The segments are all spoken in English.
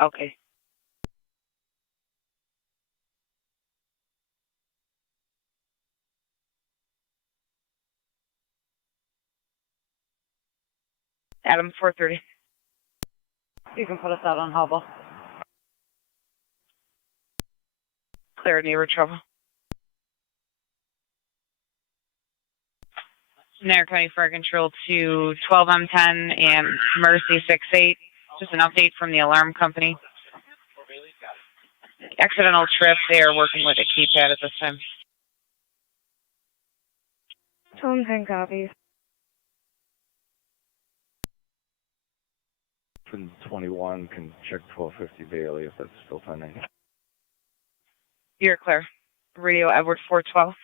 Okay. Adam, 4:30. You can put us out on hobble. Clear neighbor trouble. Niagara County Fire Control to 12M10 and Mercy 68. Just an update from the alarm company. Accidental trip. They are working with a keypad at this time. 12M10 copies. 21 can check 1250 Bailey if that's still pending. You're clear. Radio Edward 412.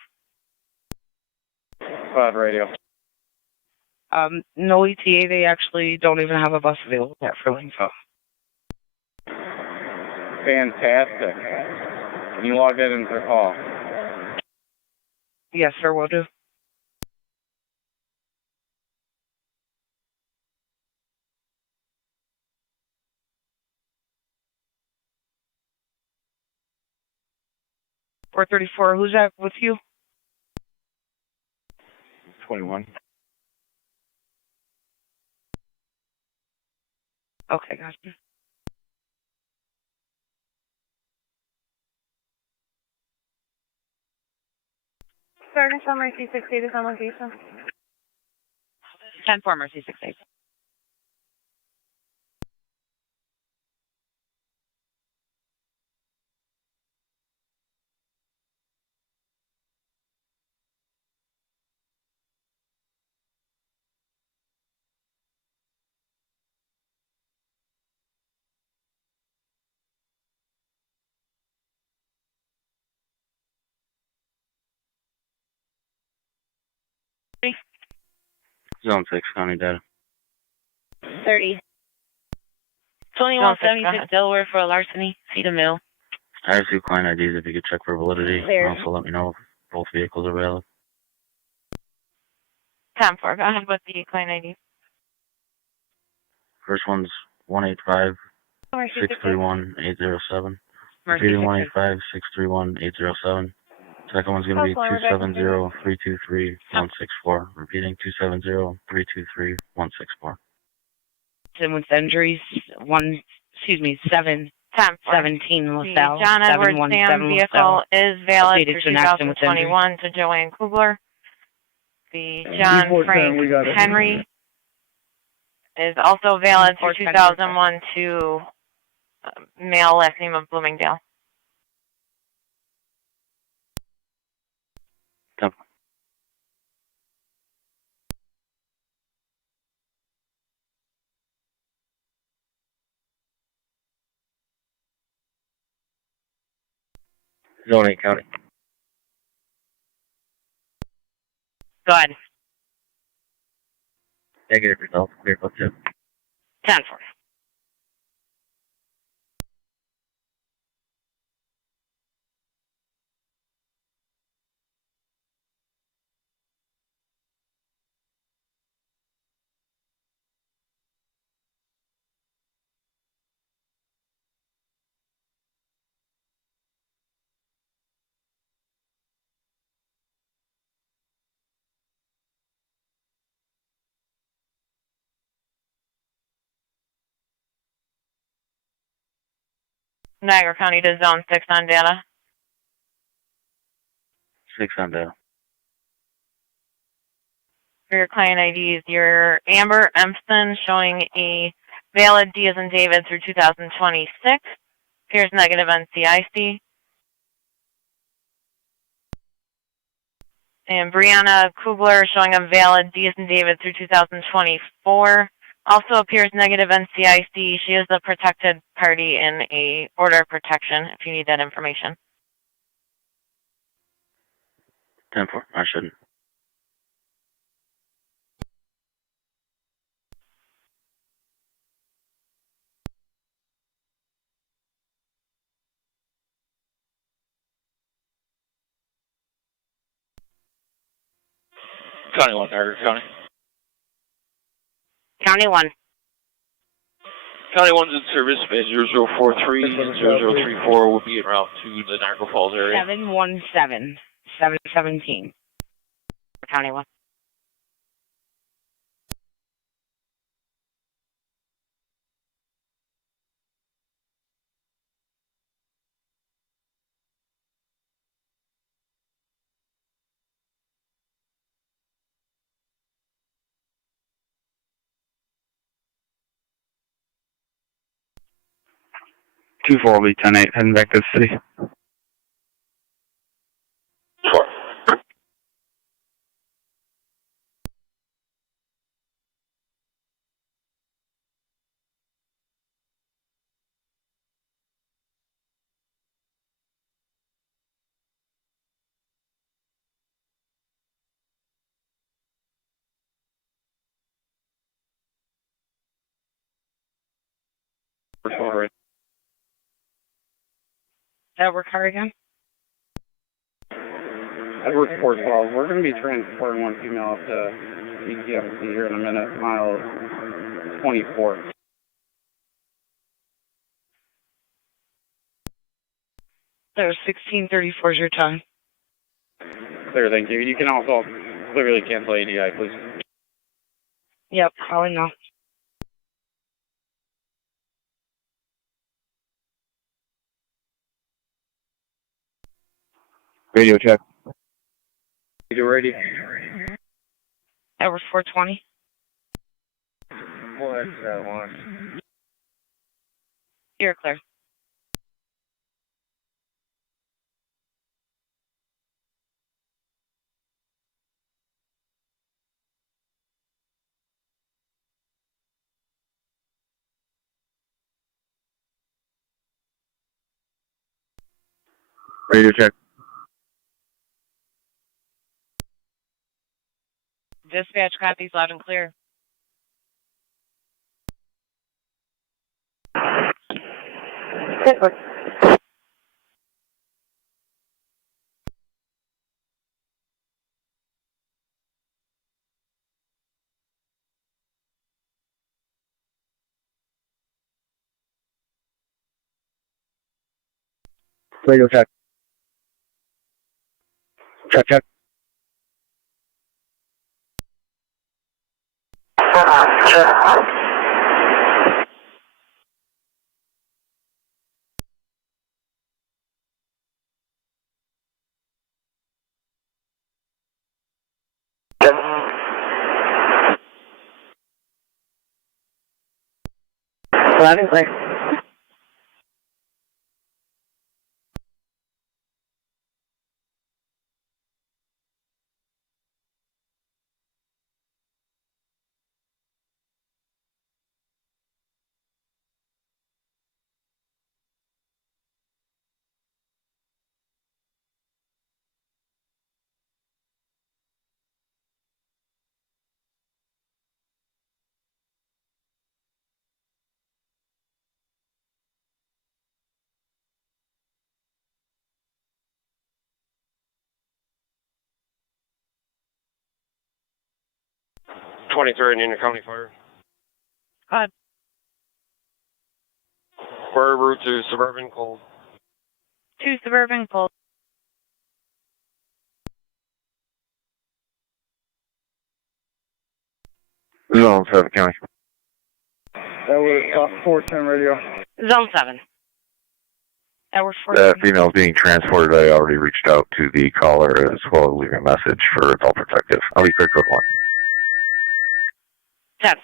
Cloud radio. No ETA. They actually don't even have a bus available yet for Lingo. Fantastic. Can you log that into their call? Yes, sir, will do. .434. Who's that with you? 21. Okay, gotcha. Starting from Mercy 68 is on location. 10-4 Mercy 68. Zone 6, county data. 30. 2176 Delaware for a larceny. Feed a mill. I have 2 client IDs if you could check for validity. There. Also let me know if both vehicles are valid. 10-4. Go ahead with the client ID. First one's 185 631 807. Repeating 185 631 807. Second one's going to be 270 323 164. Repeating 270 323 164. With injuries, 717 LaSalle. The John Edward Sam vehicle is valid Updated through to an accident with 2021 to Joanne Kugler. The John Frank Henry is also valid through 2001 to male last name of Bloomingdale. Zone 8 county. Go ahead. Negative results. Vehicle 2. 10-4. Niagara County to Zone 6 on data. 6 on data. For your client IDs, your Amber Empson showing a valid D as in David through 2026. Appears negative NCIC. And Brianna Kugler showing a valid D as in David through 2024. Also appears negative NCIC. She is the protected party in a order of protection if you need that information. 10-4. I shouldn't. County 1, Niagara County. County 1. County 1's in service, 0043-0034 will be en route to the Niagara Falls area. 717-717. County 1. Two-4 will be 10-8, heading back to the city. Sure. Edward car again? Edward 412. We're going to be transporting one female up to ECFC here in a minute, mile 24. There's 1634 is your time. Clear, thank you. You can also clearly cancel ADI, please. Yep, probably not. Radio check. You ready? Edward 420. Well, that's that one. You're clear. Radio check. Dispatch copies loud and clear. Radio check. Check, check. Loud and clear. '23 Indiana County Fire. Go ahead. Fire route to Suburban Cold. 2 Suburban Cold. Zone 7 County. That was 410 radio. Zone 7. Edward 4. The female is being transported. I already reached out to the caller as well as leaving a message for adult protective. I'll be clear code 1. 10.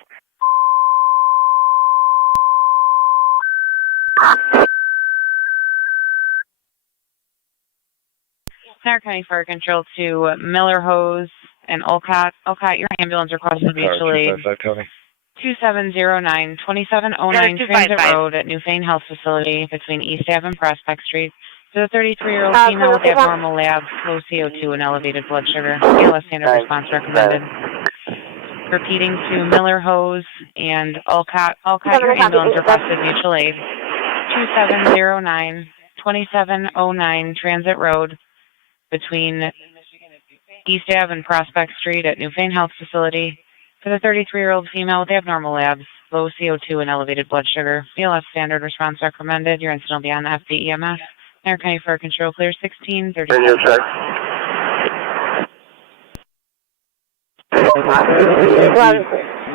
Niagara County Fire Control to Miller Hose and Olcott. Olcott, your ambulance requested mutual aid. 2709, 2709 Transit Road at Newfane Health Facility between East Ave and Prospect Street. To the 33-year-old female with abnormal labs, low CO2 and elevated blood sugar. ALS standard response recommended. Repeating to Miller Hose and Olcott, your ambulance requested mutual aid. 2709, 2709 Transit Road between East Ave and Prospect Street at Newfane Health Facility for the 33-year-old female with abnormal labs, low CO2 and elevated blood sugar. BLS standard response recommended. Your incident will be on the FDEMS. Niagara County Fire Control clear 1630. Radio check.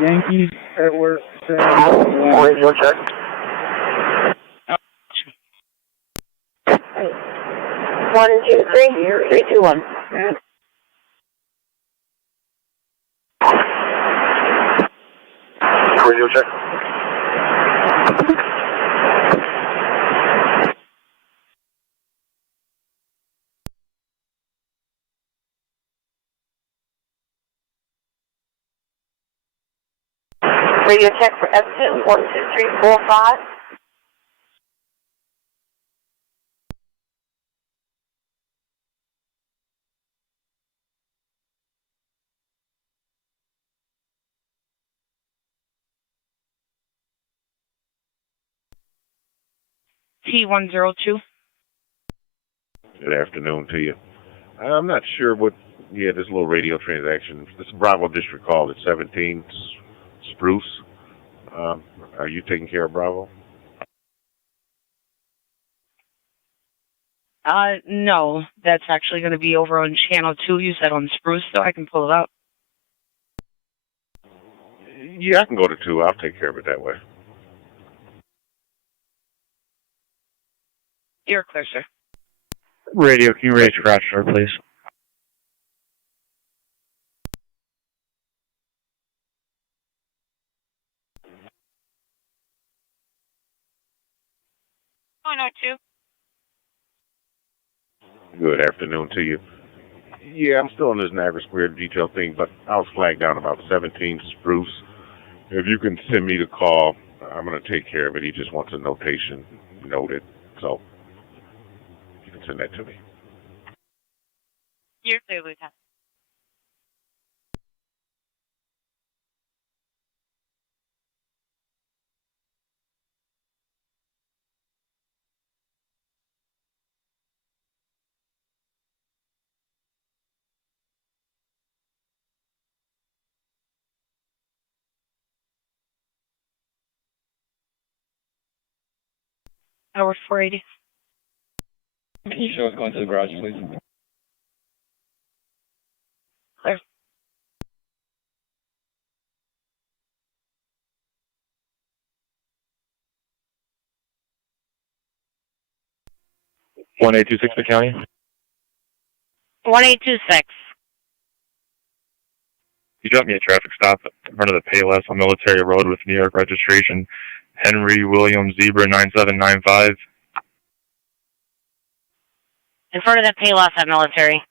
Yankees at work. Radio check. One and two, three, 3, 2, 1. Radio check. Radio check for exit 1, 2, 3, 4, 5. T102. Good afternoon to you. I'm not sure what, this little radio transaction. This is Bravo District call at 17 Spruce. Are you taking care of Bravo? No, that's actually going to be over on channel 2. You said on Spruce, so I can pull it up. Yeah, I can go to 2. I'll take care of it that way. You're clear, sir. Radio, can you raise your crash door, please? Good afternoon to you. Yeah, I'm still in this Niagara Square detail thing, but I was flagged down about 17 Spruce. If you can send me the call, I'm going to take care of it. He just wants a notation noted, so you can send that to me. You're clear, Lieutenant. Hour 480. Can you show us going to the garage, please? Clear. One 826 the county. 1826. You dropped me a traffic stop in front of the Payless on Military Road with New York registration. Henry William Zebra 9795. In front of that Payless at Military.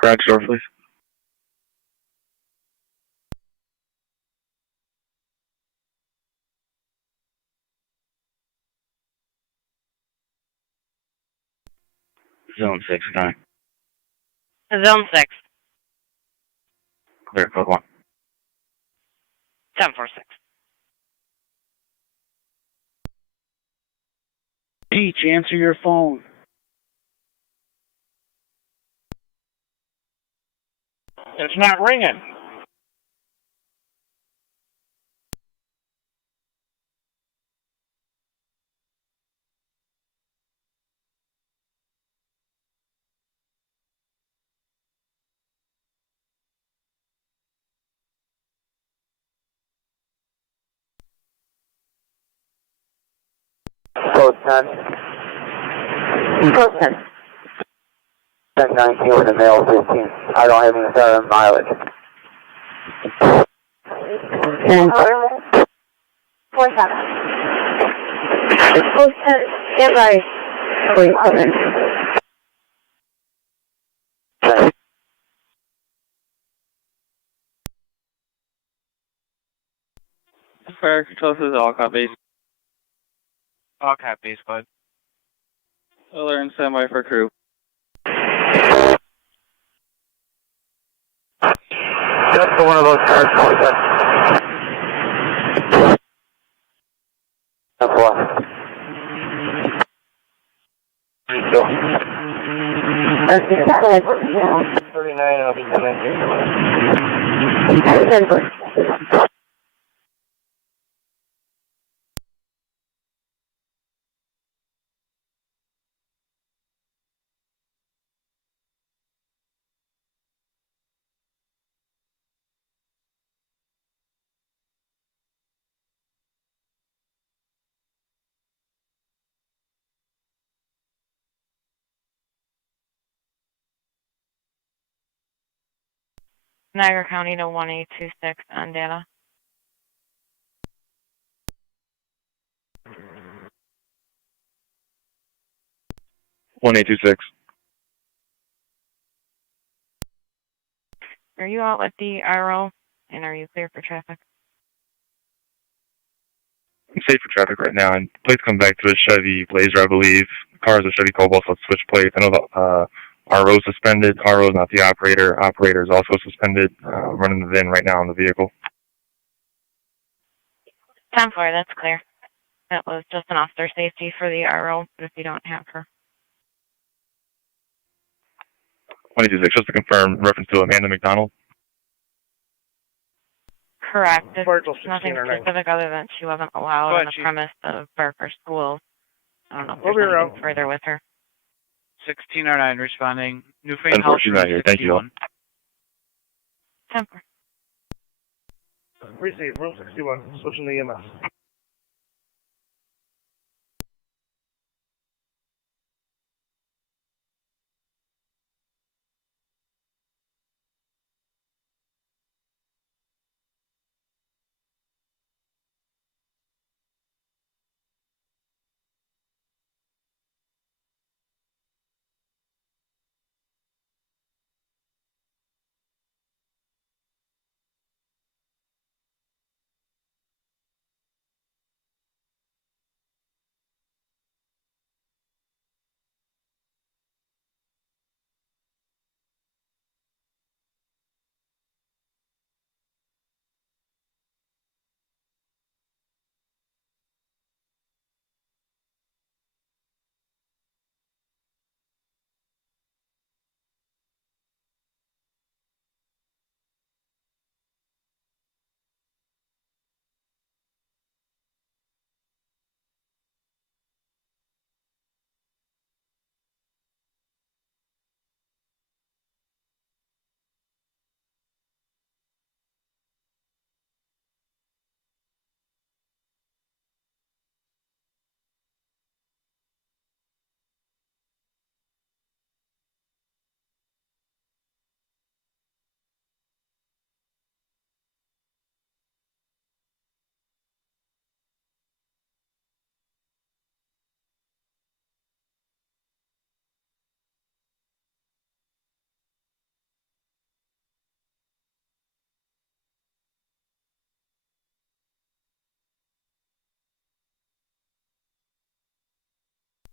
Garage door, please. Zone 6, time. Zone 6. Clear, code 1. 746. Peach, answer your phone. It's not ringing. Code 10. Code 10. 1019 with a male 15. I don't have any current mileage. 47. Code 10. Stand by. Fire control says all copies. All copies, bud. Alert and standby for crew. Just for one of those cars, code 10. That's what? 39, I'll be coming. Niagara County to 1826 on data. Are you out with the RO, and are you clear for traffic? I'm safe for traffic right now, and plates come back to a Chevy Blazer, I believe. The car is a Chevy Cobalt, so switch plates. I know the RO is suspended. RO is not the operator. Operator is also suspended. Running the VIN right now on the vehicle. 10-4, that's clear. That was just an officer safety for the RO, but if you don't have her. 126, just to confirm, reference to Amanda McDonald. Correct. It's nothing specific other than she wasn't allowed on the premise of Barker Schools. I don't know if there's anything further with her. 1609 responding. Newfane House. Unfortunately, not here. Thank you all. 10-4. Receive, room 61, switching the EMS.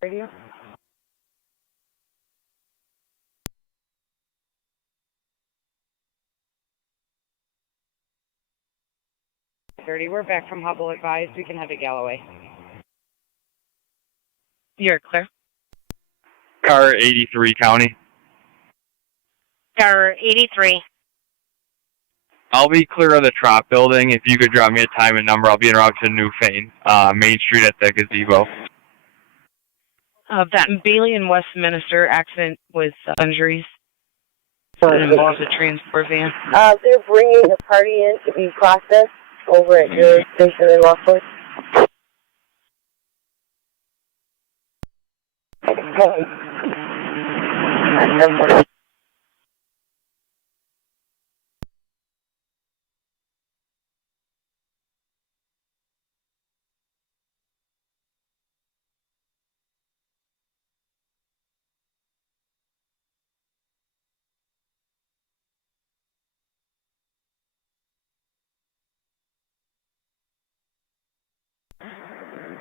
Radio? 30, we're back from Hubble advised. We can head to Galloway. You're clear. Car 83 County. Car 83. I'll be clear of the Trop building. If you could drop me a time and number, I'll be en route to Newfane, Main Street at the gazebo. That Bailey and Westminster accident with injuries. It involves a transport van. They're bringing the party in to be processed over at your station in Lockport.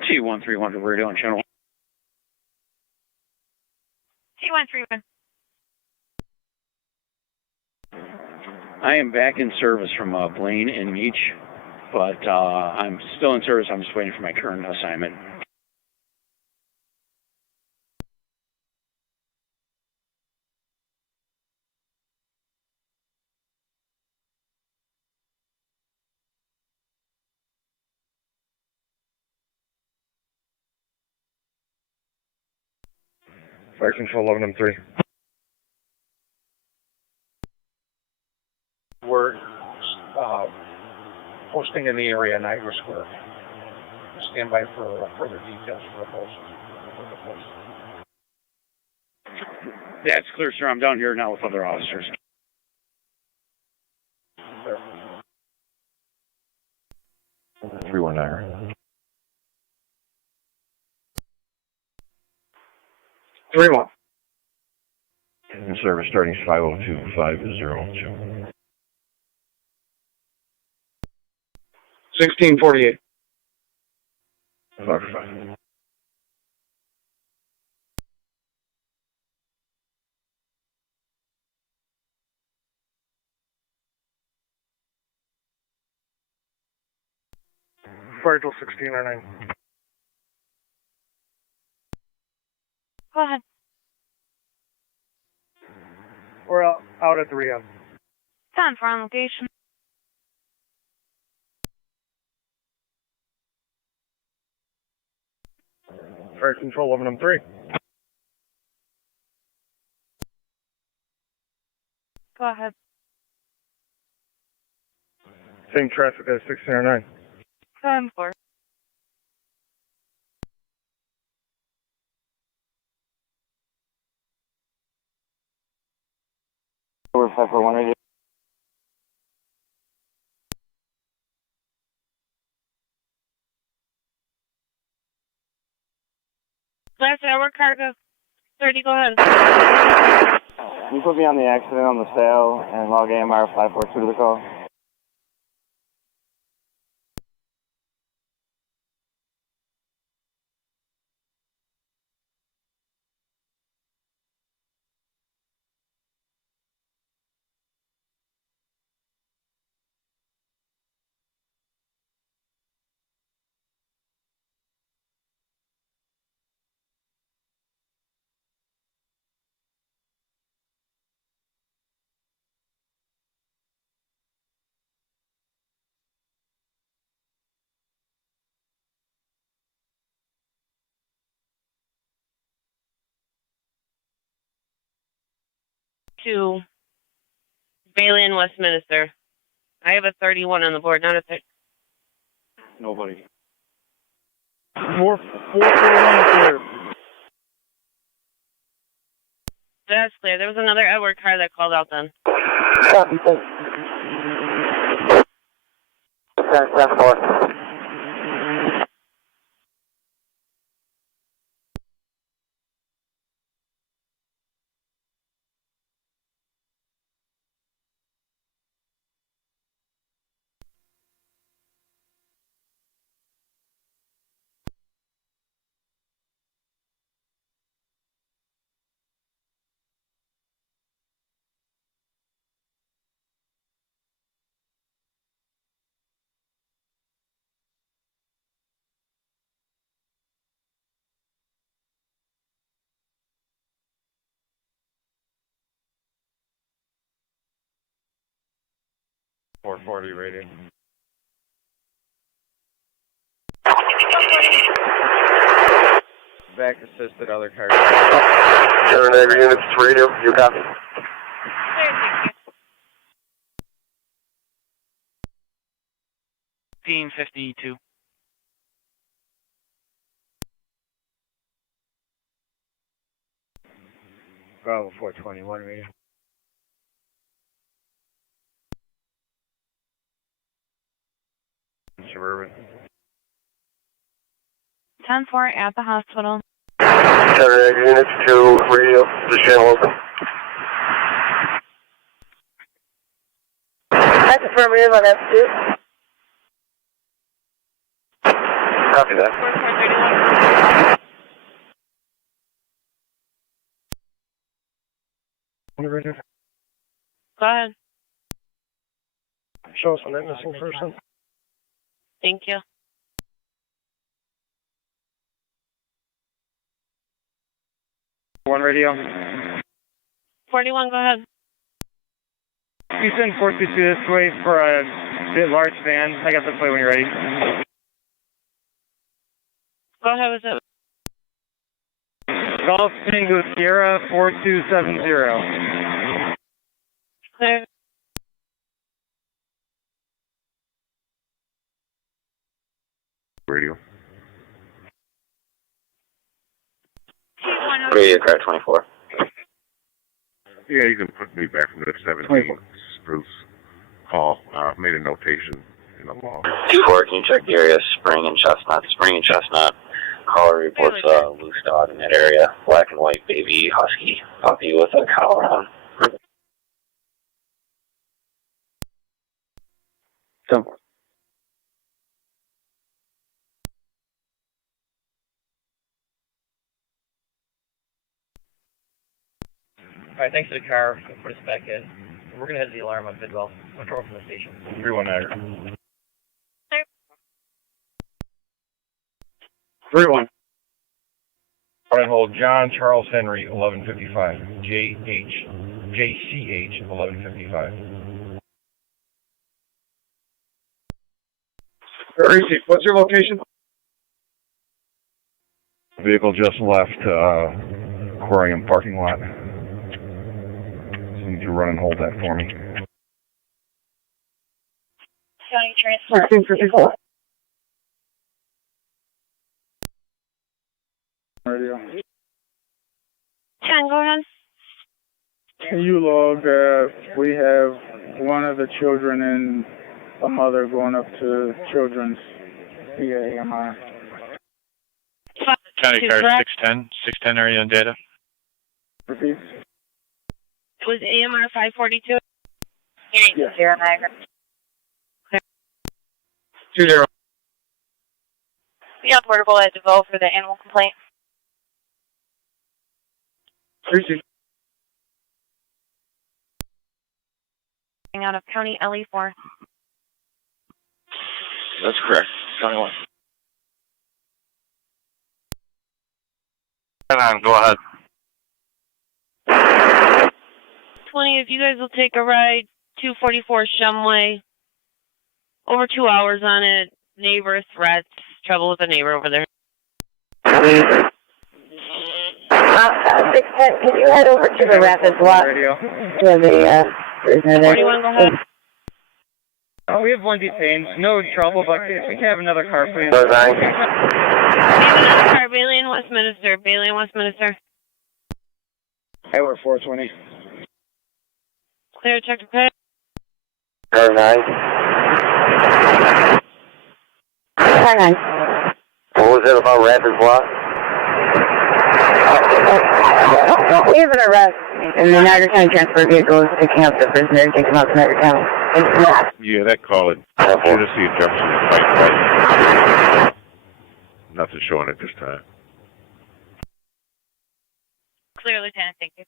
T131 for radio on channel. T131. I am back in service from Blaine and Meach, but I'm still in service. I'm just waiting for my current assignment. Fire Control 11M3. We're posting in the area, Niagara Square. Stand by for further details for the post. Yeah, it's clear, sir. I'm down here now with other officers. Sir. 319. 3-1. Service starting 502-502. 1648. 545. Fire Control 1609. Go ahead. We're out at the rehab. 10-4 on location. Fire Control 11M3. Go ahead. Same traffic as 1609. 10-4. Over 541 radio. Last hour cargo. 30, go ahead. You put me on the accident on the sale and log AMR 542 to the call. To Bailey and Westminster. I have a 31 on the board, not a 30. Nobody. 441 That's clear. There was another Edward car that called out then. Copy, 10-4. .440 rating. Back assisted other cars. 7 units, radio, you copy. 1552. Bravo 421 radio. Suburban. 10-4 at the hospital. 7 units to radio, the channel open. That's affirmative on F2. Copy that. 4431. Go ahead. Show us on that missing person. Thank you. One radio. 41, go ahead. You send 422 this way for a bit large van. I got the play when you're ready. Go ahead with it. Golf Tango Sierra 4270. Clear. Radio. Radio car 24. Yeah, you can put me back from the 17 Spruce call. Made a notation in the log. 2-4, can you check the area? Spring and Chestnut. Spring and Chestnut. Caller reports loose dog in that area. Black and white baby husky puppy with a collar on. So. Alright, thanks for the car. Put us back in. We're going to head to the alarm on Bidwell. Control from the station. 3-1 Niagara. 3-1. Front and hold John Charles Henry, 1155. JCH, 1155. What's your location? Vehicle just left Aquarium parking lot. So you need to run and hold that for me. County transfer. Radio. John, go on. Can you log we have one of the children and a mother going up to children's via AMI. County car 610 area and data. Repeat. It was AMR 542. Yes. Zero Niagara. 20. Be on portable at DeVoe for the animal complaint. 32. Out of County LE4. That's correct. County 1. Go ahead. 20, if you guys will take a ride, 244 Shumway. Over 2 hours on it. Neighbor threats. Trouble with a neighbor over there. 610, can you head over to the Rapids lot? To the prisoner there. 41, go ahead. Oh, we have one detained. No trouble, but if we can have another car, please. We have another car, Bailey and Westminster. Bailey and Westminster. Hey, we're 420. Clear, check the clear. Car 9. Car 9. What was it about Rapids Block? We have an arrest in the Niagara County Transport vehicle is picking up the prisoner and taking him out to Niagara County. Yeah, that call it. Should have seen Jefferson fight right. Nothing showing at this time. Clear, Lieutenant, thank you.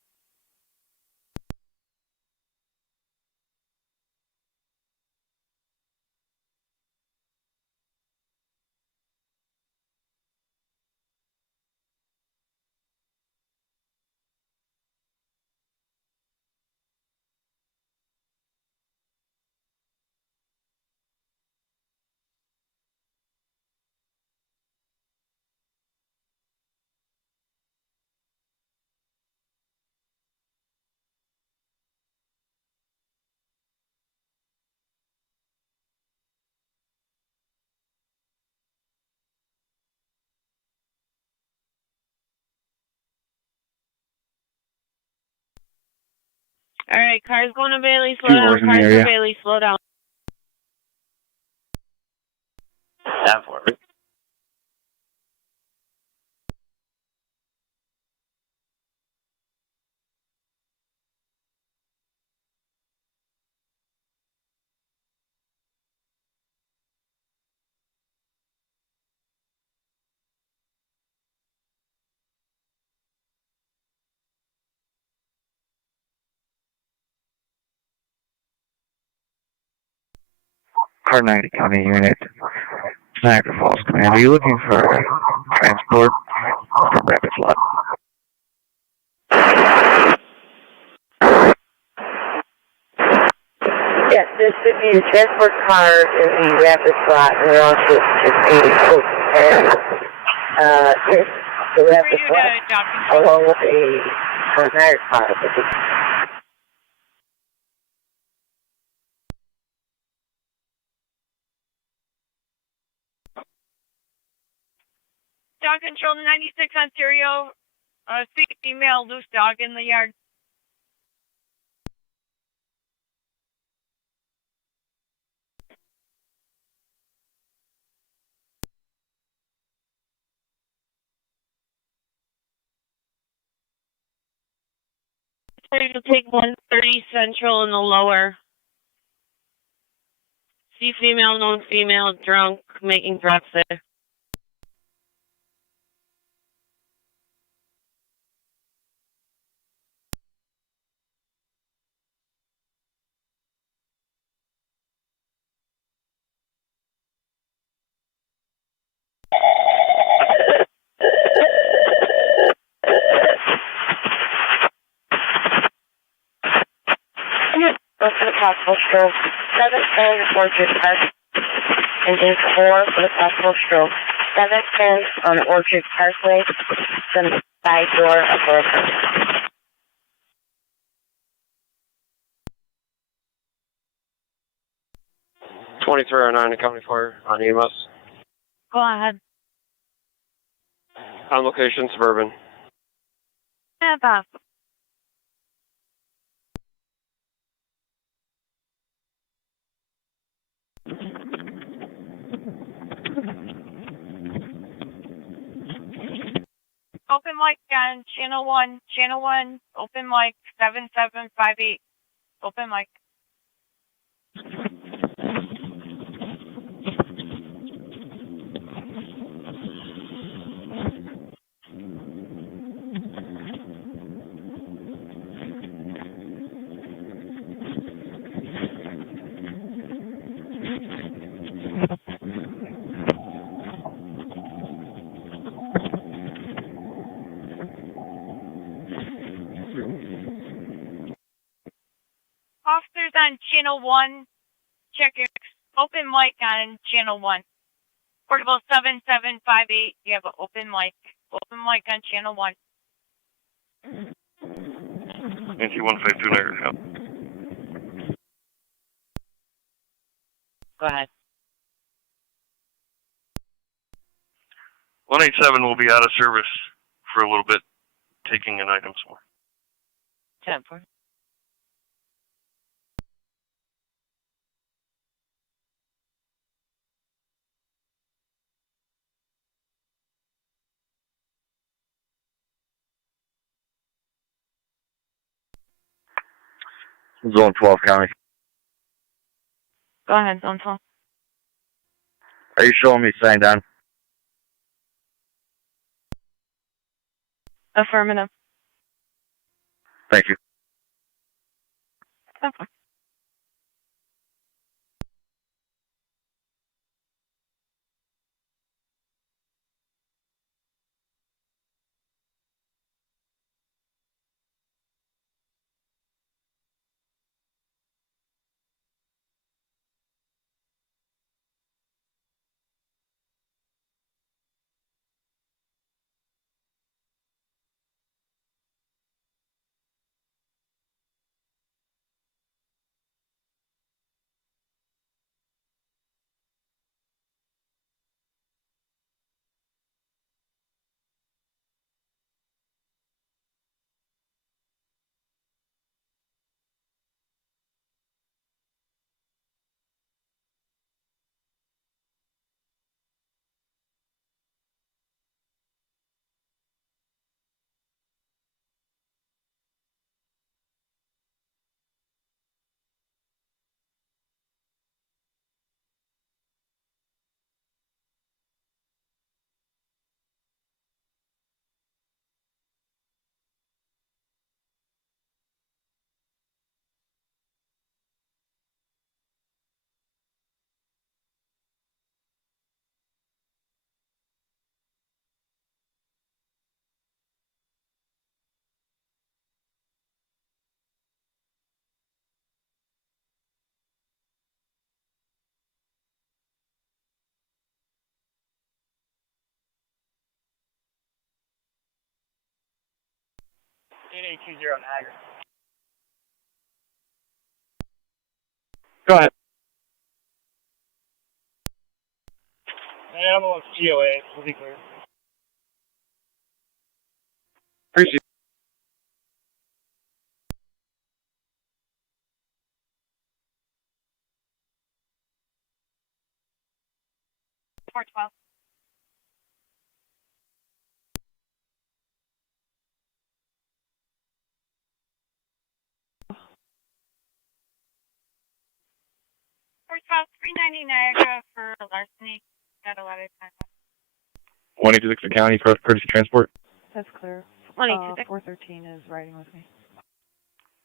All right, car's going to Bailey. Slow down. Car's for Bailey. Slow down. That for me. Car 90 County Unit, Niagara Falls Command. Are you looking for transport from Rapids Lot? Yes, this should be the transport cars in the Rapids lot, and they're also just 80 close. So we have to fly along with a Niagara pilot. Dog control 96 Ontario, female loose dog in the yard. Ready to take 130 Central in the lower. See female, known female, drunk, making threats there. What's the possible stroke? 710 Orchard Park. Engine 4 for the possible stroke. 710 on Orchard Parkway. Then side door of Orchard. (2309) accounting for on EMS. Go ahead. On location, Suburban. Yeah, Bob. Open mic on channel 1, open mic 7758, open mic. Officers on channel 1, check your open mic on channel 1. Portable 7758, you have an open mic on channel 1. NC 152 Niagara. Go ahead. 187 will be out of service for a little bit, taking an item somewhere. 10-4. Zone 12 County. Go ahead, Zone 12. Are you showing me sign down? Affirmative. Thank you. Okay. 8820 Niagara. Go ahead. Ambulance GOA, will be clear. Appreciate it. Four 12. Four 12, 390 Niagara for larceny. Got a lot of time. 186 County, courtesy transport. That's clear. 186. 413 is riding with me.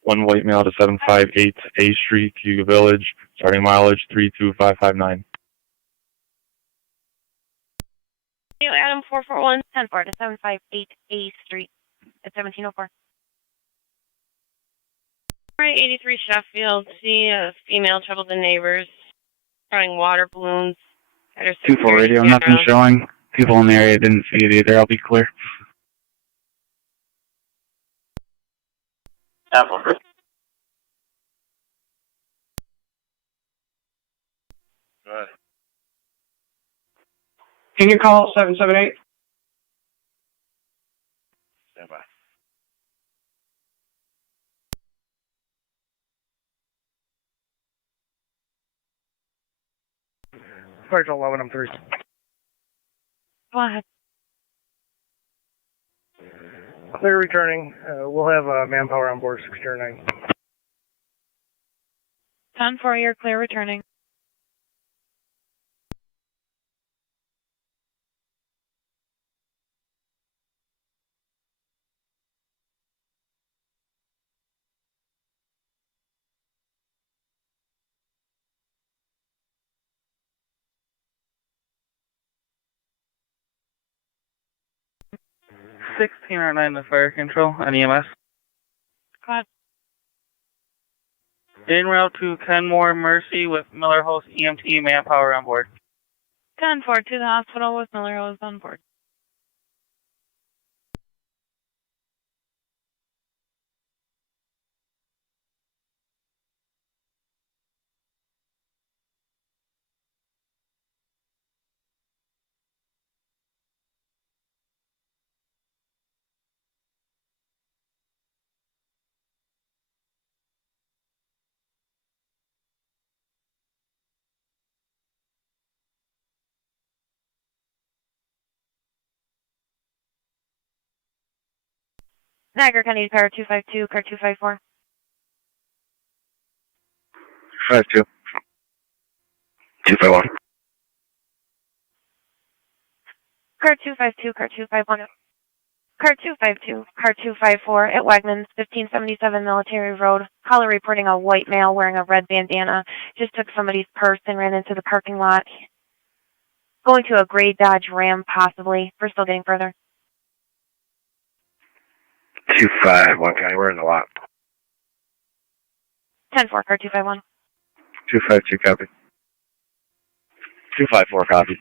One white male to 758 A Street, Cayuga Village, starting mileage 32559. Adam 441, 10-4 to 758 A Street at 1704. Alright, 83 Sheffield. See a female troubled the neighbors. Throwing water balloons at her 2-4 radio, nothing showing. People in the area didn't see it either. I'll be clear. Apple. Go ahead. Can you call 778? Stand by. Clear to 11, I'm 3. Go ahead. Clear returning. We'll have manpower on board 609. 10-4, you're clear returning. The fire control on EMS. Go ahead. En route to Kenmore Mercy with Miller Hose EMT manpower on board. 10-4 to the hospital with Miller Hose on board. Niagara County, car 252, car 254. 52. 251. Car 252, car 251. Car 252, car 254 at Wegmans, 1577 Military Road. Caller reporting a white male wearing a red bandana. Just took somebody's purse and ran into the parking lot. Going to a gray Dodge Ram, possibly. We're still getting further. 251 County, we're in the lot. 10-4, car 251. 252 copy. 254 copy.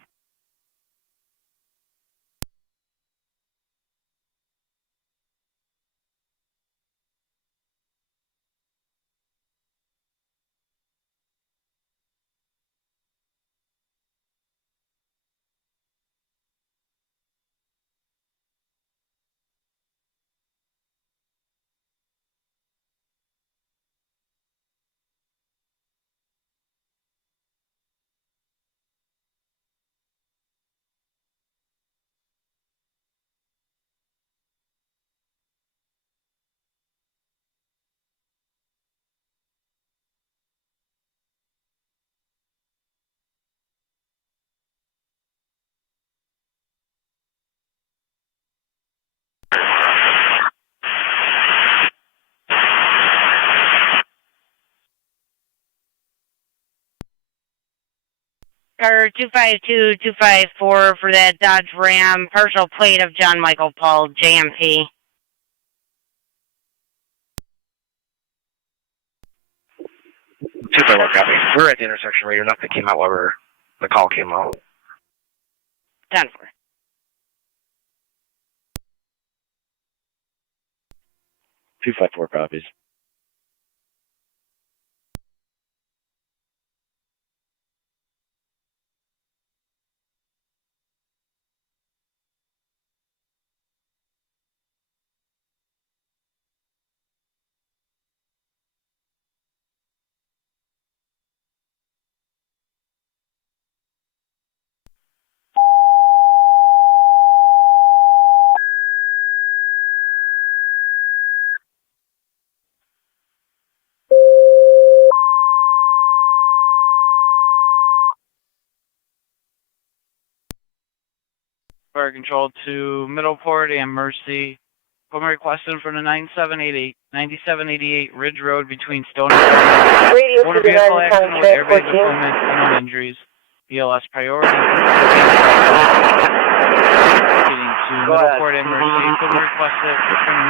Car 252, 254 for that Dodge Ram, partial plate of John Michael Paul, JMP. 251 copy. We're at the intersection radio. Nothing came out while the call came out. 10-4. 254 copies. Fire control to Middleport and Mercy. I'm requesting for the 9788 Ridge Road between Stone and motor vehicle accident with airbag deployment and no injuries. BLS priority. Getting to Middleport and Mercy. I'm requesting for the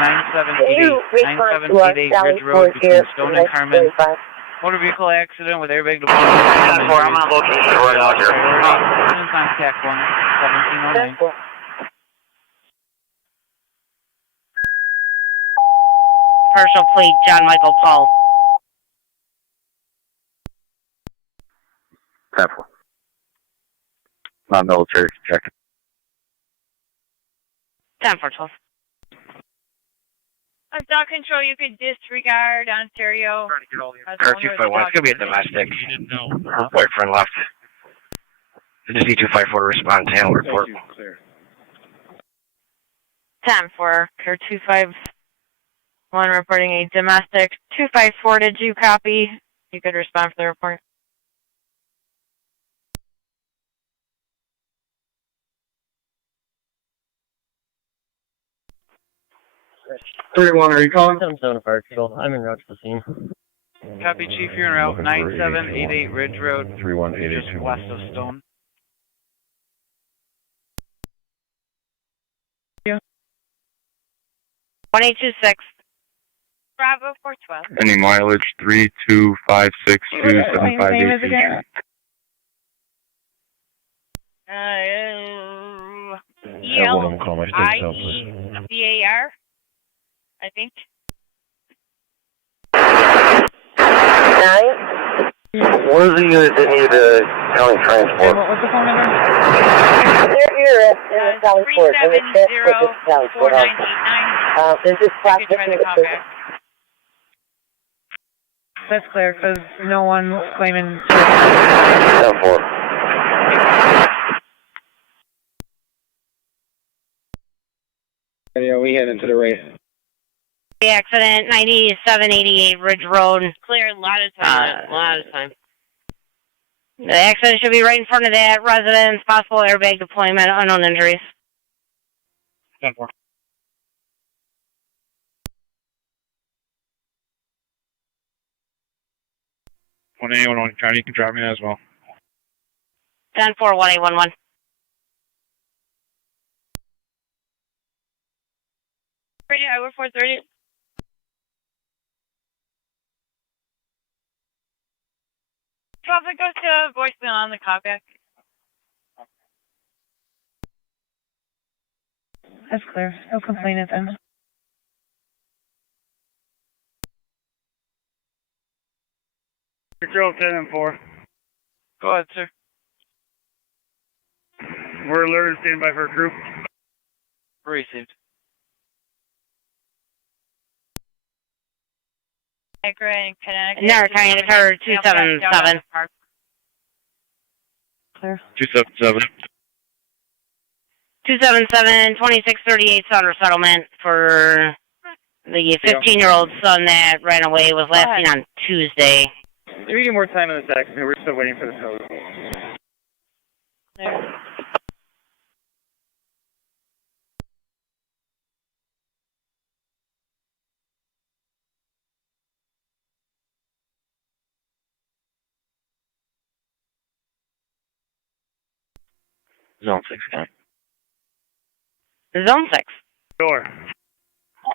9788 Ridge Road between Stone and Carmen. Motor vehicle accident with airbag deployment. I'm on location right out here. On TAC 1709. Commercial plate, John Michael Paul. 10-4. Non-military check. 10-4-12. Dog control, you could disregard Ontario. Car 251, it's going to be a domestic. Her boyfriend left. I just need 254 to respond to handle report. 10-4, Car 251 reporting a domestic. 254, did you copy? You could respond for the report. Are you calling? 77 Fire Control. I'm en route to the scene. Copy, Chief. You're en route. 9788 Ridge Road. 31882. Just west of Stone. Yeah. 1826. Bravo 412. Any mileage? 325627588. ELIECAR, I think. 9. Where's the unit that needed county transport? What was the phone number? You're at Valley Ford, and the transport is Valley Ford. There's this process. That's clear, because no one was claiming. 10-4. Yeah, we head into the race. The accident, 9788 Ridge Road. Clear, a lot of time. The accident should be right in front of that residence. Possible airbag deployment, unknown injuries. 10-4. One A11 County, you can drop me that as well. 10-4, 1811. Radio Highway 430. Traffic goes to voicemail on the callback. That's clear. No complaint then. Control 10-4. Go ahead, sir. We're alerted, stand by for a group. Received. Niagara and Connecticut. Niagara County, car 277. Clear. 277. 277, 2638 Sounder Settlement for the 15-year-old son that ran away, was last seen on Tuesday. We need more time on this accident. We're still waiting for the tow. Zone 6, County. Zone 6. Sure.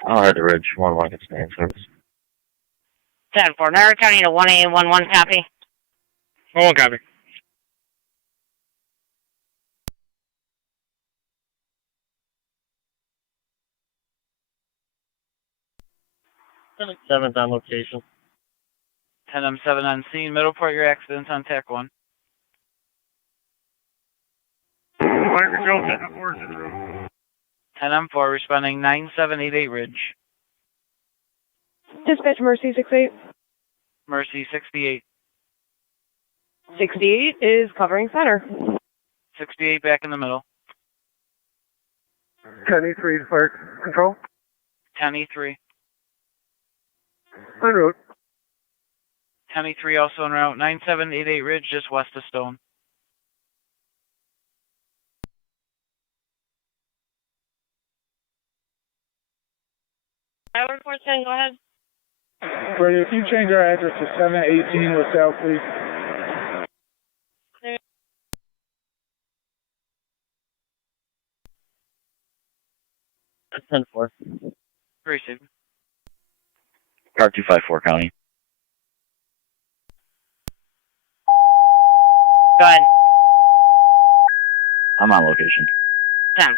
I'll head to Ridge. 1-1 gets in service. 10-4, Niagara County to 1A11, copy. 1-1 copy. 7th on location. 10M7 on scene. Middleport, your accident's on TAC 1. Fire control, 10M4 responding 9788 Ridge. Dispatch Mercy 68. Mercy 68. 68 is covering center. 68 back in the middle. 10E3 fire control. 10E3. En route. 10E3 also en route. 9788 Ridge, just west of Stone. Tower 410, go ahead. Brady, if you change our address to 718 LaSalle, please. There. That's 10-4. Received. Car 254 County. Go ahead. I'm on location. 10-4.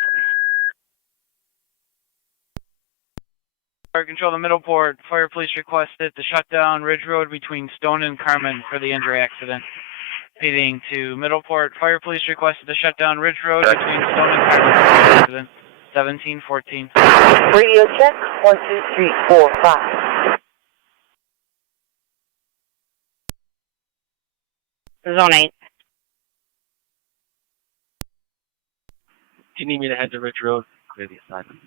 Fire control, the Middleport. Fire police requested to shut down Ridge Road between Stone and Carmen for the injury accident. Feeding to Middleport. Fire police requested to shut down Ridge Road between Stone and Carmen for the accident. 1714. Radio check, 1, 2, 3, 4, 5. Zone 8. Do you need me to head to Ridge Road? Clear the assignment.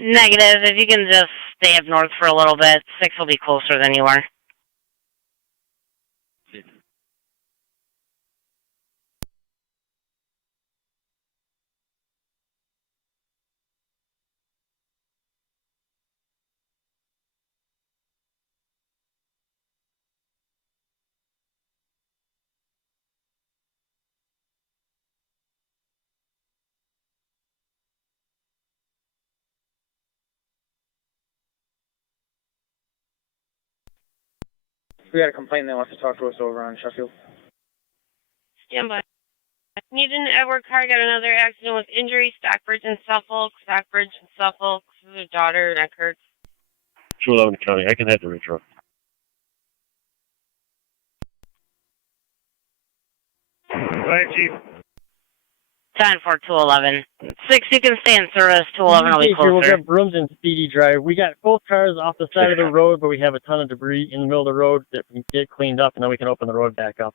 Negative. If you can just stay up north for a little bit, 6 will be closer than you are. We got a complaint that wants to talk to us over on Sheffield. Stand by. Need an Edward car, got another accident with injury, Stockbridge and Suffolk, This is a daughter, neck hurts. 211 County, I can head to Ridge Road. Right, Chief. 10-4-211. 6, you can stay in service. 211 will be closer. We'll get brooms and speedy drive. We got both cars off the side of the road, but we have a ton of debris in the middle of the road that we can get cleaned up, and then we can open the road back up.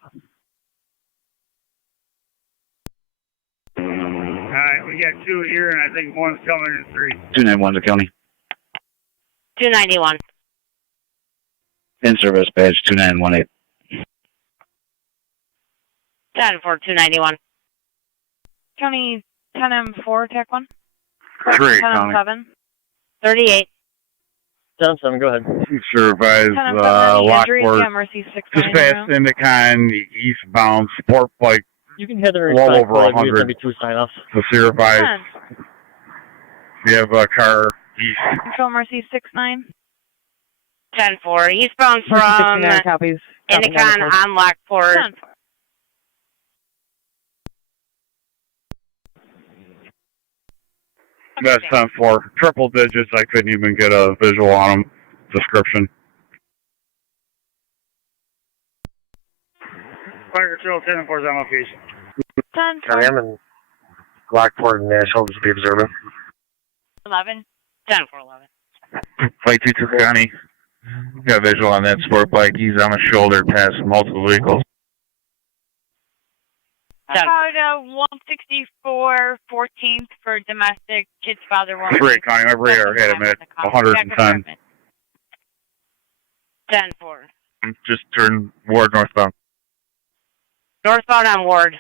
Alright, we got 2 here, and I think one's coming in 3. 291 to County. 291. In service badge 2918. 10-4-291. County 10M4, TAC 1. 3, County. 10M7. 38. 10-7, go ahead. Supervise Lockport. Yeah, Mercy 6. Just past Indicon, eastbound, sport bike. You can head there. Well over 100. Be 2 sign-offs. So supervise. We have a car east. Control Mercy 6-9. 10-4. Eastbound from Indicon on Lockport. 10-4. That's 10-4. Triple digits. I couldn't even get a visual on them. Description. Fire control, 10-4's on location. 10-4. I'm in Lockport and Nashville, just be observing. 11. 10-4-11. Flight 22 County. Got visual on that sport bike. He's on the shoulder past multiple vehicles. About 164 14th for domestic. Kid's father won't. 3 County. My radar had him at 110. 10-4. Just turn Ward northbound. Northbound on Ward.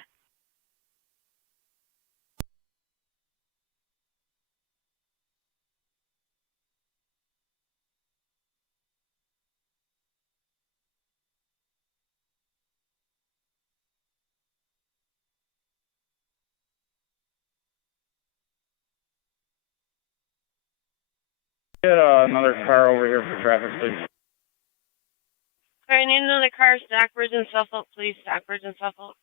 Get another car over here for traffic, please. Alright, I need another car, Stockbridge and Suffolk, please. Stockbridge and Suffolk.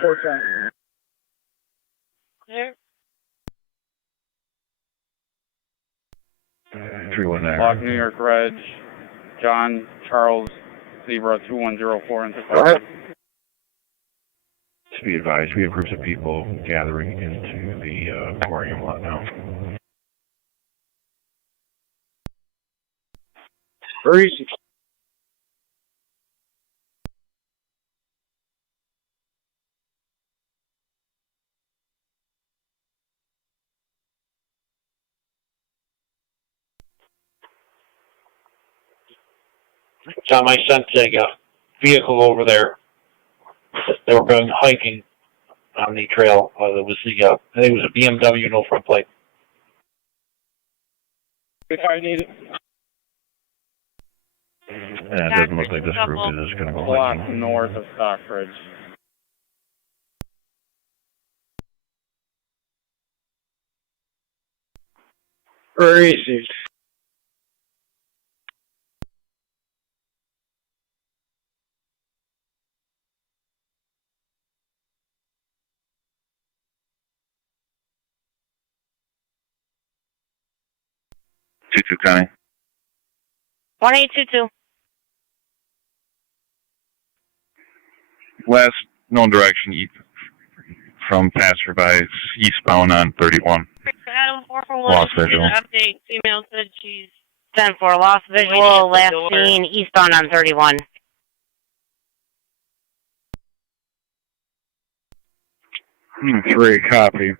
410. Clear. 319. Lock New York Reg, John Charles Zebra 2104 into To be advised, we have groups of people gathering into the aquarium lot now. Very easy. John, I sent a vehicle over there. They were going hiking on the trail. There was I think it was a BMW, no front plate. If I need it. Yeah, it doesn't look like this group is just going to go Block hiking. north of Stockbridge. Very easy. Two County. 1822. Last known direction from passerbys eastbound on 31. Adam 441. Lost visual. Update. Female said she's 10-4, lost visual, last seen eastbound on 31. 3, copy.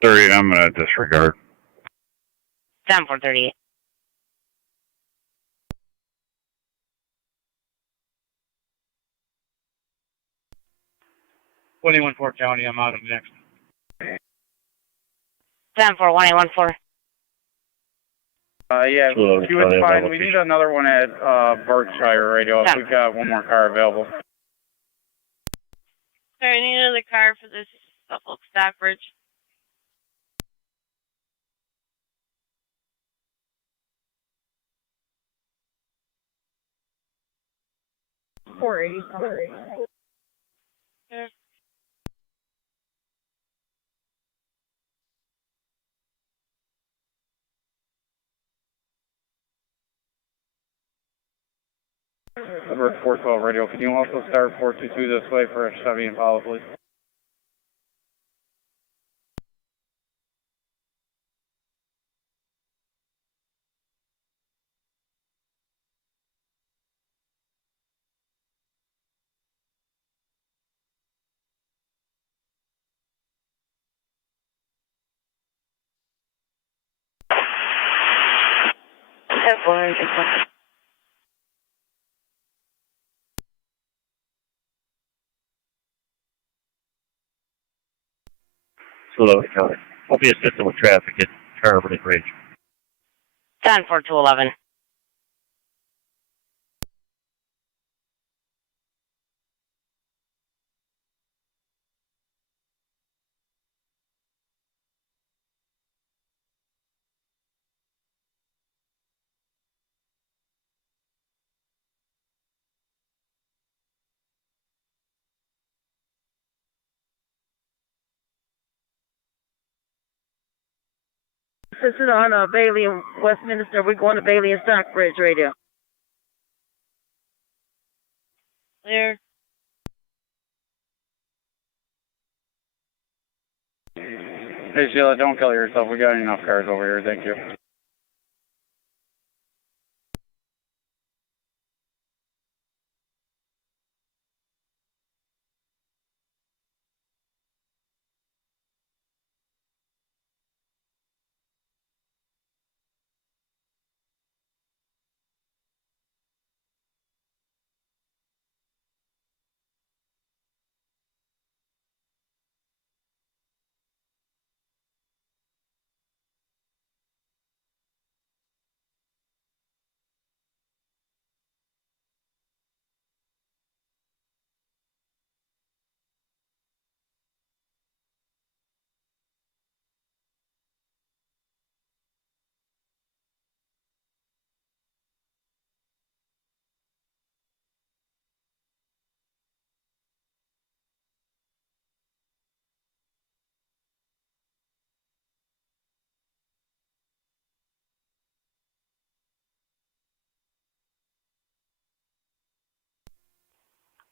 I'm going to disregard. 10-4-38. Fort County, I'm out of next. 10-4-1814. Yeah, if you would find, we need another one at Berkshire Radio if we've got one more car available. Sorry, I need another car for this Suffolk Stockbridge. Yeah. Number 412 Radio, can you also start 422 this way for a Chevy Impala, please? I'll be assisting with traffic at Carbonate Ridge. 10-4-2-11. This is on Bailey and Westminster. We're going to Bailey and Stockbridge Radio. Clear. Hey Sheila, don't kill yourself. We got enough cars over here. Thank you.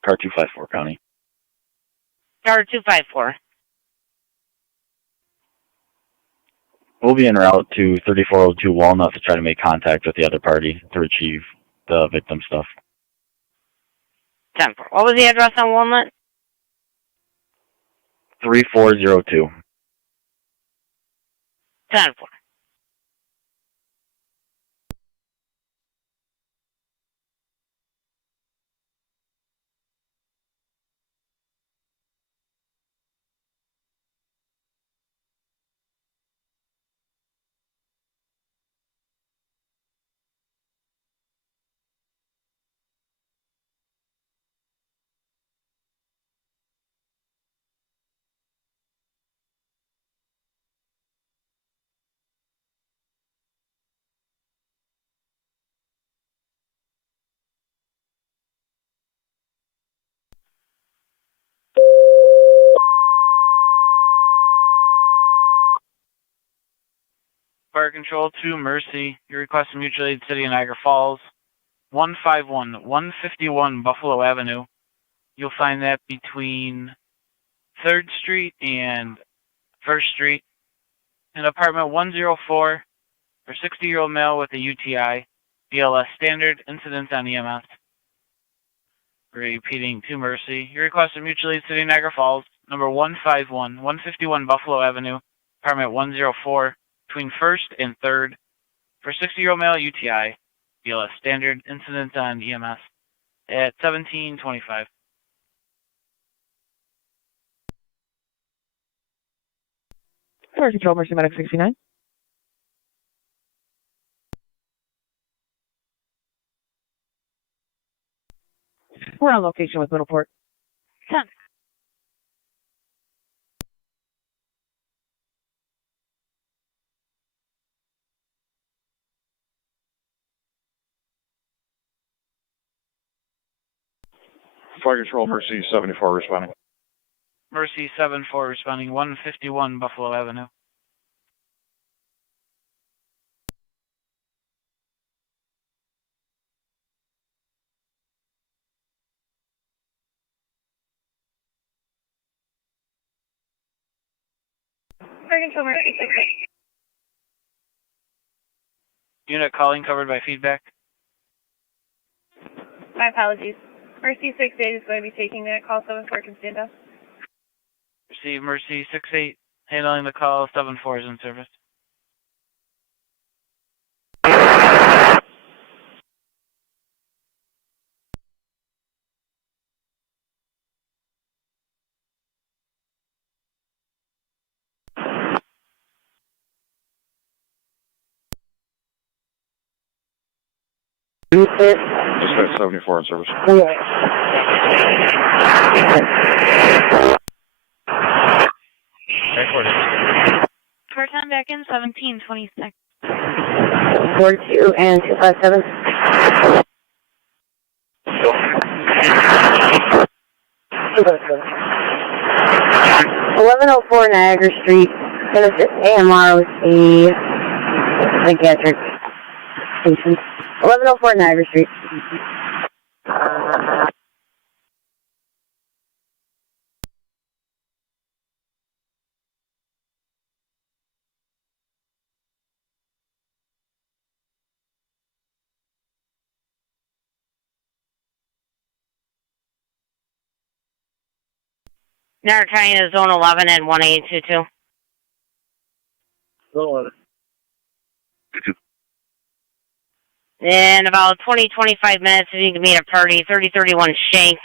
Car 254 County. Car 254. We'll be en route to 3402 Walnut to try to make contact with the other party to retrieve the victim stuff. 10-4. What was the address on Walnut? 3402. 10-4. Fire Control to Mercy. Your request from Mutual Aid City of Niagara Falls. 151 Buffalo Avenue. You'll find that between 3rd Street and 1st Street. In apartment 104 for 60-year-old male with a UTI. BLS standard. Incidents on EMS. Repeating to Mercy. Your request from Mutual Aid City of Niagara Falls. Number 151 Buffalo Avenue. Apartment 104. Between 1st and 3rd for 60-year-old male UTI, BLS standard, incident on EMS at 1725. Fire Control, Mercy Medic 69. We're on location with Middleport. 10. Fire Control, Mercy 74 responding. Mercy 74 responding, 151 Buffalo Avenue. Fire Control, Mercy 68. Unit calling covered by feedback. My apologies. Mercy 68 is going to be taking that call. 74 can stand up. Receive Mercy 68, handling the call. 74 is in service. Dispatch 74 in service. First time back in 1726. 42 and 257. $1104 Niagara Street. Gonna assist AMR with a psychiatric patient. 1104 Niagara Street. Niagara County is Zone 11 and 1822. Zone 11. In about 20-25 minutes, if you can meet a party, 3031 Shank,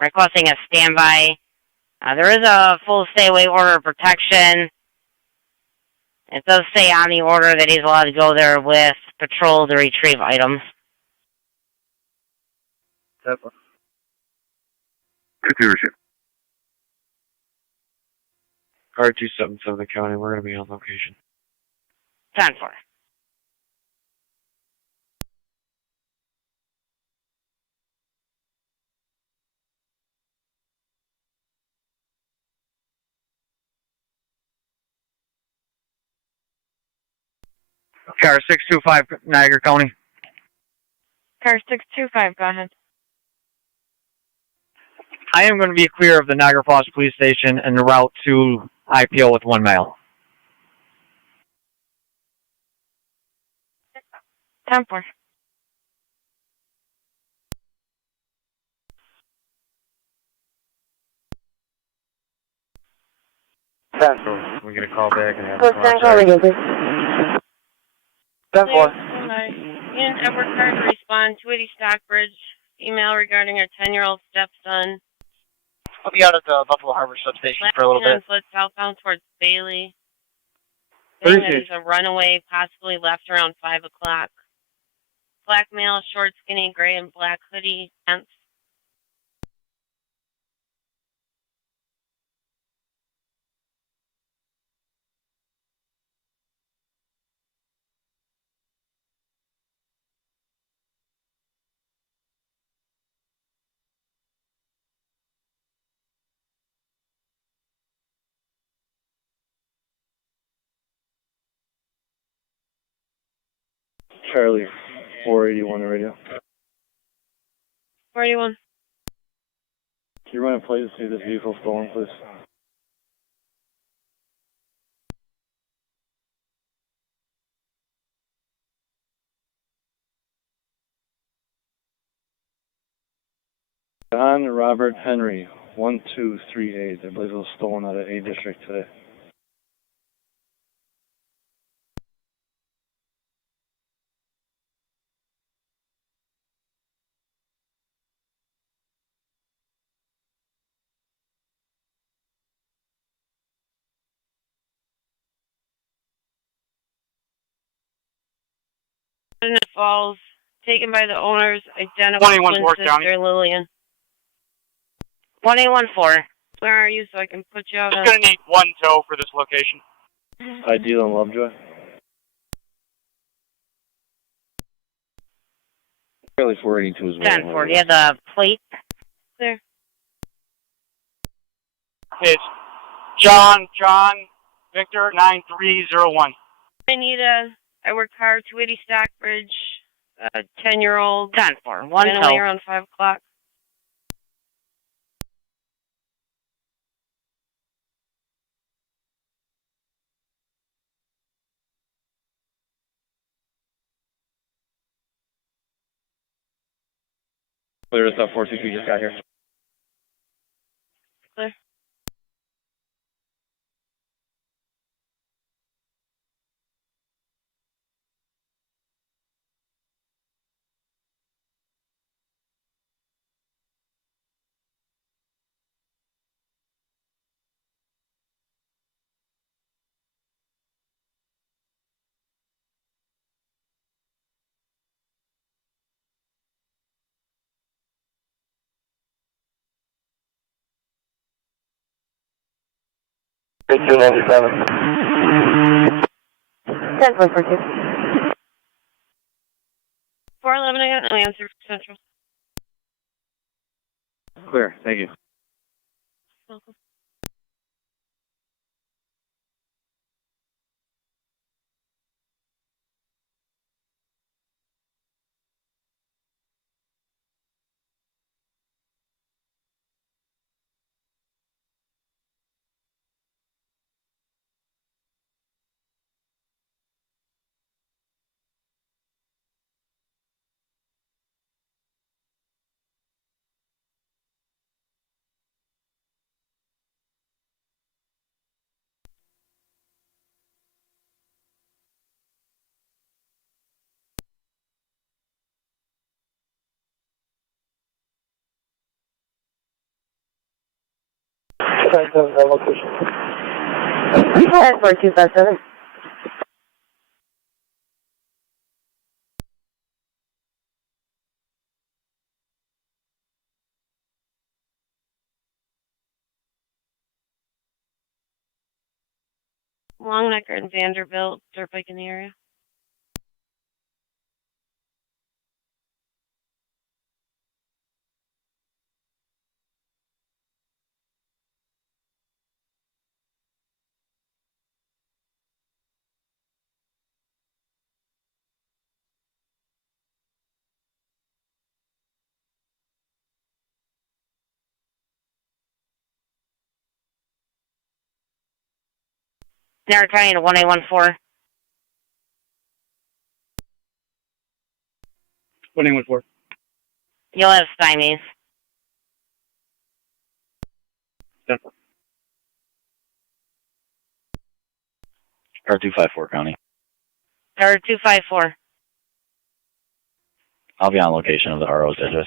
requesting a standby. There is a full stay-away order of protection. It does say on the order that he's allowed to go there with patrol to retrieve items. Good receive. Car 277 County, we're going to be on location. 10-4. Car 625, Niagara County. Car 625, go ahead. I am going to be clear of the Niagara Falls Police Station and the route to IPO with 1 mile. 10-4. We get a call back and have Code 10, calling you, please. 10-4. Ian Edward Carter to respond to 80 Stockbridge. Email regarding our 10-year-old stepson. I'll be out at the Buffalo Harbor substation for a little bit. Foot southbound towards Bailey. Saying that he's a runaway, possibly left around 5 o'clock. Black male, short, skinny, gray, and black hoodie, pants. Charlie, 481 radio. 481. Can you run a plate to see this vehicle stolen, please? John Robert Henry, 1238. I believe it was stolen out of A District today. Falls, taken by the owners, identical twin sister Lillian. 1814. Where are you so I can put you out? Just gonna need 1 tow for this location. Ideal and Lovejoy. Charlie 482 as well. 10-4. Do you have the plate there? It's John Victor 9301. I need I work hard, 280 Stockbridge, 10-year-old. 10-4. 1 went tow. away around 5 o'clock. Clear is up 462, just got here. Clear. Big 297. 10-4. 411, I got no answer for Central. Clear, thank you. Welcome. Location. 4257. Longnecker and Vanderbilt, dirt bike in the area. Niagara County to 1814. 1814. You'll have stymies. 10-4. Car 254 County. Or 254. I'll be on location of the RO's address.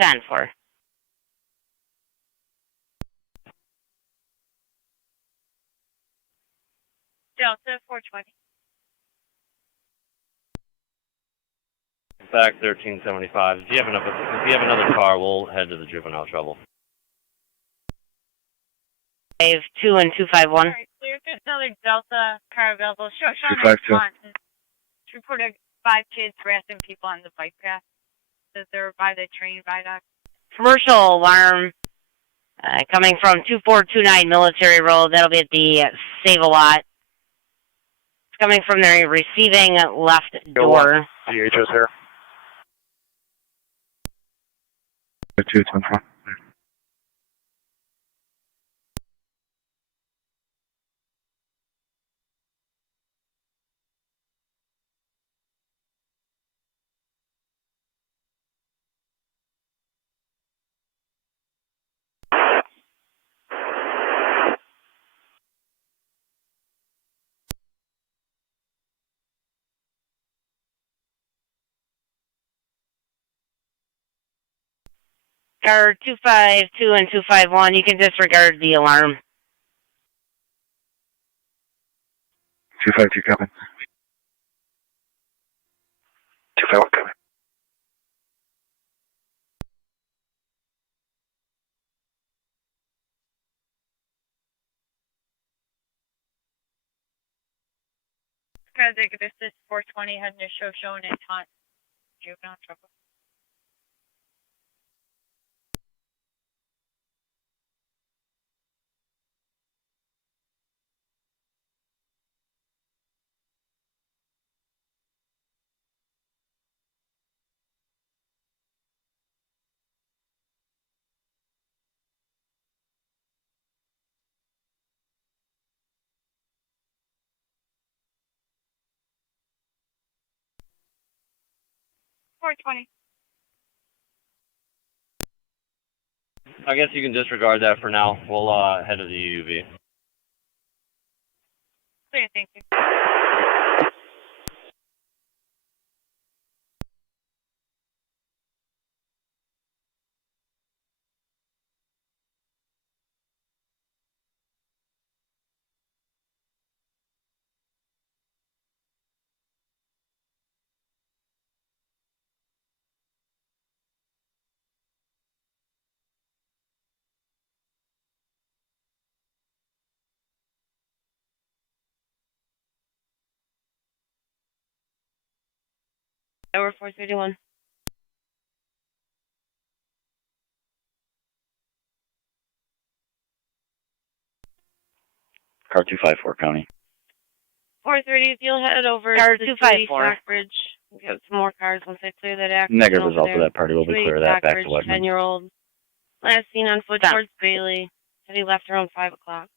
10-4. Delta 420. Back 1375. If you have another car, we'll head to the juvenile trouble. 2 and 251. All right, clear. There's another Delta car available. Show 252. Reported 5 kids harassing people on the bike path. That they're by the train viaduct. Commercial alarm coming from 2429 Military Road. That'll be at the Save-A-Lot. It's coming from the receiving left door. DHS here. 224. Car 252 and 251, you can disregard the alarm. 252 coming. 251 coming. This is 420 heading to Shoshone and Taunt. Juvenile trouble. $420. I guess you can disregard that for now. We'll head to the UUV. Clear, thank you. Over 431. Car 254 County. 430, if you'll head over Car to 254. Stockbridge. We got some more cars once I clear that accident. Negative result of that party. We'll be clear of that back to Westman. 10-year-old. Last seen on foot towards Bailey. Said he left around 5 o'clock.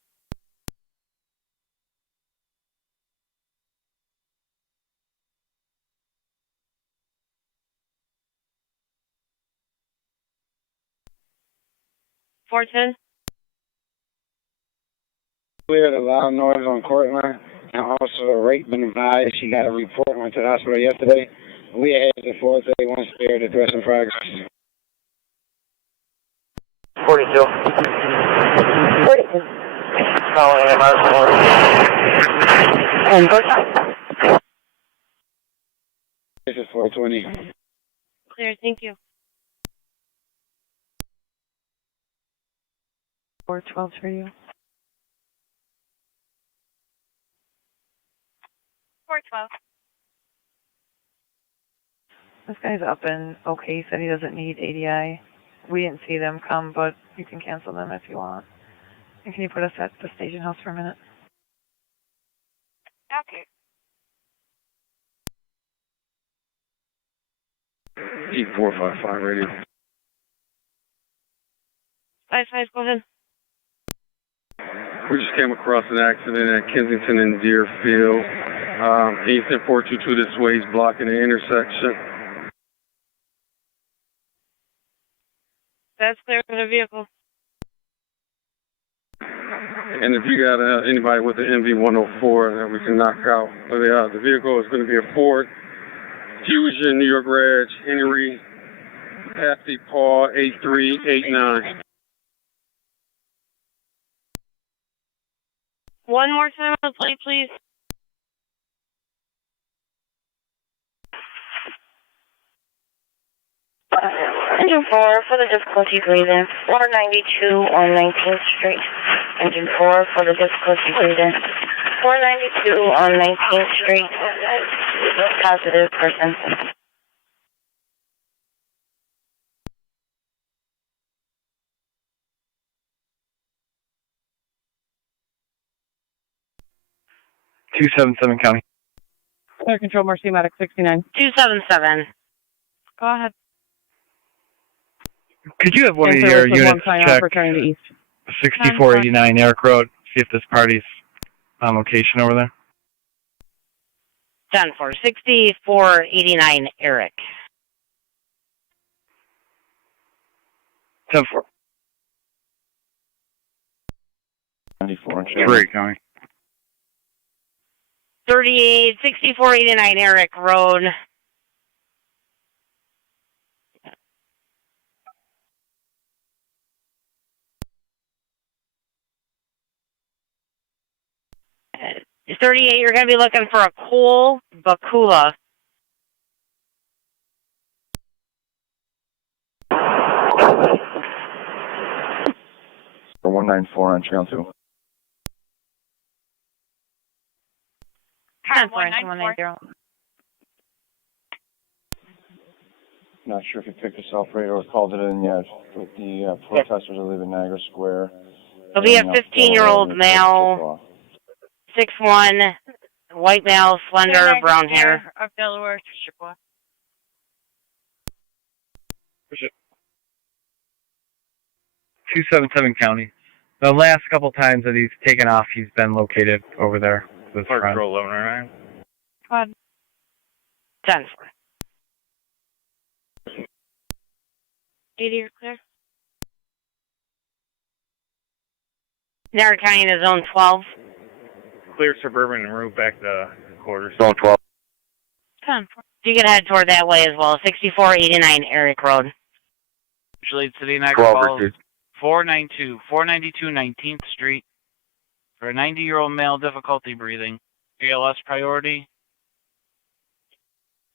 $410. We had a loud noise on Cortland, and also a rape been advised. She got a report, went to the hospital yesterday. We had the 431 Spirit addressing progress. 42. 42. Calling emergency. This is 420. Clear, thank you. 412 for you. 412. This guy's up and okay, said he doesn't need ADI. We didn't see them come, but you can cancel them if you want. And can you put us at the station house for a minute? Okay. E455 radio. 55, go ahead. We just came across an accident at Kensington and Deerfield. Eastern 422 this way is blocking the intersection. That's clear for the vehicle. And if you got anybody with an MV-104 that we can knock out, the vehicle is going to be a Ford Fusion, New York Reg, Henry, Kathy, Paul, 8389. One more time on the plate, please. Engine 4 for the difficulty breathing. 492 on 19th Street. Engine 4 for the difficulty breathing. 492 on 19th Street. Positive person. .277 County. Clear control, Mercy Medic 69. 277. Go ahead. Could you have one of your units check 6489 Eric Road, see if this party's on location over there? 10-4, 6489 Eric. 10-4. 94 and Cherry County. 6489 Eric Road. Uh, 38, you're going to be looking for a Cole Bakula. For 194 on Channel 2. 194. Not sure if you picked this operator or called it in yet, but the protesters are leaving Niagara Square. There'll be a 15-year-old male, 6'1", white male, slender, brown hair. Of Delaware, 277 County. The last couple times that he's taken off, he's been located over there. Park Control 1109. Go ahead. 10-4. 80, you're clear. Niagara County to Zone 12. Clear Suburban and move back to quarters. Zone 12. 10-4. You can head toward that way as well. 6489 Eric Road. Usually City Niagara Falls. 492 19th Street. For a 90-year-old male, difficulty breathing. ALS priority.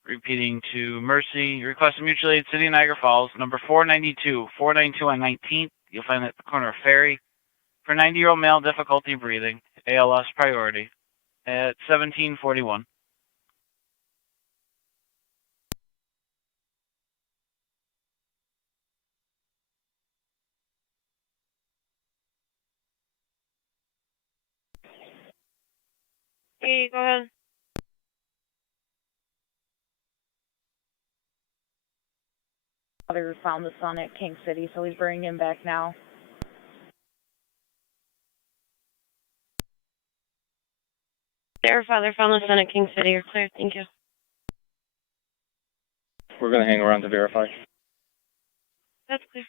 Repeating to Mercy. Request a mutual aid, City Niagara Falls. Number 492 on 19th. You'll find it at the corner of Ferry. For 90-year-old male, difficulty breathing. ALS priority. At 1741. Hey, go ahead. Father found the son at King City, so he's bringing him back now. Their father found the son at King City. You're clear. Thank you. We're going to hang around to verify. That's clear.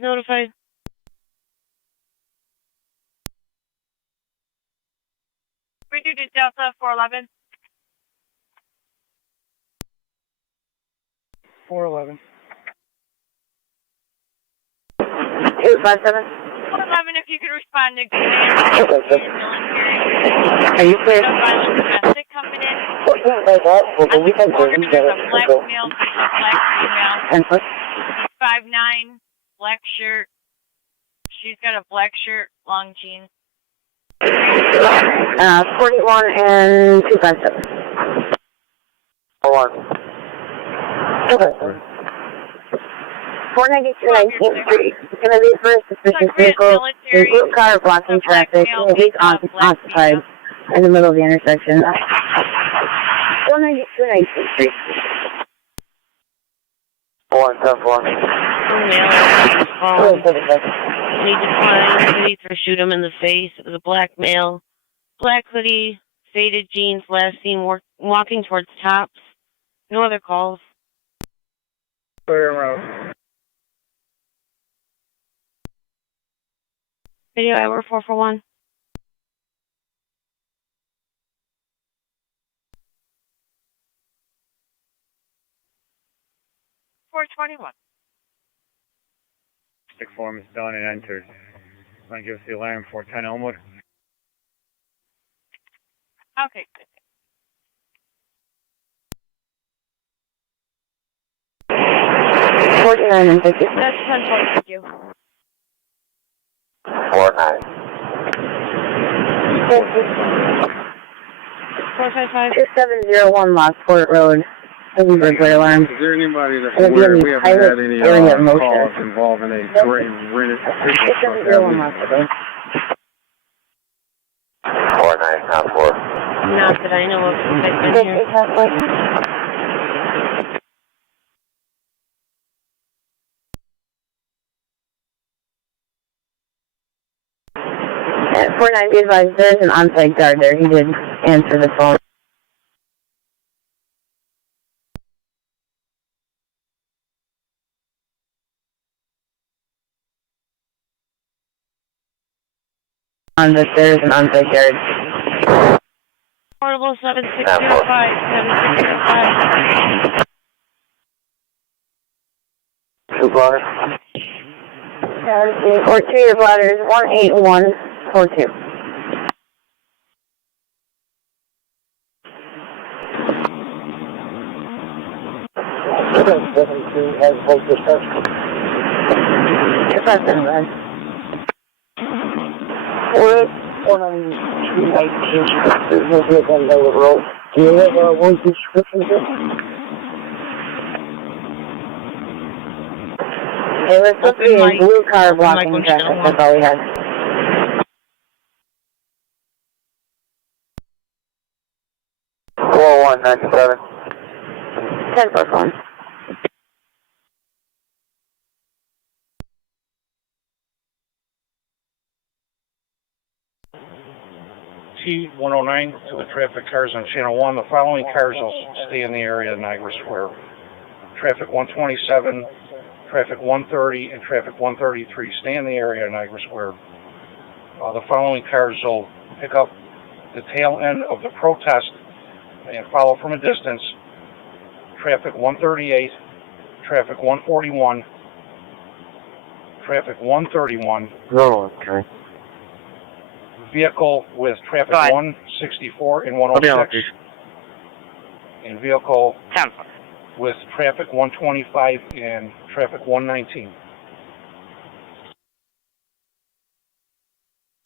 Notified. We do Delta 411. 411. 257. 411, if you could respond to Are you clear? domestic coming in. There's a black male, black female. 5'9", black shirt. She's got a black shirt, long jeans. 41 and 257. 1. Okay. 492 19th Street. It's going to be for a suspicious vehicle. There's a blue car blocking traffic. It is occupied in the middle of the intersection. 492 19th Street. 174. He declined. Police or shoot him in the face. It was a black male. Black hoodie, faded jeans, last seen walking towards Tops. No other calls. Clear him out. Video hour 441. Stick form is done and entered. Want to give us the alarm for 10 Elmwood? Okay, good. 49 and 50. That's 10-4, thank you. 49. 455. 2701 Lockport Road. This is Bridgeway alarm. Is there anybody that's aware we haven't had any calls involving a gray rented pickup truck? 2701 Lockport Road. 4994. Not that I know of. I've been here. 49, be advised, there's an on-site guard there. He did answer the phone. But there's an on-site guard. Portable 7605. 7605. Two blotters. Or two your blotters, 18142. Has both dispatch. If that's been read. 492 there's no vehicle on the road. Do you have one description here? It was supposed to be a blue car blocking traffic, that's all we had. $4197. 10-4-1. T109 to the traffic cars on Channel 1. The following cars will stay in the area of Niagara Square. Traffic 127, traffic 130, and traffic 133 stay in the area of Niagara Square. The following cars will pick up the tail end of the protest and follow from a distance. Traffic 138, traffic 141, traffic 131. No, okay. Vehicle with traffic 164 and 106. And vehicle with traffic 125 and traffic 119.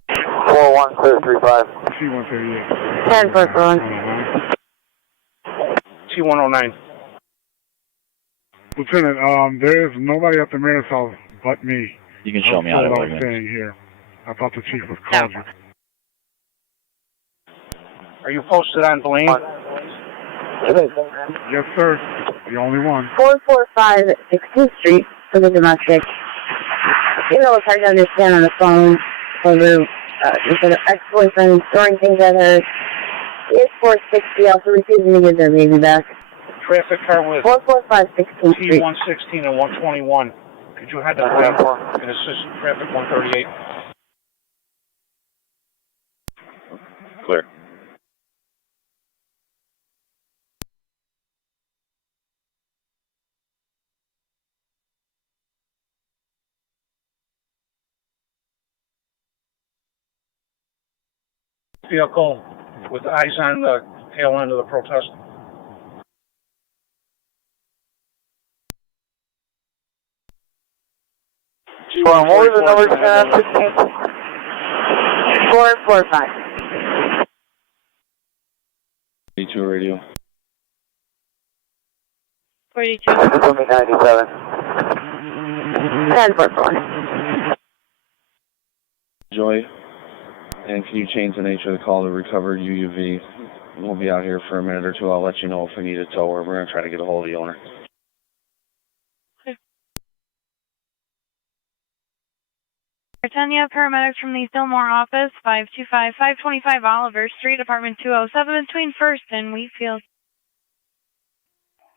41235. T138. 10-4-1. T109. Lieutenant, there is nobody at the mayor's house but me. You can show me how to I'm work it. staying here. I thought the chief was called you. Are you posted on Blaine? Yes, sir. The only one. 445 16th Street, so we do not check. You know, it's hard to understand on the phone over an ex-boyfriend throwing things at her. It's 460, also refusing to give their baby back. Traffic car with 445 16th Street. T116 and 121. Could you head to platform and assist traffic 138? Clear. Vehicle with eyes on the tail end of the protest. What was the number? 445. 42 radio. 42. 97. 10-4-1. Joy, and can you change the nature of the call to recovered UUV? We'll be out here for a minute or two. I'll let you know if we need a tow, or we're going to try to get a hold of the owner. Britannia, paramedics from the Fillmore office, 525-525 Oliver Street, apartment 207, between 1st and Wheatfield.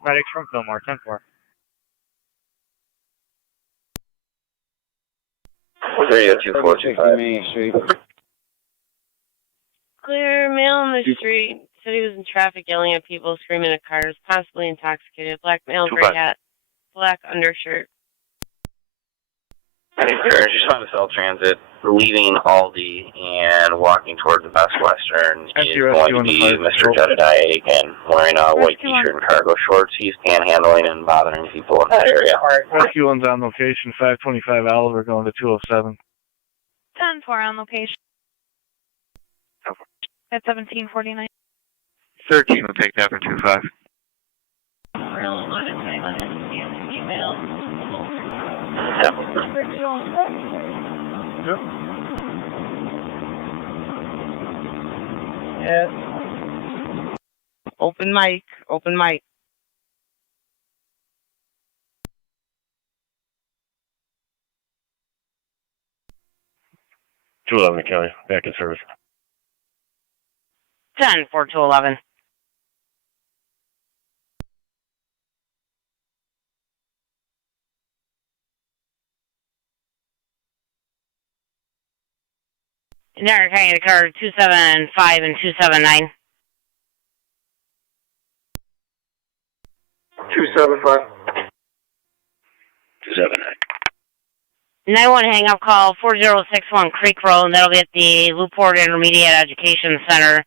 Medics from Fillmore, 10-4. There you go, 2425. Clear male on the street. Said he was in traffic yelling at people, screaming at cars, possibly intoxicated. Black male, gray hat, black undershirt. Just on the Cell Transit, leaving Aldi and walking toward the Best Western is going to be Mr. Jedediah Aiken, wearing a white t-shirt and cargo shorts. He's panhandling and bothering people in that area. Rescue one's on location, 525 Oliver, going to 207. 10-4 on location. At 1749. 13 will take that for 25. Yes. Open mic. Open mic. .211 County, back in service. 10-4-2-11. Niagara County car 275 and 279. 275. 279. 91 hang-up call 4061 Creek Road, and that'll be at the Lockport Intermediate Education Center.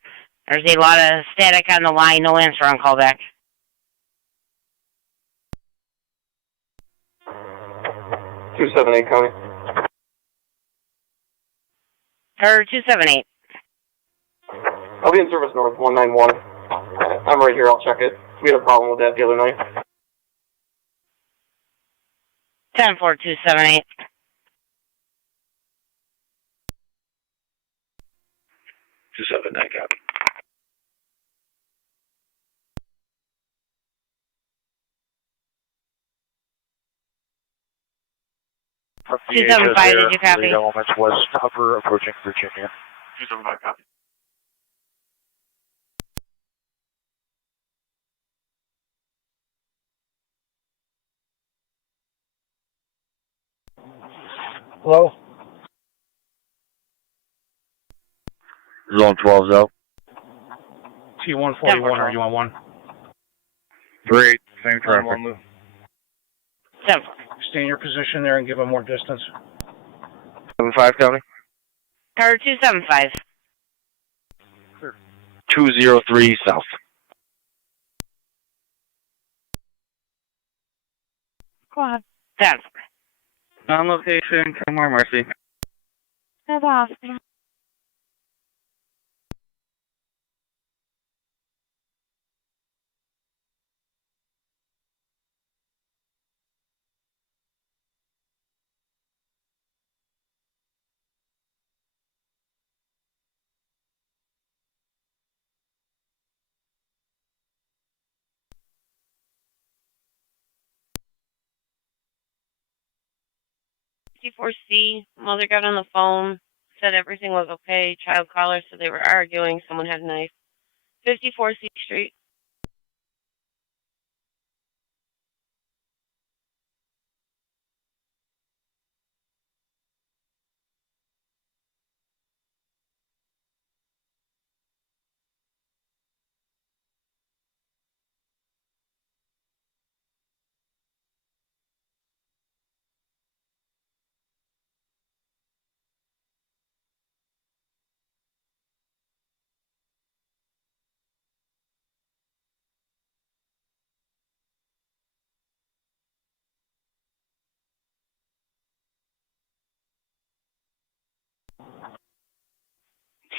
There's a lot of static on the line, no answer on callback. 278 County. Or 278. I'll be in service north 191. I'm right here, I'll check it. We had a problem with that the other night. 10-4-278. 279 copy. From 275, did you copy? Lead elements was upper approaching Virginia. 275 copy. Hello? Zone 12's out. T141, are you on one? 3-8, same traffic. 10-4. Stay in your position there and give them more distance. 75 County. Car 275. 203 south. Go ahead. 10-4. On location, Kenmore Mercy. At the hospital. C4C, mother got on the phone, said everything was okay. Child caller said they were arguing. Someone had a knife. 54 C Street.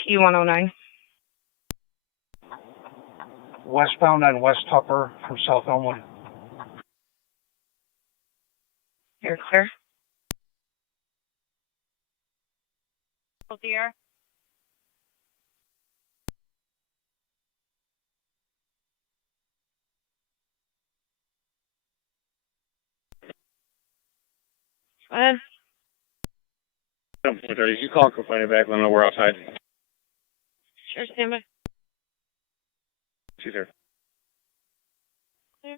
T109. Westbound on West Tupper from South Elmwood. You're clear. here. Go ahead. You call complaining back, let me know we're outside. Sure, stand by. She's there. Clear.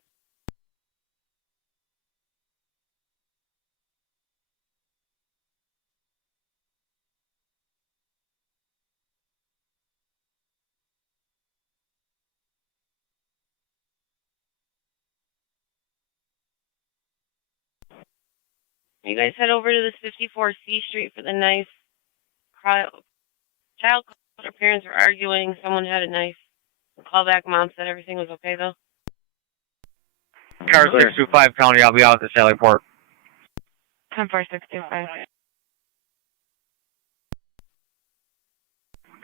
You guys head over to this 54 C Street for the knife. Child called, her parents were arguing, someone had a knife. Call back, mom said everything was okay though. Car 625 County, I'll be out at the Sallyport. 14625.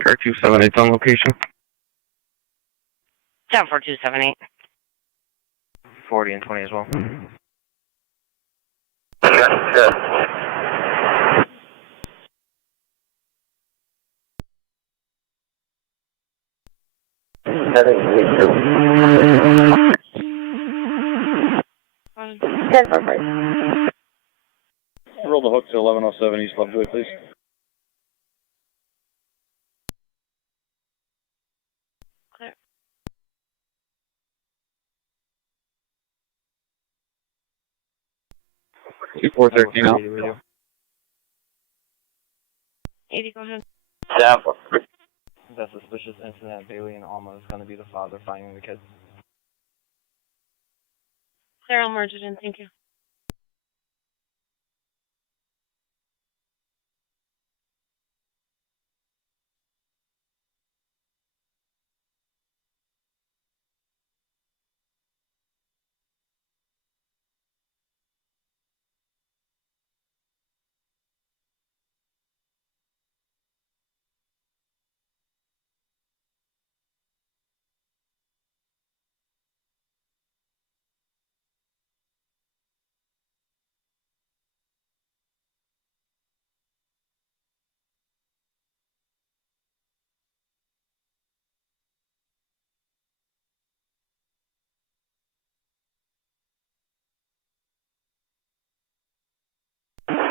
Car 278 on location. 74278. 40 and 20 as well. Good. Roll the hook to 1107 East Lovejoy, please. Clear. Two 413 out. 80, go ahead. That suspicious incident, Bailey and Alma is going to be the father finding the kids. Clear, I'll merge it in, thank you.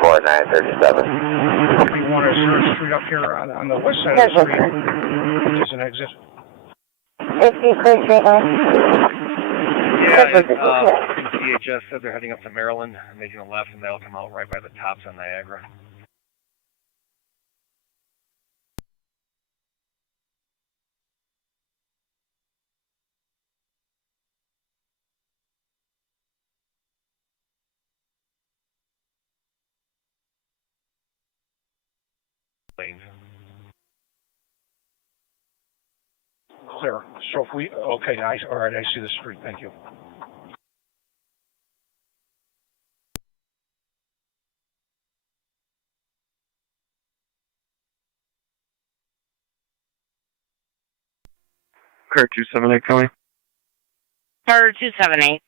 Four 937. We want to search street up here on the west side of the street, which is an exit. CHS said they're heading up to Maryland, making a left, and they'll come out right by the tops on Niagara. Clear. So if we, okay, all right, I see the street, thank you. Car 278 County. Car 278.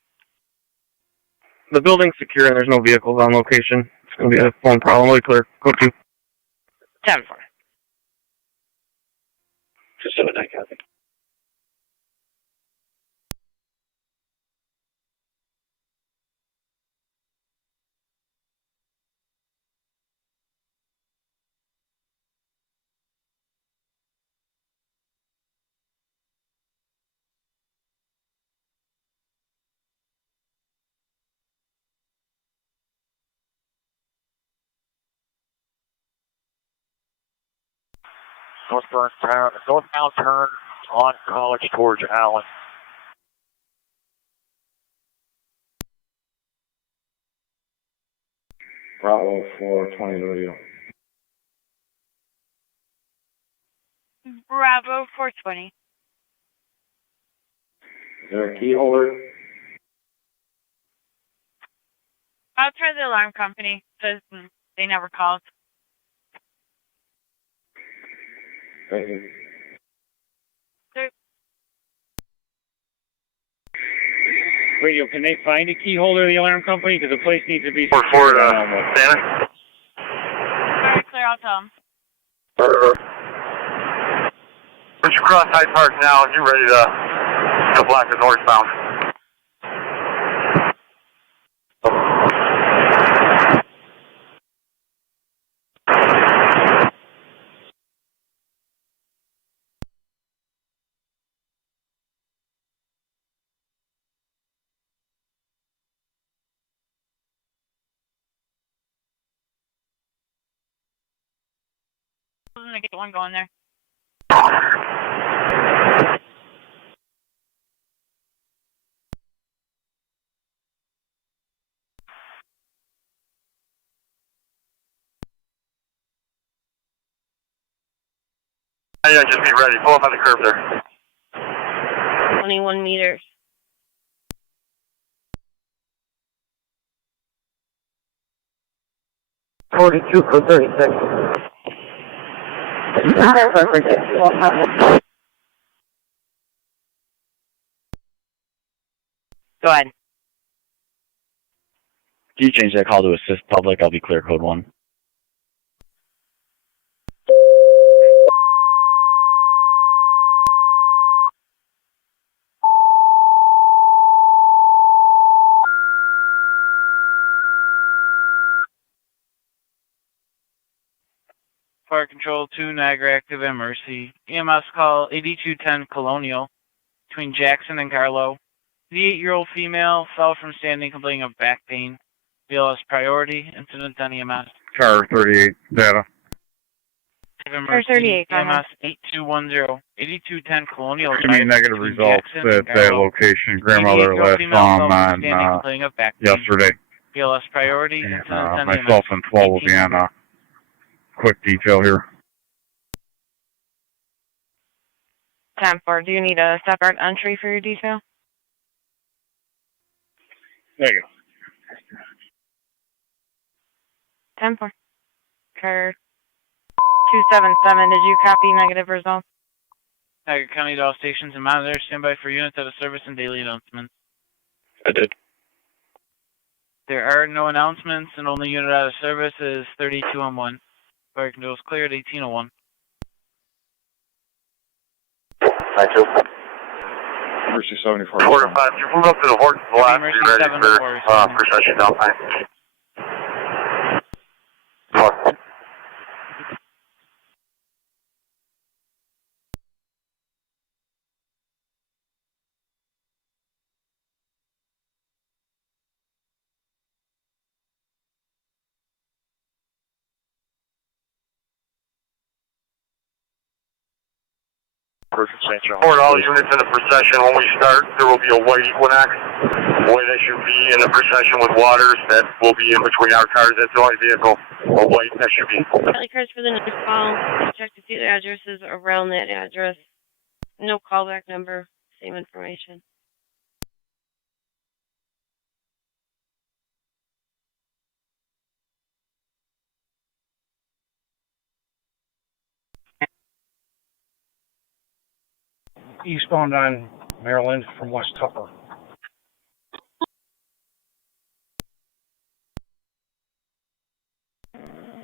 The building's secure and there's no vehicles on location. It's going to be a phone problem. Really clear. Go to 10-4. 279 County. Northbound turn on College towards Allen. Bravo 420 radio. Bravo 420. Is there a key holder? I'll try the alarm company because they never called. Thank you. Radio, can they find a key holder of the alarm company? Because the place needs to be Santa. Alright, clear, I'll tell them. Once you cross Hyde Park now, you're ready to block the northbound. I'm gonna get one going there. Yeah, just be ready. Pull up on the curb there. 21 meters. $42 for 36. Go ahead. Can you change that call to assist public? I'll be clear code 1. Fire Control 2, Niagara active emergency. EMS call 8210 Colonial between Jackson and Carlo. The 8-year-old female fell from standing complaining of back pain. BLS priority. Incident on EMS. Car 38, data. Car 38, EMS 8210. 8210 Colonial. Give me negative results at that location. Grandmother last saw him on yesterday. BLS priority. Incident on EMS. Myself and 12 will be on quick detail here. 10-4, do you need a separate entry for your detail? There you go. 10-4. Car 277, did you copy negative results? Niagara County to all stations and monitors. Standby for units out of service and daily announcements. I did. There are no announcements, and only unit out of service is 3211. Fire control is cleared, 1801. Thank you. Emergency 74. Quarter 5, you move up to the horse block. Be ready for procession down time. Report all units in the procession. When we start, there will be a white Equinox, white SUV in the procession with waters that will be in between our cars. That's the only vehicle, a white SUV. Kelly cars for the next call. Check to see the addresses around that address. No callback number. Same information. Eastbound on Maryland from West Tupper.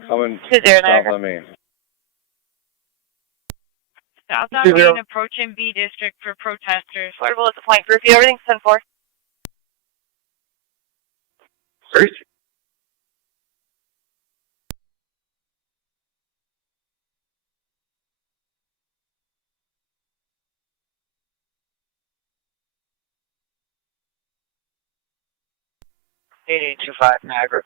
Coming south on me. South on Main, approaching B District for protesters. Affordable at the point. Group you, everything's 10-4. Great. $8825 Niagara.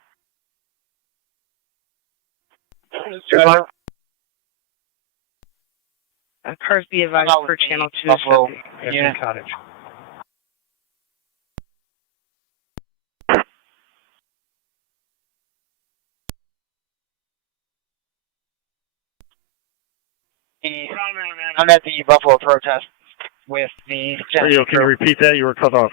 25. Cars be advised per channel 2. Buffalo Unit Cottage. I'm at the Buffalo protest with the... Can you repeat that? You were cut off.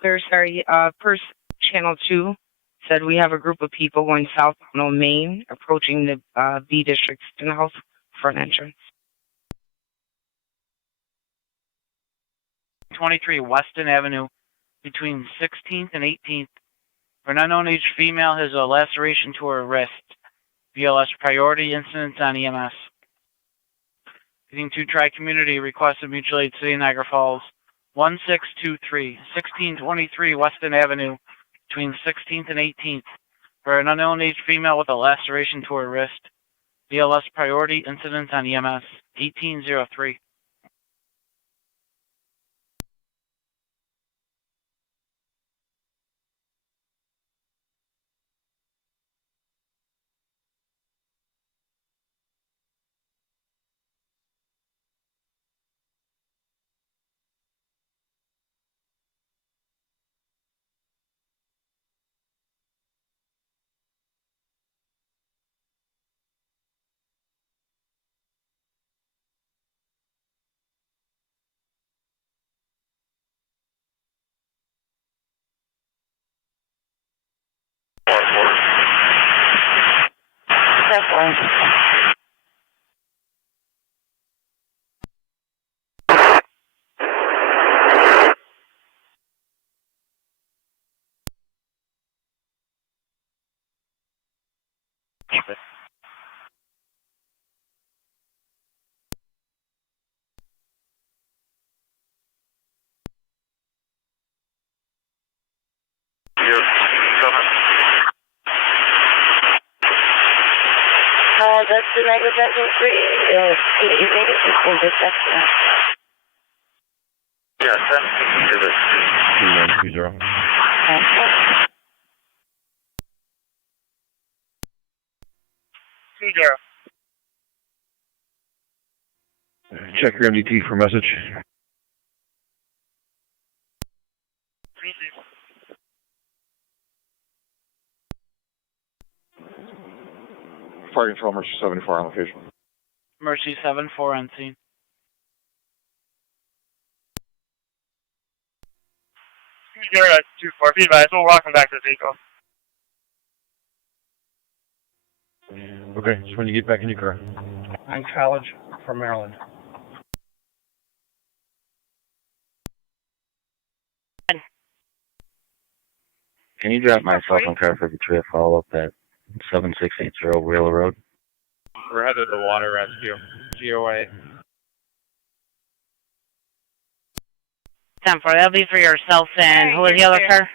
Clear, sorry. First channel 2 said we have a group of people going southbound on Main, approaching the B District House front entrance. 23 Weston Avenue between 16th and 18th. For an unknown age female has a laceration to her wrist. BLS priority incidents on EMS. Leading to Tri-Community requested mutual aid City of Niagara Falls 1623 Weston Avenue between 16th and 18th for an unknown age female with a laceration to her wrist. BLS priority incidents on EMS 1803. That's the Niagara Central 3. Intersection. Yes, sir. 2120. Check your MDT for message. Fire Control, Mercy 74 on location. Mercy 74 on scene. You're at 24 feet, guys. We'll walk him back to the vehicle. Okay, just when you get back in your car. I'm College from Maryland. Can you drop myself on car 53 follow up at 7680 Wheeler Road? We're headed to water rescue. GOA. 10-4, that'll be for yourself and who was the other car?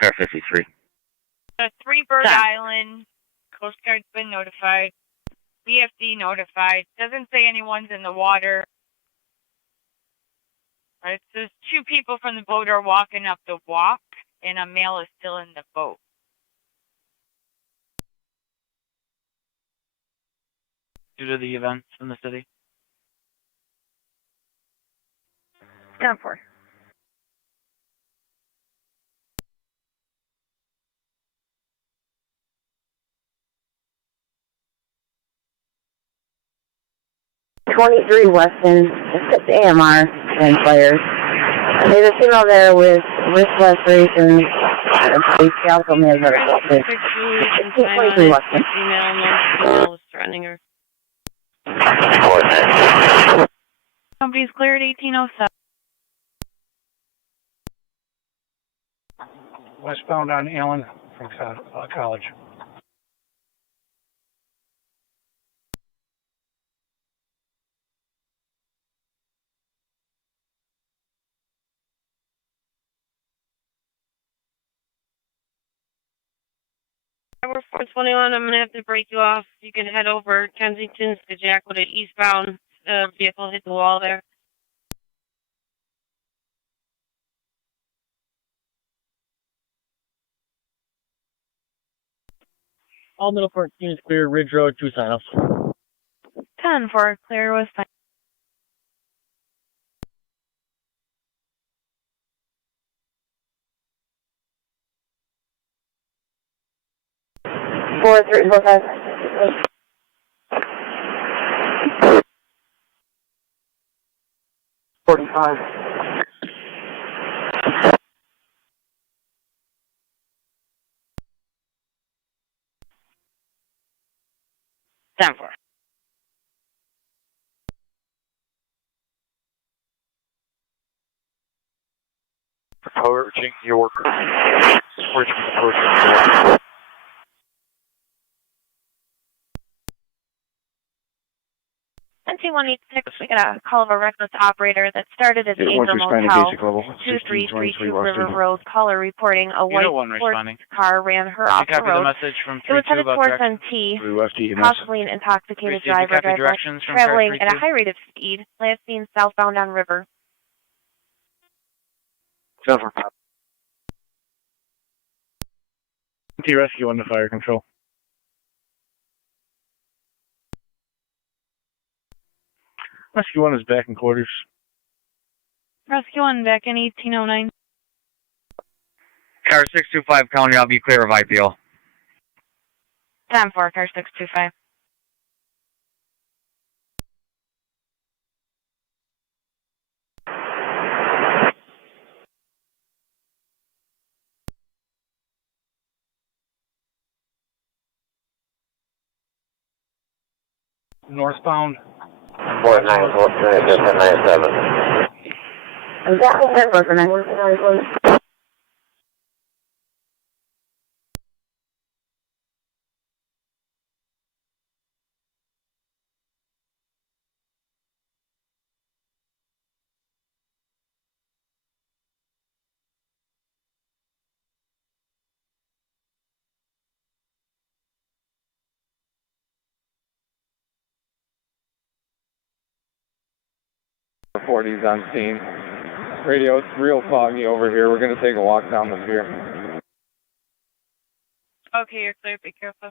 Car 53. 3 Bird Island. Coast Guard's been notified. BFD notified. Doesn't say anyone's in the water. Right, so there's 2 people from the boat are walking up the walk, and a male is still in the boat. Due to the events in the city. 10-4. .23 Weston, it's AMR, and players. There's a female there with wrist lacerations. She also may have medical history. 23 Weston. Female, was threatening her. Somebody's cleared 1807. Westbound on Allen from College. We're 421. I'm going to have to break you off. You can head over Kensington to Jackwood at eastbound. Vehicle hit the wall there. All Middleport units clear. Ridge Road, 2 sign-offs. 10-4, clear was fine. Four, three, four, five. 45. Time for. Approaching your. Approaching. NT186, we got a call of a reckless operator that started at the Angel Motel, 2332 River Road. Caller reporting a white sports car ran her off the road. It was headed towards NT, possibly an intoxicated driver traveling at a high rate of speed, last seen southbound on River. NT Rescue 1 to fire control. Rescue 1 is back in quarters. Rescue 1 back in 1809. Car 625 County, I'll be clear of IPO. 10-4, car 625. Northbound. 4947. The 40's on scene. Radio, it's real foggy over here. We're going to take a walk down the pier. Okay, you're clear. Be careful.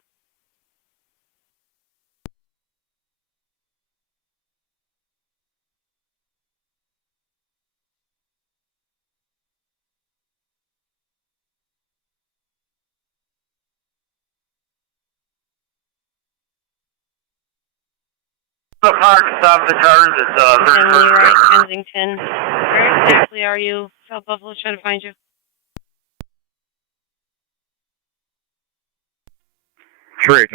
The park, stop the cars. It's Emily Wright, Kensington. Where exactly are you? South Buffalo's trying to find you. Straight,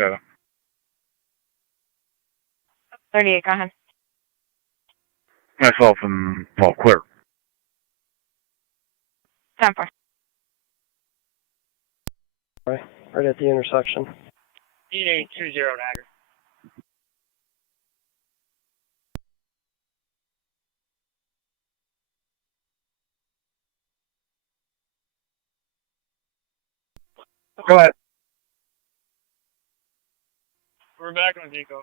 38, go ahead. Myself and, well, clear. 10-4. Right at the intersection. 8820 Niagara. Go ahead. We're back on Deco.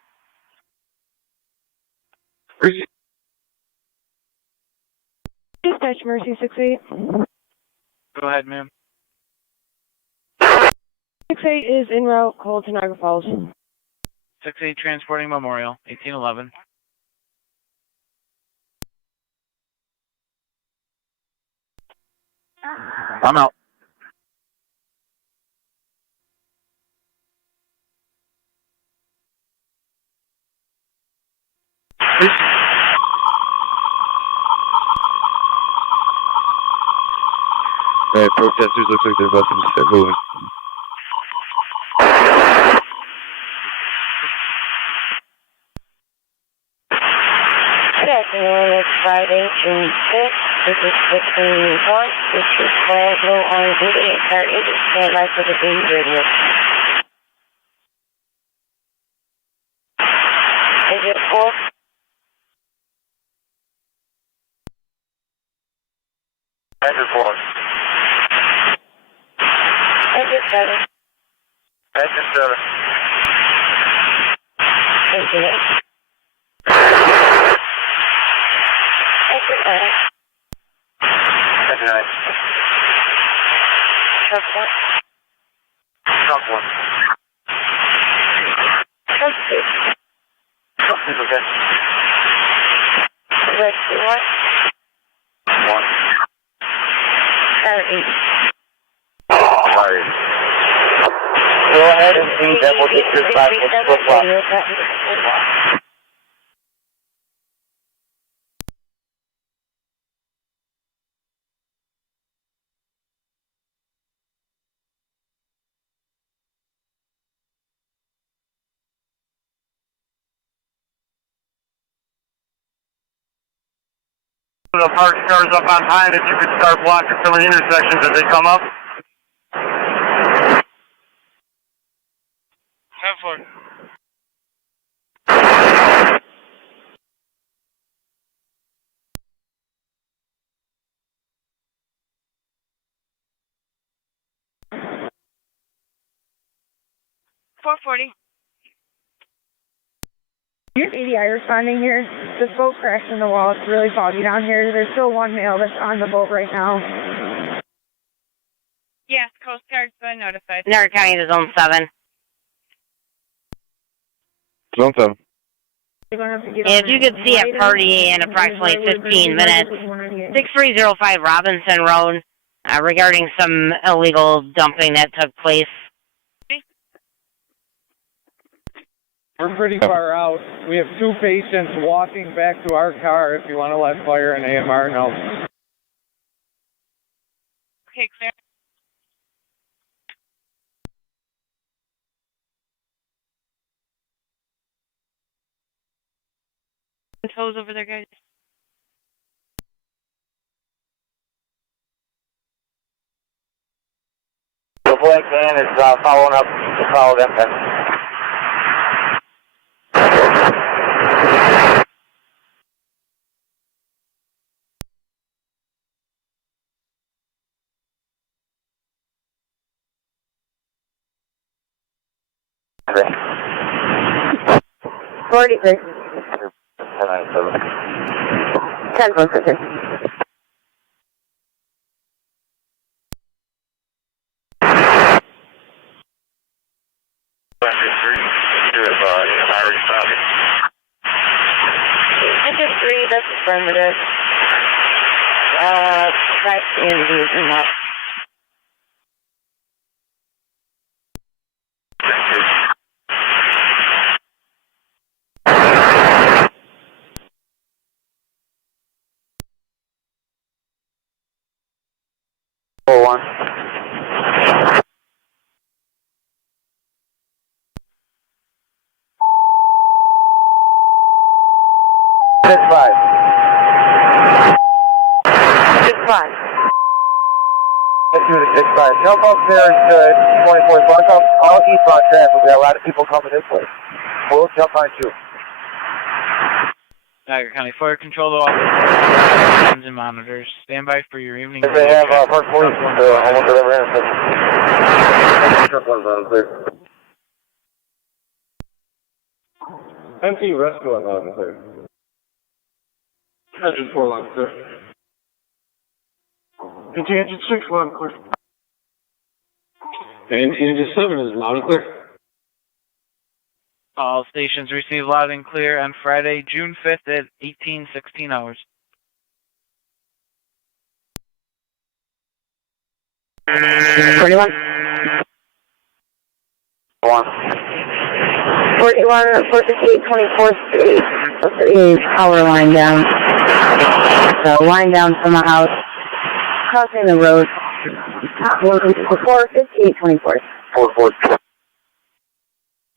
Dispatch Mercy 68. Go ahead, ma'am. 68 is en route, called to Niagara Falls. 68 transporting Memorial, 1811. I'm out. Alright, protesters looks like they're about to start moving. Good afternoon, it's Friday, June 6th. This is 15-1. This is low on duty at car 8. Stand by for the beam radio. Exit 4. Exit 4. Exit 7. Exit 7. Exit 8. Exit 9. Exit 9. Truck 1. Truck 1. Truck 2. It's okay. Rescue 1. 1. Car 8. Sorry. Go ahead and see that will get your 5 o'clock. The park cars up on time, if you could start blocking some of the intersections as they come up. 10-4. 440. Here's ADI responding here. This boat crashed in the wall. It's really foggy down here. There's still one male that's on the boat right now. Yes, Coast Guard's been notified. Niagara County to Zone 7. Zone 7. If you could see a party in approximately 15 minutes, 6305 Robinson Road, regarding some illegal dumping that took place. We're pretty far out. We have 2 patients walking back to our car if you want to let fire and AMR know. Okay, clear. Toes over there, guys. The black van is following up to follow them then. Okay. 43. 10-1. Three, that's affirmative. That's in up. One. 6-5. 6-5. Let's do the 6-5. Jump up there is good. 24 bucks up. All eastbound traffic. We got a lot of people coming this way. We'll jump on you. Niagara County Fire Control Office and monitors. Stand by for your evening. If they have Park Police, almost at every intersection. Empty restaurant on there. Engine 4 line clear. Engine 6 line clear. And engine 7 is loud and clear. All stations receive loud and clear on Friday, June 5th at 18:16 hours. 41. 458, 24th Street. Power line down. So line down from the house. Crossing the road. 458, 24th. 442.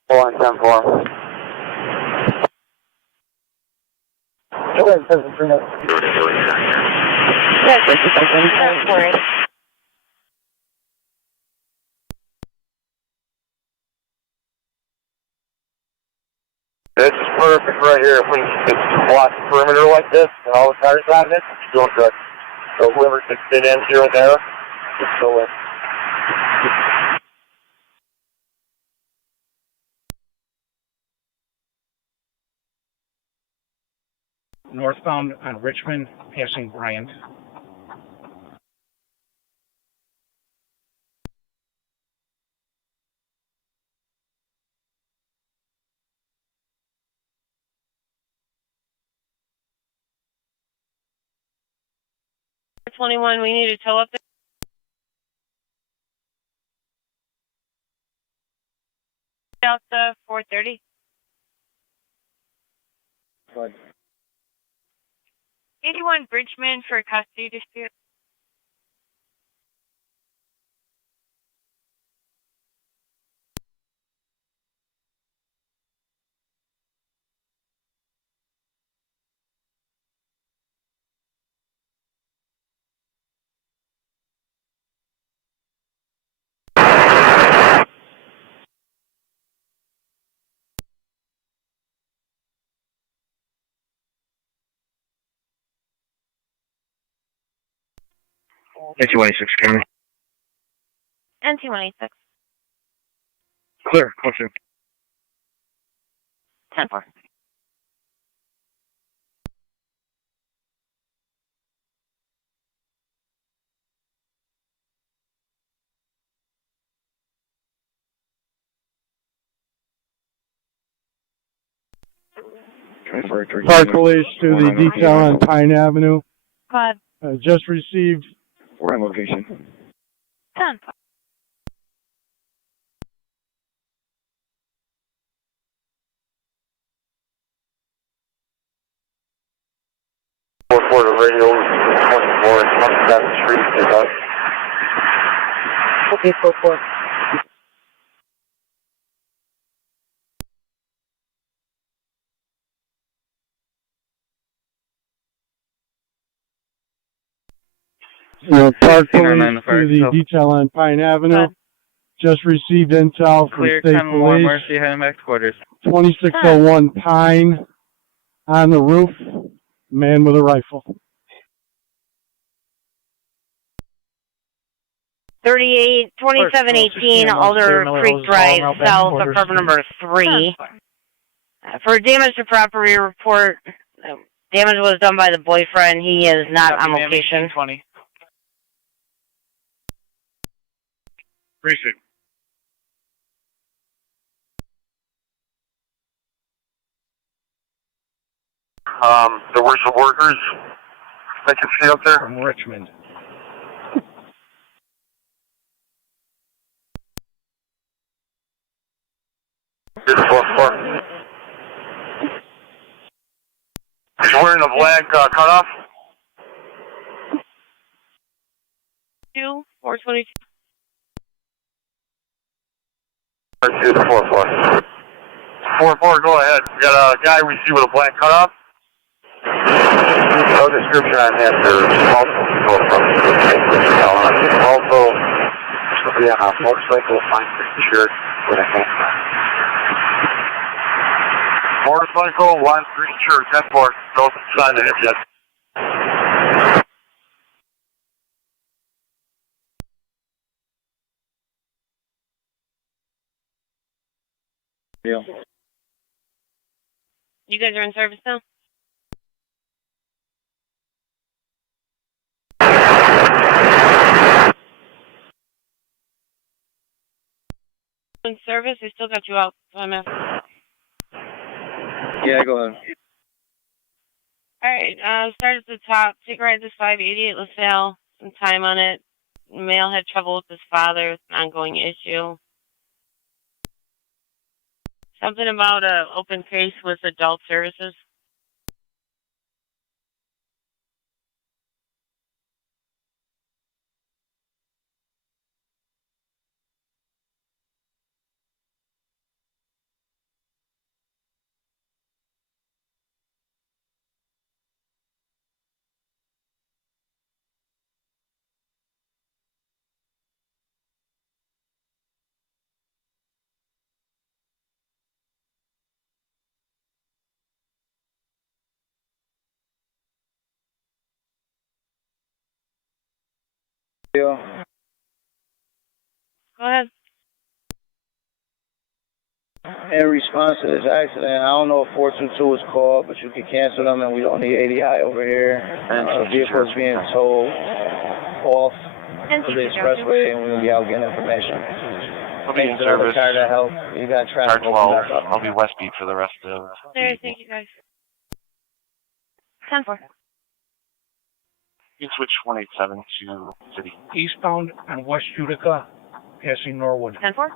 174. This is perfect right here. If we can block the perimeter like this and all the cars on it, it's doing good. So whoever can fit in here and there, just go in. Northbound on Richmond, passing Bryant. .21, we need a tow up there. Delta 430. Good. 81 Bridgman for custody dispute. NT-186 County. NT-186. Clear. Motion. 10-4. Park Police to the detail on Pine Avenue. Just received. We're on location. 10. For the radio, 24, up the street, is up. Okay, 4-4. Park Police to the detail on Pine Avenue. Just received intel from Clear, State 10-1, Police. Mercy, heading back to quarters. 2601 Pine on the roof. Man with a rifle. 2718 Alder Creek Drive, south of apartment number 3. For damage to property report, damage was done by the boyfriend. He is not on location. 20. Precinct. There were some workers I can see up there. From Richmond. He's wearing a black cutoff. 422. 4-4. 4-4, go ahead. We got a guy we see with a black cutoff. No description on that. Also, yeah, motorcycle, fine shirt with a hat. Motorcycle, line green shirt, 10-4. Don't sign the hip yet. You guys are in service now? In service? I still got you out, so I'm asking. Yeah, go ahead. Alright, start at the top. Take a ride to 588 LaSalle. Some time on it. Male had trouble with his father. It's an ongoing issue. Something about an open case with adult services. Go ahead. In response to this accident, I don't know if 422 was called, but you can cancel them and we don't need ADI over here. The vehicle's being towed off of the expressway and we'll be out getting information. I'll be in service. To help. You got traffic. R12. I'll be West Beat for the rest of There, thank you guys. 10-4. You can switch 187 to City. Eastbound on West Utica, passing Norwood. 10-4.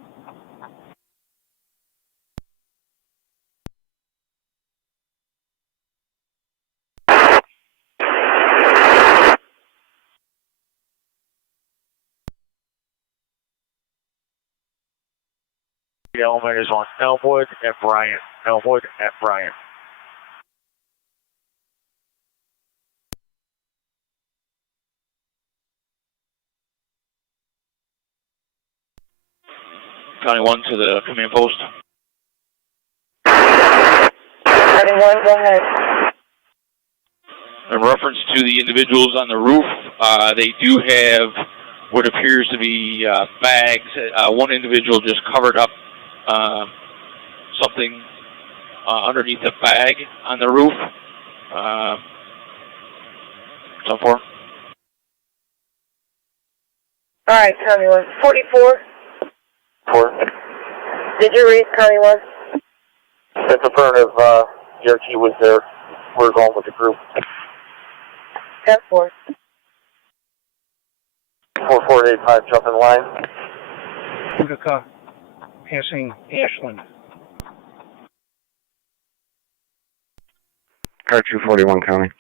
The element is on Elmwood at Bryant. Elmwood at Bryant. County 1 to the command post. 31, go ahead. In reference to the individuals on the roof, they do have what appears to be bags. One individual just covered up something underneath the bag on the roof. So far. Alright, County 1. 44. 4. Did you read County 1? That's affirmative. DRT was there. We're going with the group. 10-4. 4485, jump in line. Utica, passing Ashland. Car 241 County.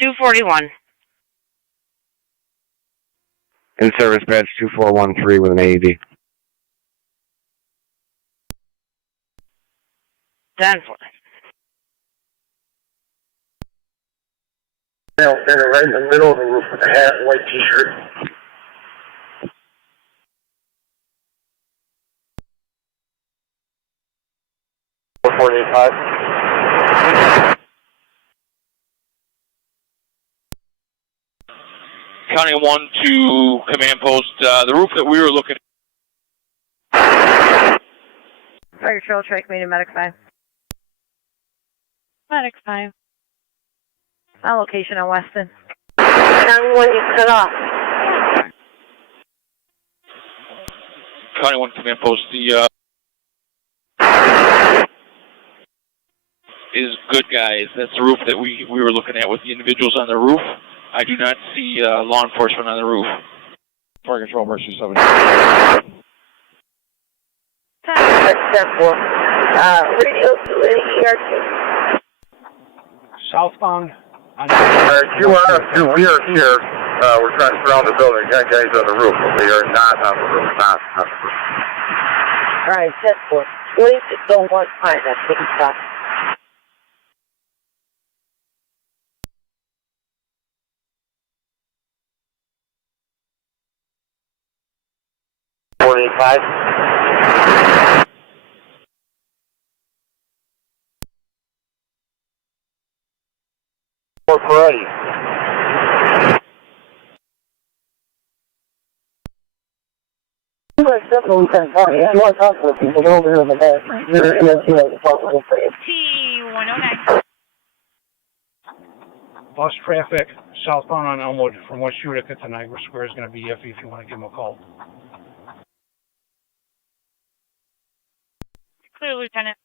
241. In service badge 2413 with an AED. 10-4. Standing right in the middle of the roof with a hat and white t-shirt. County 1 to command post. The roof that we were looking at. Fire Patrol, Trike Meeting, Medic 5. Medic 5. On location on Weston. County 1, you cut off. County 1 command post. The is good, guys. That's the roof that we were looking at with the individuals on the roof. I do not see law enforcement on the roof. Fire Control, Mercy 7. Step 4. Radio to ERT. Southbound. QRF2, we are here. We're trying to surround the building. Got guys on the roof. We are not on the roof. Not on the roof. Alright, step 4. Please don't want to find that big stop. For Parade. I'm not talking to people over here in the back. You're in the T109. Bus traffic southbound on Elmwood from West Utica to Niagara Square is going to be iffy if you want to give them a call. Clear, Lieutenant.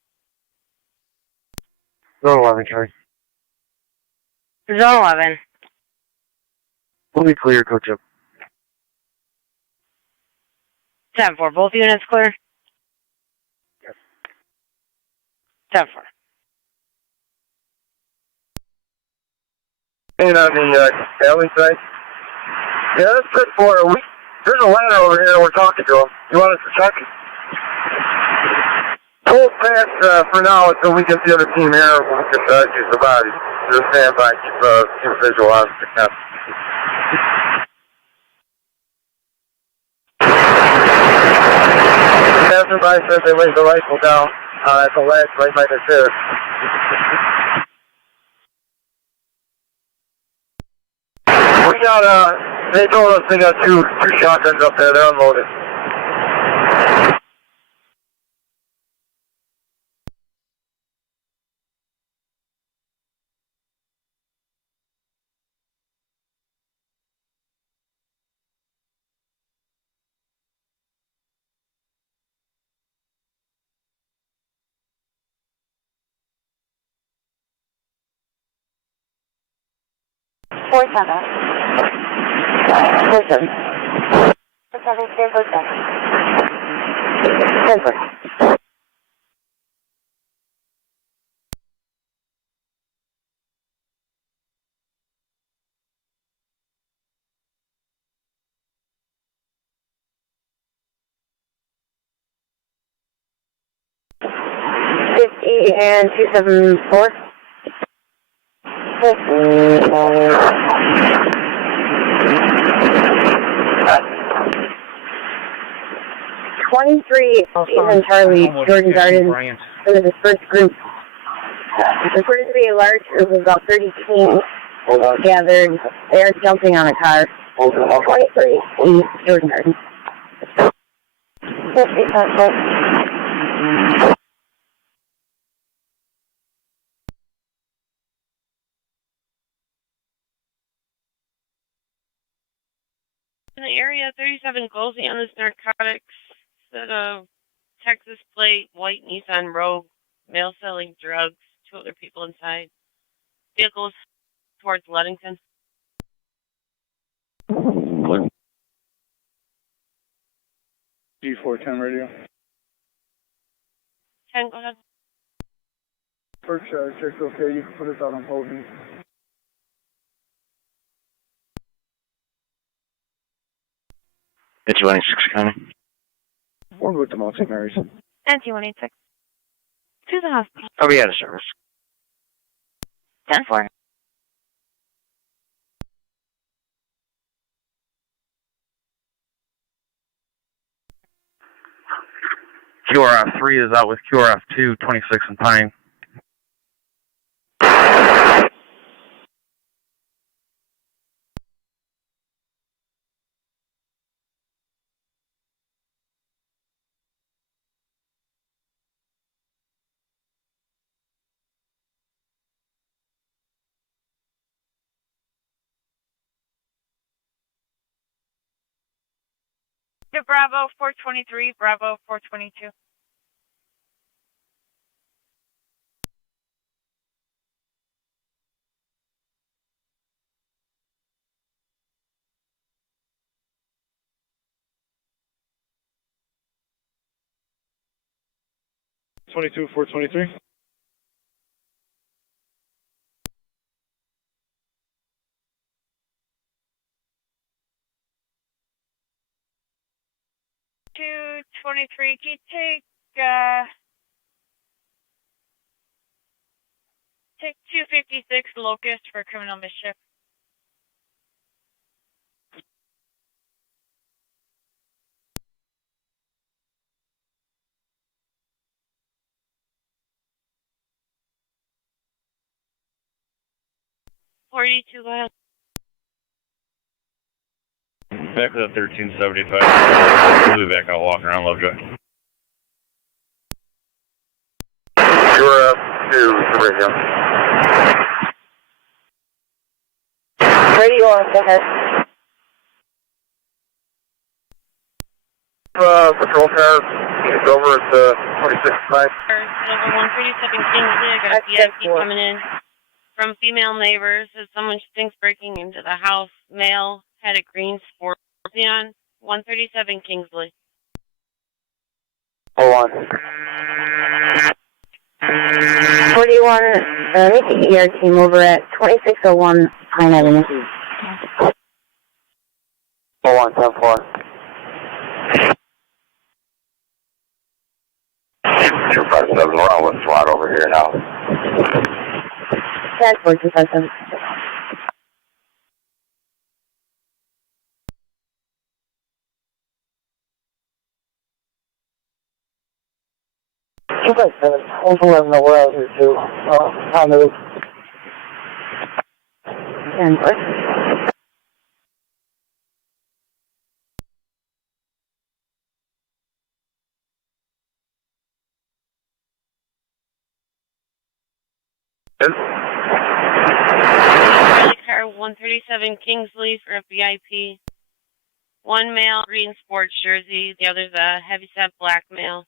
Zone 11, Charlie. Zone 11. Fully clear, coach up. 10-4. Both units clear? Yes. 10-4. And on the alley side? Yeah, that's good for it. There's a ladder over here. We're talking to him. You want us to check? Hold fast for now until we get the other team here. We'll get use the body. Just stand by. Keep visual on the cap. Passerby says they laid the rifle down at the ledge right by the stairs. We got, they told us they got two shotguns up there. They're unloaded. Four seven. And 274. 23 Stephen Charlie, Jordan Garden, for the dispersed group. There's going to be a large group of about 30 teams gathered. They are jumping on a car. 23 Jordan Garden. In the area, 37 Golsey on this narcotics, set of Texas plate, white Nissan Rogue, male selling drugs, 2 other people inside. Vehicles towards Ludington. G410 radio. 10, go ahead. Berkshire, check's okay. You can put us out on hold. It's 186 County. We're with the Mount St. Mary's. NT186. To the hospital. I'll be out of service. 10-4. QRF3 is out with QRF2, 26 and Pine. To Bravo 423, Bravo 422. Twenty-two, 423. Two 23. Can you take 256 Locust for criminal mischief? .42, go ahead. Back to the 1375. We'll be back out walking around Lovejoy. You're up to the radio. Radio on, go ahead. Patrol car, it's over at the 26-5. Over 137 Kingsley, I got a VIP coming in from female neighbors. Says someone she thinks breaking into the house. Male, had a green Scorpion. 137 Kingsley. Hold on. 41, make the ER team over at 2601 Pine Avenue. Hold on, 10-4. 257, we're on with SWAT over here now. 10-4, 257. Hopefully in the world here too. On the roof. And Car 137 Kingsley for a VIP. One male, green sports jersey. The other's a heavyset black male.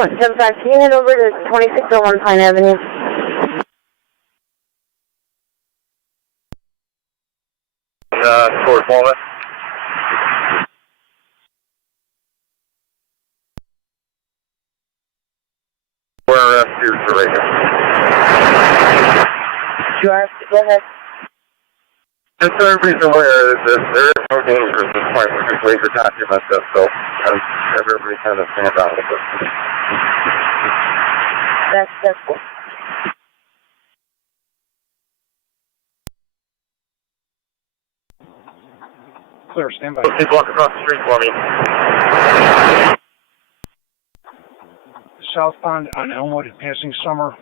75, can you head over to 2601 Pine Avenue? Towards Walnut. Where to the radio? Sure, go ahead. Just so everybody's aware that there is no danger at this point. We're just waiting for documents, so everybody kind of stand out with it. That's cool. Clear, stand by. Please walk across the street for me. Southbound on Elmwood passing Summer.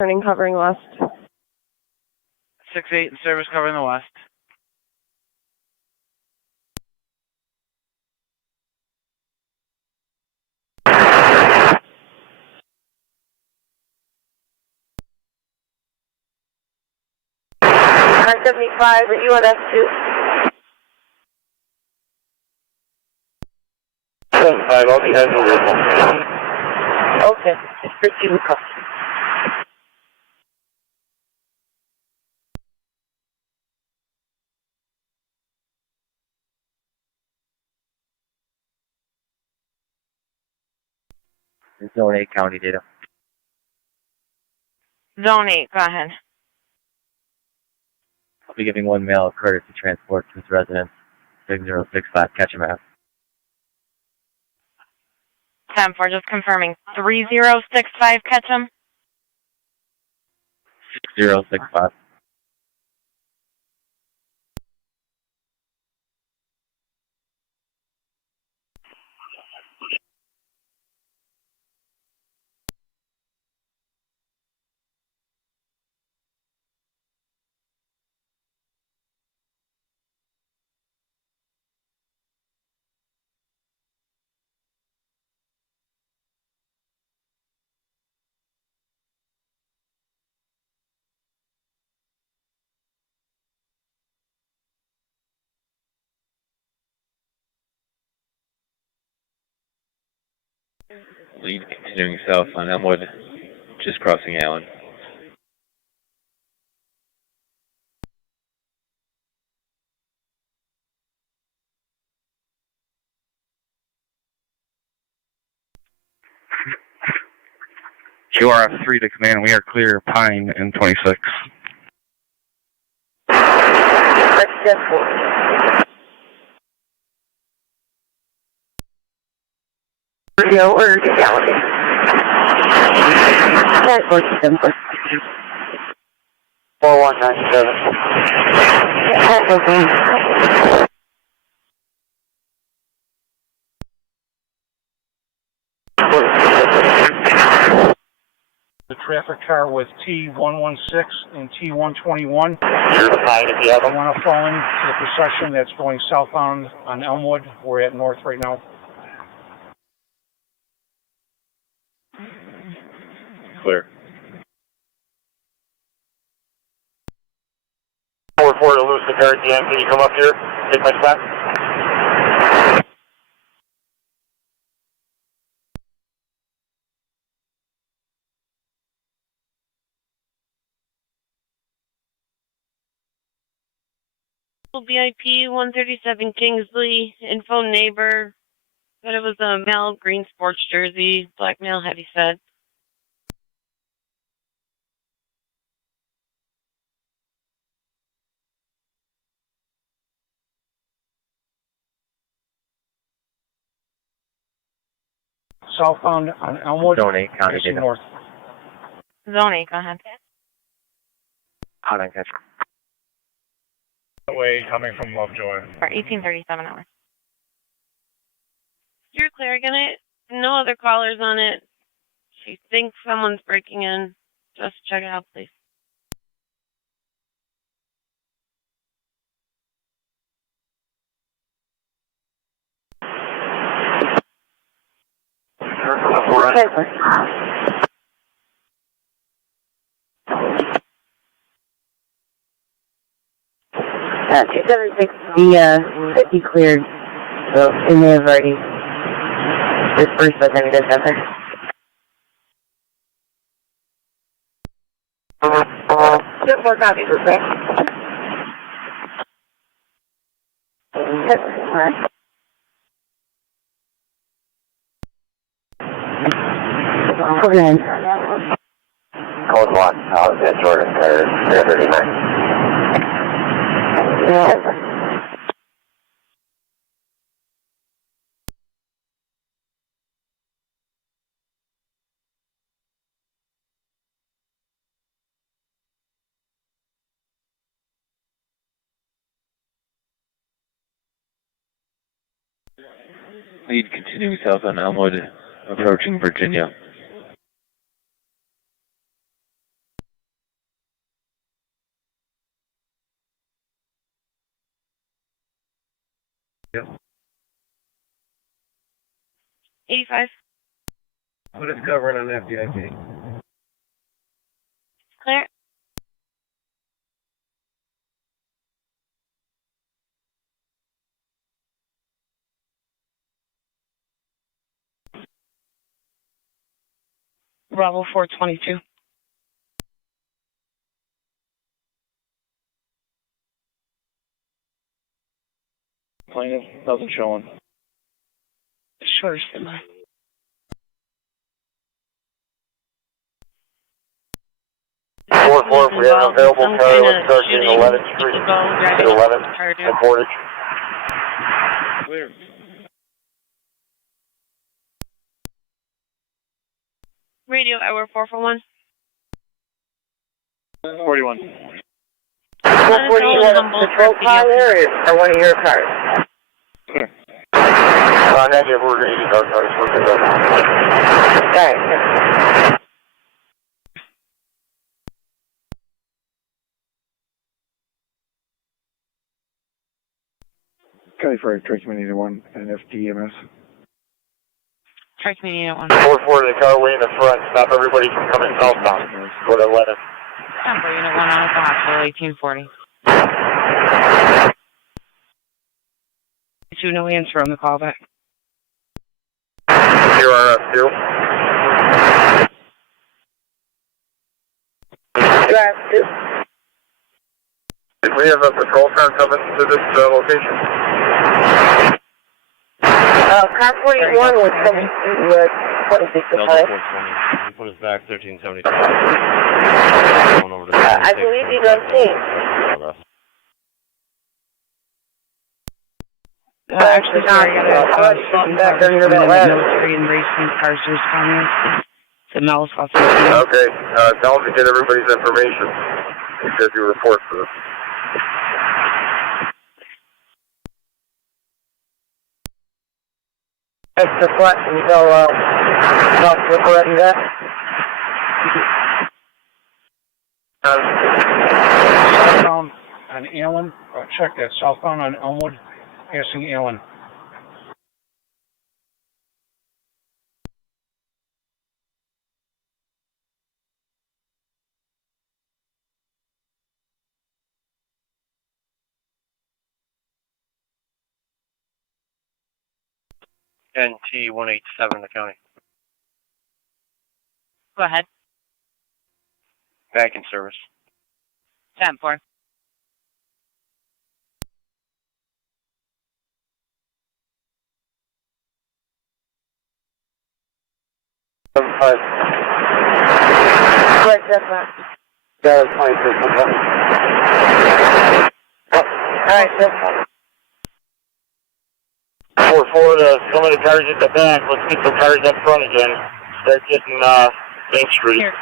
Turning covering west. 6-8 in service covering the west. I-75, are you on S2? 75, I'll be heading over there. Okay, it's pretty good. Zone 8 county data. Zone 8, go ahead. I'll be giving one male courtesy transport to his residence, 6065 Ketchum 10-4, just confirming. 3065 Ketchum? 6065. Lead continuing south on Elmwood, just crossing Allen. QRF3 to command, we are clear Pine in 26. Let's just radio or reality. 4197. The traffic car with T116 and T121. I want to fall into the procession that's going southbound on Elmwood. We're at north right now. Clear. 4-4 to lose the car at the end. Can you come up here? Take my spot. VIP 137 Kingsley, info neighbor. Said it was a male green sports jersey, black male heavy set. Southbound on Elmwood. Zone 8 county data. North. Zone 8, go ahead. Hot on Ketchum. That way coming from Lovejoy. For 1837 hours. You're clear again. No other callers on it. She thinks someone's breaking in. Just check it out, please. Yeah, 276, he cleared, so it may have already dispersed by the time he does have there. Get more copies, real quick. Alright. Okay. Code 1, out at Jordan, or 39. Yeah. Lead continuing south on Elmwood, approaching Virginia. Yep. 85. What is covering on that VIP? Clear. Bravo 422. Plaintiff, nothing showing. Sure, stand by. We have an available car with starting 11th Street at 11th and Portage. Clear. Radio hour 441. 41. 441, patrol car there or one of your cars? Negative, we're going to use our cars. We're good. Alright. Kelly Freight, Trace Community 1 and FDMS. Trace me at 1. 4-4 to the car way in the front. Stop everybody from coming southbound. Go to 11. Tempo unit 1 on the hospital, 1840. No answer on the callback. Here RF2. Drive 2. We have a patrol car coming to this location. Car 41 was coming to, what is it, the car? He put us back 1372. I believe he's on scene. Actually, sorry, I got back under that ladder. Military and racing cars just comments. The Mel's hospital. Okay, tell them to get everybody's information. Because you report for this. Extra flat until, Lockport and that. Southbound on Allen. Check that. Southbound on Elmwood. Passing Allen. NT 187, the county. Go ahead. Back in service. 10-4. Right, that's right. That was 26. Alright, that's fine. 4-4, some of the cars at the back. Let's get the cars up front again. Start getting Main Street. Here.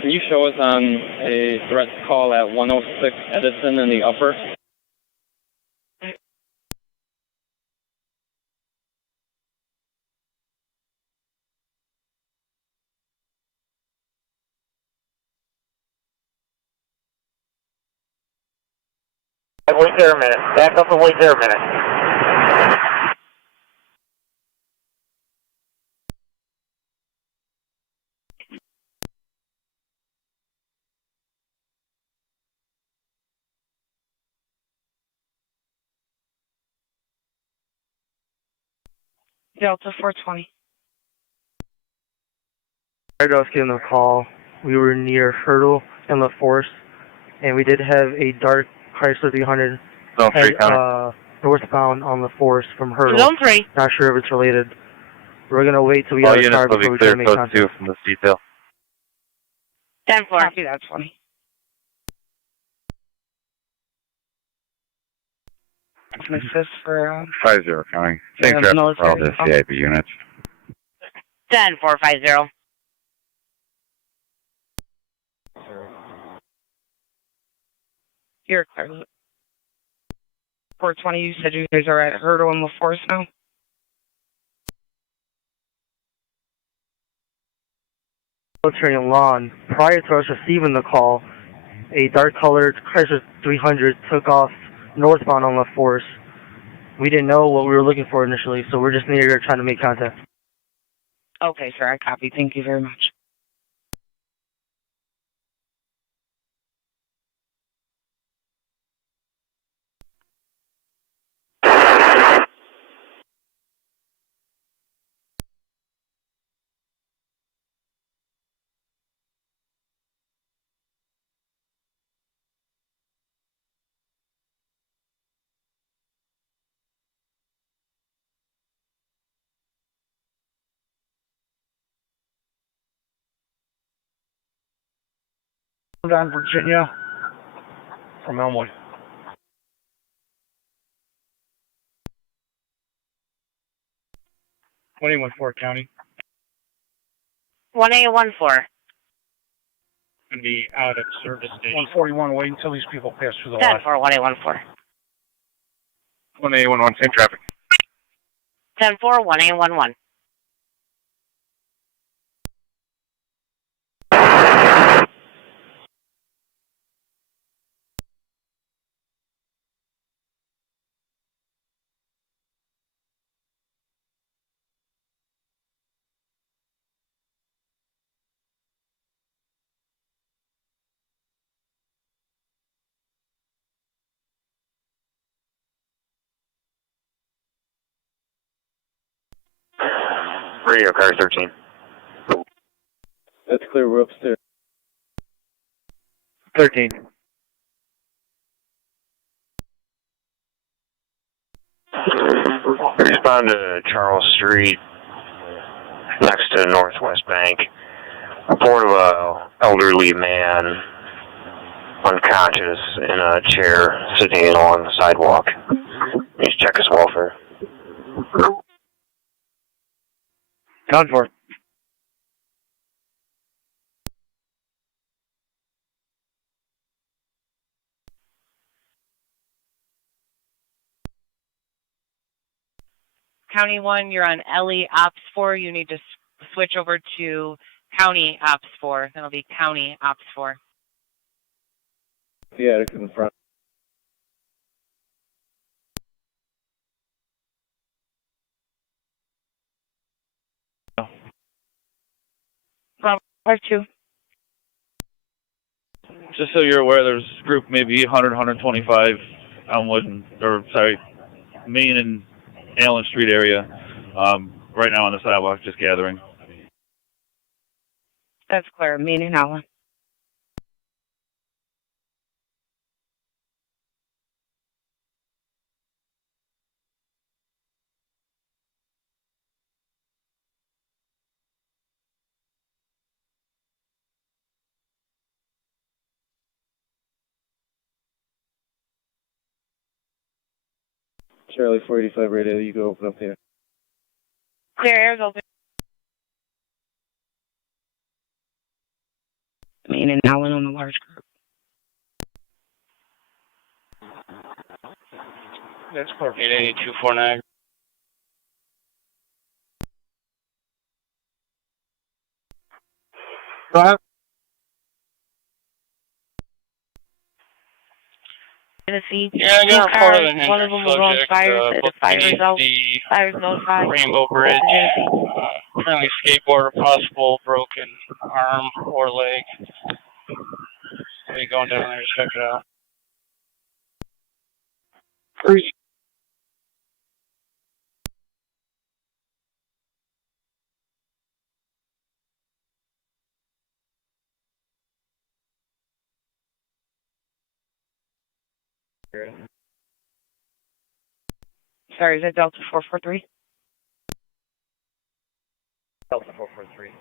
Can you show us on a threat call at 106 Edison in the upper? Wait there a minute. Back up and wait there a minute. Delta 420. I was given a call. We were near Hurdle and La Force, and we did have a dark Chrysler 300 northbound on La Force from Hurdle. Zone 3. Not sure if it's related. We're going to wait till we get a car before we try to make contact. Code 2 from this detail. 10-4. Copy that, 20. Assist for 50 county. Same traffic for all the CIP units. 10-450. Here, Carlos. 420, you said you guys are at Hurdle and LaForce now? Military and Lawn. Prior to us receiving the call, a dark-colored Chrysler 300 took off northbound on LaForce. We didn't know what we were looking for initially, so we're just near here trying to make contact. Okay, sir, I copy. Thank you very much. Down Virginia from Elmwood. 1A14 County. 1A14. Gonna be out at service station. 141, wait until these people pass through the lot. 10-4, 1A14. 1A11, same traffic. 10-4, 1A11. Radio car 13. That's clear, we're upstairs. 13. Respond to Charles Street, next to Northwest Bank. Report of a elderly man, unconscious, in a chair, sitting along the sidewalk. Please check his welfare. Count for. County 1, you're on LE Ops 4. You need to switch over to County Ops 4. That'll be County Ops 4. The attic in the front. Bravo 52. Just so you're aware, there's a group maybe 100, 125 Main and Allen Street area right now on the sidewalk, just gathering. That's clear. Main and Allen. Charlie 485 radio, you go open up there. Clear, air's open. Main and Allen on the large group. That's perfect. 88249. Go ahead. Yeah, I got a photo of the One of them was on fire. The fire is out. Fire's notified. Rainbow Bridge. Apparently skateboarder, possible broken arm or leg. So you're going down there to check it out. Sorry, is that Delta 443? Delta 443.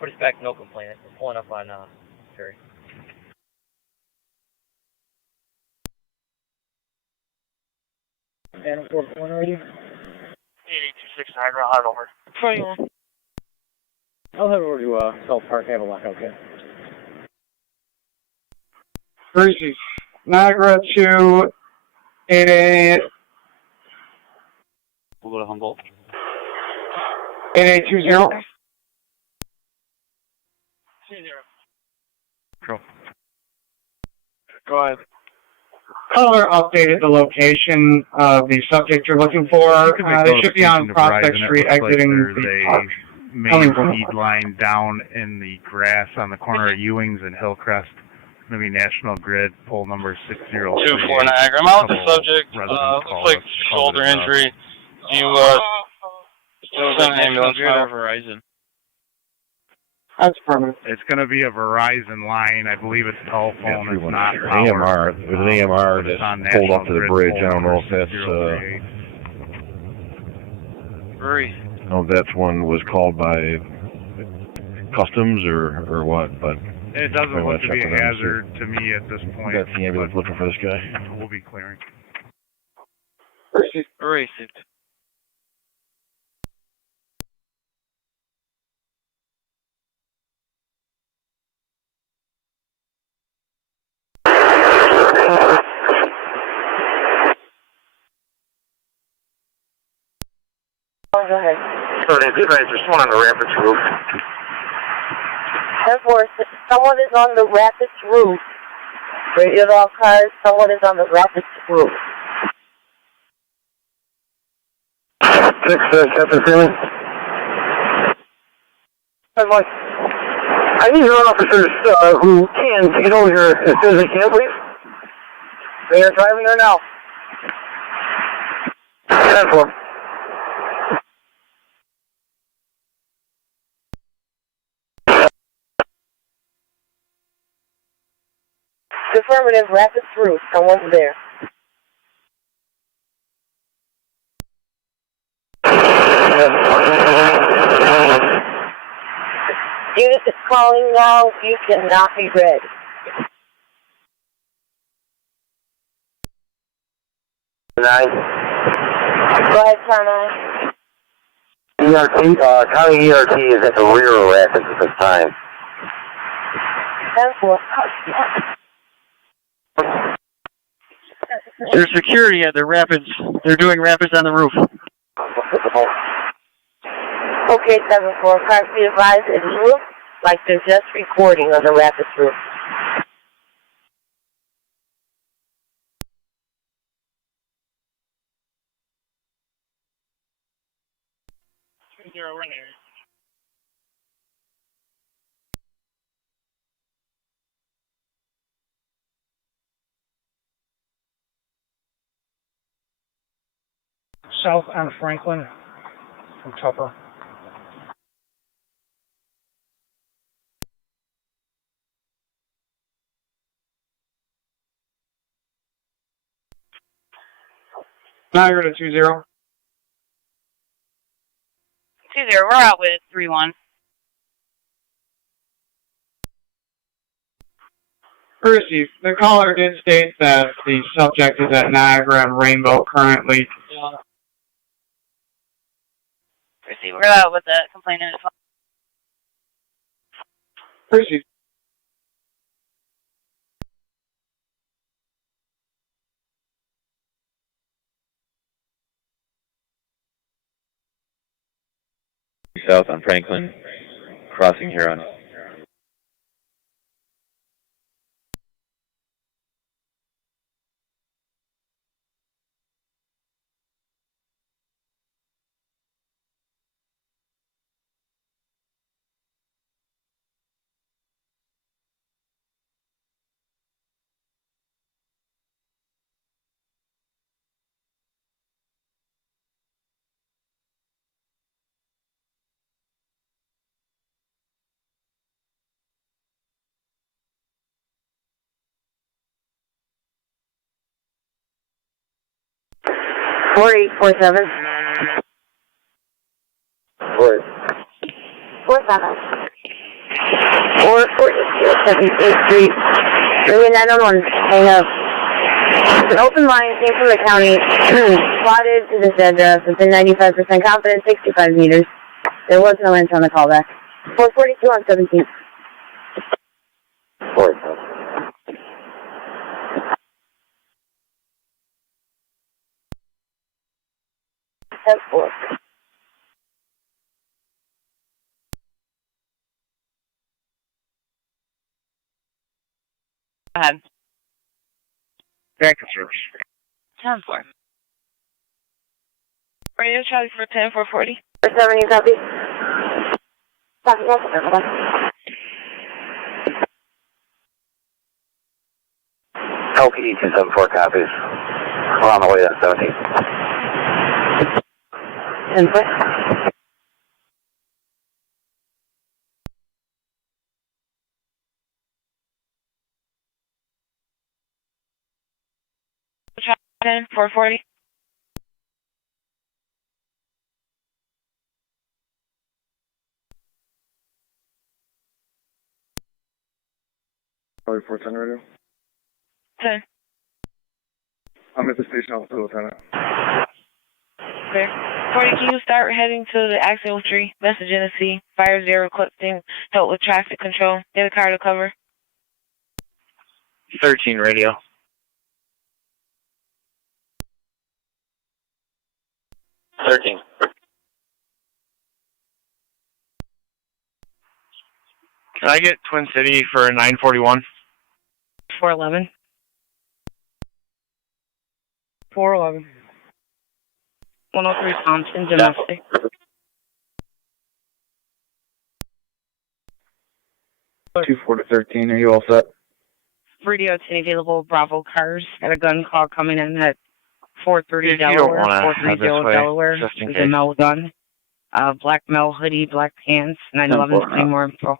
Put us back, no complaint. We're pulling up on Ferry. Adam 441 already? 88269, I'll have it over. For you. I'll head over to South Park, have a lockout, okay? Crazy. Niagara to 88. We'll go to Humboldt. 8820. Control. Go ahead. Caller updated the location of the subject you're looking for. They should be on Prospect Street exiting the park. Main feed line down in the grass on the corner of Ewing's and Hillcrest. Maybe National Grid, pole number 603. 2-4 Niagara. I'm out with the subject. Looks like shoulder injury. Do you, send an ambulance now? Verizon. That's permanent. It's going to be a Verizon line. I believe it's telephone. It's not power. AMR. There's an AMR that's pulled off to the bridge. I don't know if that's one was called by Customs or what, but it doesn't look to be a hazard to me at this point. Got the ambulance looking for this guy. We'll be clearing. Received. Go ahead. There's one on the Rapids roof. 10-4, someone is on the Rapids roof. Radio to all cars, someone is on the Rapids roof. 6, Captain Freeman. I need your officers who can to get over here as soon as they can, please. They are driving there now. 10-4. Affirmative, Rapids roof, someone's there. Unit is calling now, you cannot be read. Nine. Go ahead, Tana. ERT, County ERT is at the rear of Rapids at this time. 10-4. There's security at the Rapids. They're doing Rapids on the roof. Okay, 7-4. Cars be advised, it looks like they're just recording on the Rapids roof. South on Franklin from Tupper. Niagara to 20. 20, we're out with 3-1. Received. The caller did state that the subject is at Niagara and Rainbow currently. Receive, we're out with the complainant as well. Received. South on Franklin, crossing Huron. Four 847. 47. 447th Street. Maybe 911. Hang up. It's an open line, came from the county. Spotted to this address within 95% confidence, 65 meters. There was no answer on the callback. 442 on 17th. 47. 10-4. Go ahead. Backup service. 10-4. Radio Charlie for 10-440. 7, you copy. Copy, yes. LPE 274 copies. We're on the way to 17. 10-4. Charlie 440. Charlie 410 radio. 10. I'm at the station office, Lieutenant. Clear. 40, can you start heading to the axial tree? Message in the sea. Fire 0 clipping. Help with traffic control. Get a car to cover. 13 radio. 13. Can I get Twin City for 941? 411. 411. 103 Thompson, domestic. Two 4 to 13. Are you all set? Radio 10 available. Bravo cars. Got a gun call coming in at 430 If you don't Delaware. wanna 430 head this way, Delaware. just in With case. a Mel gun. Black Mel hoodie, black pants. 911. Any more info?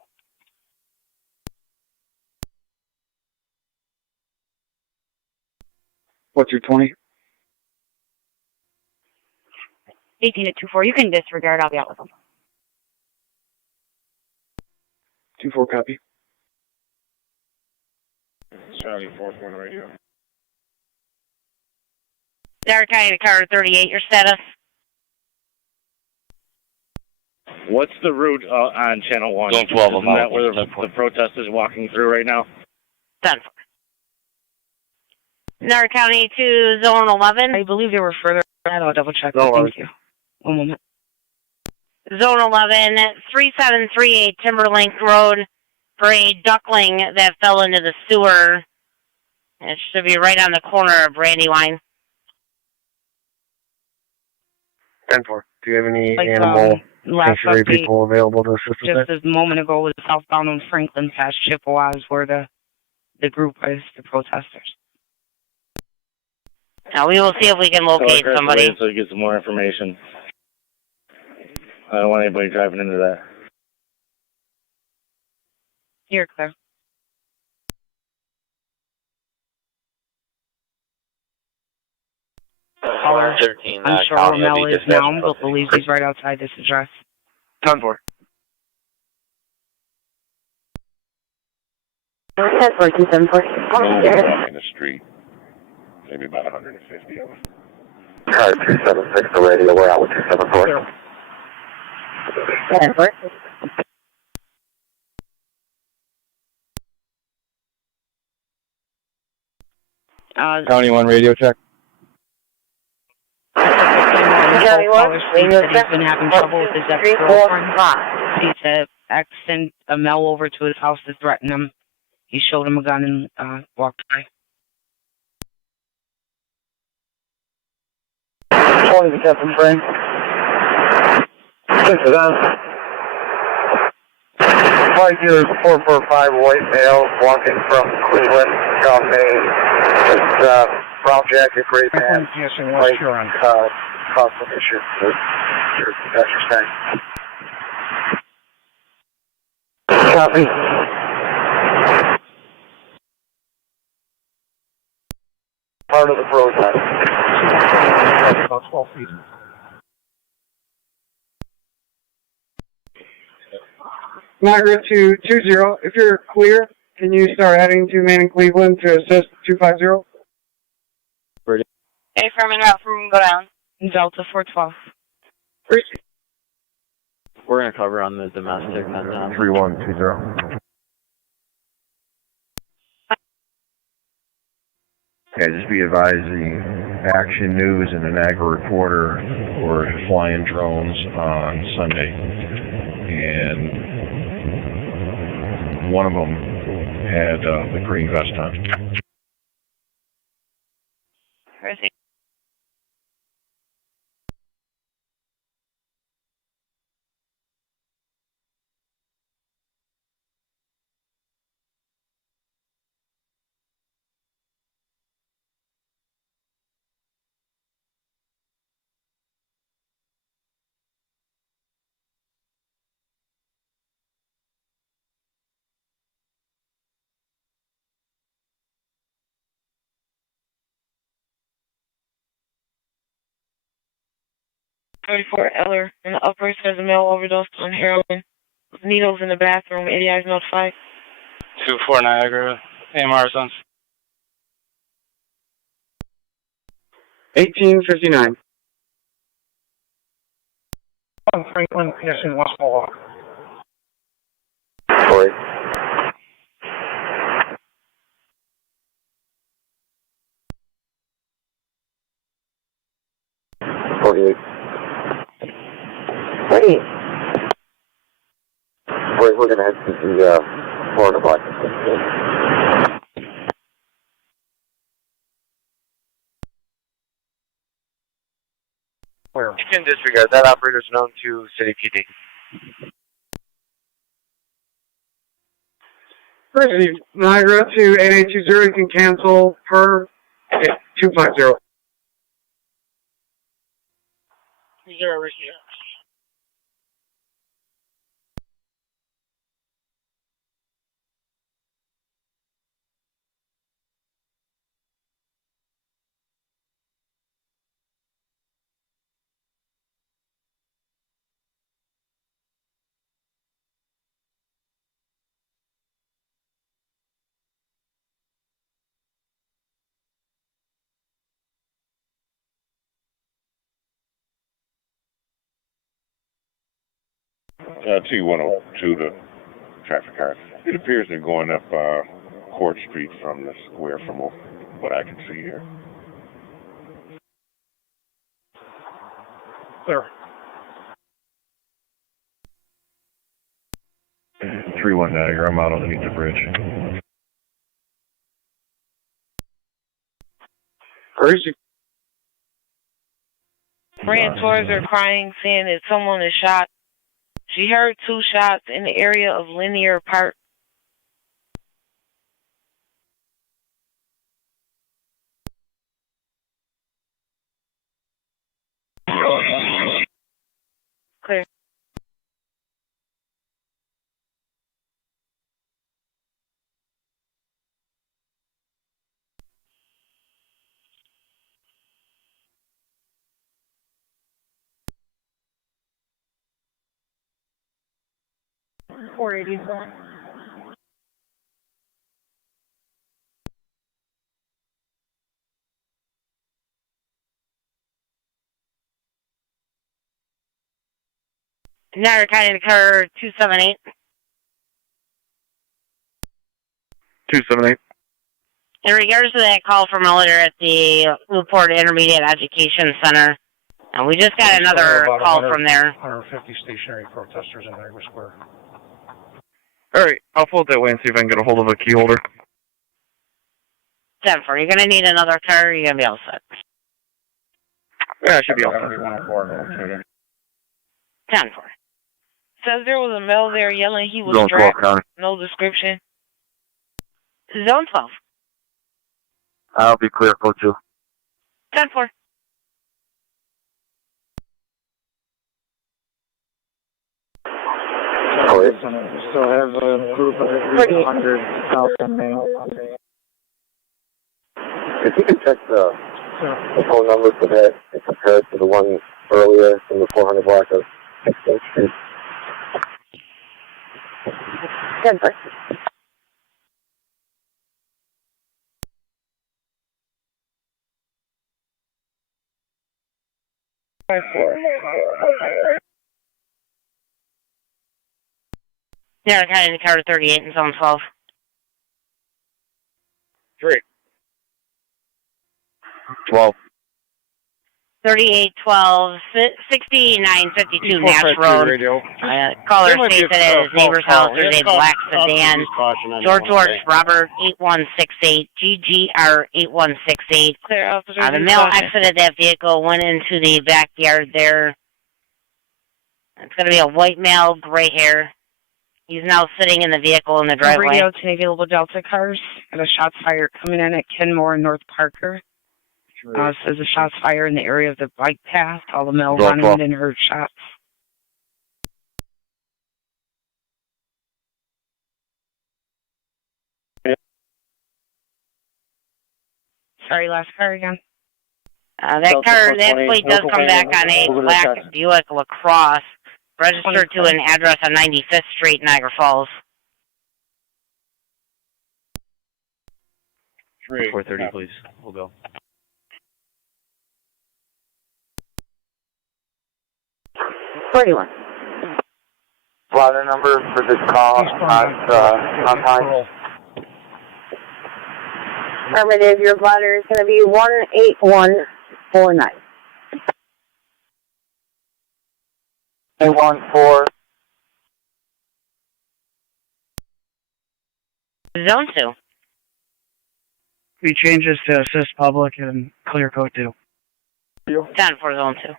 What's your 20? 18 at 24. You can disregard. I'll be out with them. 2-4 copy. Charlie 4-4 radio. Niagara County to Carter 38, your status? What's the route on Channel 1? Zone 12, Isn't that where the protest is walking through right now? Done. Niagara County to Zone 11. I believe they were further. I'll double check. No worries. Thank you. One moment. Zone 11, 3738 Timberlink Road for a duckling that fell into the sewer. It should be right on the corner of Brandywine. 10-4. Do you have any Like, animal last sanctuary update, people available to assist with just that? a moment ago was southbound on Franklin past Chippewas where the group is, the protesters. Now we will see if we can locate somebody. So you get some more information. I don't want anybody driving into that. You're clear. Caller, 13. unsure where Mel is now, but believes he's right outside this address. 10-4. 10-4, In the street. Maybe about 150 of them. Car 276 to radio, we're out with 274. 10-4. County 1 radio check. County 1, radio He's check. been having trouble with his ex-girlfriend. He said X sent a Mel over to his house to threaten him. He showed him a gun and walked away. 27 frame. 6 of them. 50445 white male walking from Cleveland, come a brown jacket, gray pants, white costume issue. That's your thing. Copy. Part of the protest. About 12 feet. Niagara to 20. If you're clear, can you start heading to Maine and Cleveland to assist 250? Hey, Furman route from go down. Delta 412. We're going to cover on the domestic. 3120. Yeah, just be advised the Action News and the Niagara Reporter were flying drones on Sunday, and one of them had the green vest on. Proceed. Eller in the upper says a male overdosed on heroin. Needles in the bathroom. ADI notified. 2-4 Niagara. AMR on 1859. Franklin, Pearson, West Mohawk. Corey. Ready. We're going to head to the Florida block. Where? You can disregard. That operator is known to City PD. Ready. Niagara to 8820, you can cancel per 250. 0 here. T102 to traffic cars. It appears they're going up Court Street from the square from what I can see here. Clear. 3-1 Niagara, I'm out underneath the bridge. Crazy. Ran towards her crying, saying that someone is shot. She heard 2 shots in the area of Linear Park. Clear. .481. Niagara County occurred 278. 278. In regards to that call from earlier at the Lockport Intermediate Education Center, and we just got another call from there. 150 stationary protesters in Niagara Square. Alright, I'll float that way and see if I can get a hold of a key holder. 10-4, you're going to need another car, or you're going to be all set. Yeah, I should be all set. 10-4. Says there was a male there yelling he was Zone 12, strapped. County. No description. Zone 12. I'll be clear, code 2. 10-4. Still have a group of 300 South Main. If you can check the phone number for that and compare it to the one earlier from the 400 block of 16th Street. 10-4. Niagara County Carter 38 in Zone 12. 3. 12. 3812, 6952 Nash Road. Caller states that at his neighbor's house there's a black sedan. George Robert 8168, GGR 8168. The male exited that vehicle, went into the backyard there. It's going to be a white male, gray hair. He's now sitting in the vehicle in the driveway. Radio to available Delta cars. Got a shots fired coming in at Kenmore and North Parker. Says a shots fired in the area of the bike path. All the male running and heard shots. Sorry, last car again. That plate does come back on a black Buick LaCrosse, registered to an address on 95th Street, Niagara Falls. 430, please. We'll go. Blotter number for this call on time. Affirmative, your blotter is going to be 18149. 814. Zone 2. We changes to assist public and clear code 2. 10 for Zone 2.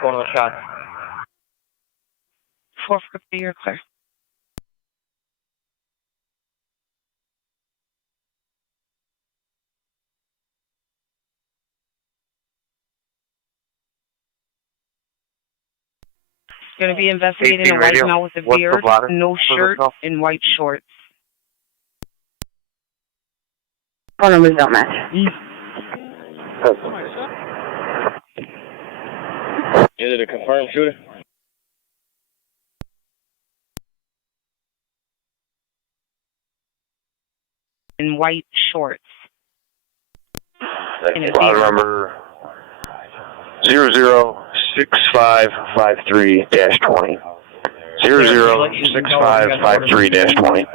Going to the shot. 450, you're clear. Going to be investigating a white male with a beard, no shirt, and white shorts. Phone numbers don't match. Is it a confirmed shooter? In white shorts. Blotter number 006553-20. 006553-20.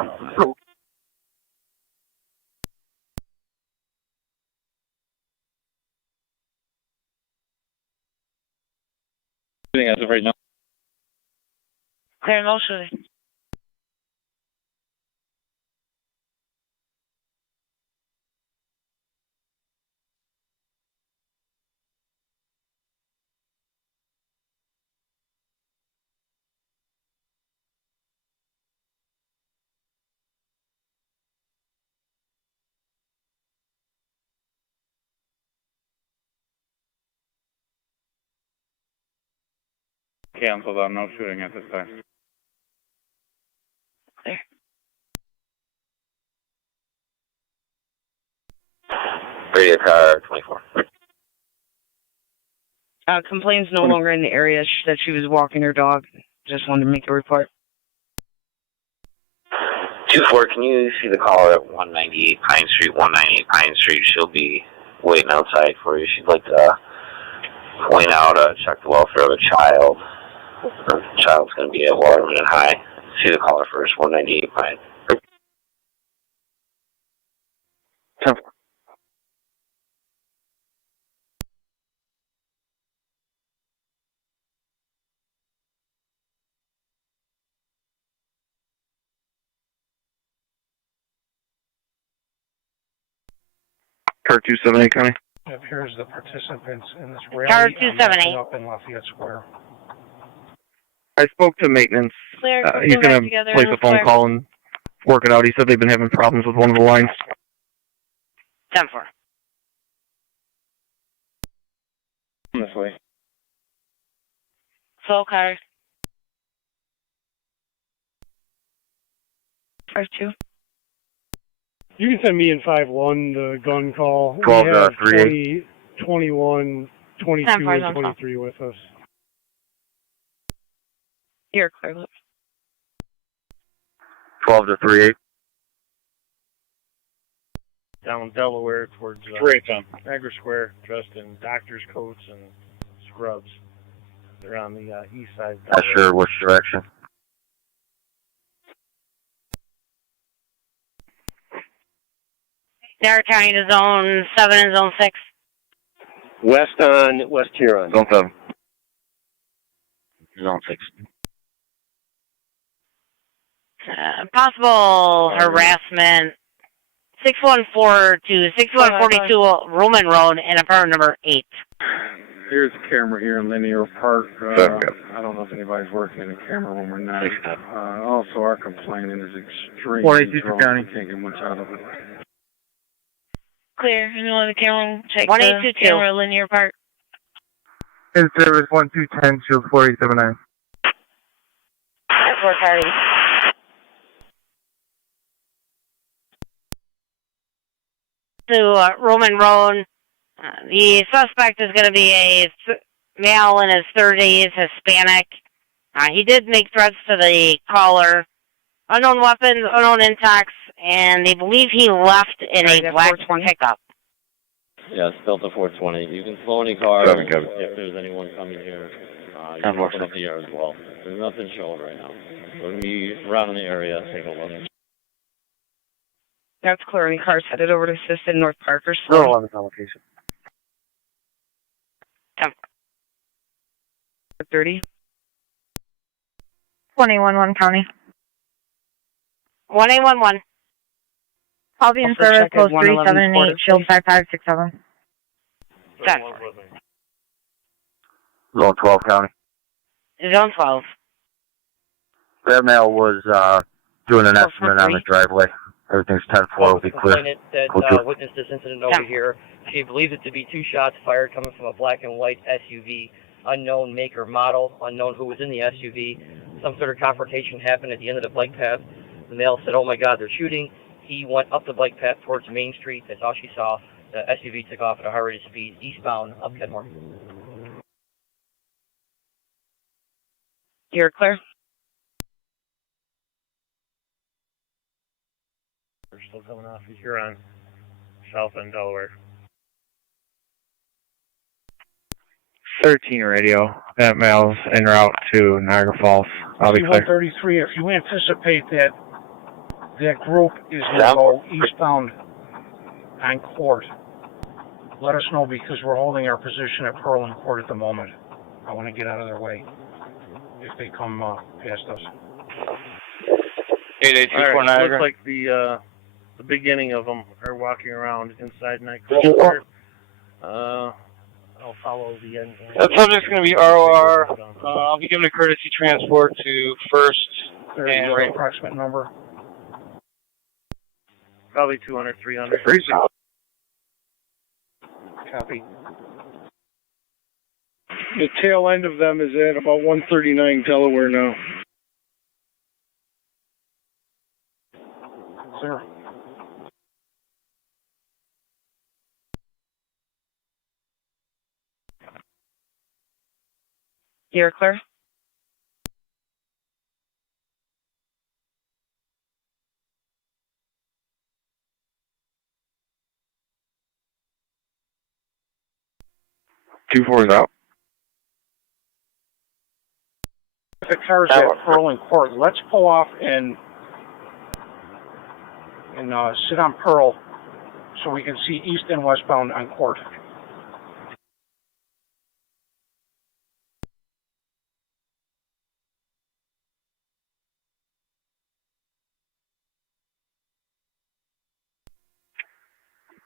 As of right now. Clear, no shooting. Canceled on no shooting at this time. Clear. Radio car 24. Complaints no longer in the area. She said she was walking her dog. Just wanted to make a report. 24, can you see the caller at 198 Pine Street, 198 Pine Street? She'll be waiting outside for you. She'd like to point out, check the welfare of a child. The child's going to be at Waterman and High. See the caller first, 198 Pine. 10-4. Car 278 coming. Here's the participants in this rally. Car 278. Up in Lafayette Square. I spoke to maintenance. He's going to place a phone call and work it out. He said they've been having problems with one of the lines. 10-4. This way. Full car. 5-2. You can send me in 5-1 the gun call. 12 we have 3. 21, 22, and 23 with us. You're clear, Luke. 12 to 3-8. Down Delaware towards 3-8, Niagara Square, dressed in doctor's coats and scrubs. They're on the east side. Not sure which direction. Niagara County to Zone 7 and Zone 6. West on West Huron. Zone 7. Zone 6. Possible harassment. 6142 to 6142 Roman Road and apartment number 8. There's a camera here in Linear Park. I don't know if anybody's working in the camera room or not. Also, our complaining is extremely 482 County. We can't get much out of it. Clear. Anyone in the camera room? Check 182. the camera Linear Park. In service 1210, shield 4879. Airport party. To Roman Road. The suspect is going to be a male in his 30s, Hispanic. He did make threats to the caller. Unknown weapons, unknown intox, and they believe he left in a black pickup. Yeah, it's Delta 420. You can slow any car if there's anyone coming here. You can open up the air as well. There's nothing showing right now. We're going to be around the area, take a look. That's clear. Any cars headed over to assist in North Parker? Roll on this location. 30. 21 County. 1811. I'll be in service, post 378, shield 5567. 10. Zone 12 County. Zone 12. That male was doing an estimate on the driveway. Everything's 10-4, will be clear. Complainant that witnessed this incident over here. She believes it to be 2 shots fired coming from a black and white SUV. Unknown make or model, unknown who was in the SUV. Some sort of confrontation happened at the end of the bike path. The male said, "Oh my God, they're shooting." He went up the bike path towards Main Street. That's all she saw. The SUV took off at a high rate of speed eastbound up Kenmore. You're clear. We're still coming off of Huron, south end Delaware. 13 radio. That male's en route to Niagara Falls. I'll be clear. 133, if you anticipate that group is going to go eastbound on Court, let us know because we're holding our position at Pearl and Court at the moment. I want to get out of their way if they come past us. 8824 Niagara. Looks like the beginning of them are walking around inside Niagara. I'll follow the end. That subject's going to be ROR. I'll be giving a courtesy transport to First and right. Approximate number. Probably 200, 300. Copy. The tail end of them is at about 139 Delaware now. Clear. You're clear. Two 4's out. The car's at Pearl and Court. Let's pull off and sit on Pearl so we can see east and westbound on Court.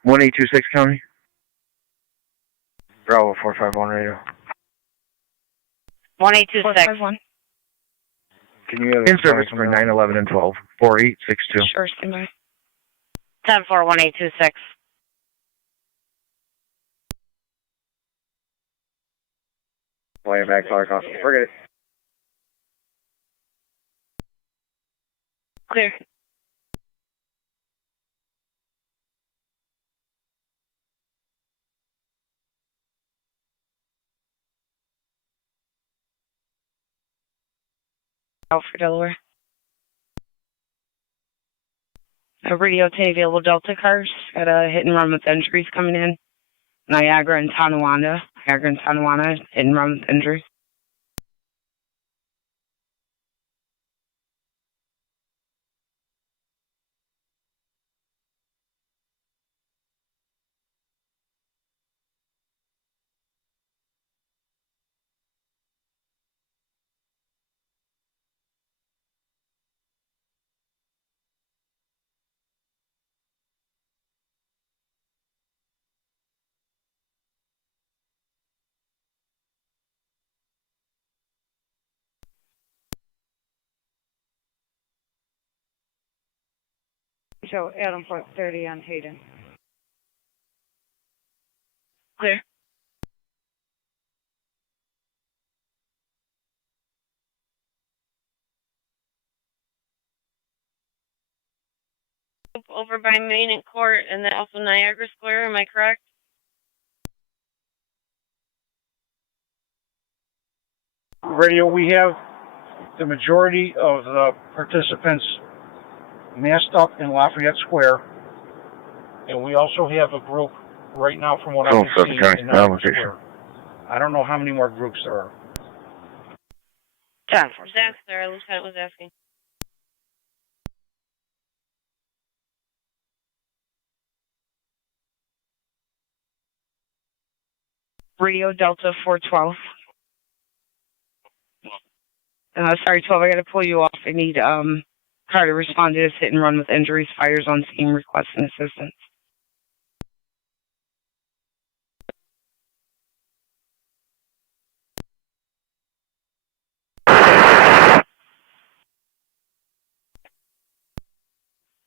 One 826 County. Bravo 451 radio. 1826. Can you have in service for 911 and 12 4862? Sure, stand by. 10-4, 1826. Play it back, Clark. Forget it. Clear. Out for Delaware. A radio to available Delta cars at a hit and run with injuries coming in. Niagara and Tonawanda. Hit and run with injuries. Show Adam Port 30 on Hayden. Clear. Over by Main and Court, and then also Niagara Square, am I correct? Radio, we have the majority of the participants massed up in Lafayette Square, and we also have a group right now from what I can see in Niagara Square. I don't know how many more groups there are. Zach there, Lieutenant was asking. Radio Delta 412. Sorry, 12, I gotta pull you off. I need, Carter responded as hit and run with injuries, fires on scene, requesting assistance.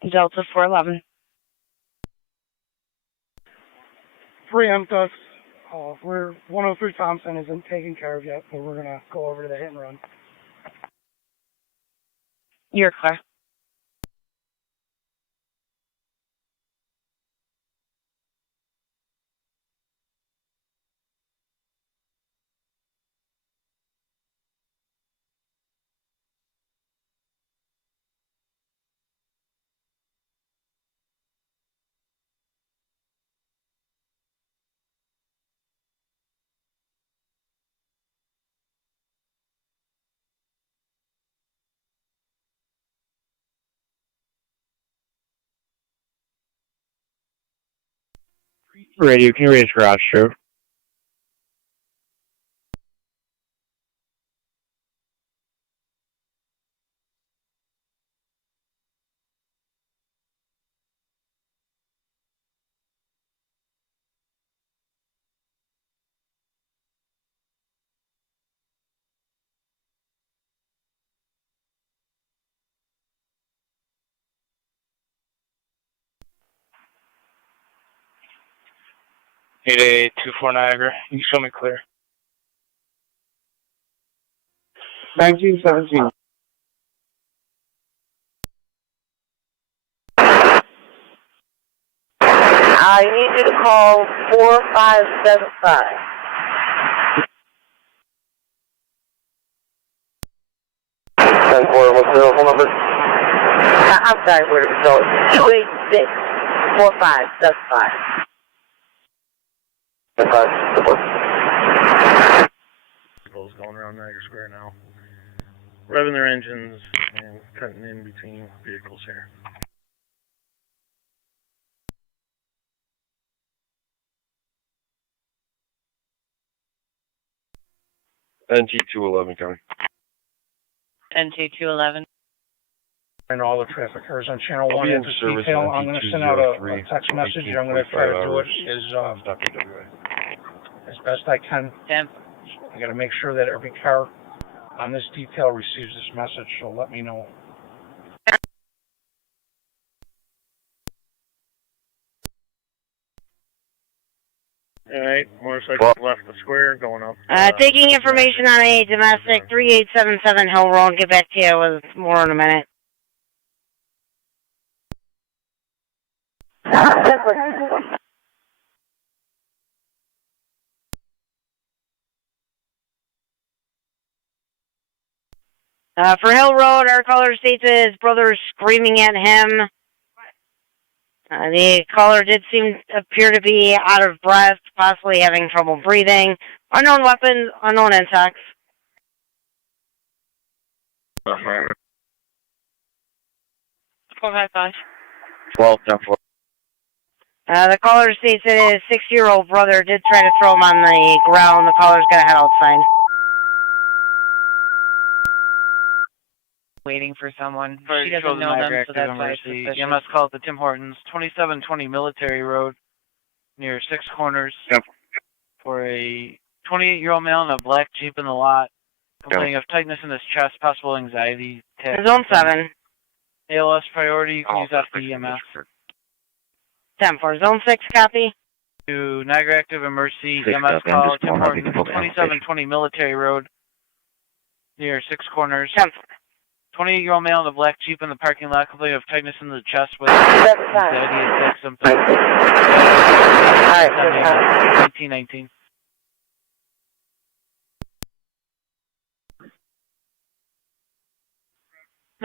Delta 411. Preempt us. We're 103 Thompson isn't taken care of yet, but we're gonna go over to the hit and run. You're clear. Radio, can you reach garage show? Need a 2-4 Niagara. You can show me clear. 1917. I need you to call 4575. What's the telephone number? I'm sorry, where did it go? 286-4575. Vehicles going around Niagara Square now. Revving their engines and cutting in between vehicles here. NT211 County. NT211. And all the traffic cars on Channel 1 at this detail. I'm going to send out a text message. I'm going to try to do it as best I can. I got to make sure that every car on this detail receives this message, so let me know. Alright, motorcycle left the square, going up. Taking information on a domestic 3877 Hill Road. Get back to you with more in a minute. For Hill Road, our caller states that his brother is screaming at him. The caller did appear to be out of breath, possibly having trouble breathing. Unknown weapons, unknown insects. 455. 12-10-4. The caller states that his 6-year-old brother did try to throw him on the ground. The caller's got to head outside. Waiting for someone. She doesn't know them, so that's why it's suspicious. You must call it the Tim Hortons, 2720 Military Road, near Six Corners, for a 28-year-old male in a black Jeep in the lot, complaining of tightness in his chest, possible anxiety. Zone 7. ALS priority, you can use that for EMS. 10-4, Zone 6, copy. To Niagara Active Emergency, EMS call, 2720 Military Road, near 6 Corners. 28-year-old male in a black Jeep in the parking lot, complaining of tightness in the chest with anxiety symptoms. Alright, 1919.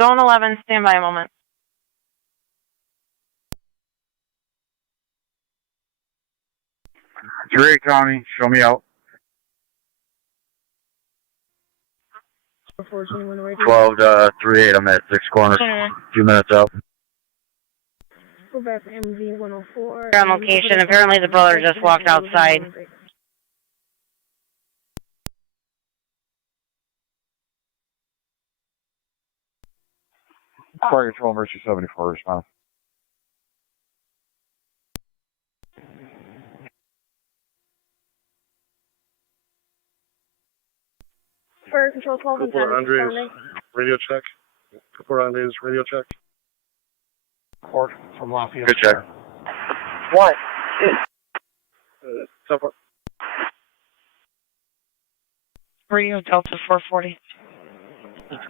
Zone 11, stand by a moment. Drake County, show me out. 12 to 38, I'm at 6 Corners. 2 minutes out. Go back to MV 104. On location, apparently the brother just walked outside. Fire Control Emergency 74, respond. Fire Control 12 and 10. Andres, radio check. Andres, radio check. Court from Lafayette. Good check. What? Support. Radio Delta 440.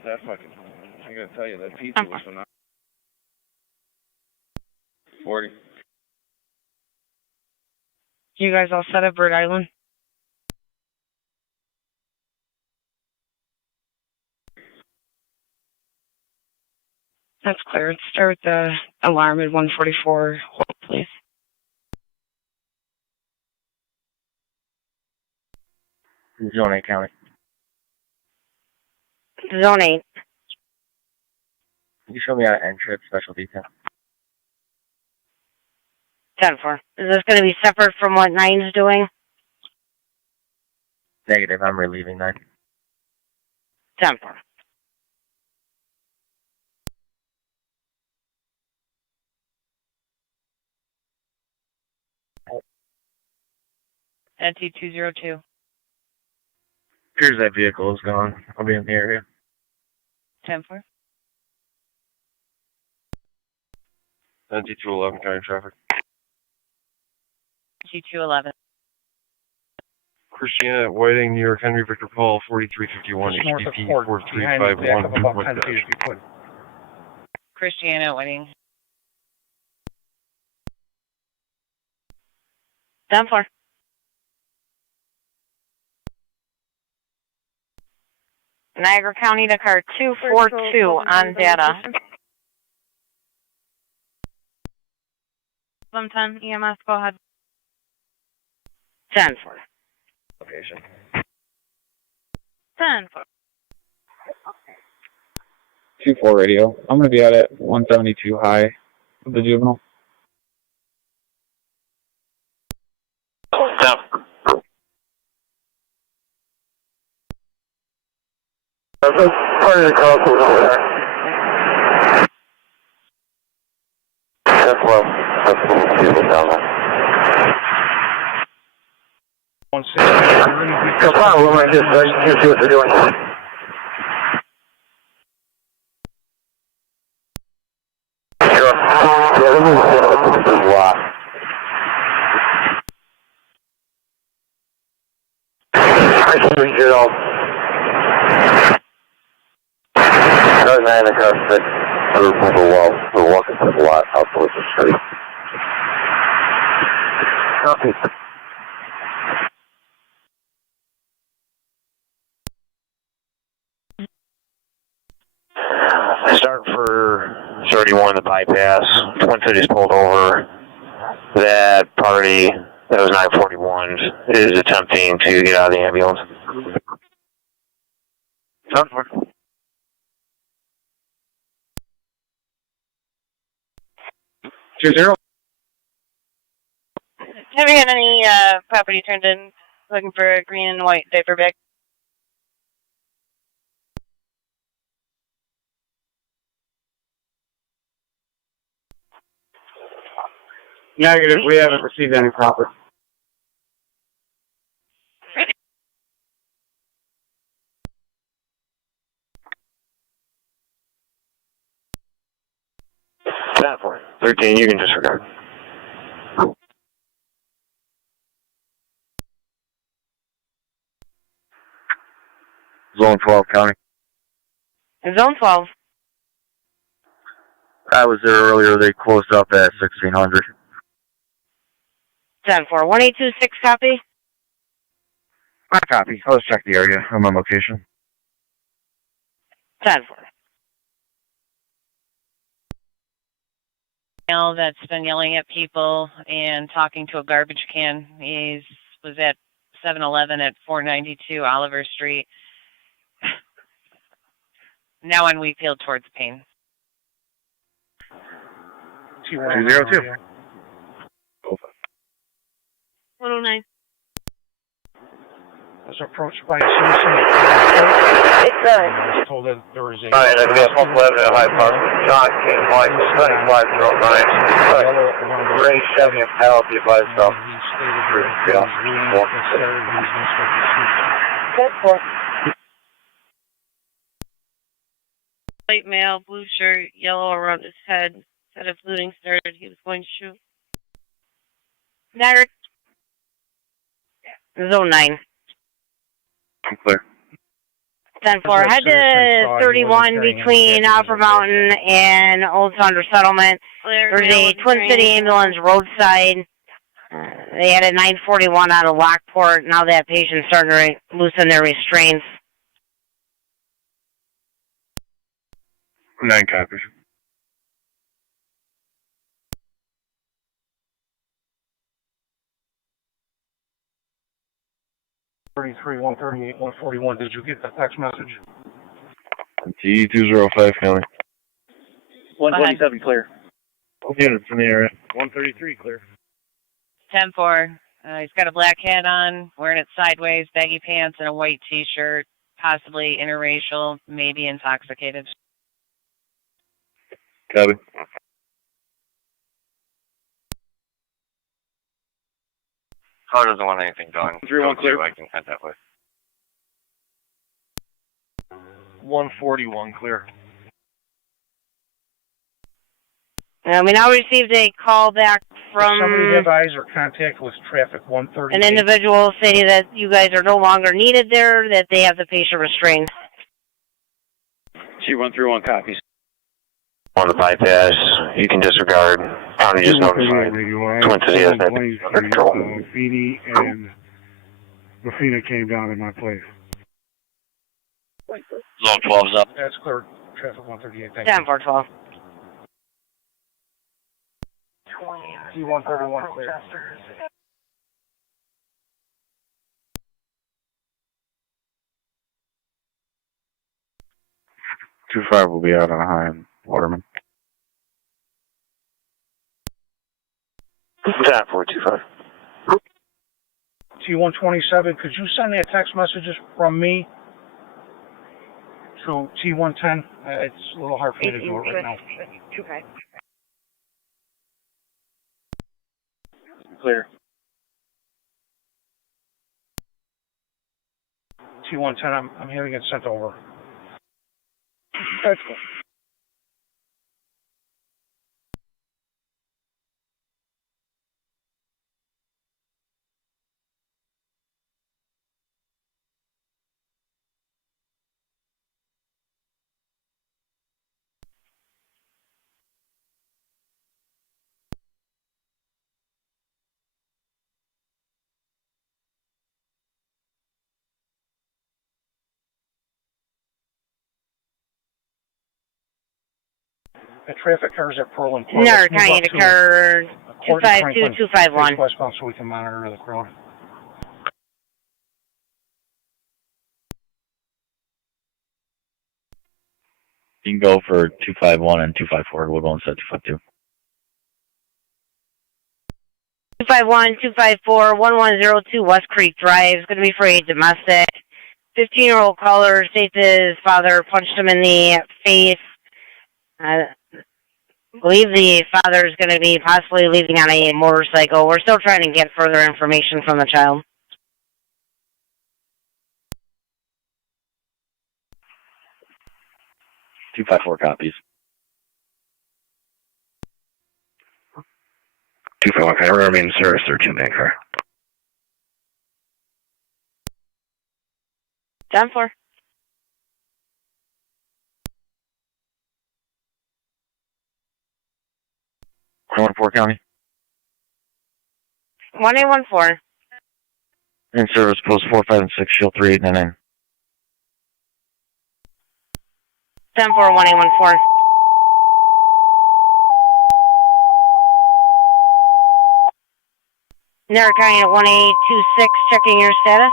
That fucking, I gotta tell you, that pizza was phenomenal. 40. You guys all set at Bird Island? That's clear. Let's start with the alarm at 144. Hold, please. Zone 8 County. Zone 8. Can you show me how to enter special detail? 10-4. Is this going to be separate from what 9's doing? Negative, I'm relieving 9. 10-4. NT202. Appears that vehicle is gone. I'll be in the area. 10-4. NT211 carrying traffic. T211. Christiana Whiting, New York, Henry Victor Paul, 4351, Just north of HTTP Fort, behind the back of about 10 feet if you could. Christiana Winning. 10-4. Niagara County to car 242 on data. 10 EMS, go ahead. 10-4. Location. 10-4. 2-4 radio. I'm going to be out at 172 high with the juvenile. Stop. Part of the call over there. That's well. That's what we'll see what's down there. 160. Come on, we'll make this. You see what they're doing. Sure. Yeah, this is a lot. I can reach it all. Another man in the car said, we're walking a lot out towards the street. Copy. Start for 31, the bypass. Twin Cities pulled over. That party, that was 941, is attempting to get out of the ambulance. 10-4. Have you had any property turned in looking for a green and white diaper bag? Negative, we haven't received any property. 10-4. 13, you can disregard. Zone 12, County. Zone 12. I was there earlier. They closed up at 1600. 10-4. 1826, copy. I copy. I'll just check the area. I'm on location. 10-4. Male that's been yelling at people and talking to a garbage can. He was at 7-Eleven at 492 Oliver Street. Now on Wheatfield towards Payne. 202. 109. Was approached by a citizen. I was told that there was a... Alright, I guess 111 at High Park. John King, Mike, 2509. Ray Chevy and Powell, be advised of. White male, blue shirt, yellow around his head. Said if looting started, he was going to shoot. Niagara. Zone 9. I'm clear. 10-4. Head to 31 between Upper Mountain and Old Thunder Settlement. There's a Twin City ambulance roadside. They had a 941 out of Lockport. Now that patient's starting to loosen their restraints. 9 copies. $33, 138, 141. Did you get the text message? T205, County. 127, clear. Units in the area. 133, clear. 10-4. He's got a black hat on, wearing it sideways, baggy pants, and a white T-shirt. Possibly interracial, maybe intoxicated. Copy. Car doesn't want anything done. 3-1 clear. I can head that way. 141, clear. We now received a call back from somebody have eyes or contact with traffic 138. an individual stating that you guys are no longer needed there, that they have the patient restrained. C131 copies. On the bypass, you can disregard. County just notified. Twin City has that under control. Graffiti and Rafina came down in my place. Zone 12's up. That's clear. Traffic 138. Thank you. 10-4-12. C131 clear. 25 will be out on a high in Waterman. 425. T127, could you send me a text messages from me to T110? It's a little hard for me to do it right now. Clear. T110, I'm having it sent over. That's good. The traffic cars at Pearl and No, County to car 252-251. Westbound so we can monitor the crowd. You can go for 251 and 254. We'll go instead of 252. 251, 254, 1102 West Creek Drive. It's going to be for a domestic. 15-year-old caller states his father punched him in the face. I believe the father is going to be possibly leaving on a motorcycle. We're still trying to get further information from the child. – 254 copies. 251, can I remain in service or 2-man car? 10-4. Fort County. 1814. In service, post 4, 5, and 6, shield 3899. 10-4, 1814. Niagara County at 1826, checking your status.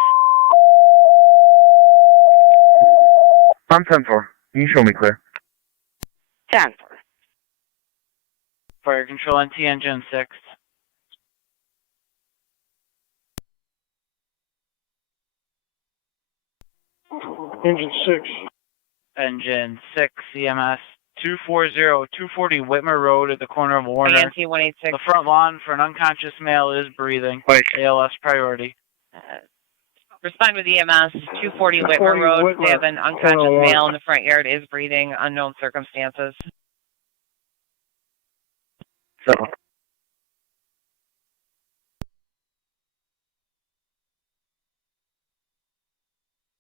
I'm 10-4. You show me clear. 10-4. Fire control NT engine 6. Engine 6. Engine 6 EMS 240 Whitmer Road at the corner of Warner. INT 186. The front lawn for an unconscious male is breathing. ALS priority. Respond with EMS 240 Whitmer Road. They have an unconscious male in the front yard, is breathing, unknown circumstances. So.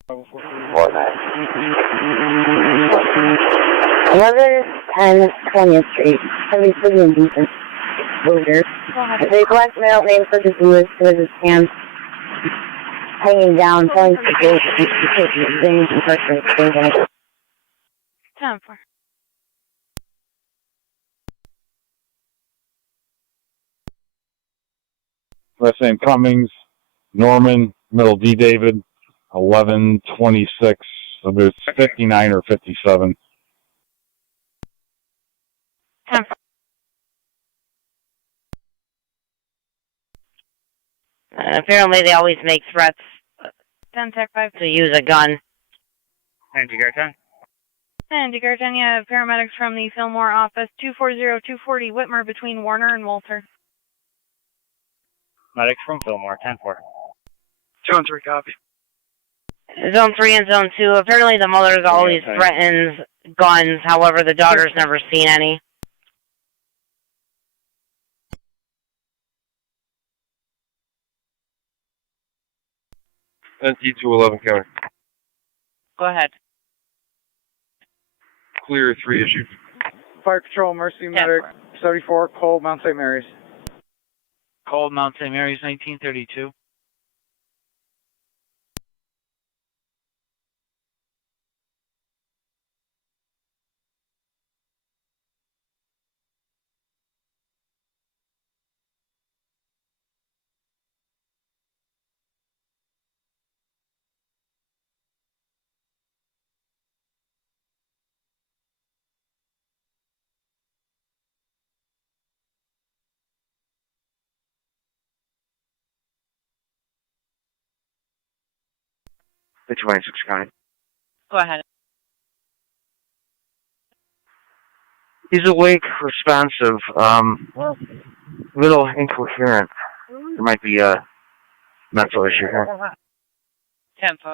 What? 1110 20th Street, heavy civilian decent. Loader. They collect male names such as Lewis with his hands hanging down, telling people to take things and person. 10-4. Last name Cummings, Norman, middle D David, 1126, about 59 or 57. 10-4. Apparently they always make threats 10-5 to use a gun. Andy Garton. And Garton, yeah, paramedics from the Fillmore office, 240-240 Whitmer between Warner and Walter. Medics from Fillmore, 10-4. Zone 3, copy. Zone 3 and Zone 2, apparently the mother's always threatens guns, however the daughter's never seen any. NT 211 counter. Go ahead. Clear 3 issued. Fire Patrol, Mercy Medic, 74, Cold, Mount St. Mary's. Cold Mount St. Mary's 1932. The 26 County. Go ahead. He's awake, responsive, little incoherent. There might be a mental issue here. 10-4.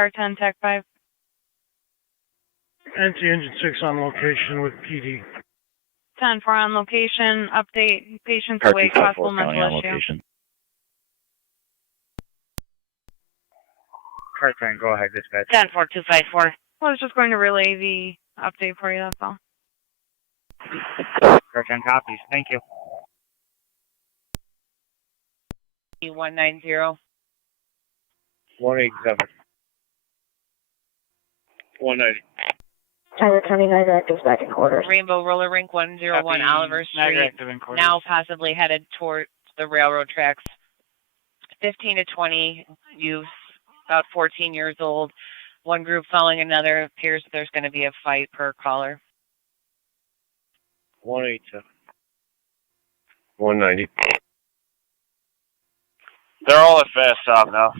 R10, TAC 5. NT engine 6 on location with PD. 10-4 on location, update, patients Car awake, 254 possible County mental on issue. location. Cartran, go ahead, dispatch. 10-4-254. Well, I was just going to relay the update for you, that's all. Cartran copies, thank you. 190. 187. 190. Niagara County, Niagara active back in quarters. Rainbow Roller Rink 101 Copy. Oliver Niagara Street. active in quarters. Now possibly headed towards the railroad tracks. 15 to 20 use about 14 years old. One group following another. Appears there's going to be a fight per caller. 187. 190. They're all at fast stop now.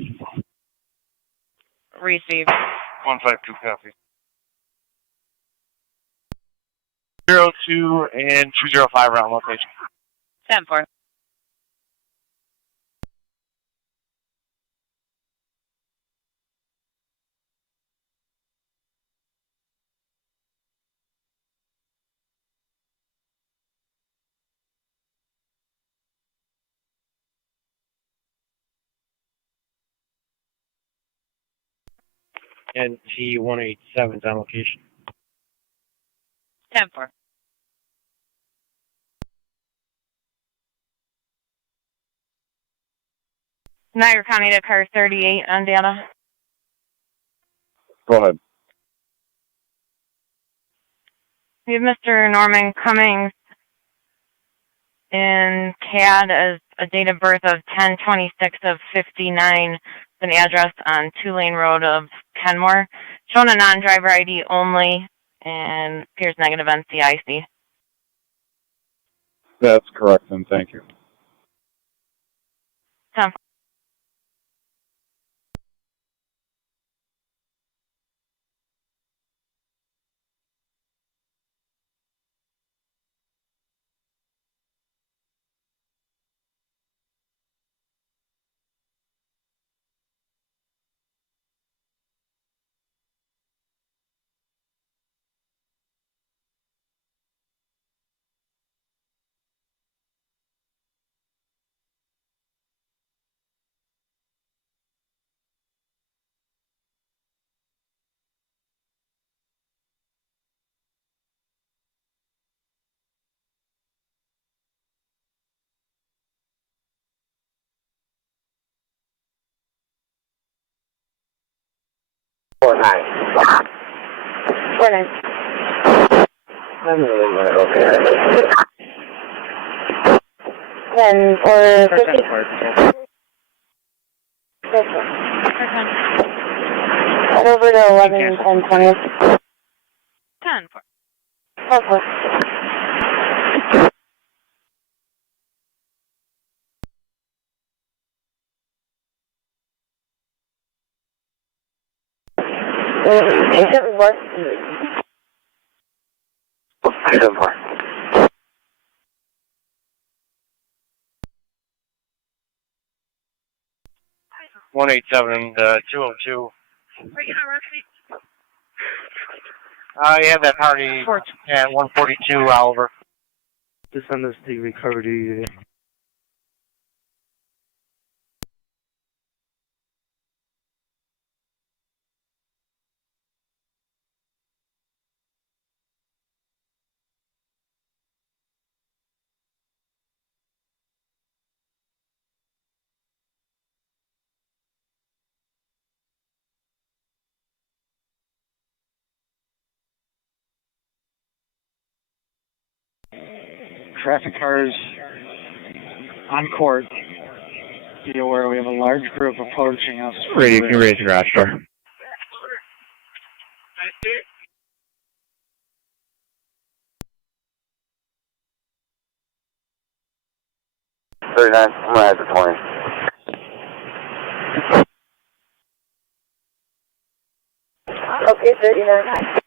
Receive. 152 copy. 02 and 205 round location. 10-4. NT 187's on location. 10-4. Niagara County to car 38 on data. Go ahead. We have Mr. Norman Cummings in CAD as a date of birth of 10/26 of 59, an address on 2-Lane Road of Kenmore. Shown a non-driver ID only and appears negative NCIC. That's correct, and thank you. 10. I'm really okay. 10 or 50. And over to 11, 10, 20. 10-4. 10-4. What? 187 and 202. You have that party at 142 Oliver. Just send this to recovery. Traffic cars on court. Be aware we have a large group approaching us. You can raise your garage door. I'm gonna have the 20. Okay, 39.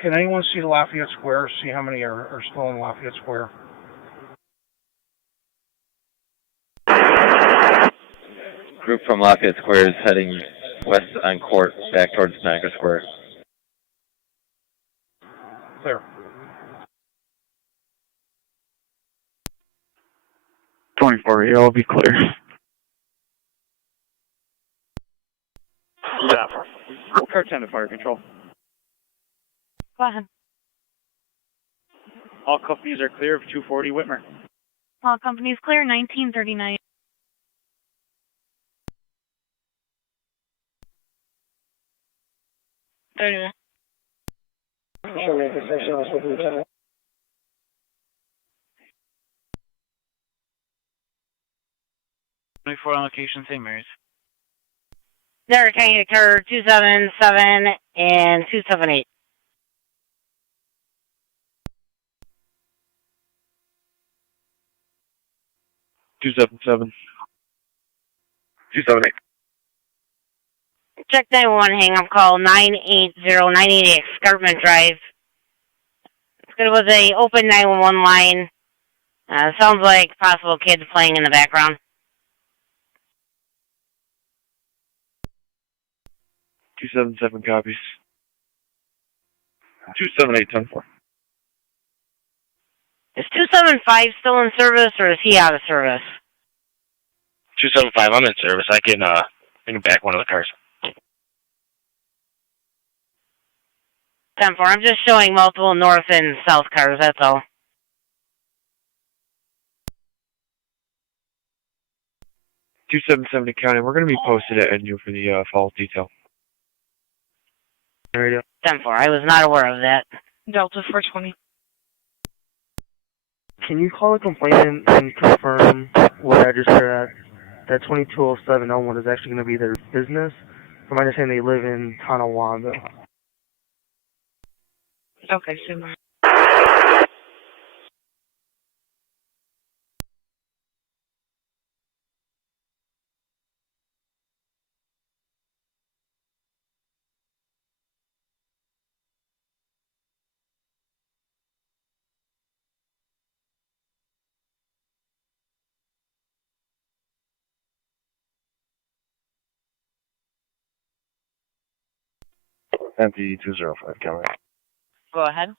Can anyone see Lafayette Square? See how many are still in Lafayette Square? Group from Lafayette Square is heading west on Court, back towards Niagara Square. Clear. 24, you'll be clear. Car 10 to fire control. Go ahead. All companies are clear of 240 Whitmer. All companies clear, 1939. Roger. Show me the section I was with Lieutenant. 24 on location, St. Mary's. They're taking car 277 and 278. 277. 278. Check 911, hang up call 980-988 Escarpment Drive. It was a open 911 line. Sounds like possible kids playing in the background. 277 copies. 278, 10-4. Is 275 still in service, or is he out of service? 275, I'm in service. I can back one of the cars. 10-4, I'm just showing multiple north and south cars, that's all. 2770 County. We're going to be posted at NU for the falls detail. Radio. 10-4, I was not aware of that. Delta 420. Can you call a complainant and confirm what address they're at? That 2207 Elmwood is actually going to be their business. From my understanding, they live in Tonawanda. Okay, super. Empty 205 County. Go ahead.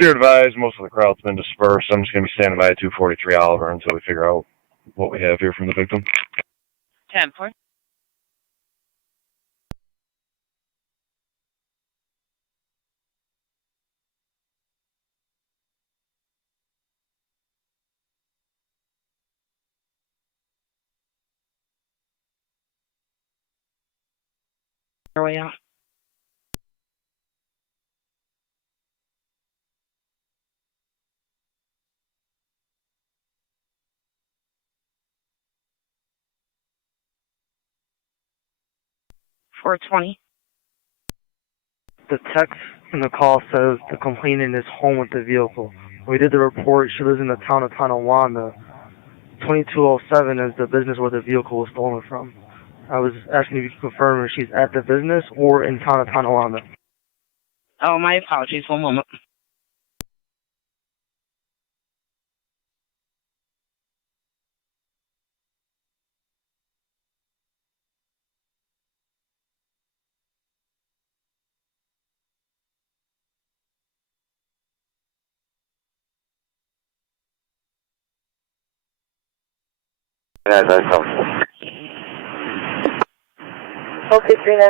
Zero advised. Most of the crowd's been dispersed. I'm just going to be standing by at 243 Oliver until we figure out what we have here from the victim. 10-4. Your way out. $420. The text in the call says the complainant is home with the vehicle. When we did the report, she lives in the town of Tonawanda. 2207 is the business where the vehicle was stolen from. I was asking if you could confirm if she's at the business or in town of Tonawanda. Oh, my apologies. One moment. That's awesome. Okay, Trina.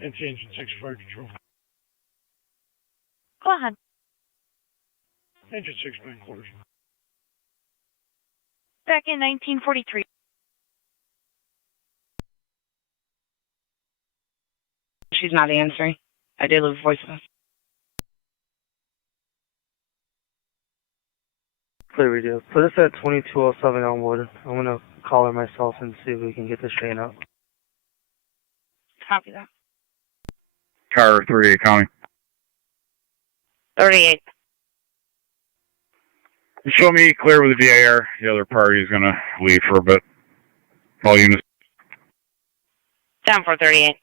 And change in 6 fire control. Go ahead. Engine 6 9 quarters. Back in 1943. She's not answering. I did leave a voicemail. Clear we do. Put us at 2207 Elmwood. I'm going to call her myself and see if we can get this straightened out. Copy that. Car 38 County. 38. Show me clear with the VAR. The other party is going to leave for a bit. All units. 10-4, 38.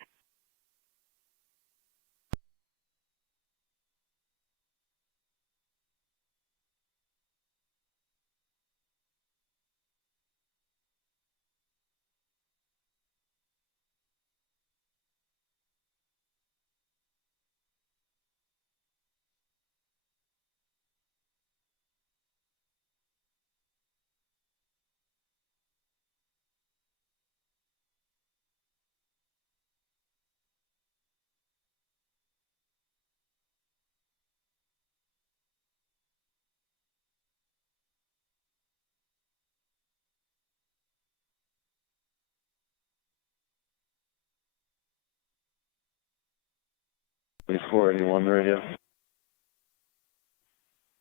481 radio.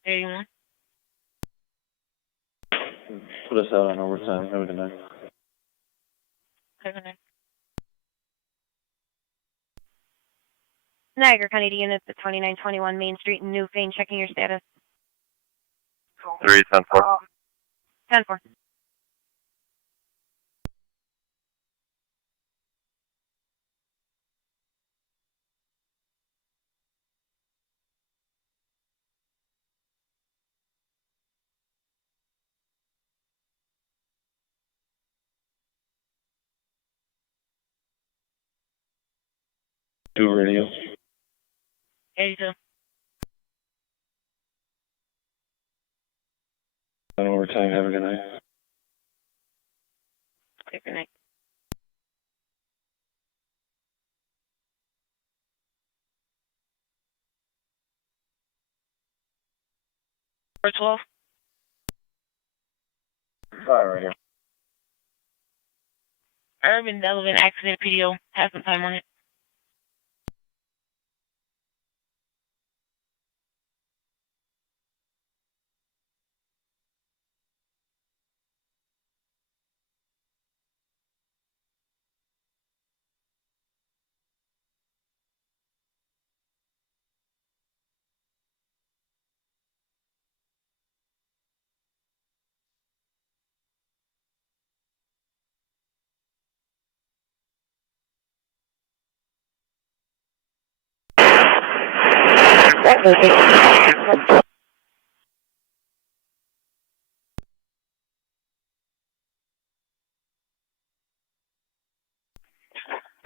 81. Put us out on overtime. Have a good night. Have a nice. Niagara County units at 2921 Main Street in Newfane, checking your status. 310-4. 10-4. Do radio. 82. On overtime. Have a good night. Good night. For 12. Fire right here. Urban Relevant Accident PDO. Have some time on it.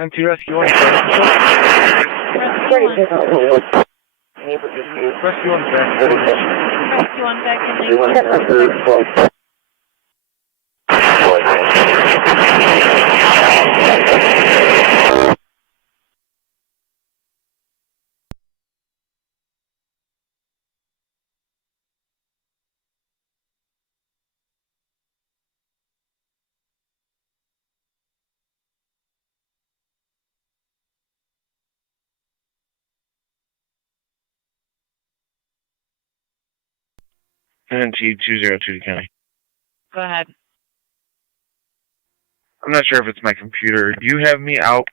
M2 Rescue 1. Rescue 1 back. Rescue 1 back in NT202 to County. Go ahead. I'm not sure if it's my computer. Do you have me out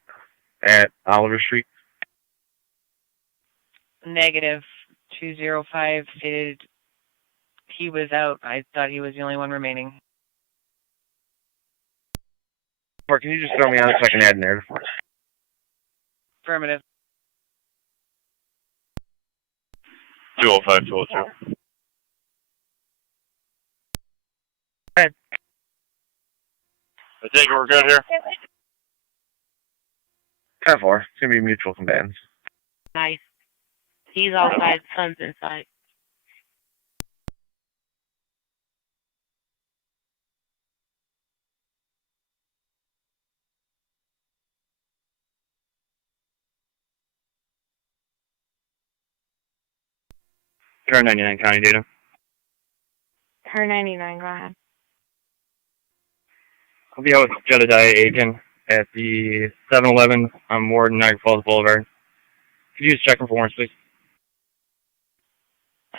at Oliver Street? Negative. 205 stated he was out. I thought he was the only one remaining. Or can you just throw me on so I can add narrative for us? Affirmative. 205, 202. Ahead. I take it we're good here? 10-4. It's going to be mutual combatants. Nice. He's outside, son's inside. Car 99 County data. Car 99, go ahead. I'll be out with Jedediah Aiken at the 7-Eleven on Ward and Niagara Falls Boulevard. Could you just check for us, please?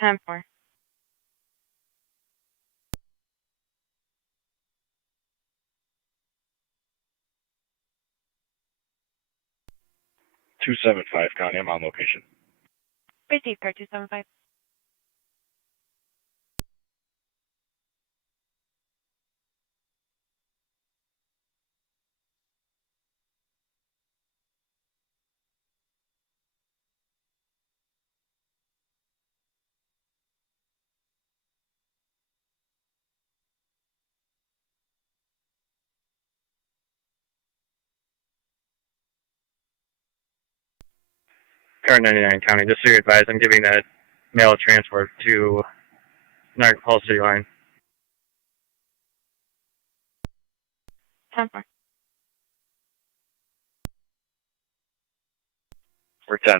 10-4. County, I'm on location. Receive car 275. Car 99 County, just so you're advised, I'm giving that mail transport to Niagara Falls City Line. 10-4. We're 10-4.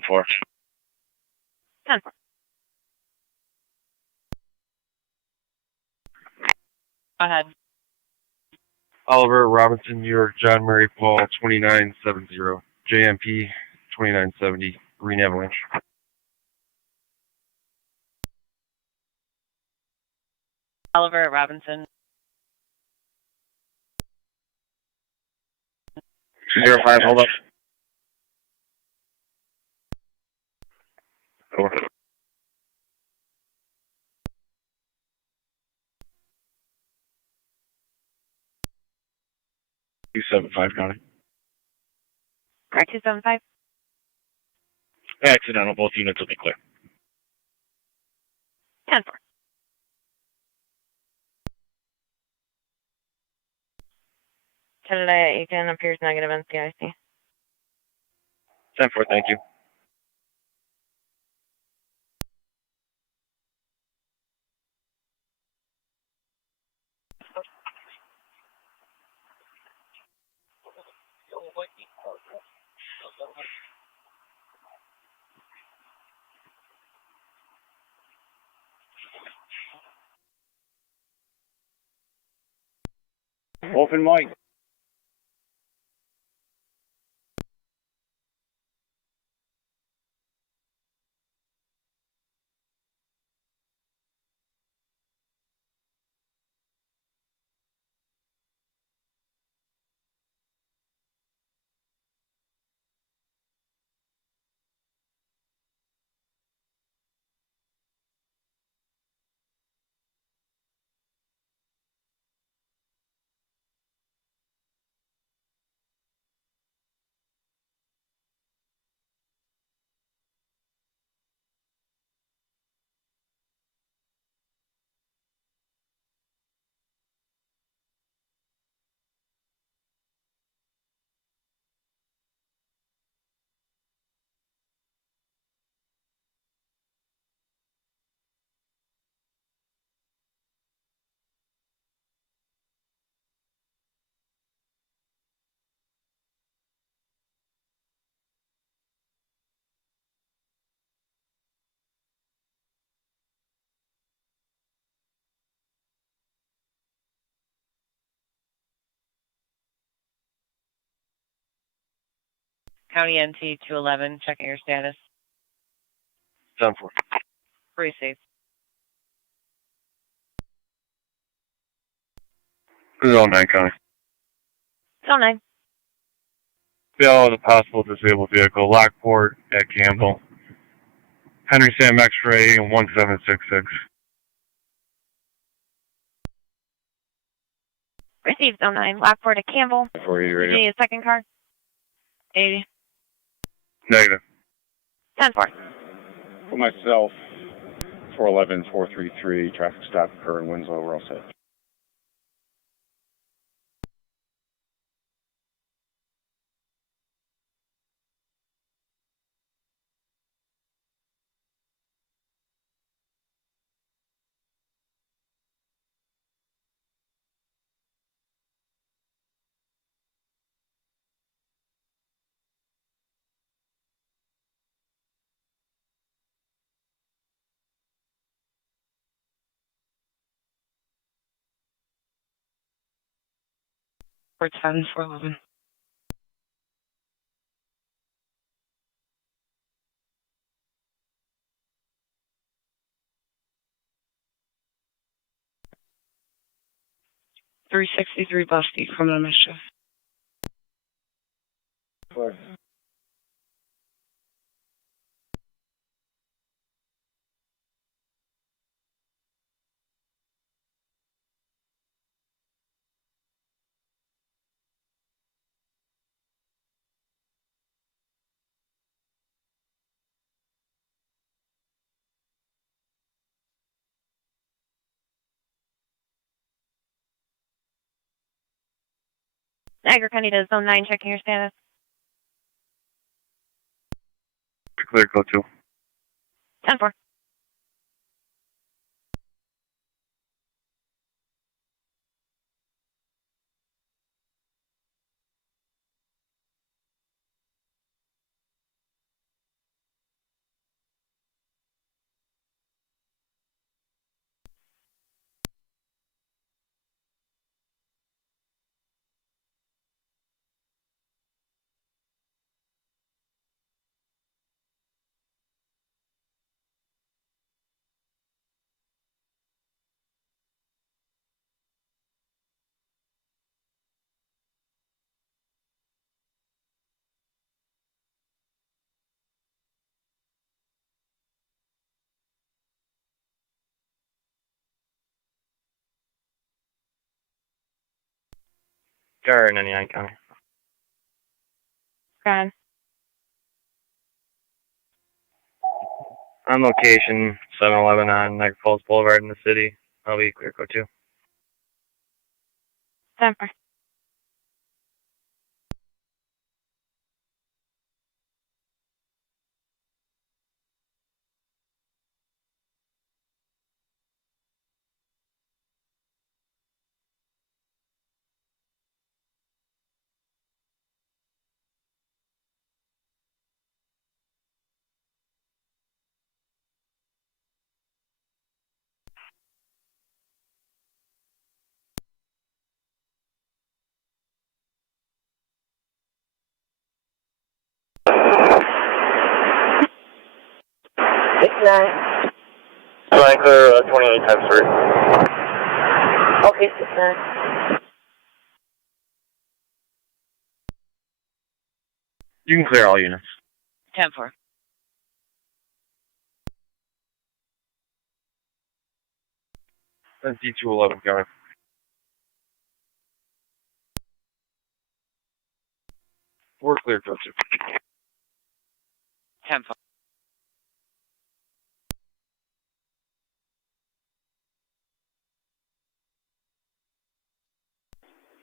10-4. Go ahead. Oliver Robinson, New York, John Murray Paul, 2970. JMP, 2970. Green Avalanche. Oliver at Robinson. 205, hold up. Over. 275, County. Correct, 275. Accidental, both units will be clear. 10-4. Canada Aiken appears negative NCIC. 10-4, thank you. Open mic. County NT 211, checking your status. 10-4. Pretty safe. 209, County. 09. Bill is a possible disabled vehicle. Lockport at Campbell. Henry Sam X-ray 1766. Received 09. Lockport at Campbell. Before you Do ready. you need a second car? 80. Negative. 10-4. For myself, 411, 433, traffic stop occur in Winslow, we're all set. For 10, 411. $363 busty, criminal mischief. Clear. Niagara County to zone 9, checking your status. Clear, go 2. 10-4. Car in any County. Go ahead. On location, 7-Eleven on Niagara Falls Boulevard in the city. I'll be clear code 2. 10-4. Flying clear 28 times 3. Okay, 6-9. You can clear all units. 10-4. That's D211 going. We're clear code 2. 10-4.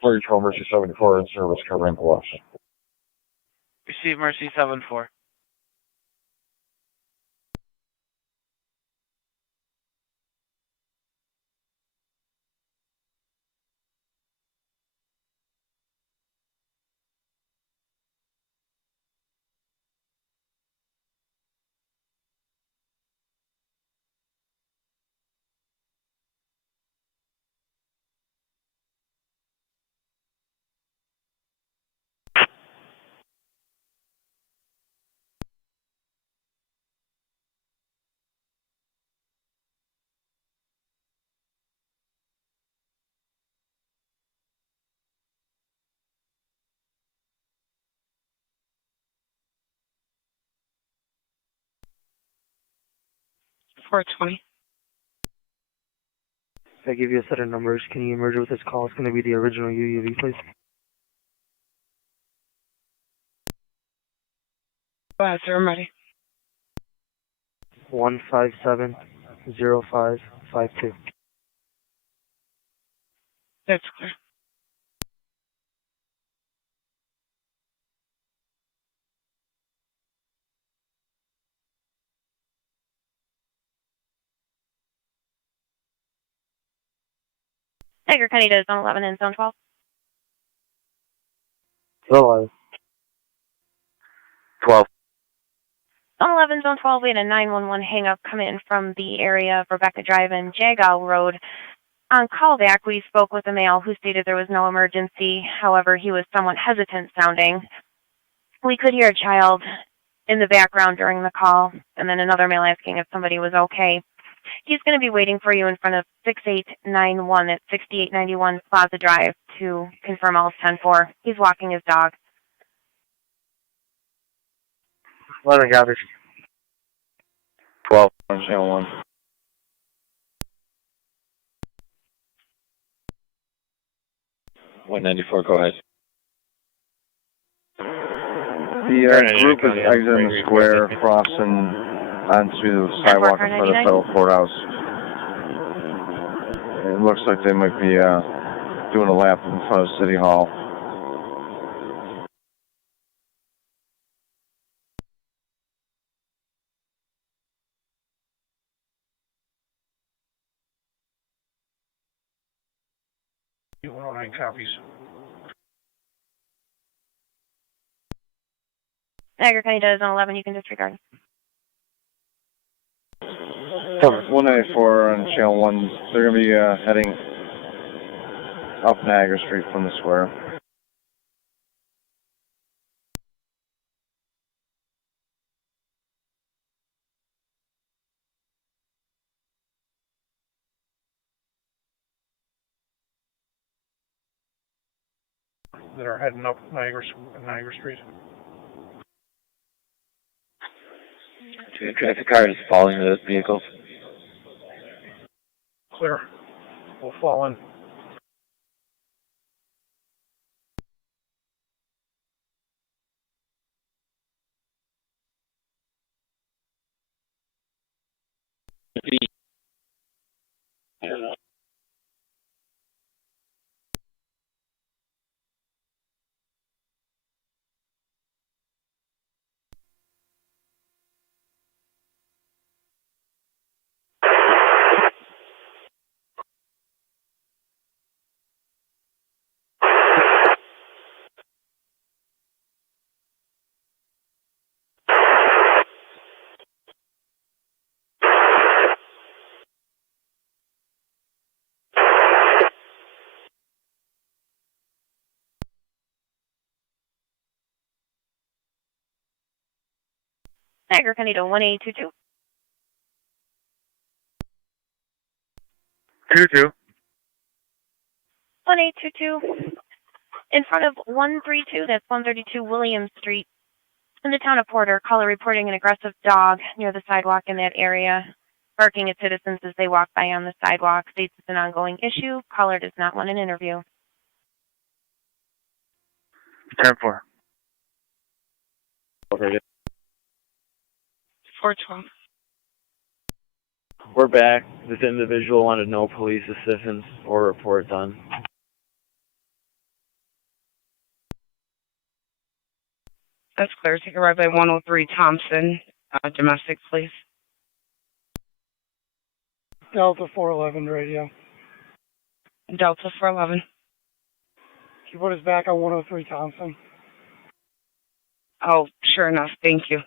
Fire Control Mercy 74 in service covering Bluffs. Receive Mercy 7-4. $420. If I give you a set of numbers, can you merge with this call? It's going to be the original UUV, please. Go ahead, sir. I'm ready. 1570552. That's clear. Niagara County to Zone 11 and Zone 12. Still alive. 12. Zone 11, Zone 12, we had a 911 hang-up come in from the area of Rebecca Drive and Jagow Road. On callback, we spoke with a male who stated there was no emergency. However, he was somewhat hesitant sounding. We could hear a child in the background during the call, and then another male asking if somebody was okay. He's going to be waiting for you in front of 6891 at 6891 Plaza Drive to confirm all is 10-4. He's walking his dog. 11 copies. 12 on channel 1. $194, go ahead. The group is exiting the square, crossing onto the sidewalk in front of the federal courthouse. It looks like they might be doing a lap in front of City Hall. You 109 copies. Niagara County to Zone 11, you can disregard. 194 on channel 1. They're going to be heading up Niagara Street from the square. That are heading up Niagara Street. Two traffic cars following those vehicles. Clear. We'll fall in. Niagara, Canada, 1822. 22. 1822. In front of 132, that's 132 William Street. In the town of Porter, caller reporting an aggressive dog near the sidewalk in that area, barking at citizens as they walk by on the sidewalk. States it's an ongoing issue. Caller does not want an interview. 10-4. Okay. 412. We're back. This individual wanted no police assistance or report done. That's clear. Take a ride by 103 Thompson, domestic, please. Delta 411 radio. Delta 411. Can you put us back on 103 Thompson? Oh, sure enough. Thank you.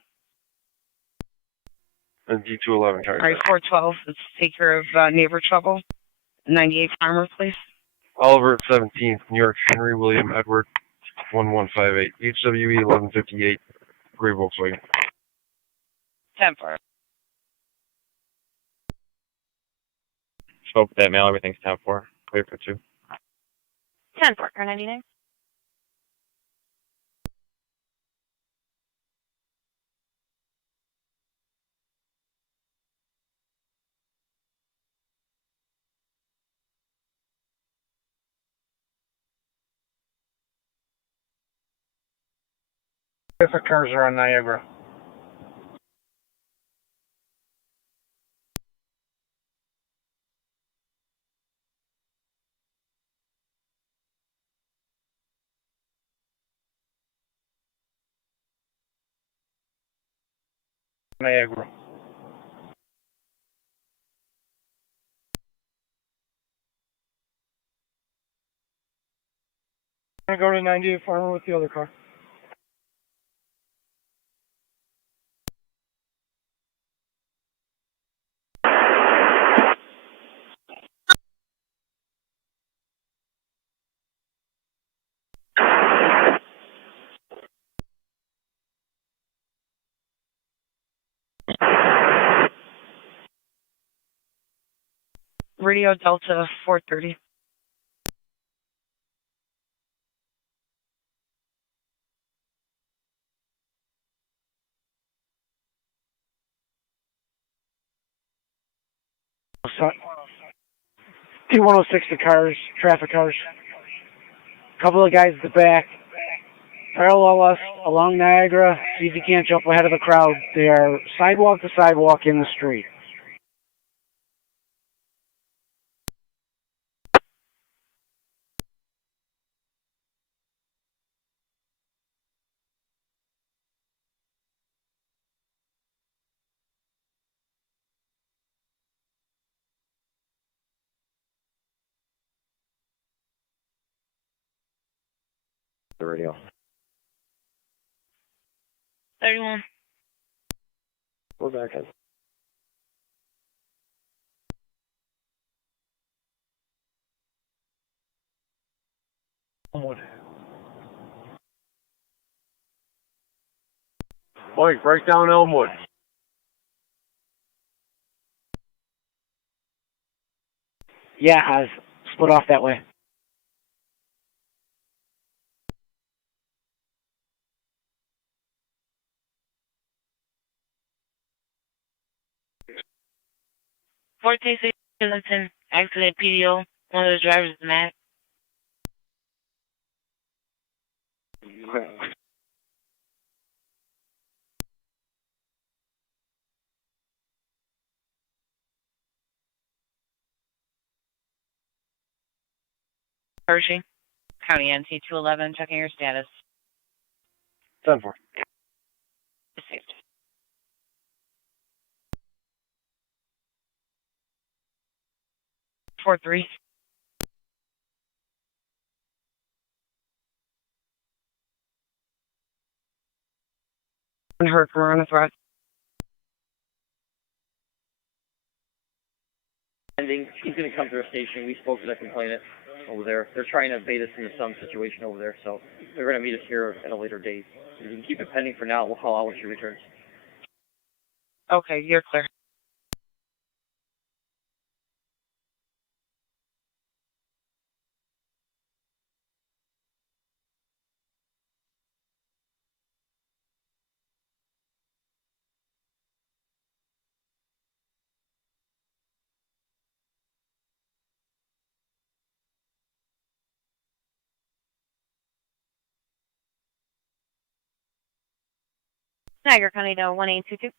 And D211, charge. All right, 412. Let's take care of neighbor trouble. 98 Farmer, please. Oliver at 17th, New York, Henry William Edward, 1158, HWE 1158, gray Volkswagen. 10-4. Spoke with that mail, everything's 10-4. Clear for 2. 10-4, car 99. Traffic cars are on Niagara. Niagara. I'm going to go to 98 Farmer with the other car. Radio Delta 430. T106 to cars, traffic cars. Couple of guys at the back. Parallel us along Niagara. See if you can't jump ahead of the crowd. They are sidewalk to sidewalk in the street. The radio. 31. We're back at Elmwood. Mike, break down Elmwood. Yeah, I've split off that way. Forte Livingston, accident PDO. One of the drivers is Matt. Hershey, County NT 211, checking your status. 10-4. Received. Four three. Her Corona threat. He's going to come to our station. We spoke to that complainant over there. They're trying to bait us into some situation over there, so they're going to meet us here at a later date. If you can keep it pending for now, we'll call out when she returns. Okay, you're clear. Niagara County to 1822.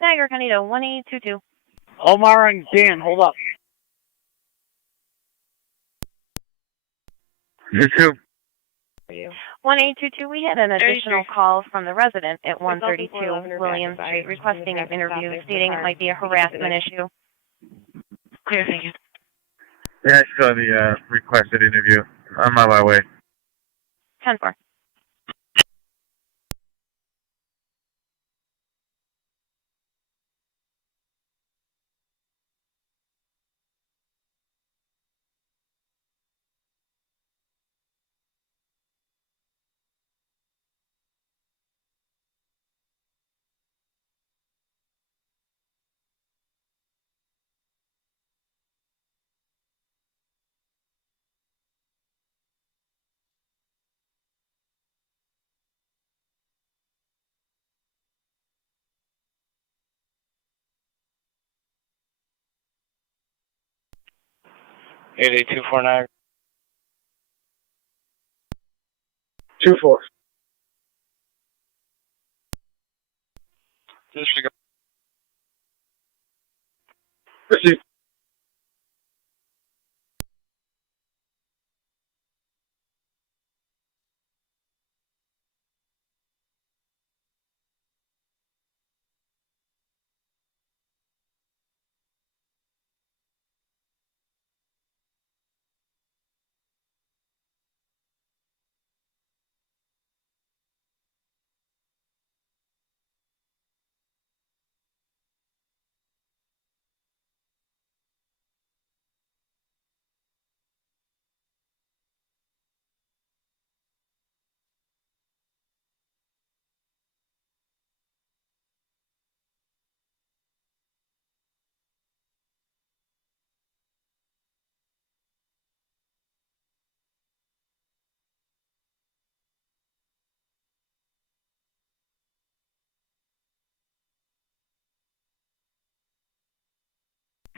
Niagara County to 1822. Omar and Dan, hold up. You too. 1822, we had an additional call from the resident at 132 William Street requesting an interview, stating it might be a harassment issue. Clear, thank you. Yeah, I saw the requested interview. I'm on my way. 10-4. Eight eight two four nine. 2-4. Disregard. Receive.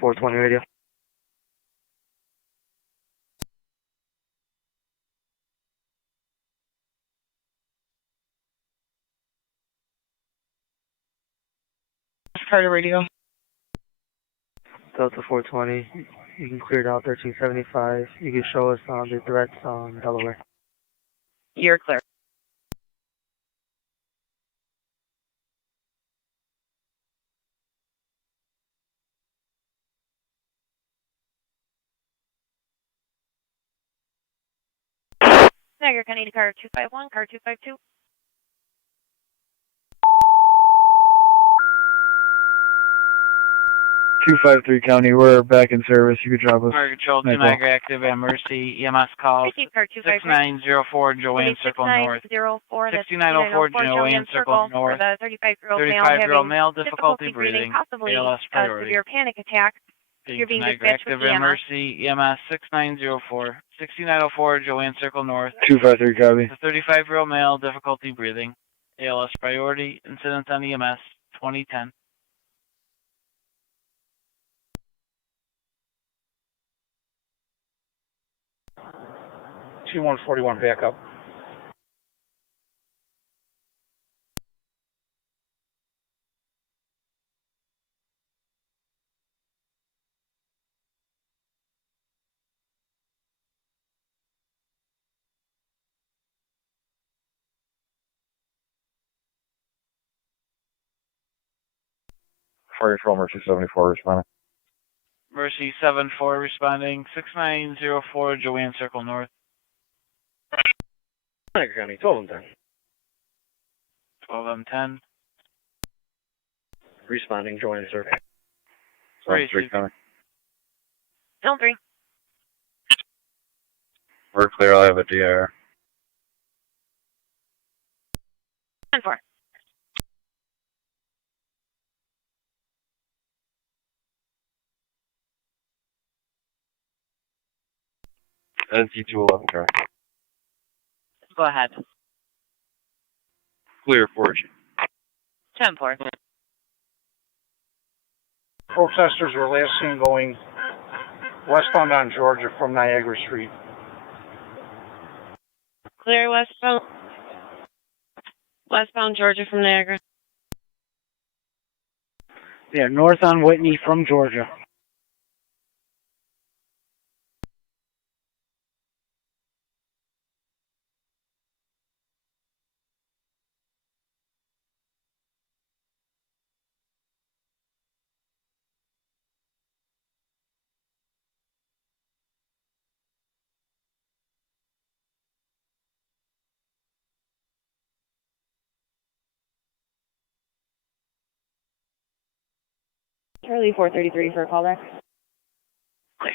.420 radio. Carter radio. Delta 420. You can clear it out 1375. You can show us the directs on Delaware. You're clear. Niagara County to car 251, car 252. 253 County, we're back in service. You could drop us. Fire Control to Niagara active at Mercy. EMS call 6904 Joanne Circle North. 6904 Joanne Circle North. 35-year-old male, difficulty breathing. Possibly ALS priority. severe panic attack. You're being dispatched with active at Mercy. EMS 6904. 6904 Joanne Circle North. 253 copy. 35-year-old male, difficulty breathing. ALS priority. Incident on EMS 2010. T141 backup. Fire Control Mercy 74 responding. Mercy 74 responding. 6904 Joanne Circle North. Niagara County, 12 and 10. 12M10. Responding, join, sir. Sorry, 3 coming. Zone 3. We're clear, I'll have a DR. 10-4. NT211, correct. Go ahead. Clear 4G. 10-4. Protesters were last seen going westbound on Georgia from Niagara Street. Clear westbound. Westbound Georgia from Niagara. Yeah, north on Whitney from Georgia. Charlie 433 for a callback. Clear.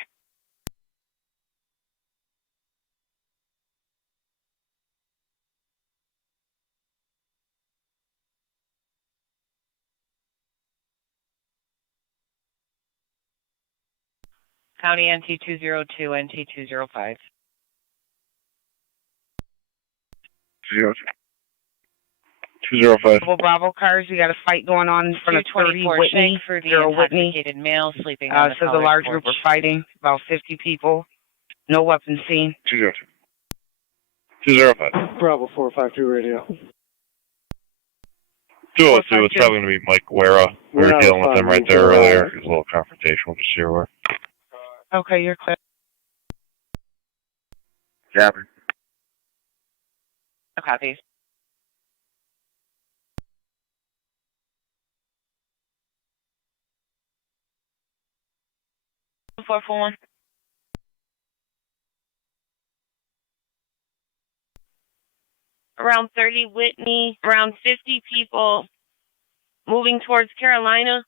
County NT202, NT205. 205. Double Bravo cars, we got a fight going on in front of 30 Whitney. for the 0 Whitney. intoxicated male sleeping on the Says a college large porch. group of fighting, about 50 people. No weapons seen. 202. 205. Bravo 452 radio. 202, it's probably going to be Mike Guerra. We were We're dealing with out him right of there time. earlier. It was a little confrontational, just so you're aware. Okay, you're clear. Jabber. No copies. Four full one. Around 30 Whitney, around 50 people moving towards Carolina.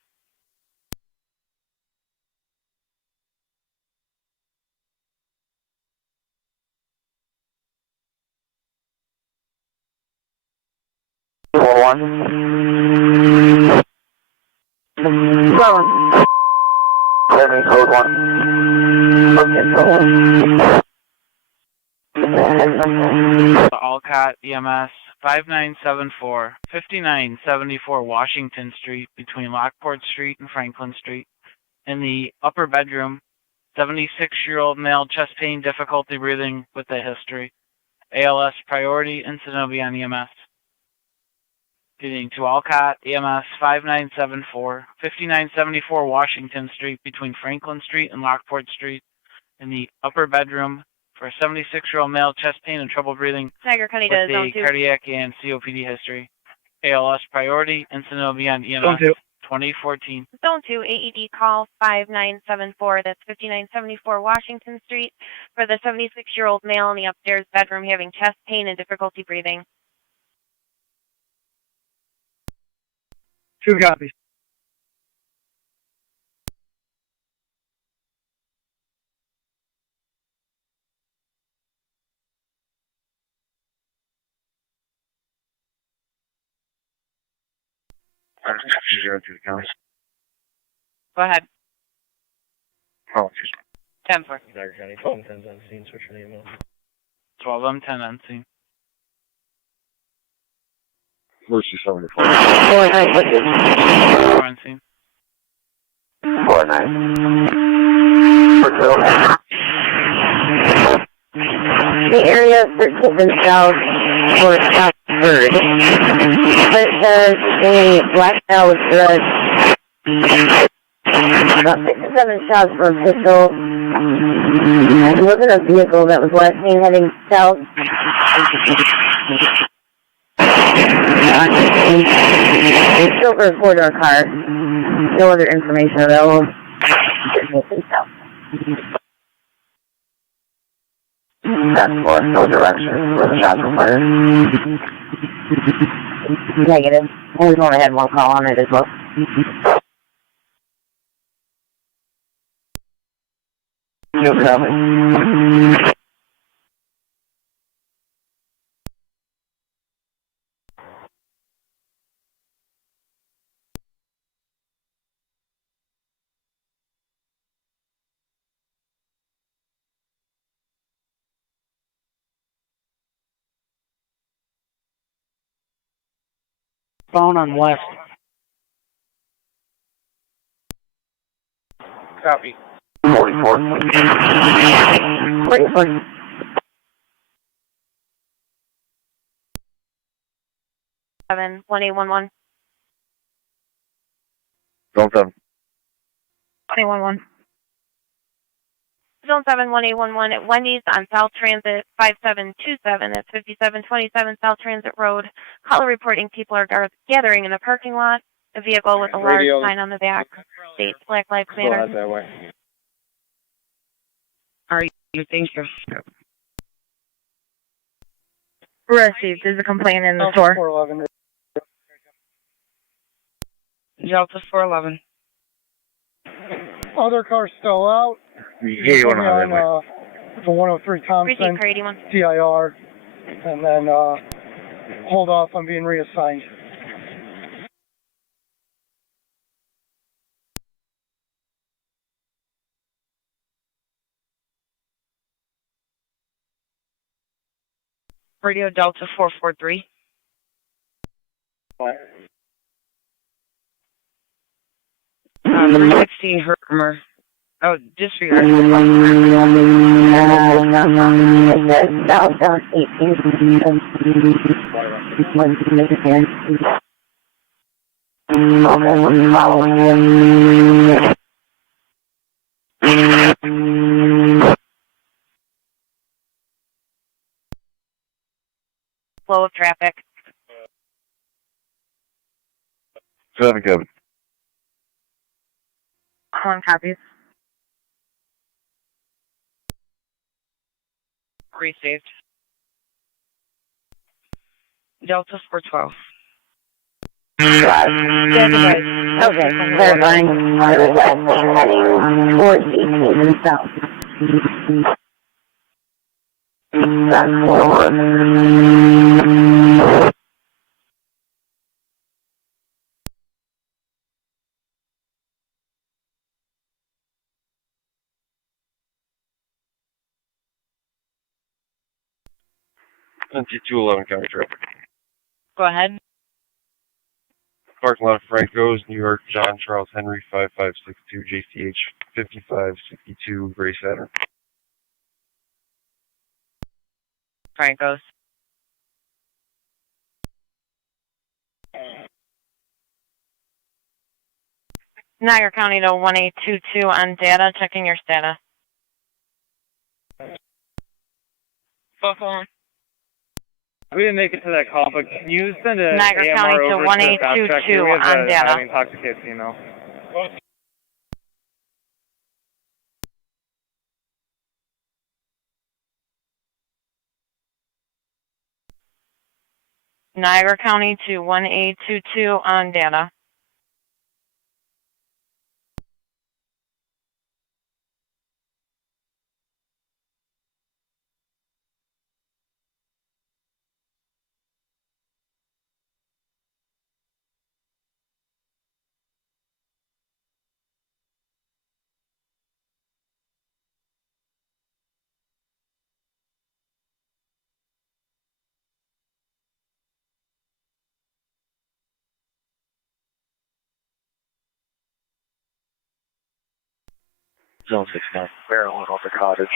The Alcott EMS 5974, 5974 Washington Street between Lockport Street and Franklin Street. In the upper bedroom, 76-year-old male, chest pain, difficulty breathing with a history. ALS priority, incident will be on EMS. Getting to Alcott EMS 5974, 5974 Washington Street between Franklin Street and Lockport Street. In the upper bedroom, for a 76-year-old male, chest pain and trouble breathing Niagara County with does zone a 2. cardiac and COPD history. ALS priority, incident will be on EMS Zone 2. 2014. Zone 2, AED call 5974. That's 5974 Washington Street for the 76-year-old male in the upstairs bedroom having chest pain and difficulty breathing. 2 copies. Go ahead. Oh, excuse me. 10-4. Niagara County, 1210's on scene, switch your name out. 12M10 on scene. Mercy 74. 4 on scene. 4-9. The area has been south for South Bird. But it says a black belt with red. About 67 shots from a pistol. It wasn't a vehicle that was last seen heading south. It's still for a 4-door car. No other information available. That's for no direction where the shots were fired. Negative. We've only had one call on it as well. No problem. Phone on west. Copy. 44. 1811. Zone 7. 1811. Zone 7, 1811 at Wendy's on South Transit 5727. That's 5727 South Transit Road. Caller reporting people are gathering in the parking lot. A vehicle with a large sign on the back states Black Lives Matter. that way. All right, thank you. Received. There's a complaint in the store. 411. Delta 411. Other cars still out. Yeah, you want to have that way. The 103 Thompson, Receive for 81. TIR, and then hold off on being reassigned. Radio Delta 443. What? 316 Hermer. Oh, disregard. Flow of traffic. 7, Kevin. One copies. Received. Delta 412. Okay, verifying. 14 south. NT211 County Traffic. Go ahead. Parking lot of Franco's, New York, John Charles Henry, 5562, JCH 5562, Gray Saturn. Franco's. Niagara County to 1822 on data. Checking your status. Buffalo. We didn't make it to that call, but can you send a Niagara AMR County to over 1822 we have on a data. highly intoxicated female. Niagara County to 1822 on data. Zone 6 now. Barreling off the cottage.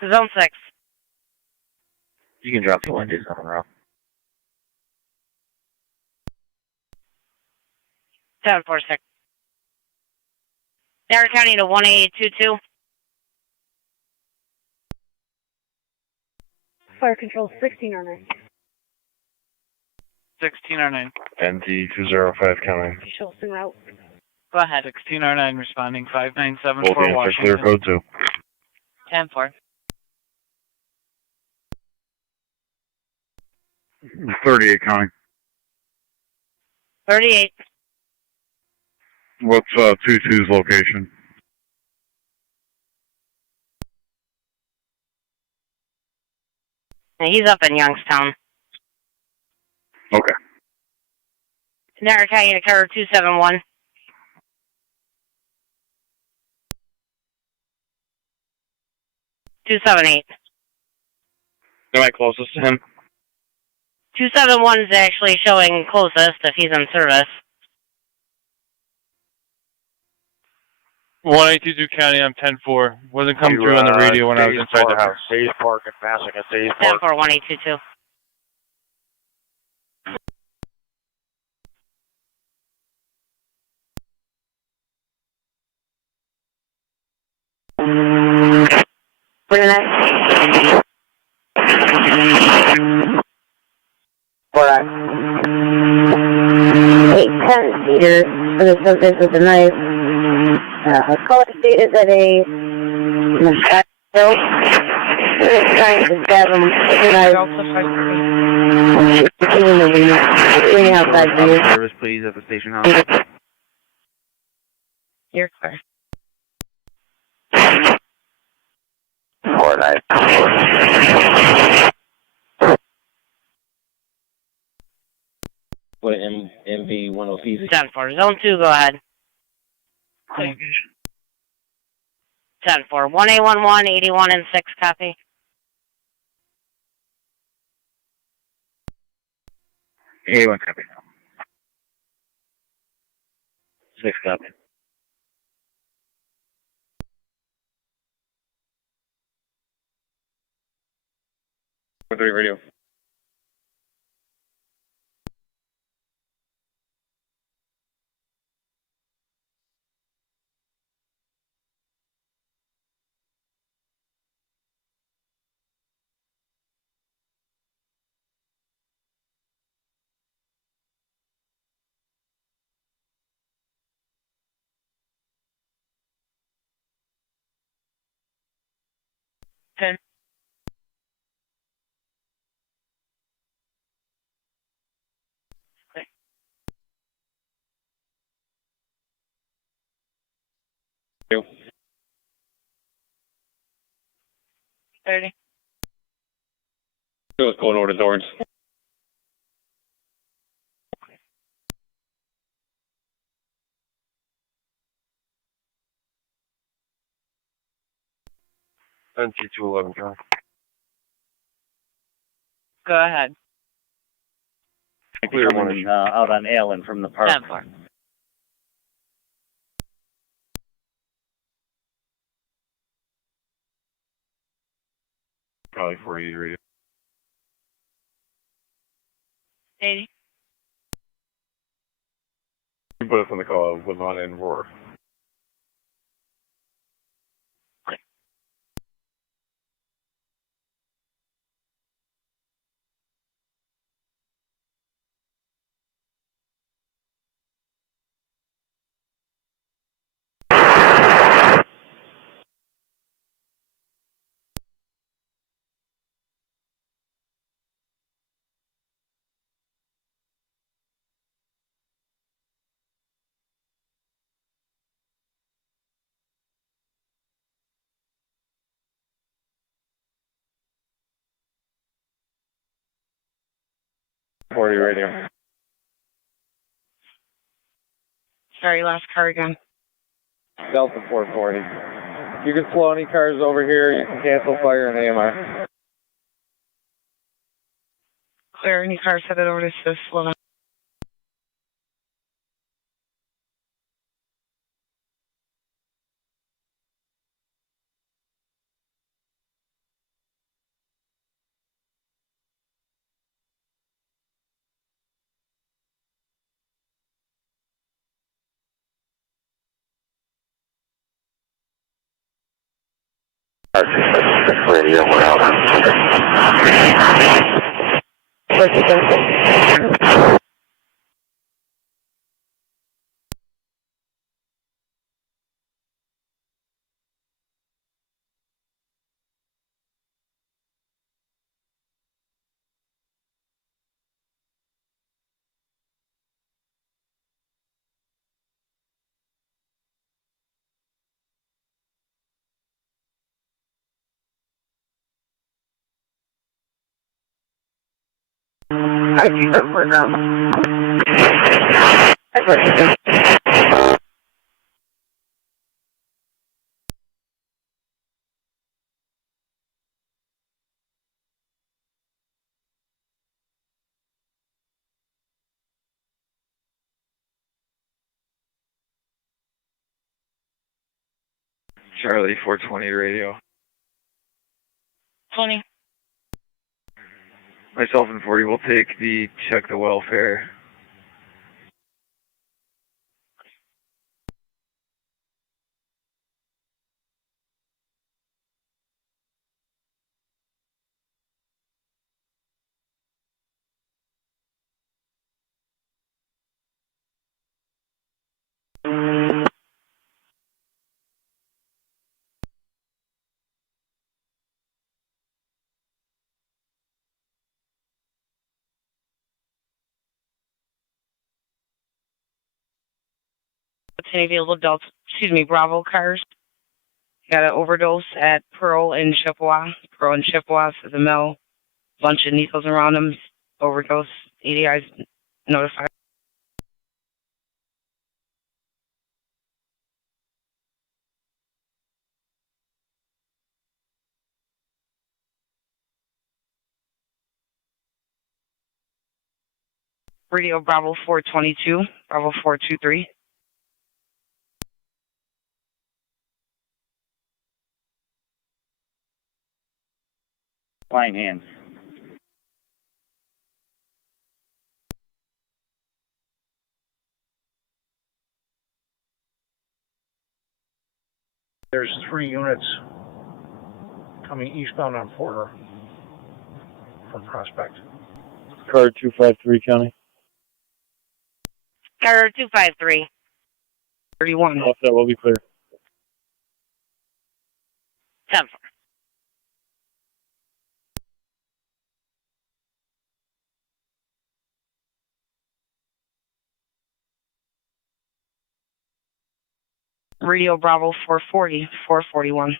Zone 6. You can drop the Wendy's on the route. 746. Niagara County to 1822. Fire control 1609. 1609. NT205 County. Schultzen route. Go ahead. 1609 responding. 5974 Both answer Washington. clear code 2. 10-4. 38 County. 38. What's 22's location? He's up in Youngstown. Okay. Niagara County car 271. $278. Am I closest to him? 271 is actually showing closest if he's in service. 182 County, I'm 10-4. Wasn't coming through on the radio when I was inside the house. Days Park and passing at Days 10-4, Park. 1822. For the next. For 810 seater for the subject with the knife. Color state is at a hill. Trying to stab him with a knife. Between the outside view. Service, please, at the station house. You're clear. 4-9. What MV 103. 10-4. Zone 2, go ahead. 10-4. 1A11, 81 and 6, copy. A1 copy. 6 copy. 3 radio. Okay. You. 30. Let's go over the doors. NT211, John. Go ahead. Clear one. Out on Allen from the park. 10-4. Probably 480 radio. 80. You put us on the call with on and roar. Radio. Sorry, last car again. Delta 440. You can slow any cars over here. You can cancel fire and AMR. Clear any cars headed over to Swift. Radio, we're out. Charlie 420 radio. 20. Myself and 40 will take the check the welfare. What's any available adults? Bravo cars. Got an overdose at Pearl and Chippewa. Pearl and Chippewa to the mill. Bunch of needles around them. Overdose. ADI's notified. Radio Bravo 422. Bravo 423. Fine hands. There's 3 units coming eastbound on Porter from Prospect. Car 253 County. Car 253. 31. Off that will be clear. 10. Radio Bravo 440. 441.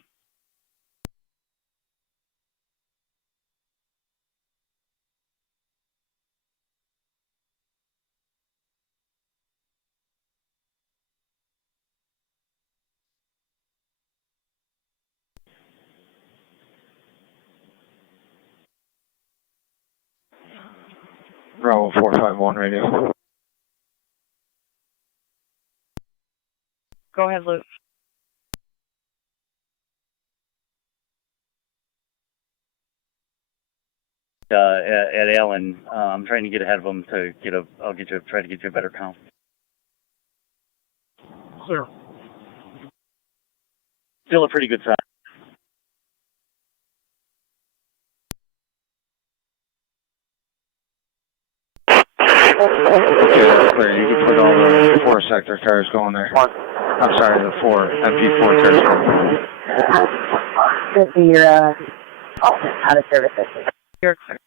Bravo 451 radio. Go ahead, Luke. At Allen, I'm trying to get ahead of them to try to get you a better count. Clear. Still a pretty good size. Okay, clear. You can put all the 4 sector cars going there. I'm sorry, the 4 MP4 cars going. This is your out of service. You're clear.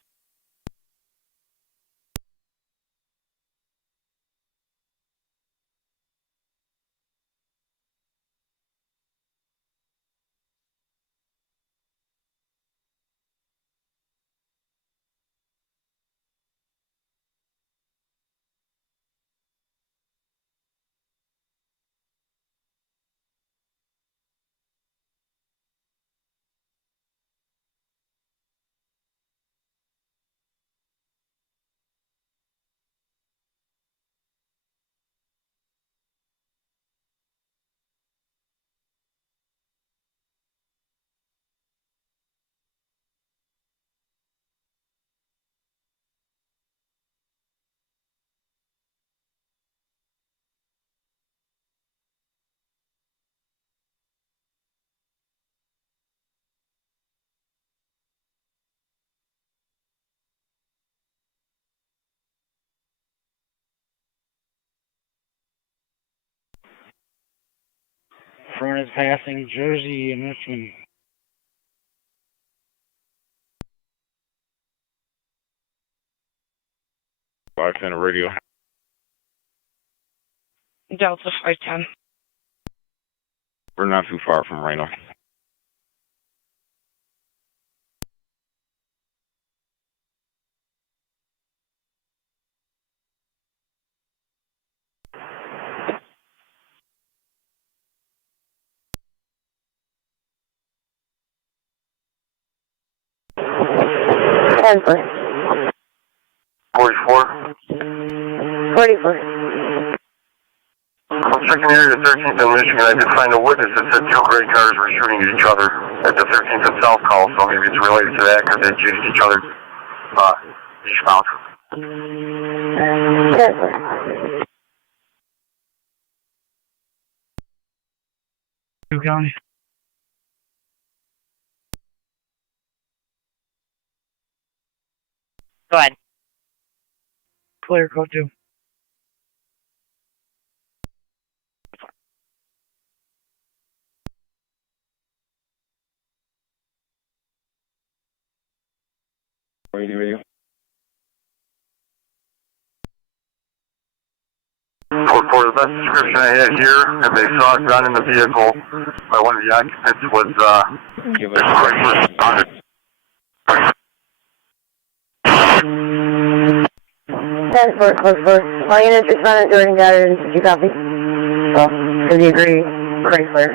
Front is passing Jersey and Richmond. Center radio. Delta 510. We're not too far from Rhino. 10-4. 44. 44. I'm checking area 13th and Michigan. I did find a witness that said two gray cars were shooting at each other at the 13th and South call, so maybe it's related to that because they chased each other eastbound. 10-4. County. Go ahead. Clear, code 2. Radio. For the best description I had here, if they saw a gun in the vehicle by one of the occupants was Chrysler Honda. 10-4. All units responded during guidance. Did you copy? Did you agree? Chrysler.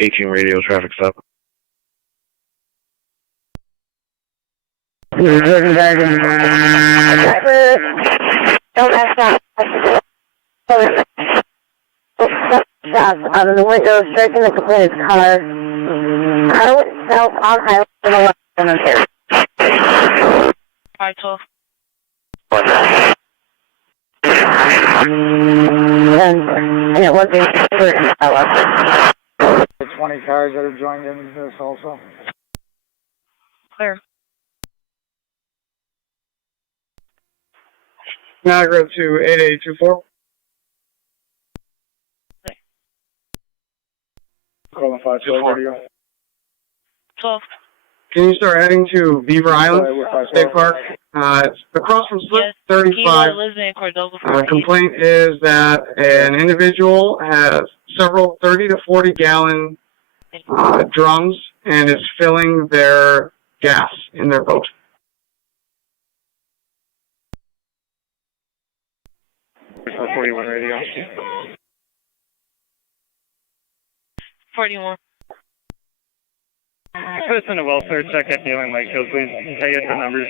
18 radio traffic stop. Don't ask that. Stop out of the window, striking the complainant's car. Car went south on highway to the left and unfair. 512. And it wasn't certain, however. 20 cars that have joined in this also. Clear. Niagara to 8824. Calling 512 radio. 12. Can you start heading to Beaver Island State Park? It's across from Slip 35. Complaint is that an individual has several 30 to 40 gallon drums and is filling their gas in their boat. There's 41 radio. 41. Put us in a welfare check at Healing Lake Hills, please. Can I get the numbers?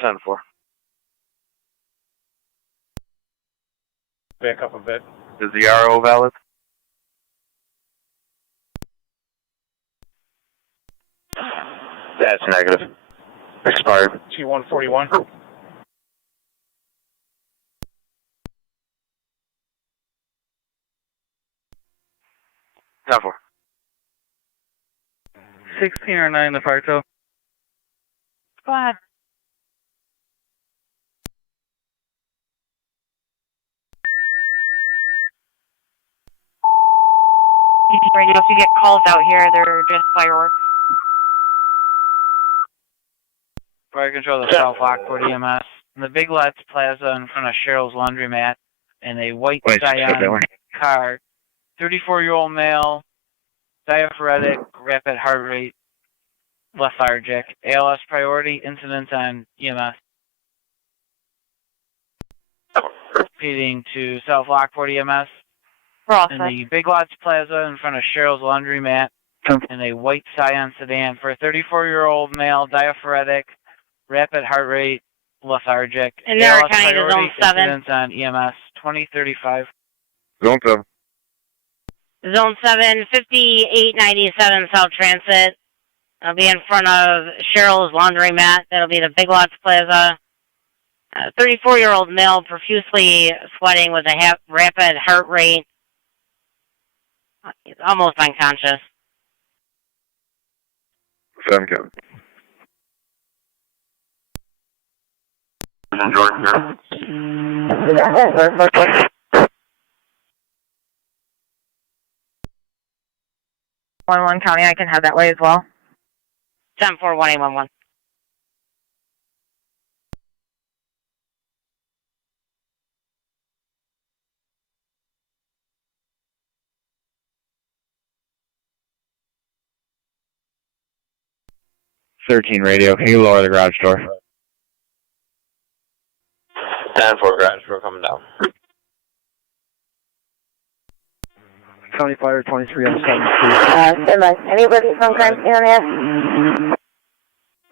Ten four. Back up a bit. Is the RO valid? That's negative. Expired. T141. Ten four. 16 or 9 the fire tow. Go ahead. Radio, if you get calls out here, they're just fireworks. Fire control the South Lockport EMS. In the Big Lots Plaza in front of Cheryl's Laundromat, in a white Scion car, 34-year-old male, diaphoretic, rapid heart rate, lethargic, ALS priority, incidents on EMS. Repeating to South Lockport EMS. In the Big Lots Plaza in front of Cheryl's Laundromat, in a white Scion sedan for a 34-year-old male, diaphoretic, rapid heart rate, lethargic, And they're ALS counting to priority, zone 7. incidents on EMS 2035. Zone 7. Zone 7, 5897 South Transit. I'll be in front of Cheryl's Laundromat. That'll be the Big Lots Plaza. 34-year-old male profusely sweating with a rapid heart rate. He's almost unconscious. 7 Kevin. Jordan here. 11 County, I can head that way as well. 10-4, 1-811. Radio. Can you lower the garage door? 10-4, garage door coming down. County Fire 23 on 7. Stand by. Anybody from crime area?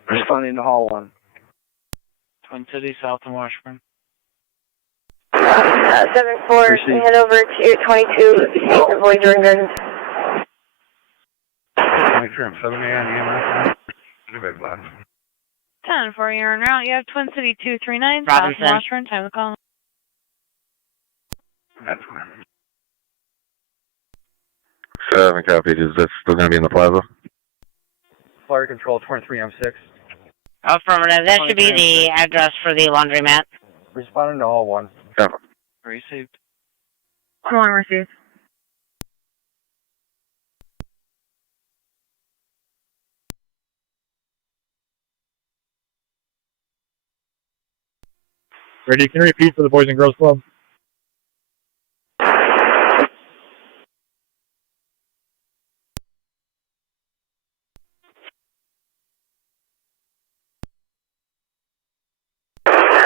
Responding to Hall 1. Twin Cities, South and Washburn. 7-4, head over to 22, avoid Jordan Gardens. 7 a.m. 10 for your en route. You have Twin City 239, South and Washburn. Time to call. That's fine. 7 copy. Is this still going to be in the plaza? Fire Control 23M6. Affirmative. That should be the address for the laundromat. Responding to Hall 1. Received. Come on, received. Ready? Can you repeat for the Boys and Girls Club?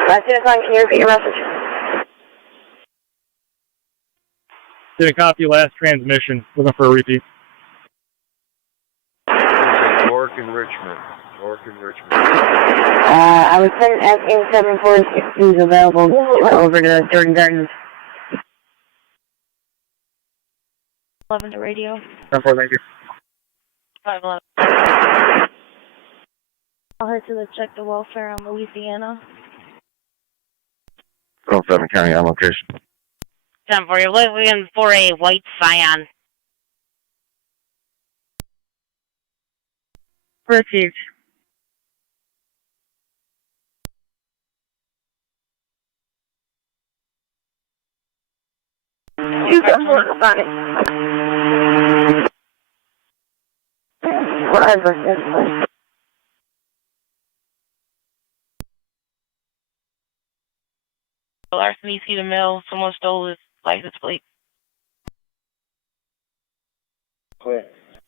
Can you repeat your message? Didn't copy last transmission. Looking for a repeat. York and Richmond. I was sent at 874 who's available over to Jordan Gardens. 11 to radio. 10-4, thank you. 511. I'll head to the check the welfare on Louisiana. 7 County on location. 10-4, you're looking for a white Scion. Received. You got more about it. Whatever. Larceny, see the mill. Someone stole his license plate. Clear.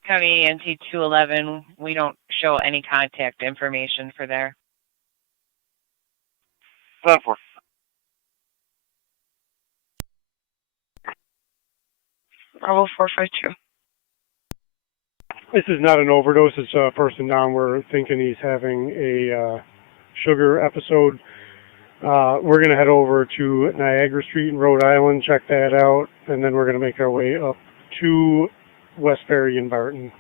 County NT 211, we don't show any contact information for there. 7-4. Bravo 452. This is not an overdose. It's a person down. We're thinking he's having a sugar episode. We're going to head over to Niagara Street in Rhode Island, check that out, and then we're going to make our way up to Westbury and Barton.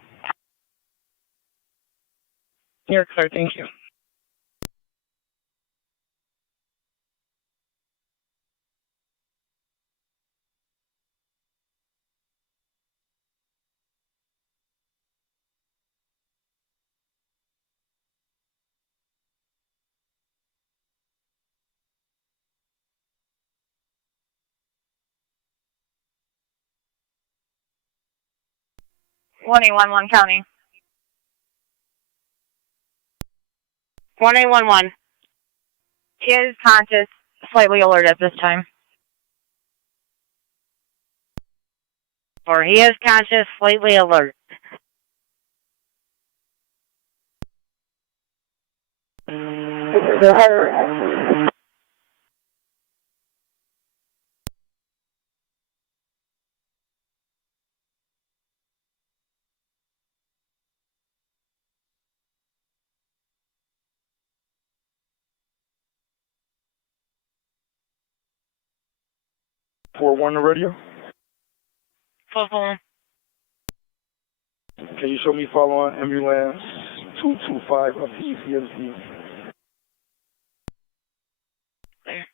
You're clear, thank you. One 811 County. 1811. He is conscious, slightly alert at this time. Or he is conscious, slightly alert. On the radio. 4-4. Can you show me follow on ambulance 225 up to ECMC? There.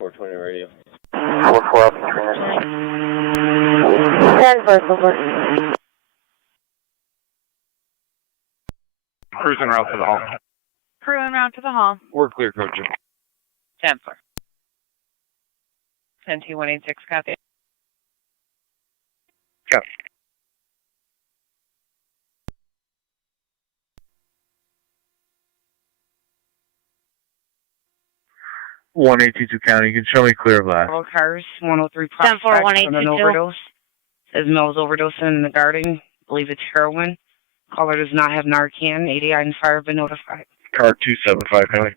.420 radio. 4-4 up. 10-4. Cruise en route to the hall. Crew en route to the hall. We're clear, Coach. 10-4. 10-186, copy. Go. One 822 County, you can show me clear of that. All cars, 103 Prospect, 10-4-1-822. on an overdose. Says Mel's overdosing in the garden. Believe it's heroin. Caller does not have Narcan. ADI and fire have been notified. Car 275, County.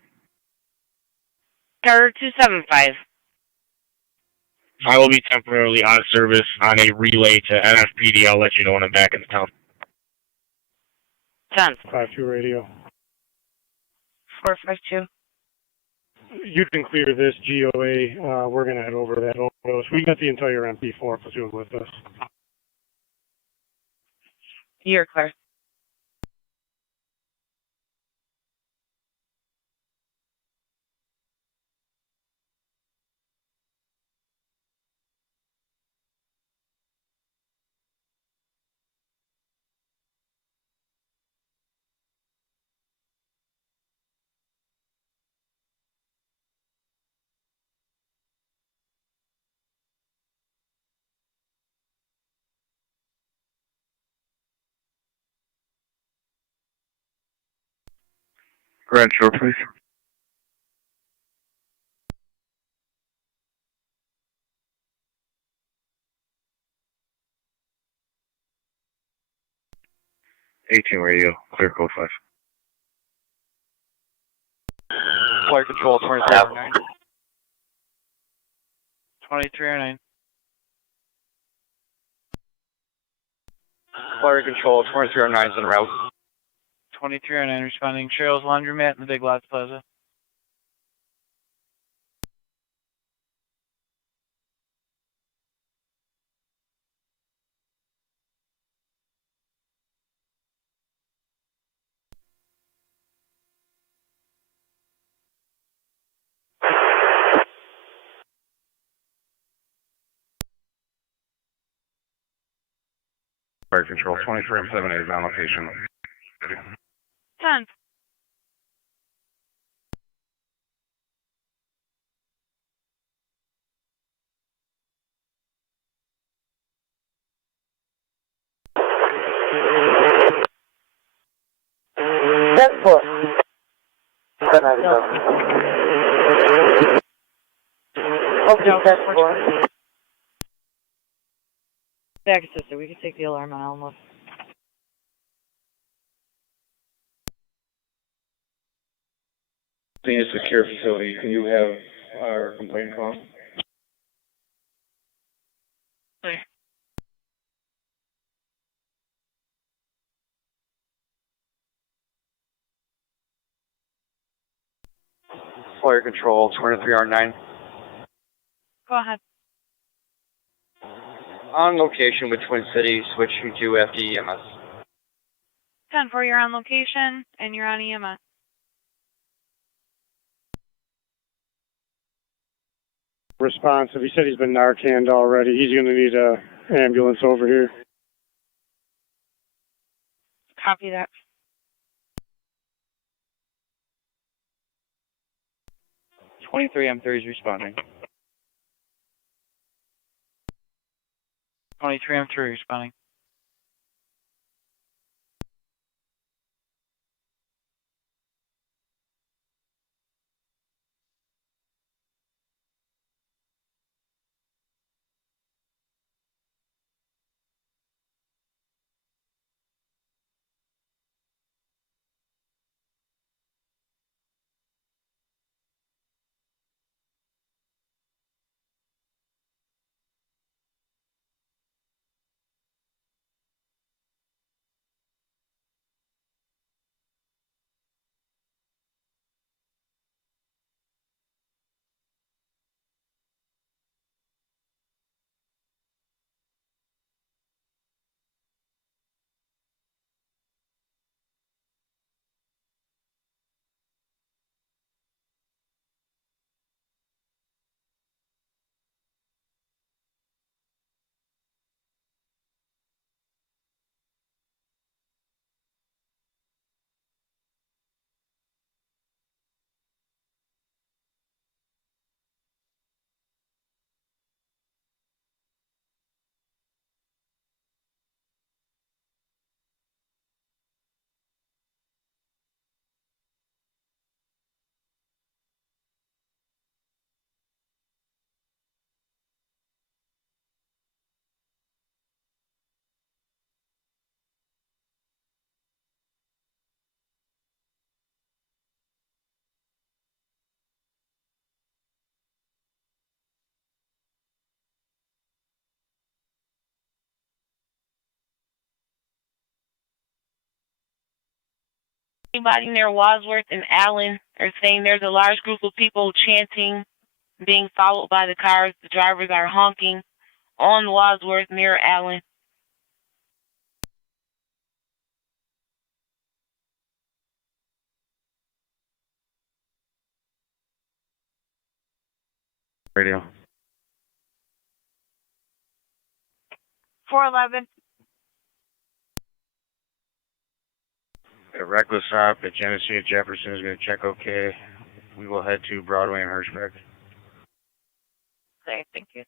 Car 275. I will be temporarily out of service on a relay to NFPD. I'll let you know when I'm back in town. 10. 5-2 radio. 452. You can clear this GOA. We're going to head over to that overdose. We got the entire MP4 platoon with us. You're clear. Grand shore, please. '18 radio, clear code 5. Flight control 2309. 2309. Flight control 2309 is en route. 2309 responding. Cheryl's Laundromat in the Big Lots Plaza. Flight control 2378 is on location. 10. That's 4. Okay, that's 4. Back sister, we can take the alarm on Alamo. Senior Secure Facility, can you have our complaint call? Fire control 2309. Go ahead. On location with Twin Cities, switching to FDEMS. 10-4, you're on location, and you're on EMS. Responsive. He said he's been Narcaned already. He's going to need a ambulance over here. Copy that. M3 is responding. 23M3 responding. Anybody near Wadsworth and Allen are saying there's a large group of people chanting, being followed by the cars. The drivers are honking on Wadsworth near Allen. Radio. 411. A reckless stop at Genesee at Jefferson is going to check okay. We will head to Broadway and Hirschberg. Okay, thank you.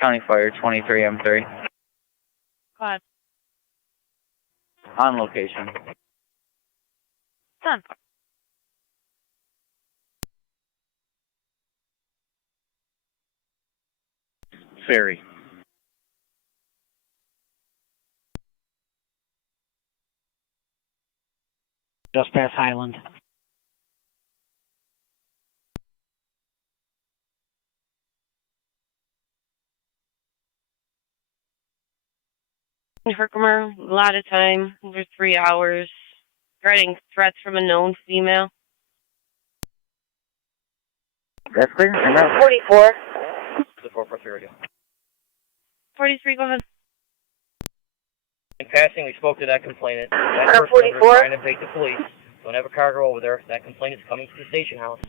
County Fire 23M3. Go ahead. On location. Done. Ferry. Just past Highland. Herkimer, a lot of time, over 3 hours. Getting threats from a known female. That's clear. 44. The 443 radio. 43, go ahead. In passing, we spoke to that complainant. That Car person was 44. trying to take the police. Don't have a cargo over there. That complainant is coming to the station house.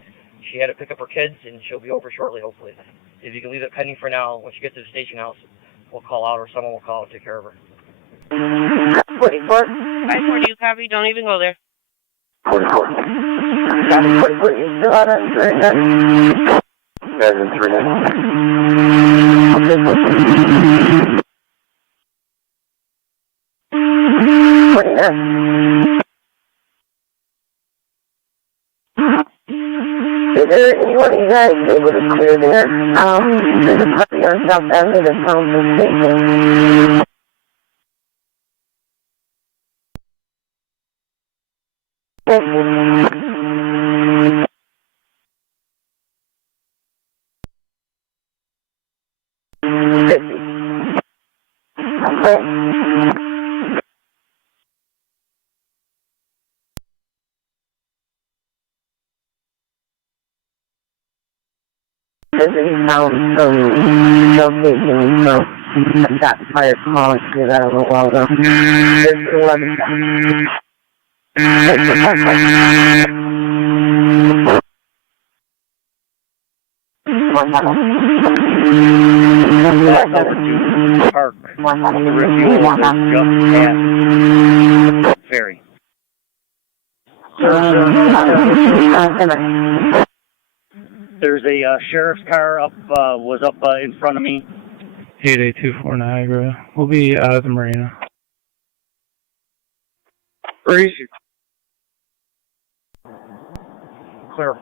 She had to pick up her kids, and she'll be over shortly, hopefully. If you can leave it pending for now, when she gets to the station house, we'll call out, or someone will call and take care of her. 44. 540, you copy? Don't even go there. 44. Copy 44. You still on us right now? Guys in 3. Is there anyone you guys able to clear there? There's a puppy on South Avenue that's found in the got fired from all because I don't know why. Park. Ferry. There's a sheriff's car was up in front of me. 8824 Niagara. We'll be out of the marina. Crazy. Clear.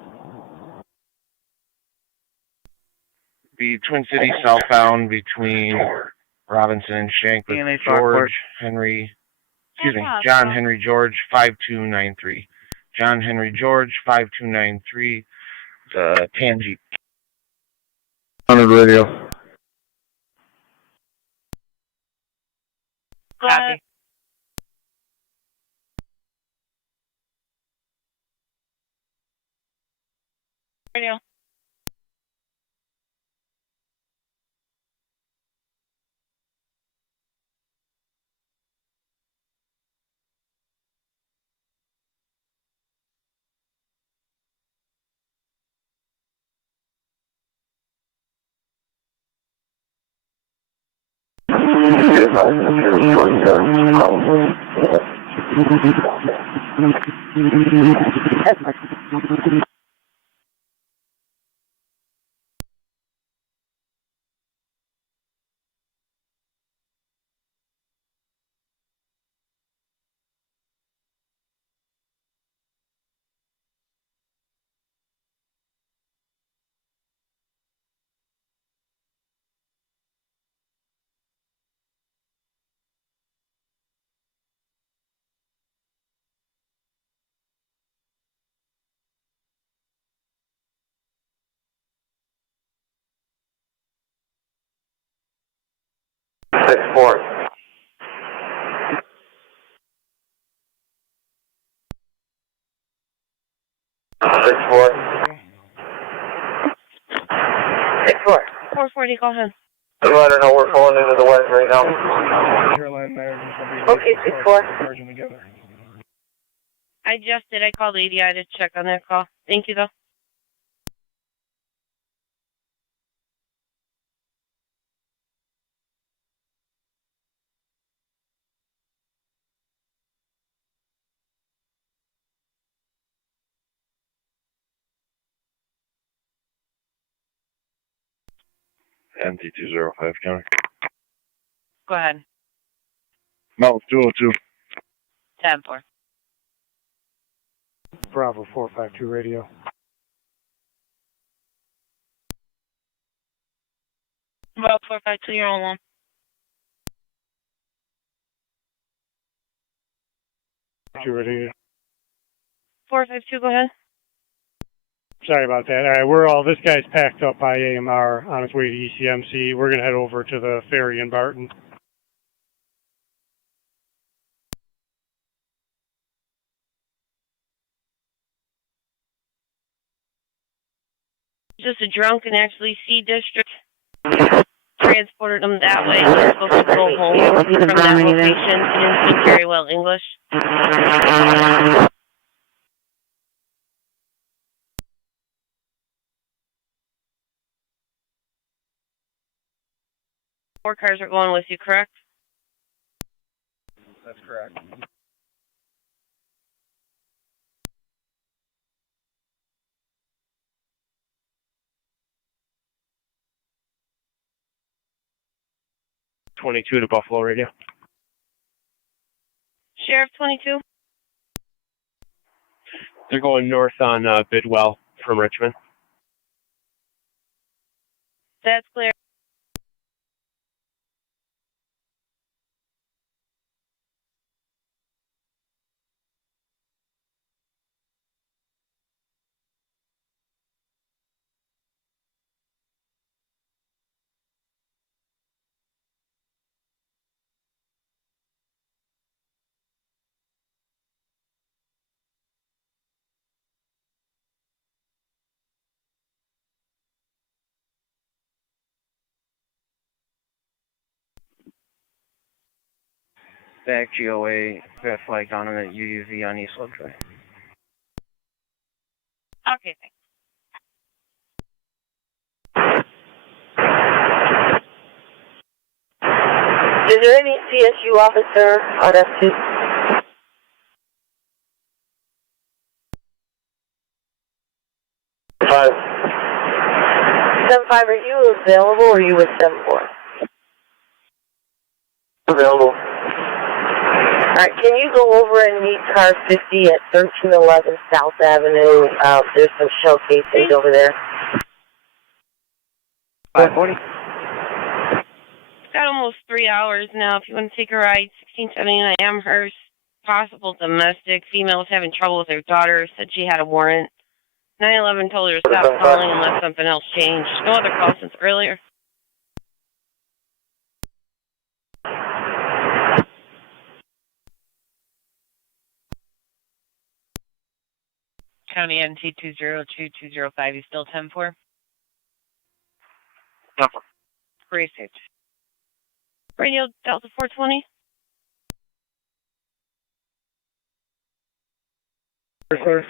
The Twin Cities southbound between Robinson and Shank with DNA George Henry, John Henry George 5293. John Henry George 5293. The tan Jeep. 100 radio. Copy. Radio. 6-4. 6-4. 6-4. 440, go ahead. I don't know, we're pulling into the west right now. Okay, 6-4. I just did. I called ADI to check on that call. Thank you, though. NT205 County. Go ahead. No, 202. 10-4. Bravo 452 radio. About 452, you're on one. 2 radio. 452, go ahead. Sorry about that. All right, this guy's packed up by AMR on his way to ECMC. We're going to head over to the ferry in Barton. Just a drunk and actually C district. Transported them that way. They're supposed to go home from that location. He didn't speak very well English. Four cars are going with you, correct? That's correct. .22 to Buffalo Radio. Sheriff 22? They're going north on Bidwell from Richmond. That's clear. Back GOA, got flag down on the UUV on East Slope Drive. Okay, thanks. Is there any CSU officer on F2? Five. 7-5, are you available or are you with 7-4? Available. Alright, can you go over and meet car 50 at 1311 South Avenue? There's some shell casings over there. 540. Got almost 3 hours now. If you want to take a ride, 1679 Amherst, possible domestic. Female was having trouble with her daughter, said she had a warrant. 911 told her to stop calling unless something else changed. No other calls since earlier. County NT 202-205, you still 10-4? No. Research. Radio Delta 420? Sir.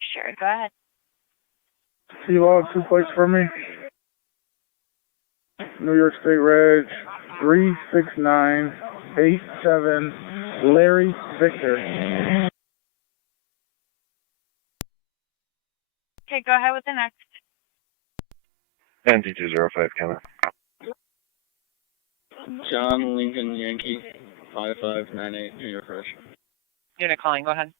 Sure, go ahead. C-Log 2 plates for me. New York State Reg 36987 Larry Victor. Okay, go ahead with the next. NT205 County. John Lincoln Yankee 5598 New York Rush. Unit calling, go ahead.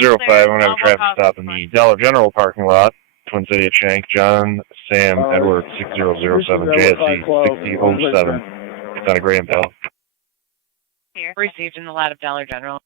205, I'm going to have a traffic stop in the Dollar General parking lot. Twin City of Shank, John Sam Edward 6007 JSC 6007. It's on a Graham Bell. Here. Received in the lot of Dollar General.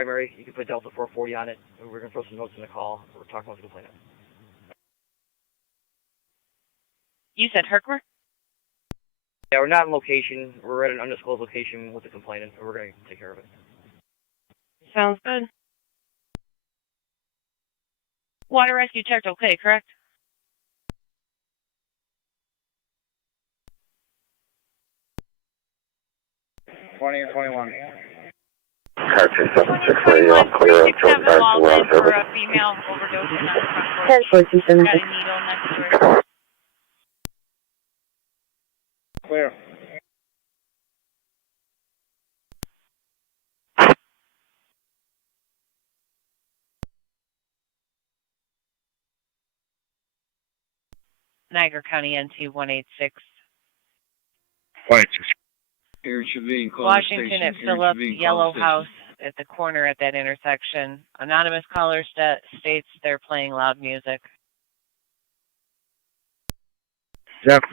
primary, you can put Delta 440 on it. We're going to throw some notes in the call. We're talking about the complainant. You said Herkmer? Yeah, we're not in location. We're at an undisclosed location with the complainant, and we're going to take care of it. Sounds good. Water rescue checked okay, correct? Twenty and 21. Car 276, radio, clear of Joe Cars to ground For service. a female overdosing on the front porch. 10-427. Got a needle next to her. Clear. Niagara County NT 186. 186. Here should be in Washington at Phillips Yellow House at the corner at that intersection. Anonymous caller states they're playing loud music. Yep.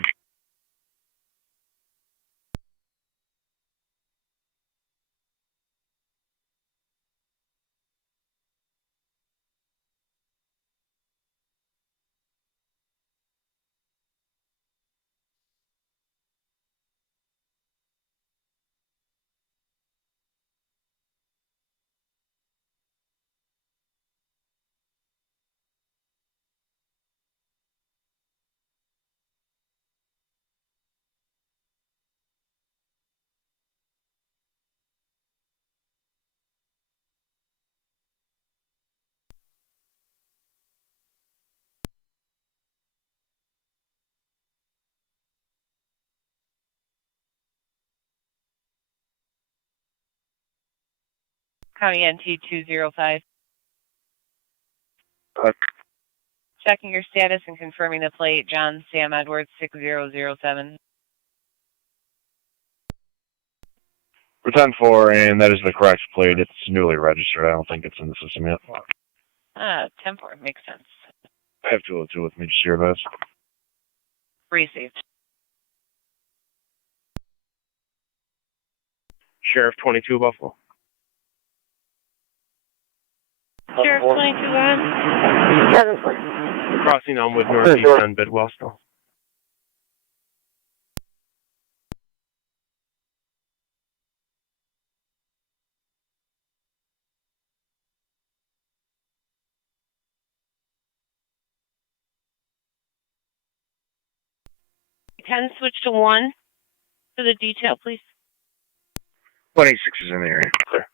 County NT 205. Checking your status and confirming the plate. John Sam Edwards 6007. We're 10-4, and that is the correct plate. It's newly registered. I don't think it's in the system yet. 10-4 makes sense. I have 202 with me. Just hear this. Received. Sheriff 22 Buffalo. Sheriff 22 on. Crossing Elmwood Northeast on Bidwell. Ten, switch to 1 for the detail, please. 186 is in the area. Clear.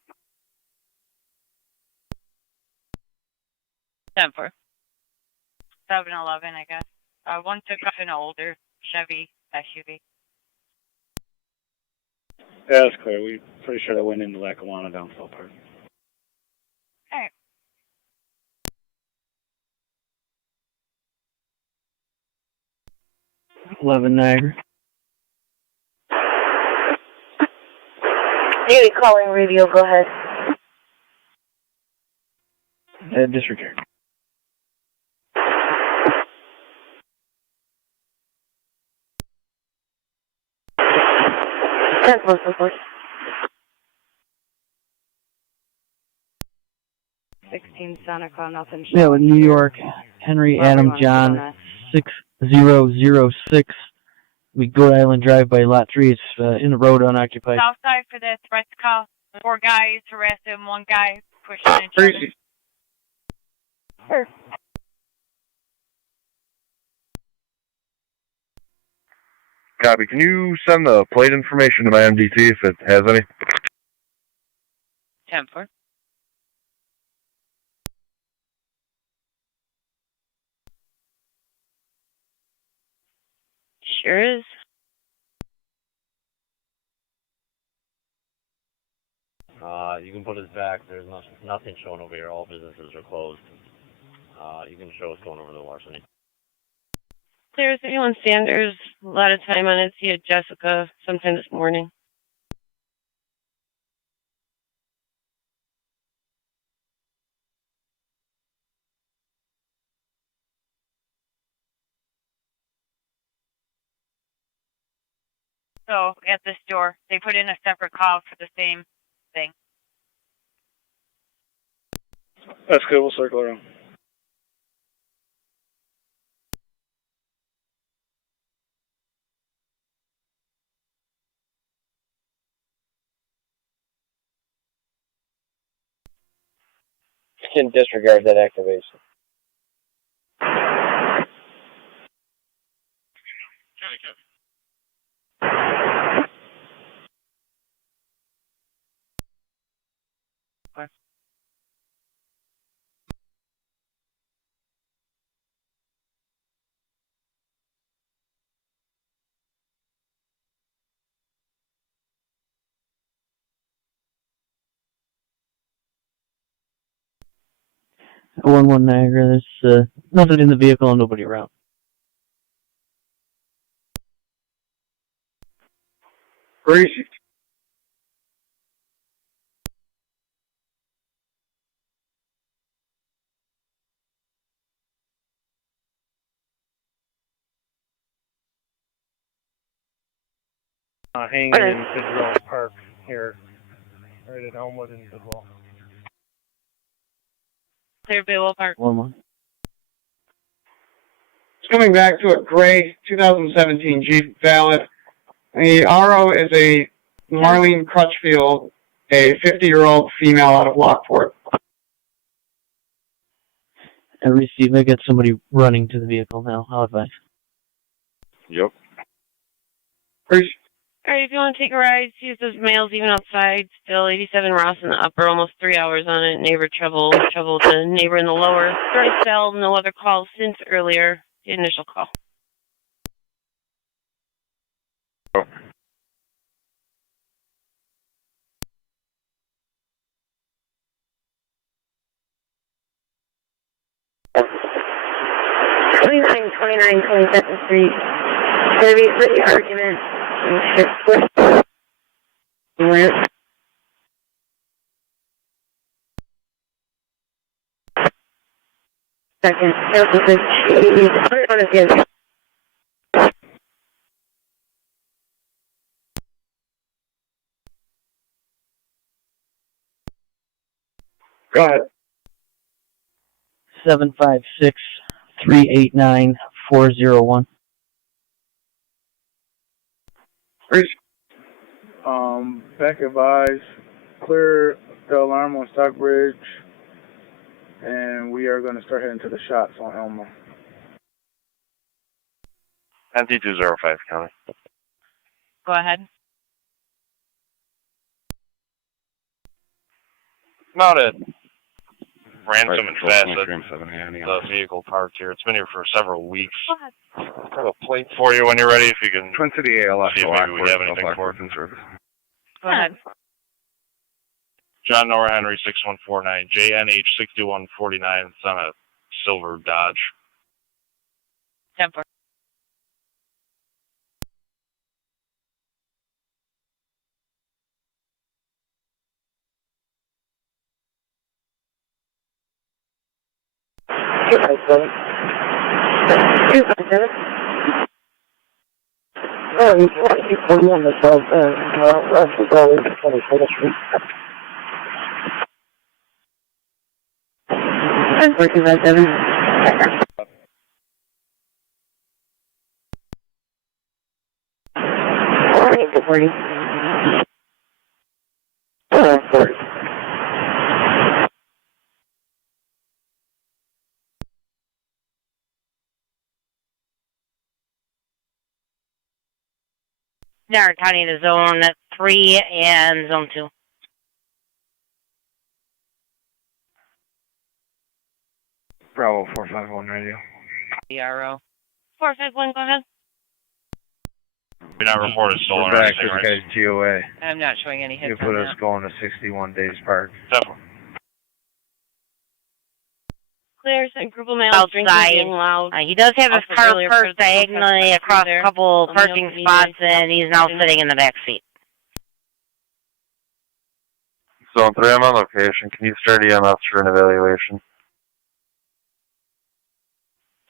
10-4. 7-11, I guess. One took off an older Chevy SUV. Yeah, that's clear. We pretty sure that went into Lackawanna down South Park. Alright. Niagara. Maybe calling radio, go ahead. Disregard. Ten-4. 16 Seneca, nothing. Yeah, with New York, Henry Adam John 6006. We Goat Island Drive by Lot 3. It's in the road unoccupied. South side for this threat call. 4 guys arrested him, 1 guy pushing each other. Sure. Copy. Can you send the plate information to my MDT if it has any? 10-4. Sure is. You can put us back. There's nothing showing over here. All businesses are closed. You can show us going over the larceny. There's anyone Sanders, a lot of time on it. See it, Jessica, sometime this morning. So at this door, they put in a separate call for the same thing. That's good. We'll circle around. Can disregard that activation. One Niagara. There's nothing in the vehicle and nobody around. Great. Hanging in Bidwell Park here, right at Elmwood and Bidwell. Clear Bidwell Park. One. Coming back to a gray 2017 Jeep Valet. The RO is a Marlene Crutchfield, a 50-year-old female out of Lockport. I received. I got somebody running to the vehicle now. How advice? Yep. Alright, if you want to take a ride, see if those males even outside. Still 87 Ross in the upper, almost 3 hours on it. Neighbor trouble with the neighbor in the lower. Dry cell, no other calls since earlier. The initial call. Oh. '29, 22nd Street. Maybe for the argument. Second, Go ahead. 756-389-401. Back advise, clear the alarm on Stockbridge, and we are going to start heading to the shots on Elma. NT205 County. Go ahead. Not a ransom and facet. The vehicle parked here. It's been here for several weeks. I have a plate for you when you're ready. If you can. Twin City ALS. See if maybe we have anything for it. Go ahead. John Nora Henry 6149 JNH 6149. It's on a silver Dodge. 10-4. Good morning. Niagara County to Zone 3 and Zone 2. Bravo 451 radio. ERO. 451, go ahead. We not reported stolen We're or back. anything, This right? guy's GOA. I'm not showing any hits You on put that. us going to 61 days park. Definitely. Clear, sent group of males drinking and loud. He does have his Also car earlier parked part of the diagonally protest across there. a couple Some parking males spots, needed and he's now help. sitting in the back seat. Zone 3, I'm on location. Can you start EMS for an evaluation?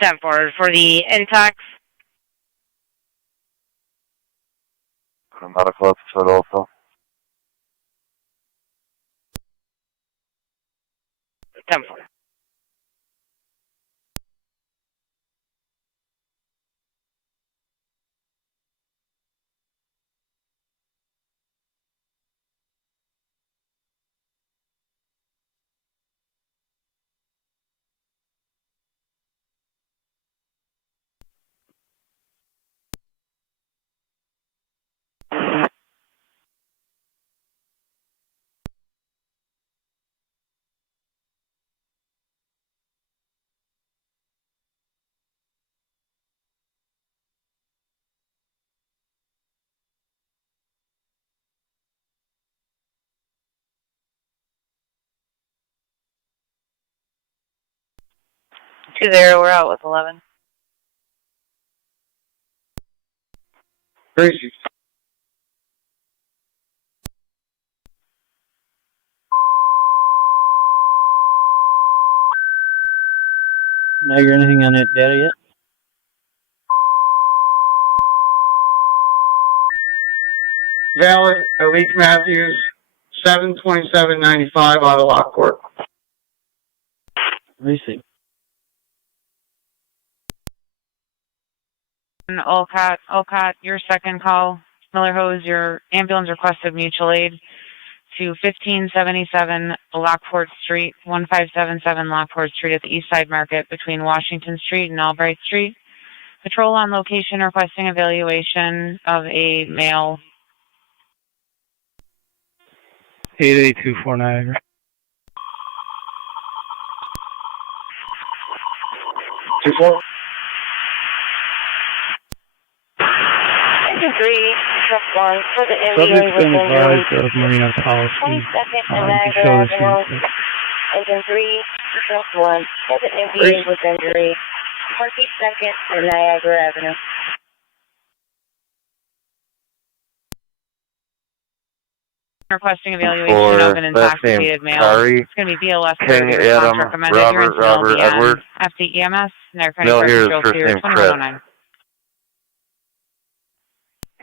10-4 for the intox. Put a medical episode also. 10-4. Two there, we're out with 11. Crazy. Niagara, anything on that data yet? Valid, Elite Matthews, 72795 out of Lockport. Receive. Olcott, your second call. Miller Hose, your ambulance requested mutual aid to 1577 Lockport Street, 1577 Lockport Street at the East Side Market between Washington Street and Albright Street. Patrol on location requesting evaluation of a male. 8824 Niagara. Two four. 3, truck 1, for the MBA Subject's with been injury. advised of Marina policy. 22nd You and can Niagara show this Avenue. unit. Engine 3, truck 1, for the MBA with injury. 22nd and Niagara Avenue. Requesting evaluation of an intoxicated male. It's going to be BLS 30 response recommended. You're in Robert Edward. FDEMS, Niagara County First Patrol Clear 2109.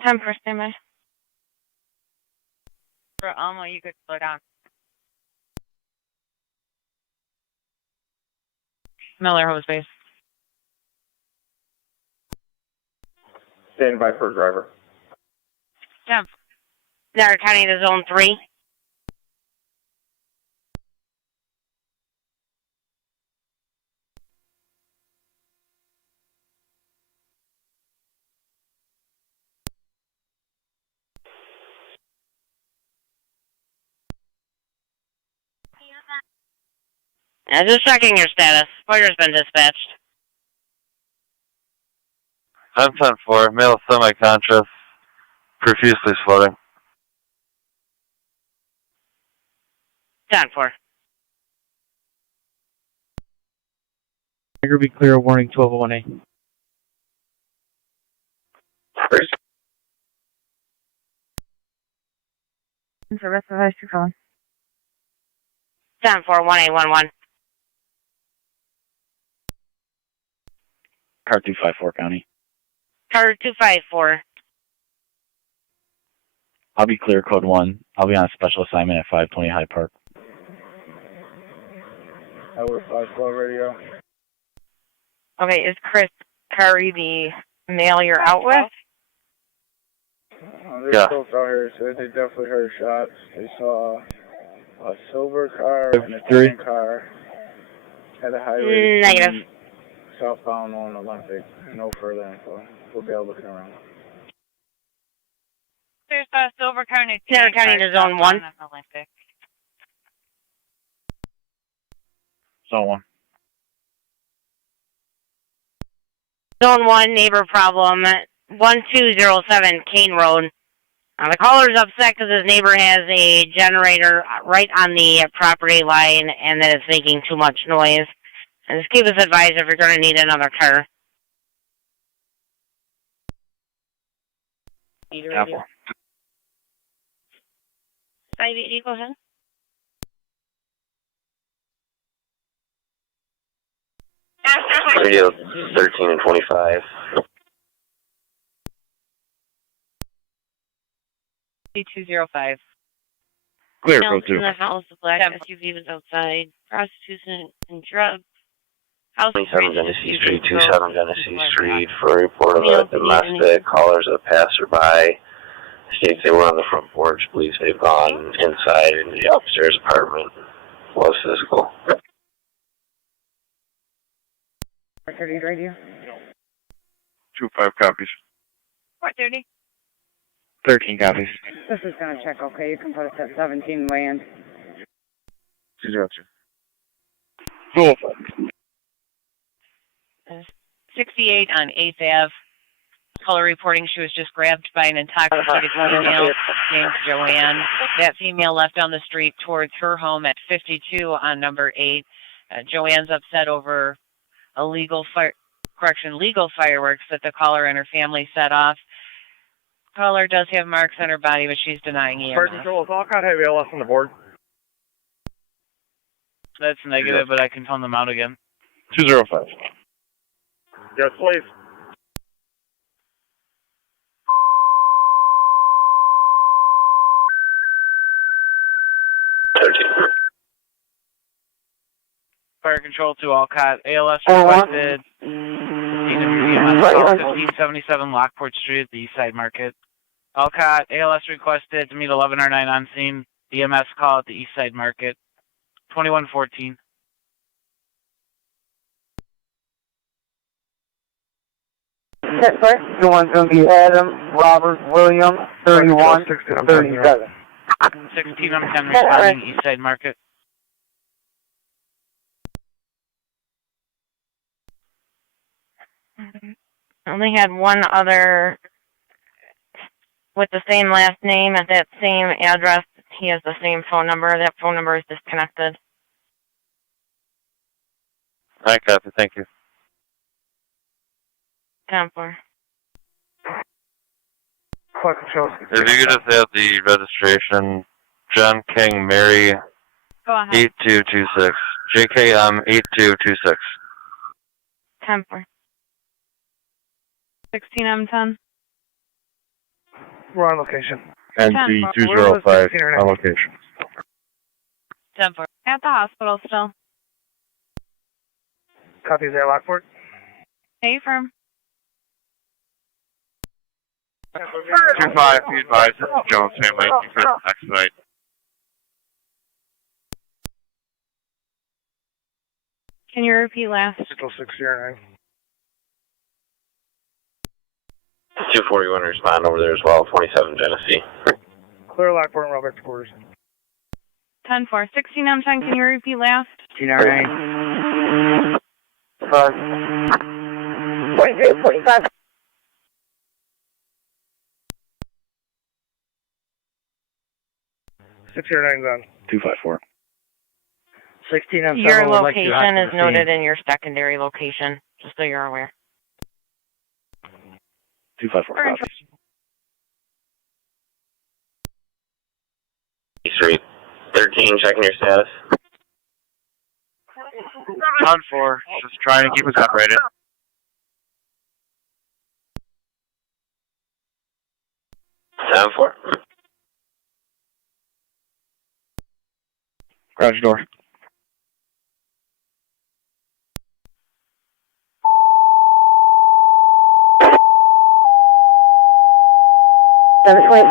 10 for standby. For Alma, you could slow down. Miller Hose Base. Stand by for driver. 10. Niagara County to Zone 3. Just checking your status. Fighter's been dispatched. 10-4, male semi-conscious, profusely floating. 10-4. Niagara be clear, warning 1201A. For rest of us, you're calling. 10-4, 1A11. Car 254 County. Car 254. I'll be clear, code 1. I'll be on a special assignment at 520 Hyde Park. Edward 512 radio. Okay, is Chris Curry the male you're out with? There's folks out here said they definitely heard shots. They saw a silver car and a tan car at a highway. Negative. Southbound on Olympic. No further info. We'll be able to look around. There's a silver car and a Niagara County to Zone 1. Olympic. Zone 1. Zone 1, neighbor problem, 1207 Kane Road. The caller's upset because his neighbor has a generator right on the property line and that it's making too much noise. And just keep us advised if you're going to need another car. Radio. 580, go ahead. Radio 13 and 25. 205. Clear, Males Pro 2. in the house, the black SUV was outside. Prostitution and drugs. House 27 Genesee Street, 27 Genesee Street, for a report of a domestic. Callers of a passerby. States they were on the front porch. Believes they've gone inside into the upstairs apartment. Was physical. 430 radio. 2-5 copies. 430. 13 copies. This is going to check okay. You can put us at 17 land. 202. 68 on 8th Ave. Caller reporting she was just grabbed by an intoxicated female named Joanne. That female left down the street towards her home at 52 on number 8. Joanne's upset over legal fireworks that the caller and her family set off. Caller does have marks on her body, but she's denying EMS. Fire control, is Alcott heavy LS on the board? That's negative, but I can tone them out again. 205. Yes, please. Fire control to Alcott. ALS requested. 1577 Lockport Street, the East Side Market. Alcott, ALS requested to meet 11R9 on scene. EMS call at the East Side Market. 2114. The one's going to be Adam Robert William 3137. 16 on 10 responding East Side Market. I only had one other with the same last name at that same address. He has the same phone number. That phone number is disconnected. I copy, thank you. 10-4. If you could just add the registration, John King, Mary, Go ahead. 8226. JKM 8226. 10-4. 16M10. We're on location. NC 205 on location. 10-4. At the hospital still. Copies there, Lockport. Hey, firm. 25, be advised, this is Jones family. Expedite. Can you repeat last? Still 609. 241 respond over there as well, 27 Genesee. Clear Lockport and roll back to quarters. 10-4. 16M10, can you repeat last? 209. 45. 609's on. 254. 16M7 Your would like you location to is noted in your secondary location, just so you're aware. 254 copies. Street 13, checking your status. 10-4, just trying to keep us separated. Sound 4. Garage door.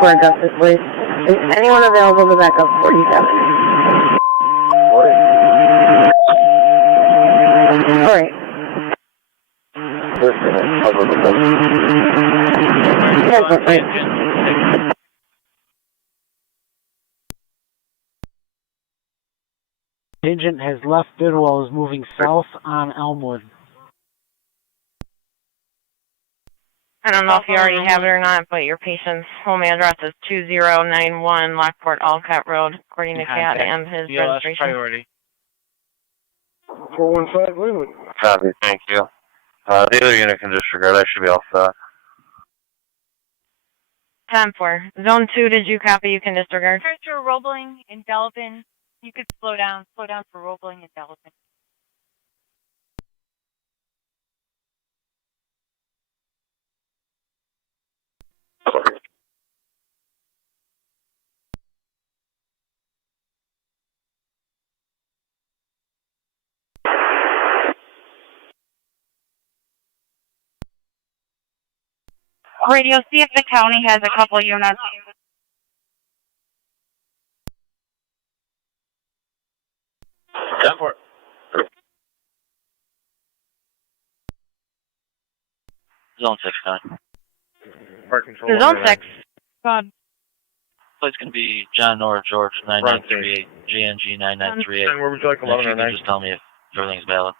for Augustus, please. Is anyone available to back up 47? All right. Agent has left Bidwell, is moving south on Elmwood. I don't know if you already have it or not, but your patient's home address is 2091 Lockport Alcott Road, according to Cat and his registration. Priority. 415, Leland. Copy, thank you. The other unit can disregard. I should be all set. 10-4. Zone 2, did you copy? You can disregard. For Roebling and Delvin, you could slow down for Roebling and Delvin. Radio, see if the county has a couple units. Ten four. Zone 6, Con. Park control. Zone 6. God. Place can be John or George 9938, GNG 9938. And where would you like 11 or If you 9? can just tell me if everything's valid.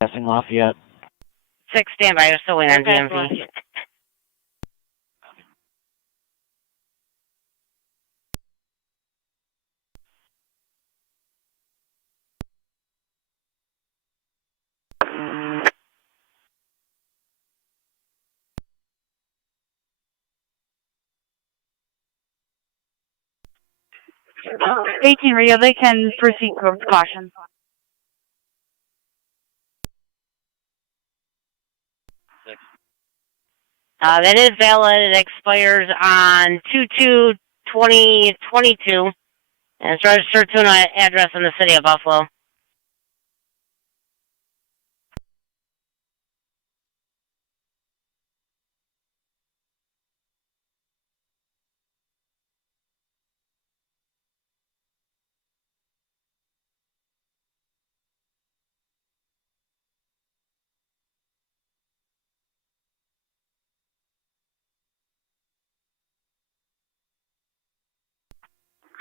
Passing Lafayette. 6 standby. I'm still waiting on DMV. Uh, 18 radio, they can proceed with caution. That is valid. It expires on 2/2/2022. And it's registered to an address in the city of Buffalo.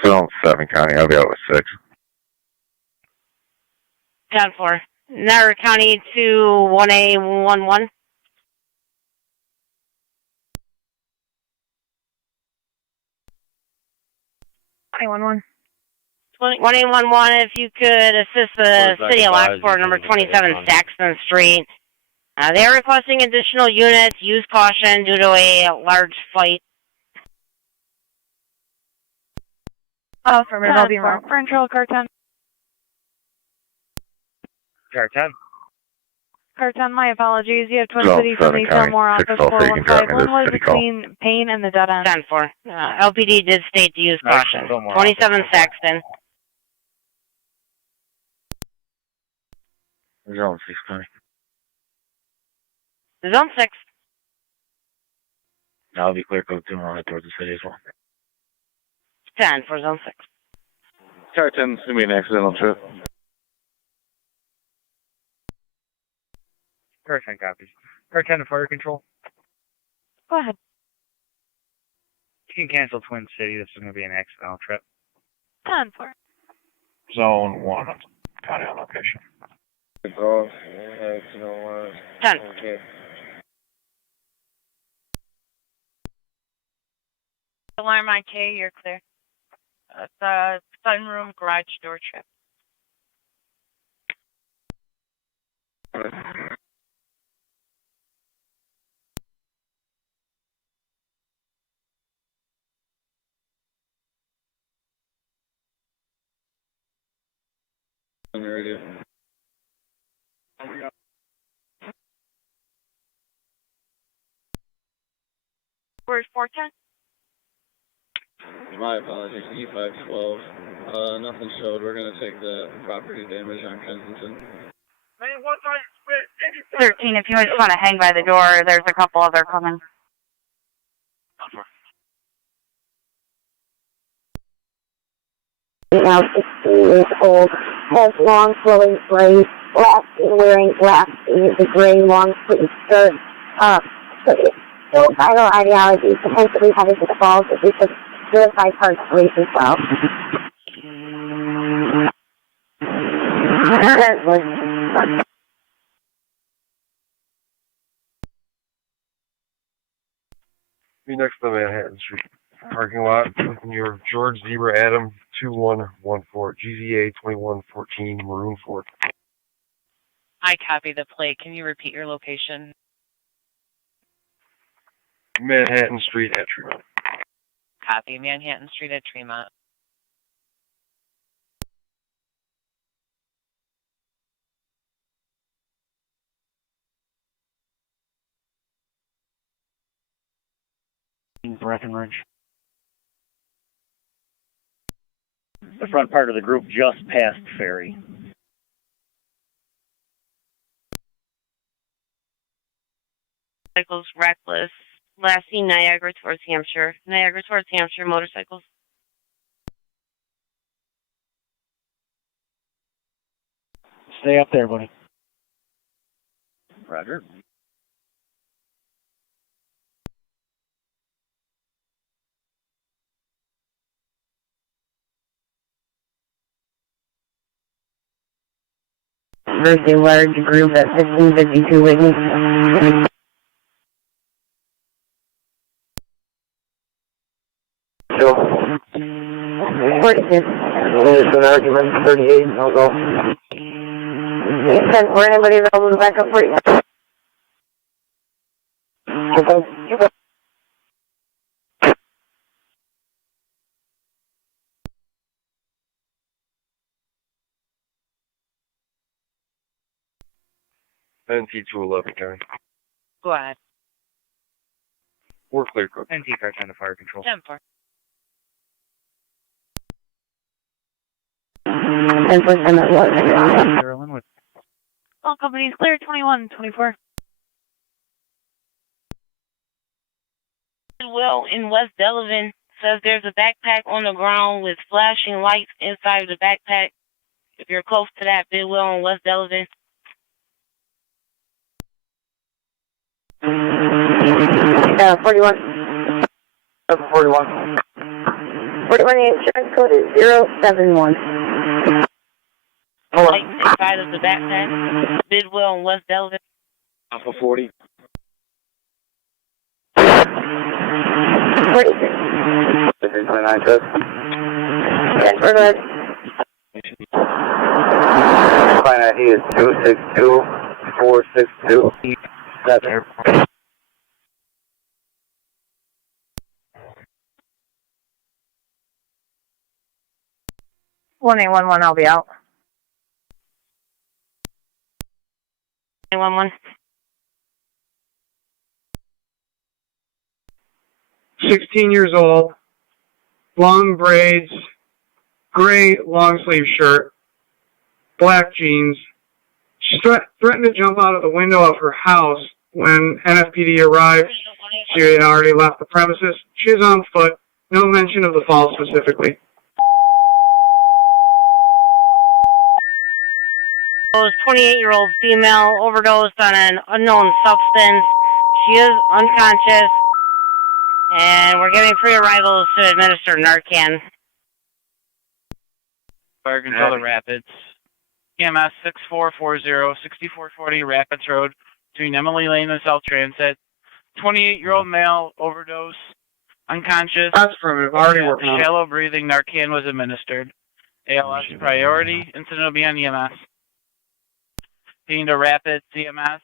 Zone 7 County, I'll be out with 6. 10-4. Niagara County to 1A11. 1A11. 1A11, if you could assist the city of Lockport, number 27 Saxon Street. They are requesting additional units. Use caution due to a large fight. Affirmative, I'll be wrong. Control, car 10. Car 10. Car 10, my apologies. You have Twin Zone City from 7 the County, Fillmore office 604, you can drop me 415. One this was city call. between Payne and the dead end. 10-4. LPD did state to use caution. 27 Saxton. Zone 6 County. Zone 6. I'll be clear code 2 and I'll head towards the city as well. 10 for Zone 6. Car 10, it's going to be an accidental trip. Car 10 copies. Car 10 to fire control. Go ahead. You can cancel Twin City. This is going to be an accidental trip. 10-4. Zone 1. County on location. 10. Alarm IK, you're clear. The sunroom garage door trip. Where's 410? My apologies, E512. Nothing showed. We're going to take the property damage on Kensington. 13, if you just want to hang by the door, there's a couple other coming. Now 16 years old, has long flowing braids, black and wearing black, the gray long sleeve shirt. Suicidal ideology, potentially having the falls at least of suicide heart rate as well. Be next to Manhattan Street parking lot in your George Zebra Adam 2114 GZA 2114 Maroon Ford. I copy the plate. Can you repeat your location? Manhattan Street at Tremont. Copy. Manhattan Street at Tremont. Breckenridge. The front part of the group just passed ferry. Motorcycles reckless. Last seen Niagara towards Hampshire. Niagara towards Hampshire, motorcycles. Stay up there, buddy. Roger. Very large group at 1552 Whitney. It's an argument, 38, I'll go. For anybody available to back up for you. NT-211, Karen. Go ahead. We're clear, Cook. NT car trying to fire control. 10-4. 10% Carolyn with All companies clear, 21-24. Well, in West Delavan, says there's a backpack on the ground with flashing lights inside of the backpack. If you're close to that, Bidwell in West Delavan. 41. 41. 41, the insurance code is 071. Lights inside of the backpack. Bidwell in West Delavan. Alpha 40. 43. 29 code. 10 for red. Fine ID is 262-462. That's airport. One 811, I'll be out. 911. 16 years old, long braids, gray long sleeve shirt, black jeans. She threatened to jump out of the window of her house when NFPD arrived. She had already left the premises. She is on foot. No mention of the fall specifically. It was 28-year-old female overdosed on an unknown substance. She is unconscious, and we're giving pre-arrivals to administer Narcan. Fire control to Rapids. EMS 6440-6440 Rapids Road between Emily Lane and South Transit. 28-year-old male overdose, unconscious. That's affirmative. Already working on it. Shallow breathing Narcan was administered. ALS priority. Incident will be on EMS. Being to Rapids, EMS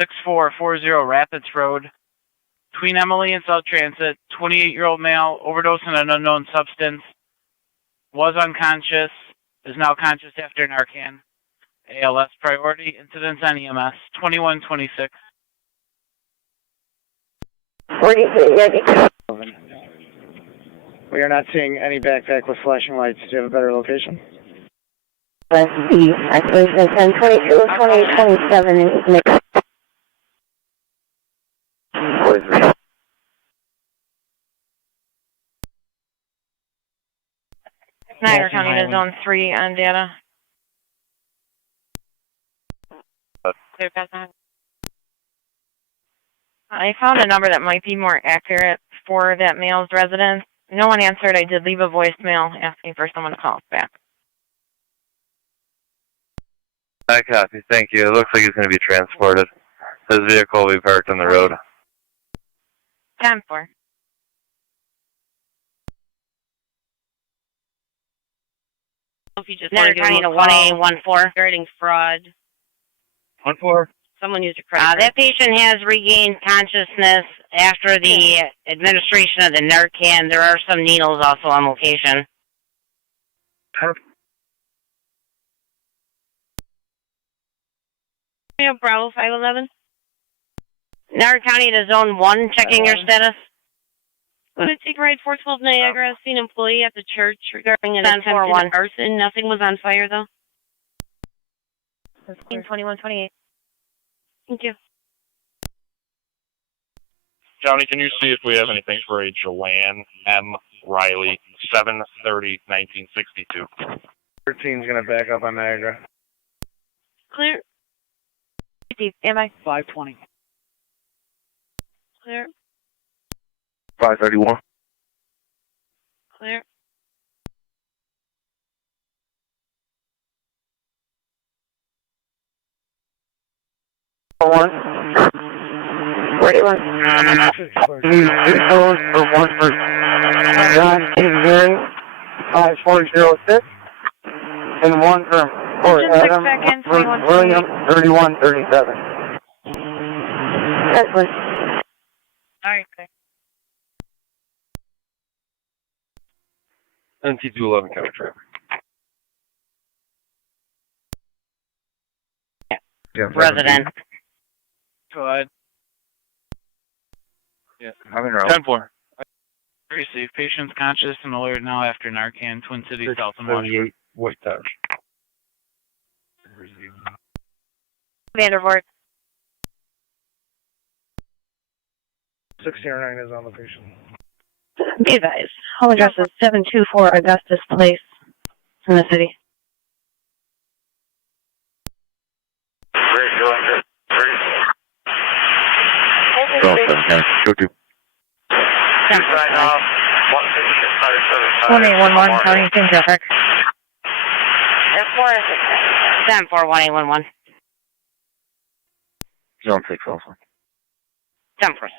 6440 Rapids Road between Emily and South Transit. 28-year-old male overdosed on an unknown substance. Was unconscious. Is now conscious after Narcan. ALS priority. Incidents on EMS 2126. 43. We are not seeing any backpack with flashing lights. Do you have a better location? Actually, it's 1022, 2827 is mixed. 43. Niagara County to Zone 3 on data. Clear pass on. I found a number that might be more accurate for that male's residence. No one answered. I did leave a voicemail asking for someone to call us back. I copy. Thank you. It looks like he's going to be transported. His vehicle will be parked on the road. 10-4. If you just want to give them a call. 1814. Regarding fraud. 14. Someone used a credit card. That patient has regained consciousness after the administration of the Narcan. There are some needles also on location. Bravo 511. Niagara County to Zone 1, checking your status. I'm going to take ride 412 Niagara, seen employee at the church regarding an 10-4-1. attempted arson. Nothing was on fire, though. 2128. Thank you. County, can you see if we have anything for a Joanne M. Riley, 7/30/1962? 13's gonna back up on Niagara. Clear. Am I? 520. Clear. 531. Clear. One. Wait, one. For one for John Engineering, 5406. And one for Adam William, 3137. Excellent. Alright, clear. NT211 county traffic. Resident. Go ahead. Yeah, I'm in route. 10-4. Received. Patient's conscious and alert now after Narcan, Twin Cities, South and Washington. White Touch. Vandervoort. 609 is on location. Be advised. Home address is 724 Augustus Place in the city. Go to. Right now, 1811, county team traffic. 10-4-1811. Zone 6 also. 10-4.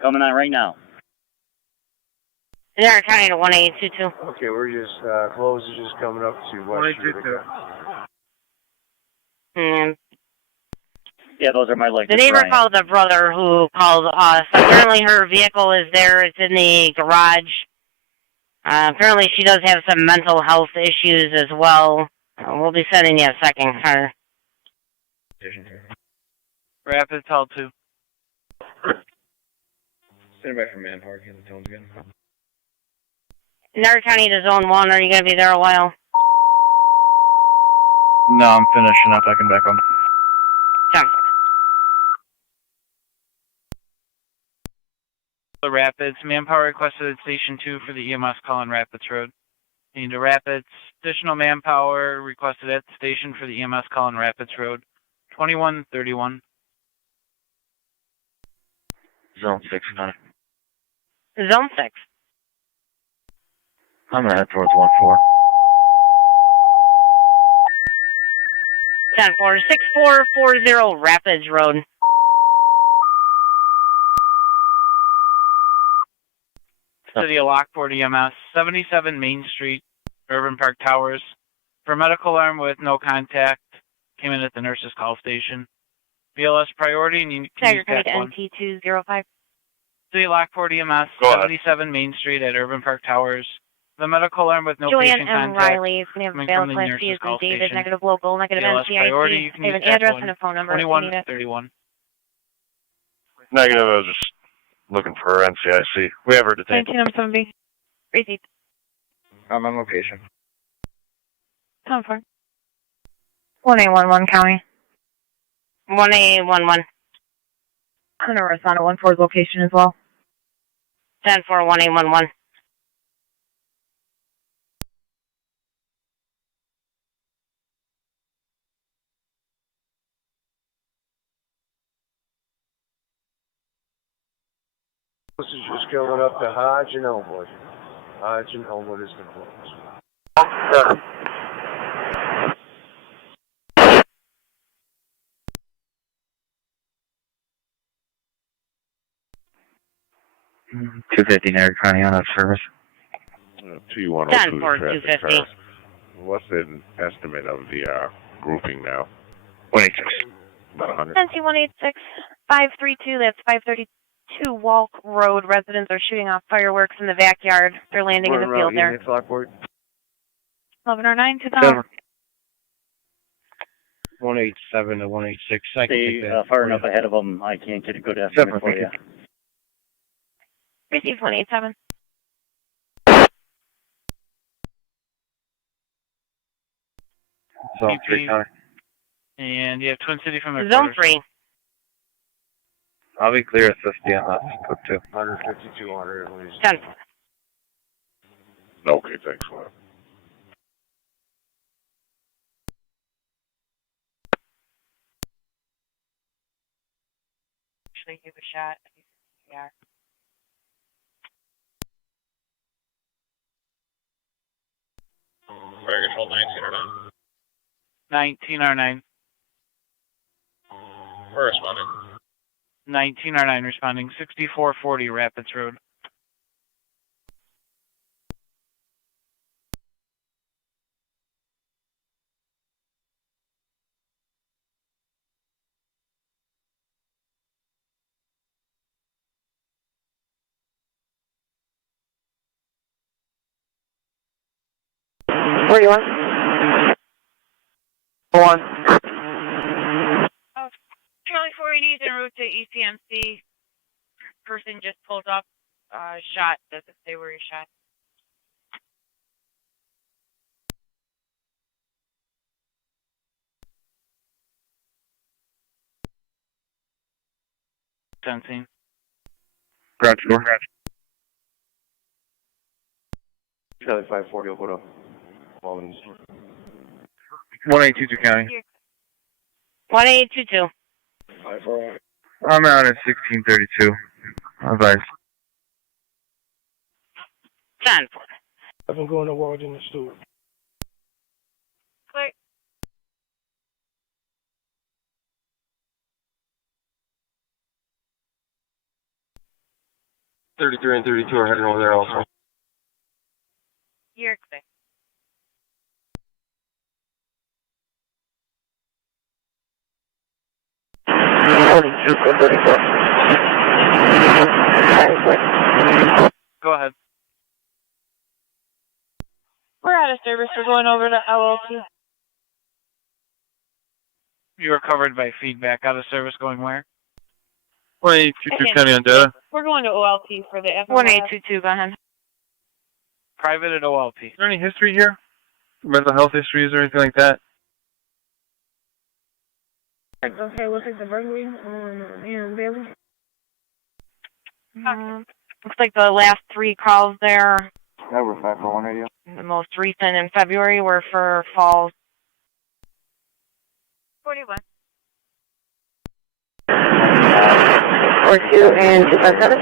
Coming on right now. Niagara County to 1822. Okay, we're just, close is just coming up to West Utica. Yeah, those are my legs. The neighbor called the brother who called us. Apparently her vehicle is there. It's in the garage. Apparently she does have some mental health issues as well. We'll be sending you a second car. Rapids, held 2. Stand by for manpower, get the tones again. Niagara County to Zone 1. Are you going to be there a while? No, I'm finishing up. I can back on. 10. The Rapids. Manpower requested at Station 2 for the EMS call on Rapids Road. Into Rapids. Additional manpower requested at the station for the EMS call on Rapids Road. 2131. Zone 6, got it. Zone 6. I'm gonna head towards 1-4. 10-4. 6440 Rapids Road. City of Lockport EMS, 77 Main Street, Urban Park Towers. For medical alarm with no contact, came in at the nurse's call station. BLS priority, and you can use Tiger TAC Code NT205. City of Lockport EMS, Go ahead. 77 Main Street at Urban Park Towers. The medical alarm with no Joanne patient M. contact. Riley is going to coming have from valid the class nurse's C as call in David, station. negative local, negative BLS priority, you NCIC. can They have use an TAC address one, and a phone number if you need it. 2131. Negative, I was just looking for her NCIC. We have her detained. 1907B. Receipt. I'm on location. 10-4. 1811 county. 1811. I'm going to respond at 14's location as well. 10-4, 1811. This is just going up to Hodge and Elmwood. Hodge and Elmwood is the close. 250 Niagara County on that service. 2102 10-4, traffic 250. car. What's the estimate of the grouping now? 186. About 100. NT186. 532, that's 532 2 Walk Road. Residents are shooting off fireworks in the backyard. They're landing in the field there. Lockport. 1109 to the 187 to 186. I can Stay take that. far enough ahead of them. I can't get a good estimate for you. Received 187. Zone 3 County. And you have Twin City from their Zone quarters. 3. I'll be clear at 50 on that code 2. 152, 100. 10. Okay, thanks. Actually give a shot. Yeah. Very good. Hold 1909. 19R9. We're responding. 19R9 responding. 6440 Rapids Road. Where you want? Oh, Charlie 480 is en route to ECMC. Person just pulled up. Shot. Doesn't say where he shot. Sensing. Gotcha. Charlie 540, I'll put a 1822 County. 1822. 540. I'm out at 1632. Advice. 10. I've been going to World in the store. Clear. $33 and 32 are heading over there also. You're clear. Go ahead. We're out of service. We're going over to LLC. You are covered by feedback. Out of service going where? 1822 County on data. We're going to OLT for the F. 1822. Go ahead. Private at OLP. Is there any history here? Mental health histories or anything like that? Okay, looks like the burglary and Bailey. Looks like the last 3 calls there, Yeah, we're 541 radio. the most recent in February, were for falls. 41. 42 and 257.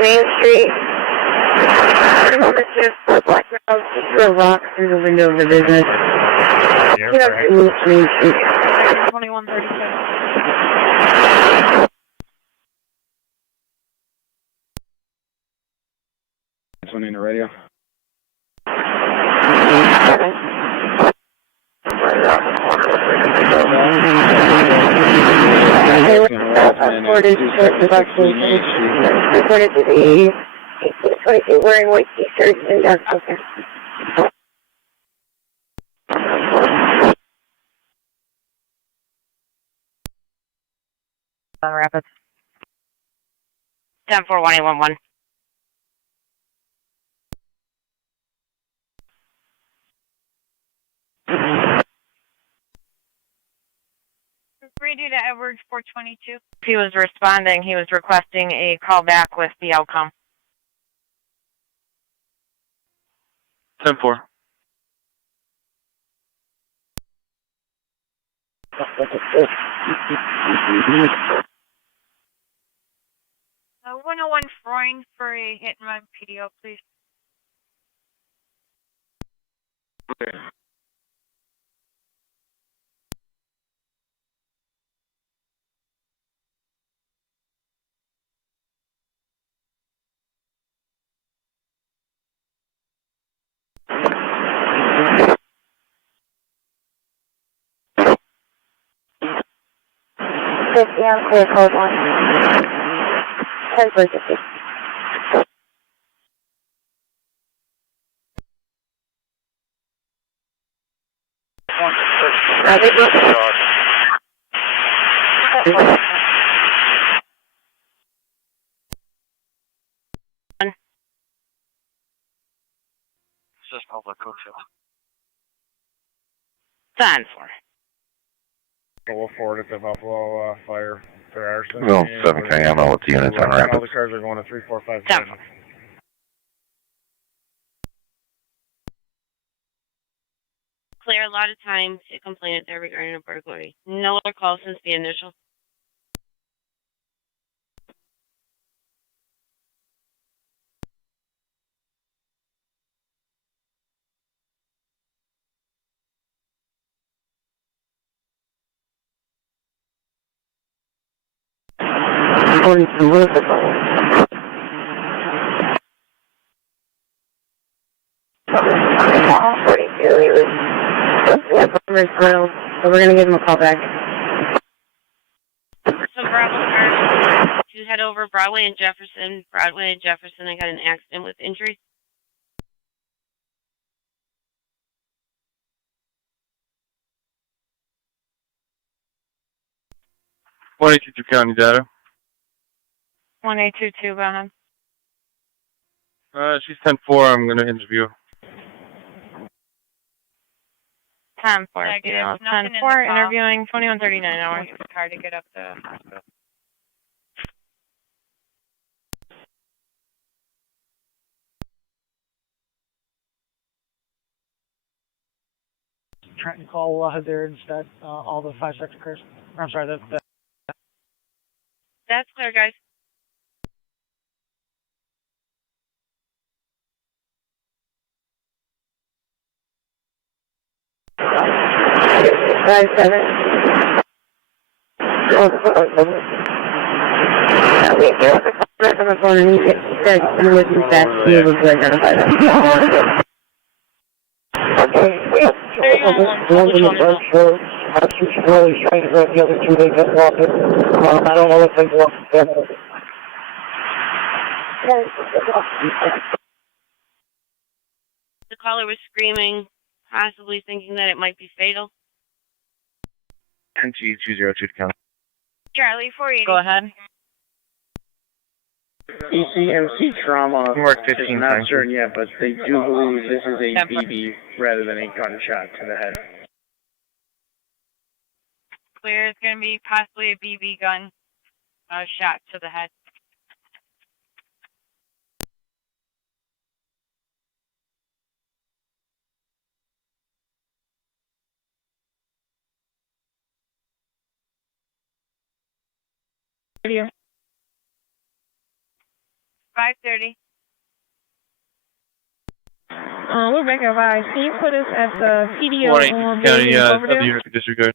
Main Street. Black Rouse through a rock through the window of the business. Get up to Main Street. 2137. This one in the radio. Reported to the bus station. Reported to the 1822 wearing white t-shirts and dark color. Rapids. 10-4-1811. Radio to Edwards 422. He was responding. He was requesting a call back with the outcome. 10-4. Uh, 101 Freund for a hit and run PDO, please. Okay. 50 on clear code 1. 10-450. This is public hotel. 10-4. Go forward at the Buffalo fire for arson. Well, 7K ammo with the units on rapid. All the cars are going to 345. 10-4. Clear a lot of time to complainant there regarding a burglary. No other calls since the initial. So we're gonna give him a call back. Some Bravo cars to head over Broadway and Jefferson. Broadway and Jefferson, I got an accident with injuries. .182 County data. 1822, go ahead. She's 10-4. I'm gonna interview. 10-4. Negative. 10-4, interviewing 2139 hours. It's hard to get up the hospital. Trying to call there instead, all the 5 sector cars. I'm sorry, That's clear, guys. Five, 7. On the phone and he said you would be fast to be able to identify them. One's in the front floor. Really trying to grab the other two. They just walked it. I don't know if they walked it. The caller was screaming, possibly thinking that it might be fatal. 10G202 to count. Charlie, 480. Go ahead. ECMC trauma Mark is 15 not times. certain yet, but they do believe this is a BB rather than a gunshot to the head. Clear is going to be possibly a BB gun shot to the head. Radio. 530. We're back at Vice. Can you put us at the PDO 182 County, other units to disregard.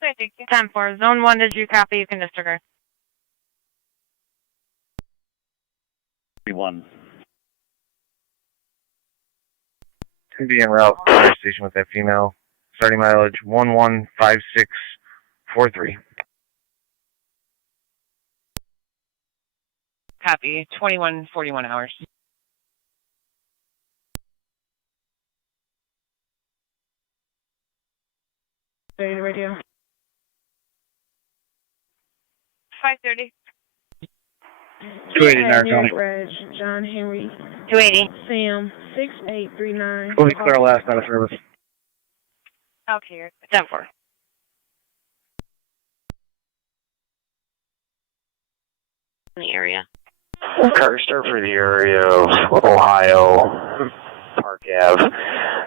Clear, thank you. 10-4. Zone 1, did you copy? You can disregard. 1. To be en route to fire station with that female. Starting mileage 115643. Copy. 2141 hours. Radio. 530. 280 Narcotic. Reg, John Henry. 280. Sam, 6839. We'll be clear last out of service. Okay. 10-4. In the area. Car start for the area of Ohio, Park Ave.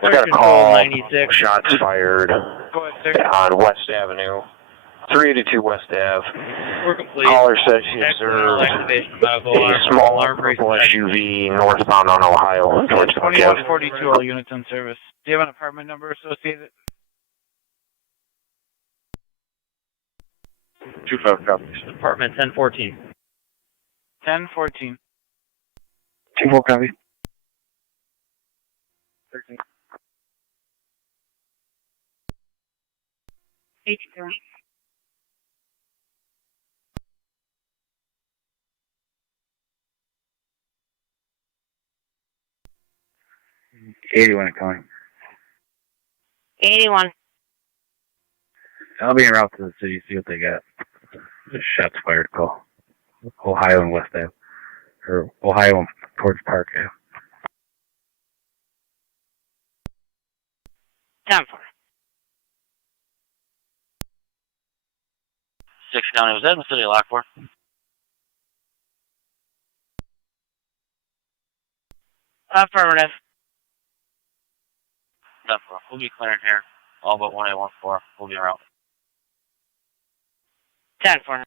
We got a call, 96. shots fired on West Avenue, 382 West Ave. We're complete. Caller said she observed a small purple SUV northbound on Ohio towards Park Ave. 2142, all units in service. Do you have an apartment number associated? 25 copies. Apartment 1014. 1014. 24 copy. 13. 83. 81 incoming. 81. I'll be en route to the city, see what they got. Just shots fired call. Ohio and West Ave. Or Ohio towards Park Ave. 10-4. 6 County, was that in the city of Lockport? Affirmative. 10-4. We'll be clearing here. All but 1814. We'll be en route. 10-4.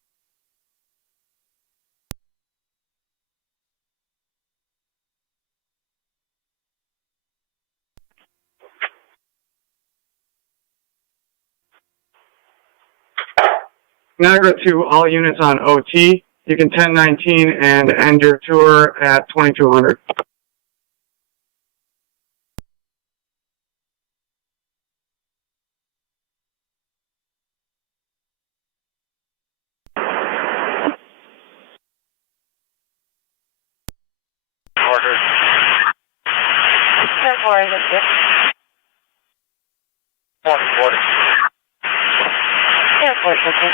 Niagara to all units on OT. You can 1019 and end your tour at 2200. Order. 10-4, is it? 40. 10-4, okay.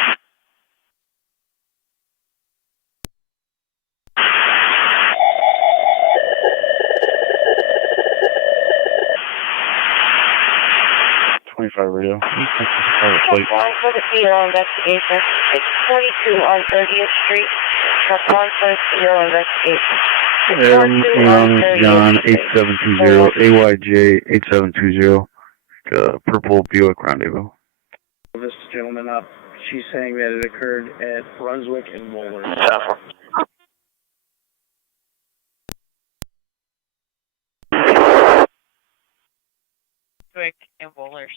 Radio. One for the CO investigation. It's 42 on 30th Street. That's one for the CO investigation. Adam Young John 8720 AYJ 8720 Purple Buick Rendezvous. This gentleman up. She's saying that it occurred at Brunswick and Wohlers. Quick and Wohlers.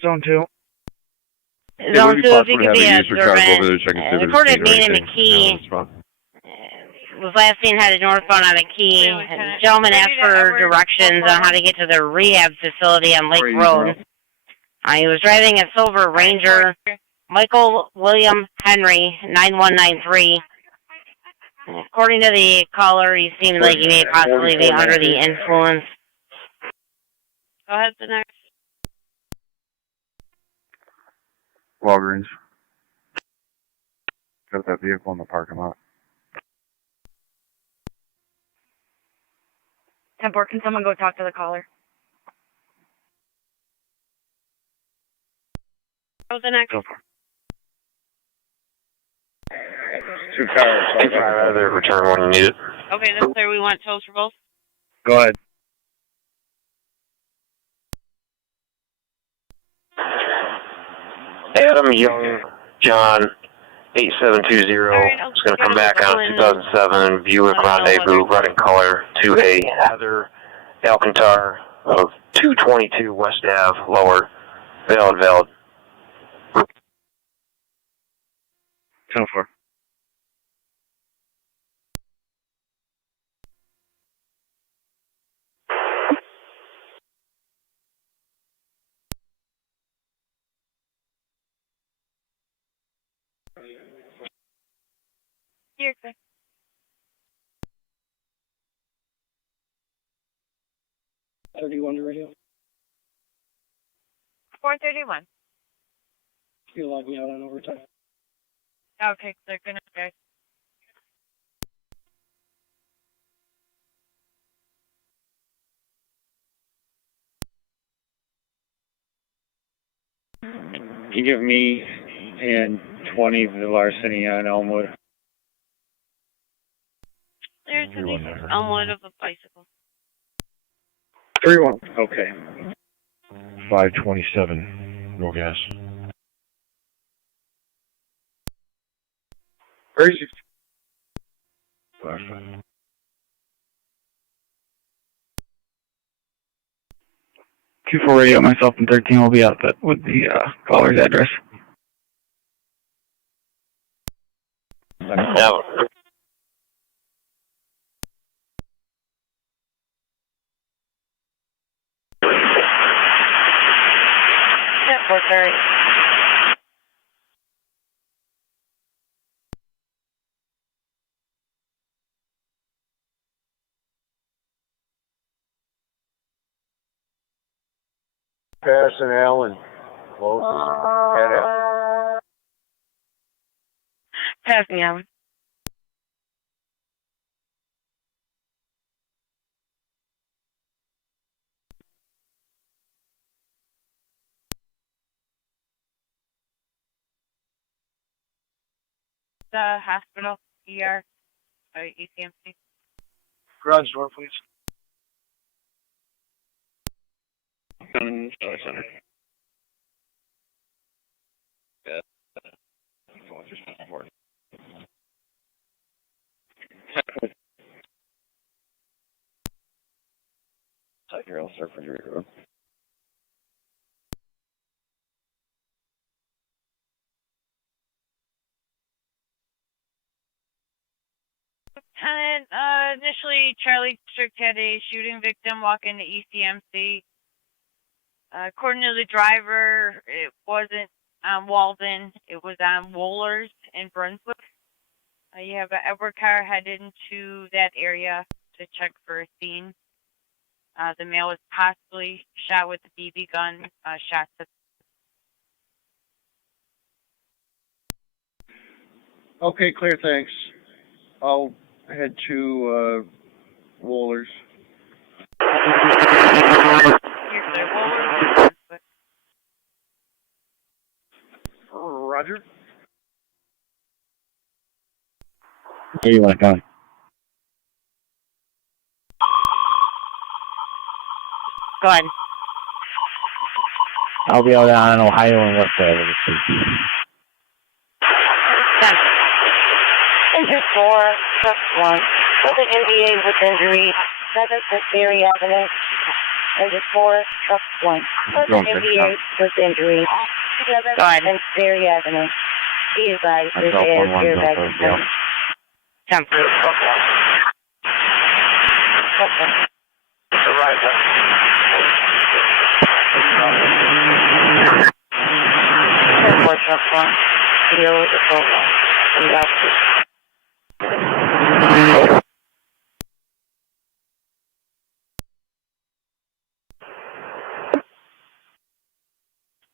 Zone 2. Zone 2, if you could be observant. According to Dana McKee, was last seen headed northbound on McKee. The gentleman asked for directions on how to get to the rehab facility on Lake Road. He was driving a Silver Ranger. Michael William Henry, 9193. According to the caller, he seemed like he may possibly be under the influence. Go ahead, the next. Walgreens. Got that vehicle in the parking lot. 10-4, can someone go talk to the caller? Go the next. Two cars. Either return when you need it. Okay, that's clear. We want tows for both. Go ahead. Adam Young John 8720 is going to come back on 2007 Buick Rendezvous running color to a Heather Alcantar of 222 West Ave, lower, valid. 10-4. Here, quick. .31 radio. 431. You log me out on overtime. Okay, they're gonna go. You give me and 20 for the larceny on Elmwood. There's a new Elmwood of a bicycle. 3-1. Okay. 527. No gas. Where is you? 2-4 radio, myself and 13 will be out with the caller's address. Yeah. Sorry. Passing Allen. Close. Head out. Passing Allen. The hospital, ER, ECMC. Garage door, please. Center. Yeah. Tiger, I'll start for your road. Lieutenant, initially Charlie District had a shooting victim walk into ECMC. According to the driver, it wasn't on Walden, it was on Wohlers in Brunswick. You have an Edward car headed into that area to check for a scene. The male was possibly shot with a BB gun, shot to... Okay, clear, thanks. I'll head to Wohlers. You're clear, Wohlers. Roger. Where do you want to go? Go ahead. I'll be out on Ohio and West Avenue. Injured 4, truck 1. With an NDA with injury, 7 Berry Avenue. Injured 4, truck 1. With an NDA with injury, 7 Berry Avenue. Be advised, this is airbag system. 10 4.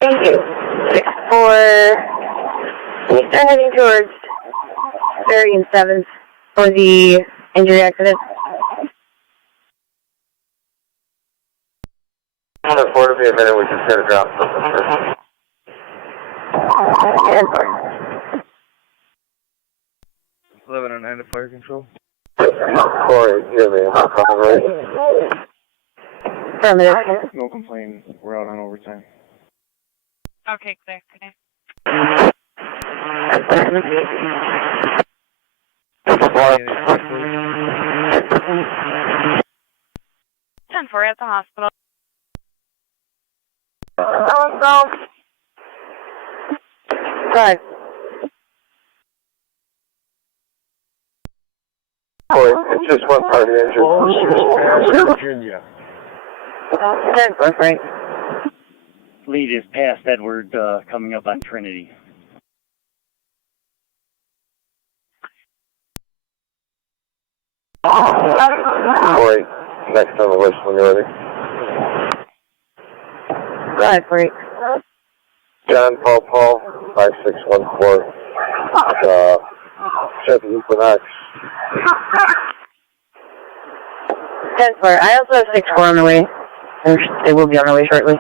Thank you. 6-4. We start heading towards 30 and 7th for the injury accident. I'm going to report to be a minute, we just got to drop something first. 11 and 9 to fire control. Corey, you have me. Right? Affirmative. No complaint. We're out on overtime. Okay, clear, clear. 10-4 at the hospital. Good. Corey, it's just one party injured. Virginia. Right. Lead is past Edward, coming up on Trinity. Corey, next on the list when you're ready. Right, great. John Paul, 5614. Chevy Equinox. 10-4. I also have 6-4 on the way. They will be on their way shortly.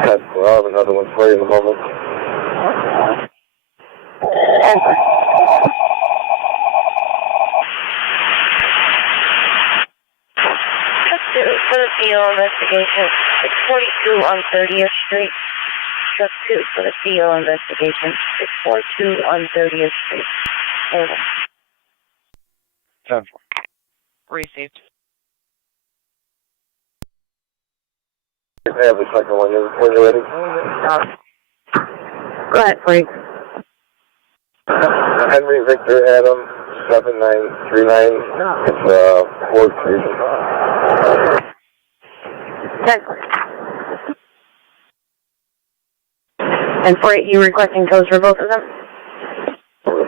10-4. I'll have another one for you in a moment. 10-4. For the CO investigation, 642 on 30th Street. Truck 2 for the CO investigation, 642 on 30th Street. Over. 10-4. Received. I have the second one when you're ready. Go ahead, Frank. Henry Victor Adam 7939. It's Ford Fusion. 10-4. And for it, you requesting codes for both of them? 10-4.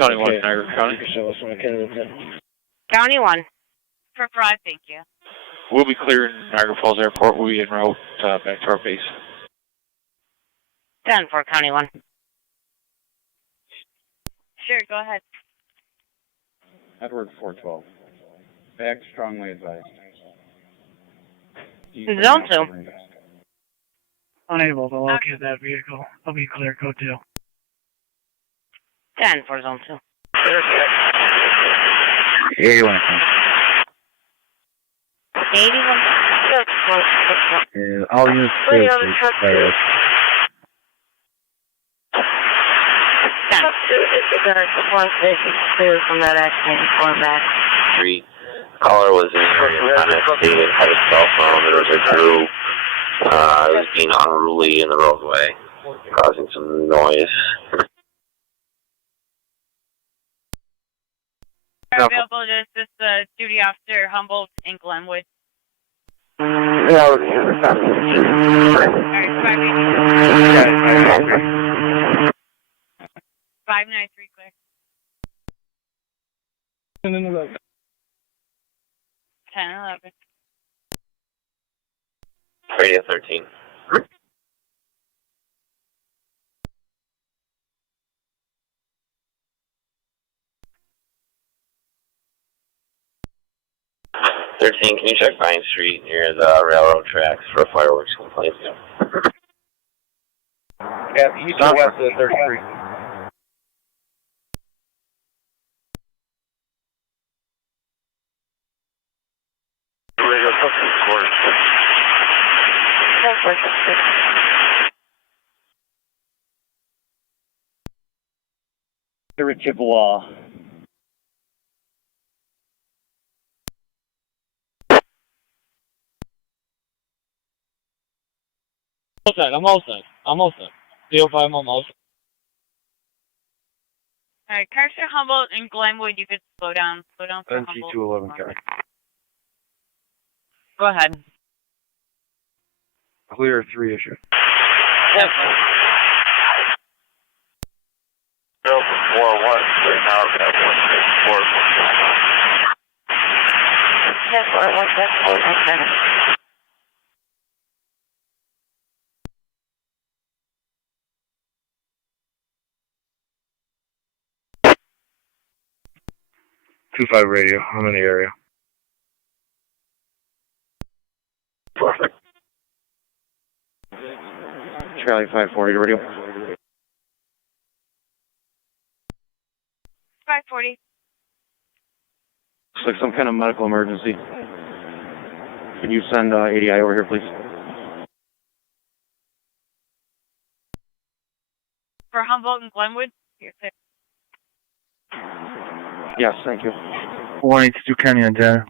County 1, Niagara County. County 1. For fraud, thank you. We'll be clearing Niagara Falls Airport. We'll be en route back to our base. 10 for County 1. Sure, go ahead. Edward 412. Back strongly advised. Zone 2. Unable to locate that vehicle. I'll be clear, code 2. 10 for Zone 2. 81. 81. All units clear, please. Clear from that accident going back. Street. Caller was in the area, connected, had a cell phone. There was a group. It was being unruly in the roadway, causing some noise. Available to assist the duty officer Humboldt in Glenwood. No. 593 clear. 10 and 11. Radio 13. Can you check Vine Street near the railroad tracks for fireworks complaints? Yeah, east or west of 33. They're Chippewa. I'm all set. CO5, I'm all set. Alright, cars for Humboldt and Glenwood, you could slow down. Slow down for Humboldt. NT211, County. Go ahead. Clear 3 issue. Yes, 041, right now at 164. Yes, 164. 25 radio. I'm in the area. Perfect. Charlie 540 radio. 540. Looks like some kind of medical emergency. Can you send ADI over here, please? For Humboldt and Glenwood, you're clear. Yes, thank you. 182 County on data.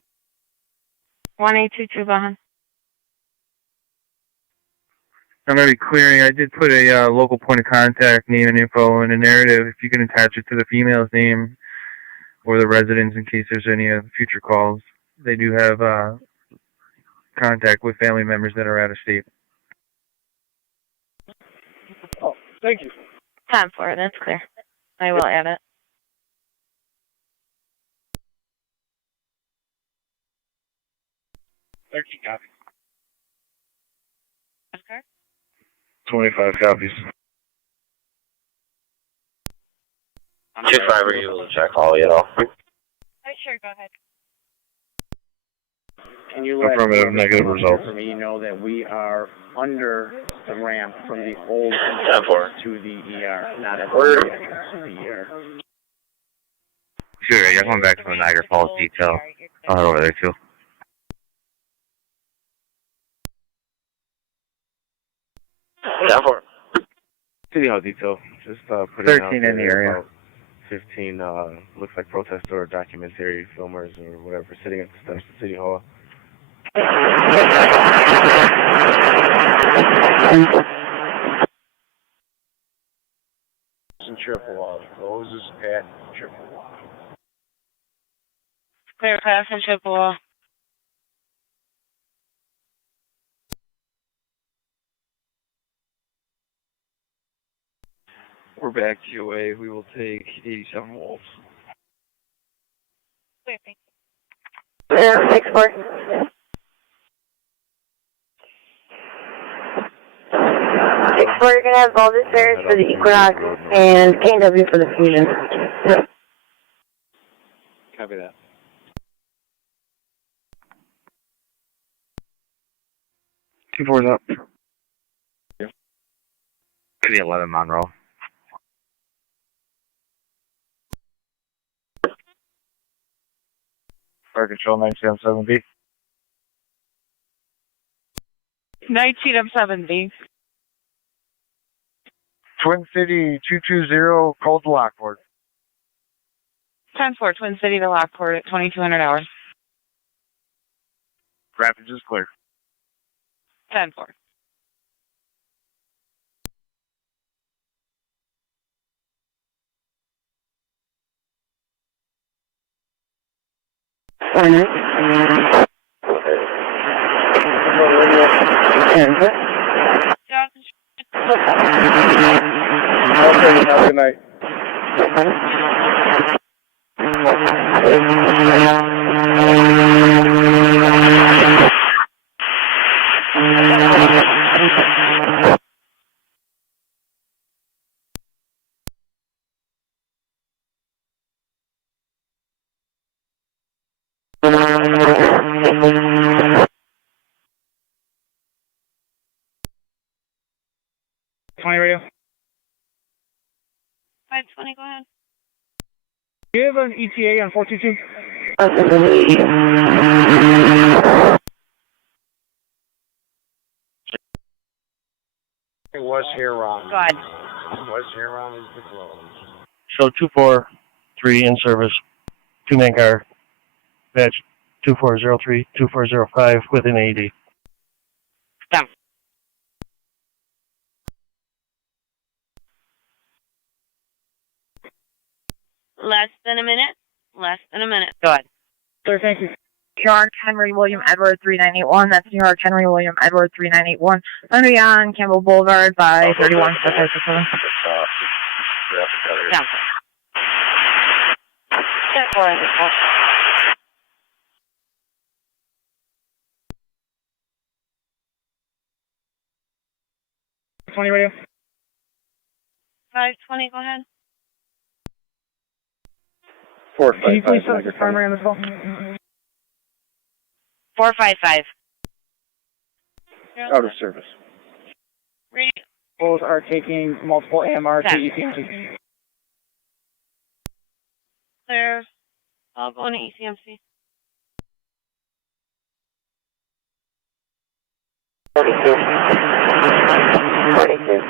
1822 behind. I'm going to be clearing. I did put a local point of contact, name and info, in a narrative. If you can attach it to the female's name or the residence in case there's any future calls. They do have contact with family members that are out of state. Oh, thank you. 10-4, that's clear. I will add it. Copies. Okay. 25 copies. 2-5, are you able to check all yellow? Sure, go ahead. Can you let Affirmative, negative results. for me know that we are under the ramp from the old 10-4. to the ER, not at the ER. Sure, you're going back to the Niagara Falls detail. I'll head over there too. City Hall detail. Just put 13 in the area. 15 looks like protest or documentary filmers or whatever sitting at the steps of City Hall. And Chippewa. Roses at Chippewa. Clear pass in Chippewa. We're back GOA. We will take 87 Wolves. Clear, thank Clear, 6-4. 6-4, you're going to have Baldus Bears for the Equinox and KW for the Fusion. Copy that. Two fours up. Could be 11 Monroe. Fire control 977B. 977B. Twin City 220, called to Lockport. 10-4, Twin City to Lockport at 2200 hours. Rapids is clear. 10-4. Okay, have a good night. Radio. 520, go ahead. Do you have an ETA on 422? West Huron. Go ahead. West Huron is the close. Show 243 in service. 2-man car. Batch 2403, 2405 with an AD. Stop. Less than a minute. Less than a minute. Go ahead. Sir, thank you. New York, Henry William Edward 3981. That's New York, Henry William Edward 3981. Going to be on Campbell Boulevard by 31. Down. 10-4. 20 radio. 520, go ahead. 455. Can you please set the primary on this phone? 455. Out of service. Radio. Those are taking multiple AMR to ECMC. Clear. I'll go into ECMC. 42. 42.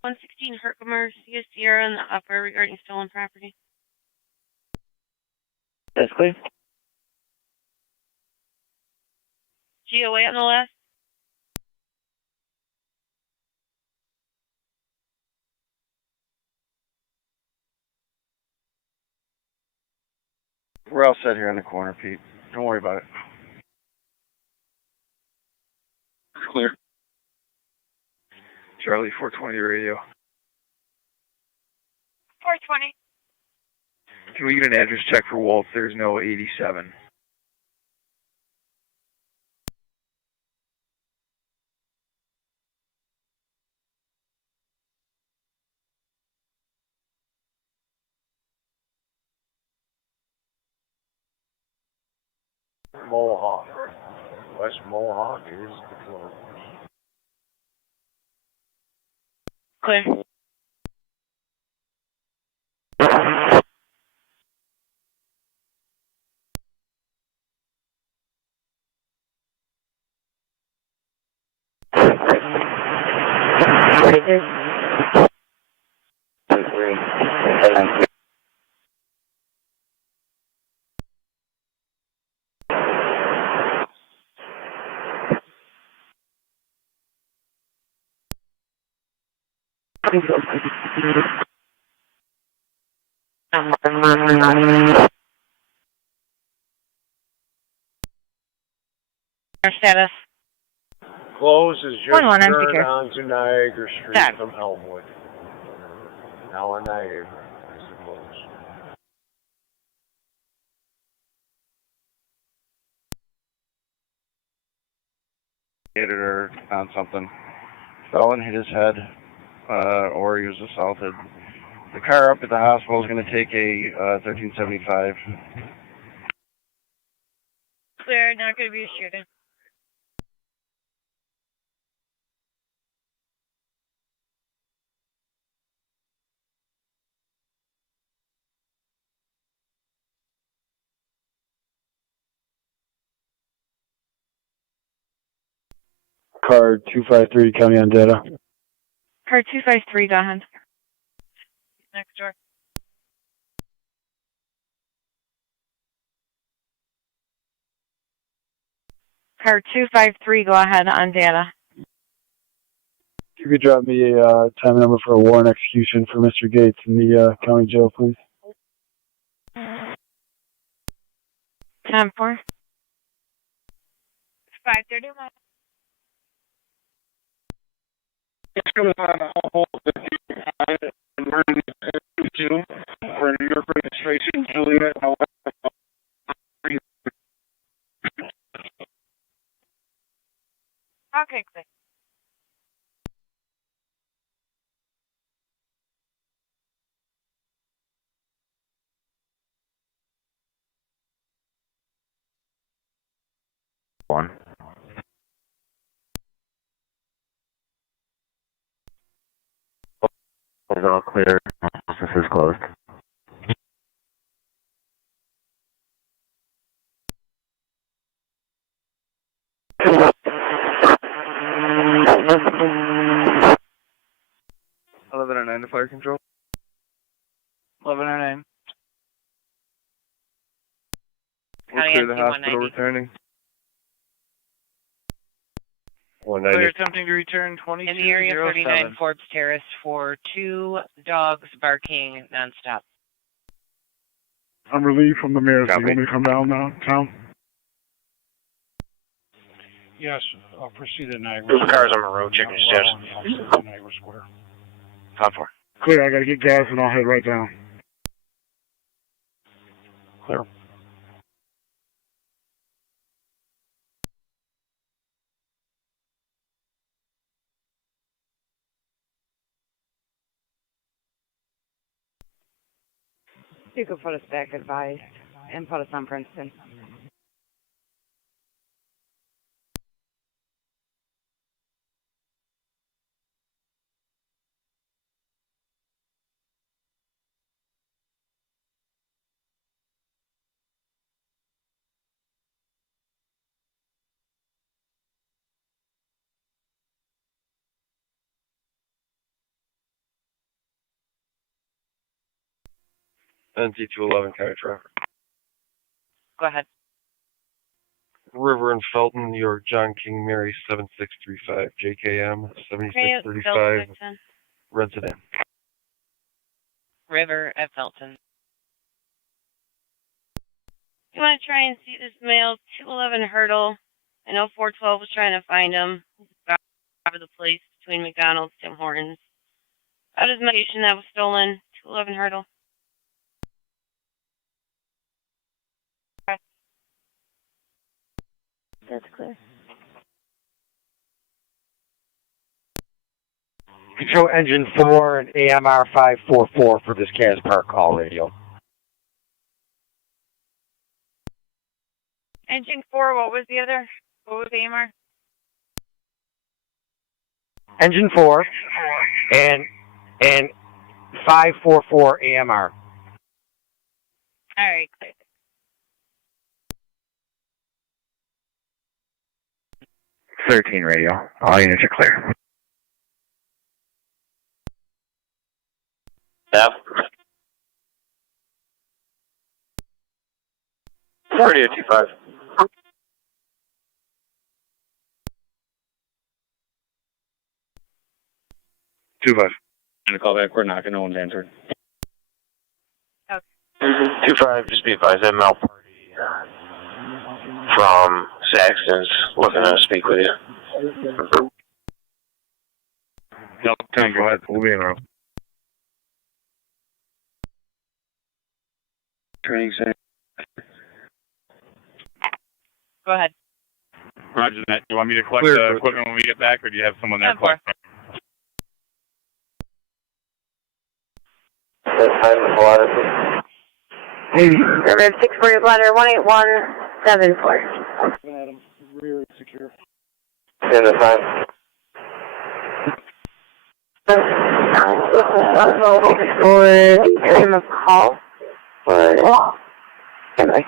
116 Herkimer, see a Sierra in the upper regarding stolen property. That's clear. GOA on the left. We're all set here on the corner, Pete. Don't worry about it. Clear. Charlie 420 radio. 420. Can we get an address check for Waltz? There's no 87. Mohawk. West Mohawk is the floor. Clear. Status. Closes just 1-1, empty turned care. onto Niagara Street Done. from Elmwood. Now on Niagara. I suppose. Editor on something. Fell and hit his head, or he was assaulted. The car up at the hospital is going to take a 1375. Clear, not going to be a shooting. Car 253, county on data. Car 253, go ahead. Next door. Car 253, go ahead on data. You could drop me a time number for a warrant execution for Mr. Gates in the county jail, please. 10-4. 531. What's going on? For New York registration, Juliet. Okay, clear. One. Is all clear. This is closed. to fire control. 1109. We'll clear the hospital returning. Clear attempting to return 2207. In the area 39 Forbes Terrace for 2 dogs barking nonstop. I'm relieved from the mayor's. Do you want me to come down now, town? Yes, I'll proceed to Niagara. Move cars on the road, checking stairs. Niagara Square. Top 4. Clear, I gotta get gas and I'll head right down. Clear. You could put us back advised and put us on Princeton. NT211 county traffic. Go ahead. River and Felton, New York, John King, Mary 7635, JKM 7635, resident. River at Felton. want to try and see this male, 211 Hurdle. I know 412 was trying to find him. He's out of the place between McDonald's, Tim Hortons. Out of his medication that was stolen, 211 Hurdle. That's clear. Control Engine 4 and AMR 544 for this Cas Park call radio. Engine 4, what was the other? What was AMR? Engine 4 and 544 AMR. All right, clear. 13 radio. All units are clear. Staff. 4025. 25. Gonna call back. We're knocking. No one's answered. Okay. 25, just be advised, ML party from Saxton's looking to speak with you. Nope. Go ahead. We'll be in row. Training center. Go ahead. Roger that. Do you want me to collect Clear. the equipment when we get back, or do you have someone there? 10-4. River 640 bladder 18174. Adam, rear is secure. Stand at time. For time of call. Standby.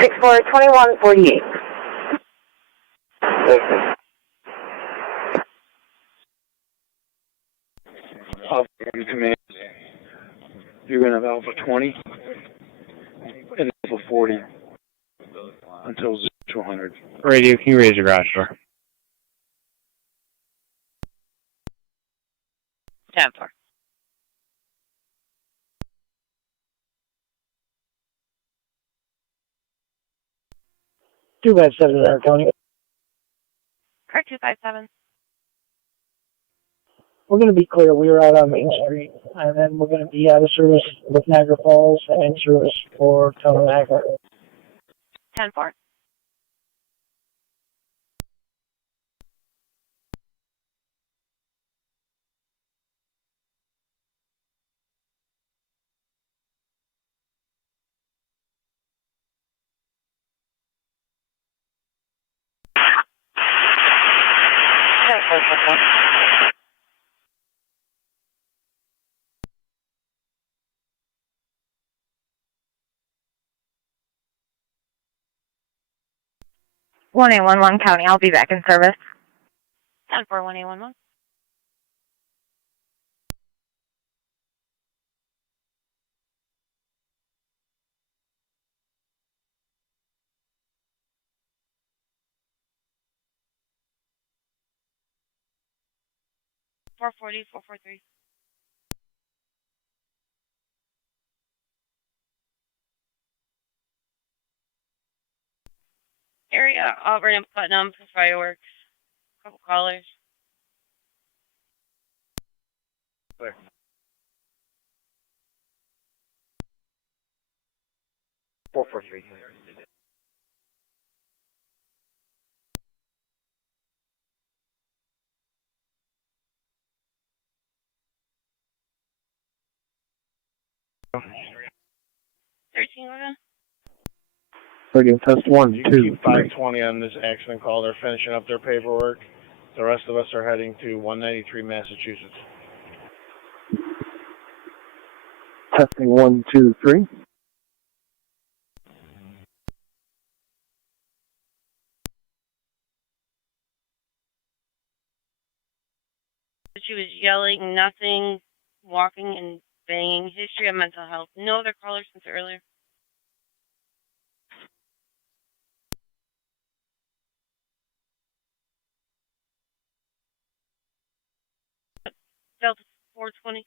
642148. Alpha Command. You're going to have Alpha 20 and Alpha 40 until 0 to 100. Radio, can you raise your garage door? 10-4. Two bad 7 there, Tony. Car 257. We're going to be clear. We are out on Main Street, and then we're going to be out of service with Niagara Falls and in service for Tonawanda. 10-4. One 811 County, I'll be back in service. 10-4, 1811. Four 443. Area Auburn and Putnam for fireworks. Couple callers. Clear. Four 443. Radio test 1, You 2, can keep 3. 520 on this accident call. They're finishing up their paperwork. The rest of us are heading to 193 Massachusetts. Testing 1, 2, 3. She was yelling, nothing, walking and banging. History of mental health. No other callers since earlier. Delta 420.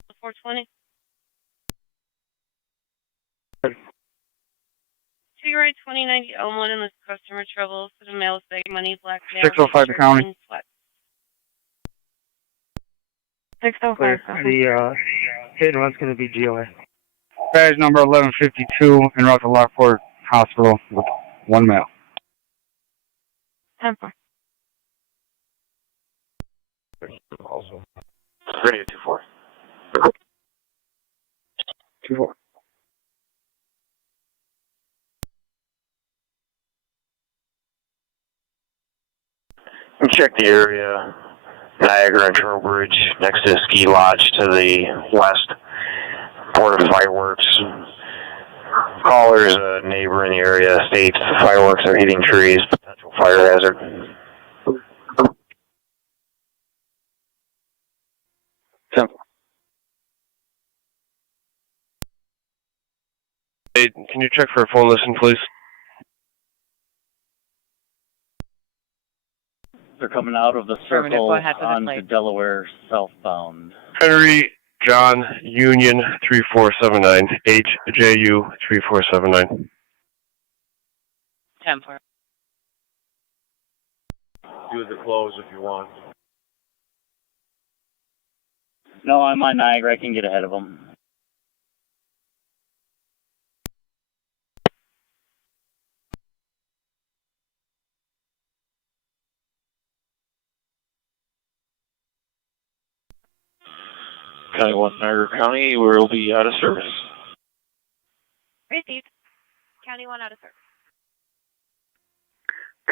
Delta 420. Two ride 2090 Elmwood in this customer trouble for the mail bag money, black mail. 605 to county. 605. The hit and run's going to be GOA. Badge number 1152 en route to Lockport Hospital with one male. 10-4. Also. Radio 2-4. 2-4. Check the area. Niagara and Trowbridge, next to the ski lodge to the west. Port of fireworks. Caller's a neighbor in the area states the fireworks are hitting trees, potential fire hazard. Hey, can you check for a phone listen, please? They're coming out of the circle Go ahead with the onto plate. Delaware southbound. Henry John Union 3479, HJU 3479. 10-4. Do the close if you want. No, I'm on Niagara. I can get ahead of them. County 1, Niagara County, we'll be out of service. Received. County 1 out of service.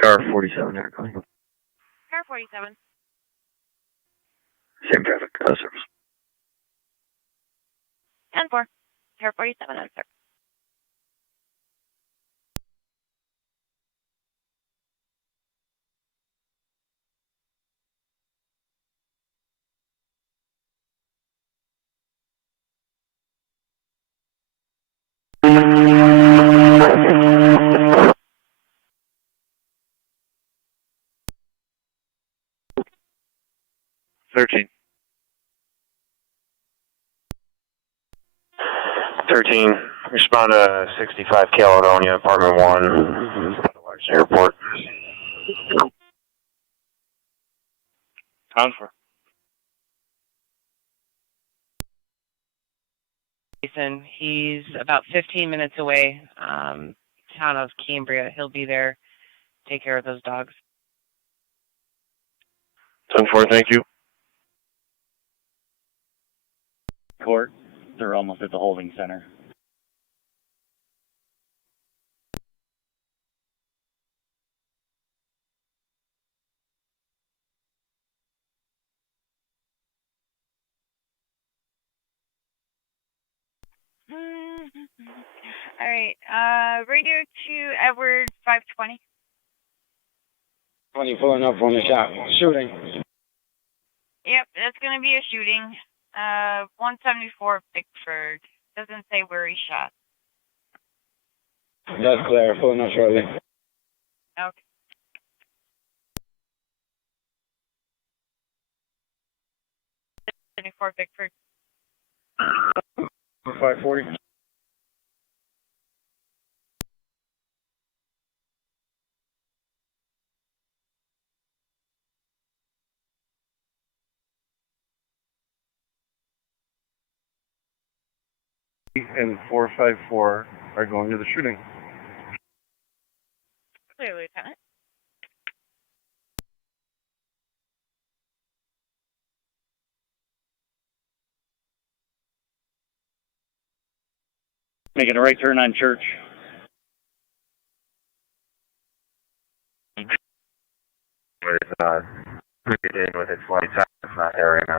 Car 47 there, County. Car 47. Same traffic, out of service. 10-4. Car 47 out of service. Thirteen. 13, respond to 65 Caledonia, apartment 1, airport. Town for. Jason, he's about 15 minutes away, town of Cambria. He'll be there. Take care of those dogs. 10-4, thank you. Court. They're almost at the holding center. All right. Radio to Edward 520. 20 pulling up on the shot. Shooting. Yep, that's going to be a shooting. 174 Bickford. Doesn't say where he shot. That's clear. Pulling up shortly. Okay. Bickford. 540. And 454 are going to the shooting. Clear, Lieutenant. Making a right turn on Church. With, in with its lights out, it's not there right now.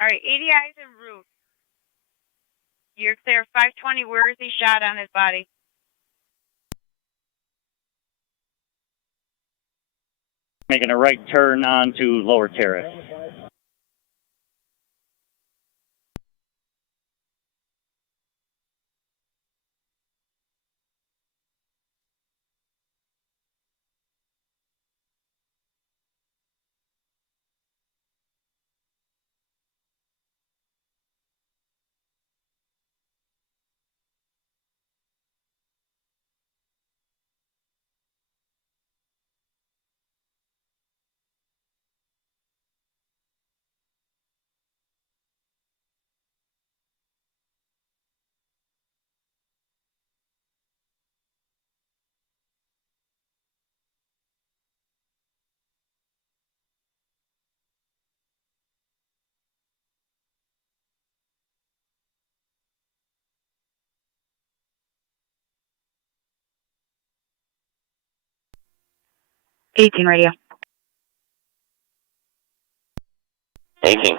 All right, 80 eyes en route. You're clear. 520, where is he shot on his body? Making a right turn onto Lower Terrace. Radio. 18.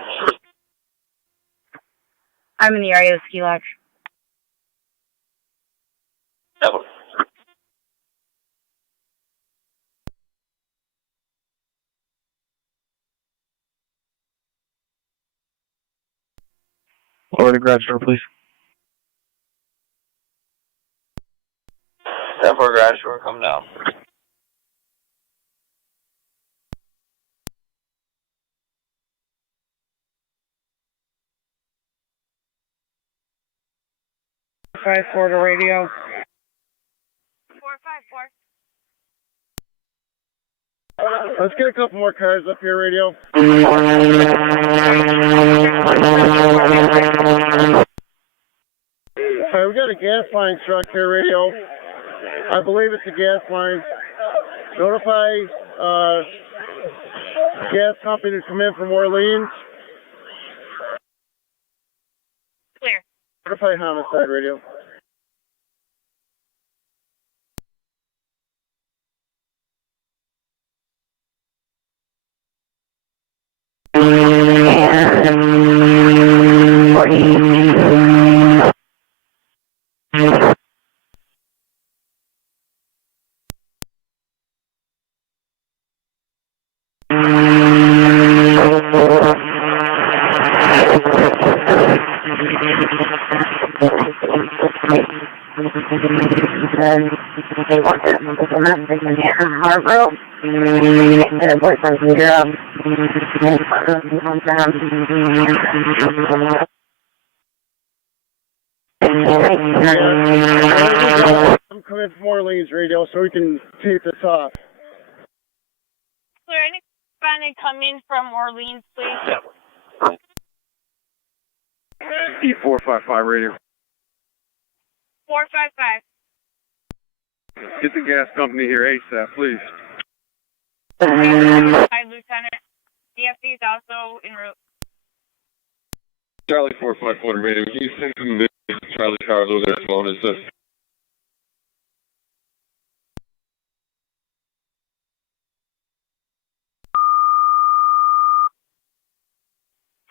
I'm in the area of Ski Lodge. Double. Lower the garage door, please. 10-4 garage door, come down. Five four to radio. 454. Let's get a couple more cars up here, radio. Alright, we got a gas line truck here, radio. I believe it's a gas line. Notify gas company to come in from Orleans. Clear. Notify homicide, radio. They want to Harborough. Their boyfriend's in Europe. I'm coming from Orleans, radio, so we can tape this off. Clear. Anybody come in from Orleans, please? E455 radio. 455. Get the gas company here ASAP, please. Hi, Lieutenant. DFC is also en route. Charlie 454 radio. Can you send some videos to Charlie Charles over there phone assist?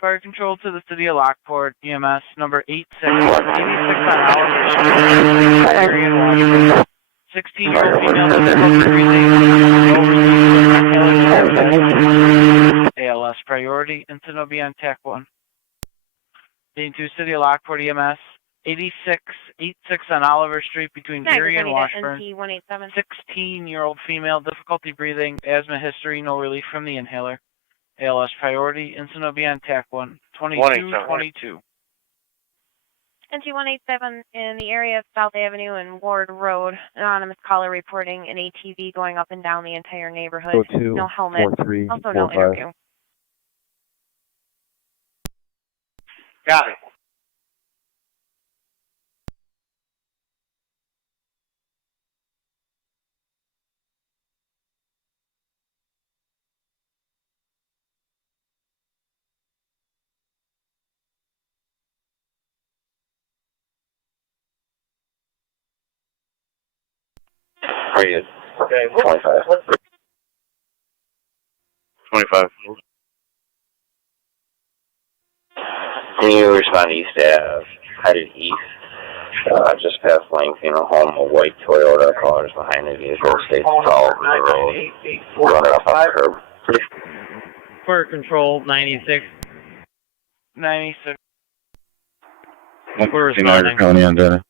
Fire control to the city of Lockport, EMS number 86 on Oliver Street, area in Washington. 16-year-old female difficulty breathing, ALS priority, incident will be on TAC 1. Being to city of Lockport, EMS 86 on Oliver Street between Erie and Washburn. 16-year-old female difficulty breathing, asthma history, no relief from the inhaler. ALS priority, incident will be on TAC 1, 2222. NT187 in the area of South Avenue and Ward Road. Anonymous caller reporting an ATV going up and down the entire neighborhood. No helmet. 43, also no 45. interview. Got it. Are you? Okay. 25. 25. Can you respond to East Ave? headed east. Just past Lane Funeral Home, a white Toyota. Callers behind the vehicle. States followed the road. Running up on the curb. For control, 96. 96. We're Niagara responding. County on data.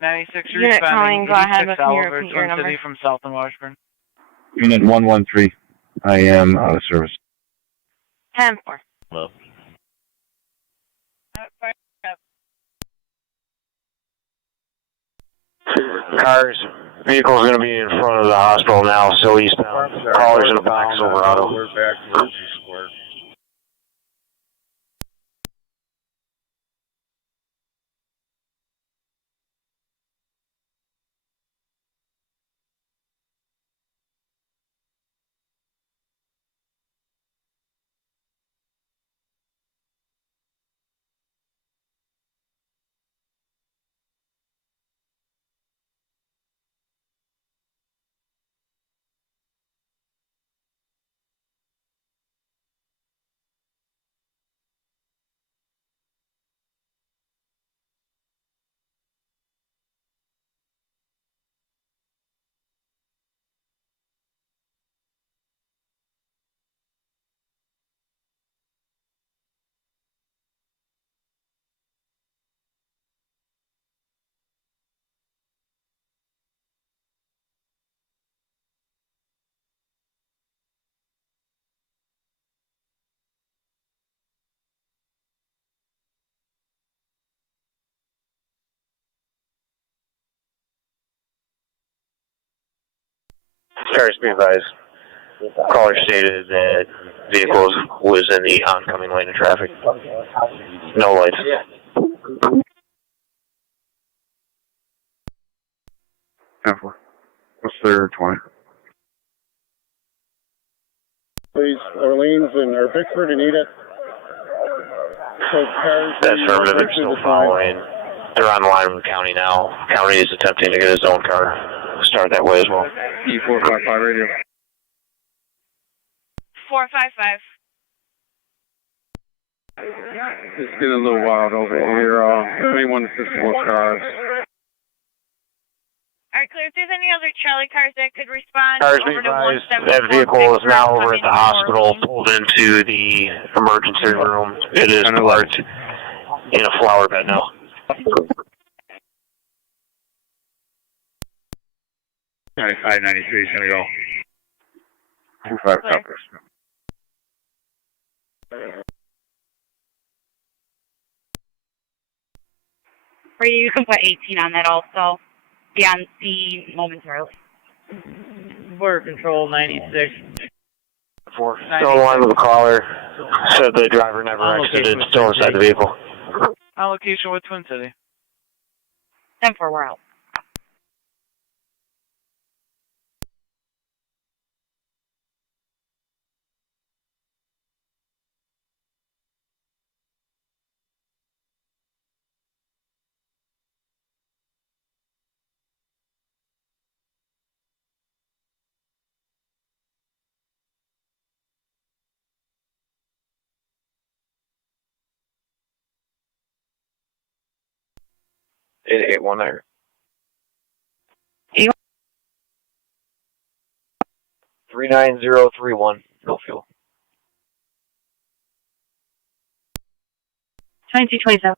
96, you're Unit calling, responding. go ahead 86 with your Oliver, repeat your Twin number. City from South and Washburn. Unit 113. I am out of service. 10-4. Hello. Cars, vehicle's going to be in front of the hospital now, so eastbound. Callers in the back, Silverado. We're back to Lucy Square. Cars, be advised. Caller stated that vehicle was in the oncoming lane of traffic. No lights. What's their 20? Please, Orleans or Bickford, you need it. So cars. That's affirmative. They're still following. They're on the line with the county now. County is attempting to get his own car started that way as well. E455 radio. 455. It's been a little wild over here. Anyone assistable cars. Alright, clear. If there's any other Charlie cars that could respond, Cars be over to advised, 174 that vehicle is now over Bickford, at the hospital, pulled into the emergency room. It is parked in a flower bed now. I-93 is going to go. 25 coppers. For you, you can put 18 on that also. Be on scene momentarily. Border control, 96. Still in line with the caller. Said the driver never exited, still inside the vehicle. Allocation with Twin City. 10-4, we're out. It one there. 39031. No fuel. 2227.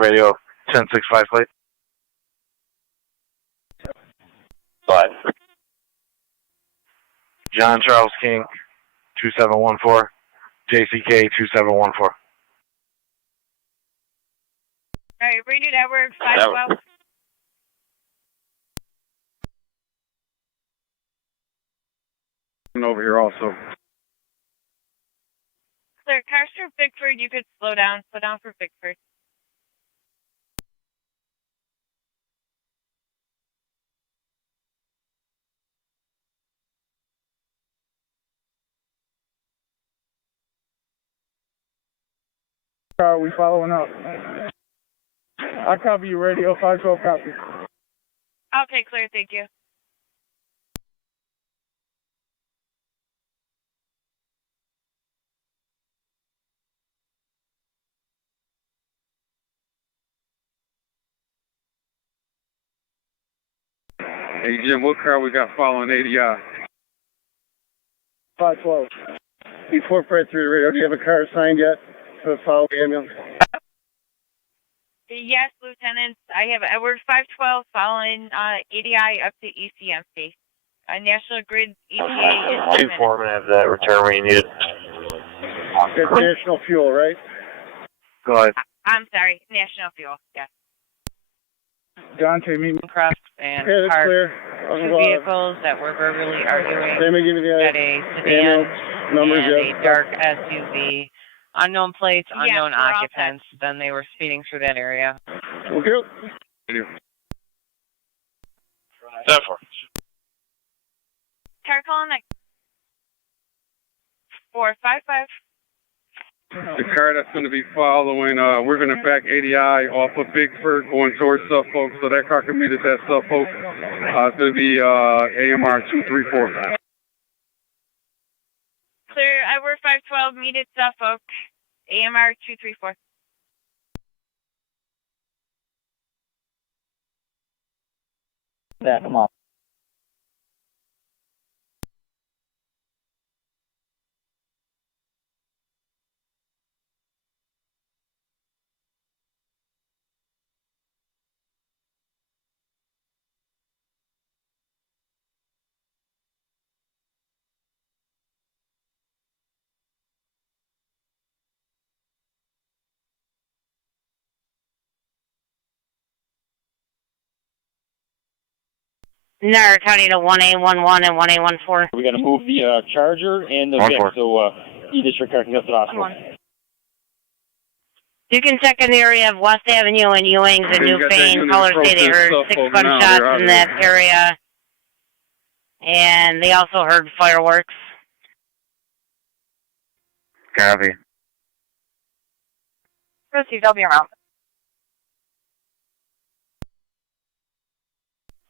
Radio, 1065 plate. 5. John Charles King, 2714. JCK, 2714. Alright, Radio Network 512. And over here also. Clear. Cars for Bickford, you could slow down. Slow down for Bickford. Are we following up? I'll copy you, radio 512 copy. Okay, clear, thank you. Hey, Jim, what car we got following ADI? 512. Before Fred through the radio, do you have a car assigned yet to follow the ambulance? Yes, Lieutenant. I have Edward 512 following ADI up to ECMC. National Grid ETA is 2 4, have that return where you need it. That's National Fuel, right? Go ahead. I'm sorry, National Fuel, yes. Dante, meet me. Cross and Okay, that's parked clear. two vehicles that were verbally arguing. Let me give you the Got a sedan numbers, and yeah. a dark SUV. Unknown plates, unknown we're all occupants. Then they were speeding through that area. Okay. 10-4. Car calling 455. The car that's going to be following, we're going to back ADI off of Bigford going towards Suffolk, so that car can meet us at Suffolk. It's going to be AMR 234. Clear, Edward 512, meet at Suffolk. AMR 234. Come on. Niagara County to 1A11 and 1A14. We got to move the Charger and the Vic, so E-District car can get to the hospital. You can check in the area of West Avenue and Ewings and Newfane. Callers say they heard 6 gunshots in that area. And they also heard fireworks. Copy. Proceed, I'll be around.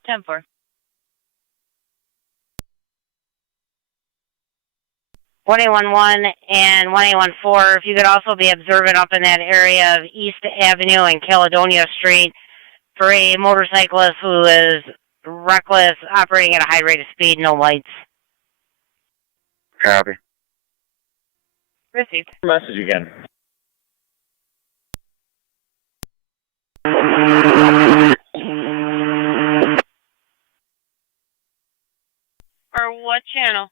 10-4. 1A11 and 1A14. If you could also be observant up in that area of East Avenue and Caledonia Street for a motorcyclist who is reckless, operating at a high rate of speed, no lights. Copy. Received. Message again. Or what channel?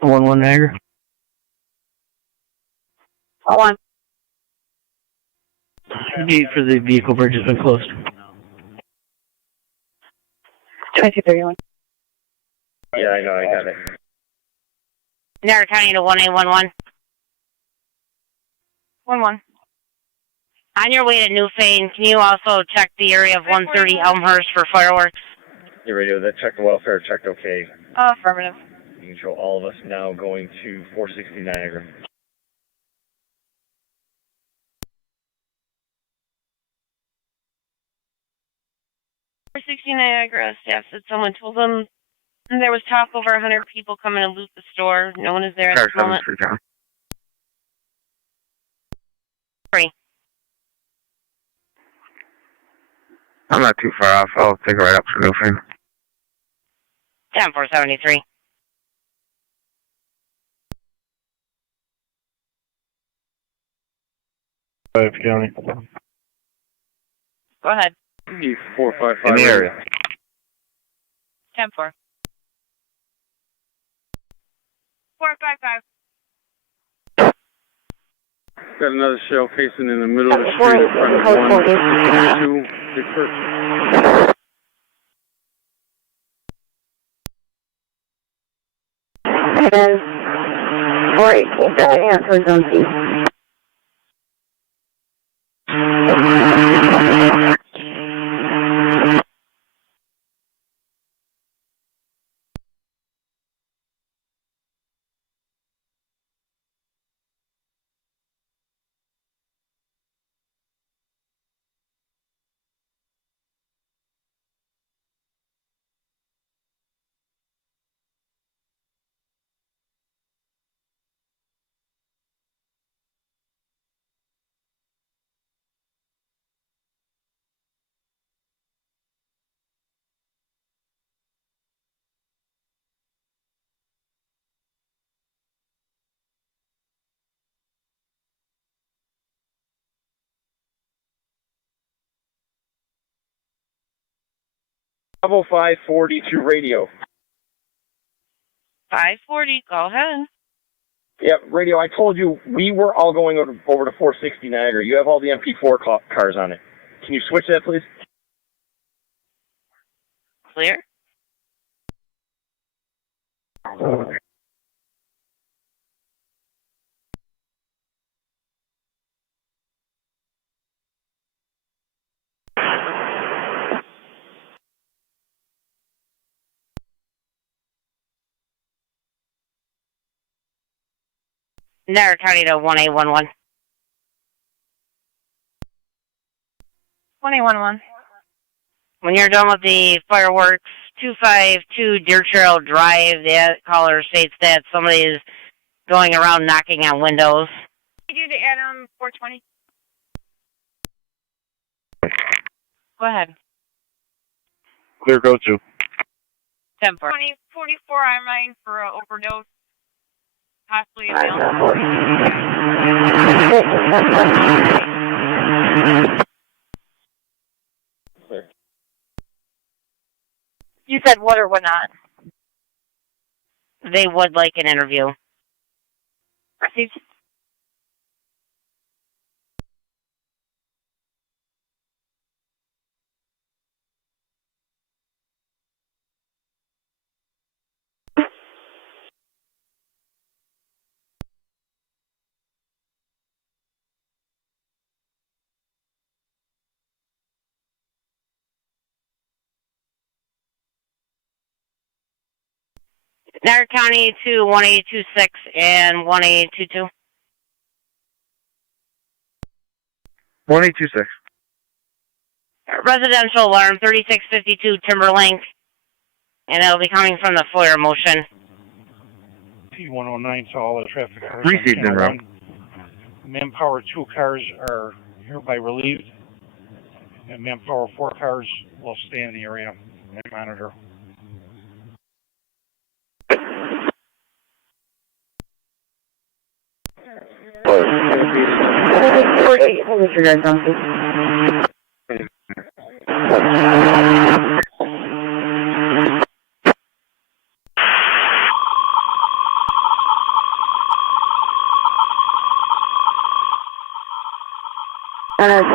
One Niagara. Hold on. Need for the vehicle bridge has been closed. 2231. Yeah, I know, I got it. Niagara County to 1A11. 1-1. On your way to Newfane, can you also check the area of 130 Elmhurst for fireworks? Your radio, that checked the welfare, checked okay. Affirmative. You can show all of us now going to 460 Niagara. 460 Niagara staff said someone told them there was talk over 100 people coming to loot the store. No one is there at the moment. 3. I'm not too far off. I'll take it right up to Newfane. 10-473. County. Go ahead. E455. In the area. 10-4. 455. Got another shell casing in the middle of the street in front of 162 Bigford. Great. Answers on C. Bravo 540 to radio. 540, go ahead. Yep, radio, I told you we were all going over to 460 Niagara. You have all the MP4 cars on it. Can you switch that, please? Clear? Niagara County to 1811. 1811. When you're done with the fireworks, 252 Deer Trail Drive, the caller states that somebody is going around knocking on windows. You do the Adam 420. Go ahead. Clear, go to. 10-4. 2044, I'm mine for overdose. Possibly a male. You said what or what not? They would like an interview. Received. Niagara County to 1826 and 1822. 1826. Residential alarm 3652 Timberlink. And it'll be coming from the FOIA motion. P109 to all the traffic cars. Received in route. Manpower 2 cars are hereby relieved. And Manpower 4 cars will stay in the area and monitor.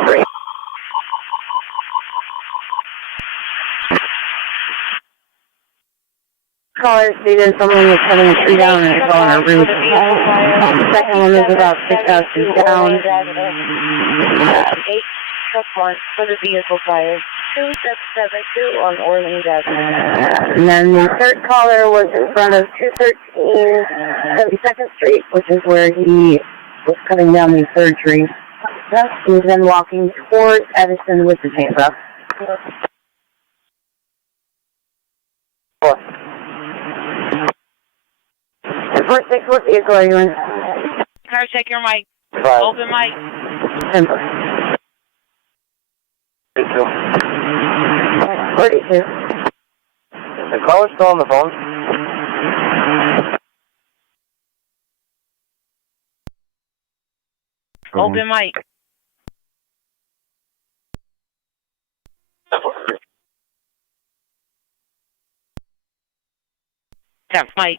Great. Caller stated someone was cutting a tree down and it's on our roof. The second one is about 6 houses down. 8+1 for the vehicle fire. 2772 on Orleans Avenue. And then the third caller was in front of 213 72nd Street, which is where he was cutting down the third tree. He was then walking towards Edison with the chainsaw. What vehicle are you in? Can I check your mic? 5. Open mic. 10. 42. The caller's still on the phone? Open mic. Tap mic.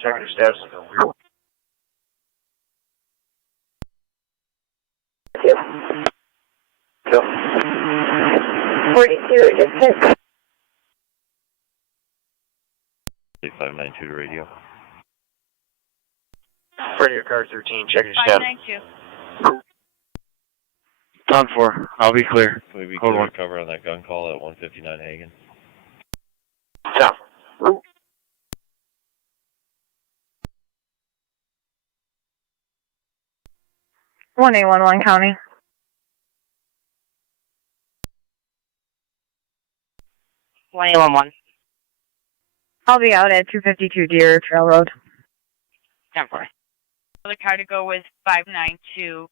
Check your steps. 42, just 592 to radio. Radio car 13, check your steps. 592. On 4. I'll be clear. Will we be Hold clear on. to cover on that gun call at 159 Hagen? Stop. 1811 County. One 1. I'll be out at 252 Deer Trail Road. 10-4. The car to go with 592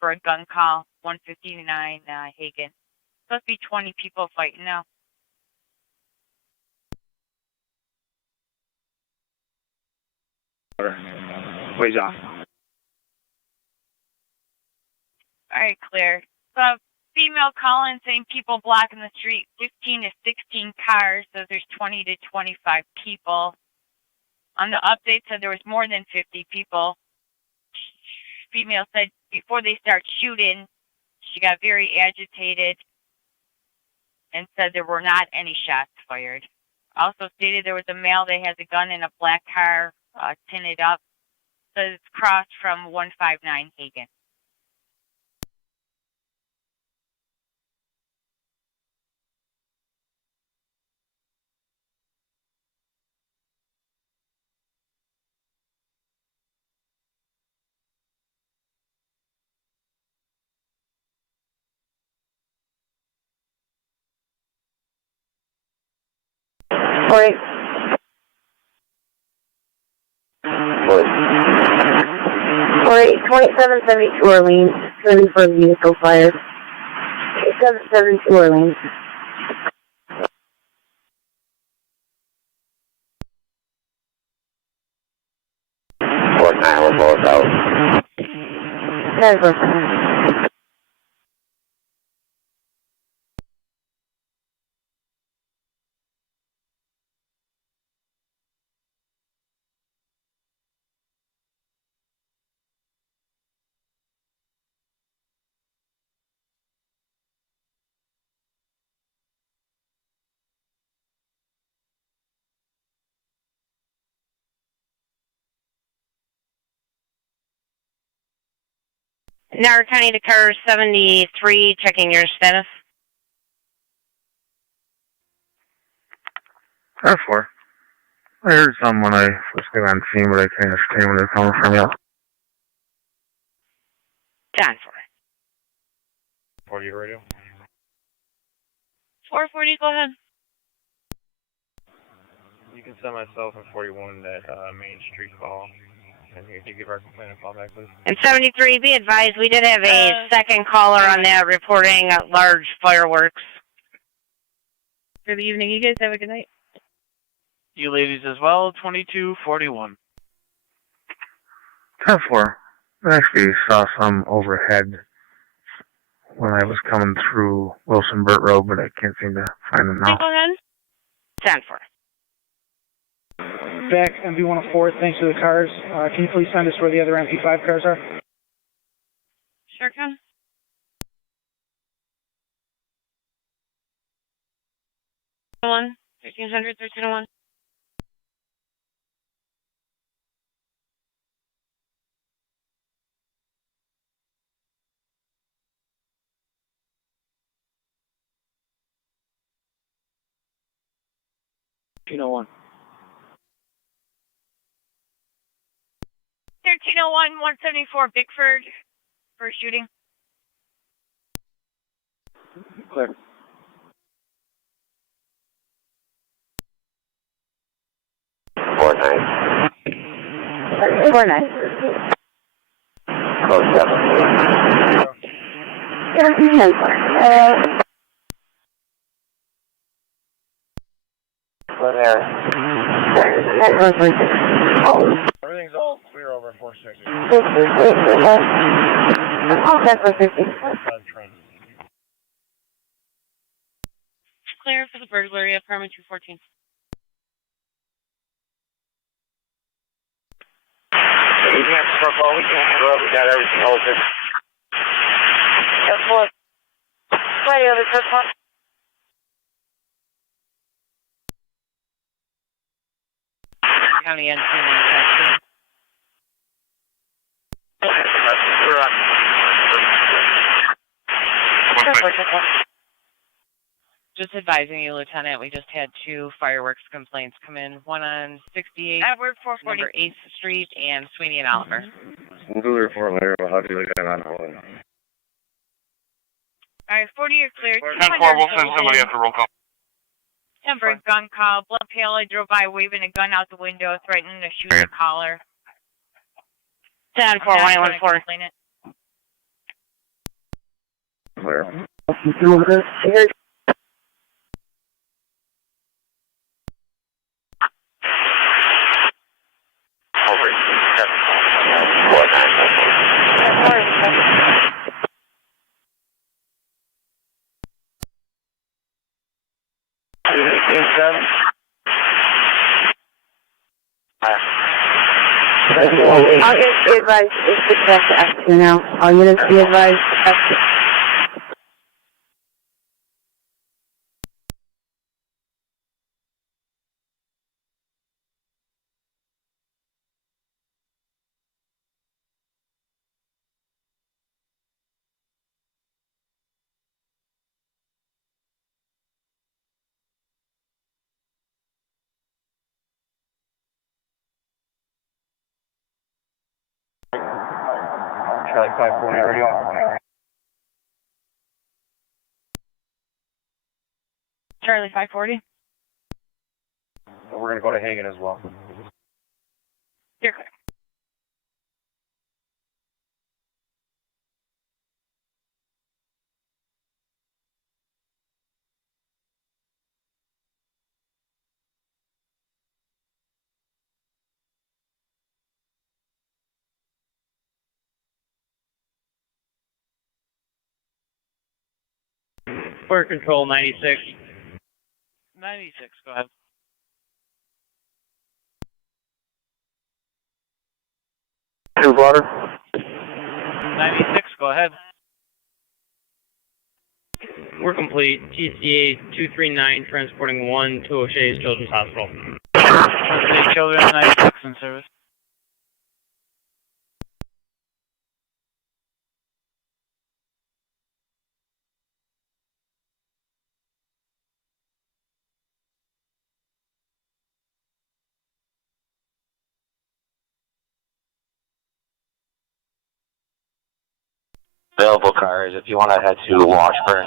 for a gun call, 159 Hagen. Supposed to be 20 people fighting now. Ways off. All right, clear. The female calling saying people blocking the street, 15 to 16 cars, so there's 20 to 25 people. On the update said there was more than 50 people. Female said before they start shooting, she got very agitated and said there were not any shots fired. Also stated there was a male that has a gun in a black car, tinted up. Says it's crossed from 159 Hagen. Wait. 2772 Orleans, 34 vehicle fire. 772 Orleans. What time we're both out? 10%. Niagara County to car 73, checking your status. 4. I heard some when I was got on scene, but I can't understand where they're coming from yet. 10-4. 40 radio. 440, go ahead. You can send myself in 41 at Main Street call. And you can give our complaint a call back, please. And 73, be advised, we did have a second caller on that reporting large fireworks. Good evening. You guys have a good night. You ladies as well, 2241. 10-4. I actually saw some overhead when I was coming through Wilson Burt Road, but I can't seem to find them now. Go ahead. 10-4. Back MV-104, thanks to the cars. Can you please send us where the other MP5 cars are? Sure can. One 1300, 1301. One. 1301, 174 Bickford for shooting. Clear. Four nine. 49. Code 7. 1710. What area? Everything's all clear over 460. Clear for the burglary of apartment 214. We can't smoke all weekend. We got everything open. That's what. Wait, other person. County N2 manufacturing. Just advising you, Lieutenant, we just had 2 fireworks complaints come in. One on 68, Edward 440. number 8th Street, and Sweeney and Oliver. We'll do the report later. We'll have you look at it on hold. Alright, 40 you're clear. 10-4, we'll send somebody after roll call. Temporary gun call. Blood pale, I drove by waving a gun out the window, threatening to shoot the caller. 10-4, 114. Clear. All units be advised, it's the correct to F2 now. All units be advised, F2. Charlie 540 radio. Charlie 540. So we're going to go to Hagen as well. You're clear. Fire control 96. 96, go ahead. Water. 96, go ahead. We're complete. TCA 239 transporting 1 to O'Shea's Children's Hospital. Transporting children 96 in service. Available cars, if you want to head to Washburn,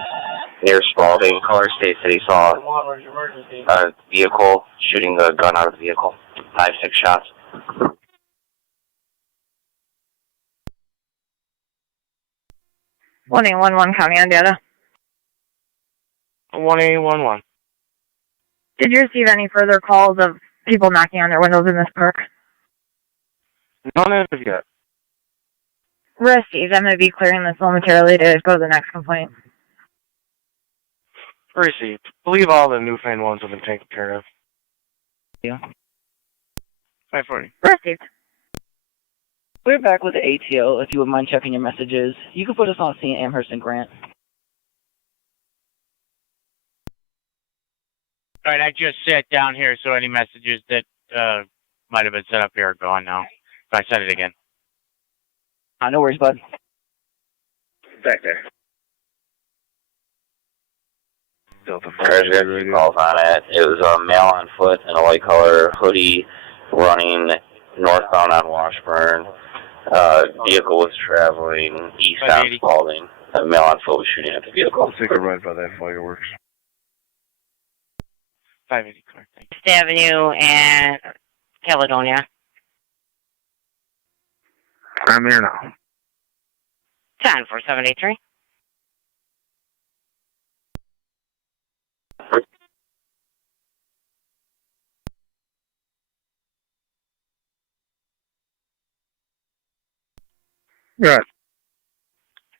near Spalding, caller states that he saw a vehicle shooting a gun out of the vehicle. 5-6 shots. One 811 county on data. 1811. Did you receive any further calls of people knocking on their windows in this park? None as of yet. Received. I'm going to be clearing this momentarily to go to the next complaint. Received. Believe all the Newfound ones have been taken care of. Yeah. 540. Received. We're back with the ATO. If you would mind checking your messages, you can put us on scene Amherst and Grant. All right, I just sat down here, so any messages that might have been set up here are gone now. If I said it again. No worries, bud. Back there. Cars got 2 calls on it. It was a male on foot in a white color hoodie running northbound on Washburn. Vehicle was traveling eastbound Spalding. A male on foot was shooting at the vehicle. I'll take a ride by that fireworks. 580, correct. East Avenue and Caledonia. I'm here now. 10-473. Good.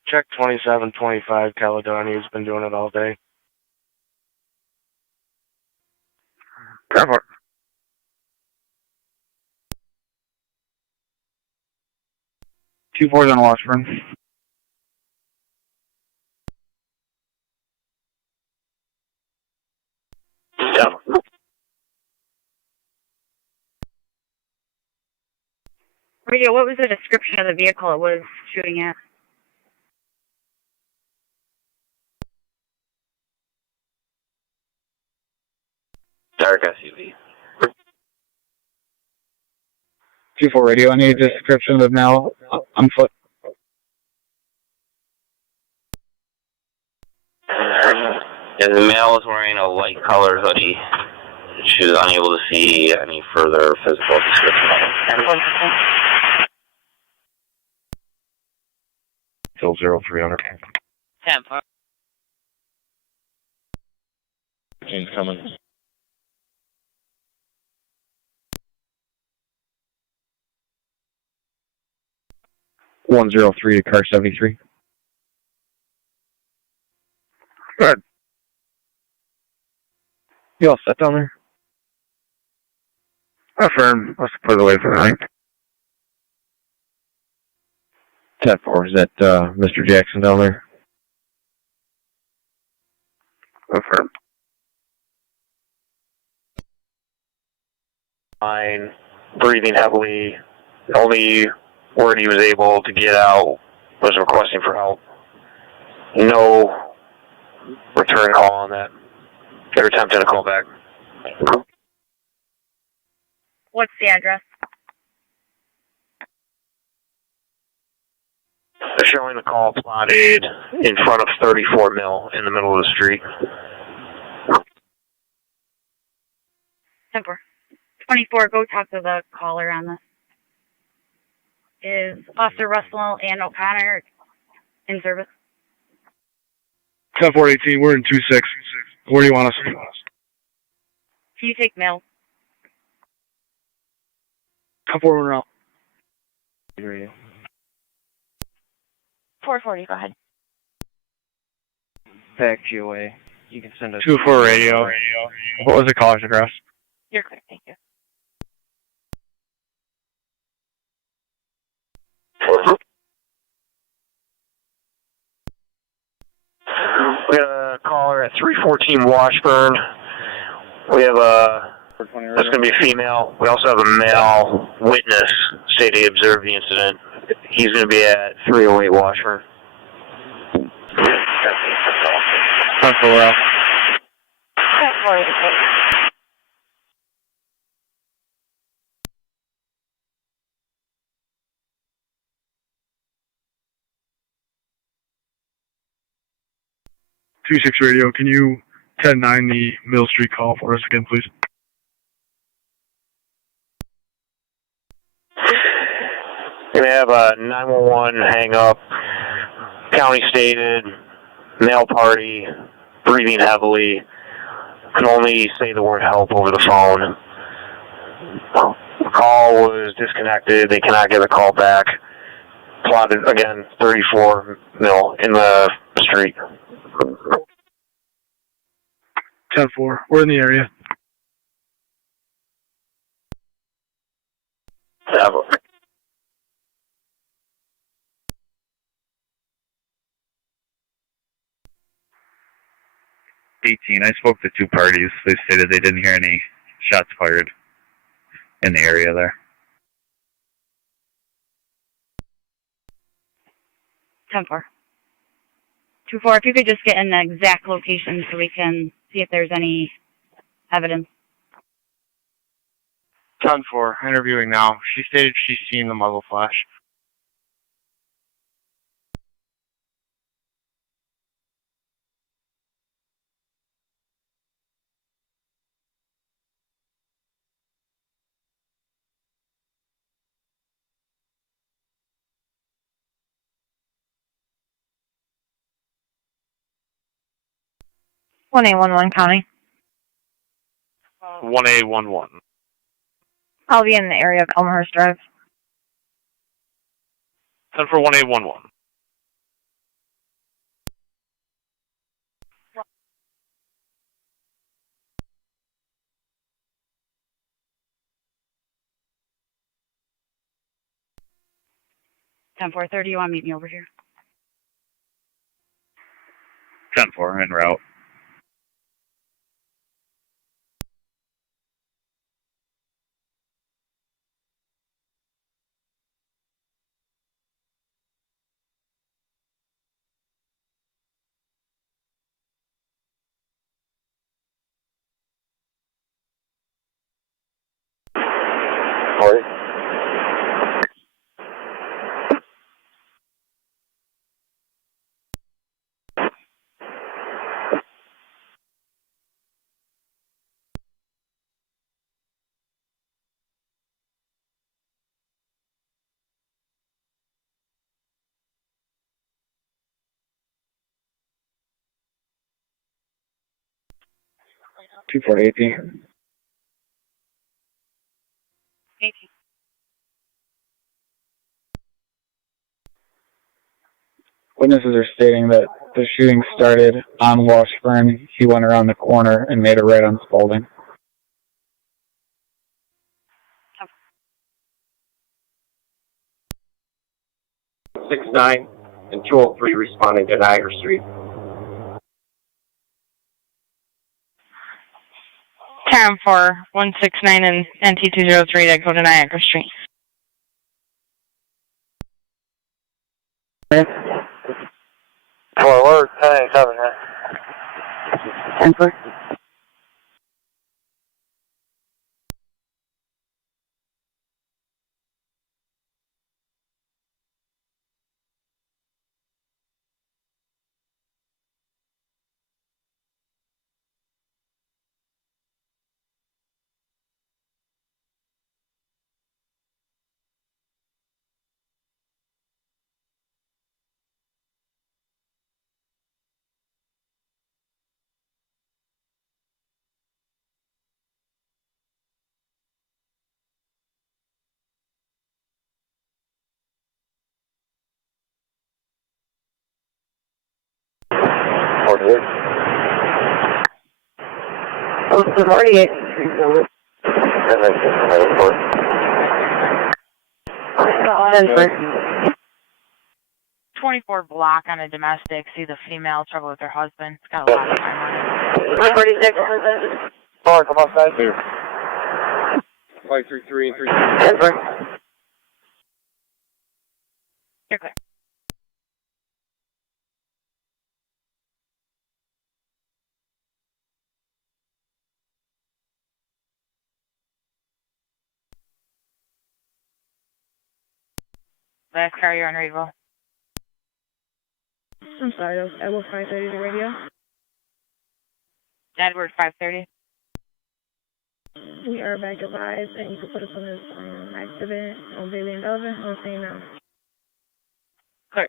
Check 2725 Caledonia's been doing it all day. Cover. Two 4s on Washburn. Radio, what was the description of the vehicle it was shooting at? Dark SUV. 2-4 radio, I need a description of now on foot. And the male was wearing a light colored hoodie. She was unable to see any further physical description. Till 0300. 10-4. James coming. One 103 to car 73. Good. You all set down there? Affirm. Let's put it away for the night. 10-4, is that Mr. Jackson down there? Confirm. Fine. Breathing heavily. The only word he was able to get out was requesting for help. No return call on that. They're attempting to call back. What's the address? They're showing the call plotted in front of 34 Mill in the middle of the street. 10-4. 24, go talk to the caller on this. Is Officer Russell and O'Connor in service? 10-4-18, we're in 2-6. Where do you want us? Can you take mail? 10-4, we're out. 440, go ahead. TAC GOA. You can send us 2-4 radio. What was the caller's address? You're clear, thank you. We have a caller at 314 Washburn. We have that's going to be a female. We also have a male witness stating he observed the incident. He's going to be at 308 Washburn. 10-4, we're out. 2-6 radio, can you 10-9 the Mill Street call for us again, please? We're going to have a 911 hang up, county stated, male party, breathing heavily, can only say the word help over the phone. The call was disconnected, they cannot get the call back. Plotted again, 34 Mill in the street. 10-4, we're in the area. Have 18. I spoke to two parties. They stated they didn't hear any shots fired in the area there. 10-4. 2-4, if you could just get an exact location so we can see if there's any evidence. 10-4, interviewing now. She stated she's seen the muzzle flash. One 811 County. 1A11. I'll be in the area of Elmhurst Drive. 10 for 1A11. Ten 430, you want to meet me over here? 10-4, en route. Corey? Two for 18. 18. Witnesses are stating that the shooting started on Washburn. He went around the corner and made a right on Spalding. 169 and 203 responding to Niagara Street. 10-4, 169 and NT203 to go to Niagara Street. Forward, 1087. 10-4. Oh, 48. 24 block on a domestic. See the female trouble with her husband. It's got a lot of time on it. 46. Come on, guys. Here. 533 and 3. You're clear. Last car, you're unreadable. I'm sorry, that was Edward 530 the radio. Edward 530. We are back alive, and you can put us on this accident on Bailey and Belvin. I'm saying now. Clear.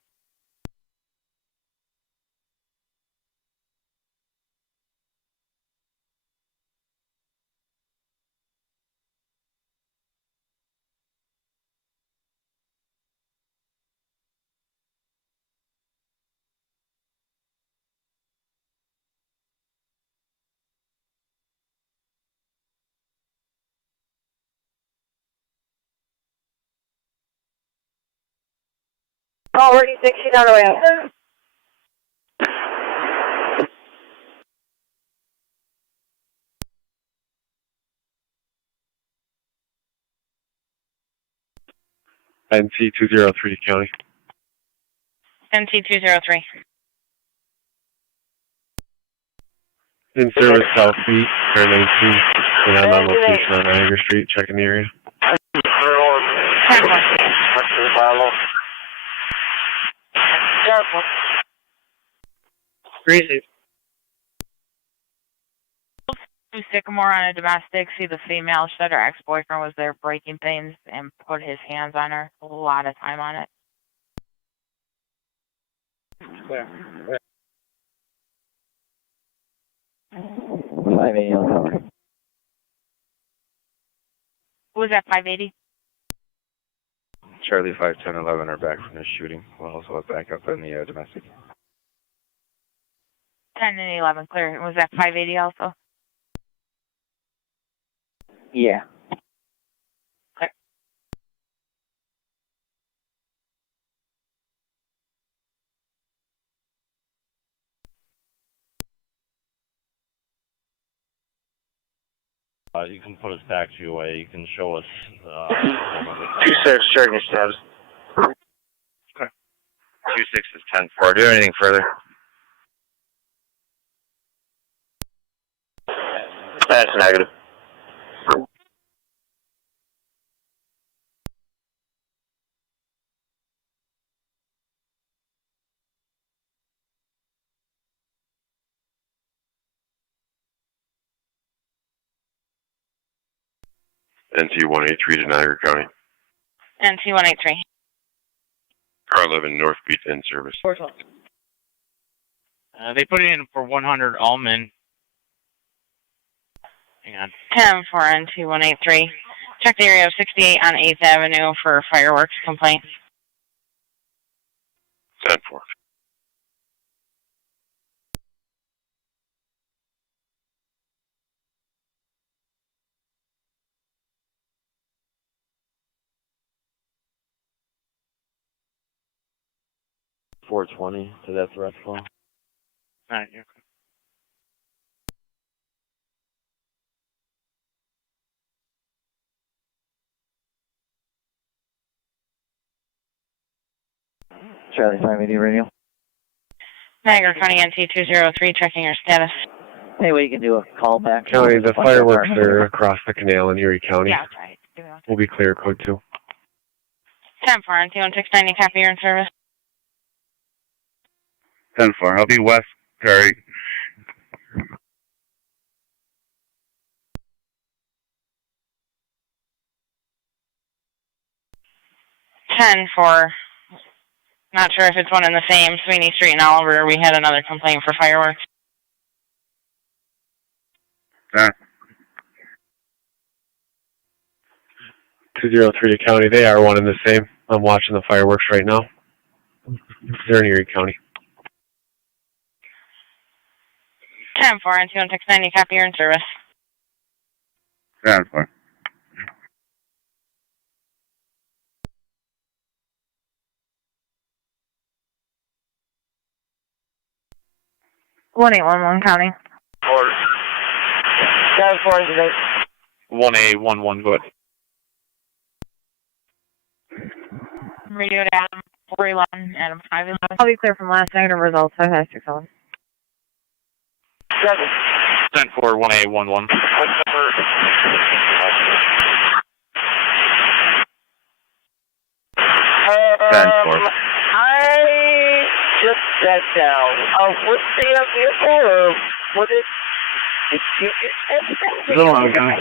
Already 60 on the way up. NT203 County. NT203. In service southeast, turn 19, and I'm on location on Niagara Street, checking the area. 3-6. Sycamore on a domestic. See the female. Said her ex-boyfriend was there breaking things and put his hands on her. A lot of time on it. Clear. 580 on tower. Who was that, 580? Charlie 51011 are back from the shooting. We'll also have backup in the domestic. 10 and 11, clear. Was that 580 also? Yeah. Clear. You can put us back to your way. You can show us. 2-6, checking your status. Okay. 2-6 is 10-4. Do anything further? That's negative. NT183 to Niagara County. NT183. Car 11 North Beach in service. They put it in for 100 Allman. Hang on. 10 for NT183. Check the area of 68 on 8th Avenue for fireworks complaint. 10-4. 420 to that threat call. Alright, yeah. Charlie 580 radio. Niagara County NT203, checking your status. Hey, what you can do a call back. County, the fireworks are across the canal in Erie County. Yeah, that's right. We'll be clear, code 2. 10-4, NT-1690, copy, you're in service. 10-4, I'll be west, Terry. Not sure if it's one and the same. Sweeney Street and Oliver, we had another complaint for fireworks. 203 to County, they are one and the same. I'm watching the fireworks right now. They're in Erie County. 10-4, NT-1690, copy, you're in service. 10-4. One 811 County. 1A11, go ahead. Radio to Adam 411, Adam 511. I'll be clear from last night of results. 5567. 10-4, 1A11. I took that down. What's the vehicle, or what is it? Little one, guy.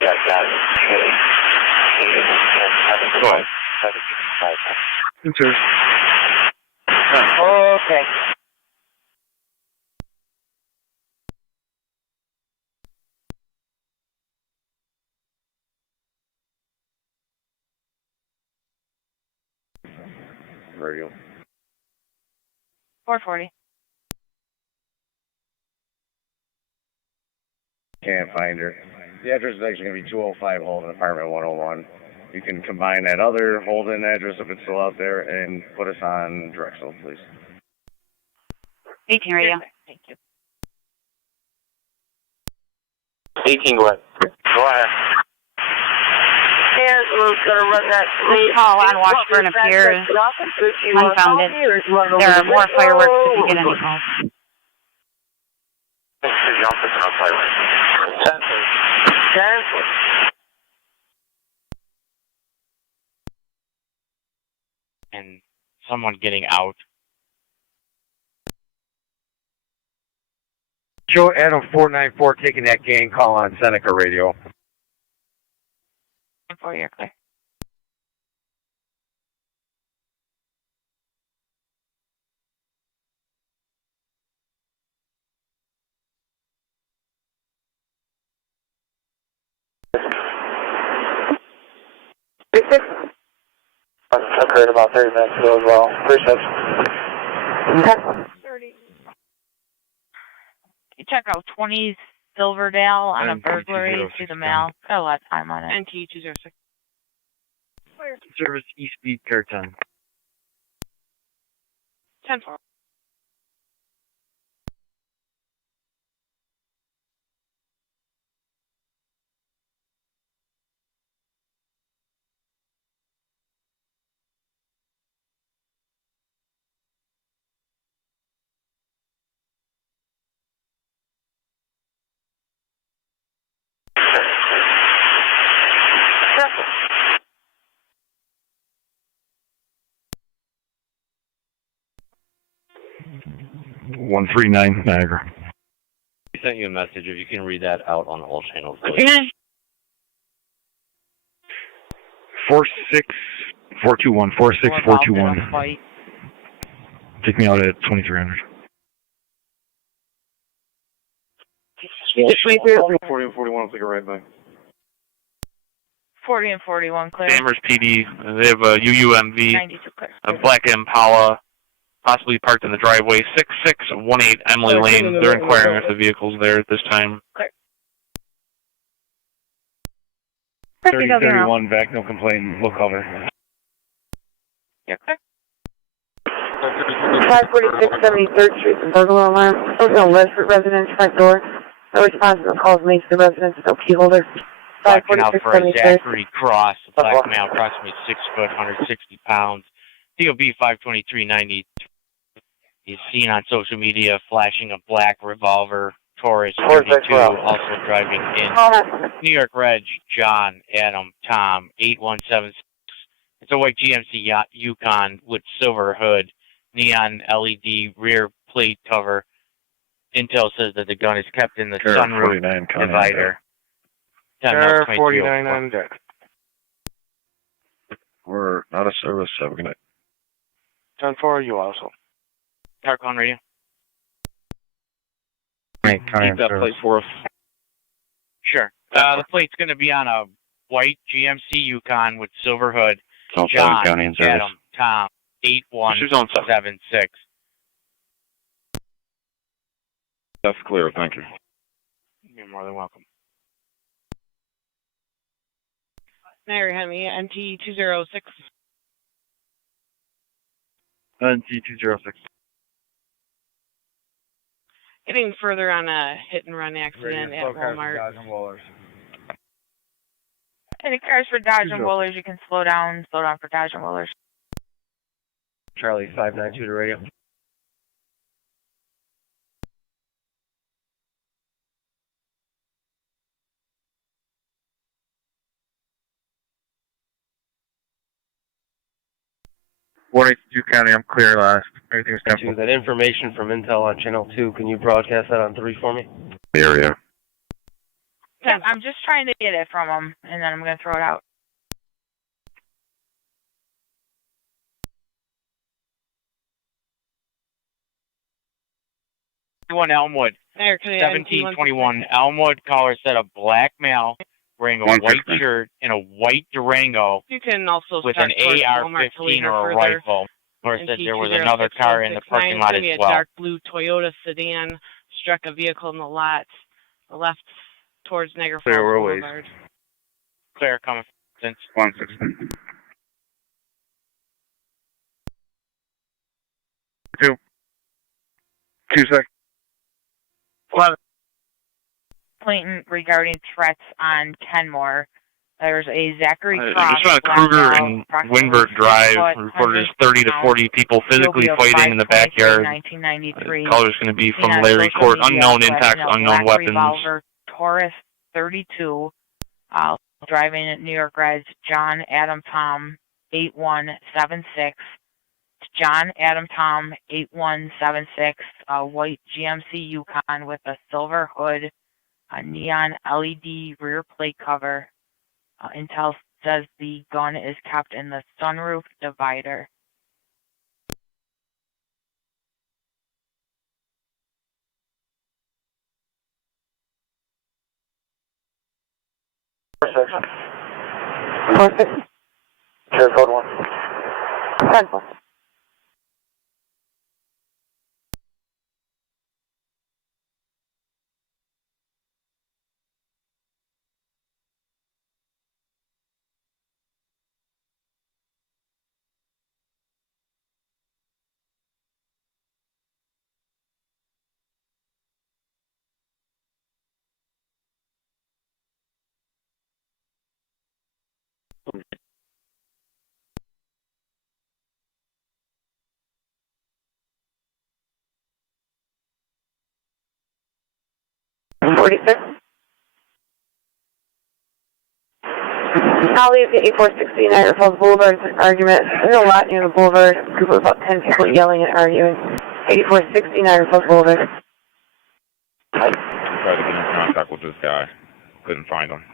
Got it. Go ahead. Okay. Radio. 440. Can't find her. The address is actually going to be 205 Holden, apartment 101. You can combine that other Holden address if it's still out there and put us on Drexel, please. 18 radio. Thank you. 18, go ahead. Go ahead. And we're going to run that. This call on Washburn appears unfounded. There are more fireworks if you get any calls. 10. And someone getting out. Joe Adam 494 taking that gang call on Seneca Radio. 4, you're clear. Occurred about 30 minutes ago as well. Appreciate it. 30. You check out 20 Silverdale on a burglary to the mail. Got a lot of time on it. NT-206. Service East Beat, Care 10. 10-4. One 139 Niagara. We sent you a message. If you can read that out on all channels, please. 46421. 46421. Take me out at 2300. 40 and 41, I'll take a right back. 40 and 41 clear. Amherst PD. They have a UUMV, 92 clear. a black Impala, possibly parked in the driveway. 6618 Emily Lane. They're inquiring if the vehicle's there at this time. Clear. 3031 back, no complaint, low cover. You're clear. 546 73rd Street, the burglar alarm. It was on Ledford residence front door. No response to the calls made to the residence with no key holder. Watching out 546 for a 73rd. Zachary Cross, a black male, approximately 6 foot, 160 pounds. DOB 52390. He's seen on social media flashing a black revolver, Taurus 32, also driving in New York Reg, John, Adam, Tom, 8176. It's a white GMC Yukon with silver hood, neon LED rear plate cover. Intel says that the gun is kept in the sunroof divider. Car 49 on deck. We're out of service. Have a good night. 10-4, you also. Car on radio. Keep that plate for us. Sure. The plate's going to be on a white GMC Yukon with silver hood. John, County in service. Adam, Tom, 8176. That's clear. Thank you. You're more than welcome. Niagara Hemi, NT 206. NT 206. Getting further on a hit and run accident at Walmart. Any cars for Dodge and Woolers, you can slow down for Dodge and Woolers. Charlie 592 to radio. County, I'm clear last. Everything's temple. That information from Intel on Channel 2, can you broadcast that on 3 for me? Area. Yeah, I'm just trying to get it from them, and then I'm going to throw it out. Elmwood. 1721 Elmwood. Caller said a black male wearing a white shirt and a white Durango You can also with start an towards Walmart to AR-15 leave or a further. rifle. Or said there was NT another car in the parking lot as A well. dark blue Toyota sedan struck a vehicle in the lot, left towards Niagara Falls Boulevard. Clear, coming since 160. 2 seconds. Complaint regarding threats on Kenmore. There's a Zachary Cross. Just on Kruger and Winbert Drive, reported 30 to 40 people physically fighting in the backyard. 1993. Caller's going to be from Larry Court. Unknown impacts, unknown weapons. Revolver, Taurus 32. Driving at New York Reds, John Adam Tom 8176. John Adam Tom 8176. A white GMC Yukon with a silver hood, a neon LED rear plate cover. Intel says the gun is kept in the sunroof divider. Sure, code 1. 10-4. I'll leave the 8460 Niagara Falls Boulevard argument. There's a lot near the boulevard. A group of about 10 people yelling and arguing. 8460 Niagara Falls Boulevard. I tried to get in contact with this guy. Couldn't find him.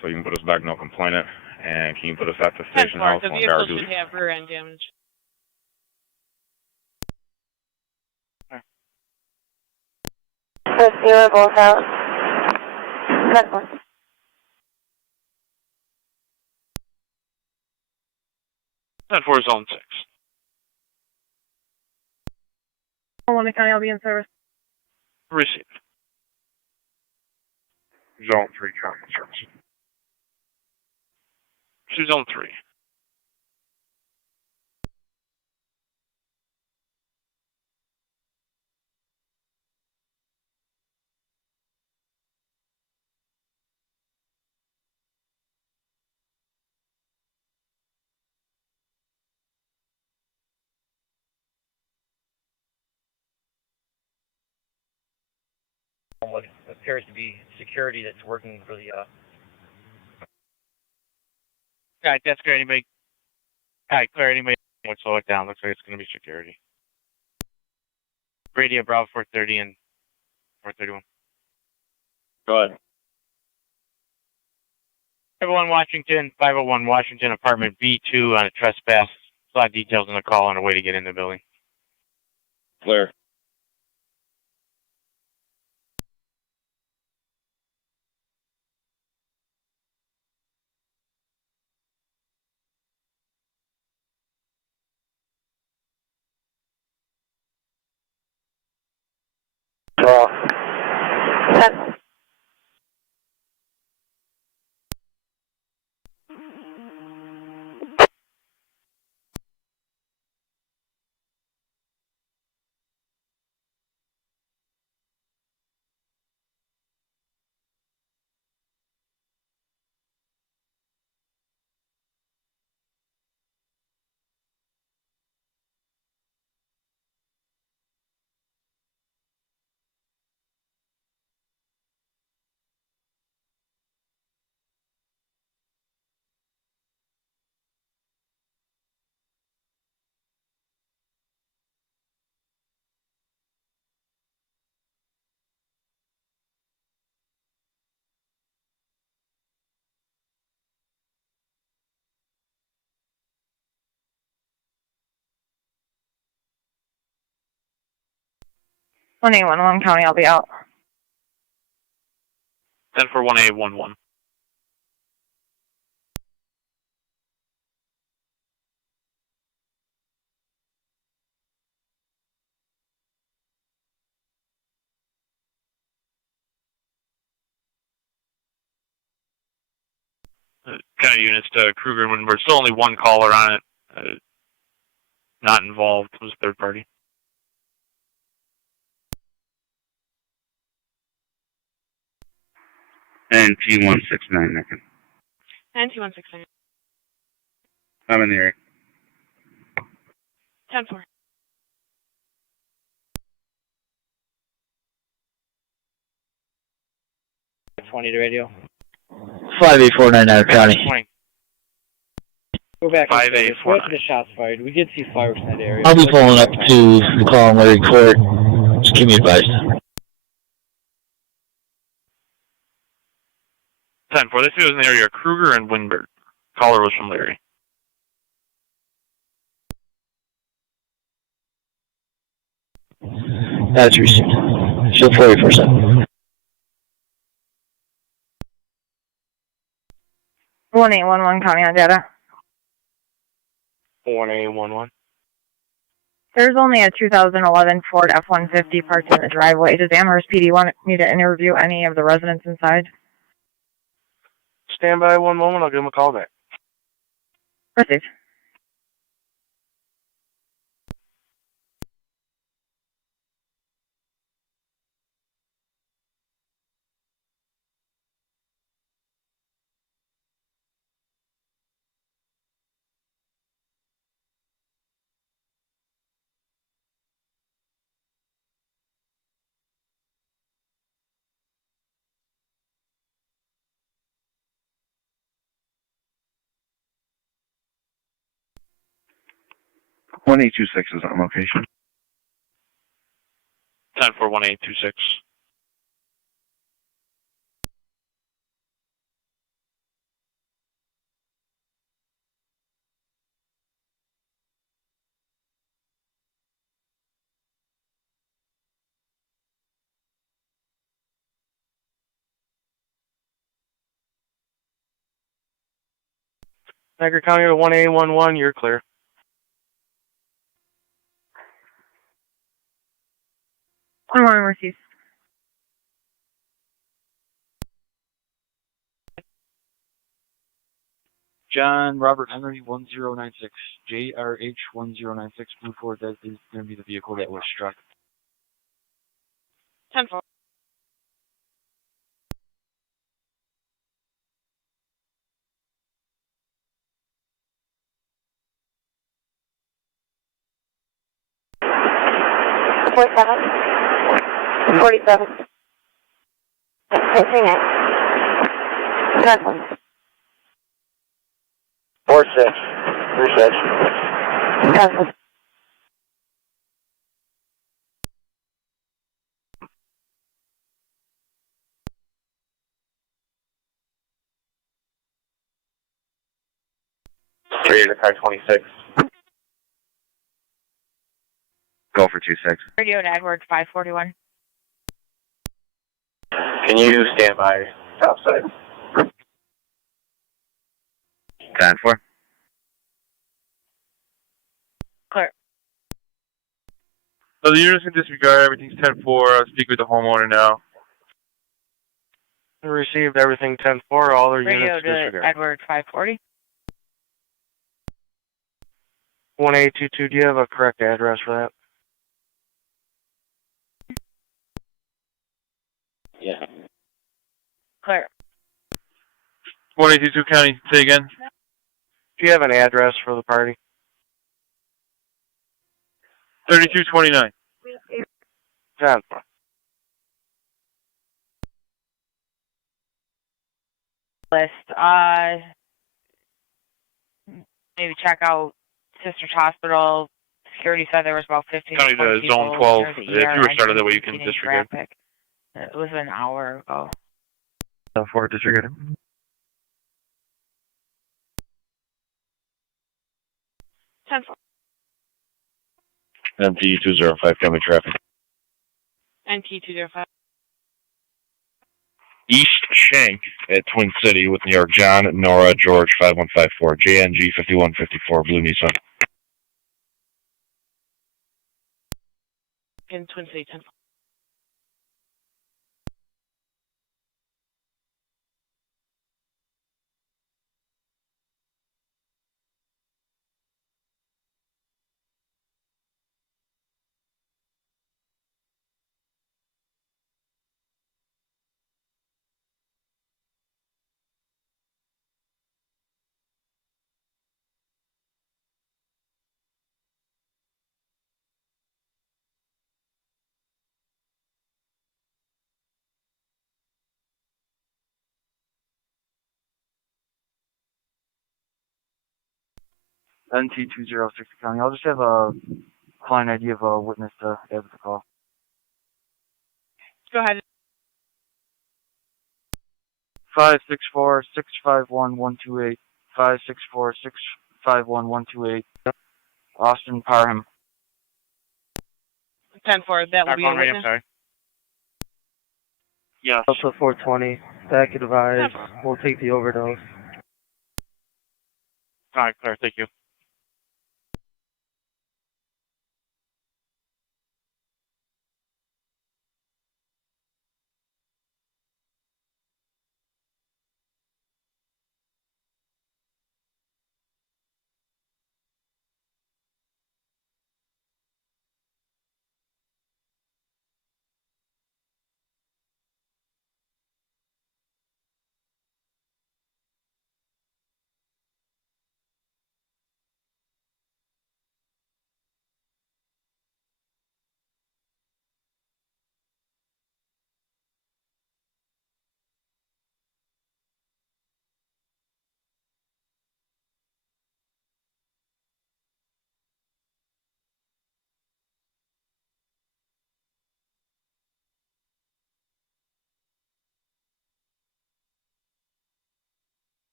So you can put us back, no complainant, and can you put us at the station house The on vehicle guard should duty? have rear end damage. Let's see where both out. Next one. That for zone 6. Tonawanda County, I'll be in service. Receive. Zone 3 common service. To zone 3. appears to be security that's working for the. Alright, that's clear. Anybody? Alright, clear. Anybody? We'll slow it down. Looks like it's going to be security. Radio Bravo 430 and 431. Go ahead. 501 Washington, apartment B2 on a trespass. A lot of details in the call on a way to get in the building. Clear. One 811 County, I'll be out. 10 for 1A11. Kind of units to Kruger and Windward. Still only one caller on it. Not involved. It was third party. And T169, Lincoln. And T169. I'm in the area. 10-4. To radio. 58499 County. 20. Go back. 5A49. Where the shots fired? We did see fireworks in that area. I'll be pulling up to the call on Larry Court. Just keep me advised. 10-4. This was in the area of Kruger and Windward. Caller was from Larry. That's received. Show 40%. 1811 County on data. 1A11. There's only a 2011 Ford F-150 parked in the driveway. Does Amherst PD want me to interview any of the residents inside? Stand by one moment. I'll give him a call back. Received. One 826 is on location. 10-4 1A26. Niagara County to 1A11, you're clear. One received. John Robert Henry 1096. JRH 1096. Blue Ford, that is going to be the vehicle that was struck. 10-4. Forty-seven. 47. Four six. 36. Radio to car 26. Go for 26. Radio to Edward 541. Can you stand by top side? 10-4. Clear. So the units can disregard, everything's 10-4. I'll speak with the homeowner now. Received everything 10-4, all their Radio units to disregard. Edward 540. 1822, do you have a correct address for that? Yeah. Clear. 1822 County, say again. Do you have an address for the party? 3229. 10-4. List. Maybe check out Sisters Hospital. Security said there was about 15 County to 20 to Zone people 12. near the If you ER were started that way, you entrance can in disregard. traffic. It was an hour ago. 10-4, disregard. 10-4. MT205 coming traffic. NT205. East Shank at Twin City with New York. John, Nora, George, 5154. JNG 5154, Blue Nissan. In Twin City 10-4. NT206 County. I'll just have a client ID of a witness to add to the call. Go ahead. 564-651-128. 564-651-128. Austin Parham. 10-4. That will be a witness. I'm sorry. Yes. Also 420. Back advised. We'll take the overdose. All right, clear. Thank you.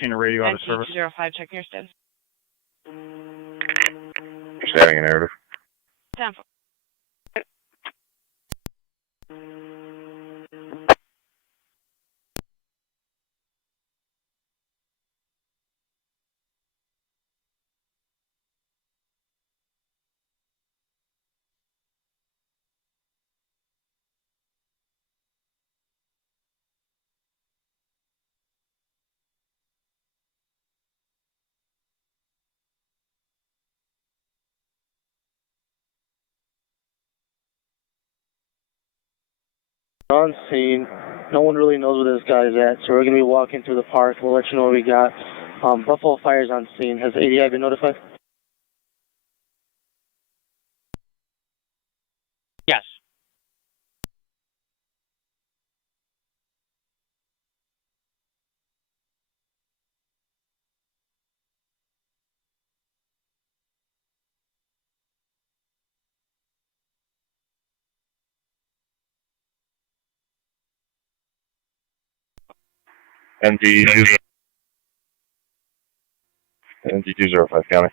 Radio out of service. NT205, check your status. Just adding a narrative. 10-4. On scene. No one really knows where this guy's at, so we're going to be walking through the park. We'll let you know what we got. Buffalo Fire's on scene. Has ADI been notified? Yes. NT205 County.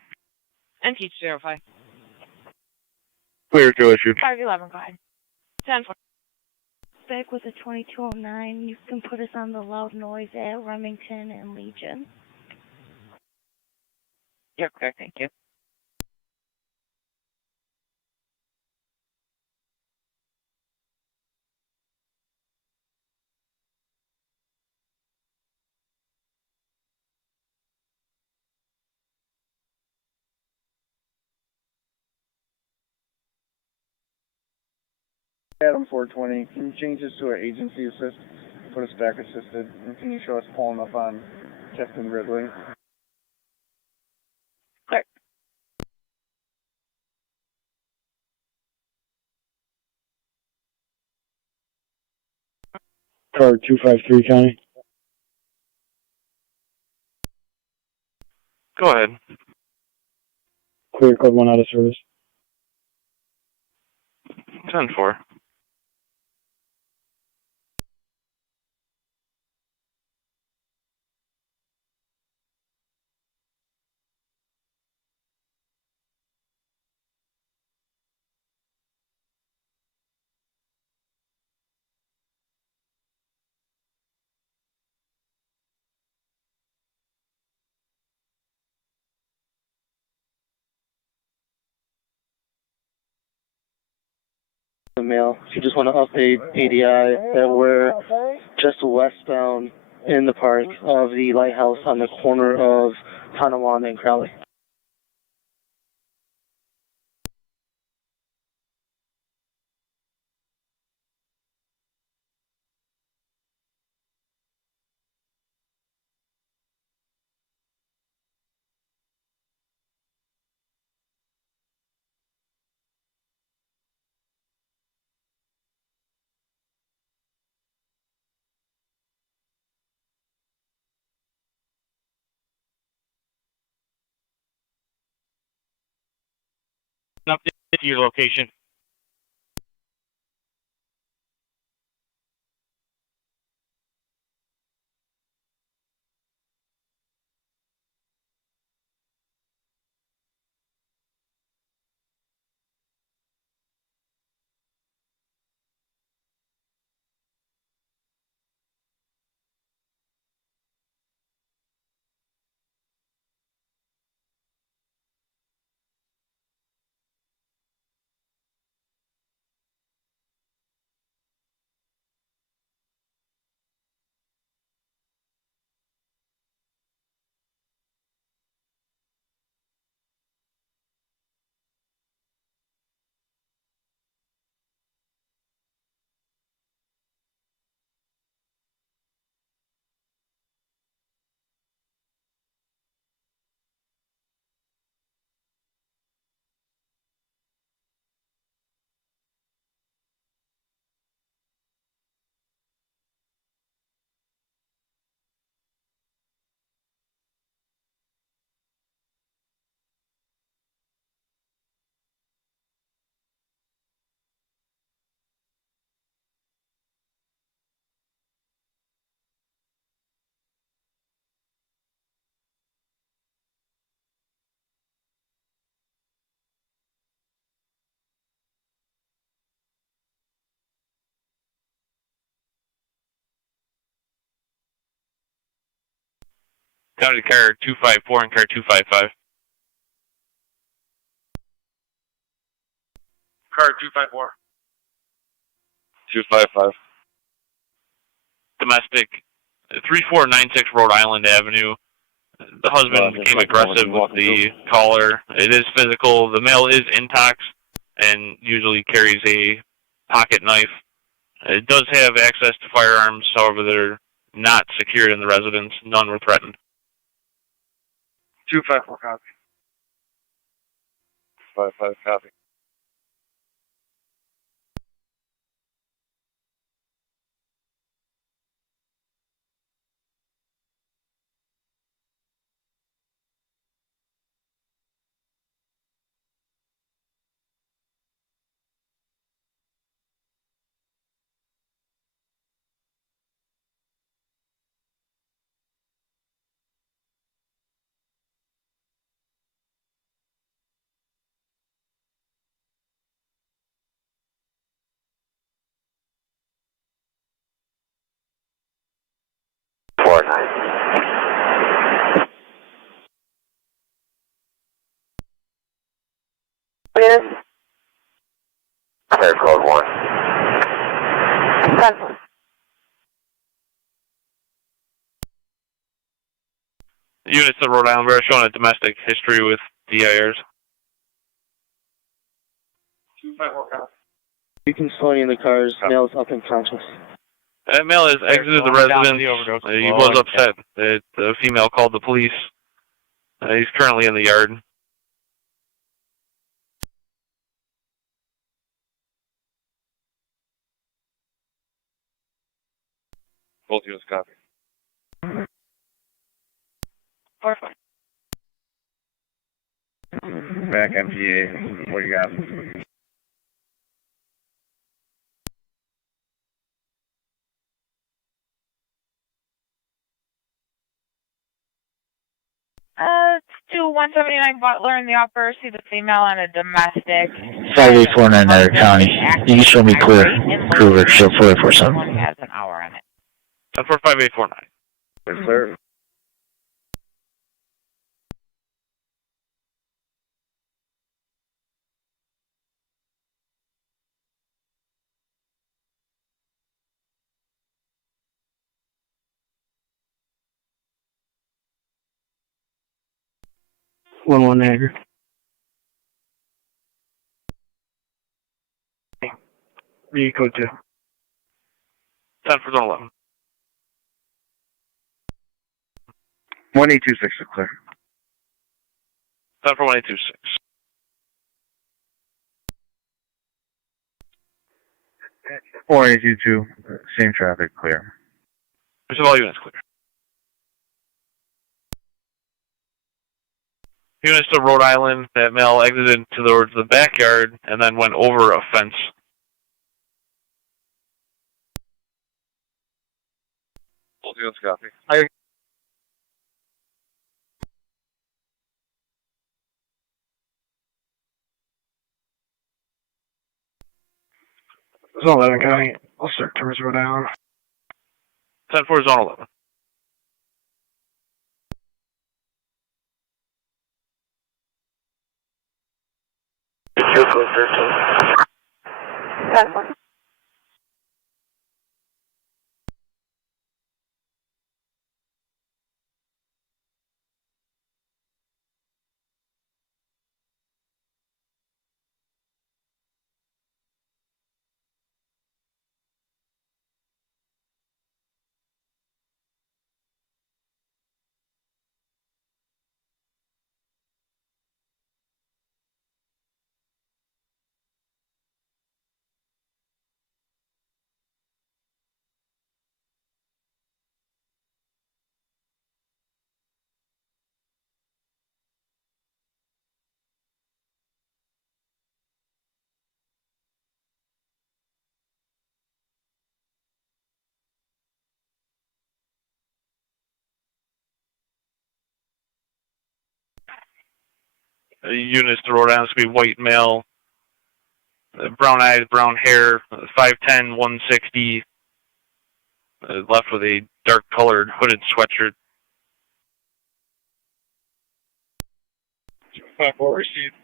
NT205. Clear to issue. 511, go ahead. 10-4. Back with a 2209. You can put us on the loud noise at Remington and Legion. You're clear, thank you. Adam 420, can you change this to an agency assist? Put us back assisted. And can you show us pulling up on Captain Ridley? Clear. Car 253 County. Go ahead. Clear code 1 out of service. 10-4. The mail. If you just want to update ADI that we're just westbound in the park of the lighthouse on the corner of Tonawanda and Crowley. Update to your location. County car 254 and car 255. Car 254. 255. Domestic, 3496 Rhode Island Avenue. The husband became aggressive with the caller. It is physical. The male is intox and usually carries a pocket knife. It does have access to firearms, however, they're not secured in the residence. None were threatened. 254 copy. 55 copy. 549. Yes. Clear code 1. Units of Rhode Island, we're showing a domestic history with DIRs. You can slow in the cars. Male's up and conscious. That male has exited the residence. He was upset that the female called the police. He's currently in the yard. Both units copy. Back MPA, what do you got? Let's do 179 Butler in the upper. See the female on a domestic. 5849 Niagara County. You can show me clear. Kruger, show 4847. One has an hour on it. 10-4-5849. Yes, sir. One Niagara. Read code 2. 10 for zone 11. 1826 is clear. 10 for 1826. Four 822, same traffic, clear. Which of all units clear? Units to Rhode Island, that male exited towards the backyard and then went over a fence. Both units copy. Zone 11 County, I'll start towards Rhode Island. 10-4 zone 11. Units to Rhode Island, this will be white male, brown eyes, brown hair, 5'10", 160, left with a dark colored hooded sweatshirt. 5-4 received.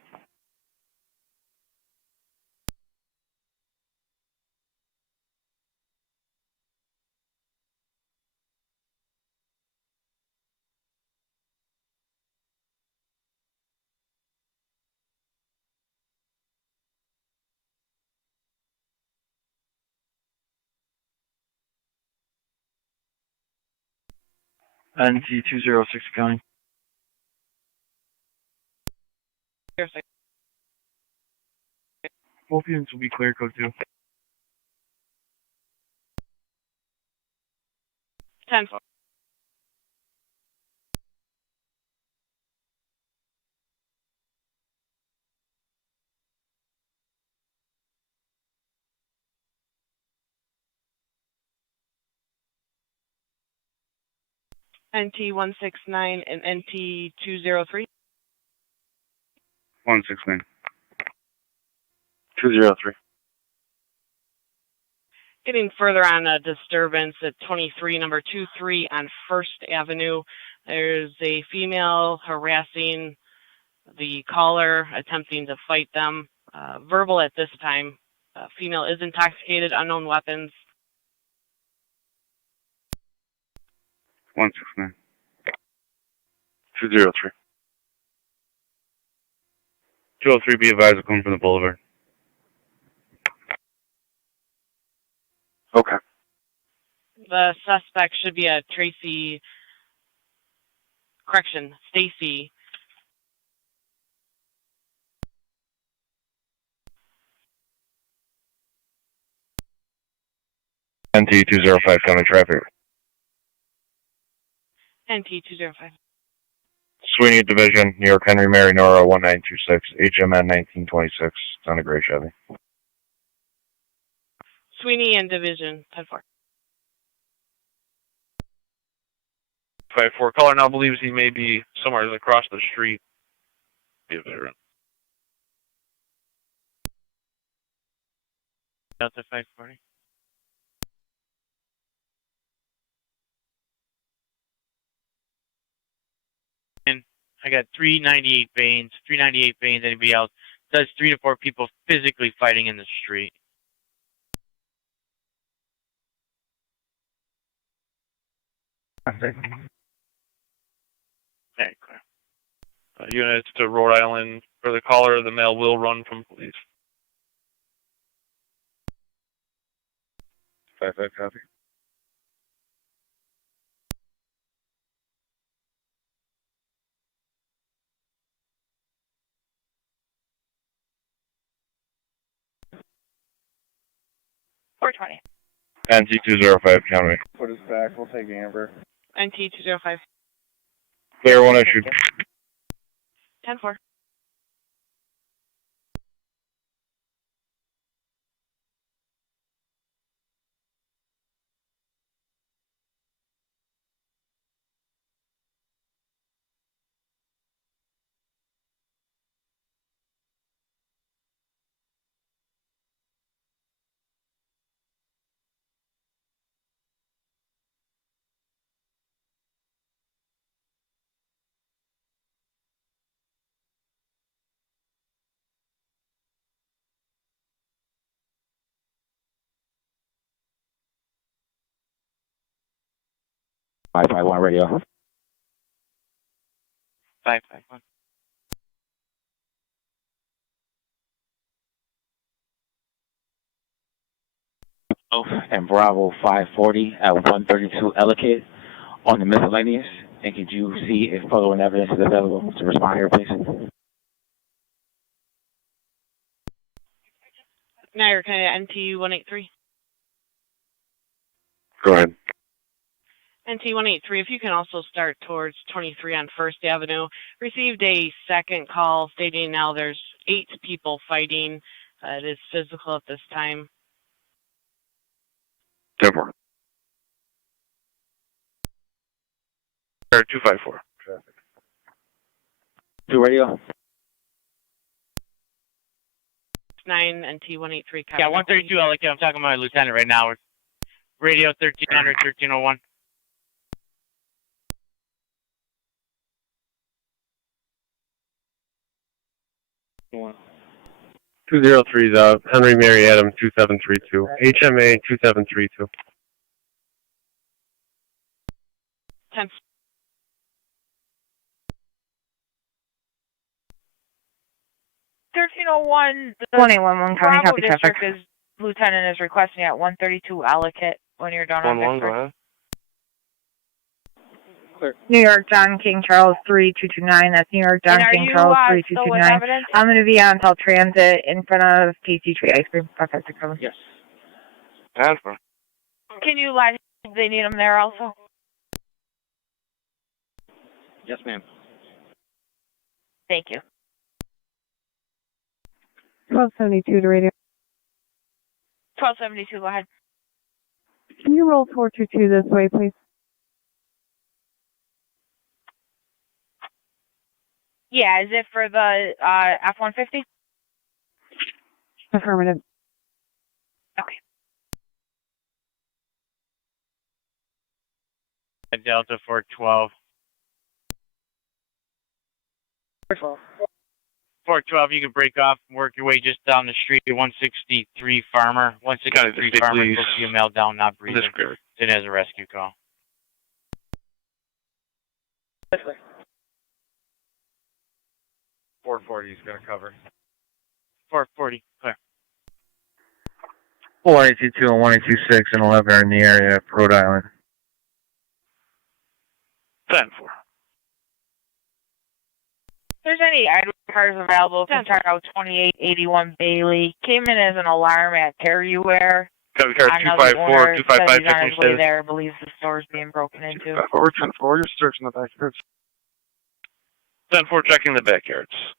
NT 206 County. Both units will be clear, code 2. 10-4. NT 169 and NT 203. 169. 203. Getting further on a disturbance at 23, number 23 on First Avenue. There's a female harassing the caller, attempting to fight them. Verbal at this time. Female is intoxicated, unknown weapons. 169. 203. 203, be advised, will come from the boulevard. Okay. The suspect should be a Stacy. NT 205, county traffic. NT 205. Sweeney Division, New York Henry Mary Nora 1926, HMN 1926, on a gray Chevy. Sweeney and Division, 10-4. 5-4. Caller now believes he may be somewhere across the street. Be a veteran. Delta 540. And I got 398 Banes. 398 Banes. Anybody else? Does 3 to 4 people physically fighting in the street. Okay, clear. Units to Rhode Island. For the caller, the male will run from police. 5-5, copy. NT 205, county. Put us back. We'll take Amber. NT 205. Clear, one issued. 10-4. Five 551 radio. 551. And Bravo 540 at 132 Ellicott on the miscellaneous. And could you see if following evidence is available to respond here, please? Niagara County NT 183. Go ahead. NT 183, if you can also start towards 23 on First Avenue. Received a second call stating now there's 8 people fighting. It is physical at this time. 10-4. 254. Traffic. 2 radio. 9 NT 183. Yeah, 132 Ellicott. I'm talking to my lieutenant right now. Radio 1300, 1301. One. 203 is Henry Mary Adam 2732. HMA 2732. 10. $1301. 181 County, Bravo copy District traffic. is Lieutenant is requesting at 132 Ellicott when you're done on 1-1, go Vickford. ahead. Clear. New York John King Charles 3229. That's New York John King Charles Still with 3229. evidence? I'm going to be on until transit in front of Tasty Tree Ice Cream. Perfect. Yes. Answer. Can you let they need them there also? Yes, ma'am. Thank you. 1272 to radio. 1272, go ahead. Can you roll 422 this way, please? Yeah, is it for the F-150? Affirmative. Okay. Delta 412. 412, you can break off and work your way just down the street to 163 Farmer. 163 Farmer, supposed to be a male down, not breathing. It has a rescue call. 440's going to cover. 440, clear. 1822 and 1826 and 11 are in the area of Rhode Island. 10-4. If there's any idle cars available, can check out 2881 Bailey. Came in as an alarm at Terryware. Copy car 254, 255, he's on his way there, believes the store's being broken into. 10-4, you're searching the backyards. 10-4, checking the backyards.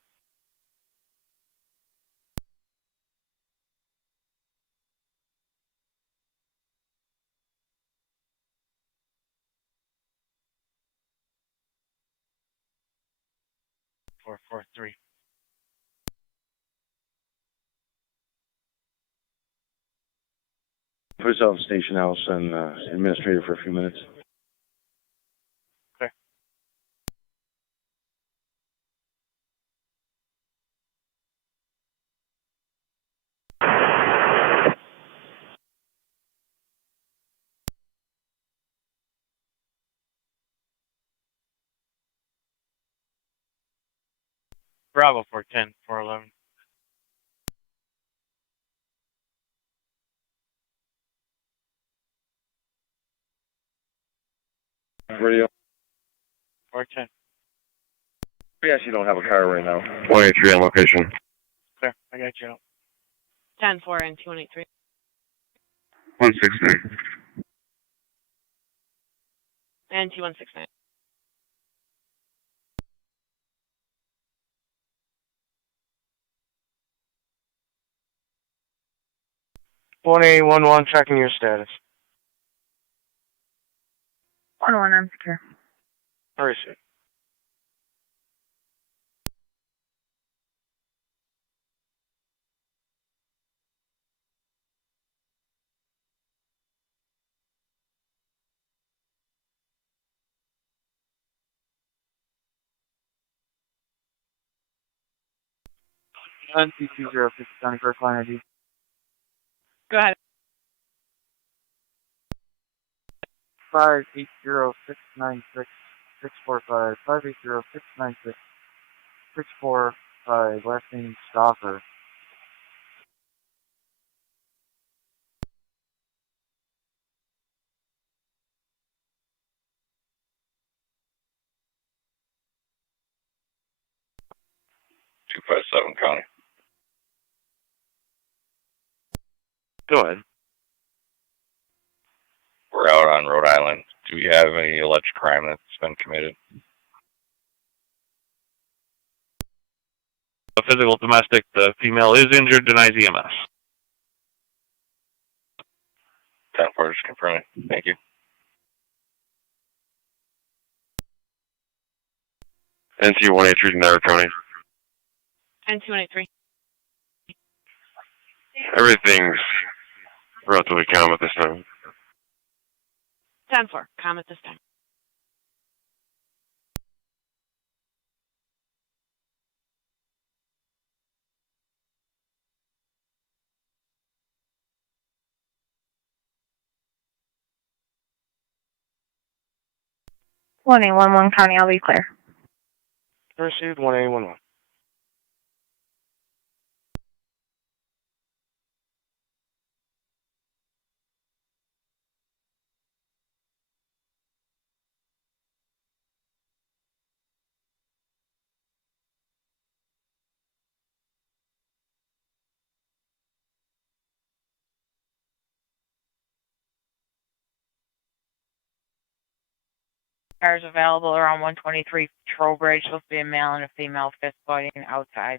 Four, 3. Put yourself in station house and administrator for a few minutes. Okay. Bravo 410, 411. Radio. 410. We actually don't have a car right now. 183 on location. Clear, I got you out. 10-4 and 283. 169. And 2169. One 811, checking your status. 1-1, I'm secure. Where is it? NC206, County First Line ID. Go ahead. 580-696-645, 580-696-645, last name Stoffer. County. Go ahead. We're out on Rhode Island. Do we have any alleged crime that's been committed? A physical domestic. The female is injured. Denies EMS. 10-4, just confirming. Thank you. NC183 Niagara County. And 283. Everything's relatively calm at this time. 10-4, calm at this time. One 811 County, I'll be clear. Received 1811. Cars available around 123 Trowbridge. Supposed to be a male and a female fist fighting outside.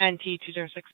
NT 206.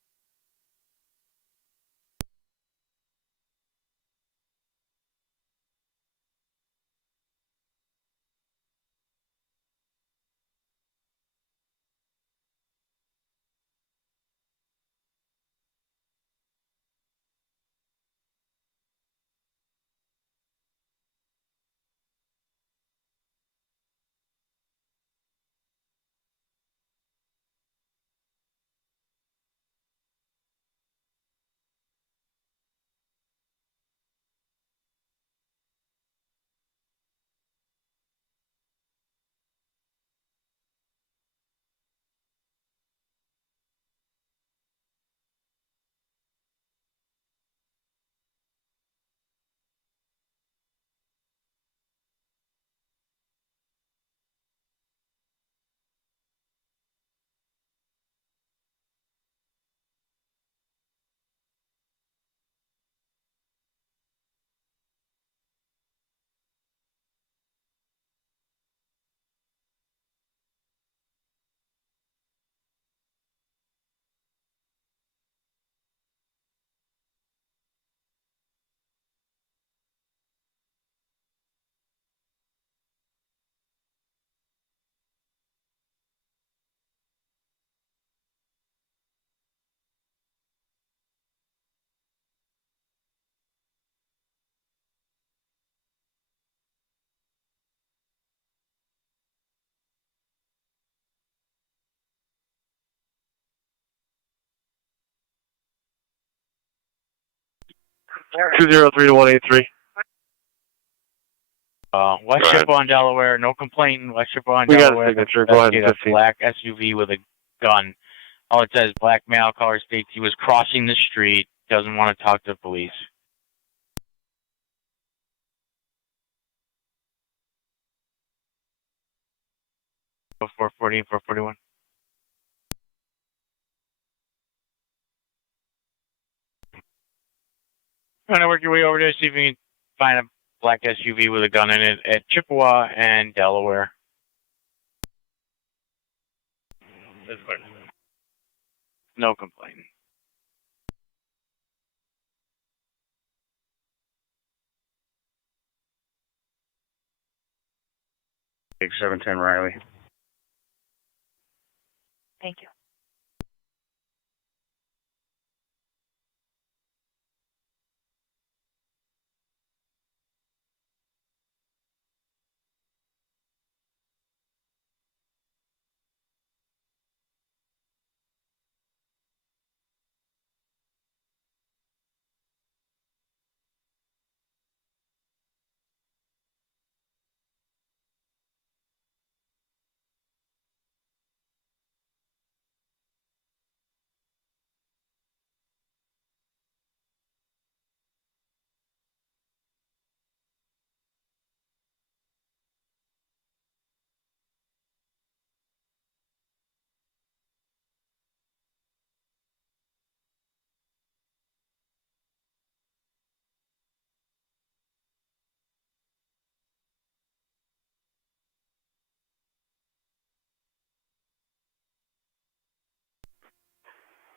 203 to 183. West Chippewa, Delaware, no complaint in West Chippewa, We got a Delaware. signature. Go ahead, Investigate a 15. black SUV with a gun. All it says, black male, color states he was crossing the street, doesn't want to talk to police. Go 440 and 441. Trying to work your way over there, see if you can find a black SUV with a gun in it at Chippewa and Delaware. That's fine. No complaint. Take 710 Riley. Thank you.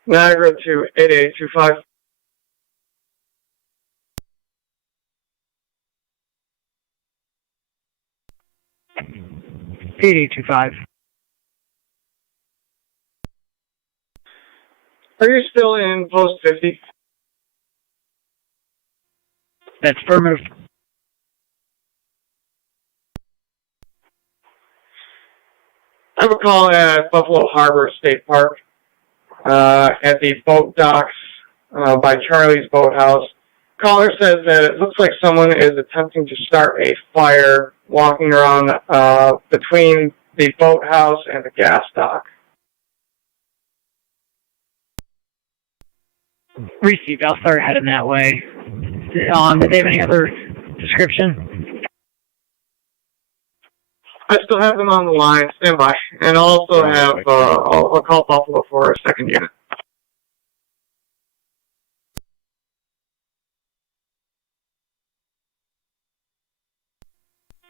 Niagara to 8825. PD25. Are you still in post 50? That's affirmative. I have a call at Buffalo Harbor State Park at the boat docks by Charlie's Boathouse. Caller says that it looks like someone is attempting to start a fire walking around between the boathouse and the gas dock. Received. I'll start heading that way. Do they have any other description? I still have them on the line. Stand by. And I'll also have, I'll call Buffalo for a second unit.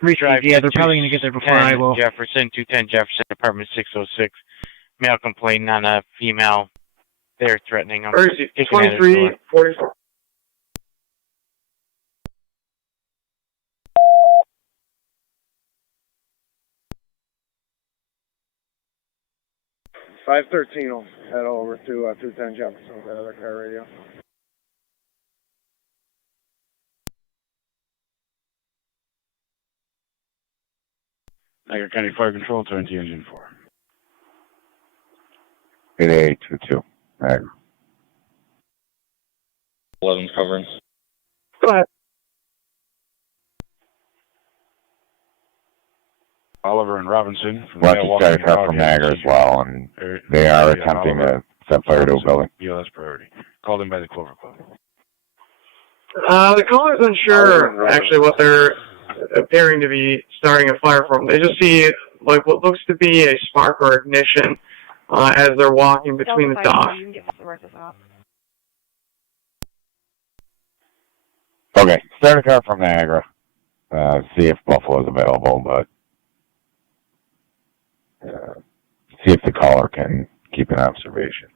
Received. Yeah, they're probably going to get there before I will. Jefferson, 210 Jefferson, apartment 606. Male complaining on a female. They're threatening them. 2344. will head over to 210 Jefferson with that other car radio. Niagara County Fire Control, turn to engine 4. 8822. Niagara. 11's covering. Go ahead. Oliver and Robinson from Bunch of static up from Niagara as well, and they are attempting to set fire to a building. BLS priority. Called in by the Clover Club. The caller's unsure, actually, what they're appearing to be starting a fire from. They just see, like, what looks to be a spark or ignition as they're walking between the docks. Okay, start a car from Niagara. See if Buffalo's available, but see if the caller can keep an observation.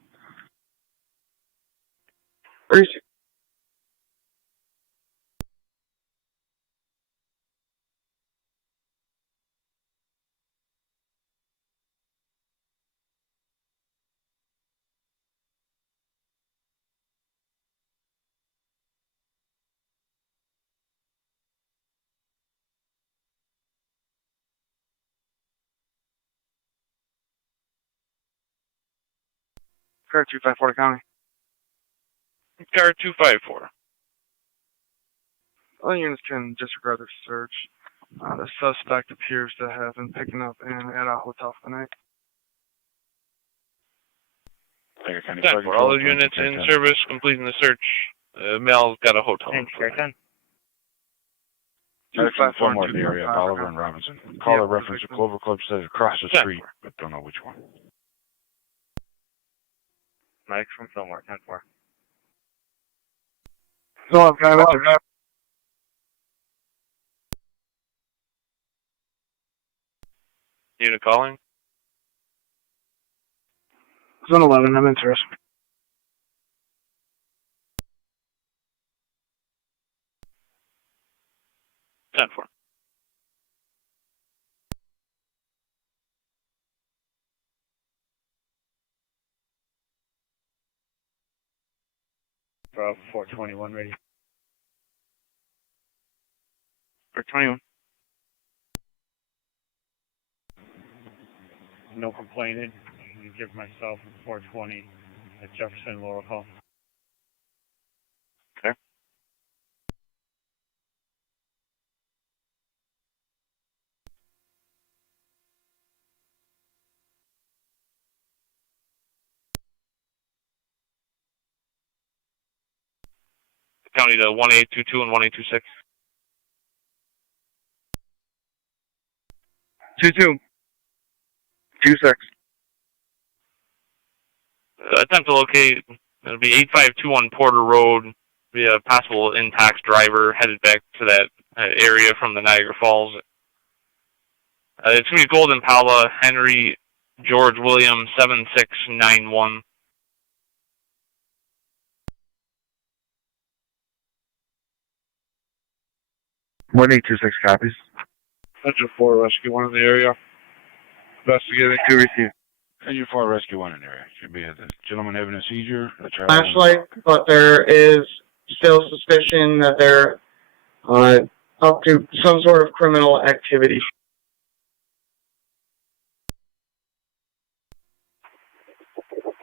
Car 254 County. Car 254. All units can disregard their search. The suspect appears to have been picking up at a hotel for the night. For all the units in service completing the search, male's got a hotel. Somewhere in the area, Oliver and Robinson. Caller reference to Clover Club says across the street, but don't know which one. Mike from Fillmore, 10-4. So I'm kind of Unit calling. Zone 11, I'm interested. Ten four. Bravo 421 ready. 421. No complaining. I give myself 420 at Jefferson Laurel Hall. Okay. County to 1822 and 1826. 22. 26. Attempt to locate, it'll be 8521 Porter Road, be a possible in-tax driver headed back to that area from the Niagara Falls. It's going to be Golden Impala, Henry George William 7691. One 826 copies. Engine 4 Rescue 1 in the area. Investigating. 2 received. Engine 4 Rescue 1 in the area. Should be a gentleman having a seizure. Flashlight, but there is still suspicion that they're up to some sort of criminal activity.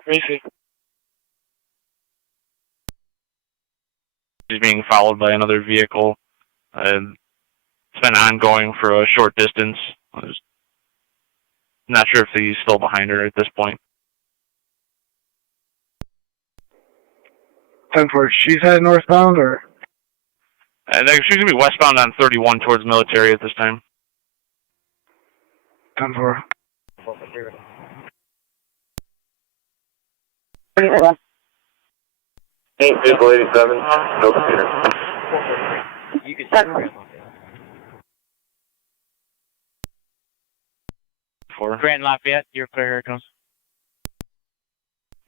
He's being followed by another vehicle. It's been ongoing for a short distance. I'm not sure if he's still behind her at this point. 10-4. She's headed northbound, or? She's going to be westbound on 31 towards military at this time. 10-4. 8 vehicle 87, no computer. You can see Grant Lafayette, you're clear, here it comes.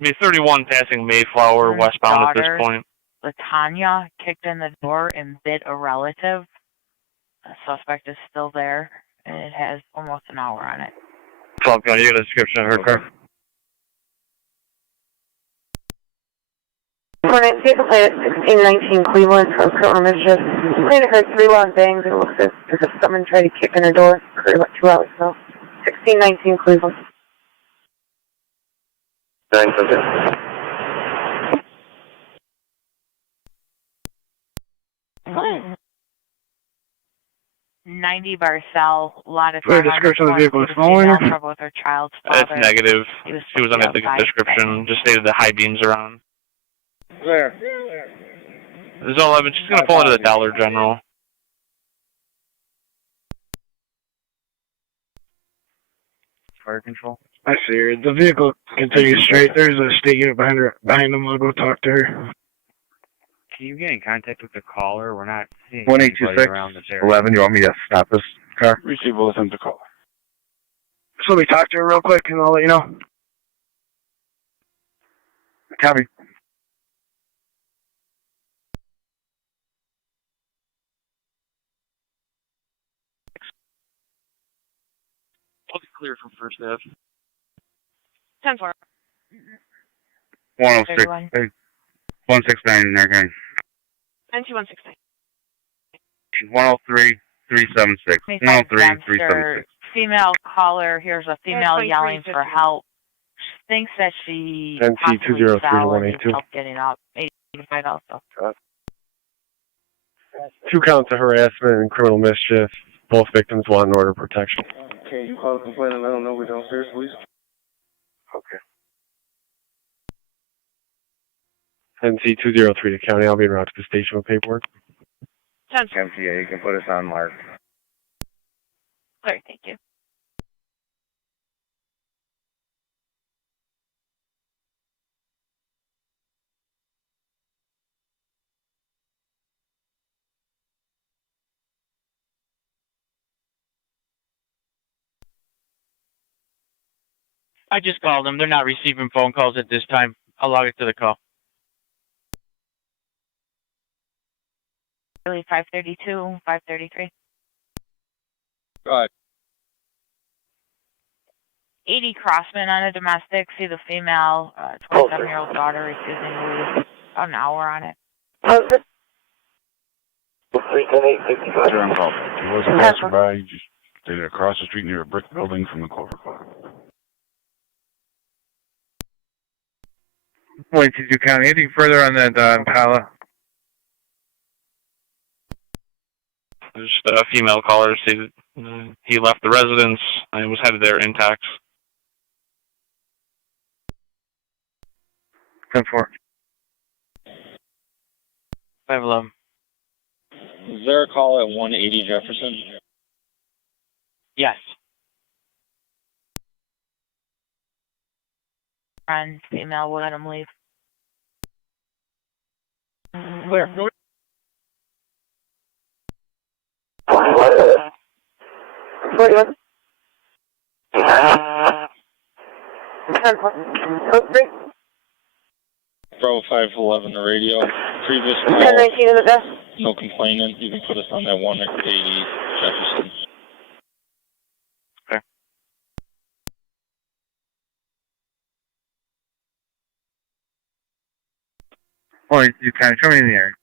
Be 31 passing Mayflower westbound at this point. LaTanya kicked in the door and bit a relative. The suspect is still there, and it has almost an hour on it. 12 County, you got a description of her car? Morning, vehicle plate 1619 Cleveland from Curtin Images. Plane heard 3 loud bangs. It looks as if someone tried to kick in her door. Occurred about 2 hours ago. 1619 Cleveland. 9 subject. What? 90 Barcel, a lot of For a description of the vehicle is following her? trouble with her child's father. It's negative. She was under the outside. description. Just stated the high beams are on. There. There's 11. She's going to pull into the Dollar General. Fire control. I see her. The vehicle continues straight. There's a state unit behind them. I'll go talk to her. Can you get in contact with the caller? We're not seeing 1826, around this area. 11, you want me to stop this car? Receive will attempt to call. So let me talk to her real quick, and I'll let you know. Copy. I'll be clear from First Ave. 10-4. 106, 169 in there, gang. 92169. 103, 376. 103, 376. Female caller hears a female yelling for help. She thinks that she NC possibly 203 fell and 182. needs help getting up. 85 also. 2 counts of harassment and criminal mischief. Both victims want an order of protection. Okay, you call the complaint and let them know we're downstairs, please. Okay. NC 203 to county. I'll be en route to the station with paperwork. Sounds MTA, you can put us on mark. clear. Thank you. I just called them. They're not receiving phone calls at this time. I'll log it to the call. Really 532, 533. Go ahead. 80 Crossman on a domestic. See the female 27-year-old daughter refusing to leave. About an hour on it. Turn call. He wasn't passing by. He just stayed across the street near a brick building from the Clover Club. 22 County. Anything further on that Impala? Just a female caller stated he left the residence and was headed there intact. 10-4. 511. Is there a call at 180 Jefferson? Yes. Friend, female, we'll let him leave. Clear. 41. Bravo 511 the radio. Previous call. 1019 in the desk. No complaining. You can put us on that 180 Jefferson. Okay. You kind of show me in the area.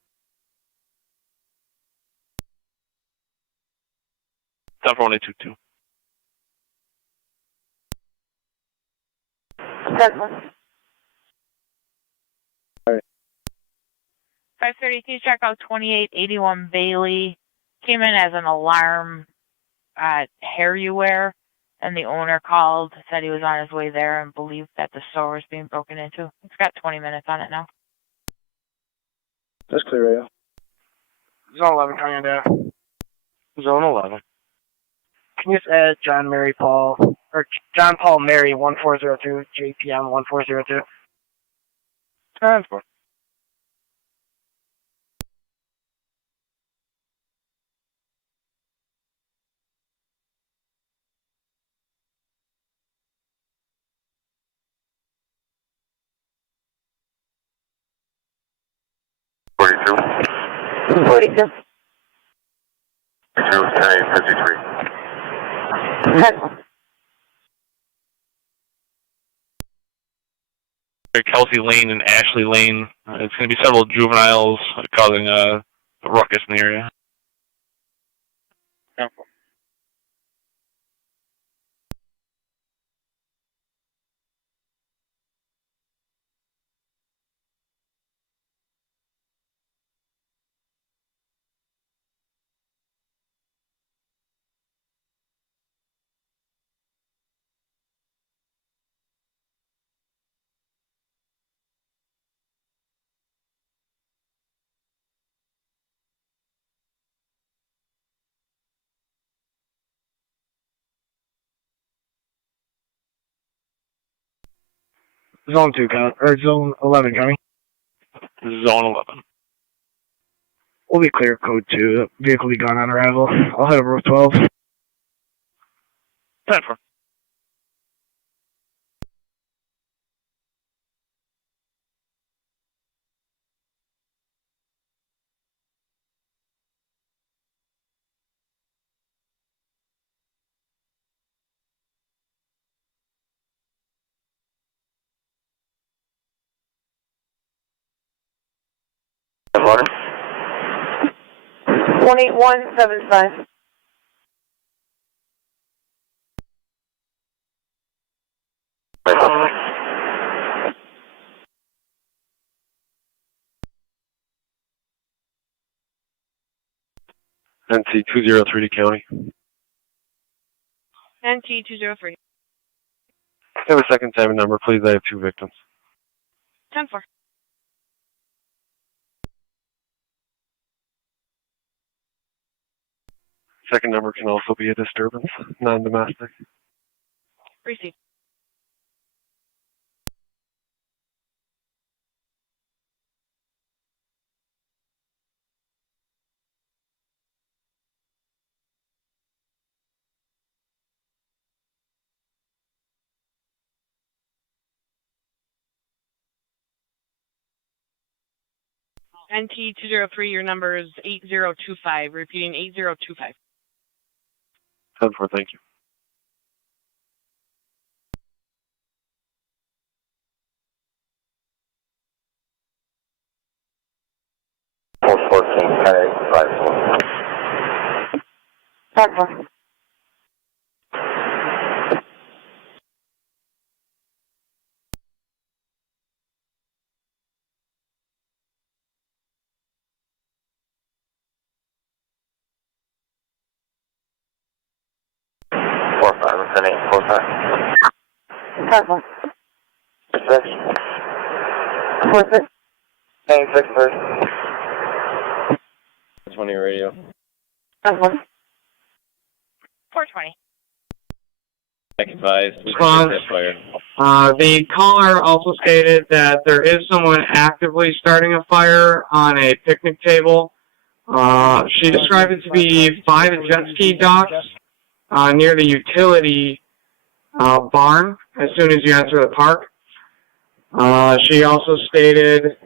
10-4-1-822. 532, check out 2881 Bailey. Came in as an alarm at hair you wear, and the owner called, said he was on his way there and believed that the store was being broken into. It's got 20 minutes on it now. That's clear, radio. Zone 11, coming in there. Zone 11. Can you just add John Mary Paul, or John Paul Mary 1402, JPM 1402? Transport. Forty-two. 10-53. Kelsey Lane and Ashley Lane. It's going to be several juveniles causing a ruckus in the area. Zone 2, or Zone 11 coming. Zone 11. We'll be clear, code 2. The vehicle will be gone on arrival. I'll head over with 12. 10-4. Water. 18175. NC 203 to county. NT 203. Have a second time number, please. I have 2 victims. 10-4. Second number can also be a disturbance, non-domestic. Receive. NT 203, your number is 8025. Repeating 8025. 10-4, thank you. Hey, 6 first. 20 radio. 420. Advise. Response. The caller also stated that there is someone actively starting a fire on a picnic table. She described it to be 5 jet ski docks near the utility barn as soon as you enter the park. She also stated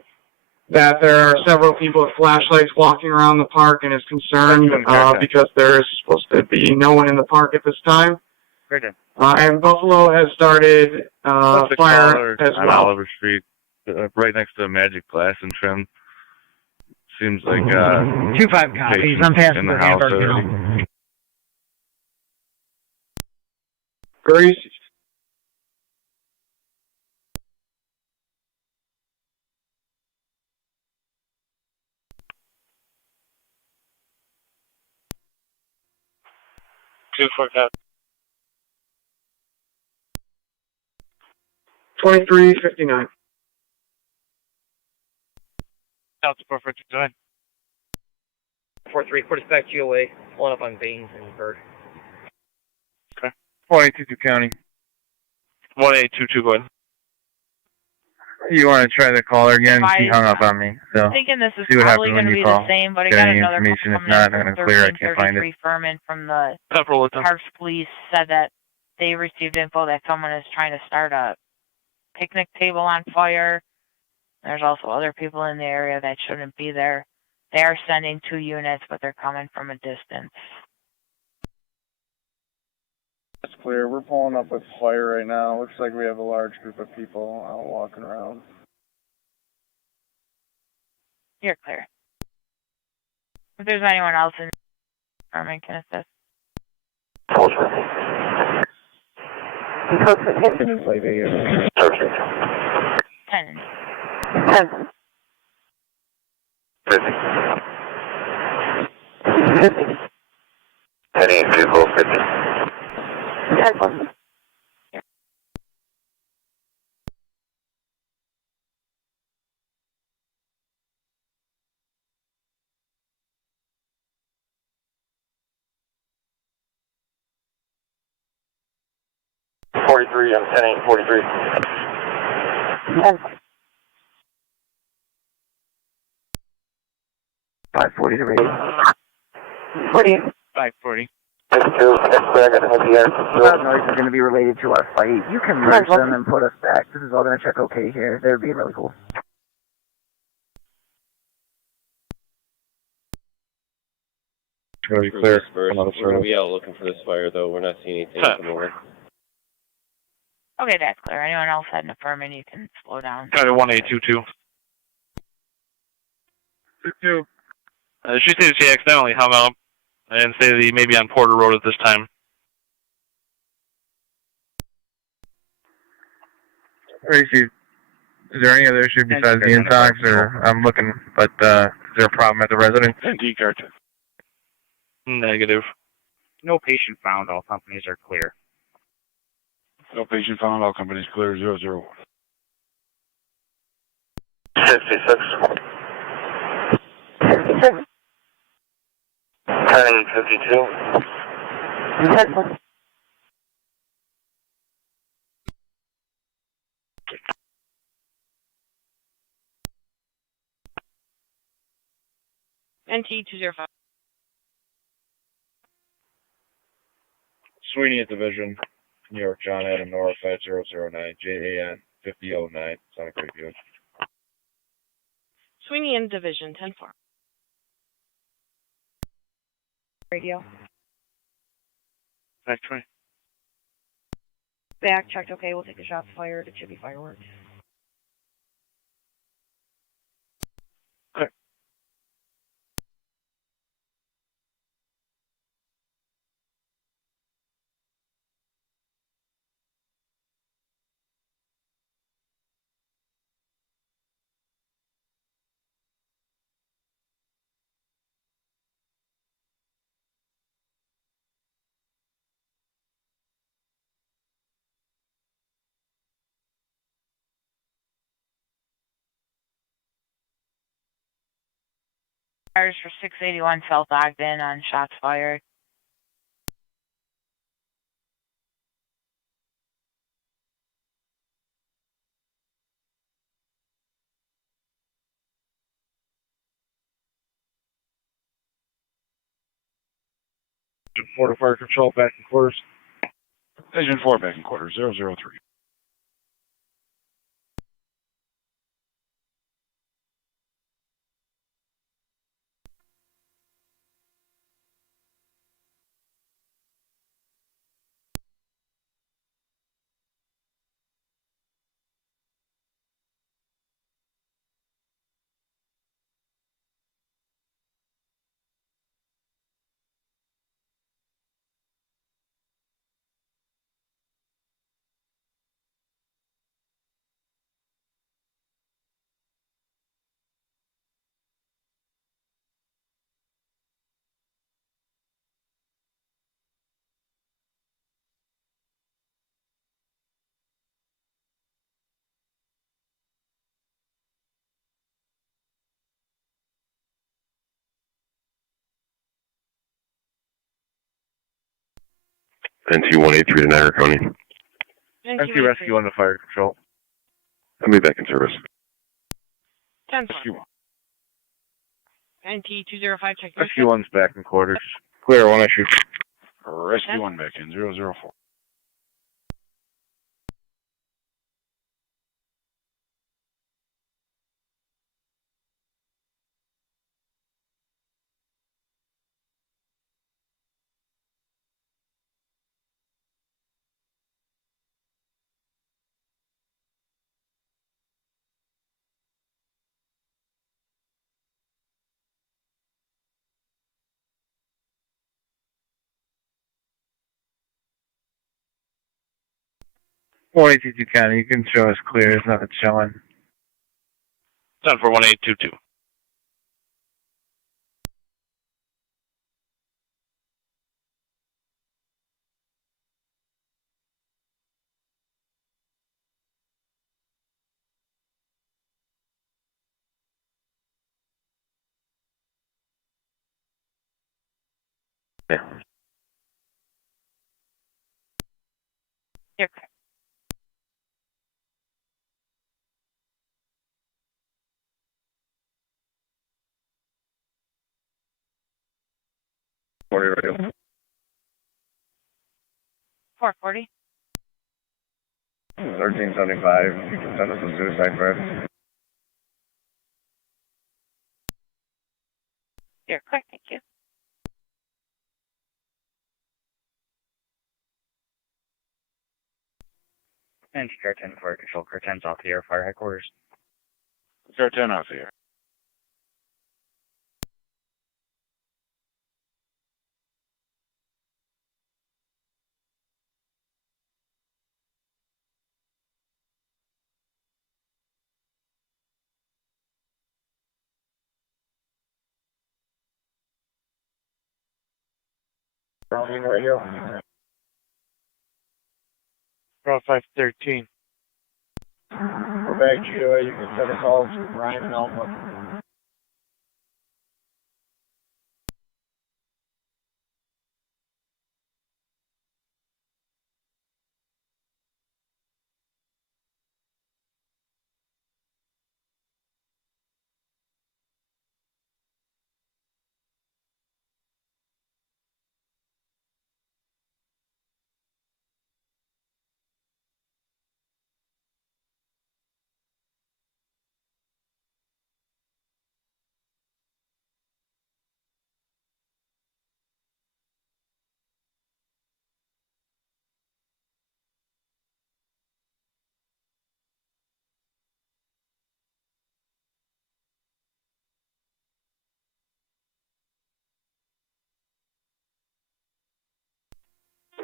that there are several people with flashlights walking around the park and is concerned because there is supposed to be no one in the park at this time. And Buffalo has started fire as on well. Oliver Street, right next to Magic Glass and Trim. Seems like 2-5 copies. I'm passing in the the house Hamburg already. now. Grease. Two for that. 2359. Delta 442, go ahead. 4-3, put us back GOA. Pulling up on Baines and Bird. Okay. 182 County. 1822, go ahead. You want to try the caller again? She hung up on me. So Thinking this is see what probably happens going when to you be call. the same, but I Get got any another information. couple If not, coming I'm in going to clear. I can't find it. 1333 Furman from the Pepperell, Parks Police said that they received info that someone is trying to start a picnic table on fire. There's also other people in the area that shouldn't be there. They are sending 2 units, but they're coming from a distance. It's clear. We're pulling up with fire right now. Looks like we have a large group of people out walking around. You're clear. If there's anyone else in the department can assist. 10. 10 vehicle 50. 43, I'm 10-8, 43. 540 to radio. 40. 540. 52, I got the here. Loud noise is going to be related to our fight. You can merge them and put us back. This is all going to check okay here. They're being really cool. Very clear. We're going to be out looking for this fire, though. We're not seeing anything at the moment. Okay, that's clear. Anyone else heading to Furman, you can slow down. Got 1822. 2. She stated she accidentally hung up and stated he may be on Porter Road at this time. Racy, is there any other issue besides the intox, or I'm looking, but is there a problem at the residence? ND Carter. Negative. No patient found. All companies are clear. No patient found. All companies clear. 001. 56. 1052. NT 205. Sweeney at Division, New York, John Adam Nora 5009, JAN 5009, Sonic Radio. Sweeney in Division 10-4. Radio. Back 20. Back, checked, okay, we'll take the shots fired. It should be fireworks. Okay. Fires for 681 South Ogden on shots fired. Florida Fire Control, back in quarters. Agent 4 back in quarters. 003. NT-183 to Niagara County. NT Rescue on the Fire Control. I'll be back in service. 10-4. Rescue 1. NT 205, check Rescue 1's back in quarters. Clear, one issue. Rescue 1 back in. 004. .482 County, you can show us clear. There's nothing showing. 10 for 1822. Yeah. You're correct. Radio. 440. 1375. Send us a suicide threat. You're correct, thank you. And Car 10 Fire Control. Car 10's off the air. Fire headquarters. Car 10 off the air. Radio. Route 513. Go back to you. You can send a call to Ryan and Alpha.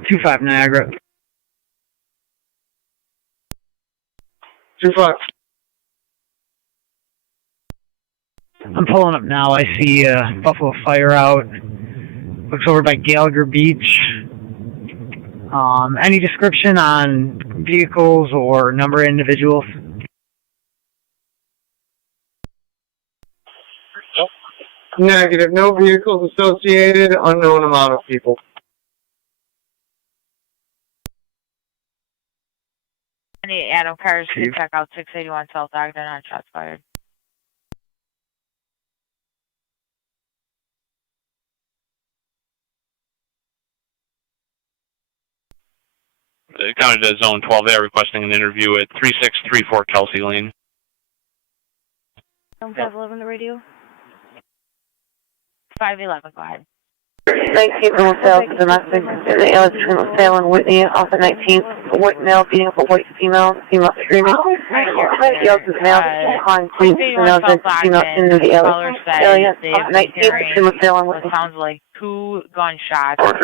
Two five Niagara. 2-5. I'm pulling up now. I see Buffalo Fire out. Looks over by Gallagher Beach. Any description on vehicles or number of individuals? Negative. No vehicles associated. Unknown amount of people. Any Adam cars can check out 681 South Ogden on shots fired. County to Zone 12A requesting an interview at 3634 Kelsey Lane. 511 the radio. 511, go ahead. 19th and LaSalle, domestic, in the alley between LaSalle and Whitney, off the 19th. White male beating up a white female screaming. Yells his male, calling police, female into the alley. Area, 19th between LaSalle and Whitney. It sounds like 2 gunshots in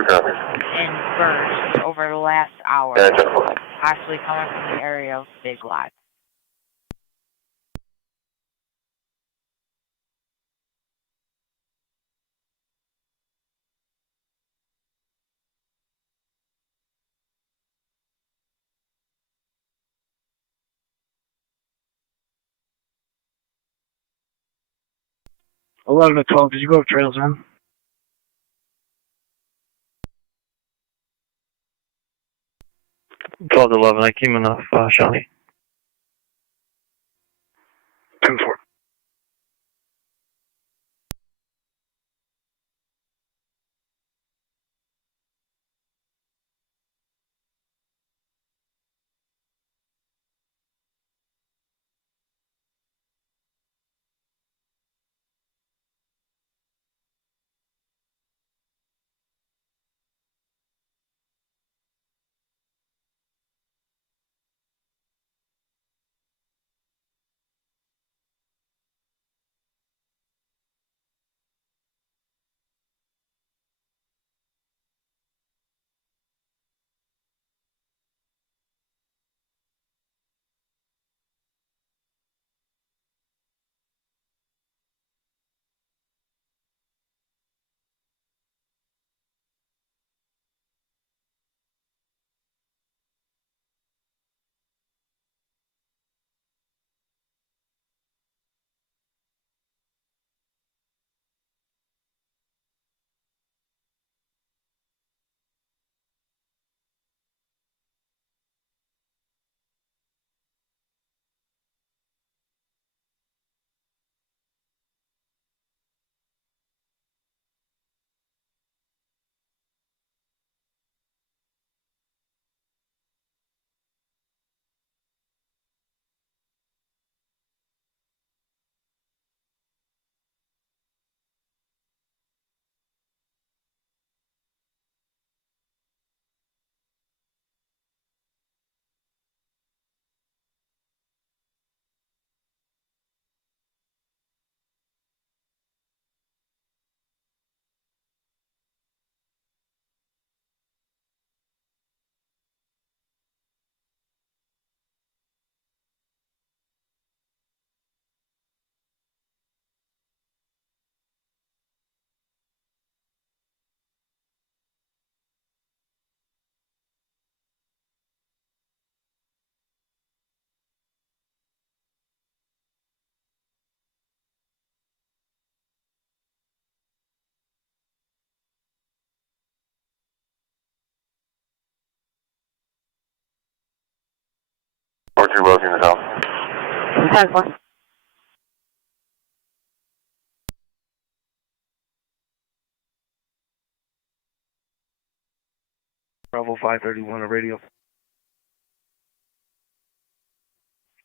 bursts over the last hour, possibly coming from the area of Big Lot. $11 to 12. Did you go up trails, man? $12 to 11. I came in off Shawnee. 10-4. Anything else? 10-4. Bravo 531 on radio.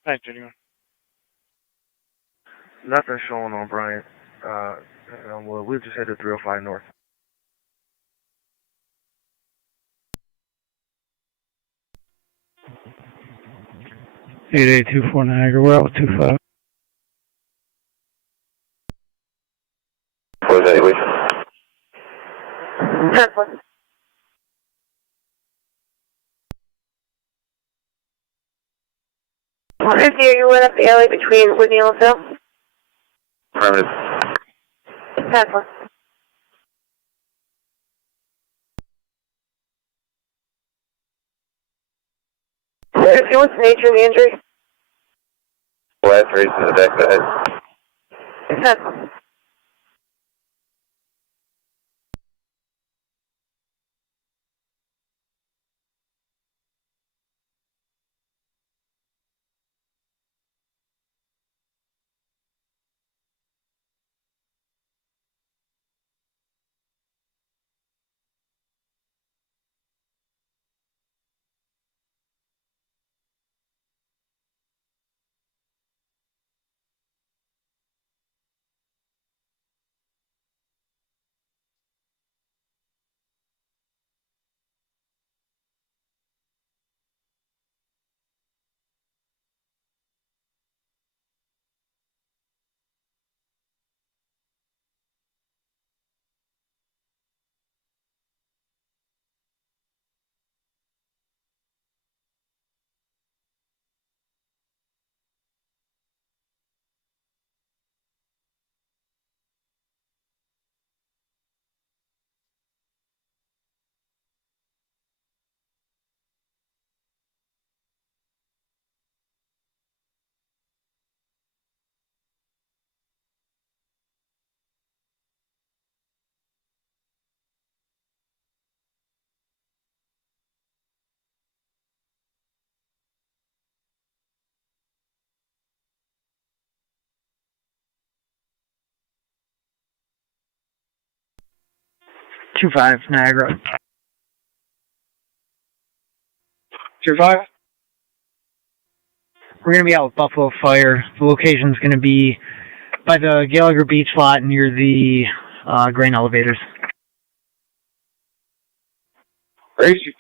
531. Nothing showing on Bryant. Well, we just headed 305 north. Eight 8824 Niagara, we're out 25. What was that, wait? 10-4. What is here? You went up the alley between Whitney and LaSalle? Affirmative. 10-4. What's the nature of the injury? Blast race in the back of the head. 10-4. Two 5 Niagara. 25? We're going to be out with Buffalo Fire. The location's going to be by the Gallagher Beach lot near the grain elevators. Crazy.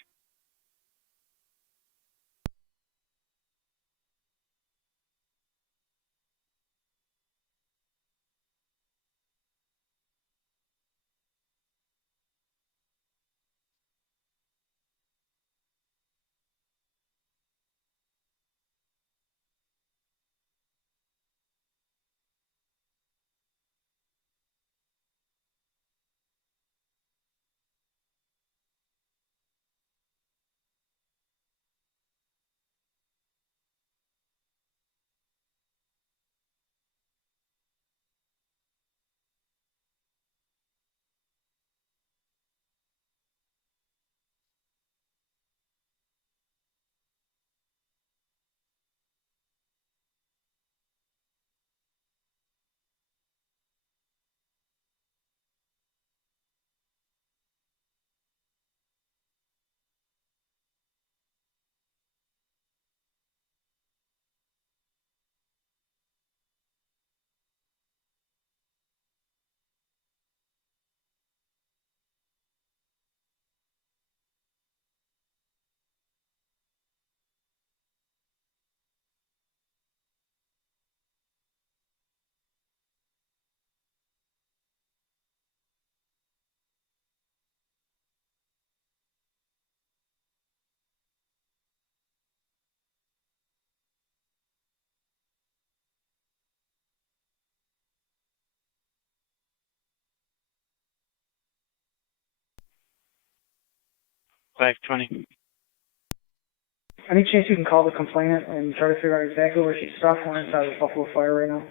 $520. Any chance you can call the complainant and try to figure out exactly where she's stuck? We're inside the Buffalo Fire right now.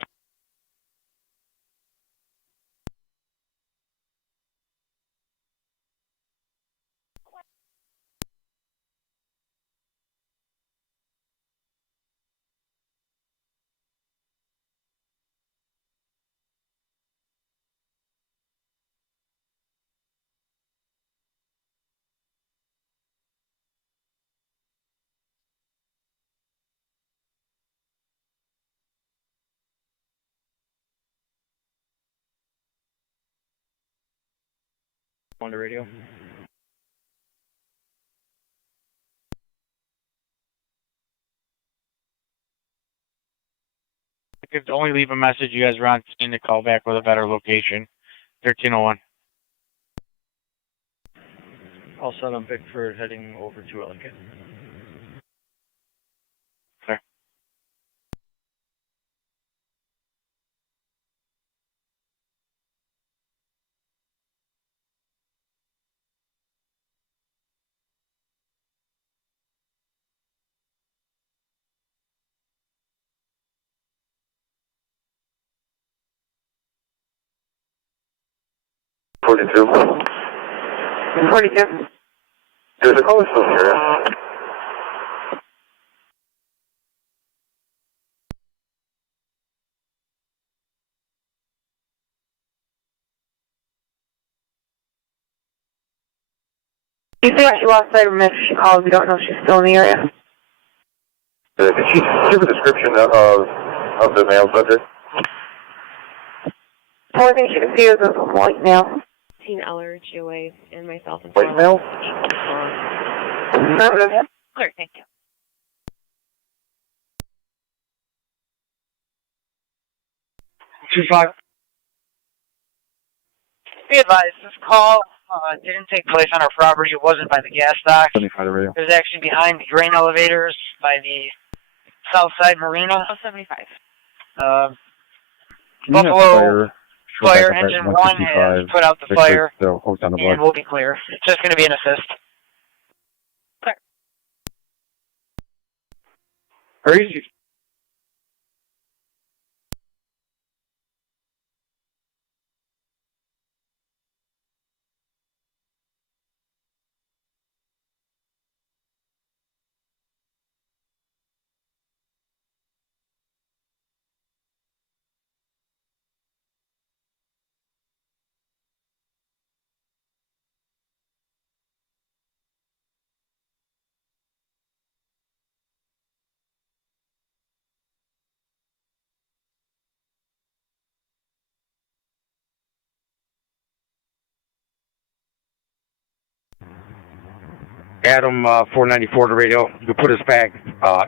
On the radio. I could only leave a message. You guys are on scene to call back with a better location. 1301. All set on Bickford, heading over to Lincoln. Sir. Forty-two. 42. There's a call still here. You think she lost sight of him if she called? We don't know if she's still in the area. Did she give a description of the male subject? The only thing she could see is a white male. Eller, GOA, and myself. And White male? Clear, thank you. Be advised, this call didn't take place on our property. It wasn't by the gas dock. 75 the radio. It was actually behind the grain elevators by the Southside Marina. 075. Buffalo Fire Engine 1 has put out the fire, On the and we'll be clear. It's just going to be an assist. Clear. Crazy. Adam, 494 to radio. You can put us back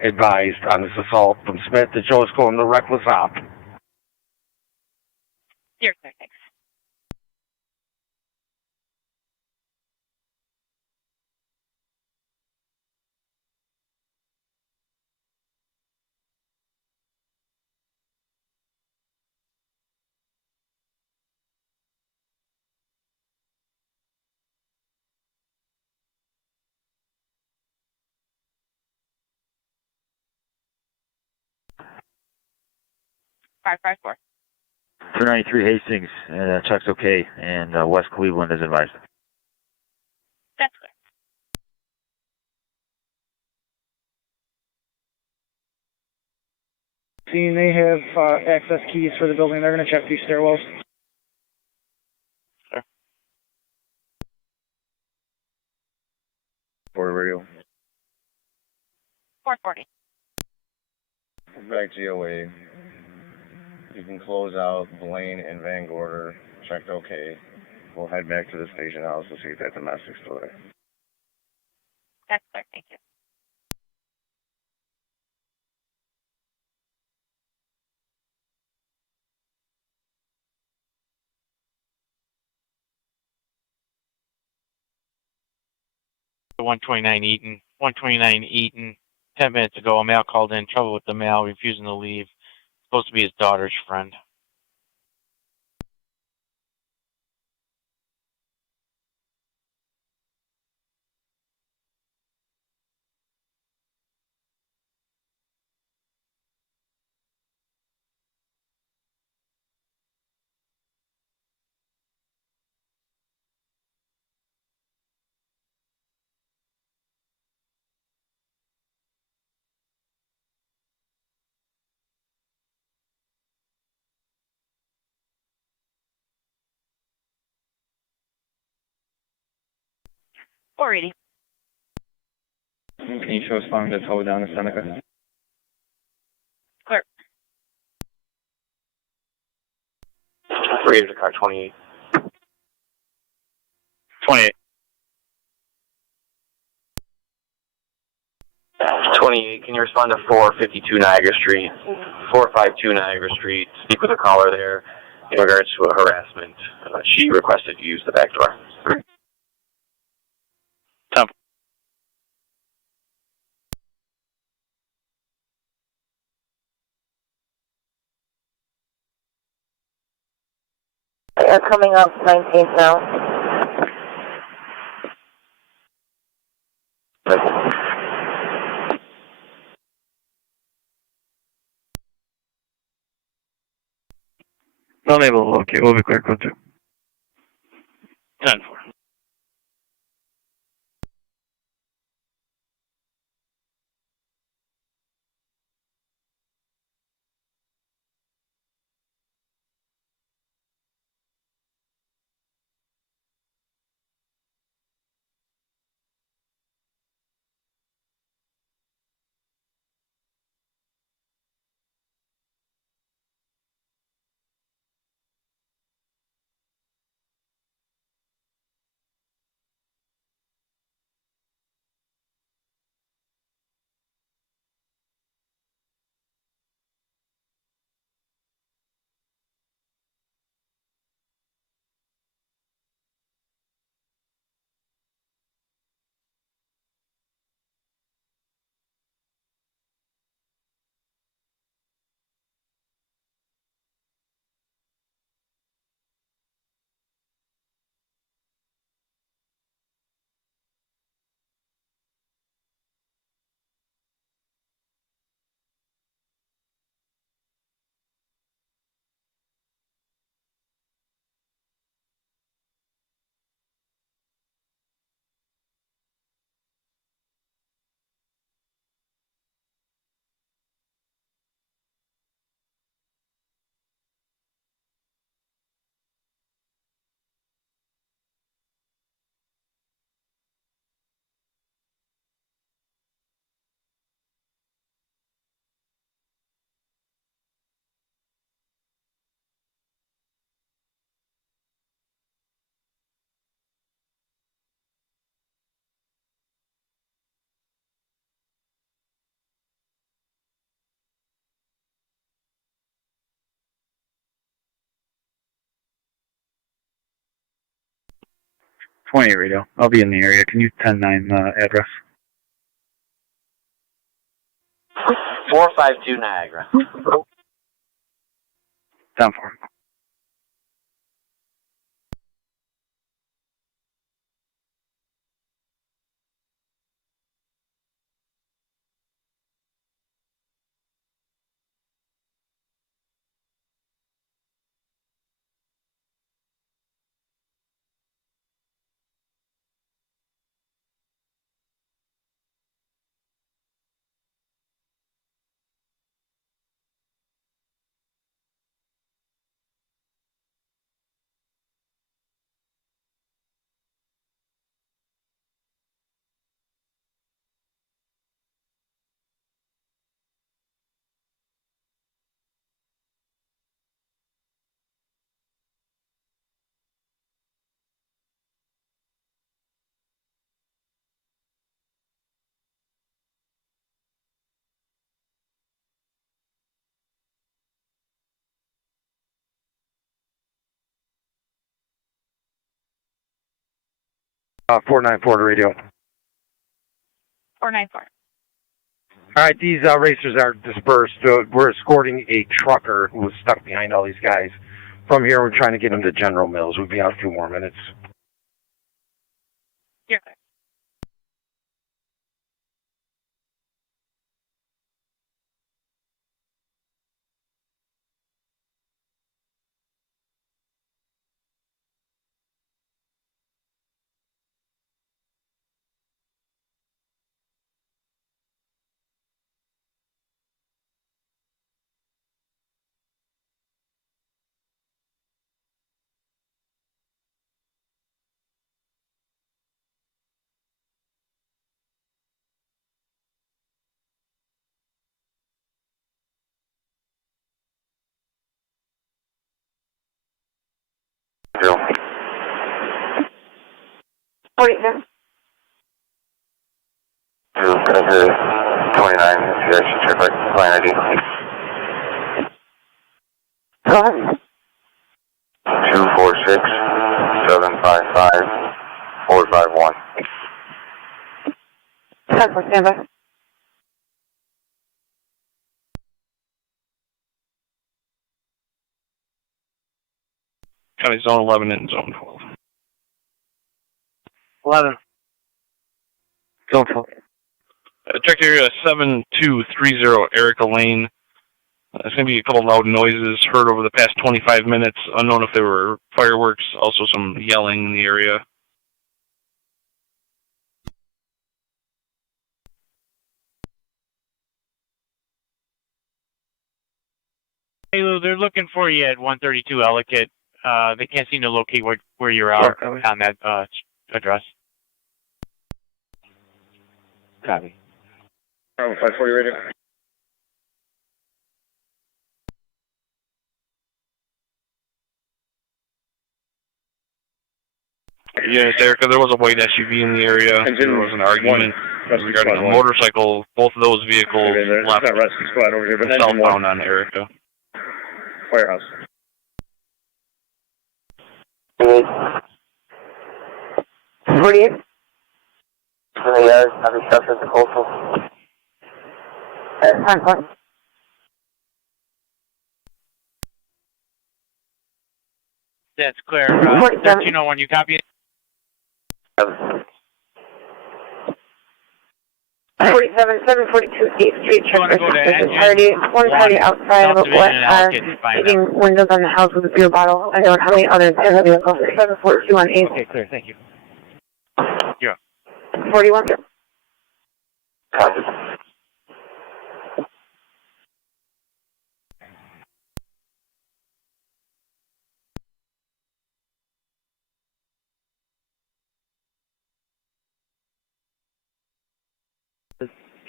advised on this assault from Smith that shows going to reckless op. You're clear, thanks. Five, 4. 393 Hastings, check's okay, and West Cleveland is advised. That's clear. Seeing they have access keys for the building, they're going to check these stairwells. Sure. For radio. 440. Back GOA. You can close out Blaine and Van Gorder. Checked okay. We'll head back to the station house to see if that domestic's still there. That's clear, thank you. The 129 Eaton. 129 Eaton. 10 minutes ago, a male called in, trouble with the mail, refusing to leave. Supposed to be his daughter's friend. $480. Can you show us found to tow down to Seneca? Clear. Rated to car 28. 28. 28, can you respond to 452 Niagara Street, 452 Niagara Street, speak with the caller there in regards to a harassment. She requested to use the back door. 10. Coming up 19th now. Unable to locate. We'll be clear, code 2. 10-4. Radio. I'll be in the area. Can you 10-9 address? 452 Niagara. 10-4. Uh, 494 to radio. 494. All right, these racers are dispersed. We're escorting a trucker who was stuck behind all these guys. From here, we're trying to get him to General Mills. We'll be out a few more minutes. You're clear. 42. 29, investigation, check right, client ID. Go ahead. 246-755-451. 10-4, stand by. County Zone 11 and Zone 12. 11. Zone 12. Check area 7230 Erica Lane. There's going to be a couple loud noises heard over the past 25 minutes. Unknown if they were fireworks, also some yelling in the area. Hey Lou, they're looking for you at 132 Ellicott. They can't seem to locate where you're at on that address. Copy. 540 radio. Yes, Erica, there was a white SUV in the area. There was an argument regarding a motorcycle. Both of those vehicles left southbound on Erica. Firehouse. 48. Having stuff at the coastal. 10-4. That's clear. 1301, you copy it? 47, 742 8th Street, check for one party outside of a hitting windows on the house with a beer bottle. I don't know how many others there have vehicles. 742 on 8th. Okay, clear, thank you. Yeah. 41.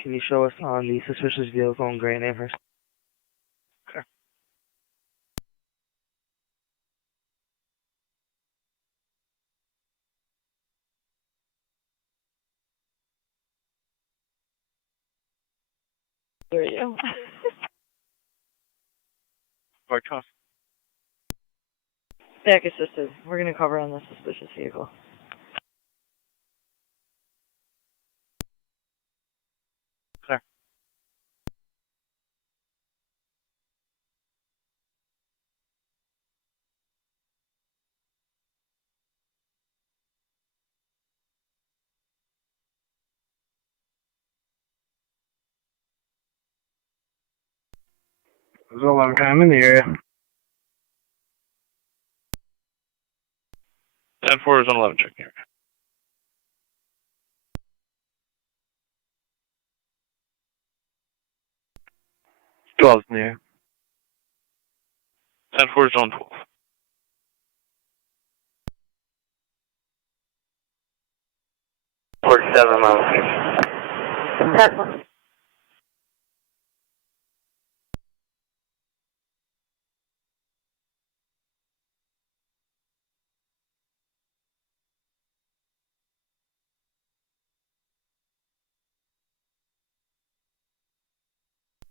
Can you show us on the suspicious vehicle in Grand Amherst? Okay. There you go. Quite tough. Back assisted. We're going to cover on the suspicious vehicle. Clear. It was a long time in the area. 10-4 is on 11, check here. Twelve's near. 10-4 is on 12. 47 miles. 10-4.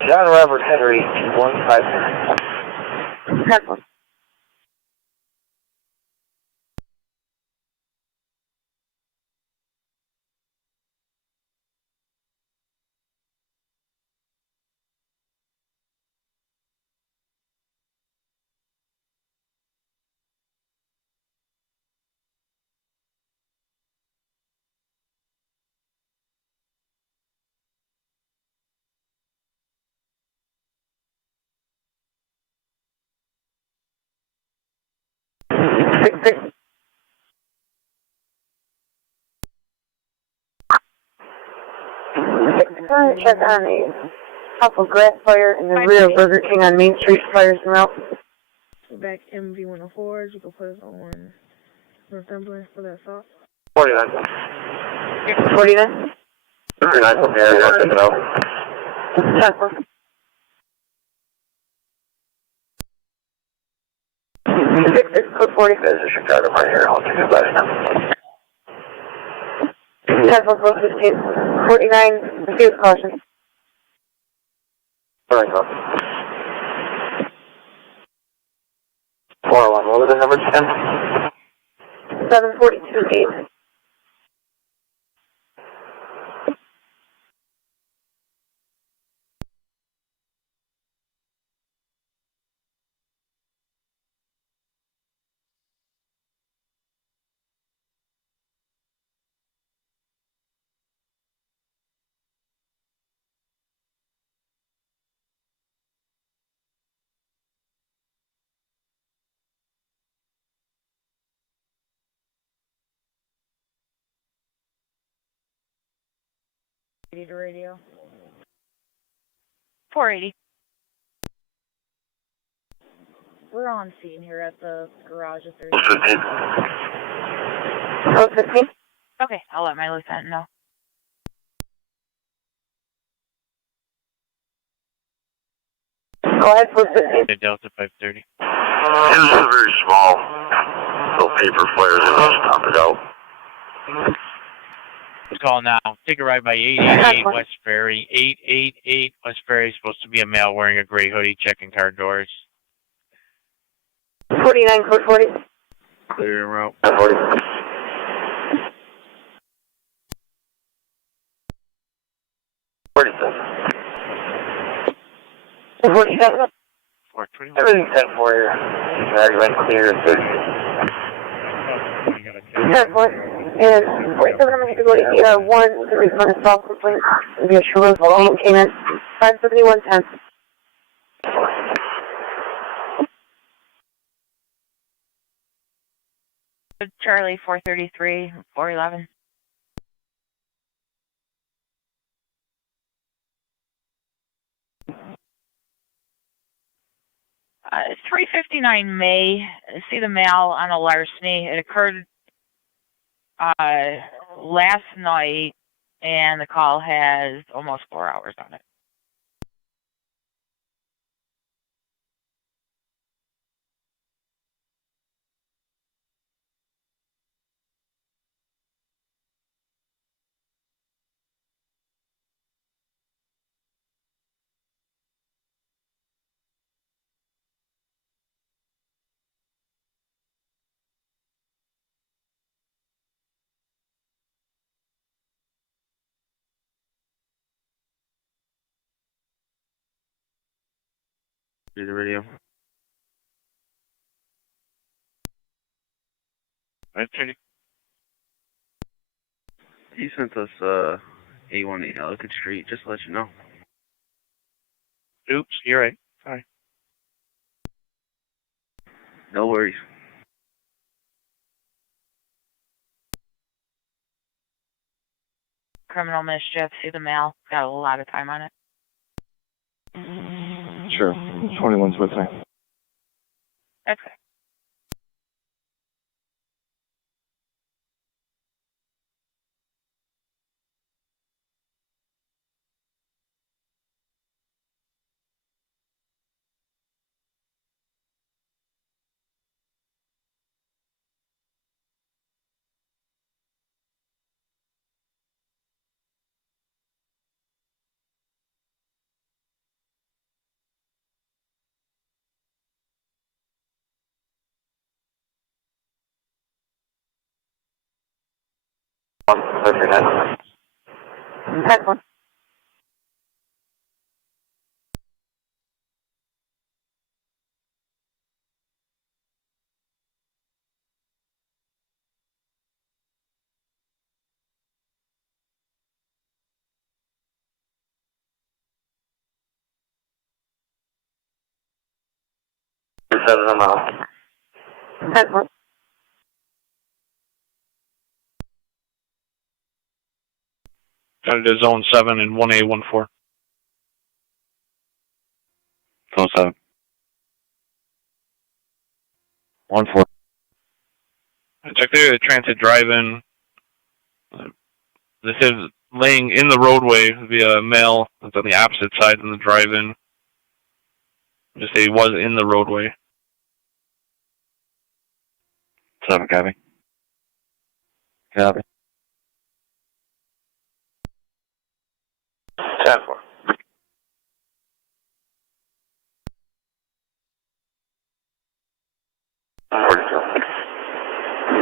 John Robert Henry, 153. 10-4. Check on a couple grass fire in the rear of Burger King on Main Street. Fires and out. Back MV-104s, you can put us on Northumberland for that assault. 49. 49. 39 from here, I'll check it out. 10-4. Code 40. There's a Chicago right here, I'll check it out. Temple 415, 49, refuse caution. Alright, go. 401, what was the number 10? 742-8. To radio. 480. We're on scene here at the garage at 30. 415. Okay, I'll let my lieutenant know. Go ahead, 415. Delta 530. This is very small. Little paper flares and just stop it out. Call now. Take a ride by 888 West Ferry. 888 West Ferry. Supposed to be a male wearing a gray hoodie, checking car doors. 49, code 40. Clear en route. 40. Everything's 10 for you. Already went clear at 30. 10 4. And 47, I'm going to go to ER1 to respond to solve complaint. It'll be a true volume payment. 571.10. Charlie 433, 411. It's 359 May. See the mail on a larceny. It occurred last night, and the call has almost 4 hours on it. Do the radio. 530. He sent us 818 Ellicott Street, just to let you know. Oops, you're right. Sorry. No worries. Criminal mischief. See the mail. Got a lot of time on it. Sure. 21's with me. That's good. That's one. That's one. Got it to zone 7 and 1A14. Zone 7. 14. Check the transit drive-in. This is laying in the roadway via male that's on the opposite side than the drive-in. Just say he was in the roadway. 7, copy. Copy. 10-4.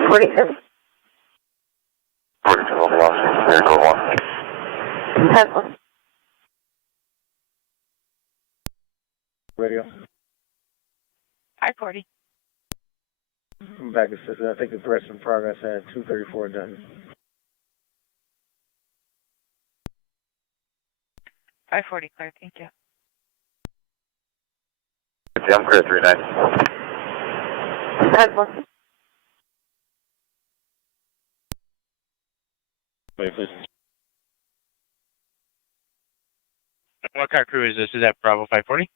Forty-two. 42 on velocity, clear code 1. 10-1. Radio. I-40. Back assistant. I think the threat's in progress at 234 done. I-40 clear, thank you. Yeah, I'm clear 39. 10-1. Wait, please. What car crew is this? Is that Bravo 540?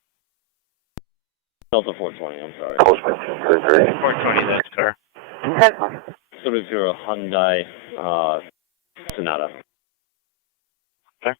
Delta 420, I'm sorry. 420, that's car. 10-1. Service 0 Hyundai Sonata. Okay.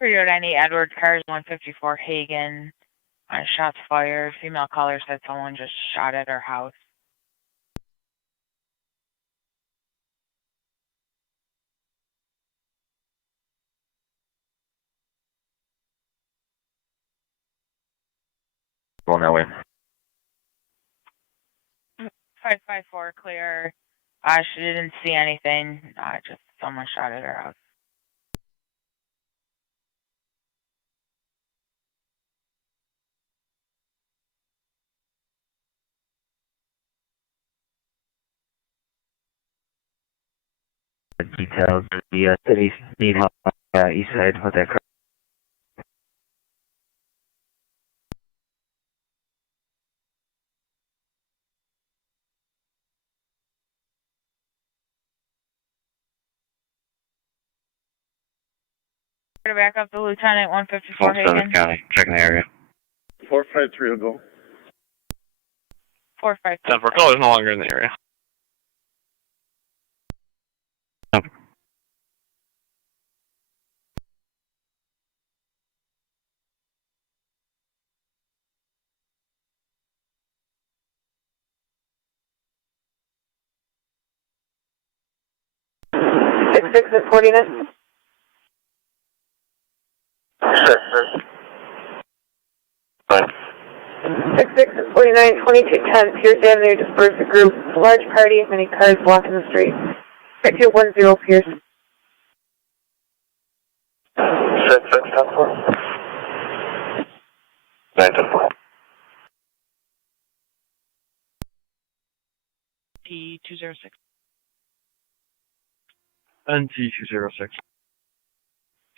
Radio 90 Edward, cars 154 Hagen. Shots fired. Female caller said someone just shot at her house. Going that way. 554 clear. She didn't see anything. Just someone shot at her house. Details. The city need help east side with that car. Back up to Lieutenant 154 Hagen. County, checking the area. 453 will go. 453. 10-4 call is no longer in the area. Six at 49. 66 at 49, 2210, Pierce Avenue, disperse the group. Large party, many cars blocking the street. 210 Pierce. 9-4. T206. NT206.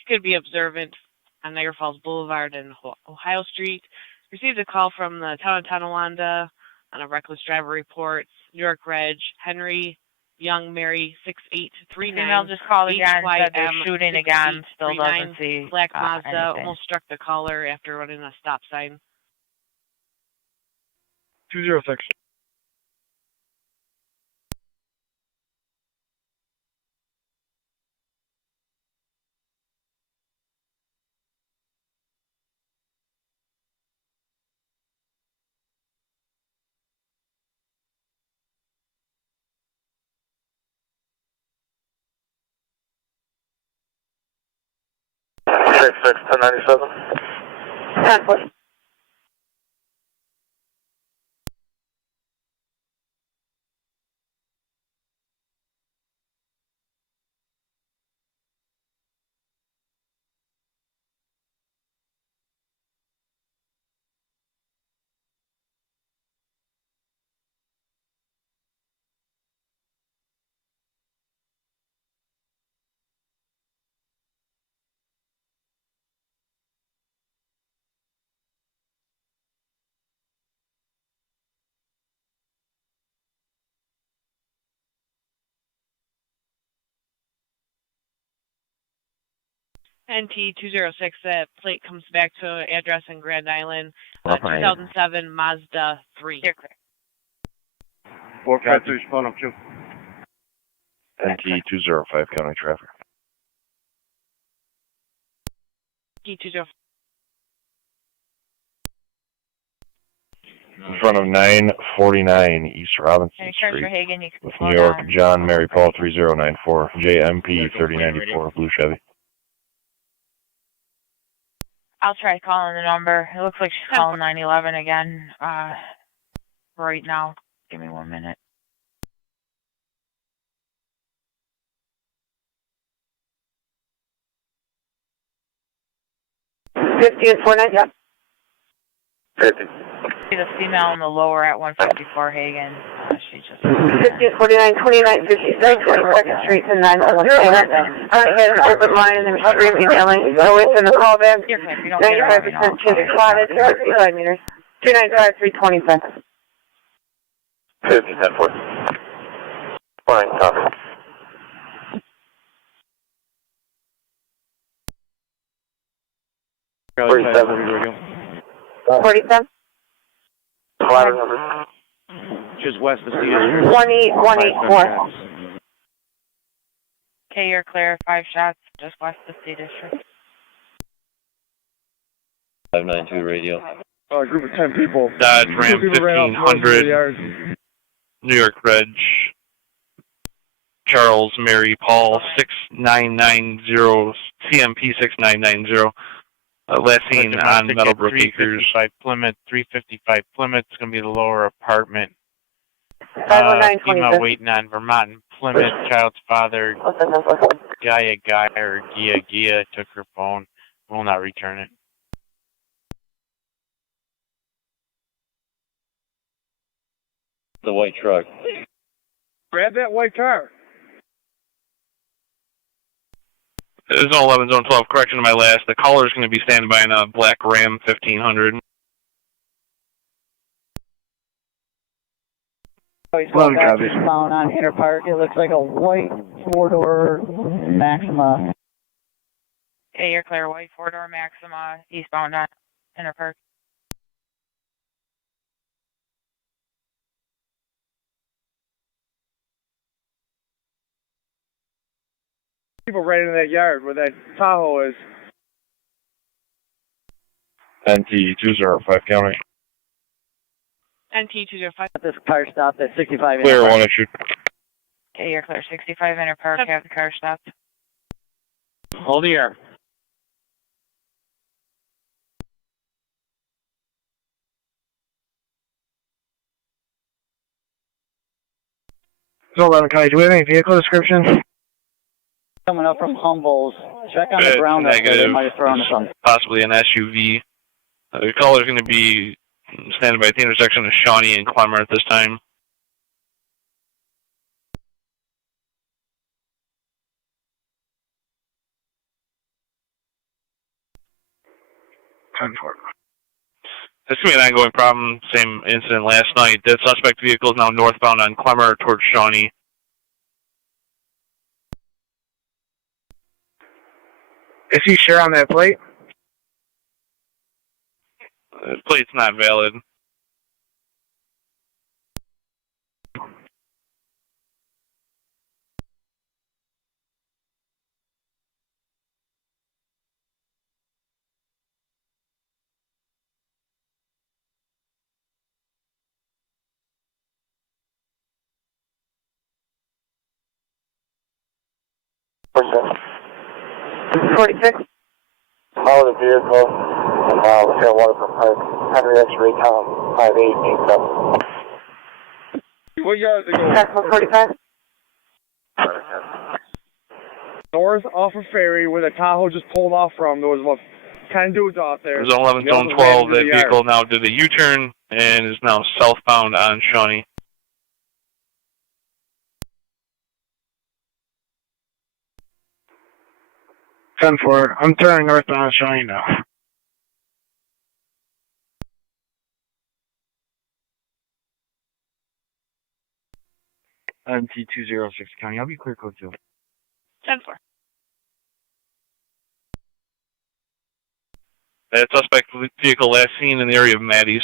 Could be observant on Niagara Falls Boulevard and Ohio Street. Received a call from the town of Tonawanda on a reckless driver report. New York Reg, Henry Young Mary 6839. Female just called again, said they're shooting again, still doesn't see Black Mazda anything. almost struck the caller after running a stop sign. 206. Six 1097. 10-4. NT206, that plate comes back to an address in Grand Island, Rough Night. 2007 Mazda 3. 453, respond up to. NT 205 county traffic. NT205. In front of 949 East Robinson Any cars Street for Hagen, you can with slow New York, down. John Mary Paul 3094, JMP 3094, blue Chevy. I'll try calling the number. It looks like she's calling 911 again right now. Give me 1 minute. Yep. 50. See the female in the lower at 154 Hagen. She just. 1549, 2956, 22nd Street to 911. I had an open line and they were screaming, yelling. I went in the callback. 95% chance spotted. 35 meters. 295, 325. 50, 10, 4. Fine, copy. Charlie 47. Ladder number. Just west of 18184. Okay, you're clear. 5 shots just west of C District. 592 radio. Group of 10 people. Dodge Ram 1500, New York Reg, Charles Mary Paul 6990, CMP 6990. Last seen on Middleport Acres. 355 Plymouth, 355 Plymouth. It's going to be the lower apartment. 509, Female waiting on Vermont and Plymouth. Child's father, Gia or Gia took her phone. Will not return it. The white truck. Grab that white car. Zone 11, Zone 12, correction to my last. The caller is going to be standing by in a black Ram 1500. Well, found on Inner Park. It looks like a white four-door Maxima. Okay, you're clear. White 4-door Maxima, eastbound on Inner Park. People right into that yard where that Tahoe is. NT 205 county. NT205. This car stopped at 65. Clear, one issue. Okay, you're clear. 65 Inner Park, have the car stopped. Hold the air. So 11 County, do we have any vehicle description? Coming up from Humboldt. Check on the ground up there. They Negative. might have thrown something. Possibly an SUV. The caller is going to be standing by at the intersection of Shawnee and Clemmer at this time. This could be an ongoing problem. Same incident last night. The suspect vehicle is now northbound on Clemmer towards Shawnee. Is he sure on that plate? The plate's not valid. Percent. 46. Follow the vehicle. Fair Waterfront Park. Henry X-ray Tom 5887. What yard is it going? That's 145. North off of Ferry where the Tahoe just pulled off from. There was about 10 dudes out there. Zone 11, Zone 12, that vehicle now did a U-turn and is now southbound on Shawnee. Ten forward. I'm turning northbound on Shawnee now. NT206 County, I'll be clear code 2. 10-4. That suspect vehicle last seen in the area of Maddie's.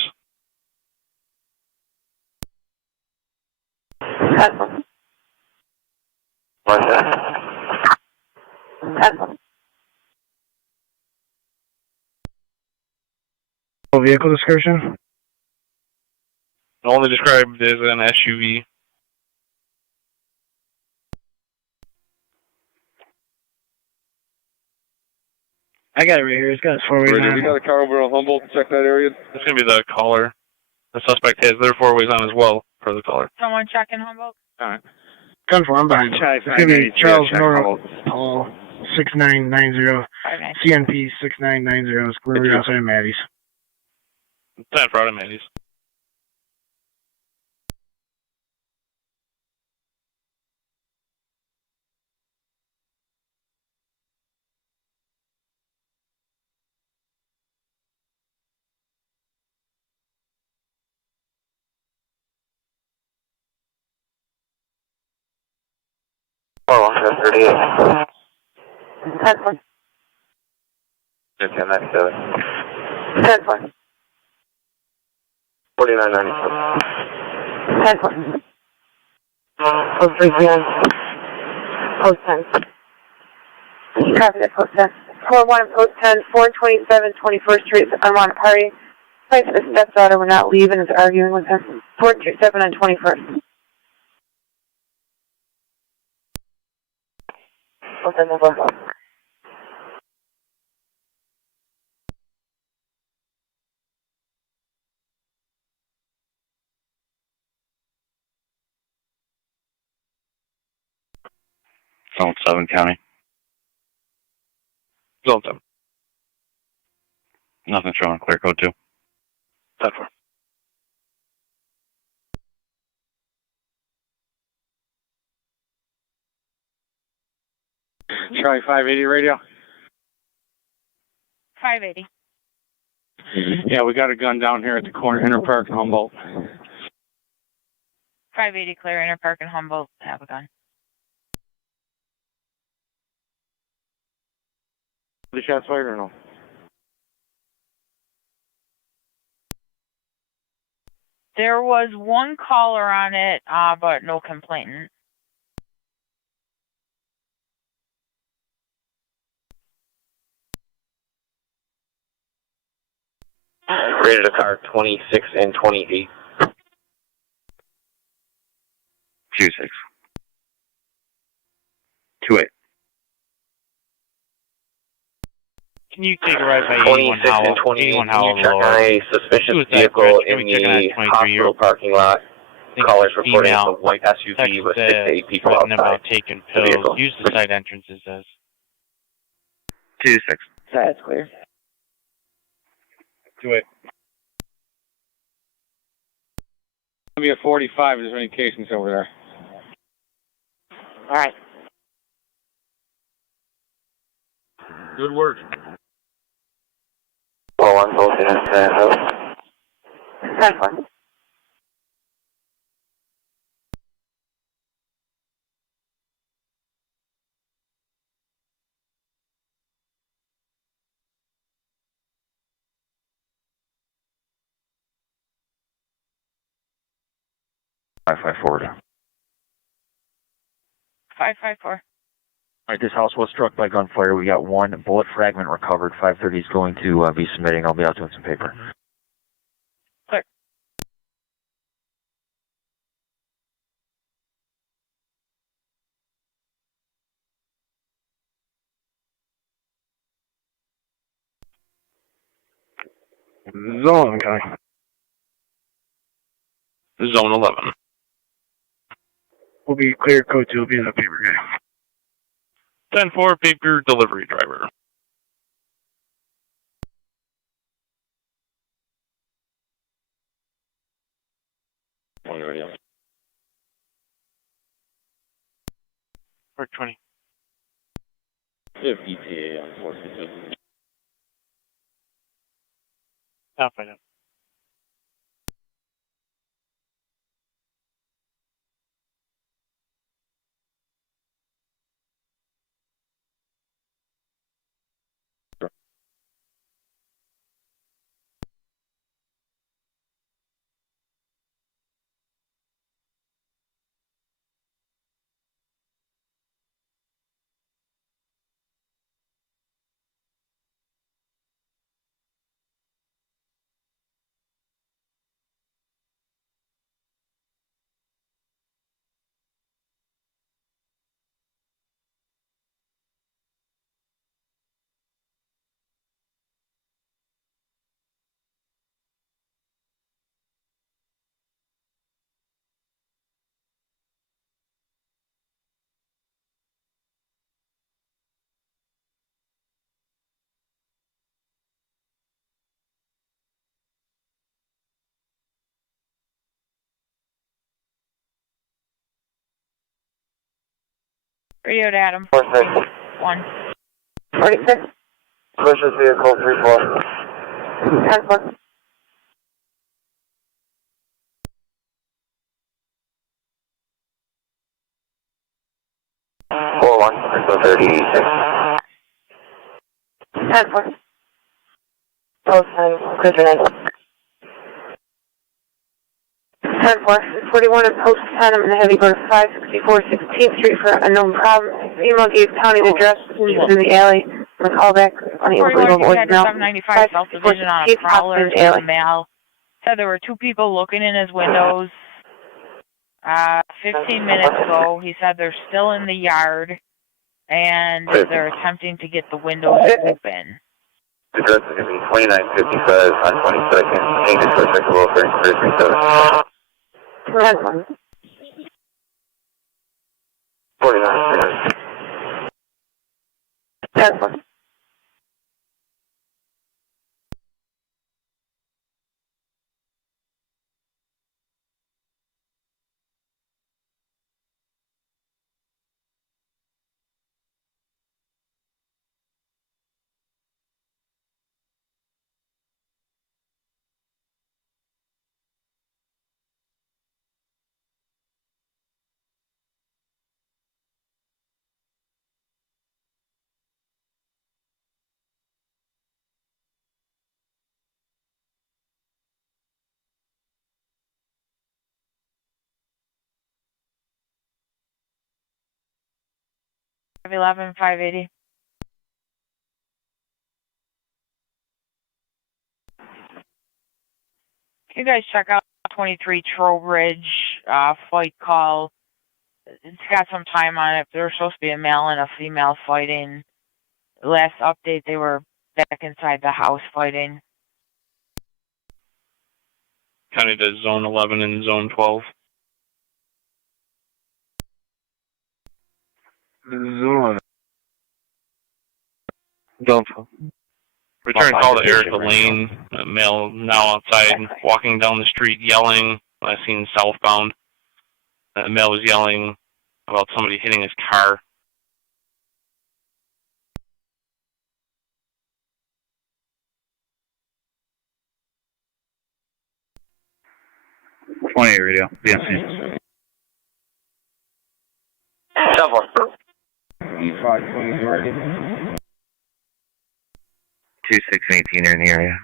Vehicle description? Only described as an SUV. I got it right here. It's got its four-ways on We it. got a car over on Humboldt. Check that area. That's going to be the caller. The suspect has their four-ways on as well for the caller. Someone checking Humboldt? Alright. Confirm behind. It's going to be Charles Norrell, Paul 6990, CNP 6990. It's clearly outside of Maddie's. 10 for out of Maddie's. Oh, 38. 10-1. 10-97. 10-1. 49-97. 10-1. Post 3-1. Post 10. Copy that, post 10. 4-1 and post 10, 427 21st Street, unwanted party. Place the stepdaughter would not leave and is arguing with him. 427 on 21st. Post 10, number. Zone 7 County. Zone 7. Nothing showing. Clear code 2. 10-4. Charlie 580 radio. 580. Yeah, we got a gun down here at the corner, Inner Park and Humboldt. 580 clear, Inner Park and Humboldt. Have a gun. The shots fired or no? There was one caller on it, but no complainant. Rated a car 26 and 28. 2-6. 2-8. Can you take a ride by 26 and 28. Can you check on a suspicious vehicle in the hospital parking lot? Callers reporting it's a white SUV with 6 to 8 people outside. About taking pills. Use the side entrances as 2-6. That's clear. 2-8. Gonna be a 45. Is there any casings over there? All right. Good work. Well, I'm both in that. That's fine. Forward. 554. All right, this house was struck by gunfire. We got one bullet fragment recovered. 530 is going to be submitting. I'll be out doing some paper. Clear. Zone County. Zone 11. Will be clear code 2. Will be the paper guy. 10-4 paper delivery driver. Park 20. We have ETA on 452. I'll find out. Radio to Adam. 46. 1. 46. Suspicious vehicle 34. 10-4. 4-1, 36. 10-4. Post 9, Cruiser 9. 10-4, 41 and post 10, I'm in the heavy go to 564 16th Street for unknown problem. Email gave county address, police in the alley. I'm going to call back on the 795 South Division on a prowler in the mail. Said there were 2 people looking in his windows 15 minutes ago. He said they're still in the yard and they're attempting to get the windows open. Address is going to be 2955 on 22nd. Change it to a second level for 337. 49. 10-4. Five 11, 580. Can you guys check out 23 Trowbridge fight call? It's got some time on it. There's supposed to be a male and a female fighting. Last update, they were back inside the house fighting. County to Zone 11 and Zone 12. Zone. Return call to Erica Lane. Male now outside, walking down the street, yelling. Last seen southbound. Male was yelling about somebody hitting his car. Radio. BMC. 10-4. 2618 are in the area.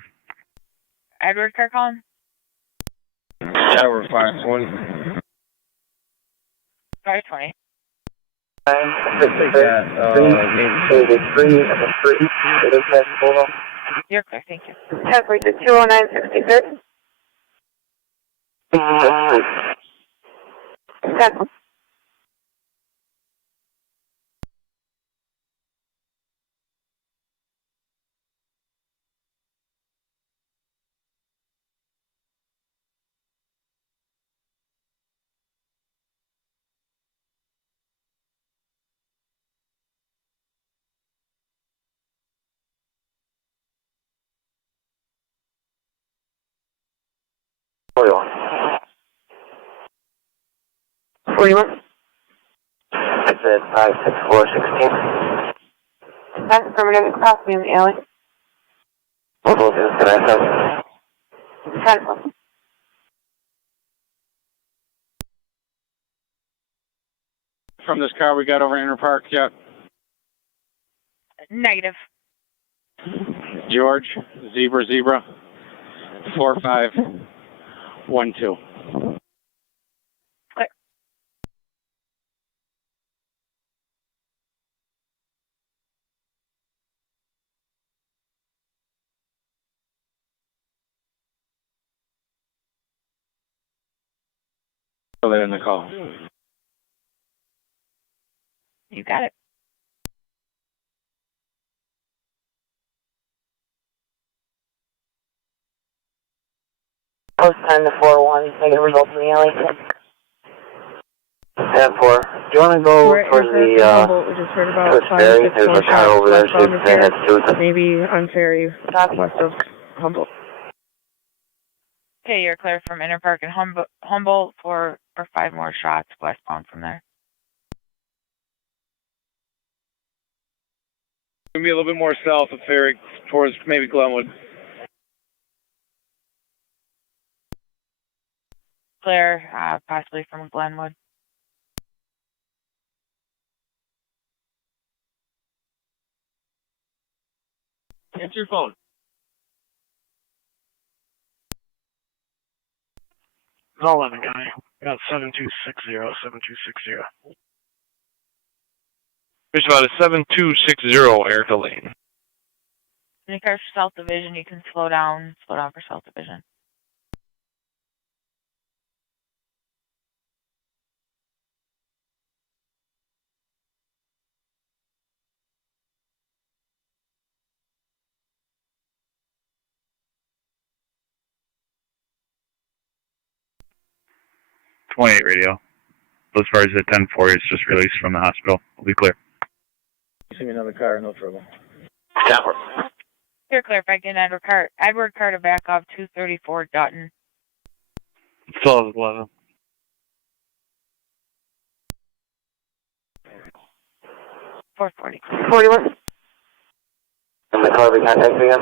Edward car calling? Tower 520. 520. 833. You're clear, thank you. 10-4 to 209-63. 10-4. Forty-one. I said 564 16. That's affirmative. Cross me in the alley. What will do? Can I have 10-4. From this car we got over in Inter Park, yeah. Negative. George, zebra, 4512. Clear. Throw that in the call. You got it. Post 10 to 4-1. Negative results in the alley. 10-4. Do you want to go towards the, we just heard about towards Ferry? There's a car over there, so that has to do with it. Maybe on Ferry, west of Humboldt. Okay, you're clear from Inter Park and Humboldt for 5 more shots westbound from there. Maybe a little bit more south of Ferry, towards maybe Glenwood. Clear, possibly from Glenwood. Answer your phone. All 11 guy. Got 7260, 7260. There's about a 7260 Erica Lane. Any cars for South Division, you can slow down for South Division. .28 radio. As far as the 10-4 is just released from the hospital. We'll be clear. See me another car, no trouble. Chopper. Here, clear, if I get Edward Carter back off 234 Dutton. Still has 11. .440. 41. And the car we contact again?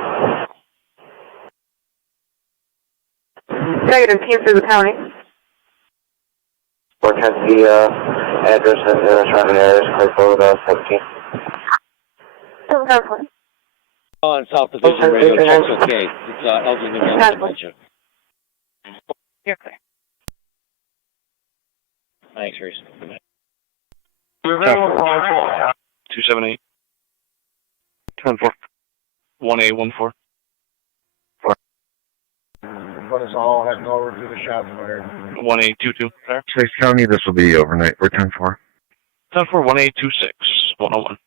Negative, team through the county. 410, the address and surrounding areas, clear code 17. On South Division Radio, check's okay. It's LG New Hampshire dementia. You're clear. Thanks, Reese. 278. 10-4. 1A14. Put us all heading over to the shots fired. 1A22. There. Chase County, this will be overnight. We're 10-4. 10-4, 1A26. 101.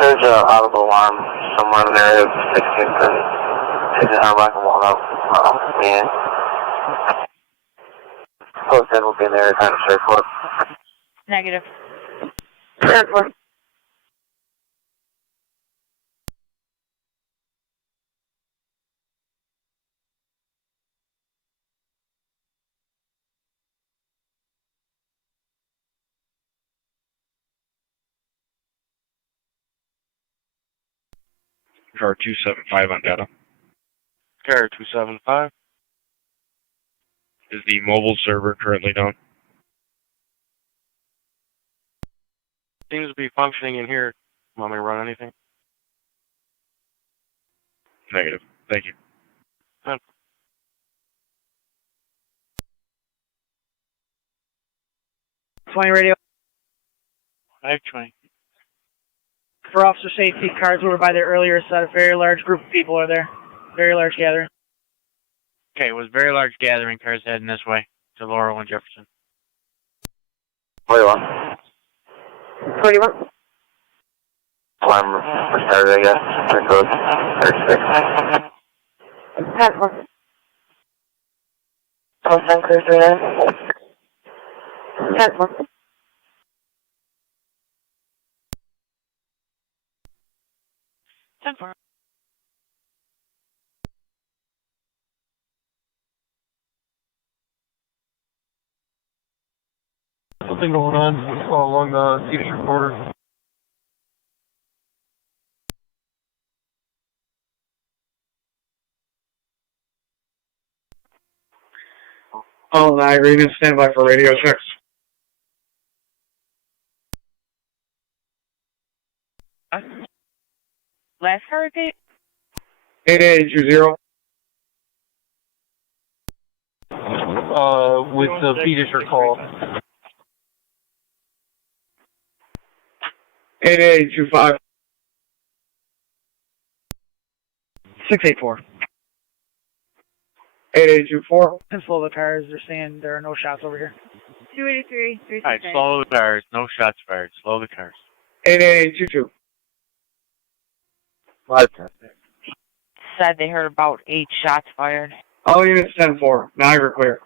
There's an audible alarm somewhere in the area of 16th and 16th and Rock and Walnut. And post then will be in the area trying to search for it. Negative. 10-4. Car 275 on data. Car 275. Is the mobile server currently down? Seems to be functioning in here. Want me to run anything? Negative. Thank you. 20 radio. 520. For officer safety, cars over by there earlier said a very large group of people are there. Very large gathering. Okay, it was a very large gathering, cars heading this way to Laurel and Jefferson. 41. 41. Alarm started, I guess. Check code 36. 10-4. Post on clear 39. 10-4. Something going on along the Cedar border. All night, Raven, stand by for radio checks. Last car repeat? 8820. With the Peterson call. 8825. 684. 8824. And slow the cars. They're saying there are no shots over here. 283. Alright, slow the cars. No shots fired. Slow the cars. 8822. 510. Said they heard about 8 shots fired. All units 10-4. Niagara clear.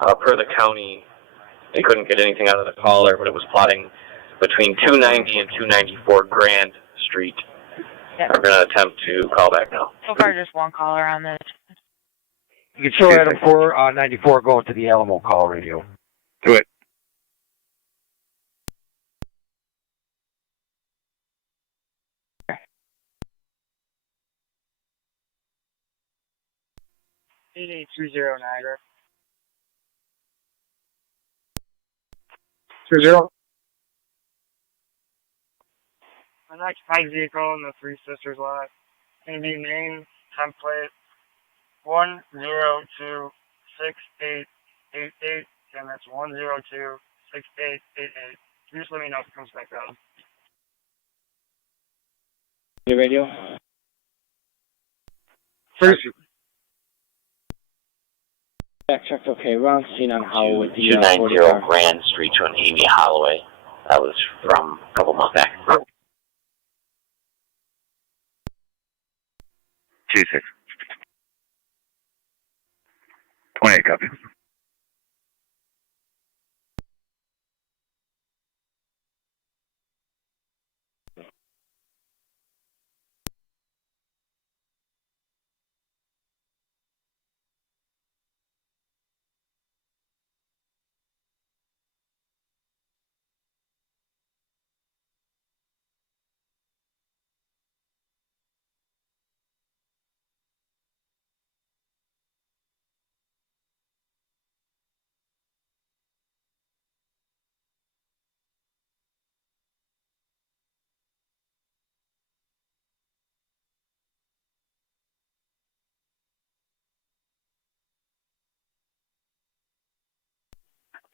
Per the county, they couldn't get anything out of the caller, but it was plotting between 290 and 294 Grand Street. We're going to attempt to call back now. So far, just one caller on this. You can show Adam 494 going to the Alamo call radio. Do it. Niagara. 20. An occupied vehicle in the Three Sisters lot. Gonna be main template 1026888, and that's 1026888. Just let me know if it comes back down. Your radio? First. Back checked okay. Wrong scene on Howell with the 290 Grand Street to an Amy Holloway. That was from a couple months back. 26. 28 copy.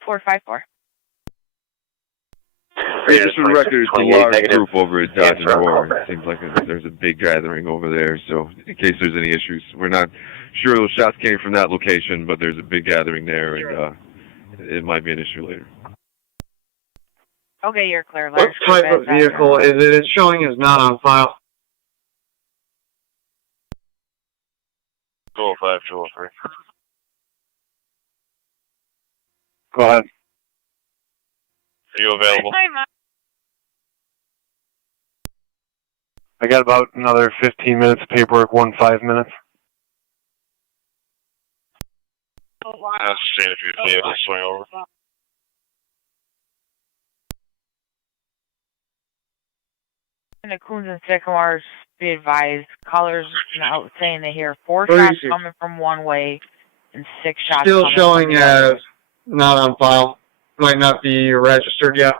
Four 454. Hey, just for the record, it's a large group over at Dodge and Aurora. It seems like there's a big gathering over there, so in case there's any issues, we're not sure those shots came from that location, but there's a big gathering there, and it might be an issue later. Okay, you're clear. What type of vehicle is it? It's showing is not on file. 205, 203. Go ahead. Are you available? I got about another 15 minutes of paperwork, 5 minutes. I was seeing if you'd be able to swing over. And the Coons and Sycamores, be advised, callers now saying they hear 4 shots coming from one way and 6 shots Still coming showing from the other. as not on file. Might not be registered yet.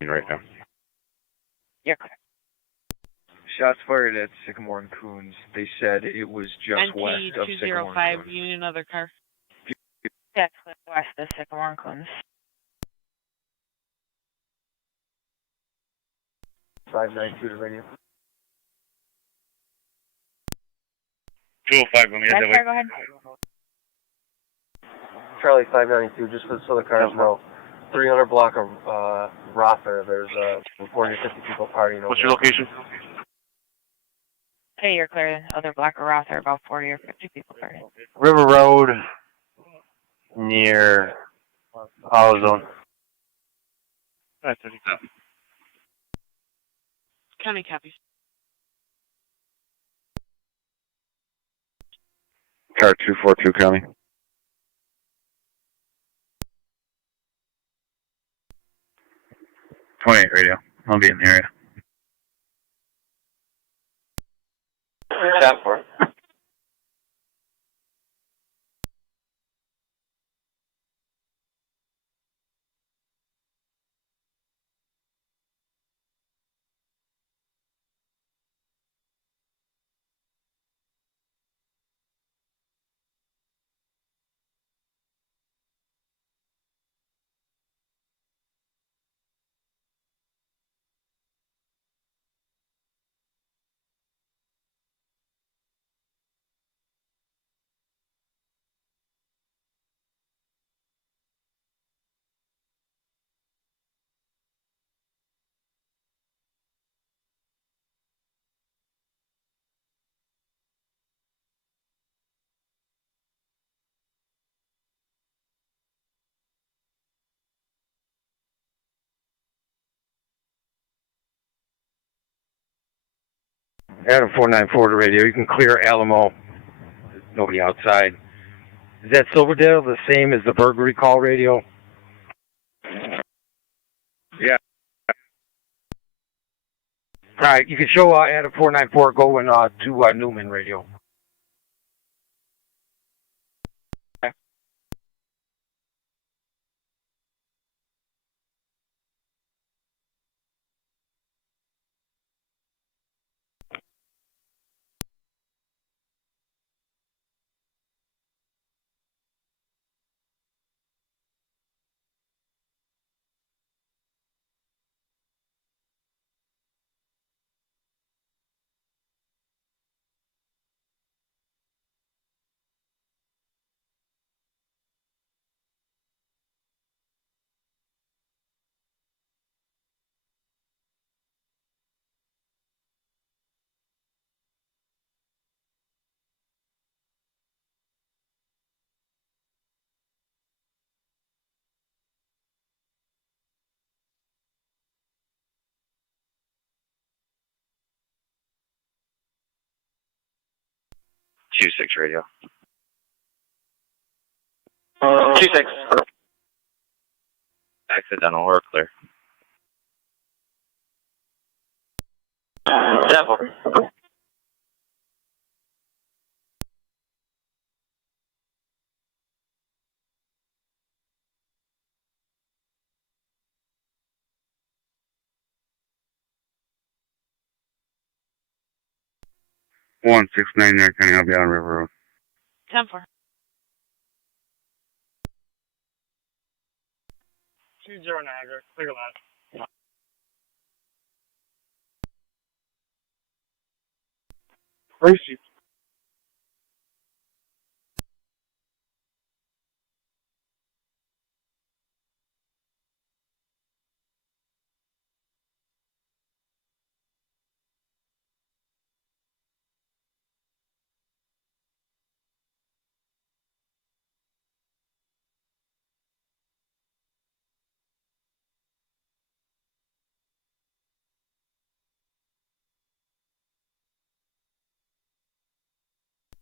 Right now. You're clear. Shots fired at Sycamore and Coons. They said it was just west of Sycamore and Coons. You need another car. That's west of Sycamore and Coons. 592 to radio. 205, let me Go ahead. Charlie 592, just so the cars know. 300 block of Rother. There's 40 or 50 people partying over. What's your location? Okay, you're clear. Other block of Roth are about 40 or 50 people partying. River Road near AutoZone. County copies. Car 242 coming. .28 radio. I'll be in the area. Tap for it. Adam 494 to radio. You can clear Alamo. There's nobody outside. Is that Silverdale the same as the burglary call radio? Yeah. All right, you can show Adam 494 going to Newman radio. 2-6 radio. 2-6. Accidental or clear. 10-4. One 6-9 there, County, I'll be on River Road. 10-4. 20 Niagara, clear left. Gracie.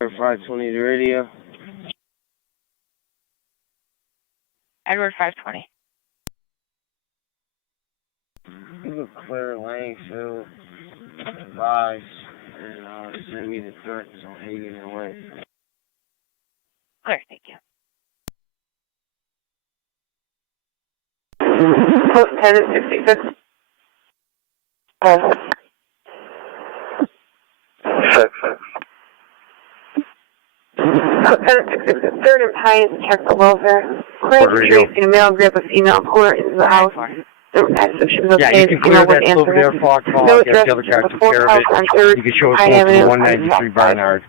Edward 520 to radio. Edward 520. Clear lane, so 5, and send me the threat, so Hagen and away. Clear, thank you. 10-66. 6-6. 10-66. Third and Pine, check the welfare. Clear the street, and a male grab a female, pull her into the house. Yeah, you can clear that Silverdale fog call. No Get the other guy took care of it. You can show us going to 193 Barnard.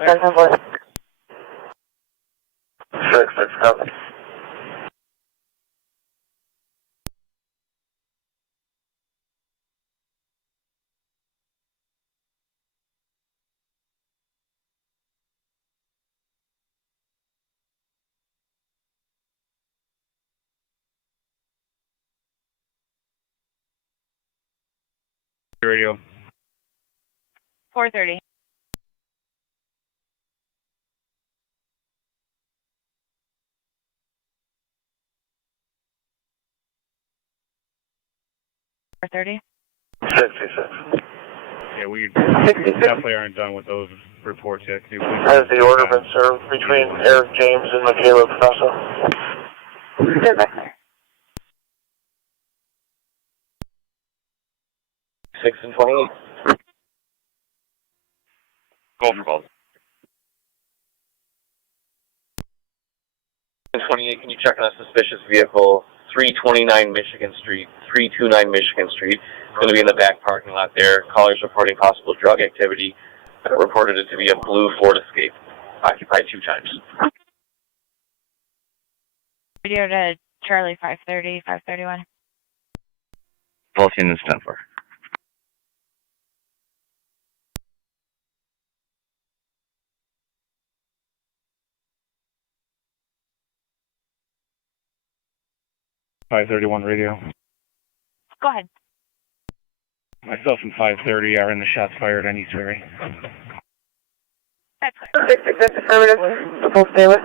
6-6 copy. Radio. 430. .30. 66. Yeah, we definitely aren't done with those reports yet. Has the order been served between Eric James and Michaela Professor? 6 and 28. Go for both. 28, can you check on a suspicious vehicle, 329 Michigan Street, 329 Michigan Street. It's going to be in the back parking lot there. Callers reporting possible drug activity. Reported it to be a blue Ford Escape, occupied 2 times. Radio to Charlie 530, 531. Both units 10-4. .531 radio. Go ahead. Myself and 530 are in the shots fired on East Ferry. That's affirmative. Full stay with.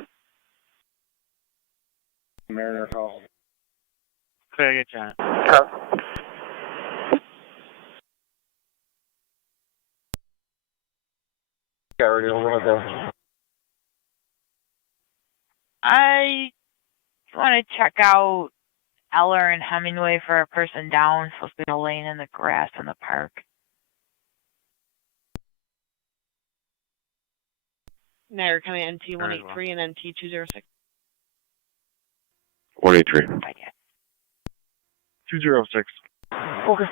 Mariner call. Clear, get John. Got ready over there. I want to check out Eller and Hemingway for a person down, supposed to be laying in the grass in the park. Niagara coming NT 183 and NT 206. 183. 206. Okay.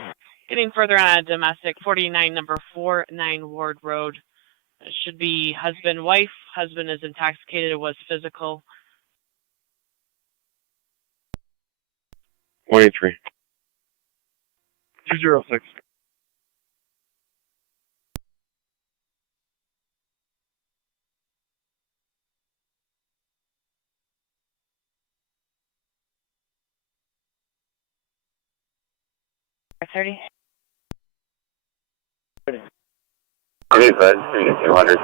Getting further on a domestic, 49 number 49 Ward Road. It should be husband, wife. Husband is intoxicated. It was physical. 183. 206. $30. Okay, bud. 200.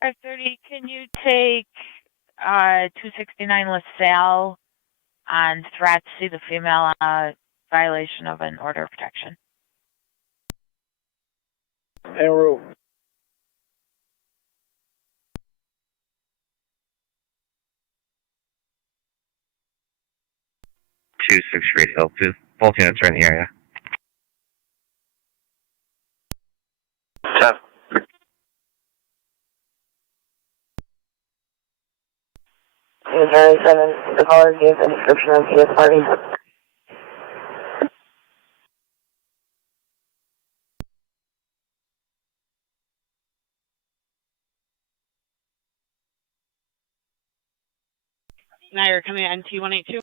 530, can you take 269 LaSalle on threat to the female violation of an order of protection? En route. Two 6 Hill. Both units are in the area. Charlie 7, the caller gave a description of his party. Niagara coming at NT 182.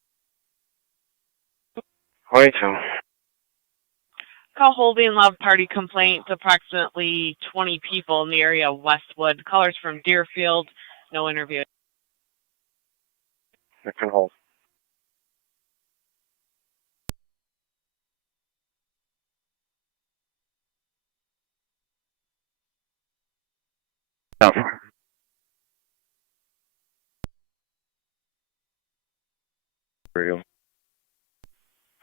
182. Call holding love party complaint. Approximately 20 people in the area of Westwood. Callers from Deerfield. No interview. I can hold. No. Radio.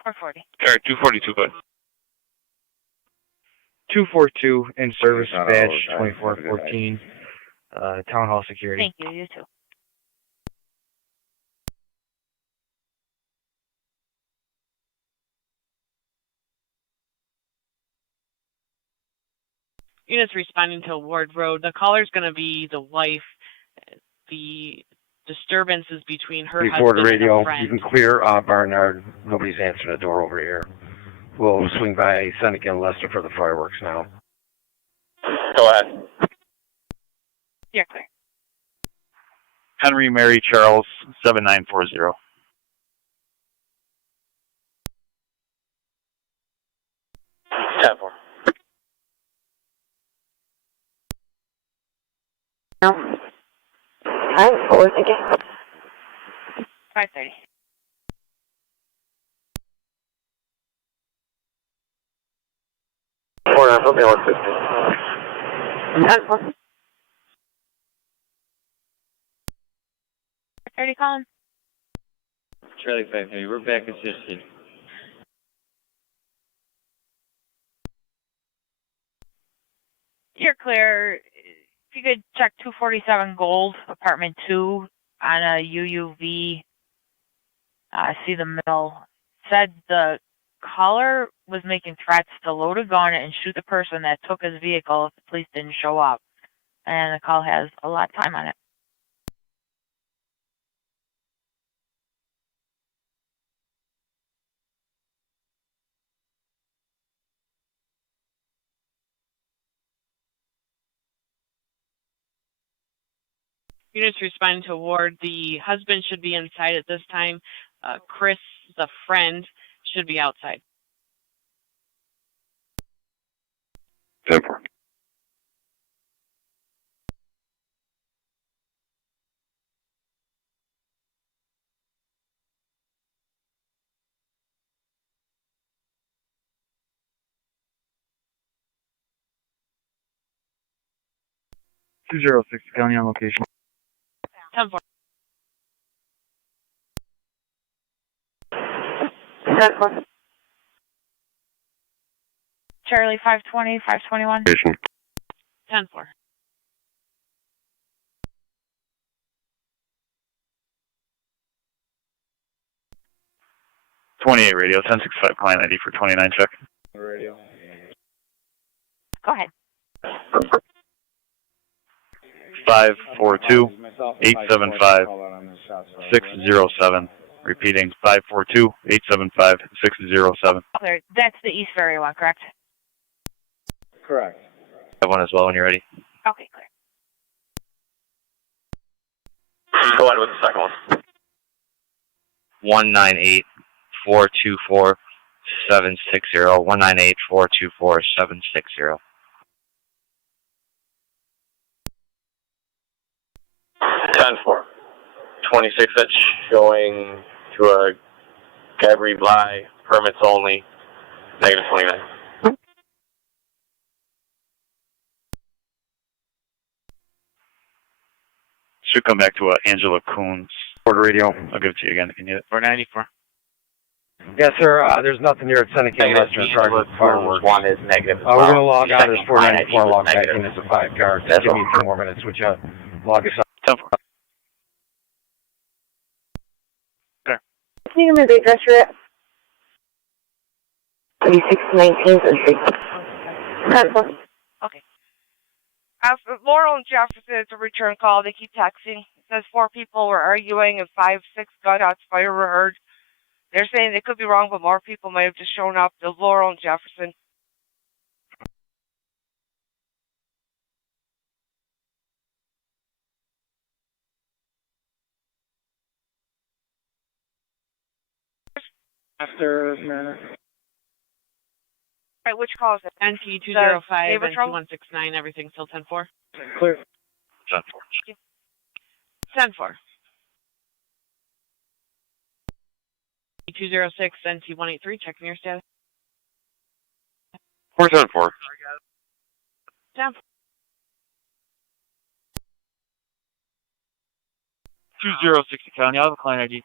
440. Alright, 242, bud. 242 in service Not badge all the time. 2414. Town hall security. Thank you, you too. Units responding to Ward Road. The caller's going to be the wife. The disturbance is between her Before the husband radio, and a friend. you can clear Barnard. Nobody's answering the door over here. We'll swing by Seneca and Lester for the fireworks now. Go ahead. Yeah, clear. Henry Mary Charles 7940. No. Alright, what was it again? 530. Something 150. 30 calling. Charlie 530, we're back assisted. You're clear. If you could check 247 Gold, apartment 2, on a UUV, see the mill. Said the caller was making threats to load a gun and shoot the person that took his vehicle if the police didn't show up. And the call has a lot of time on it. Units responding to Ward. The husband should be inside at this time. Chris, the friend, should be outside. 10-4. 206 County on location. 10-4. 10-4. Charlie 520, 521. 10-4. '28 radio, 1065 client ID for 29 check. Radio. Go ahead. 542-875-607. Repeating, 542-875-607. Clear. That's the East Ferry one, correct? Correct. Have one as well when you're ready. Okay, clear. Go ahead with the second one. 198-424-760. 198-424-760. 10-4. 26-inch going to a Gabri Bly, permits only, -29. Should come back to Angela Coons. Porter radio. I'll give it to you again if you need it. 494. Yes, sir. There's nothing here at Seneca Restaurant charging fireworks. One is negative. We're going to log out. There's Second 494 client log back ID in was as a 5 car. That's Give me all. 2 more minutes. Would you log us out? 10-4. Okay. Can you give me the address you're at? 3619 10-4. Okay. Laurel and Jefferson, it's a return call. They keep texting. It says 4 people were arguing and 5-6 gunshots fire were heard. They're saying they could be wrong, but more people might have just shown up. The Laurel and Jefferson. After a minute. All right, which call is it? NT205 Neighbor and trouble? 2169, everything still 10-4? Clear. 10-4. 10-4. 206 NT183, checking your status. 474. 10-4. 2060 County, I have a client ID.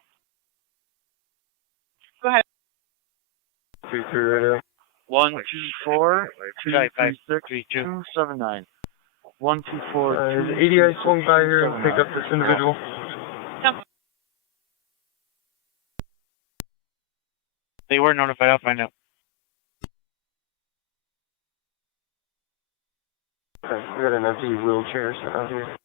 Go ahead. 2-3 radio. 124-236-279. 124. Has ADI swung by here and picked up this individual? They were notified. I'll find out. Okay, we got an empty wheelchair set out here.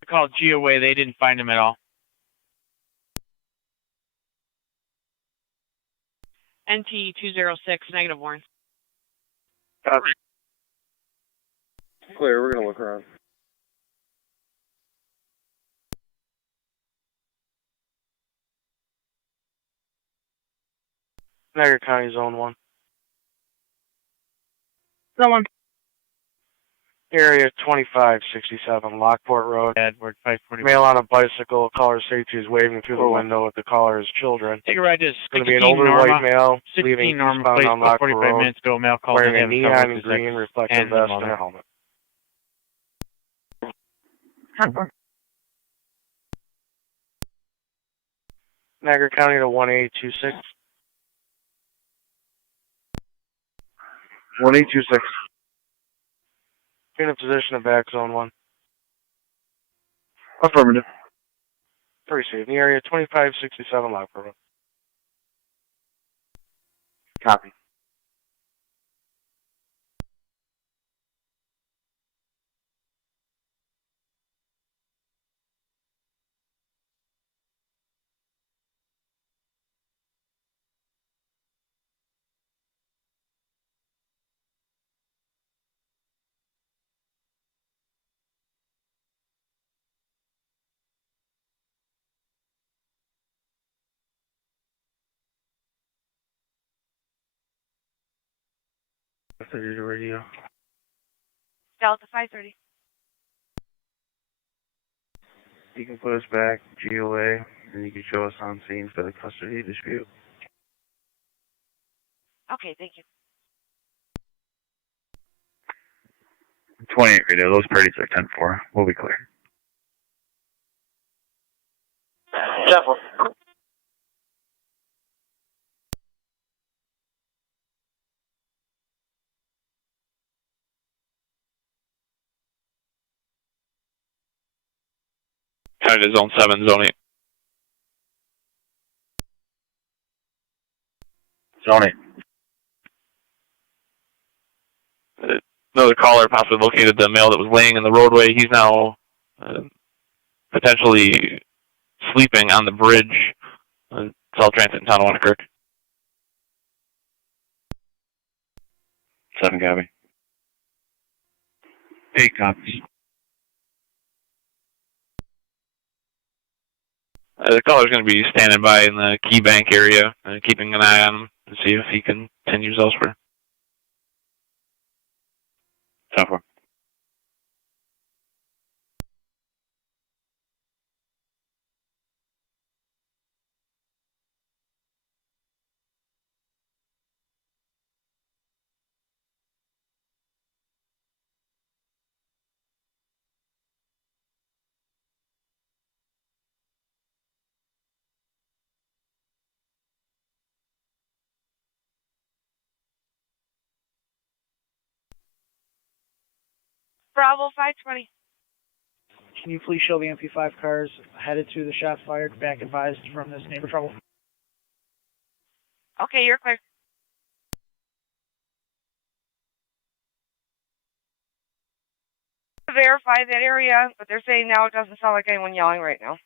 I called G away. They didn't find him at all. NT206, negative Warren. Clear, we're gonna look around. Niagara County Zone 1. Someone. Area 2567, Lockport Road. Edward 540. Male on a bicycle, caller safety is waving through the window with the caller's children. Take a ride to It's going to be an older white male leaving 16 Norma, eastbound place on about Lockport 45 Road, minutes ago. Male called wearing a and neon green reflective vest and a helmet. Niagara County to 1826. 1826. In a position of back zone 1. Affirmative. Received. In the area 2567 Lockport Road. Copy. Radio. Delta 530. You can put us back, GOA, and you can show us on scene for the custody dispute. Okay, thank you. 28 radio, those parties are 10-4. We'll be clear. Careful. County to zone 7, zone 8. Zone 8. Another caller possibly located the male that was laying in the roadway. He's now potentially sleeping on the bridge. South Transit in Tonawanda Creek. 7 copy. 8 copies. The caller's going to be standing by in the Key Bank area, keeping an eye on him to see if he continues elsewhere. 10-4. Bravo 520. Can you please show the MP5 cars headed to the shots fired, back advised from this neighbor trouble? Okay, you're clear. Verify that area, but they're saying now it doesn't sound like anyone yelling right now.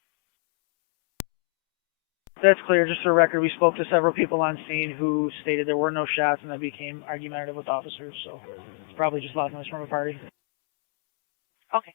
That's clear. Just for the record, we spoke to several people on scene who stated there were no shots and that became argumentative with officers, so it's probably just loud noise from a party. Okay.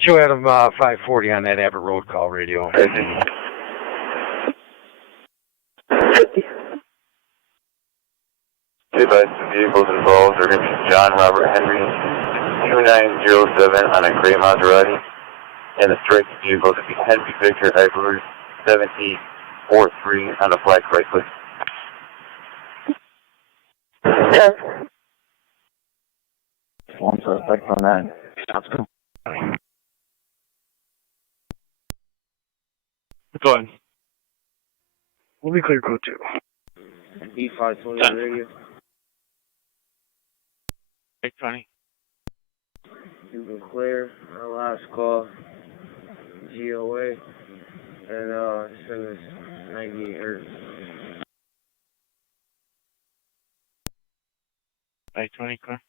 Show Adam 540 on that Abbott Road call radio. Vehicles involved are going to be John Robert Henry, 2907 on a gray Maserati, and the strike vehicle to be Henry Victor Edwards, 7043 on a black Chrysler. Yes. 14509. Sounds good. Go ahead. We'll be clear, code 2. E520 radio. 820. You can clear our last call. GOA. And send us 98 hertz. 820, clear.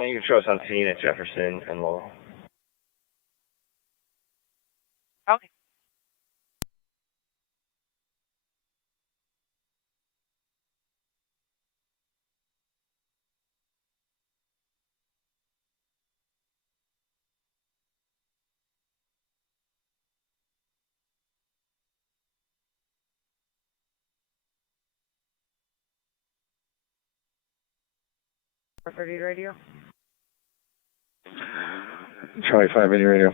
You can show us on scene at Jefferson and Lowell. Okay. R30 radio. Charlie 580 radio.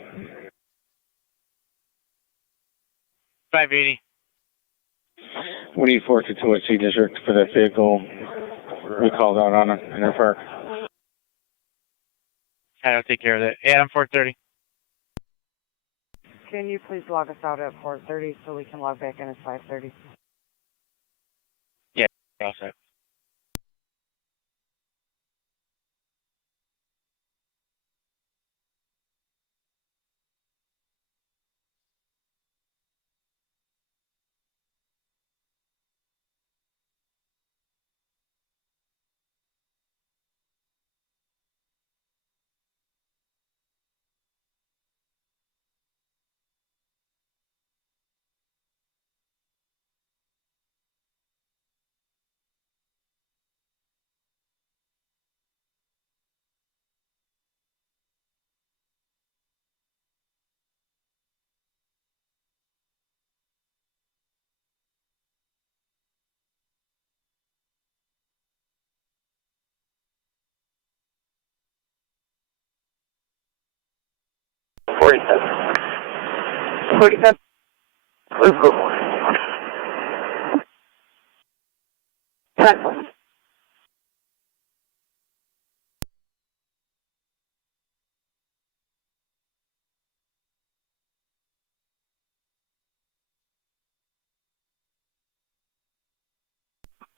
580. We need 422 at C District for that vehicle we called out on in our park. I'll take care of that. Adam 430. can you please log us out at 4:30 so we can log back in at 5:30? Yeah, also.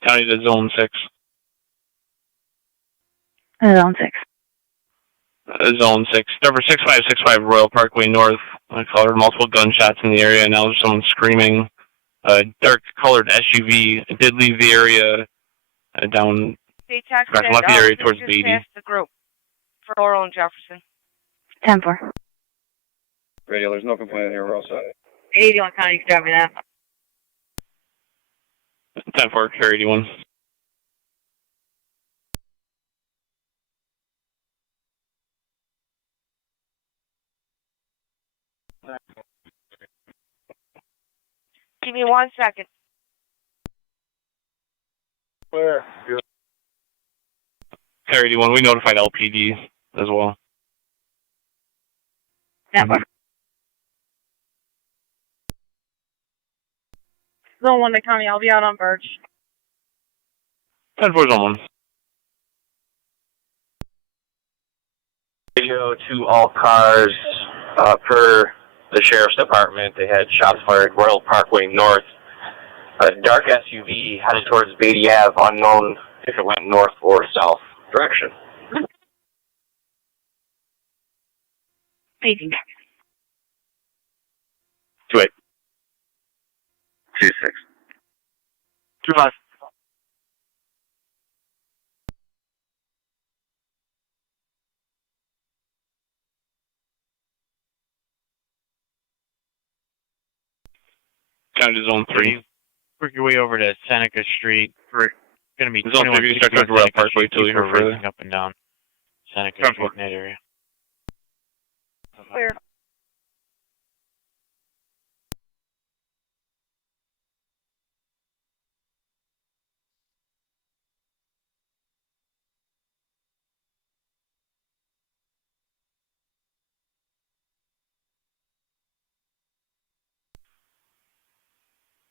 County to Zone 6. Zone 6. Zone 6. Number 6565 Royal Parkway North. I heard multiple gunshots in the area. Now there's someone screaming. A dark-colored SUV. It did leave the area down. They texted left the area towards just Beatty. past the group for Laurel and Jefferson. 10-4. Radio, there's no complaint here. We're all set. 81 County, copy that. 10-4, carry 81. Give me 1 second. Where? Carry 81. We notified LPD as well. Network. Zone 1 to County, I'll be out on Birch. 10-4, Zone 1. Radio to all cars, per the Sheriff's Department. They had shots fired Royal Parkway North. A dark SUV headed towards Beatty Ave, unknown if it went north or south direction. 18. 2-8. 2-6. 2-5. County to Zone 3. Work your way over to Seneca Street. We're going to be Zone 3, you start to Royal Parkway till you hear further. racing up and down Seneca 10-4. Street in that area. Where?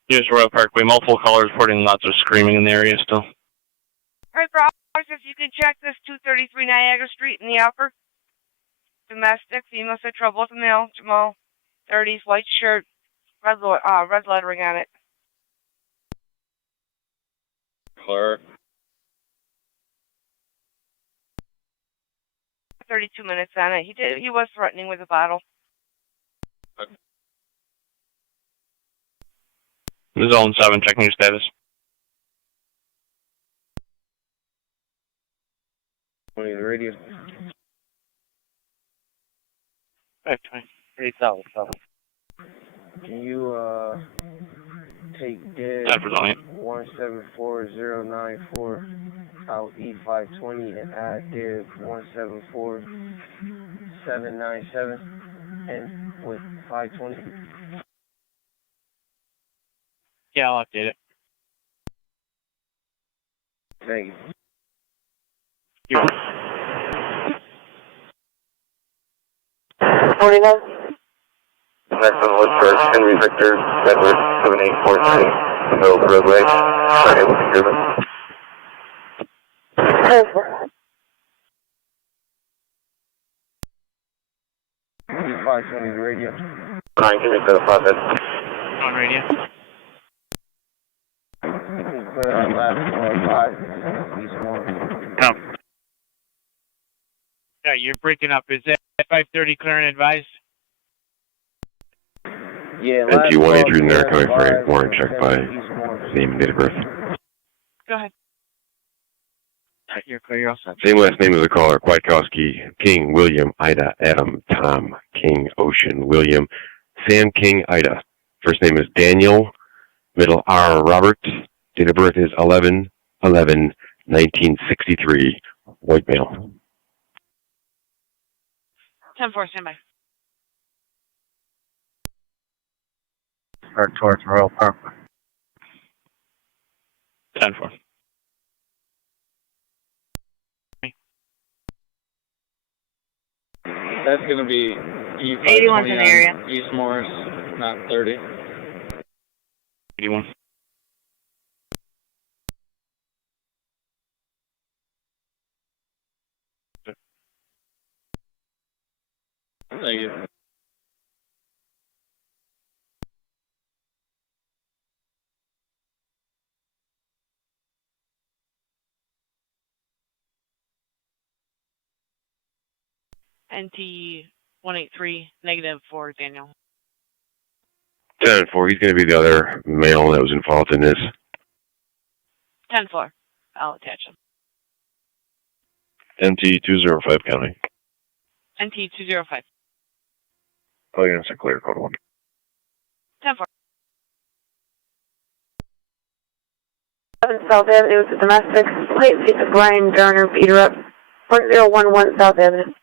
Yes, Royal Parkway. Multiple callers reporting lots of screaming in the area still. Alright, for hours, if you can check this 233 Niagara Street in the upper. Domestic, female said trouble with the male, Jamal. 30s, white shirt, red lettering on it. Clerk. 32 minutes on it. He was threatening with a bottle. Zone 7, checking your status. The radio. 520. South. Can you take dead 174094 out E520 and add div 174797 and with 520? Yeah, I'll update it. Thank you. You're 49. Next on the list for Henry Victor, Edward 7843, middle of the roadway. Sorry, able to hear them. 520 radio. Alright, give me the profit. On radio. Clear on left 45, east one. No. Yeah, you're breaking up. Is that 530 clear and advised? Yeah, NT 183 Niagara County Freight, warrant check by name and date of birth. Go ahead. You're clear, you're all set. Same last name as the caller, Kwiatkowski, King, William, Ida, Adam, Tom, King, Ocean, William, Sam, King, Ida. First name is Daniel, middle R, Robert. Date of birth is 11/11/1963. White male. 10-4, stand by. Start towards Royal Park. 10-4. That's going to be 81's in the area. East Morris, not 30. 81. Thank you. NT 183, -4, Daniel. 10-4, he's going to be the other male that was involved in this. 10-4, I'll attach him. NT 205 County. NT 205. Oh, yeah, it's a clear code 1. 10-4. 7 South Avenue is a domestic. Plate seats of Brian Garner, beat her up. 1011 South Avenue.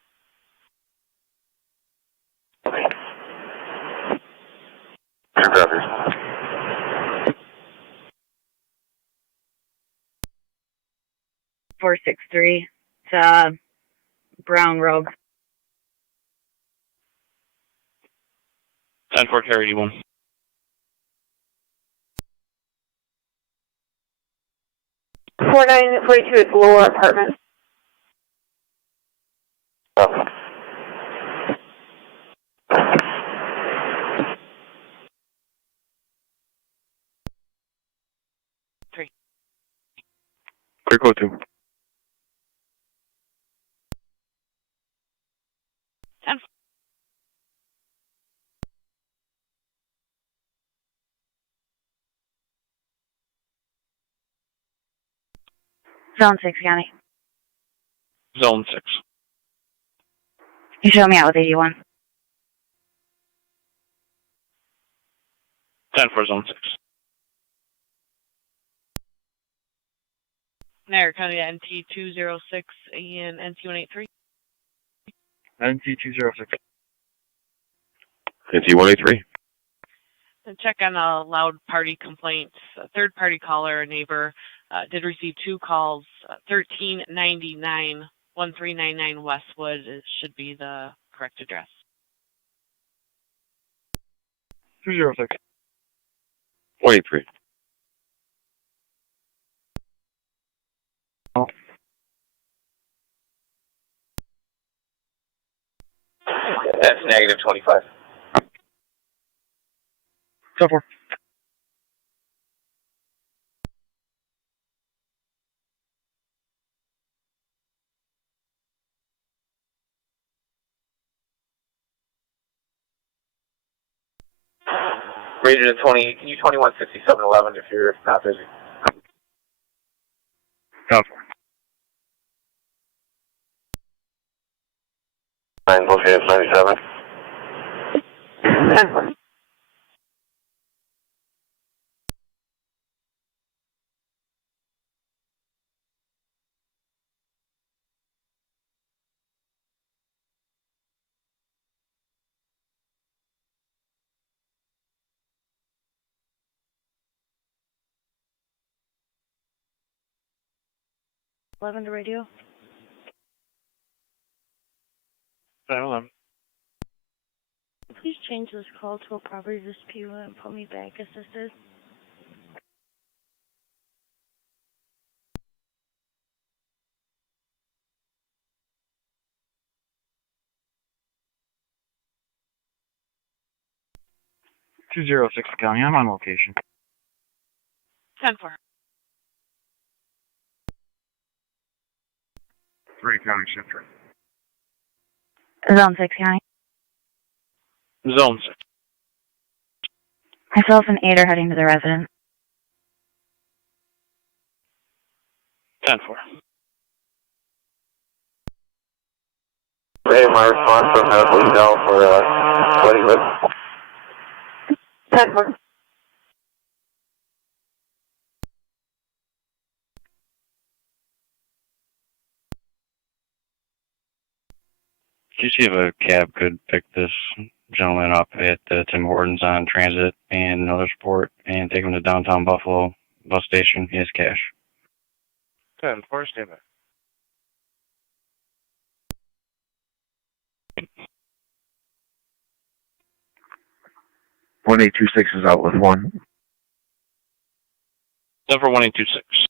Copy. 463. It's Brown Rogue. 10-4, carry 81. Four 4942 is Lower Apartment. Clear code 2. 10-4. Zone 6 County. Zone 6. You show me out with 81. 10-4, zone 6. Niagara County NT 206 and NT 183. NT 206. NT 183. And check on a loud party complaint. A third party caller, a neighbor, did receive 2 calls. 1399 1399 Westwood should be the correct address. 206. 183. That's -25. 10-4. Region of 20, can you 216711 if you're not busy? 10-4. 9 bullshit 97. 10-4. To radio. 511. Please change this call to a property dispute and put me back assisted. 206 County, I'm on location. 10-4. 3 County Shifter. Zone 6 County. Zone 6. Myself and 8 are heading to the residence. 10-4. Ready, my response from medical detail for sweating with 10-4. Could you see if a cab could pick this gentleman up at Tim Hortons on Transit and Middleport and take him to downtown Buffalo bus station? He has cash. 10-4, stand by. One 826 is out with 1. 10-4, 1826.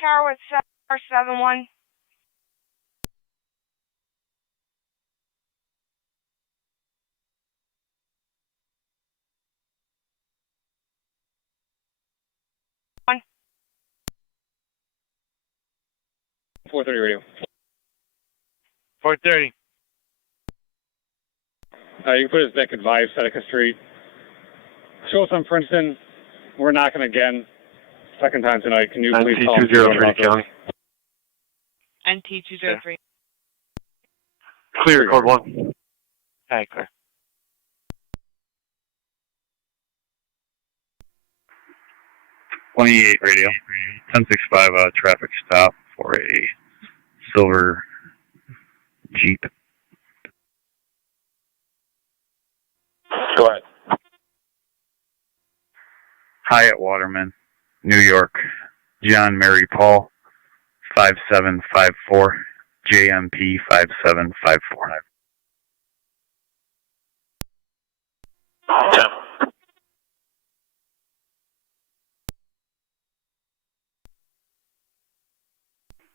Car with 7471. One. 430 radio. 430. You can put us back at Vive, Seneca Street. Show us on Princeton. We're knocking again. Second time tonight. Can you please call us? NT203 County. NT203. Clear, code 1. Hi, clear. 28 radio. 1065 traffic stop for a silver Jeep. Go ahead. Hyatt Waterman, New York, John Mary Paul, 5754, JMP 5754.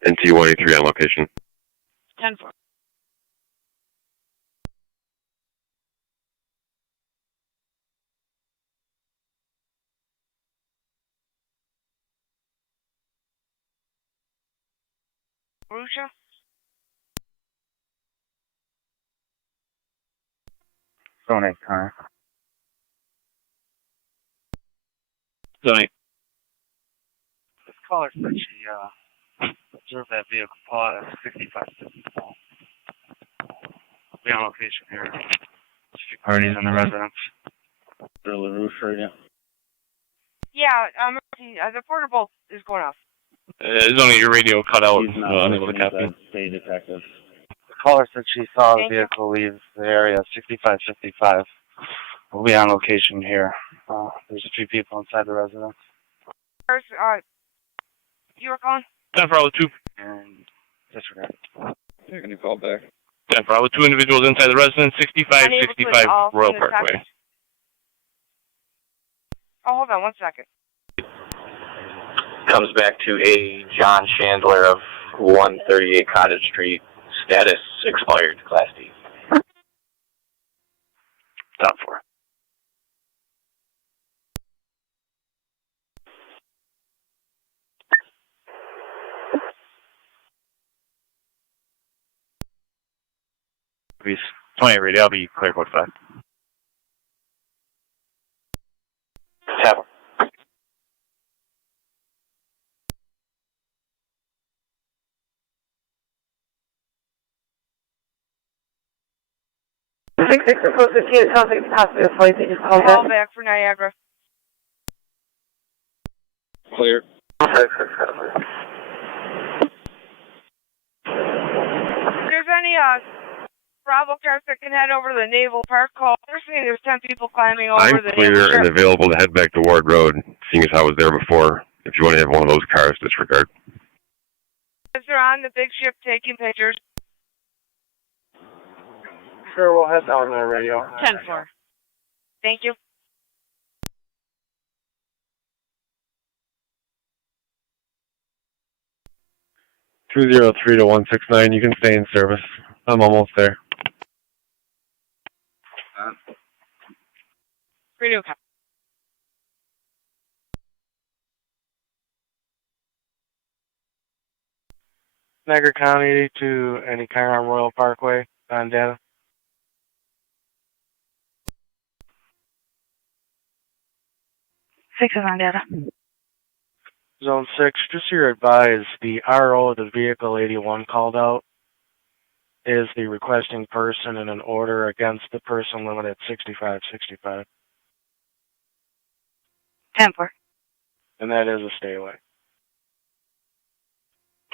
NT183 on location. 10-4. Rusha? Zone 8, Connor. Zone 8. This caller said she observed that vehicle pull out at 6554. Be on location here. Parties in the residence. LaRouche radio. Yeah, the portable is going off. It's only your radio cut out. He's not Unable to copy. State detective. The caller said she saw the Thank you. vehicle leave the area 6555. We'll be on location here. There's a few people inside the residence. First, you were calling? 10-4, 2. And disregard. Yeah, can you call back? 10-4, 2 individuals inside the residence, 6565 Royal Parkway. Oh, hold on 1 second. Comes back to a John Chandler of 138 Cottage Street. Status expired, Class D. Stop for. Please. 28 radio, I'll be clear code 5. Tavern. Six supposed to see it sounds like it's possibly a flight that just called Call in. back for Niagara. Clear. If there's any Bravo cars that can head over to the Naval Park, call. They're saying there's 10 people climbing over I'm the clear Naval and Park. available to head back to Ward Road, seeing as I was there before. If you want to have one of those cars, disregard. If they're on the big ship taking pictures. sure we'll head down there, radio. 10-4. Thank you. 203 to 169. You can stay in service. I'm almost there. Radio copy. Niagara County to any car on Royal Parkway on data. Six is on data. Zone 6, just so you're advised, the RO of the vehicle 81 called out is the requesting person in an order against the person limit at 6565. 10-4. And that is a stay away.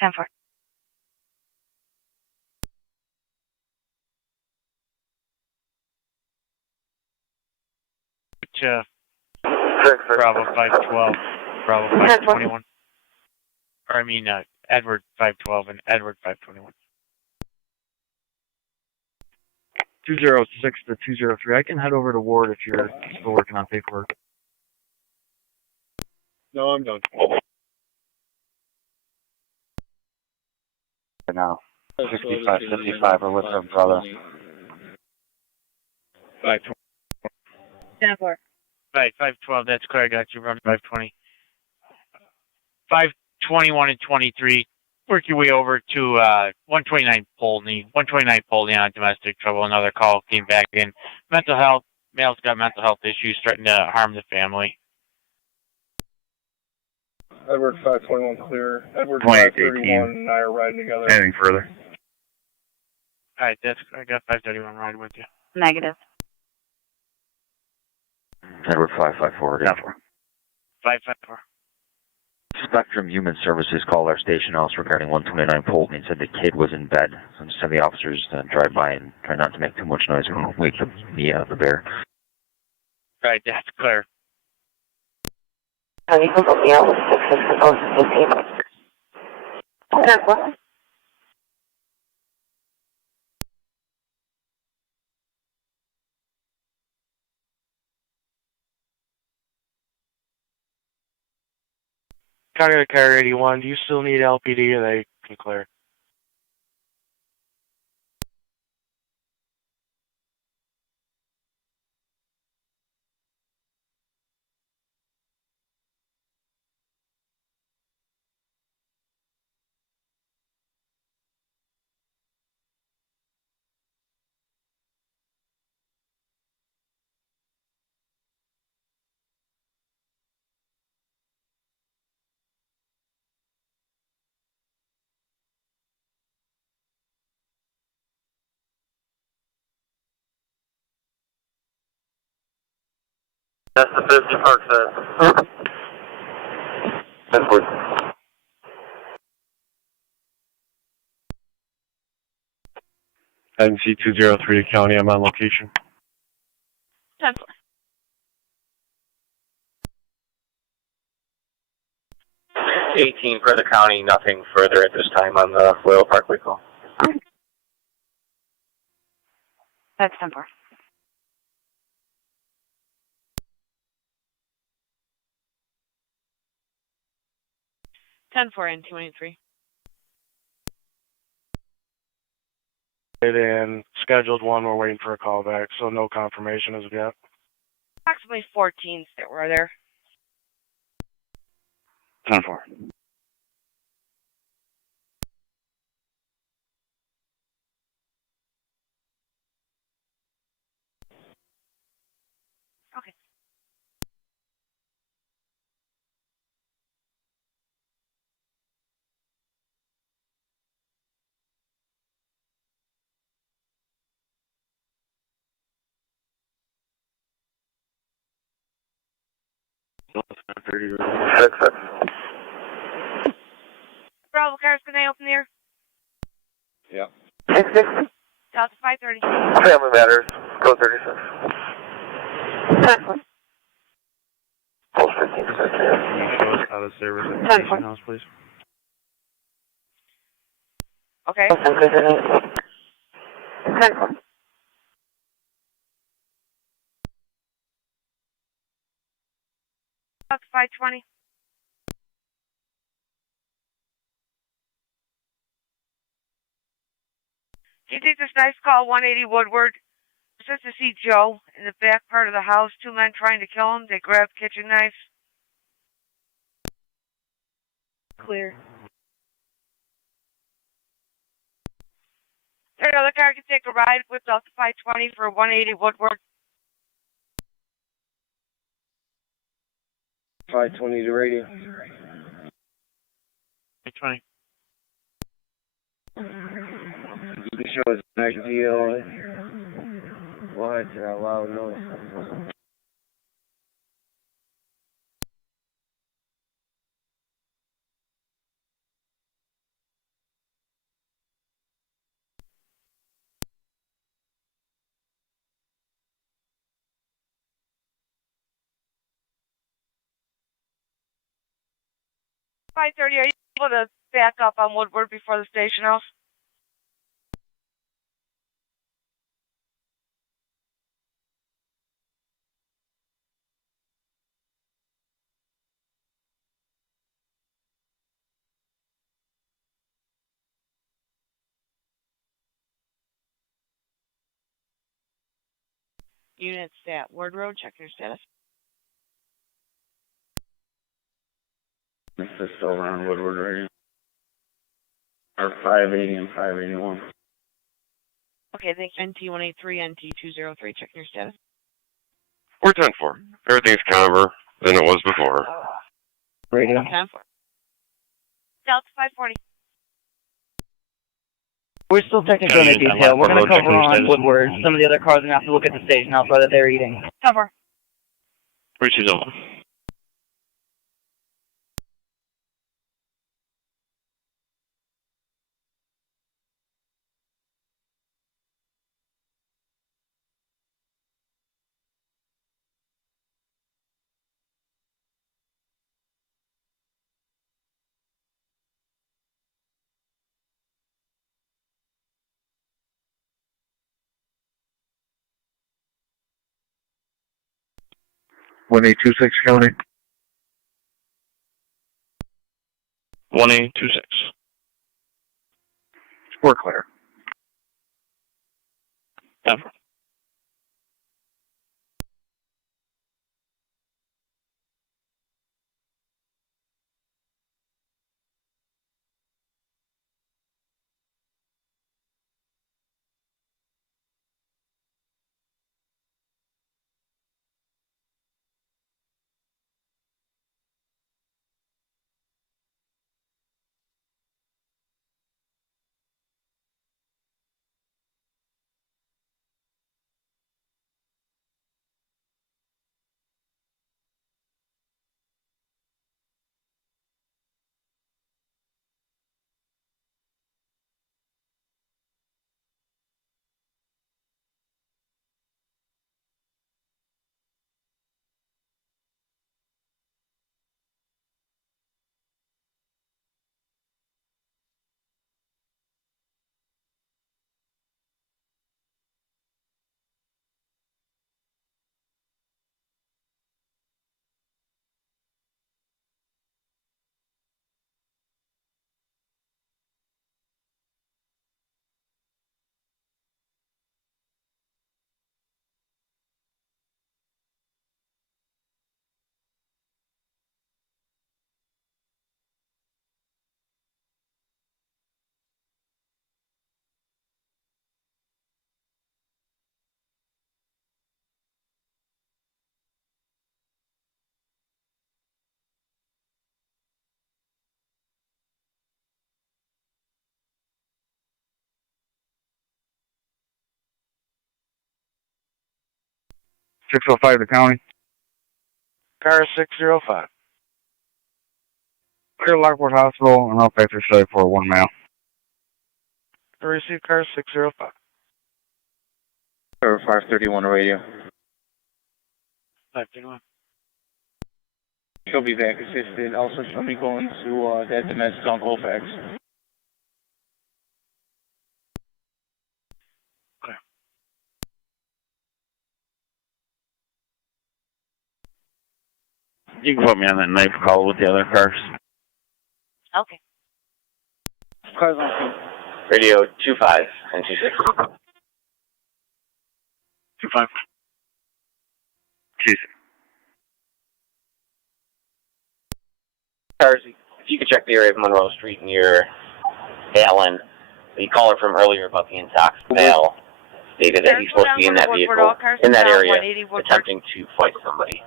10-4. Bravo 512, Bravo 521. Or I mean, Edward 512 and Edward 521. 206 to 203. I can head over to Ward if you're still working on paperwork. No, I'm done. Now, 6555, or what's up, brother? 10-4. Right, 512, that's clear. I got you, brother. 520. 521 and 23. Work your way over to 129 Polney. 129 Polney on domestic trouble. Another call came back in. Mental health. Male's got mental health issues, threatening to harm the family. Edward 521 clear. Edward 2818. 531 and I are riding together. Anything further? All right, I got 531 riding with you. Negative. Edward 554 again. 554. Spectrum Human Services called our station house regarding 129 Polton and said the kid was in bed. So just have the officers drive by and try not to make too much noise. We won't wake the bear. All right, that's clear. You can put me out with 6 is supposed to be 10-4. County to Car 81, do you still need LPD or they can clear? That's the 50 Park set. Edward. NC 203 County, I'm on location. 10-4. $18 for the county, nothing further at this time on the Royal Parkway call. That's 10-4. and 23. And scheduled one, we're waiting for a call back, so no confirmation as of yet. Approximately 14s that were there. 10-4. Okay. Bravo cars, can I open here? Yeah. Delta 530. Family matters, go 36. Post 15 Can you show us out of service at the station house, please? Okay. 520. Can you take this nice call, 180 Woodward? Just to see Joe in the back part of the house. 2 men trying to kill him. They grabbed kitchen knives. Clear. There, another car can take a ride. Whipped out to 520 for 180 Woodward. 520 to radio. 520. You can show us next deal. What? Loud noise. Are you able to back up on Woodward before the station house? Unit stat. Ward Road, check your status. This is still around Woodward radio. Or 580 and 581. Okay, thanks. NT183, NT203, checking your status. 410-4. Everything's calmer than it was before. Radio. 10-4. Delta 540. We're still technically in the detail. We're going to cover on Woodward. Some of the other cars are going to have to look at the station house that they're eating. Cover. 320. One 826 County. 1826. We're clear. Denver. Six oh five to county. Car 605. Clear Lockport Hospital and I'll pay for show for 1 mile. Receive car 605. 531 radio. 531. She'll be back assisted. Also, she'll be going to that domestic on Colfax. You can put me on that knife call with the other cars. Okay. Cars on scene. Radio 25 and 26. 25. 26. Cars, if you could check the area of Monroe Street near Allen, the caller from earlier about the intox male stated that he's supposed to be in that vehicle, in that area, attempting to fight somebody.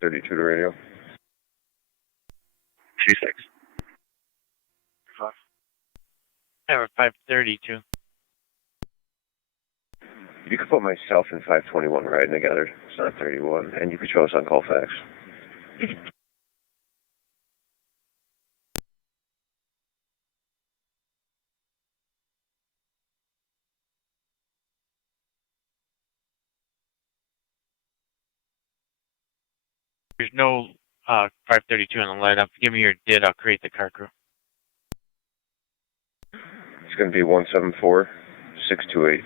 32 to radio. 26. Tower 532. You could put myself and 521 riding together. It's not 31, and you could show us on Colfax. There's no 532 on the light up. Give me your DID. I'll create the car crew. It's going to be 174628.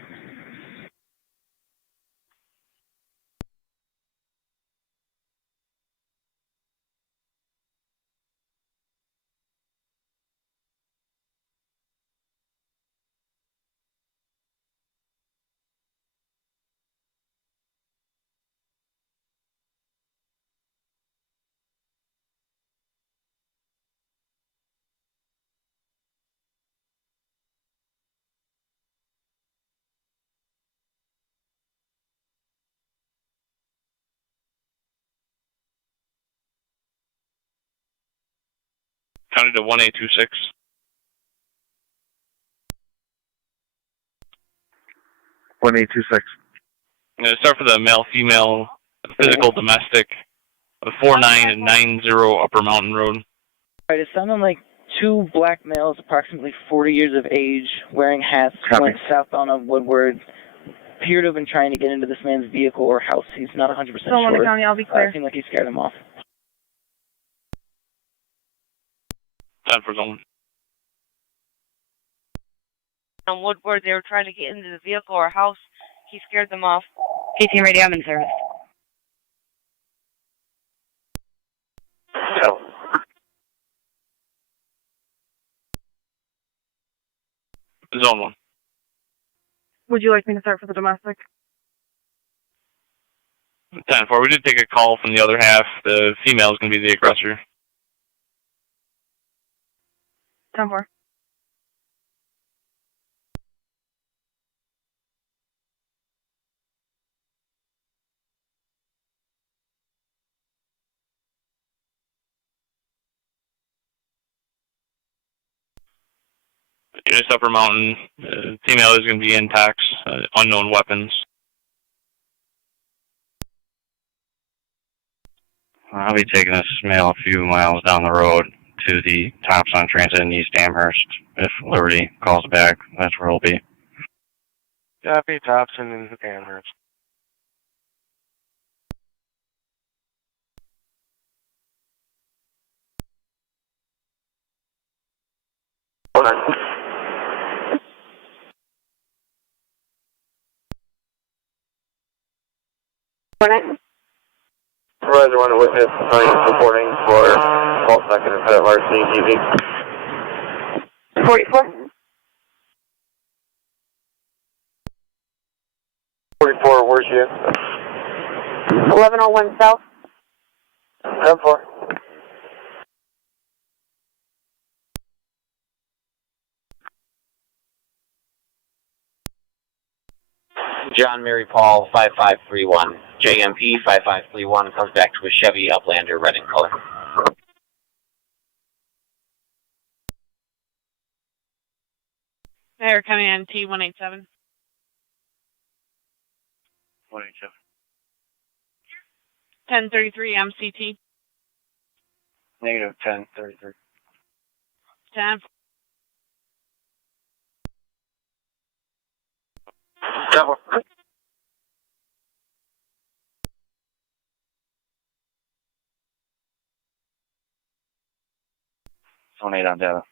Counted to 1826. 1826. I'm going to start for the male, female, physical, domestic, 49 and 90 Upper Mountain Road. Alright, it sounded like two black males, approximately 40 years of age, wearing hats, went southbound on Woodward. Appeared to have been trying to get into this man's vehicle or house. He's not 100% sure. Tonawanda County, I'll be clear. It seemed like he scared him off. 10 for zone. On Woodward, they were trying to get into the vehicle or house. He scared them off. KTM radio, I'm in service. Zone 1. Would you like me to start for the domestic? 10-4. We did take a call from the other half. The female is going to be the aggressor. 10-4. Units Upper Mountain. Female is going to be intox. Unknown weapons. I'll be taking this male a few miles down the road to the Tops on Transit in East Amherst. If Liberty calls back, that's where he'll be. Copy, Thompson and Amherst. Supervisor, one witness, reporting for Vault Second and Pedal Varsity TV. 44. 44, where's she at? 1101 South. 10-4. John Mary Paul 5531. JMP 5531 comes back to a Chevy Uplander red in color. They're coming on T187. 187. 1033 MCT. Negative 1033. 10. Zone 8 on data.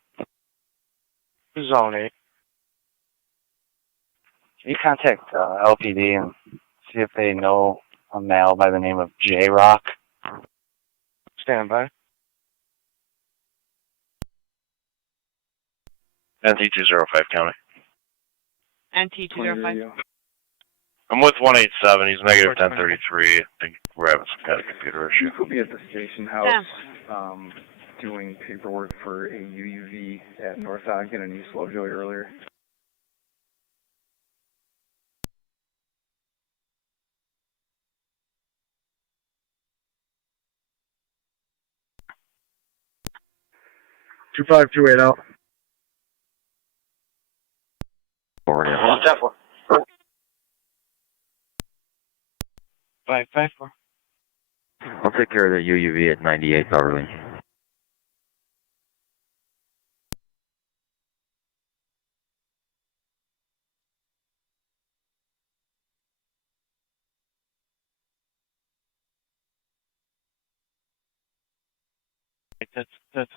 Zone 8. You contact LPD and see if they know a male by the name of J-Rock. Stand by. NT205 County. NT205. I'm with 187. He's negative 1033. I think we're having some kind of computer issue. You could be at the station house doing paperwork for a UUV at North Ogden and East Lovejoy earlier. Two 528 out. 554. I'll take care of the UUV at 98 Beverly. That's clear.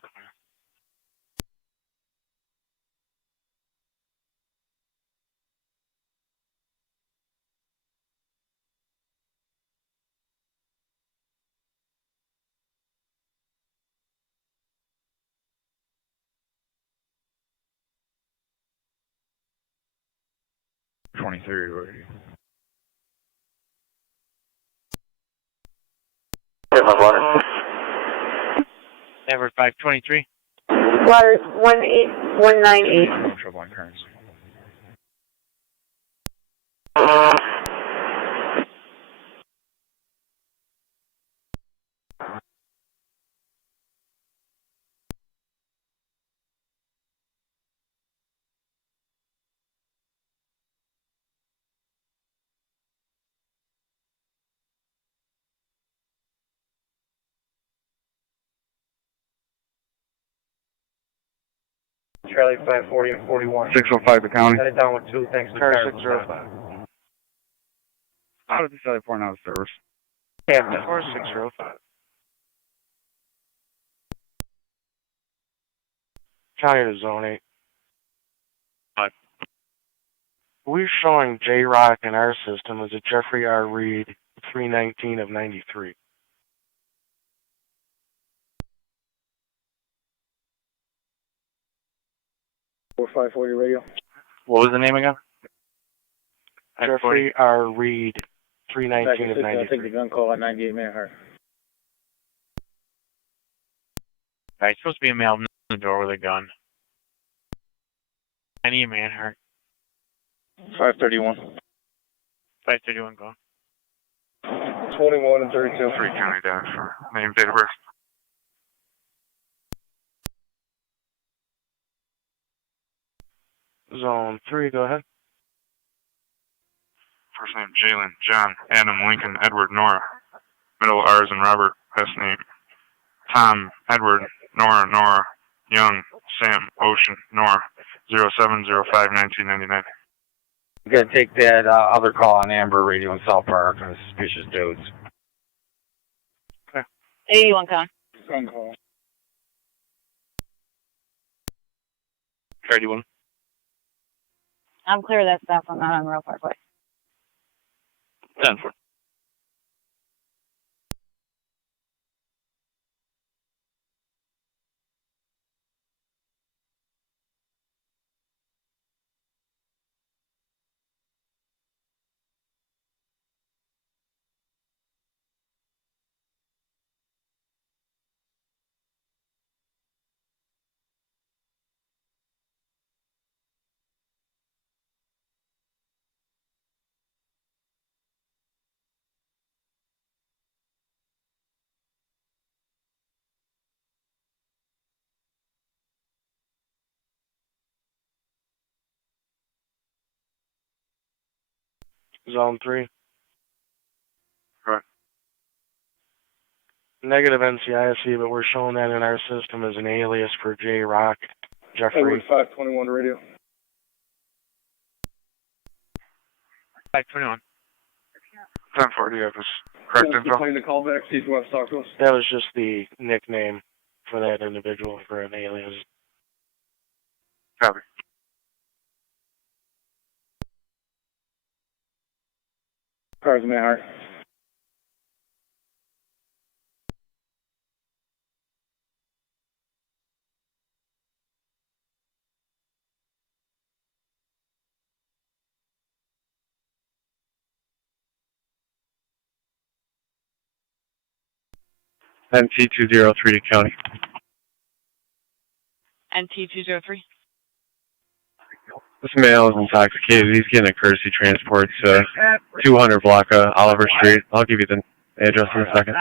Average 523. Water 18198. No trouble on currents. Charlie 540 and 41. 605 the county. Headed down with 2, thanks to Car the 605. How did this other point out of service? Yeah, 4605. County to Zone 8. Five. We're showing J-Rock in our system as a Jeffrey R. Reed, 319 of 93. Four 540 radio. What was the name again? Jeffrey R. Reed, 319 of 93. I'll take the gun call at 98 Manhart. Alright, supposed to be a male in the door with a gun. 90 Manhart. 531. 531, go. 21 and 32. 3 county dash for name, date of birth. Zone 3, go ahead. First name Jalen, John, Adam, Lincoln, Edward, Nora. Middle R's and Robert, last name Tom, Edward, Nora, Young, Sam, Ocean, Nora, 0705-1999. I'm going to take that other call on Amber Radio in South Park on suspicious dudes. Okay. 81 con. Gun call. 31. I'm clear that stuff. I'm not on Royal Parkway. 10-4. Zone 3. Correct. Negative NCIC, but we're showing that in our system as an alias for J-Rock, Jeffrey. Edward 521 radio. 521. 10-4, do you have this correct info? Playing the call back, see if you want to talk to us. That was just the nickname for that individual, for an alias. Copy. cars in Manhart. NT203 to county. NT203. This male is intoxicated. He's getting a courtesy transport to 200 block Oliver Street. I'll give you the address in a second.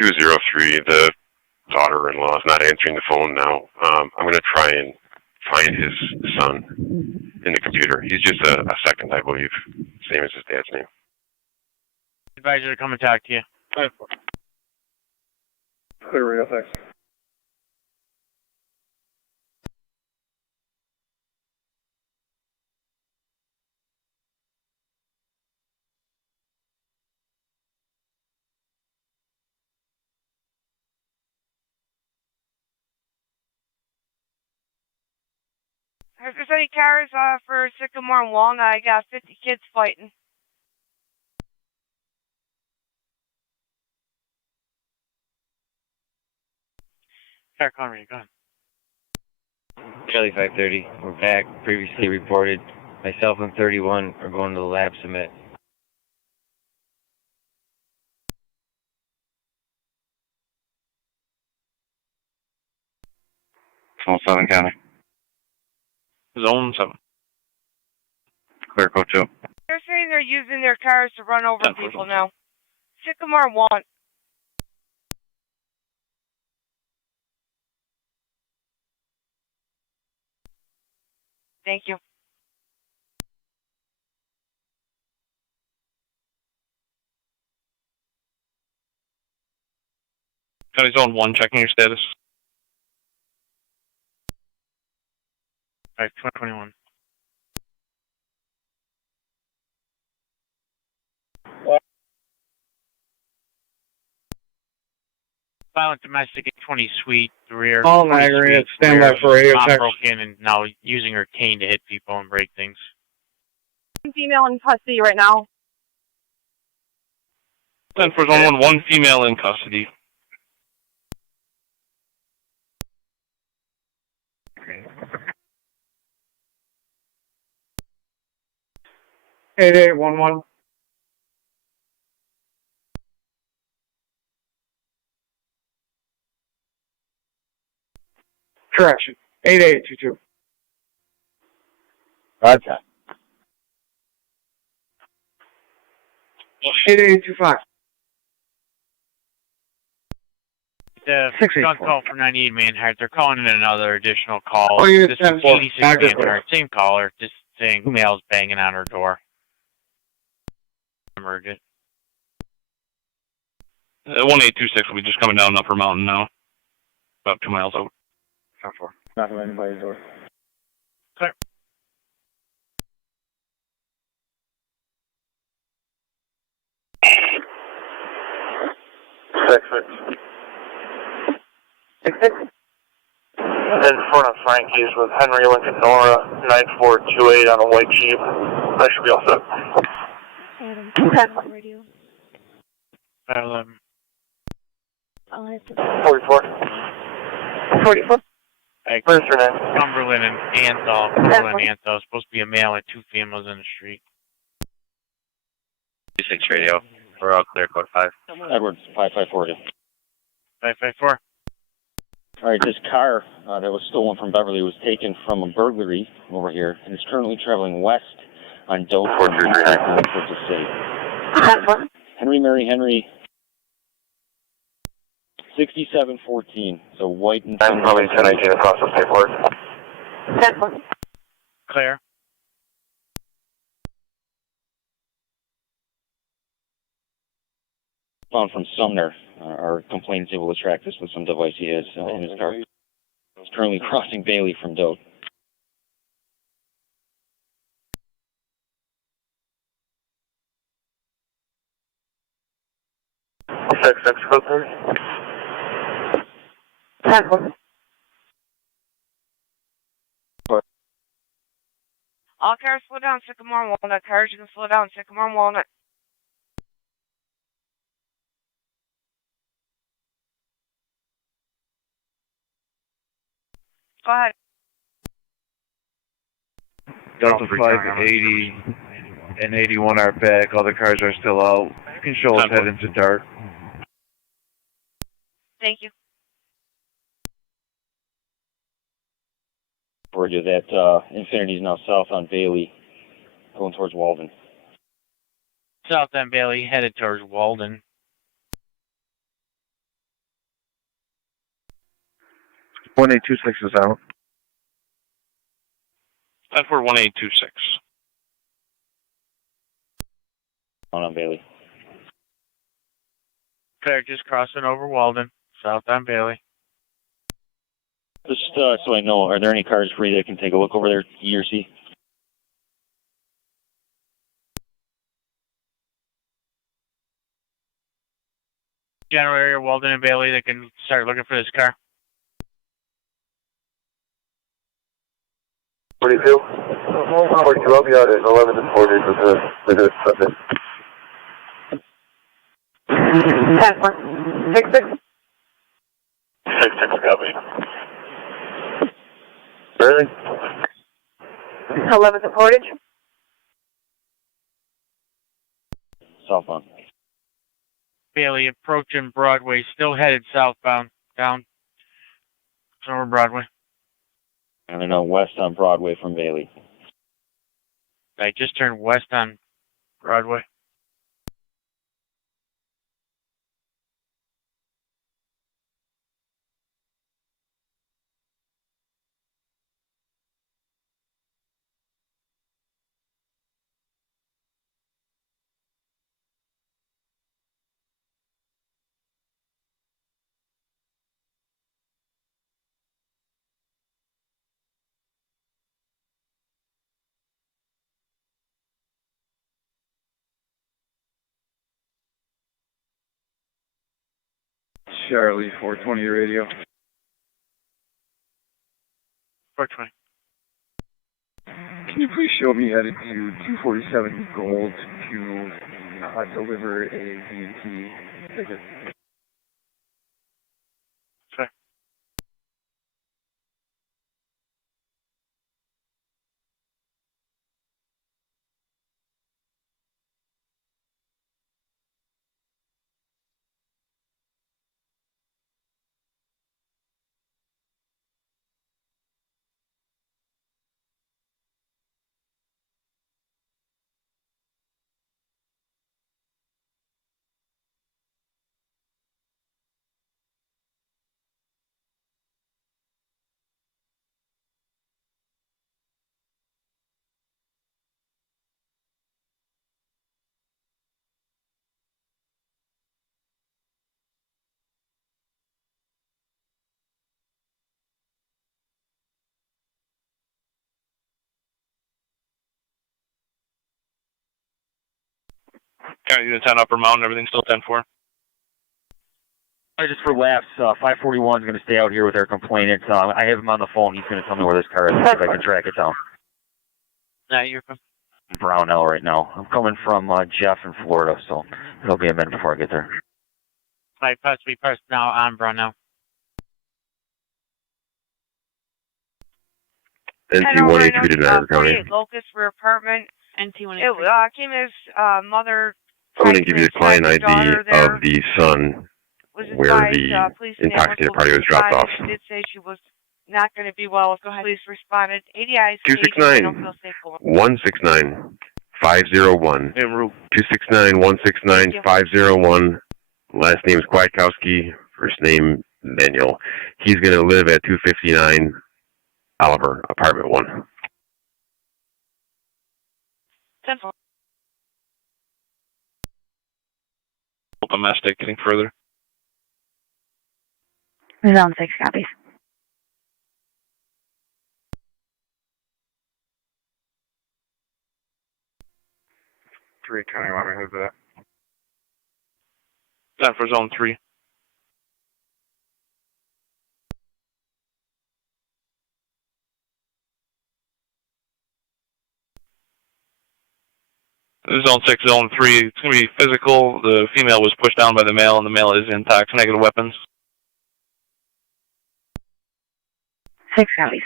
203, the daughter-in-law is not answering the phone now. I'm going to try and find his son in the computer. He's just a second, I believe. Same as his dad's name. Advisor to come and talk to you. Clear radio, thanks. If there's any cars for Sycamore and Walnut, I got 50 kids fighting. Car calling me, go ahead. Charlie 530, we're back. Previously reported. Myself and 31 are going to the lab submit. Zone 7 county. Zone 7. Clear code 2. They're saying they're using their cars to run over people now. Sycamore and Walnut. Thank you. County Zone 1, checking your status. 521. Violent domestic 20 suite, the rear. All Niagara, stand by for radio Mom check. broke in and now using her cane to hit people and break things. Female in custody right now. 10 for Zone 1 female in custody. Eight 8811. Correction. 8822. Roger. 8825. The gun call for 98 Manhart. They're calling in another additional call. Oh, you This is sent for 86 Niagara. Manhart. Same caller, just saying male's banging on her door. Emergent. 1826 will be just coming down Upper Mountain now. About 2 miles out. Not from anybody's door. Clear. In front of Frankie's with Henry Lincoln Nora, 9428 on a white Jeep. That should be all set. Adam, radio. 511. 44. 44. Hey, Where's your name? Cumberland and Anthol. Cumberland and Anthol. Supposed to be a male and 2 females in the street. 26 radio. We're all clear, code 5. Edwards, 554. 554. All right, this car that was stolen from Beverly was taken from a burglary over here and is currently traveling west on Doe towards the city. Henry Mary Henry, 6714. So white and I'm probably 1018 across the paperwork. Clear. found from Sumner. Our complaint is able to track this with some device he has in his car. He's currently crossing Bailey from Doe. All cars slow down, Sycamore and Walnut. Cars, you can slow down, Sycamore and Walnut. Go ahead. Delta 580 and 81 are back. All the cars are still out. You can show us head into dark. Thank you. Roger that. Infinity's now south on Bailey, going towards Walden. South on Bailey, headed towards Walden. One 1826 is out. That's for 1826. On Bailey. Clear, just crossing over Walden, south on Bailey. Just so I know, are there any cars free that can take a look over there, E or C? General area, Walden and Bailey, they can start looking for this car. 42. I'll be out at 11 and 40 with the subject. 10-1. 6-6, copy. Really? 11th at Portage. Southbound. Bailey approaching Broadway, still headed southbound, down over Broadway. And they're now west on Broadway from Bailey. I just turned west on Broadway. Charlie, 420 radio. 420. Can you please show me headed to 247 Gold to deliver a V&T ticket? Sorry. County Unit 10 Upper Mountain, everything's still 10-4. Just for laughs, 541 is going to stay out here with our complainant. I have him on the phone. He's going to tell me where this car is, if I can track it down. Now you're from Brownell right now. I'm coming from Jeff in Florida, so it'll be a minute before I get there. I possibly pressed now on Brownell. NT-183 to Niagara County. Locust for apartment. NT-183. It came as mother. I'm going to give you the client ID of the son where the intoxicated party was dropped off. She did say she was not going to be well. Go ahead. Police responded. ADI 269 169 501. 269 169 501. Last name is Kwiatkowski. First name Daniel. He's going to live at 259 Oliver, apartment 1. 10-4. Domestic, getting further. Zone 6 copies. Three County, let me have that. 10 for Zone 3. Zone 6, Zone 3, it's going to be physical. The female was pushed down by the male, and the male is intact. Negative weapons. 6 copies.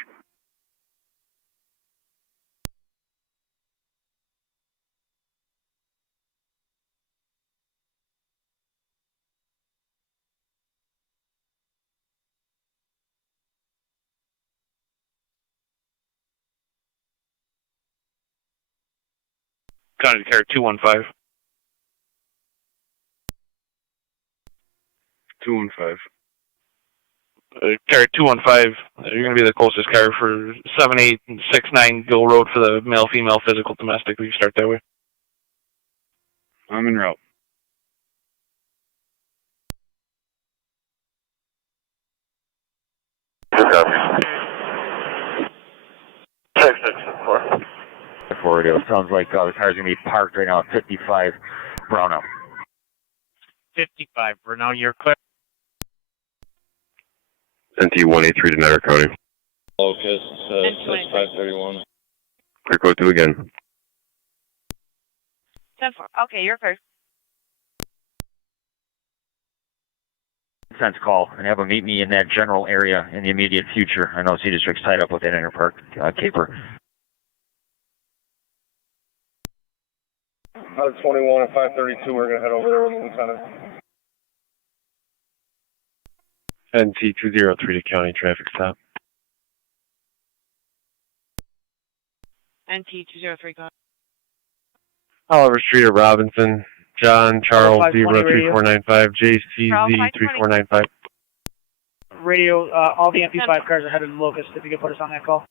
County to carry 215. 215. Carry 215. You're going to be the closest car for 7869 Gill Road for the male-female physical domestic. We start that way. I'm en route. Radio. Sounds like the car's going to be parked right now at 55 Brownell. 55 Brownell, you're clear. NT 183 to Niagara County. Locust, 6531. Clear code 2 again. 10-4. Okay, you're clear. Sense call and have them meet me in that general area in the immediate future. I know C District's tied up with that Interpark caper. Out of 21 and 532, we're going to head over there with the lieutenant. NT 203 to county traffic stop. NT 203, go. Oliver Street or Robinson. John Charles Zebra 3495, JCZ 3495. Radio, all the MP5 cars are headed to Locust, if you could put us on that call.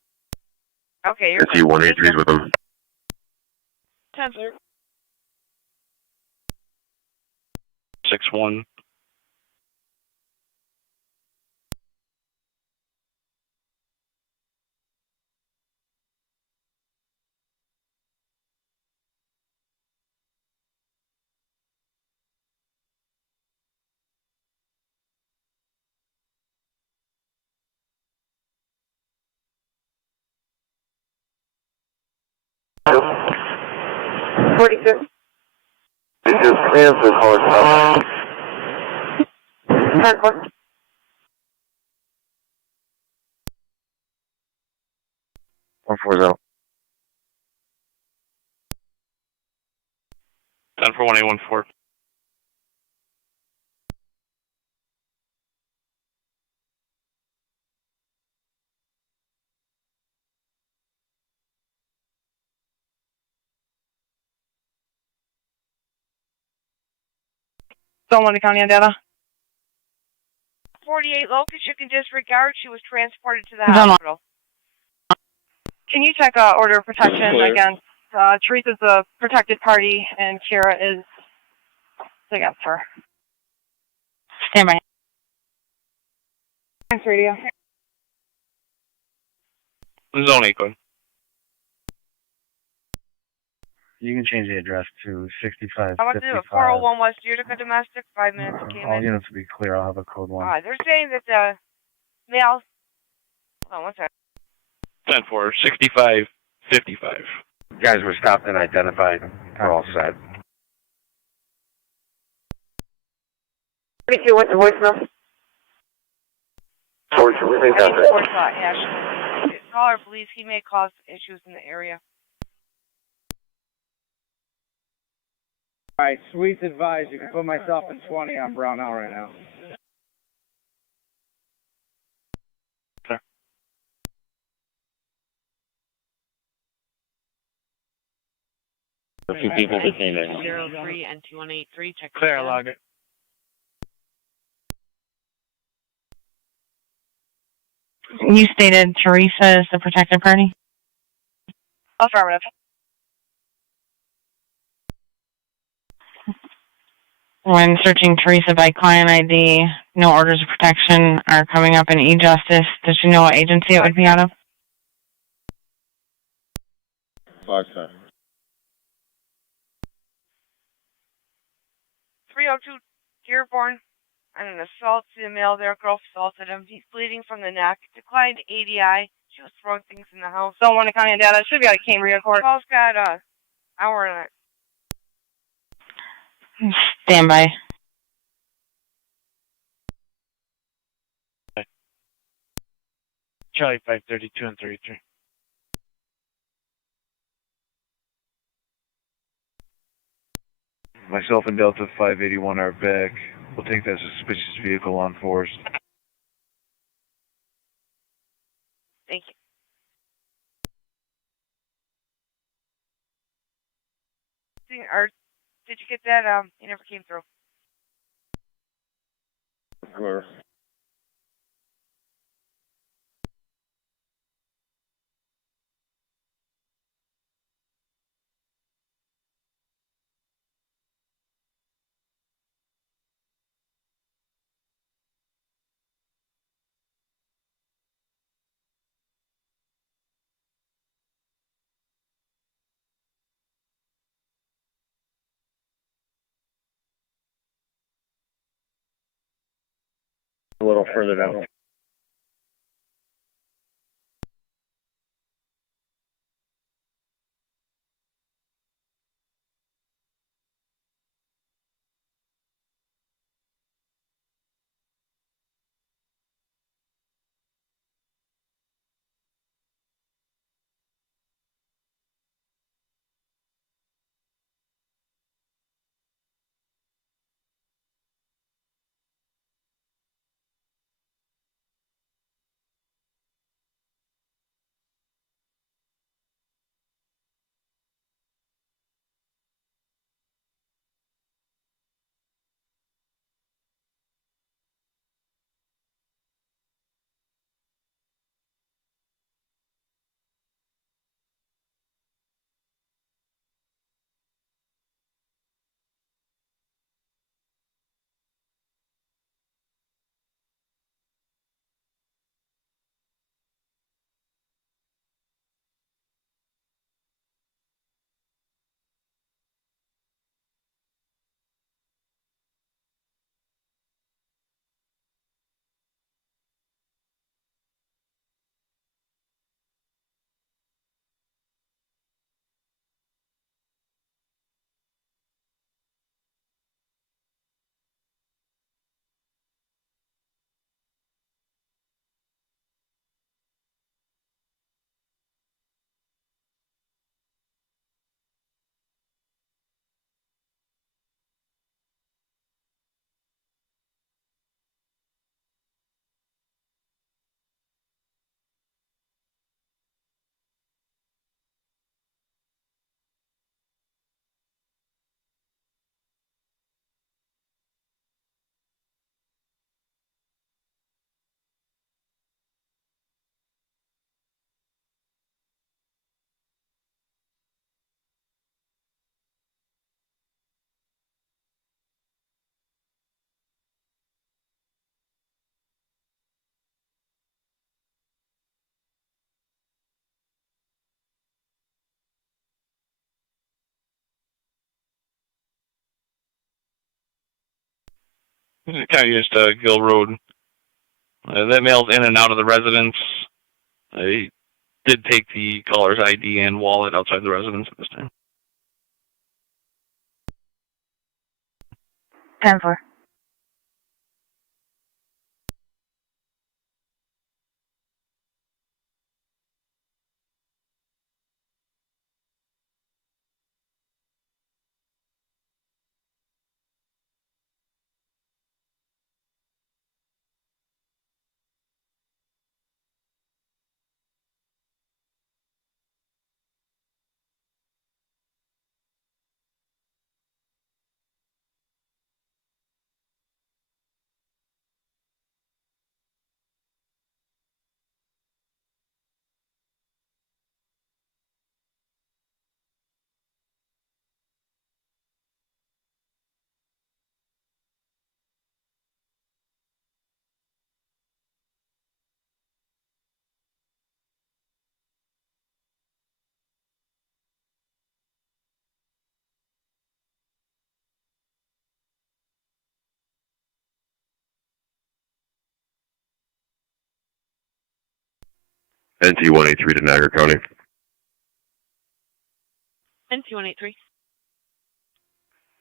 Okay, you're NT 183's with them. 10, sir. 61. $42. Transfer caller top. 10-4. 140. 10 for 1814. Tonawanda County on data. 48 Locust, you can disregard. She was transported to the hospital. Can you check order of protection against Teresa's a protected party and Kira is against her? Stand by. Thanks, radio. Zone 8, go ahead. You can change the address to 6555. How about to do it? 401 West Utica domestic, 5 minutes came All in. units will be clear. I'll have a code 1. They're saying that the male. Hold on, one second. 10 for 6555. Guys were stopped and identified. We're all set. 42, what's the voicemail? 42, we may have that. Caller believes he may cause issues in the area. Alright, Sweets advised. You can put myself in 20 on Brownell right now. A few people detained there. 03 and 2183, check. Clear, logged it. You stated Teresa is the protected party? Affirmative. When searching Teresa by client ID, no orders of protection are coming up in e-justice. Does she know what agency it would be out of? 5-7. 302 Dearborn, and an assault to the male there. Girl assaulted him. He's bleeding from the neck. Declined ADI. She was throwing things in the house. Tonawanda County on data. Should be out of Cambria Court. Call's got an hour in it. Stand by. Charlie 532 and 33. Myself and Delta 581 are back. We'll take that suspicious vehicle on force. Thank you. Or did you get that? It never came through. Whoever. A little further down. Kind of used Gill Road. That male's in and out of the residence. He did take the caller's ID and wallet outside the residence at this time. 10-4. NT-183 to Niagara County. NT-183.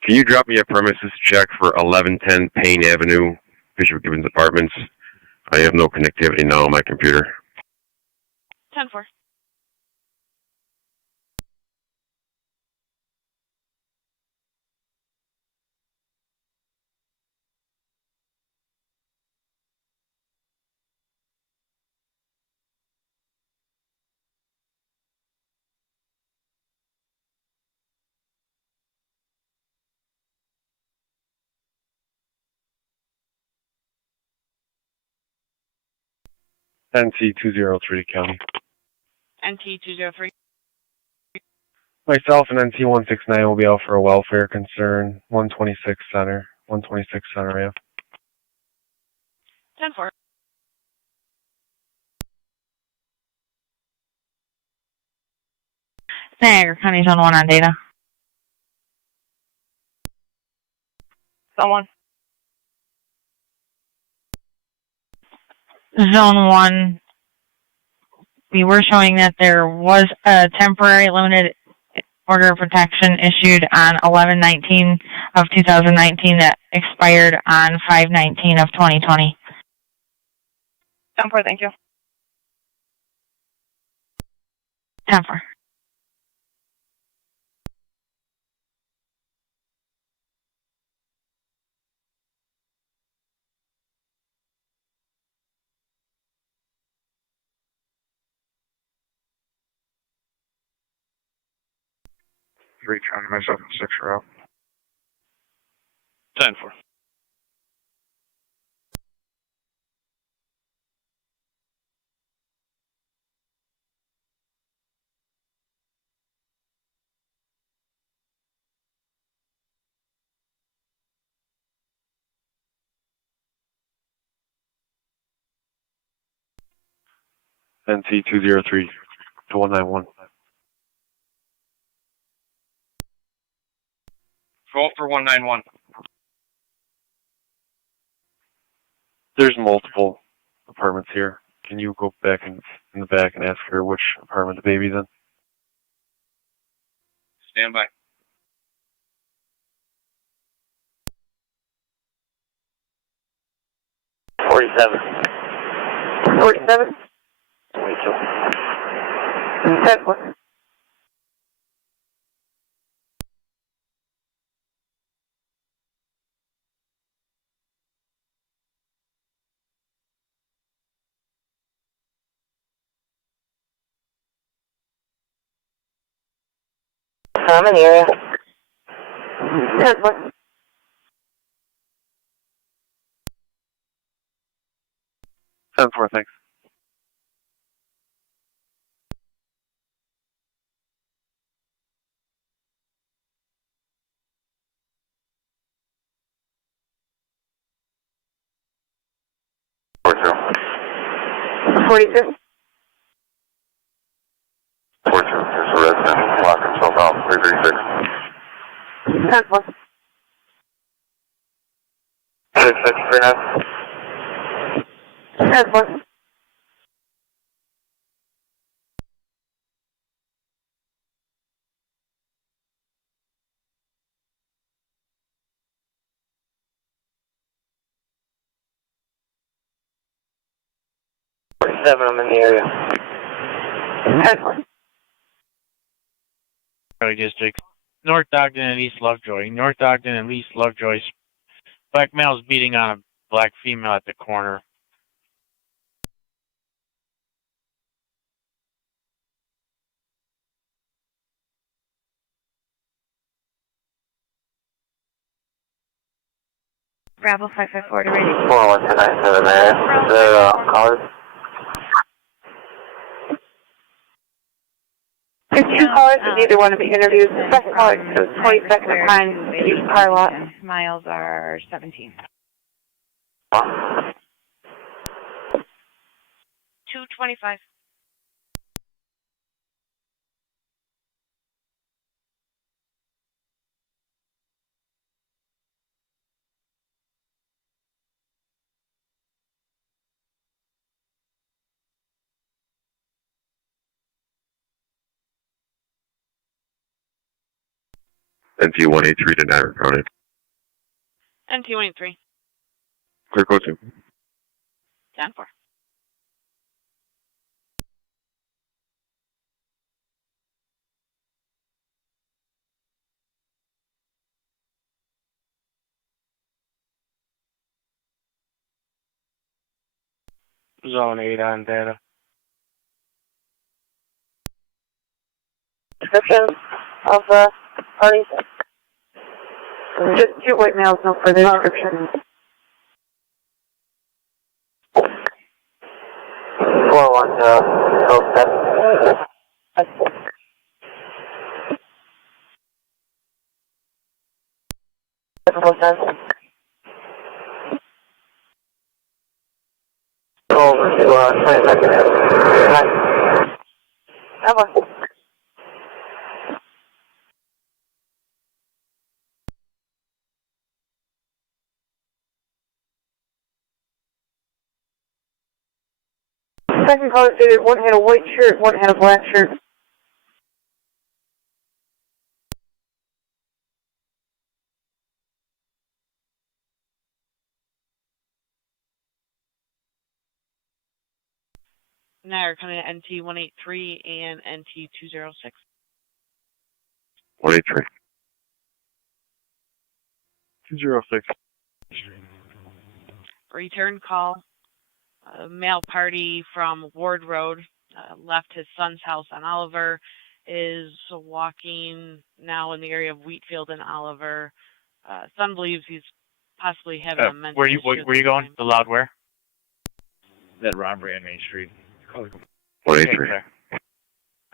Can you drop me a premises check for 1110 Payne Avenue, Bishop Gibbons Apartments? I have no connectivity now on my computer. 10-4. NC203 County. NT203. Myself and NC169 will be out for a welfare concern. 126 Center. 126 Center, yeah. 10-4. Niagara County Zone 1 on data. Someone. Zone 1, we were showing that there was a temporary limited order of protection issued on 11/19 of 2019 that expired on 5/19 of 2020. 10-4, thank you. 10-4. Reach on myself and 6 are out. 10-4. NC203 to 191. Roll for 191. There's multiple apartments here. Can you go back in the back and ask her which apartment the baby's in? Stand by. $47. 22. 10-4. I'm in the area. 10-4. 10-4, thanks. $42. 42, there's a resident, lock himself out, 336. 10-4. 639. 10-4. I'm in the area. 10-4. Charlie District. North Ogden and East Lovejoy. North Ogden and East Lovejoy. Black male's beating on a black female at the corner. Bravo 554 to radio. 41297 there. Is there callers? There's 2 callers that neither want to be interviewed. The second caller shows 20 seconds of time to use car lot. Miles are 17. 225. NT 183 to Niagara County. NT 183. Clear code 2. 10-4. Zone 8 on data. Description of the party. Just 2 white males, no further description. Floor 1 to 07. Over to 20 seconds. Ever. Second caller stated one had a white shirt, one had a black shirt. Niagara County NT 183 and NT 206. 183. 206. Return call. A male party from Ward Road left his son's house on Oliver, is walking now in the area of Wheatfield and Oliver. Son believes he's possibly having a mental issue. Where you going? The loud where? That robbery on Main Street. 183.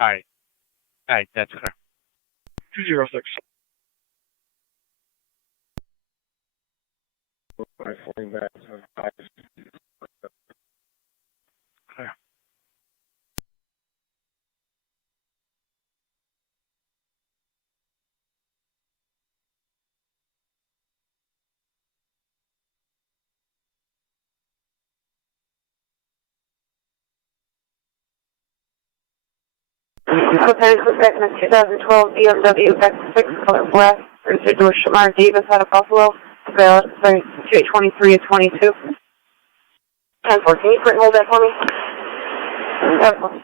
Alright, that's clear. 206. 540 back to 5. Clear. Lieutenant Suspect in 2012 BMW X6 color black, registered to Shamar Davis out of Buffalo. Sorry, 23 and 22. 10-4, can you print hold that for me? 10-4.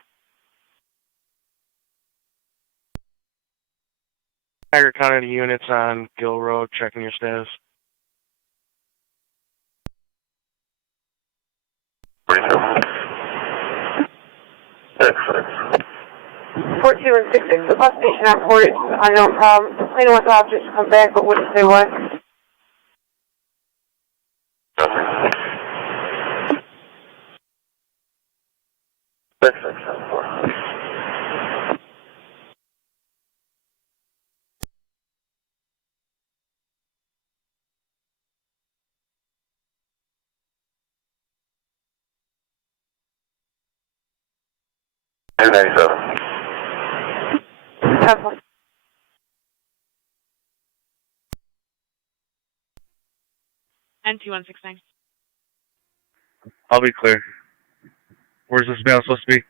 Niagara County units on Gill Road, checking your status. 42 and 66, the bus station on Port, unknown problem. Plane wants objects to come back, but wouldn't say what. NT 169. I'll be clear. Where's this male supposed to be?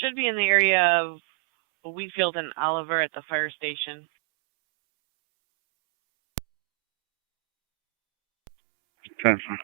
Should be in the area of Wheatfield and Oliver at the fire station. Attention.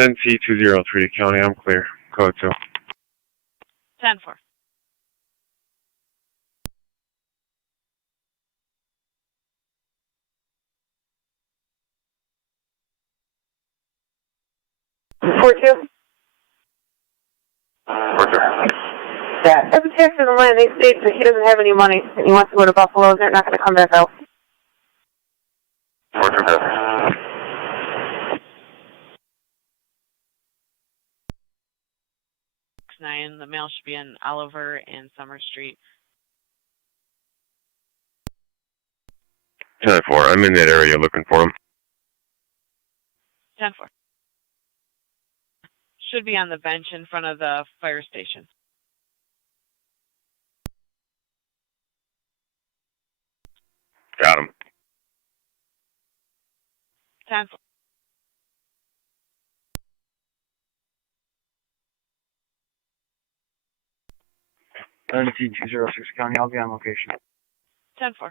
NT 203 to County, I'm clear. Code 2. 10-4. Yeah, every tax in the land, they state that he doesn't have any money and he wants to go to Buffalo. They're not going to come back out. 9. The mail should be in Oliver and Summer Street. 10-4. I'm in that area looking for him. 10-4. Should be on the bench in front of the fire station. Got him. 10-4. NT 206 County, I'll be on location. 10-4.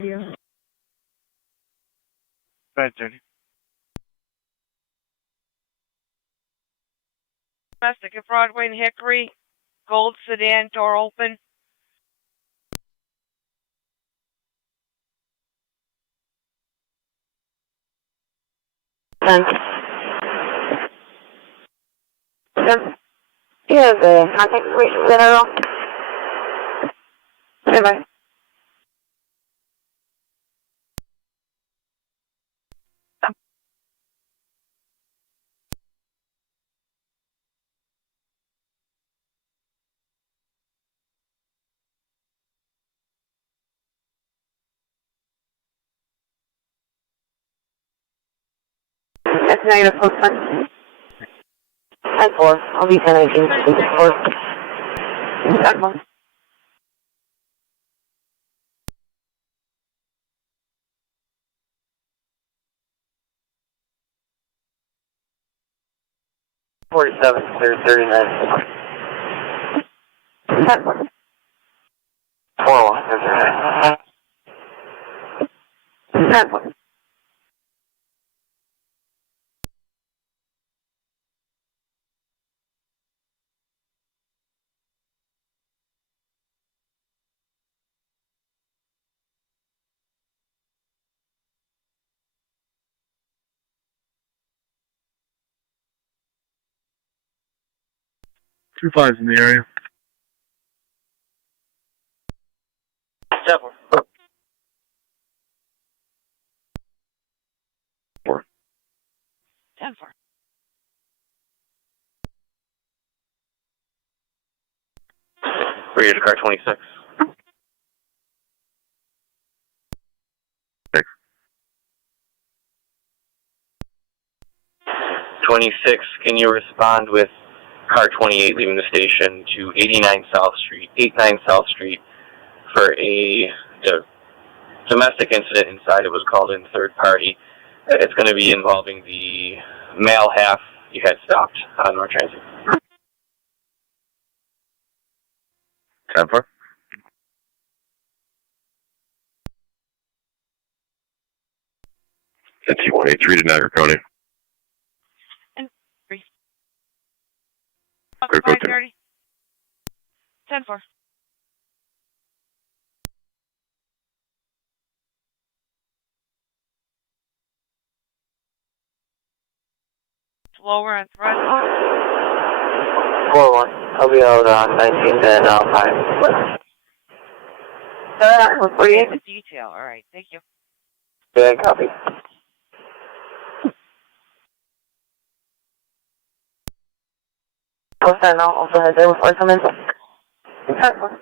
Yeah. 5:30. Domestic at Broadway and Hickory. Gold sedan, door open. Yeah, the contact information with that at all? Bye. Negative, post 10-4. I'll be 10-18. 4. 10-1. $47, 39. 10-1. 4-1, 10-1. 2-5's in the area. 7. 10-4. Ready to car 26. 26, can you respond with car 28 leaving the station to 89 South Street for a domestic incident inside. It was called in third party. It's going to be involving the male half you had stopped on North Transit. 10-4. That's T183 to Niagara County. And 3. Clear code 530. 10-4. Slower on thread. 4-1. I'll be out on 19 then 5. 48. Detail. All right. Thank you. Yeah, copy. Post that now. Also head there before I come in. 10-4.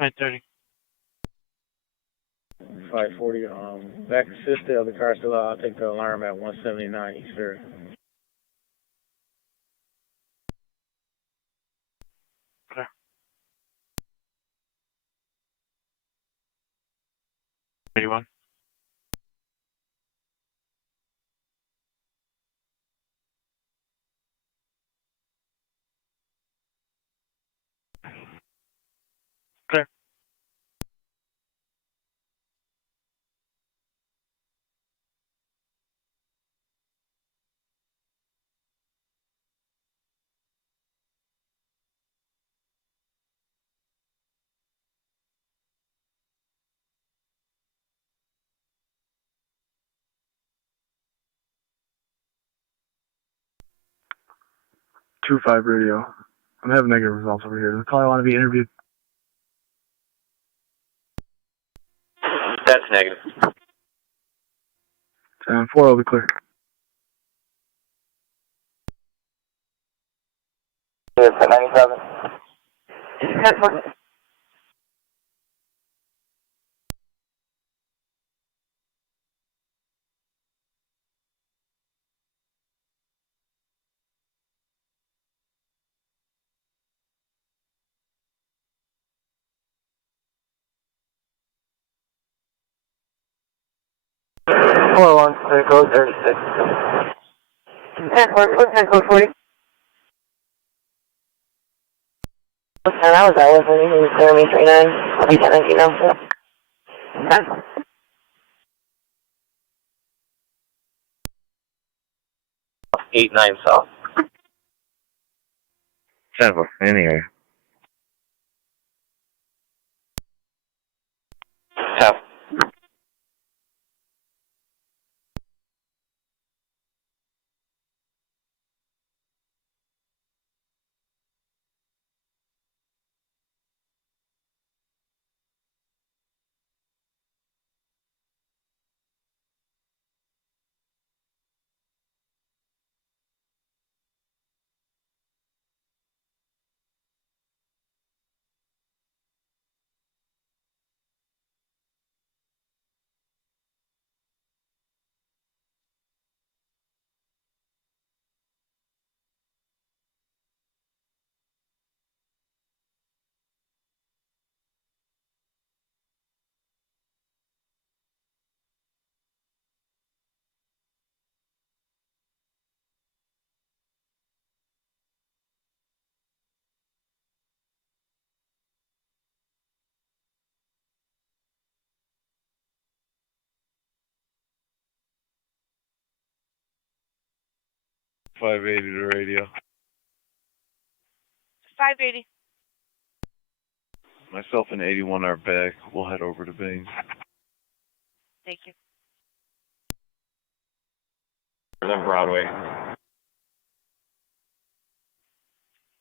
$530. 540. Back assisted. Other car still out. I'll take the alarm at 179 East Ferry. Okay. $81. Clear. Two 5 radio. I'm having negative results over here. Does the caller want to be interviewed? That's negative. 10-4 will be clear. It's at 97. 10-4. Four one, clear code 36. 10-4, 10 code 40. I was out with him. He was clear me 39. I'll be 10-19 now. 10. 89 South. 10-4. In the area. 10. 580 to radio. 580. Myself and 81 are back. We'll head over to Baines. Thank you. On Broadway.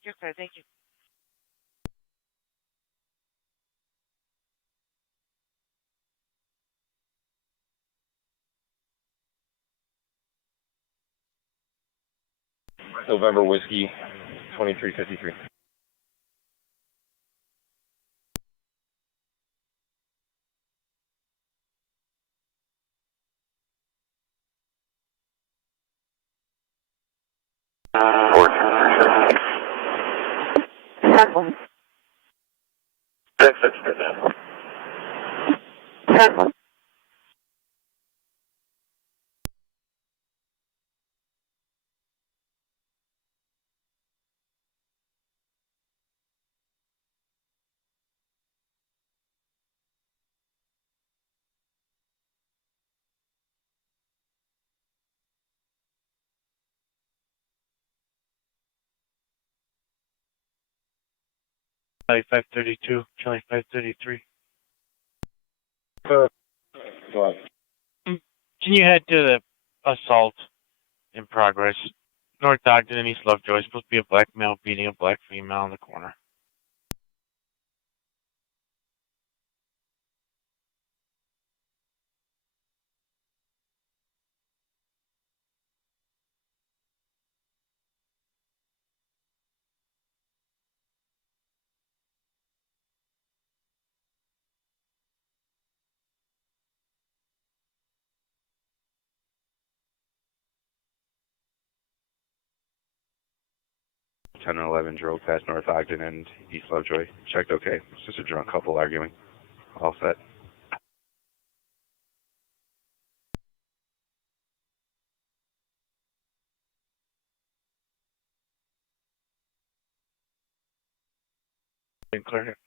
You're clear. Thank you. November Whiskey, 2353. Charlie 532, Charlie 533. Go on. Can you head to the assault in progress? North Ogden and East Lovejoy. Supposed to be a black male beating a black female in the corner. Ten and 11 drove past North Ogden and East Lovejoy. Checked okay. It's just a drunk couple arguing. All set. Clear.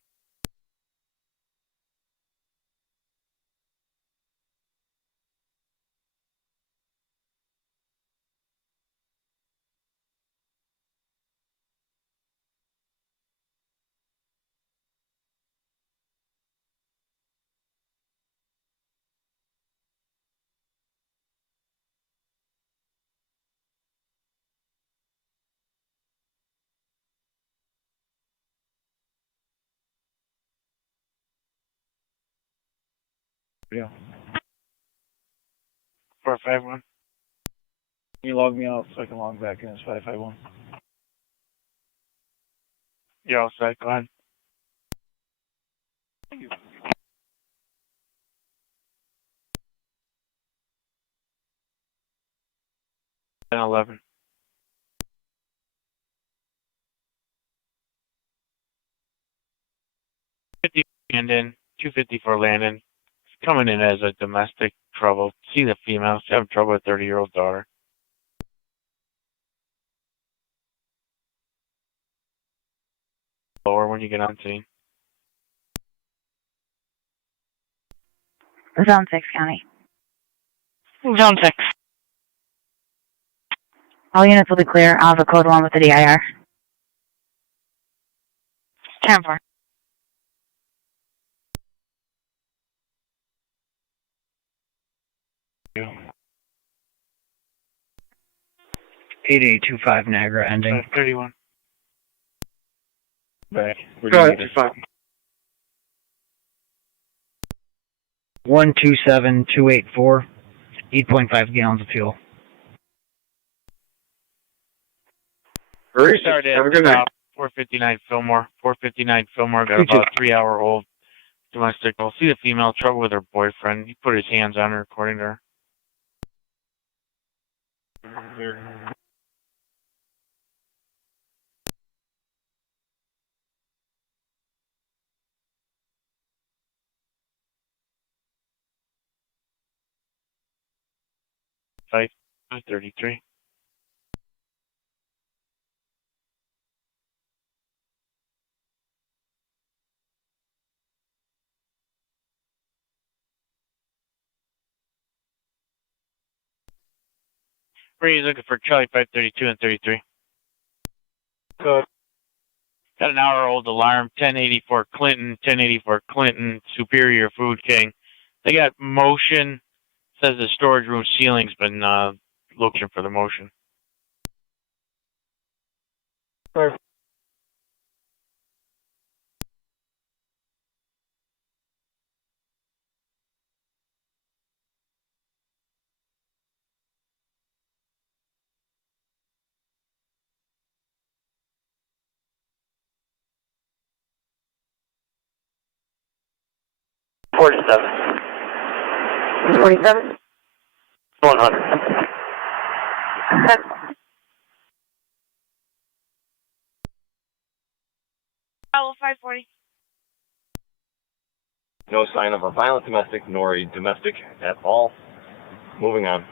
Yeah. 451. Can you log me out so I can log back in as 551? You're all set. Go ahead. Thank you. And 11. Landon, 250 for Landon. He's coming in as a domestic trouble. See the female. She's having trouble with a 30-year-old daughter. Lower when you get on scene. Zone 6 County. Zone 6. All units will be clear. I'll have a code 1 with the DIR. 10-4. Yeah. 8825 Niagara ending. 31. Back. Go ahead, 127284. 8.5 gallons of fuel. Started at 459 Fillmore. 459 Fillmore got about a 3-hour-old domestic. We'll see the female trouble with her boyfriend. He put his hands on her, according to her. Five 33. Breeze looking for Charlie 532 and 33. Good. Got an hour-old alarm, 1084 Clinton, Superior Food King. They got motion, says the storage room ceiling's been looking for the motion. Perfect. $47. 100. Bravo 540. No sign of a violent domestic nor a domestic at all. Moving on.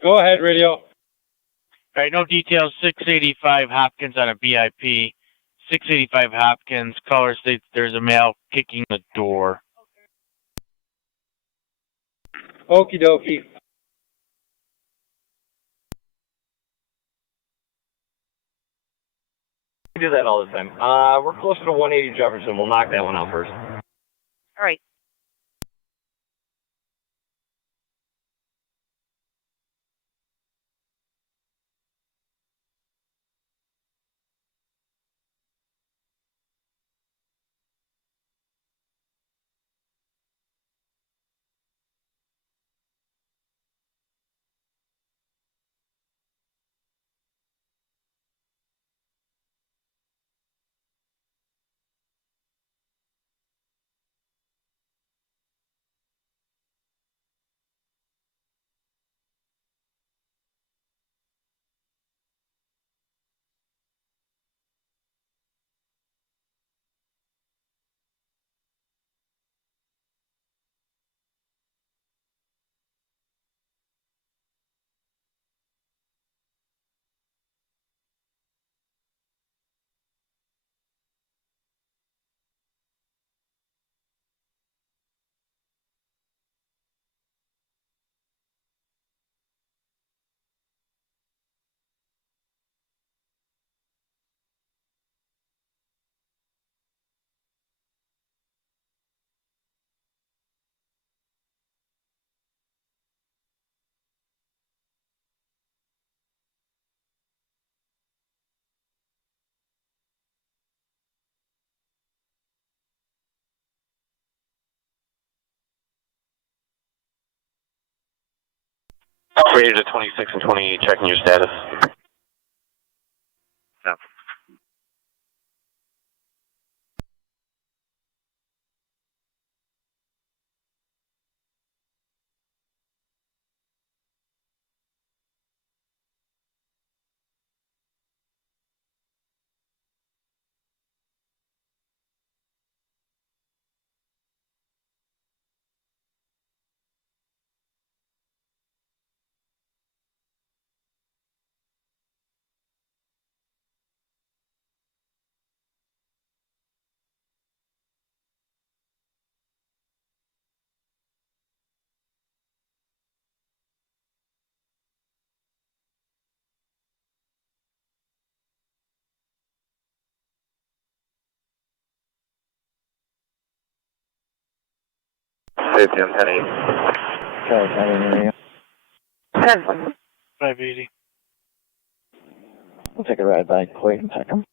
Go ahead, radio. All right, no details. 685 Hopkins on a BIP. 685 Hopkins. Caller states there's a male kicking the door. Okie dokie. We do that all the time. We're closer to 180 Jefferson. We'll knock that one out first. All right. Operator to 26 and 28, checking your status. Yeah. Safety on 10-8. Okay, 580. we'll take a ride by Clayton Peckham.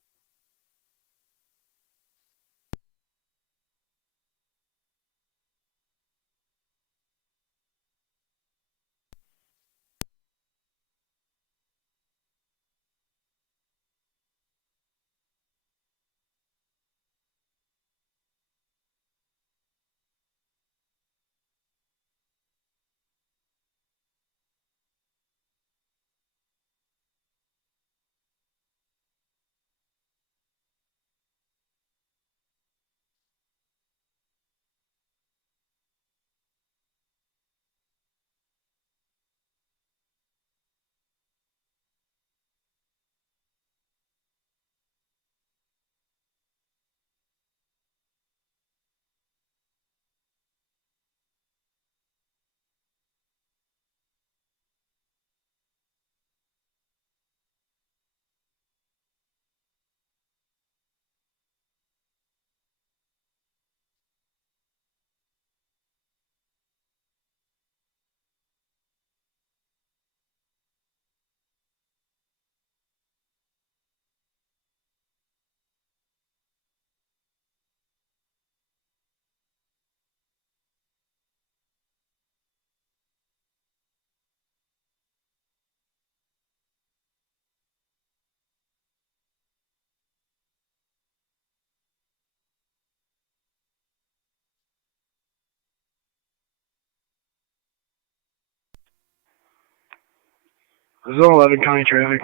Zone 11 county traffic.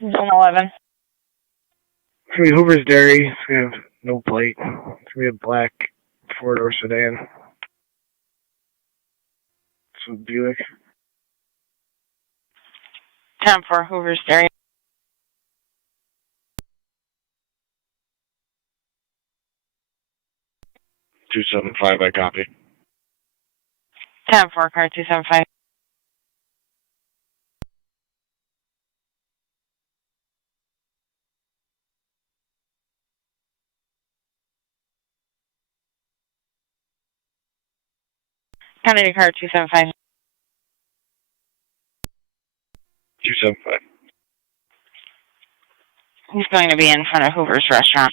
Zone 11. It's going to be Hoover's Dairy. It's going to have no plate. It's going to be a black four-door sedan. It's a Buick. 10 for Hoover's Dairy. 275, I copy. 10 for car 275. County car 275. 275. He's going to be in front of Hoover's restaurant.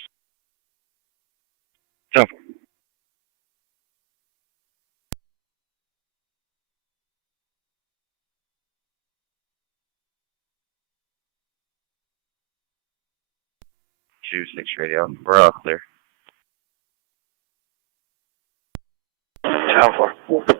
10-4. Two 6 radio. We're all clear. 10-4.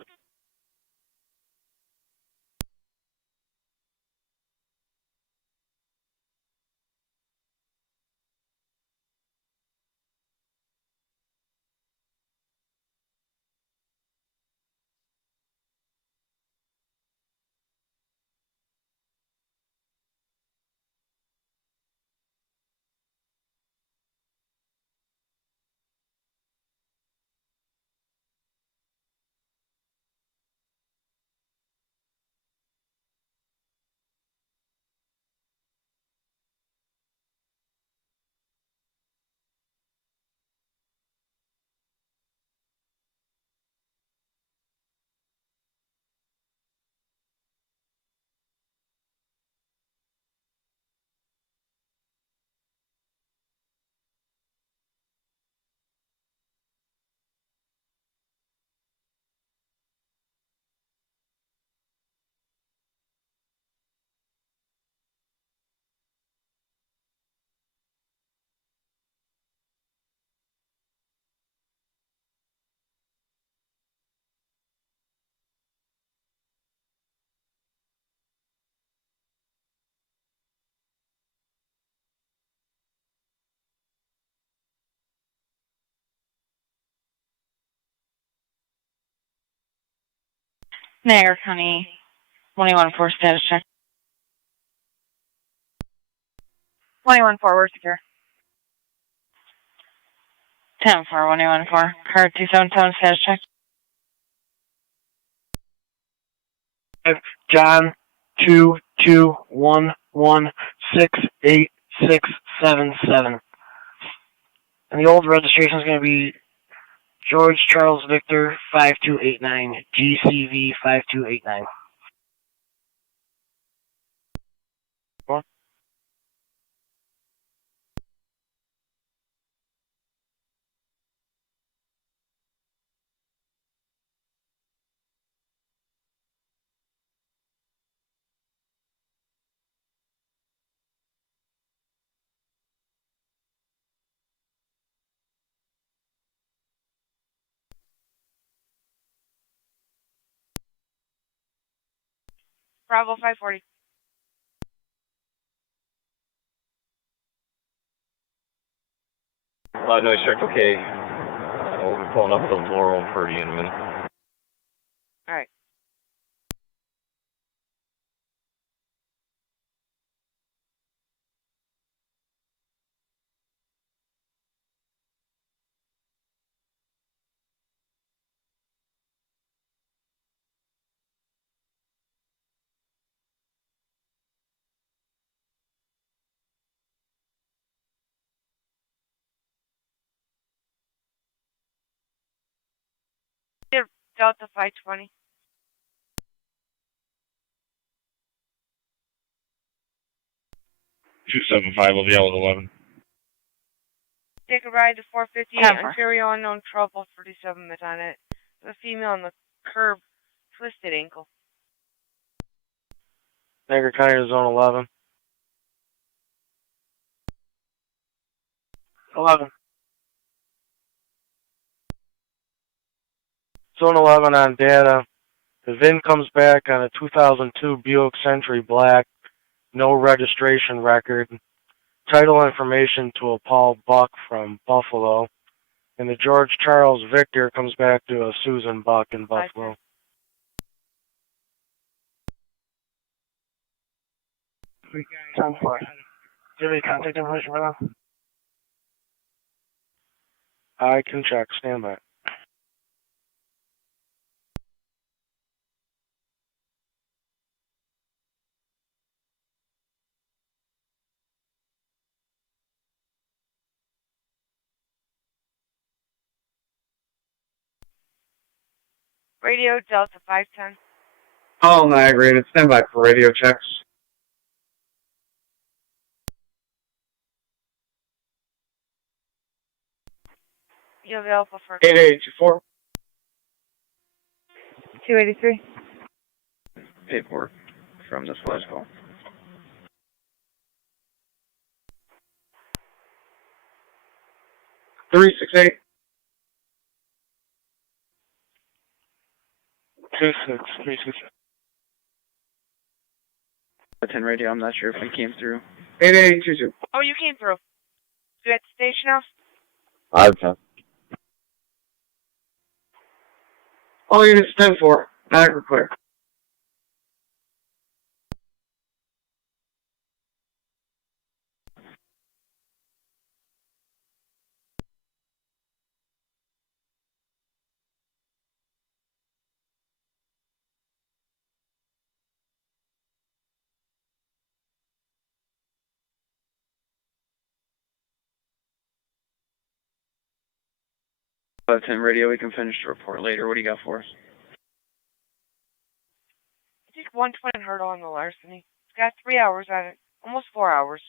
Niagara County 21-4 status check. 21-4, we're secure. 10-4, 114. Car 277 status check. John 221168677. And the old registration is going to be George Charles Victor 5289, GCV 5289. Bravo 540. Loud noise check, okay. We'll be pulling up the Laurel and Purdy in a minute. Alright. Delta 520. Two 275 will be out with 11. Take a ride to 458 Ontario unknown trouble 37 minutes on it. The female on the curb, twisted ankle. Niagara County to zone 11. 11. Zone 11 on data. The VIN comes back on a 2002 Buick Century Black, no registration record. Title information to a Paul Buck from Buffalo. And the George Charles Victor comes back to a Susan Buck in Buffalo. Do you have any contact information for them? I can check. Stand by. Radio Delta 510. Call Niagara. Stand by for radio checks. You have Alpha for 8824. 283. Paperwork from this last call. Three 2636. 10 radio, I'm not sure if we came through. 8822. Oh, you came through. You at the station house? Okay. All units 10-4. Niagara clear. By 10 radio, we can finish the report later. What do you got for us? I think 120 hurdle on the larceny. It's got 3 hours on it. Almost 4 hours.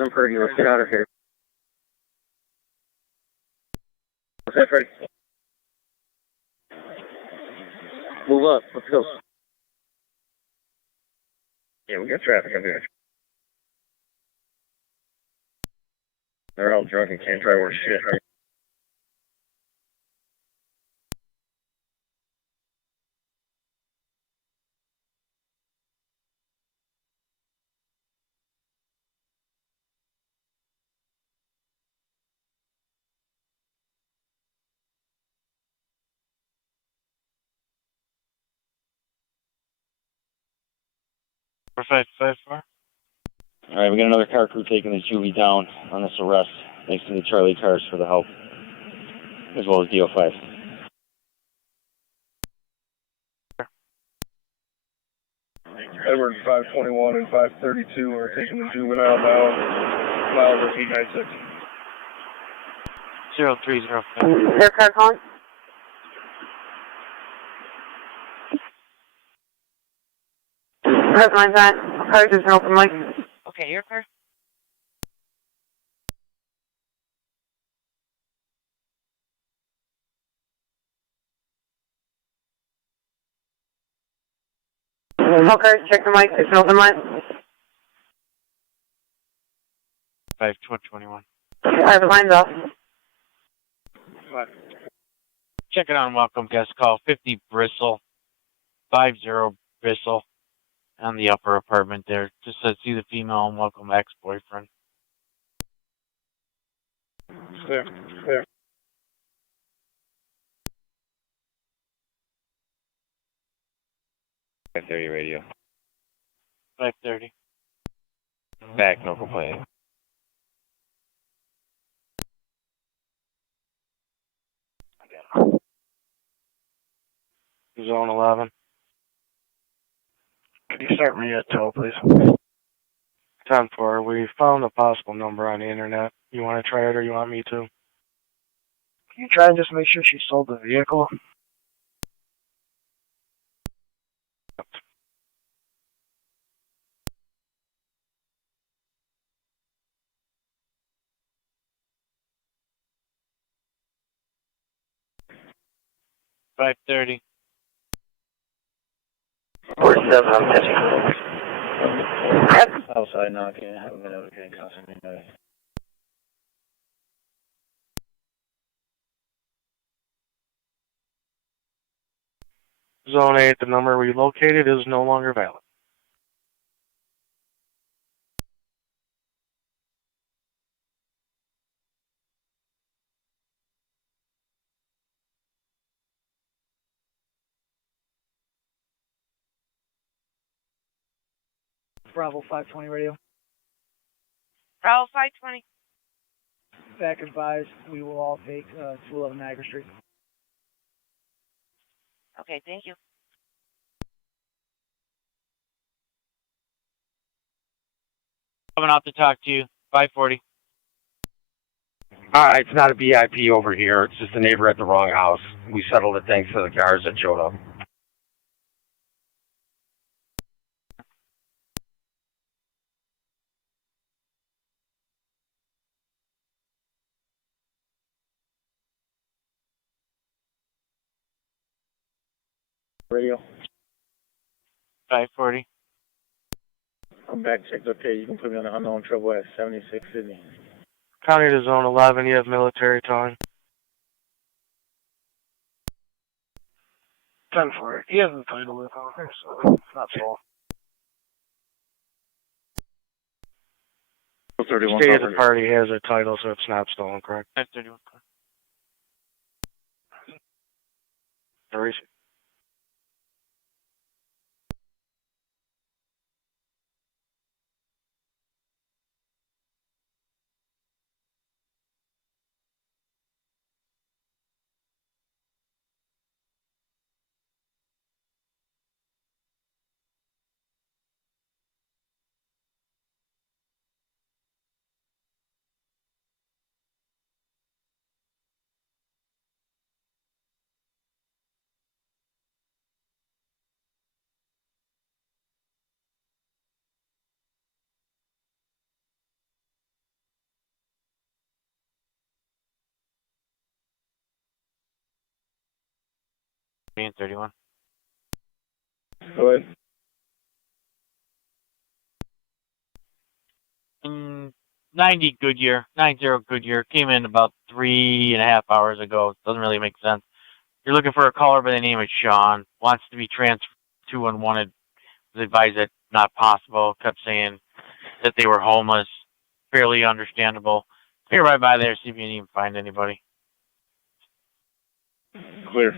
I'm Fergie. Let's get out of here. What's that, Freddie? Move up. Let's go. Yeah, we got traffic up here. They're all drunk and can't drive worth shit. For 554. Alright, we got another car crew taking this juvie down on this arrest. Thanks to the Charlie cars for the help, as well as DO5. Edward 521 and 532 are taking the juvenile down, mile over 896. 0305. Their car calling? Recognize that. Cars is an open mic. Okay, your car? Okay, check the mic. It's an open mic. 5221. I have the lines off. Check it on welcome guest call 50 Bristle 50 Bristle on the upper apartment there. Just says see the female and welcome ex-boyfriend. Clear. Clear. 530 radio. 530. Back, no complaint. Zone 11. Could you start me at tow, please? 10-4. We found a possible number on the internet. You want to try it or you want me to? Can you try and just make sure she sold the vehicle? $530. 47, I'm catching. Outside knocking, I haven't been able to get in contact with anybody. Zone 8, the number we located is no longer valid. Bravo 520 radio. Bravo 520. Back advised, we will all take 211 Niagara Street. Okay, thank you. Coming out to talk to you. 540. It's not a VIP over here. It's just a neighbor at the wrong house. We settled it thanks to the cars that showed up. Radio. 540. I'm back, checked okay. You can put me on the unknown trouble at 76 Sydney. County to zone 11, you have military towing. 10-4. He has the title with him, so it's not so. State of the party has a title, so it's not stolen, correct? 531. Erase. And 31. Go ahead. 90 Goodyear, 90 Goodyear, came in about 3.5 hours ago. Doesn't really make sense. You're looking for a caller by the name of Sean. Wants to be transferred to unwanted. Was advised that not possible. Kept saying that they were homeless. Fairly understandable. Figure right by there, see if you can even find anybody. Clear.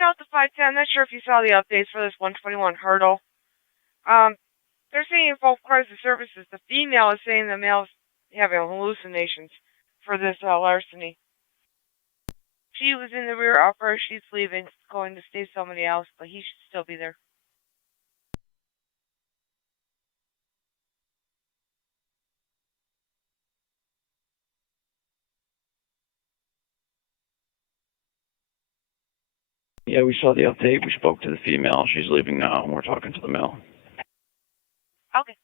Delta 510, not sure if you saw the updates for this 121 hurdle. They're saying both cars and services. The female is saying the male's having hallucinations for this larceny. She was in the rear upper. She's leaving, going to stay somebody else, but he should still be there. Yeah, we saw the update. We spoke to the female. She's leaving now, and we're talking to the male. Okay.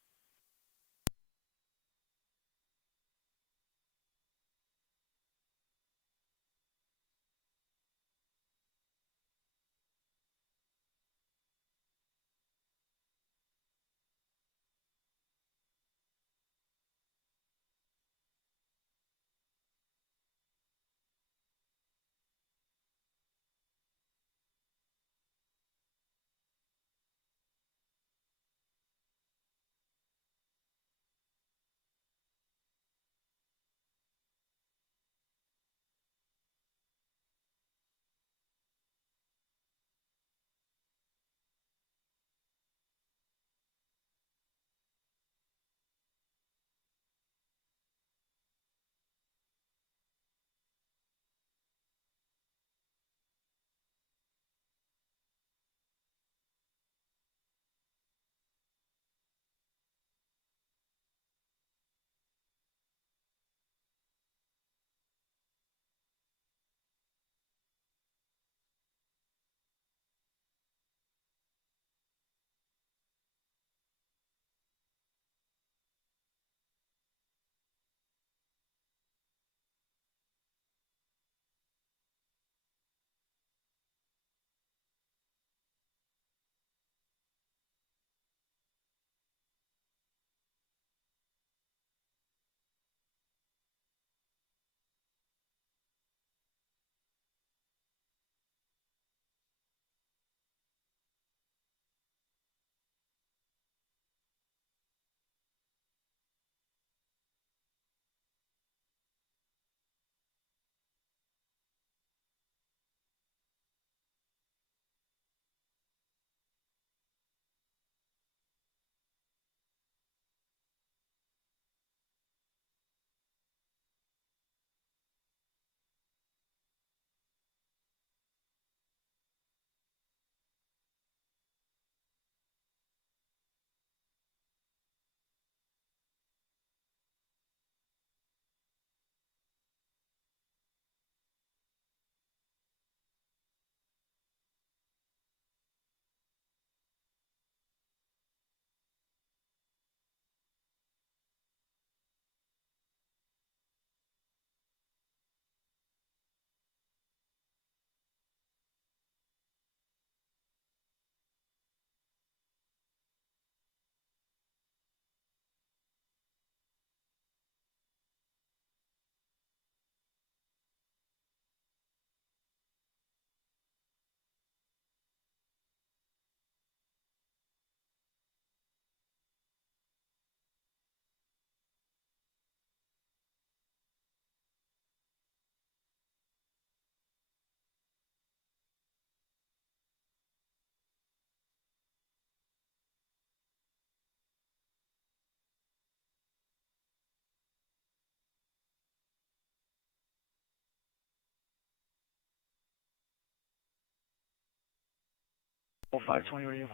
Oh, 520 radio.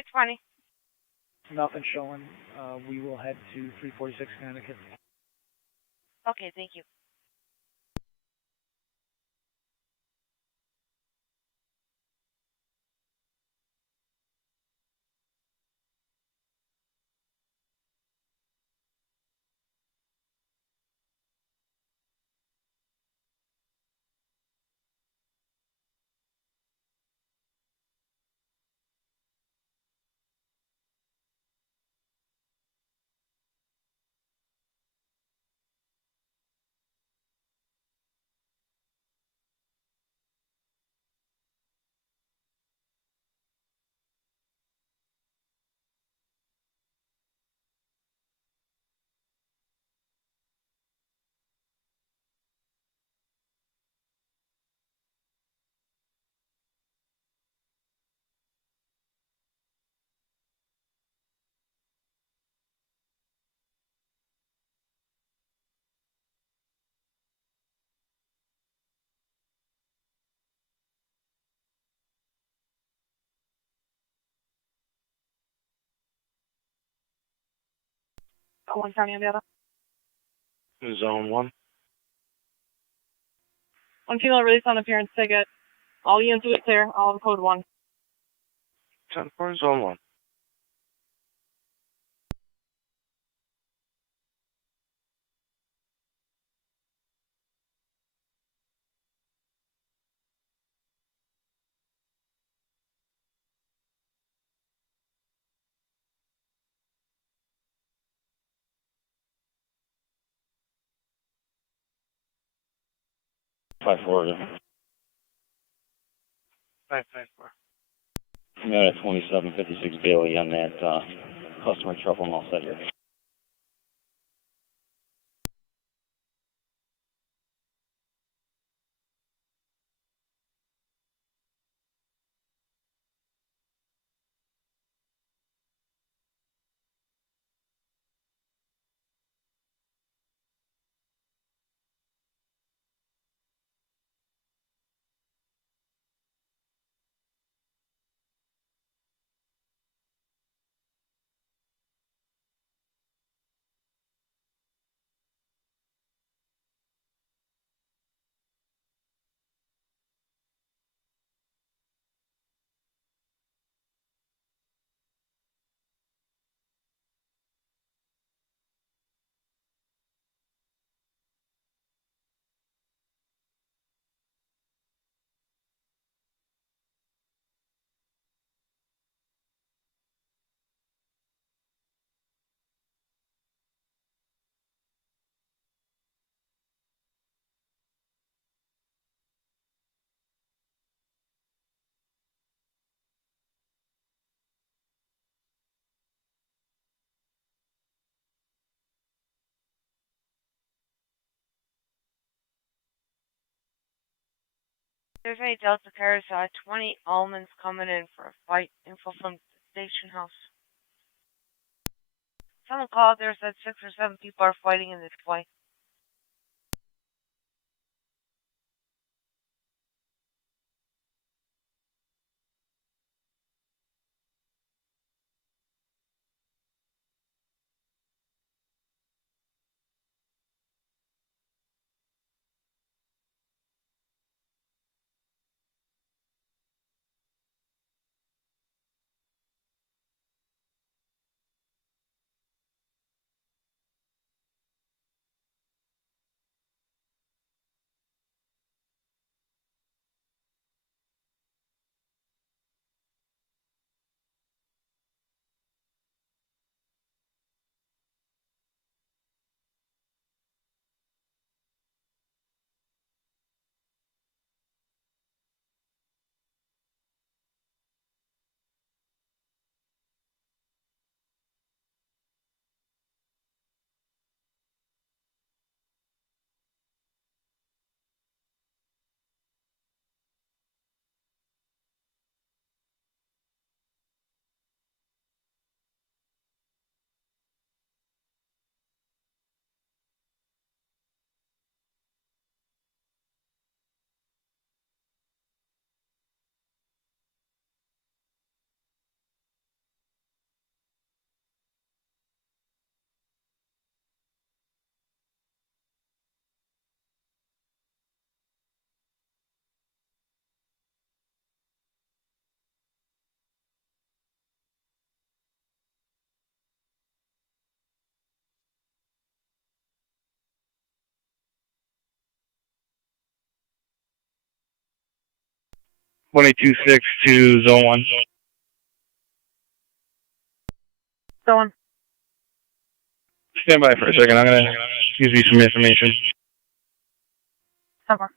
620. Nothing showing. We will head to 346 Connecticut. Okay, thank you. Owen County, Indiana. Zone 1. One female released on appearance ticket. All units will be clear. All in code 1. 10-4, Zone 1. Five four. 554. I'm out at 2756 Bailey on that customer truffle and all set here. There's any Delta cars, 20 almonds coming in for a fight. Info from the station house. Someone called there, said 6 or 7 people are fighting in this fight. to Zone 1. Go on. Stand by for a second. I'm going to give you some information. Somewhere.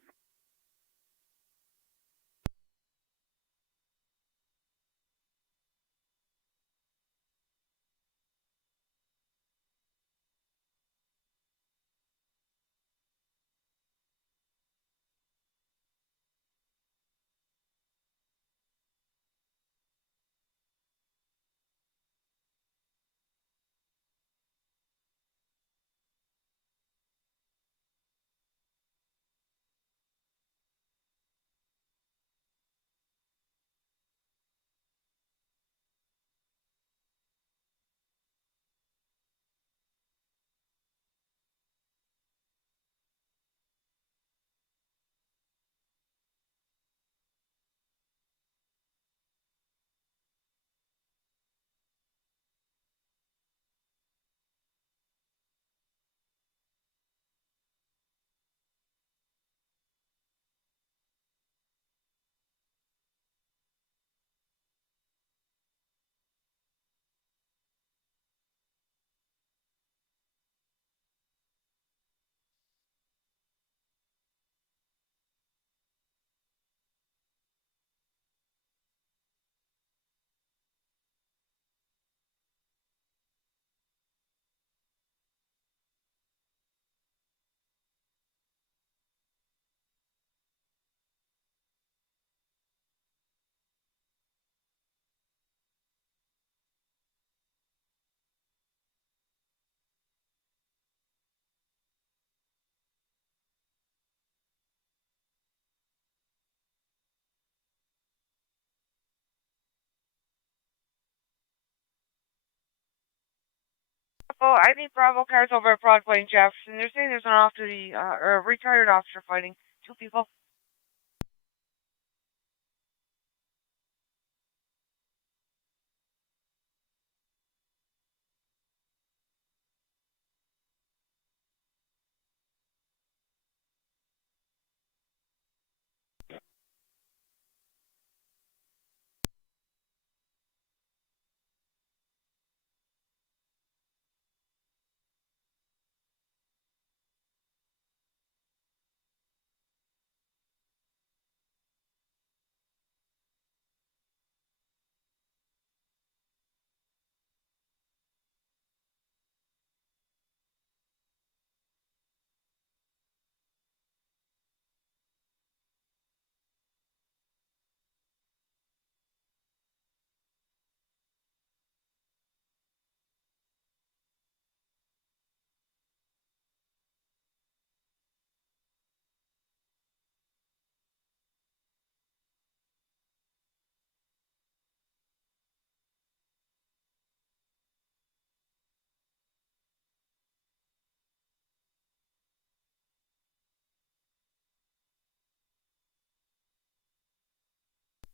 Oh, I think Bravo cars over at Broadway and Jefferson. They're saying there's an off-duty or a retired officer fighting 2 people.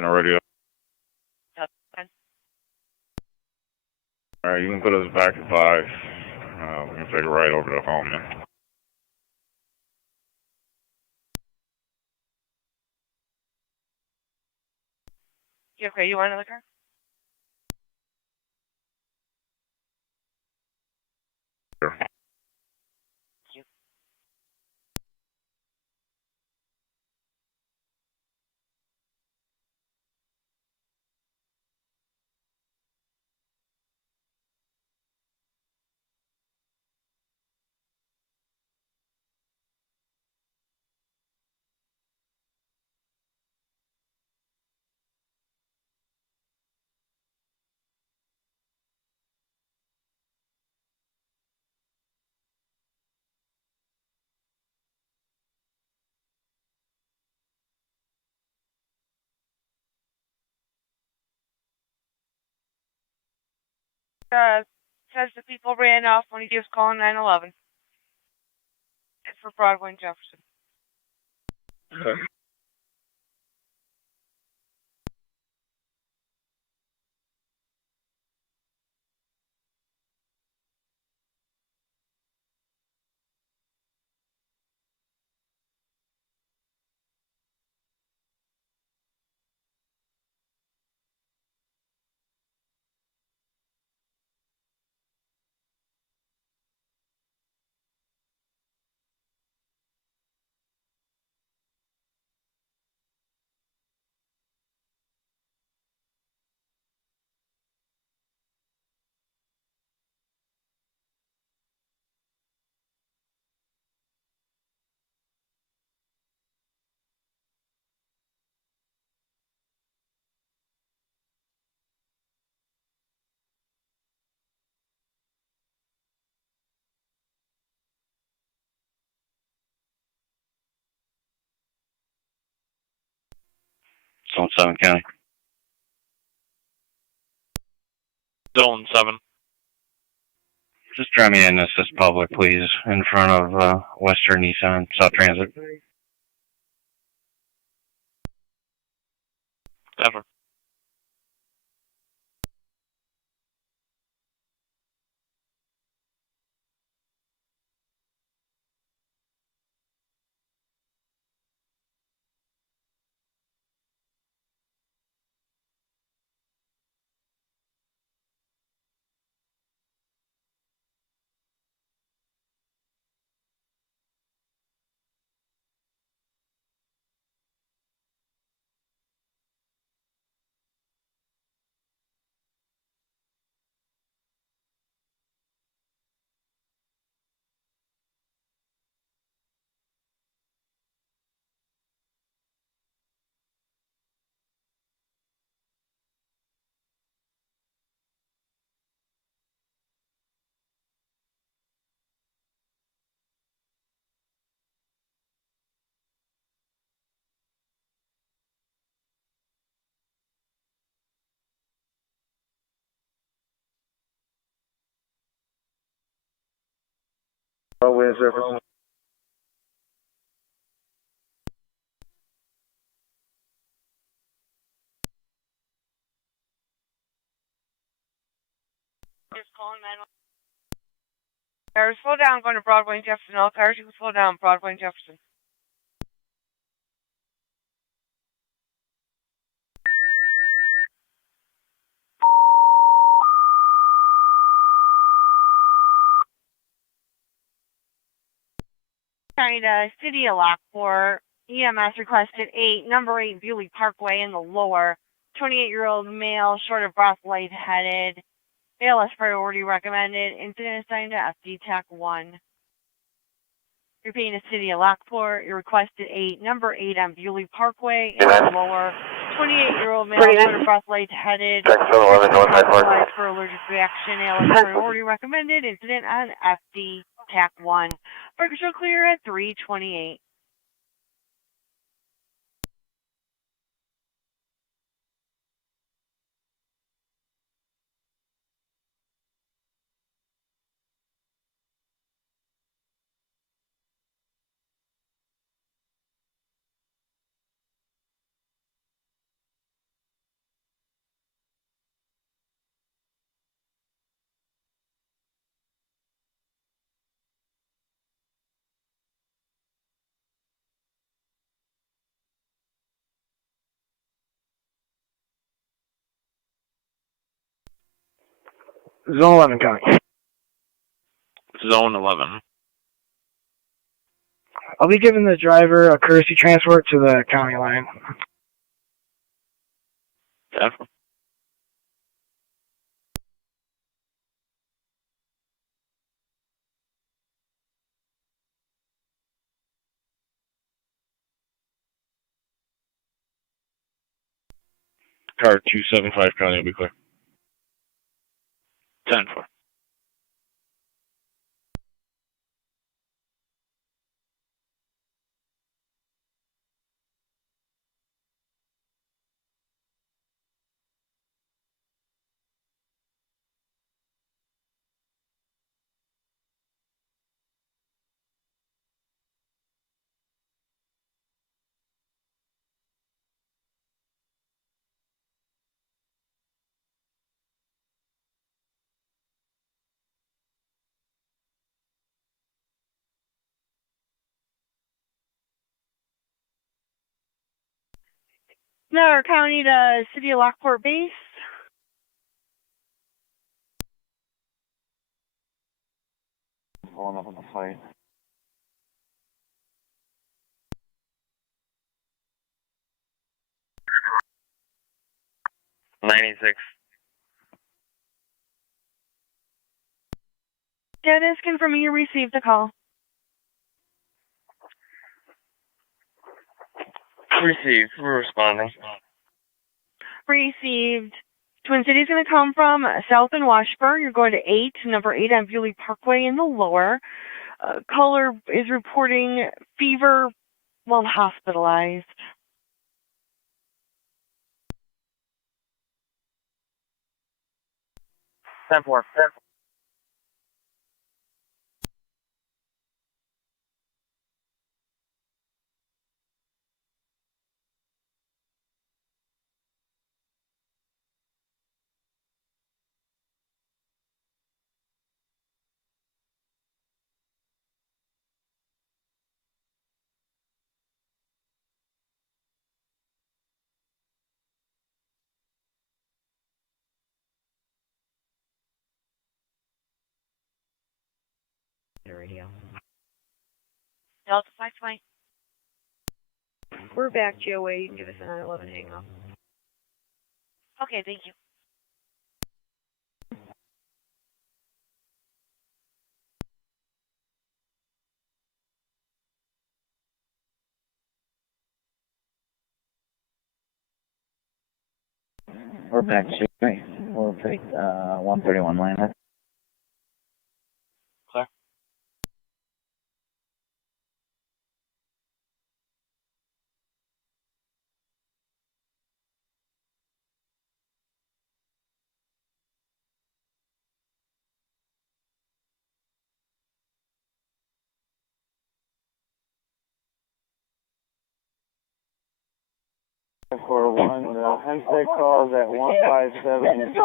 Already up. That's fine. Alright, you can put us back at 5. We're gonna take a ride over to home then. Okay, you want another car? Sure. Says the people ran off when he was calling 911. It's for Broadway and Jefferson. Zone 7 County. Zone 7. Just drive me in assist public, please, in front of Western Nissan South Transit. Ever. Wind surface. Just calling 911. Cars, slow down, going to Broadway and Jefferson. All cars, you can slow down, Broadway and Jefferson. China, City of Lockport, EMS requested 8, number 8 Bewley Parkway in the lower, 28-year-old male, short of breath, lightheaded, ALS priority recommended, incident assigned to FD TAC 1. Repeating the City of Lockport, you requested 8, number 8 on Bewley Parkway in the lower, 28-year-old male, short of breath, lightheaded, for allergic reaction, ALS priority recommended, incident on FD TAC 1. Orchestra clear at 328. Zone 11 County. Zone 11. I'll be giving the driver a courtesy transport to the county line. 10. Car 275 County will be clear. 10-4. Niagara County to City of Lockport base. Pulling up on the fight. Dennis, confirming you received the call. Received. We're responding. Received. Twin City's going to come from south in Washburn. You're going to 8, number 8 on Bewley Parkway in the lower. Caller is reporting fever while hospitalized. Ten four. Radio. Delta 520. We're back, Joey. You can give us an 911 hang up. Okay, thank you. We're back, Joey. We'll take 131 Lana. Clear. 4-1, Hempstead calls at 157.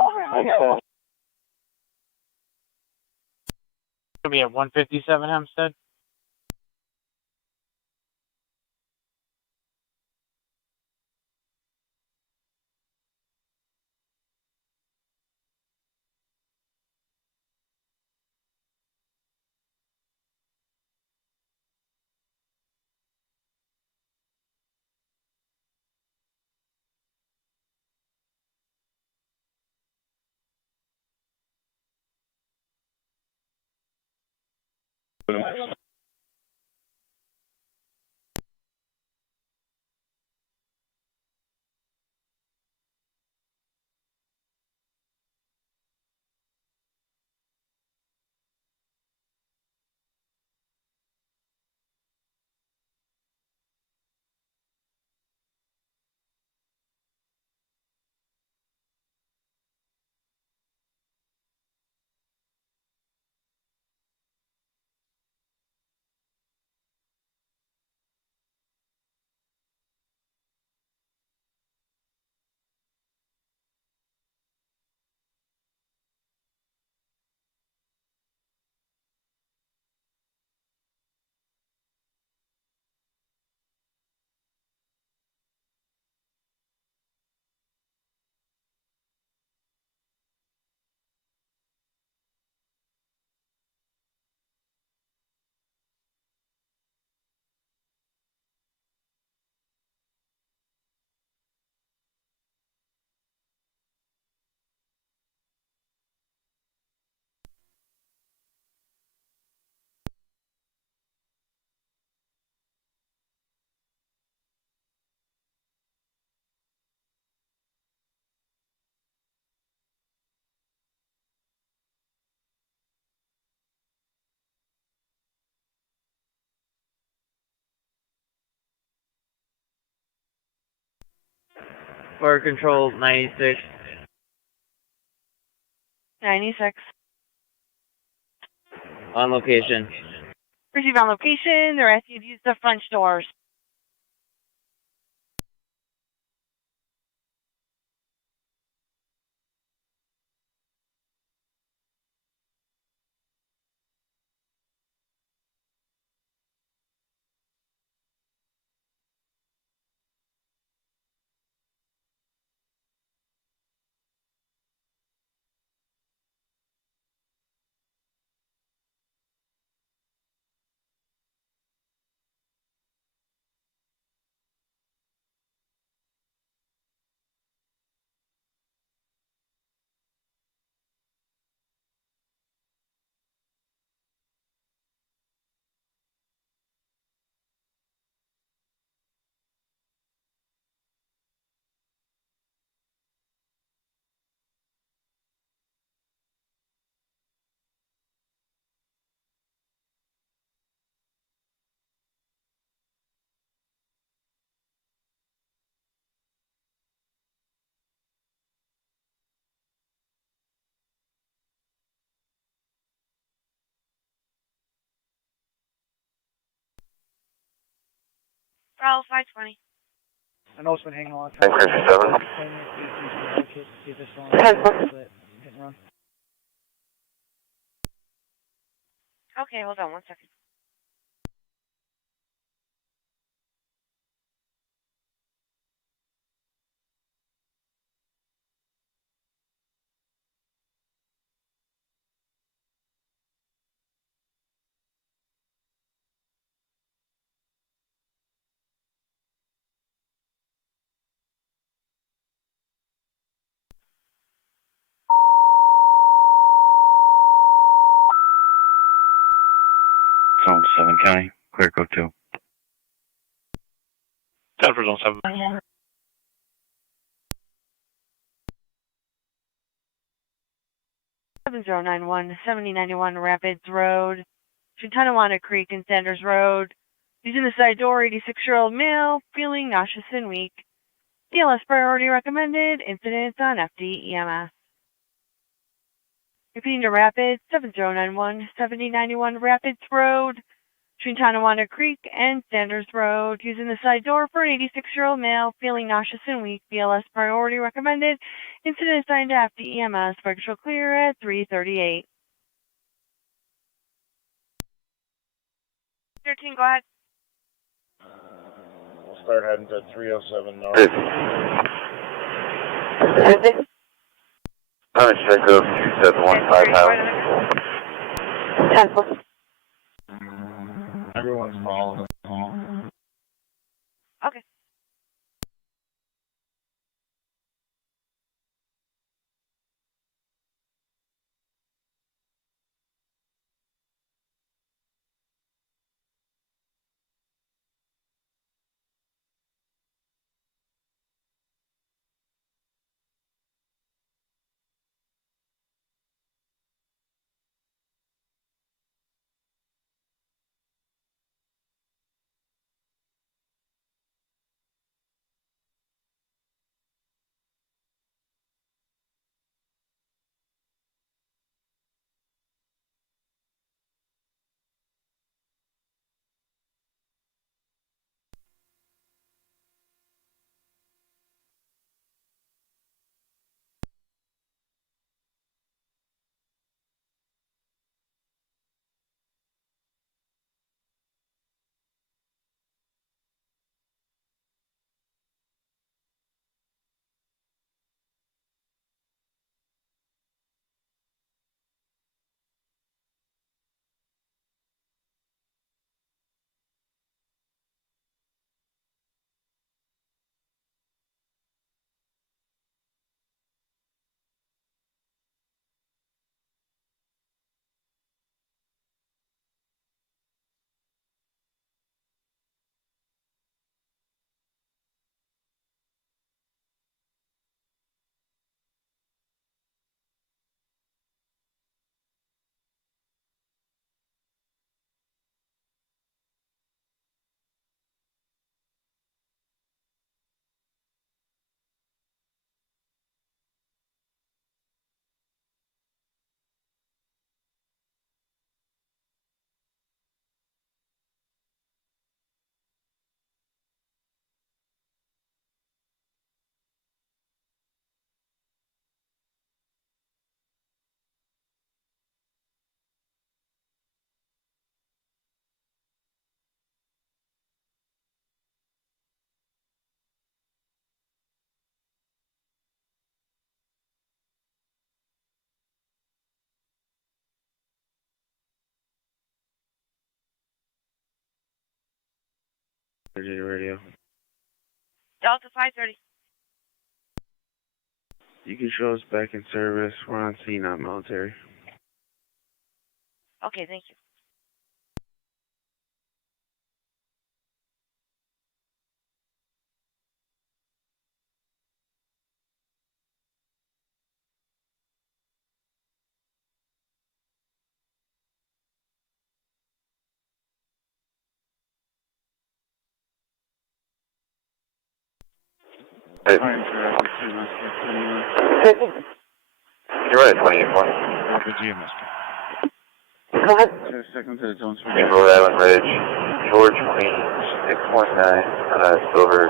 It'll be at 157 Hempstead. Fire control 96. 96. On location. Receive on location. They're asking you to use the front doors. Bravo 520. I know it's been hanging on. 957. See if this one hit and run. Okay, hold on 1 second. Zone 7 County, clear code 2. 10 for Zone 7. Seven 7091 Rapids Road, Tonawanda Creek and Sanders Road. Using the side door, 86-year-old male, feeling nauseous and weak. DLS priority recommended. Incidents on FD EMS. Repeating to Rapids, 7091 7091 Rapids Road, between Tonawanda Creek and Sanders Road, using the side door for an 86-year-old male feeling nauseous and weak. BLS priority recommended. Incident assigned to after EMS. Fire control clear at 3:38. 13, go ahead. We'll start heading to 307 north. Check of 2715 house. 10. Everyone's following us. Okay. Radio. Delta 530. You can show us back in service. We're on scene, not military. Okay, thank you. Hey. You're right, 28-1. The GMS. Go ahead. Second to the Jones Rhode Island Ridge, George Queen, 619, Silver.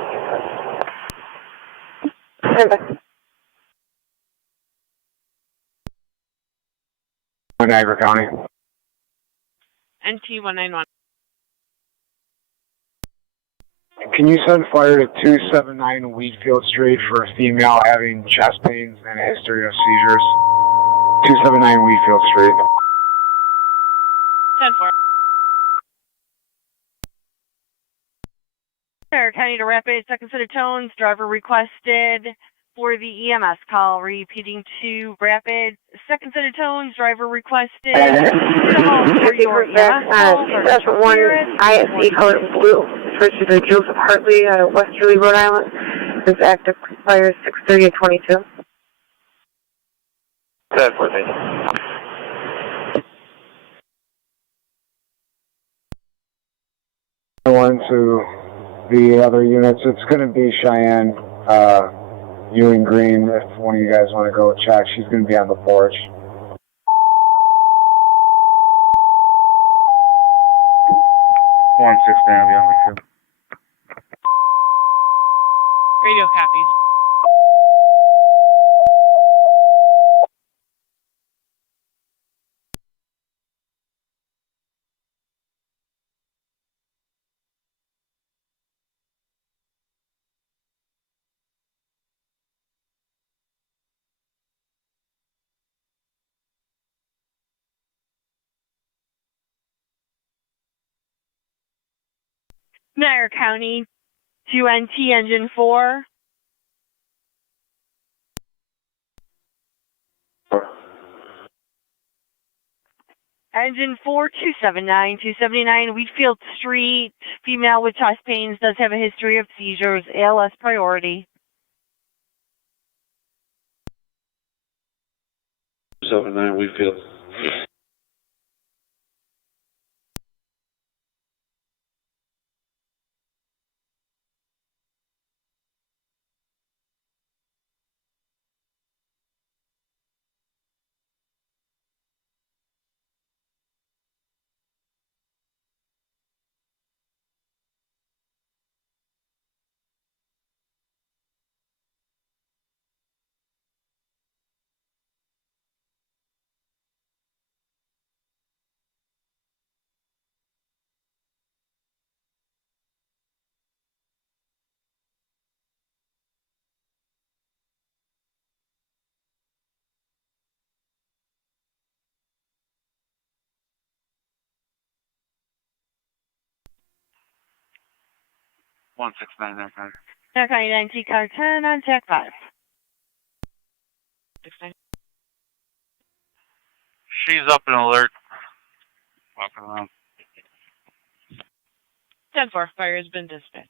Niagara County. NT 191. Can you send fire to 279 Wheatfield Street for a female having chest pains and a history of seizures? 279 Wheatfield Street. 10-4. Niagara County to Rapid, second set of tones. Driver requested for the EMS call. Repeating to Rapid, second set of tones. Driver requested for your EMS call. That's one ISE color blue. First is Joseph Hartley, Westerly, Rhode Island. His active expires 6/30/22. That's what they. One to the other units. It's going to be Cheyenne, Ewing Green. If one of you guys want to go check, she's going to be on the porch. 169 beyond Wakefield. Radio copies. Niagara County, 2NT Engine 4. Engine 4, 279 Wheatfield Street. Female with chest pains, does have a history of seizures, ALS priority. 79 Wheatfield. Niagara County. Niagara County 9T car 10 on TAC 5. She's up in alert. Walking around. 10-4, fire has been dispatched.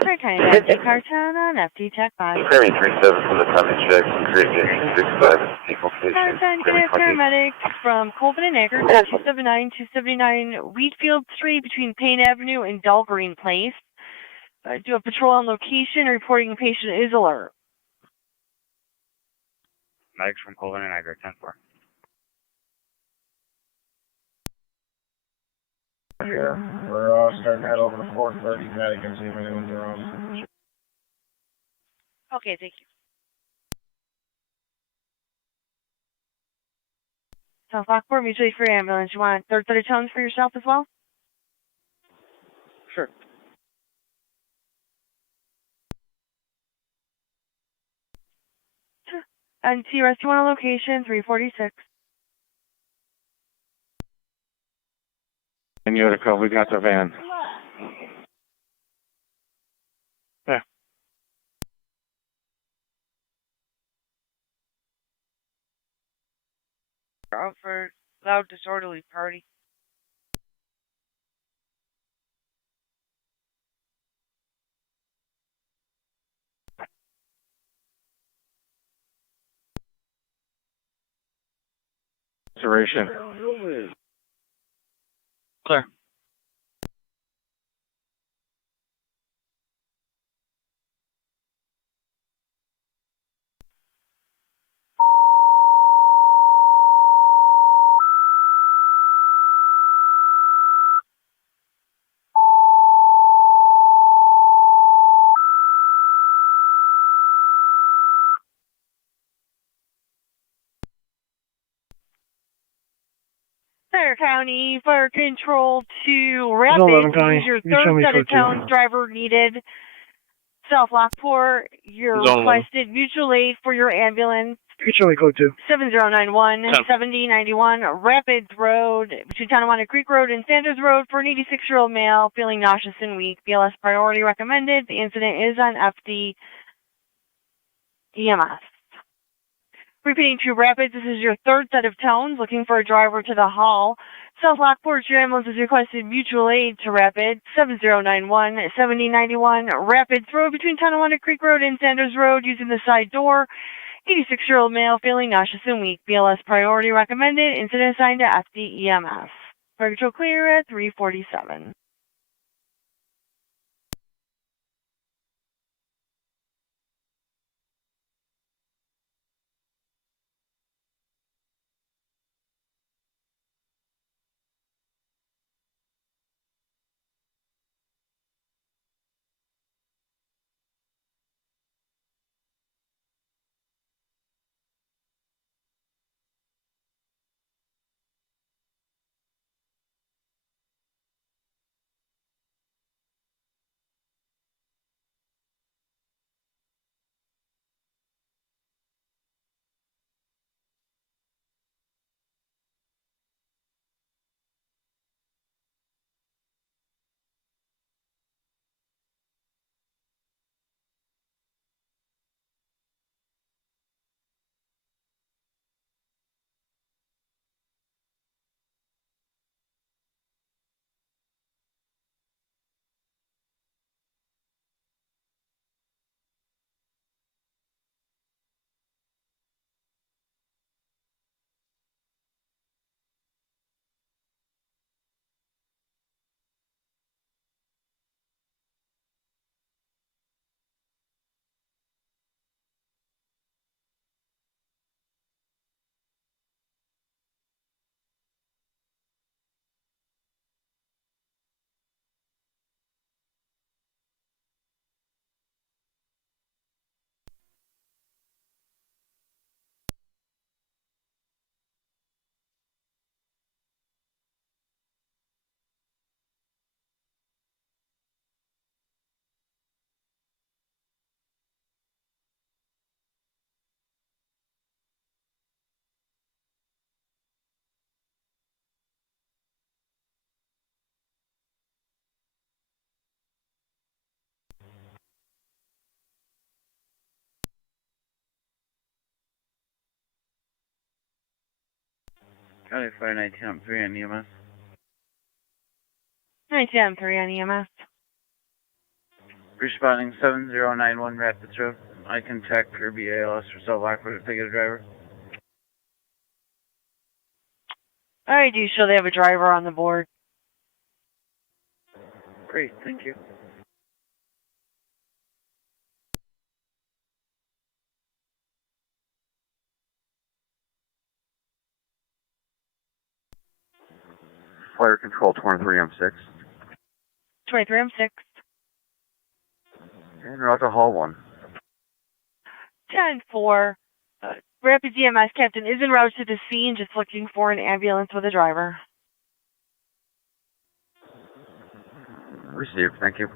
Niagara County 9T car 10 on FT TAC 5. Prairie 37 from the Tommy check, Creek 65, equal Car station. 10 Prairie 20. paramedics from Colvin and Niagara, 279 Wheatfield Street between Payne Avenue and Dull Green Place. Do a patrol on location, reporting patient is alert. Mike's from Colvin and Niagara, 10-4. Here, we're starting to head over to 430 Connecticut, see if anyone's around. Okay, thank you. South Lockport, mutually free ambulance. You want third set of tones for yourself as well? Sure. And T rescue on location, 346. In Utica, we got the van. Yeah. Out for loud disorderly party. Duration. Clear. Niagara County Fire Control to 11 Rapids. County. This is your You show third me set code of two. tones. Driver needed. South Lockport, your Zone 11. requested mutual aid for your ambulance. You can show me code 2. 7091 Ten. 7091 Rapids Road between Tonawanda Creek Road and Sanders Road for an 86-year-old male feeling nauseous and weak. BLS priority recommended. The incident is on FD EMS. Repeating to Rapids, this is your third set of tones. Looking for a driver to the hall. South Lockport, your ambulance has requested mutual aid to Rapids. 7091 7091 Rapids Road between Tonawanda Creek Road and Sanders Road using the side door. 86-year-old male feeling nauseous and weak. BLS priority recommended. Incident assigned to FD EMS. Fire control clear at 347. County Fire 19-3 on EMS. 19-3 on EMS. Responding 7091 Rapids Road. I can check for BALS for South Lockport to take a driver. I do show they have a driver on the board. Great, thank you. Fire Control 23M6. 23M6. And route to Hall 1. 10-4. Rapids EMS captain is en route to the scene, just looking for an ambulance with a driver. Received, thank you.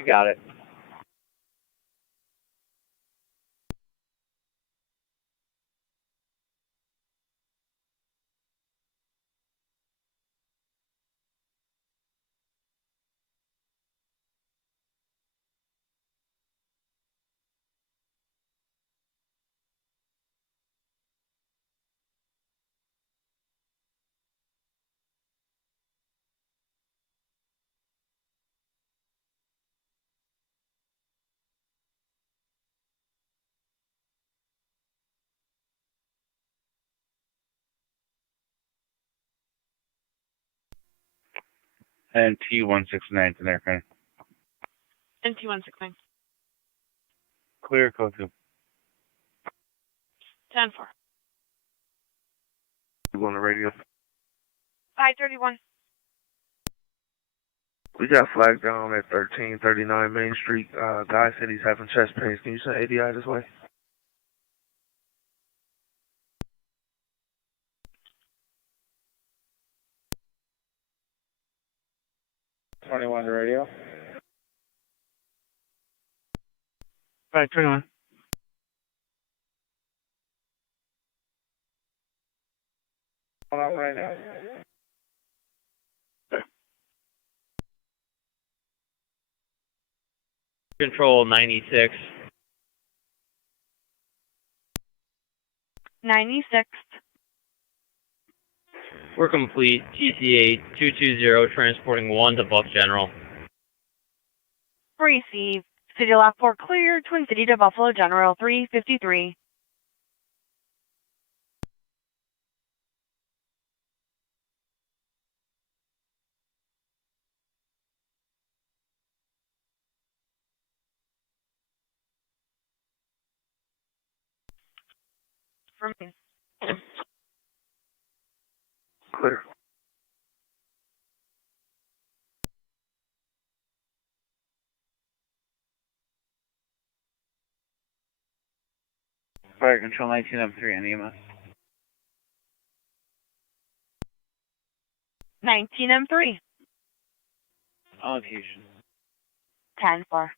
You got it. And T169 to aircraft. And T169. Clear code 2. 10-4. You on the radio? 531. We got flagged down at 1339 Main Street. Guy said he's having chest pains. Can you send ADI this way? '21 radio. 521. Hold on right now. Control 96. 96. We're complete. TCA 220 transporting 1 to Buck General. Receive. City of Lockport clear. Twin City to Buffalo General 353. From me. Clear. Fire Control 19M3 on EMS. 19M3. On fusion. 10-4.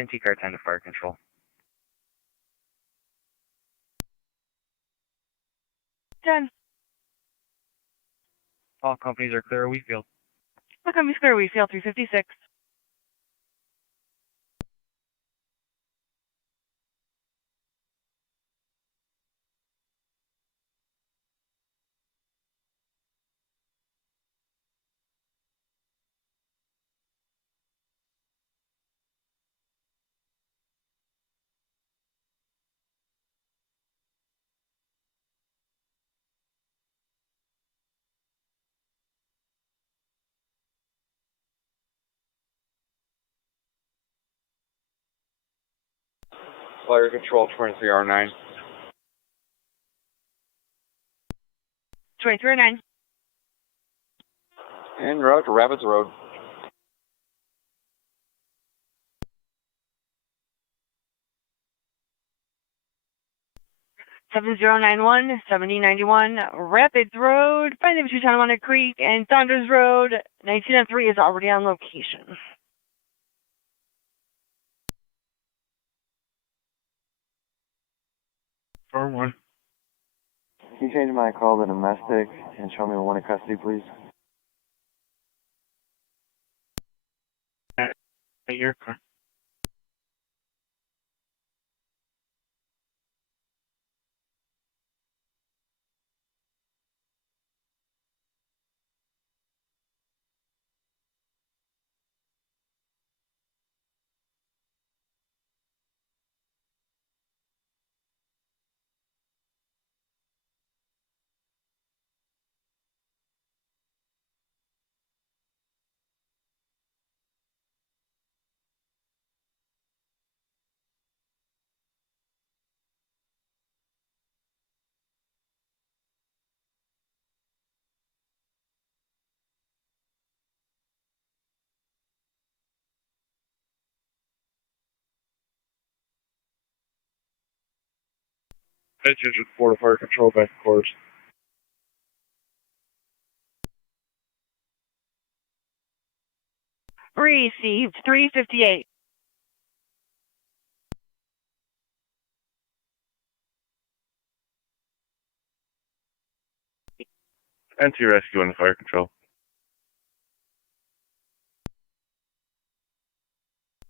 NT car 10 to fire control. Done. All companies are clear of Wheatfield. All companies clear Wheatfield 356. Fire control 23R9. 2309. En route to Rapids Road. 7091, 7091, Rapids Road, find them between Tonawanda Creek and Saunders Road. 1903 is already on location. Firm 1. Can you change my call to domestic and show me one in custody, please? At your car. Engine 4 to fire control back to quarters. Received 358. NT rescue on the fire control.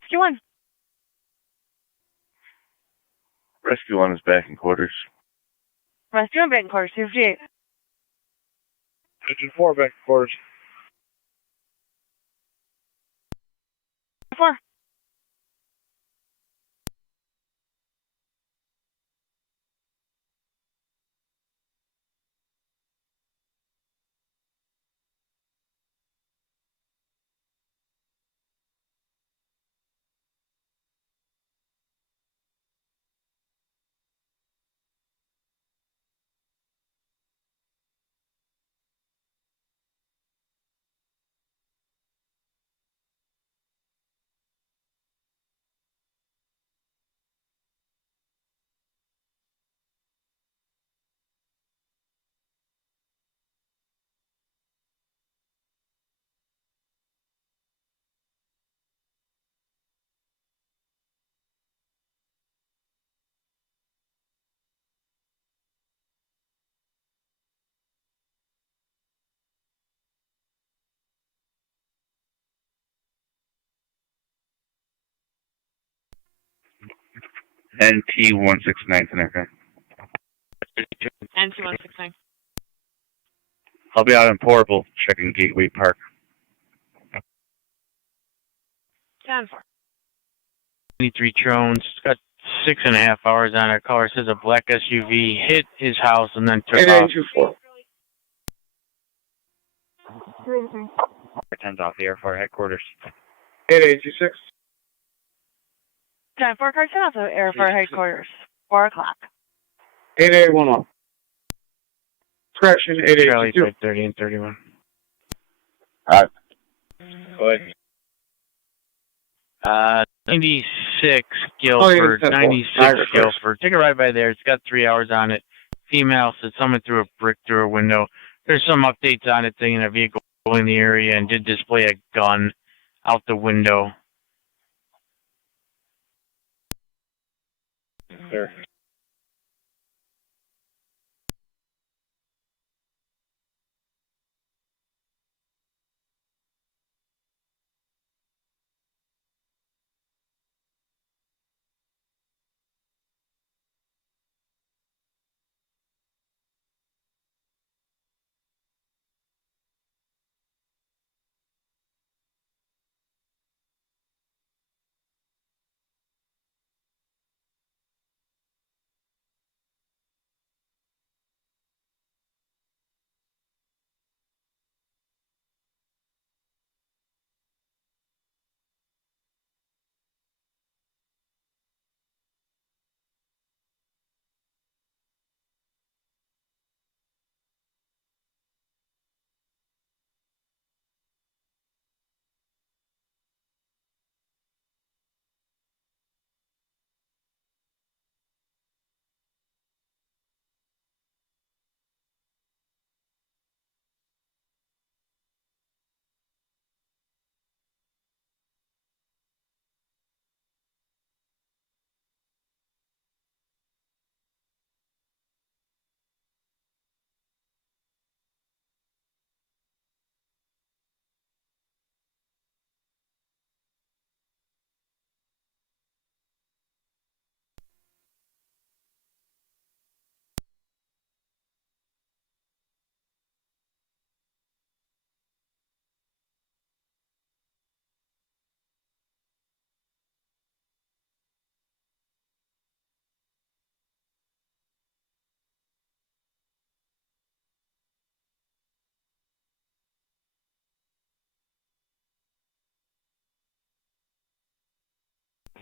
Rescue 1. Rescue 1 is back in quarters. Rescue 1 back in quarters 258. Engine 4 back in quarters. 4. NT 169 connector. NT 169. I'll be out in Portable checking Gateway Park. 10-4. 23 Trones. It's got 6.5 hours on it. Caller says a black SUV hit his house and then took off. 8824. 10's off the Air Force headquarters. 8826. 10-4, car 10 off the Air Force headquarters. 4 o'clock. 8811. Correction, Charlie 8822. 30 and 31. Alright. Go ahead. 96 Guilford, 96 Guilford. Take a ride by there. It's got 3 hours on it. Female said someone threw a brick through a window. There's some updates on it saying a vehicle in the area and did display a gun out the window. There.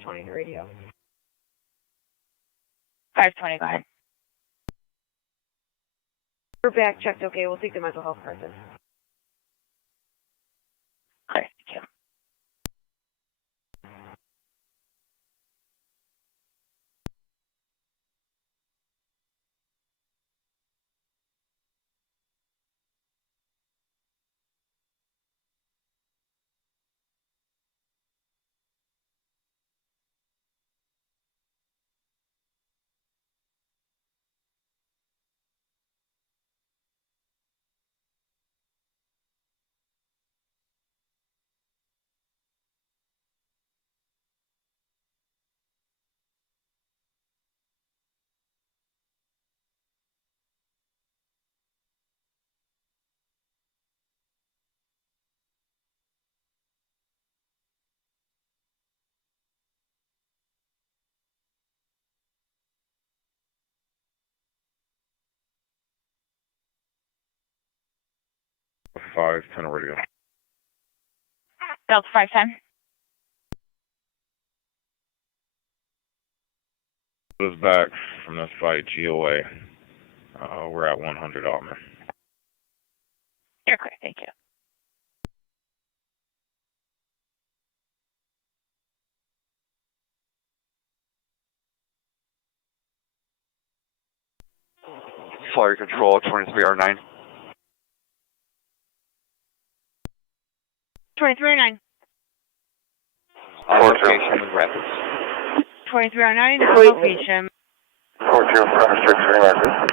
Radio. 520, go ahead. We're back, checked okay, we'll take the mental health person. Okay, thank you. Five, 10 radio. Delta 510. Was back from this fight, GOA. We're at 100 Altman. You're clear, thank you. Fire control 23R9. 2309. Location with Rapids. 2309, location. 40 Rapids.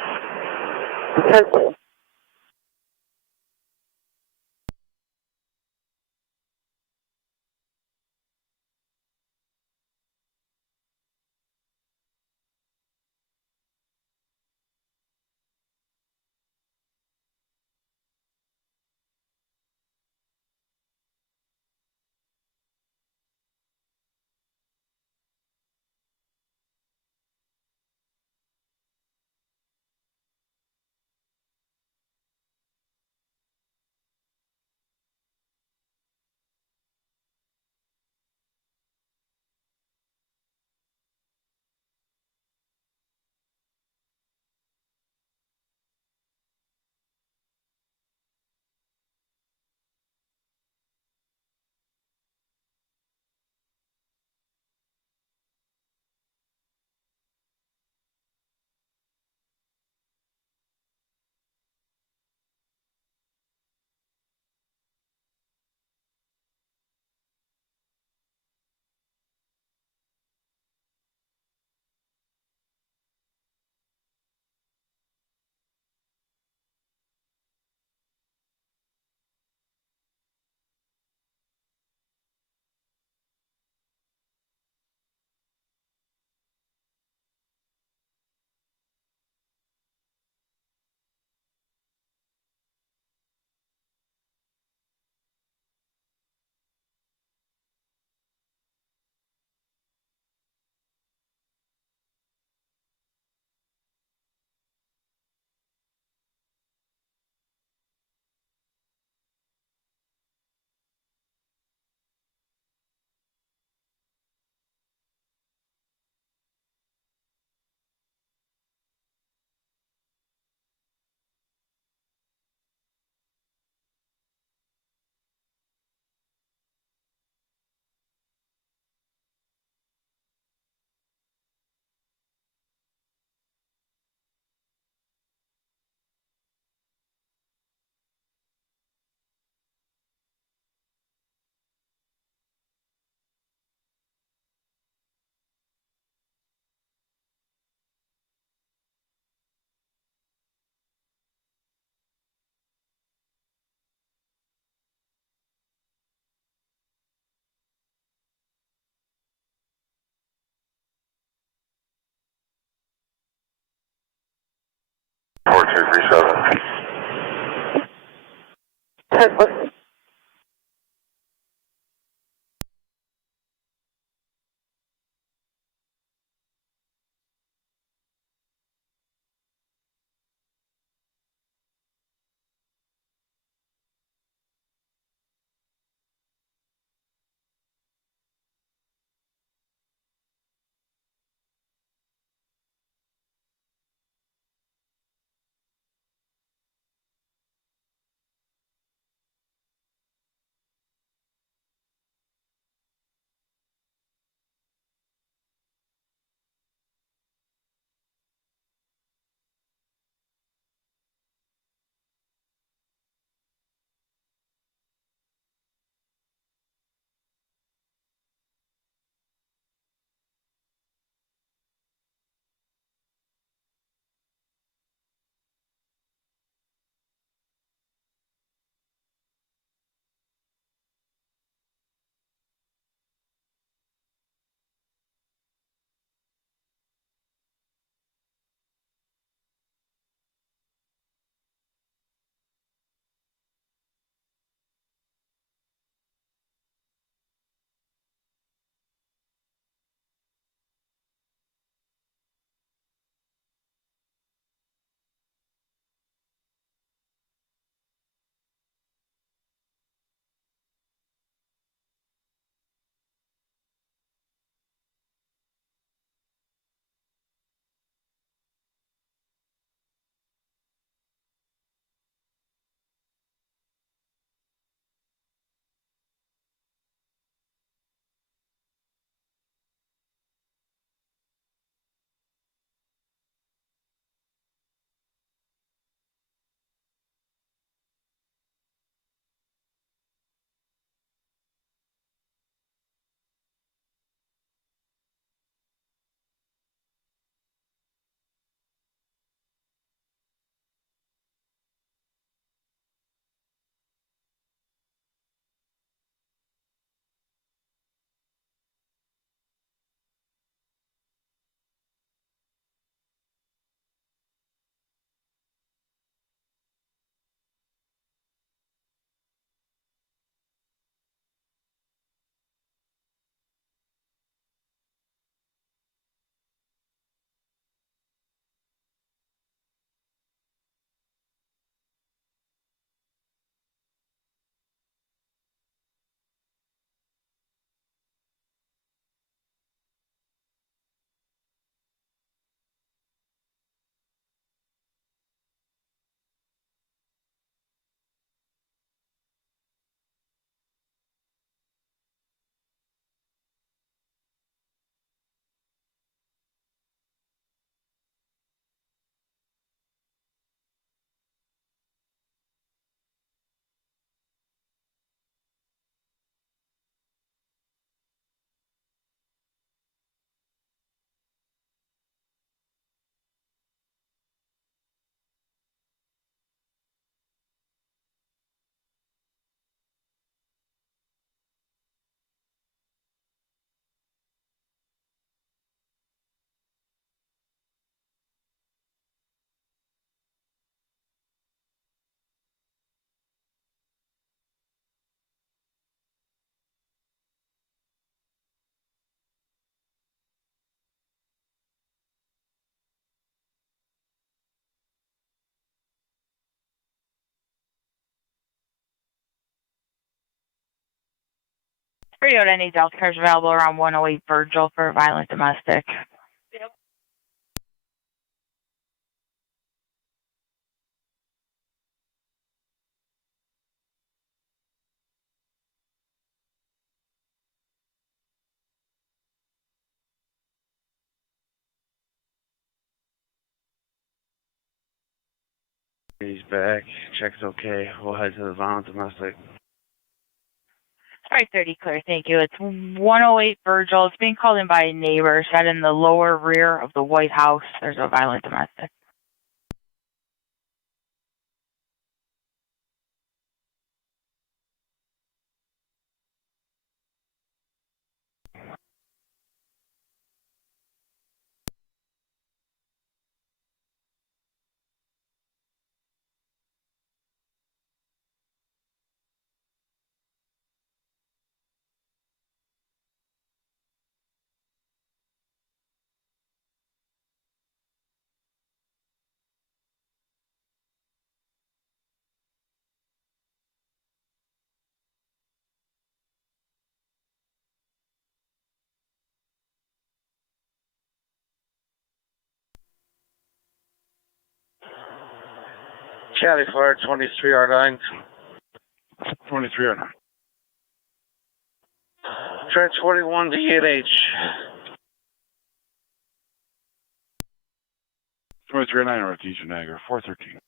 4237. Radio to any Delta cars available around 108 Virgil for violent domestic. He's back. Check's okay. We'll head to the violent domestic. All right, 30 clear, thank you. It's 108 Virgil. It's being called in by a neighbor. Said in the lower rear of the White House, there's a violent domestic. County Fire 23R9. 23R9. Trent 21 to ENH. 23R9 Northeast Niagara, 413.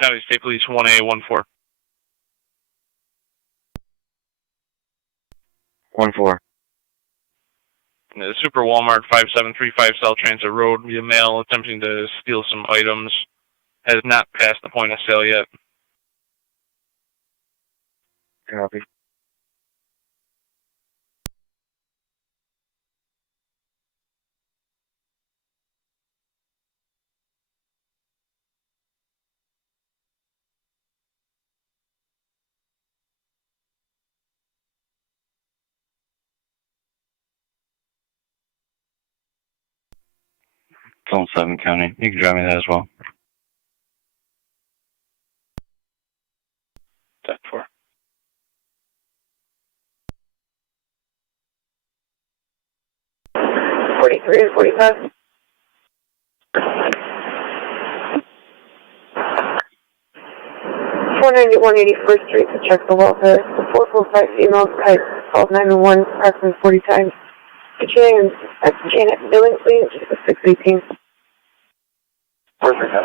County State Police 1A14. 1-4. Super Walmart 5735 South Transit Road via mail attempting to steal some items. Has not passed the point of sale yet. Copy. Zone 7 County. You can drive me that as well. TAC 4. $43 and $45. $491 Street to check the welfare. The 445 female type called 911 approximately 40 times. Janet Billingsley, 618. Perfect.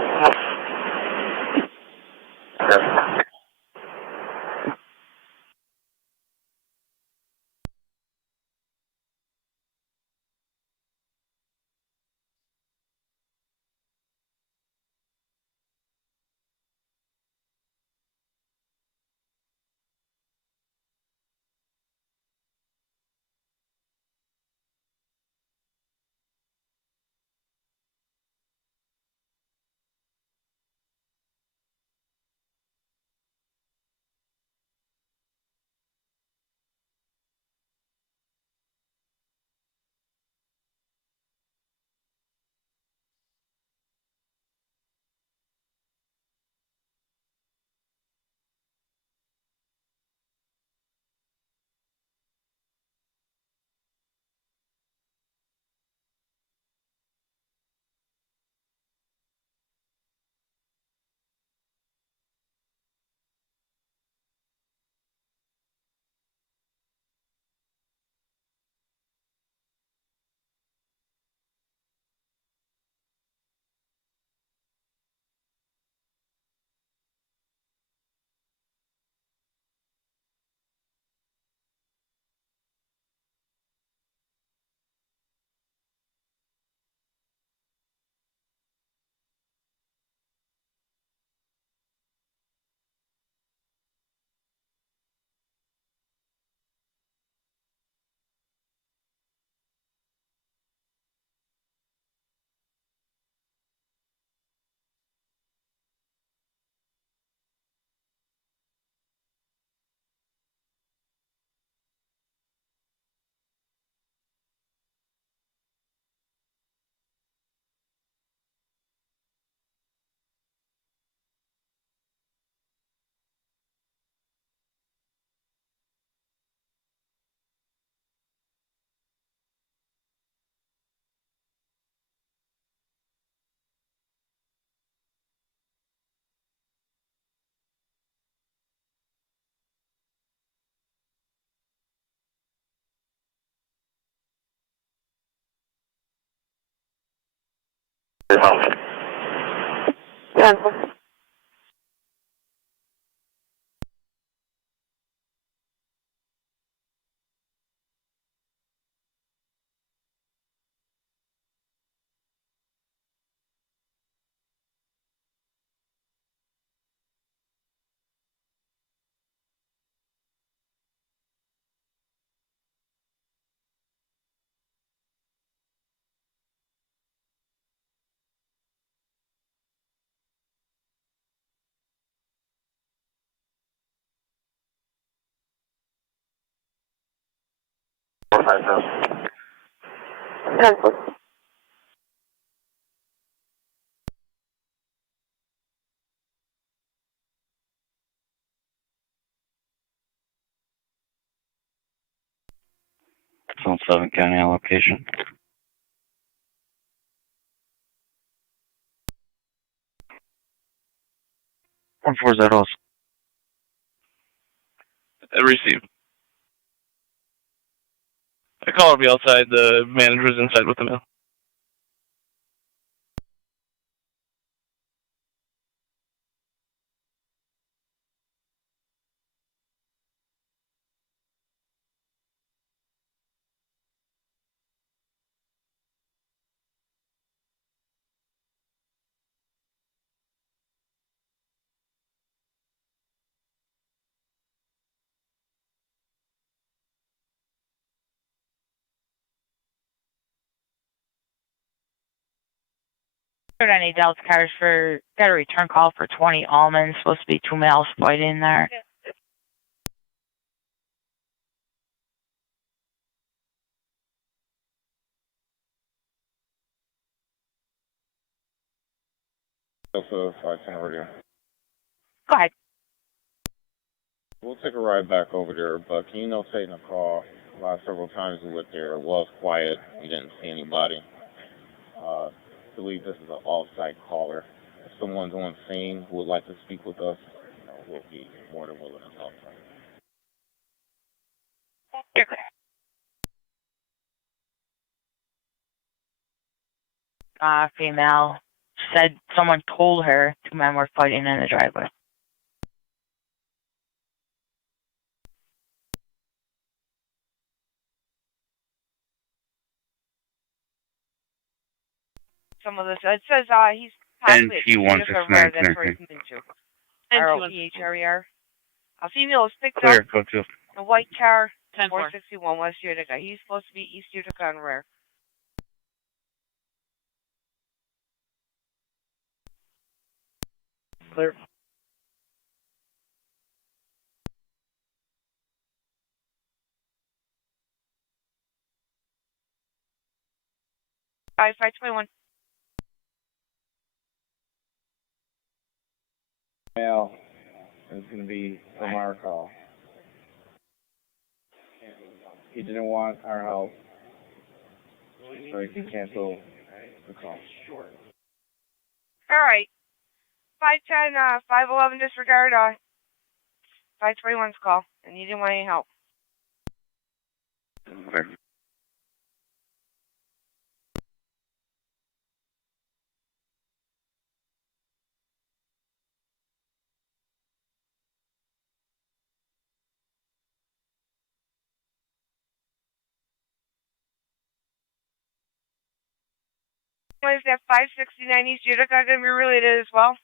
on 7 County allocation. One four zeros. Received. The caller will be outside. The manager's inside with the mail. Any Delta cars for, got a return call for 20 almonds, supposed to be 2 males fighting in there. Also 510 radio. Go ahead. We'll take a ride back over there, but can you notate in the call, last several times we went there, it was quiet, we didn't see anybody. I believe this is an off-site caller. If someone's on scene who would like to speak with us, we'll be more than willing to talk to them. Female said someone told her 2 men were fighting in the driveway. Some of this, it says he's possibly at NT169 that's where he's moving to. R-O-P-H-R-E-R. A female was picked Clear, up code 2. in a white car, 10-4. 461 West Utica. He's supposed to be East Utica on rare. Clear. All right, 521. Male is going to be from our call. He didn't want our help, so he can cancel the call. All right. 510, 511 disregard, 521's call, and you didn't want any help. Okay. Is that 569 East Utica going to be related as well?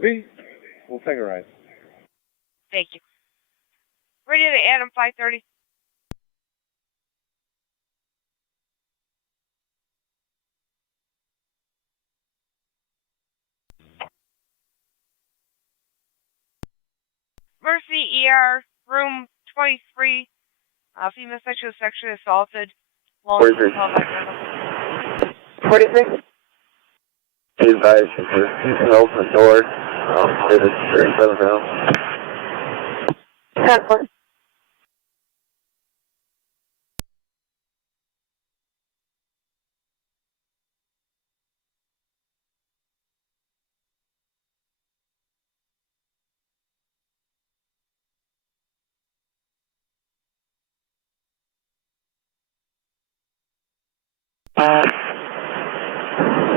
We'll take a ride. Thank you. Ready to Adam 530. Mercy ER, room 23. Female sexually assaulted. 46. 46. Be advised, you can open the door. It is 37 pounds. 10-4.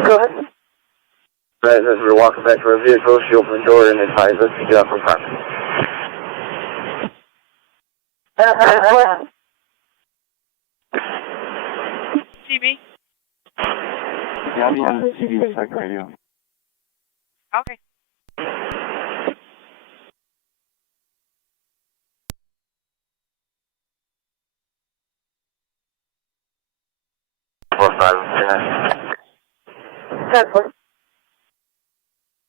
Go ahead. Right, as we're walking back to our vehicle, she opened the door and advised us to get off from property. CB? Yeah, I'll be on the CB second radio. Okay. That's what.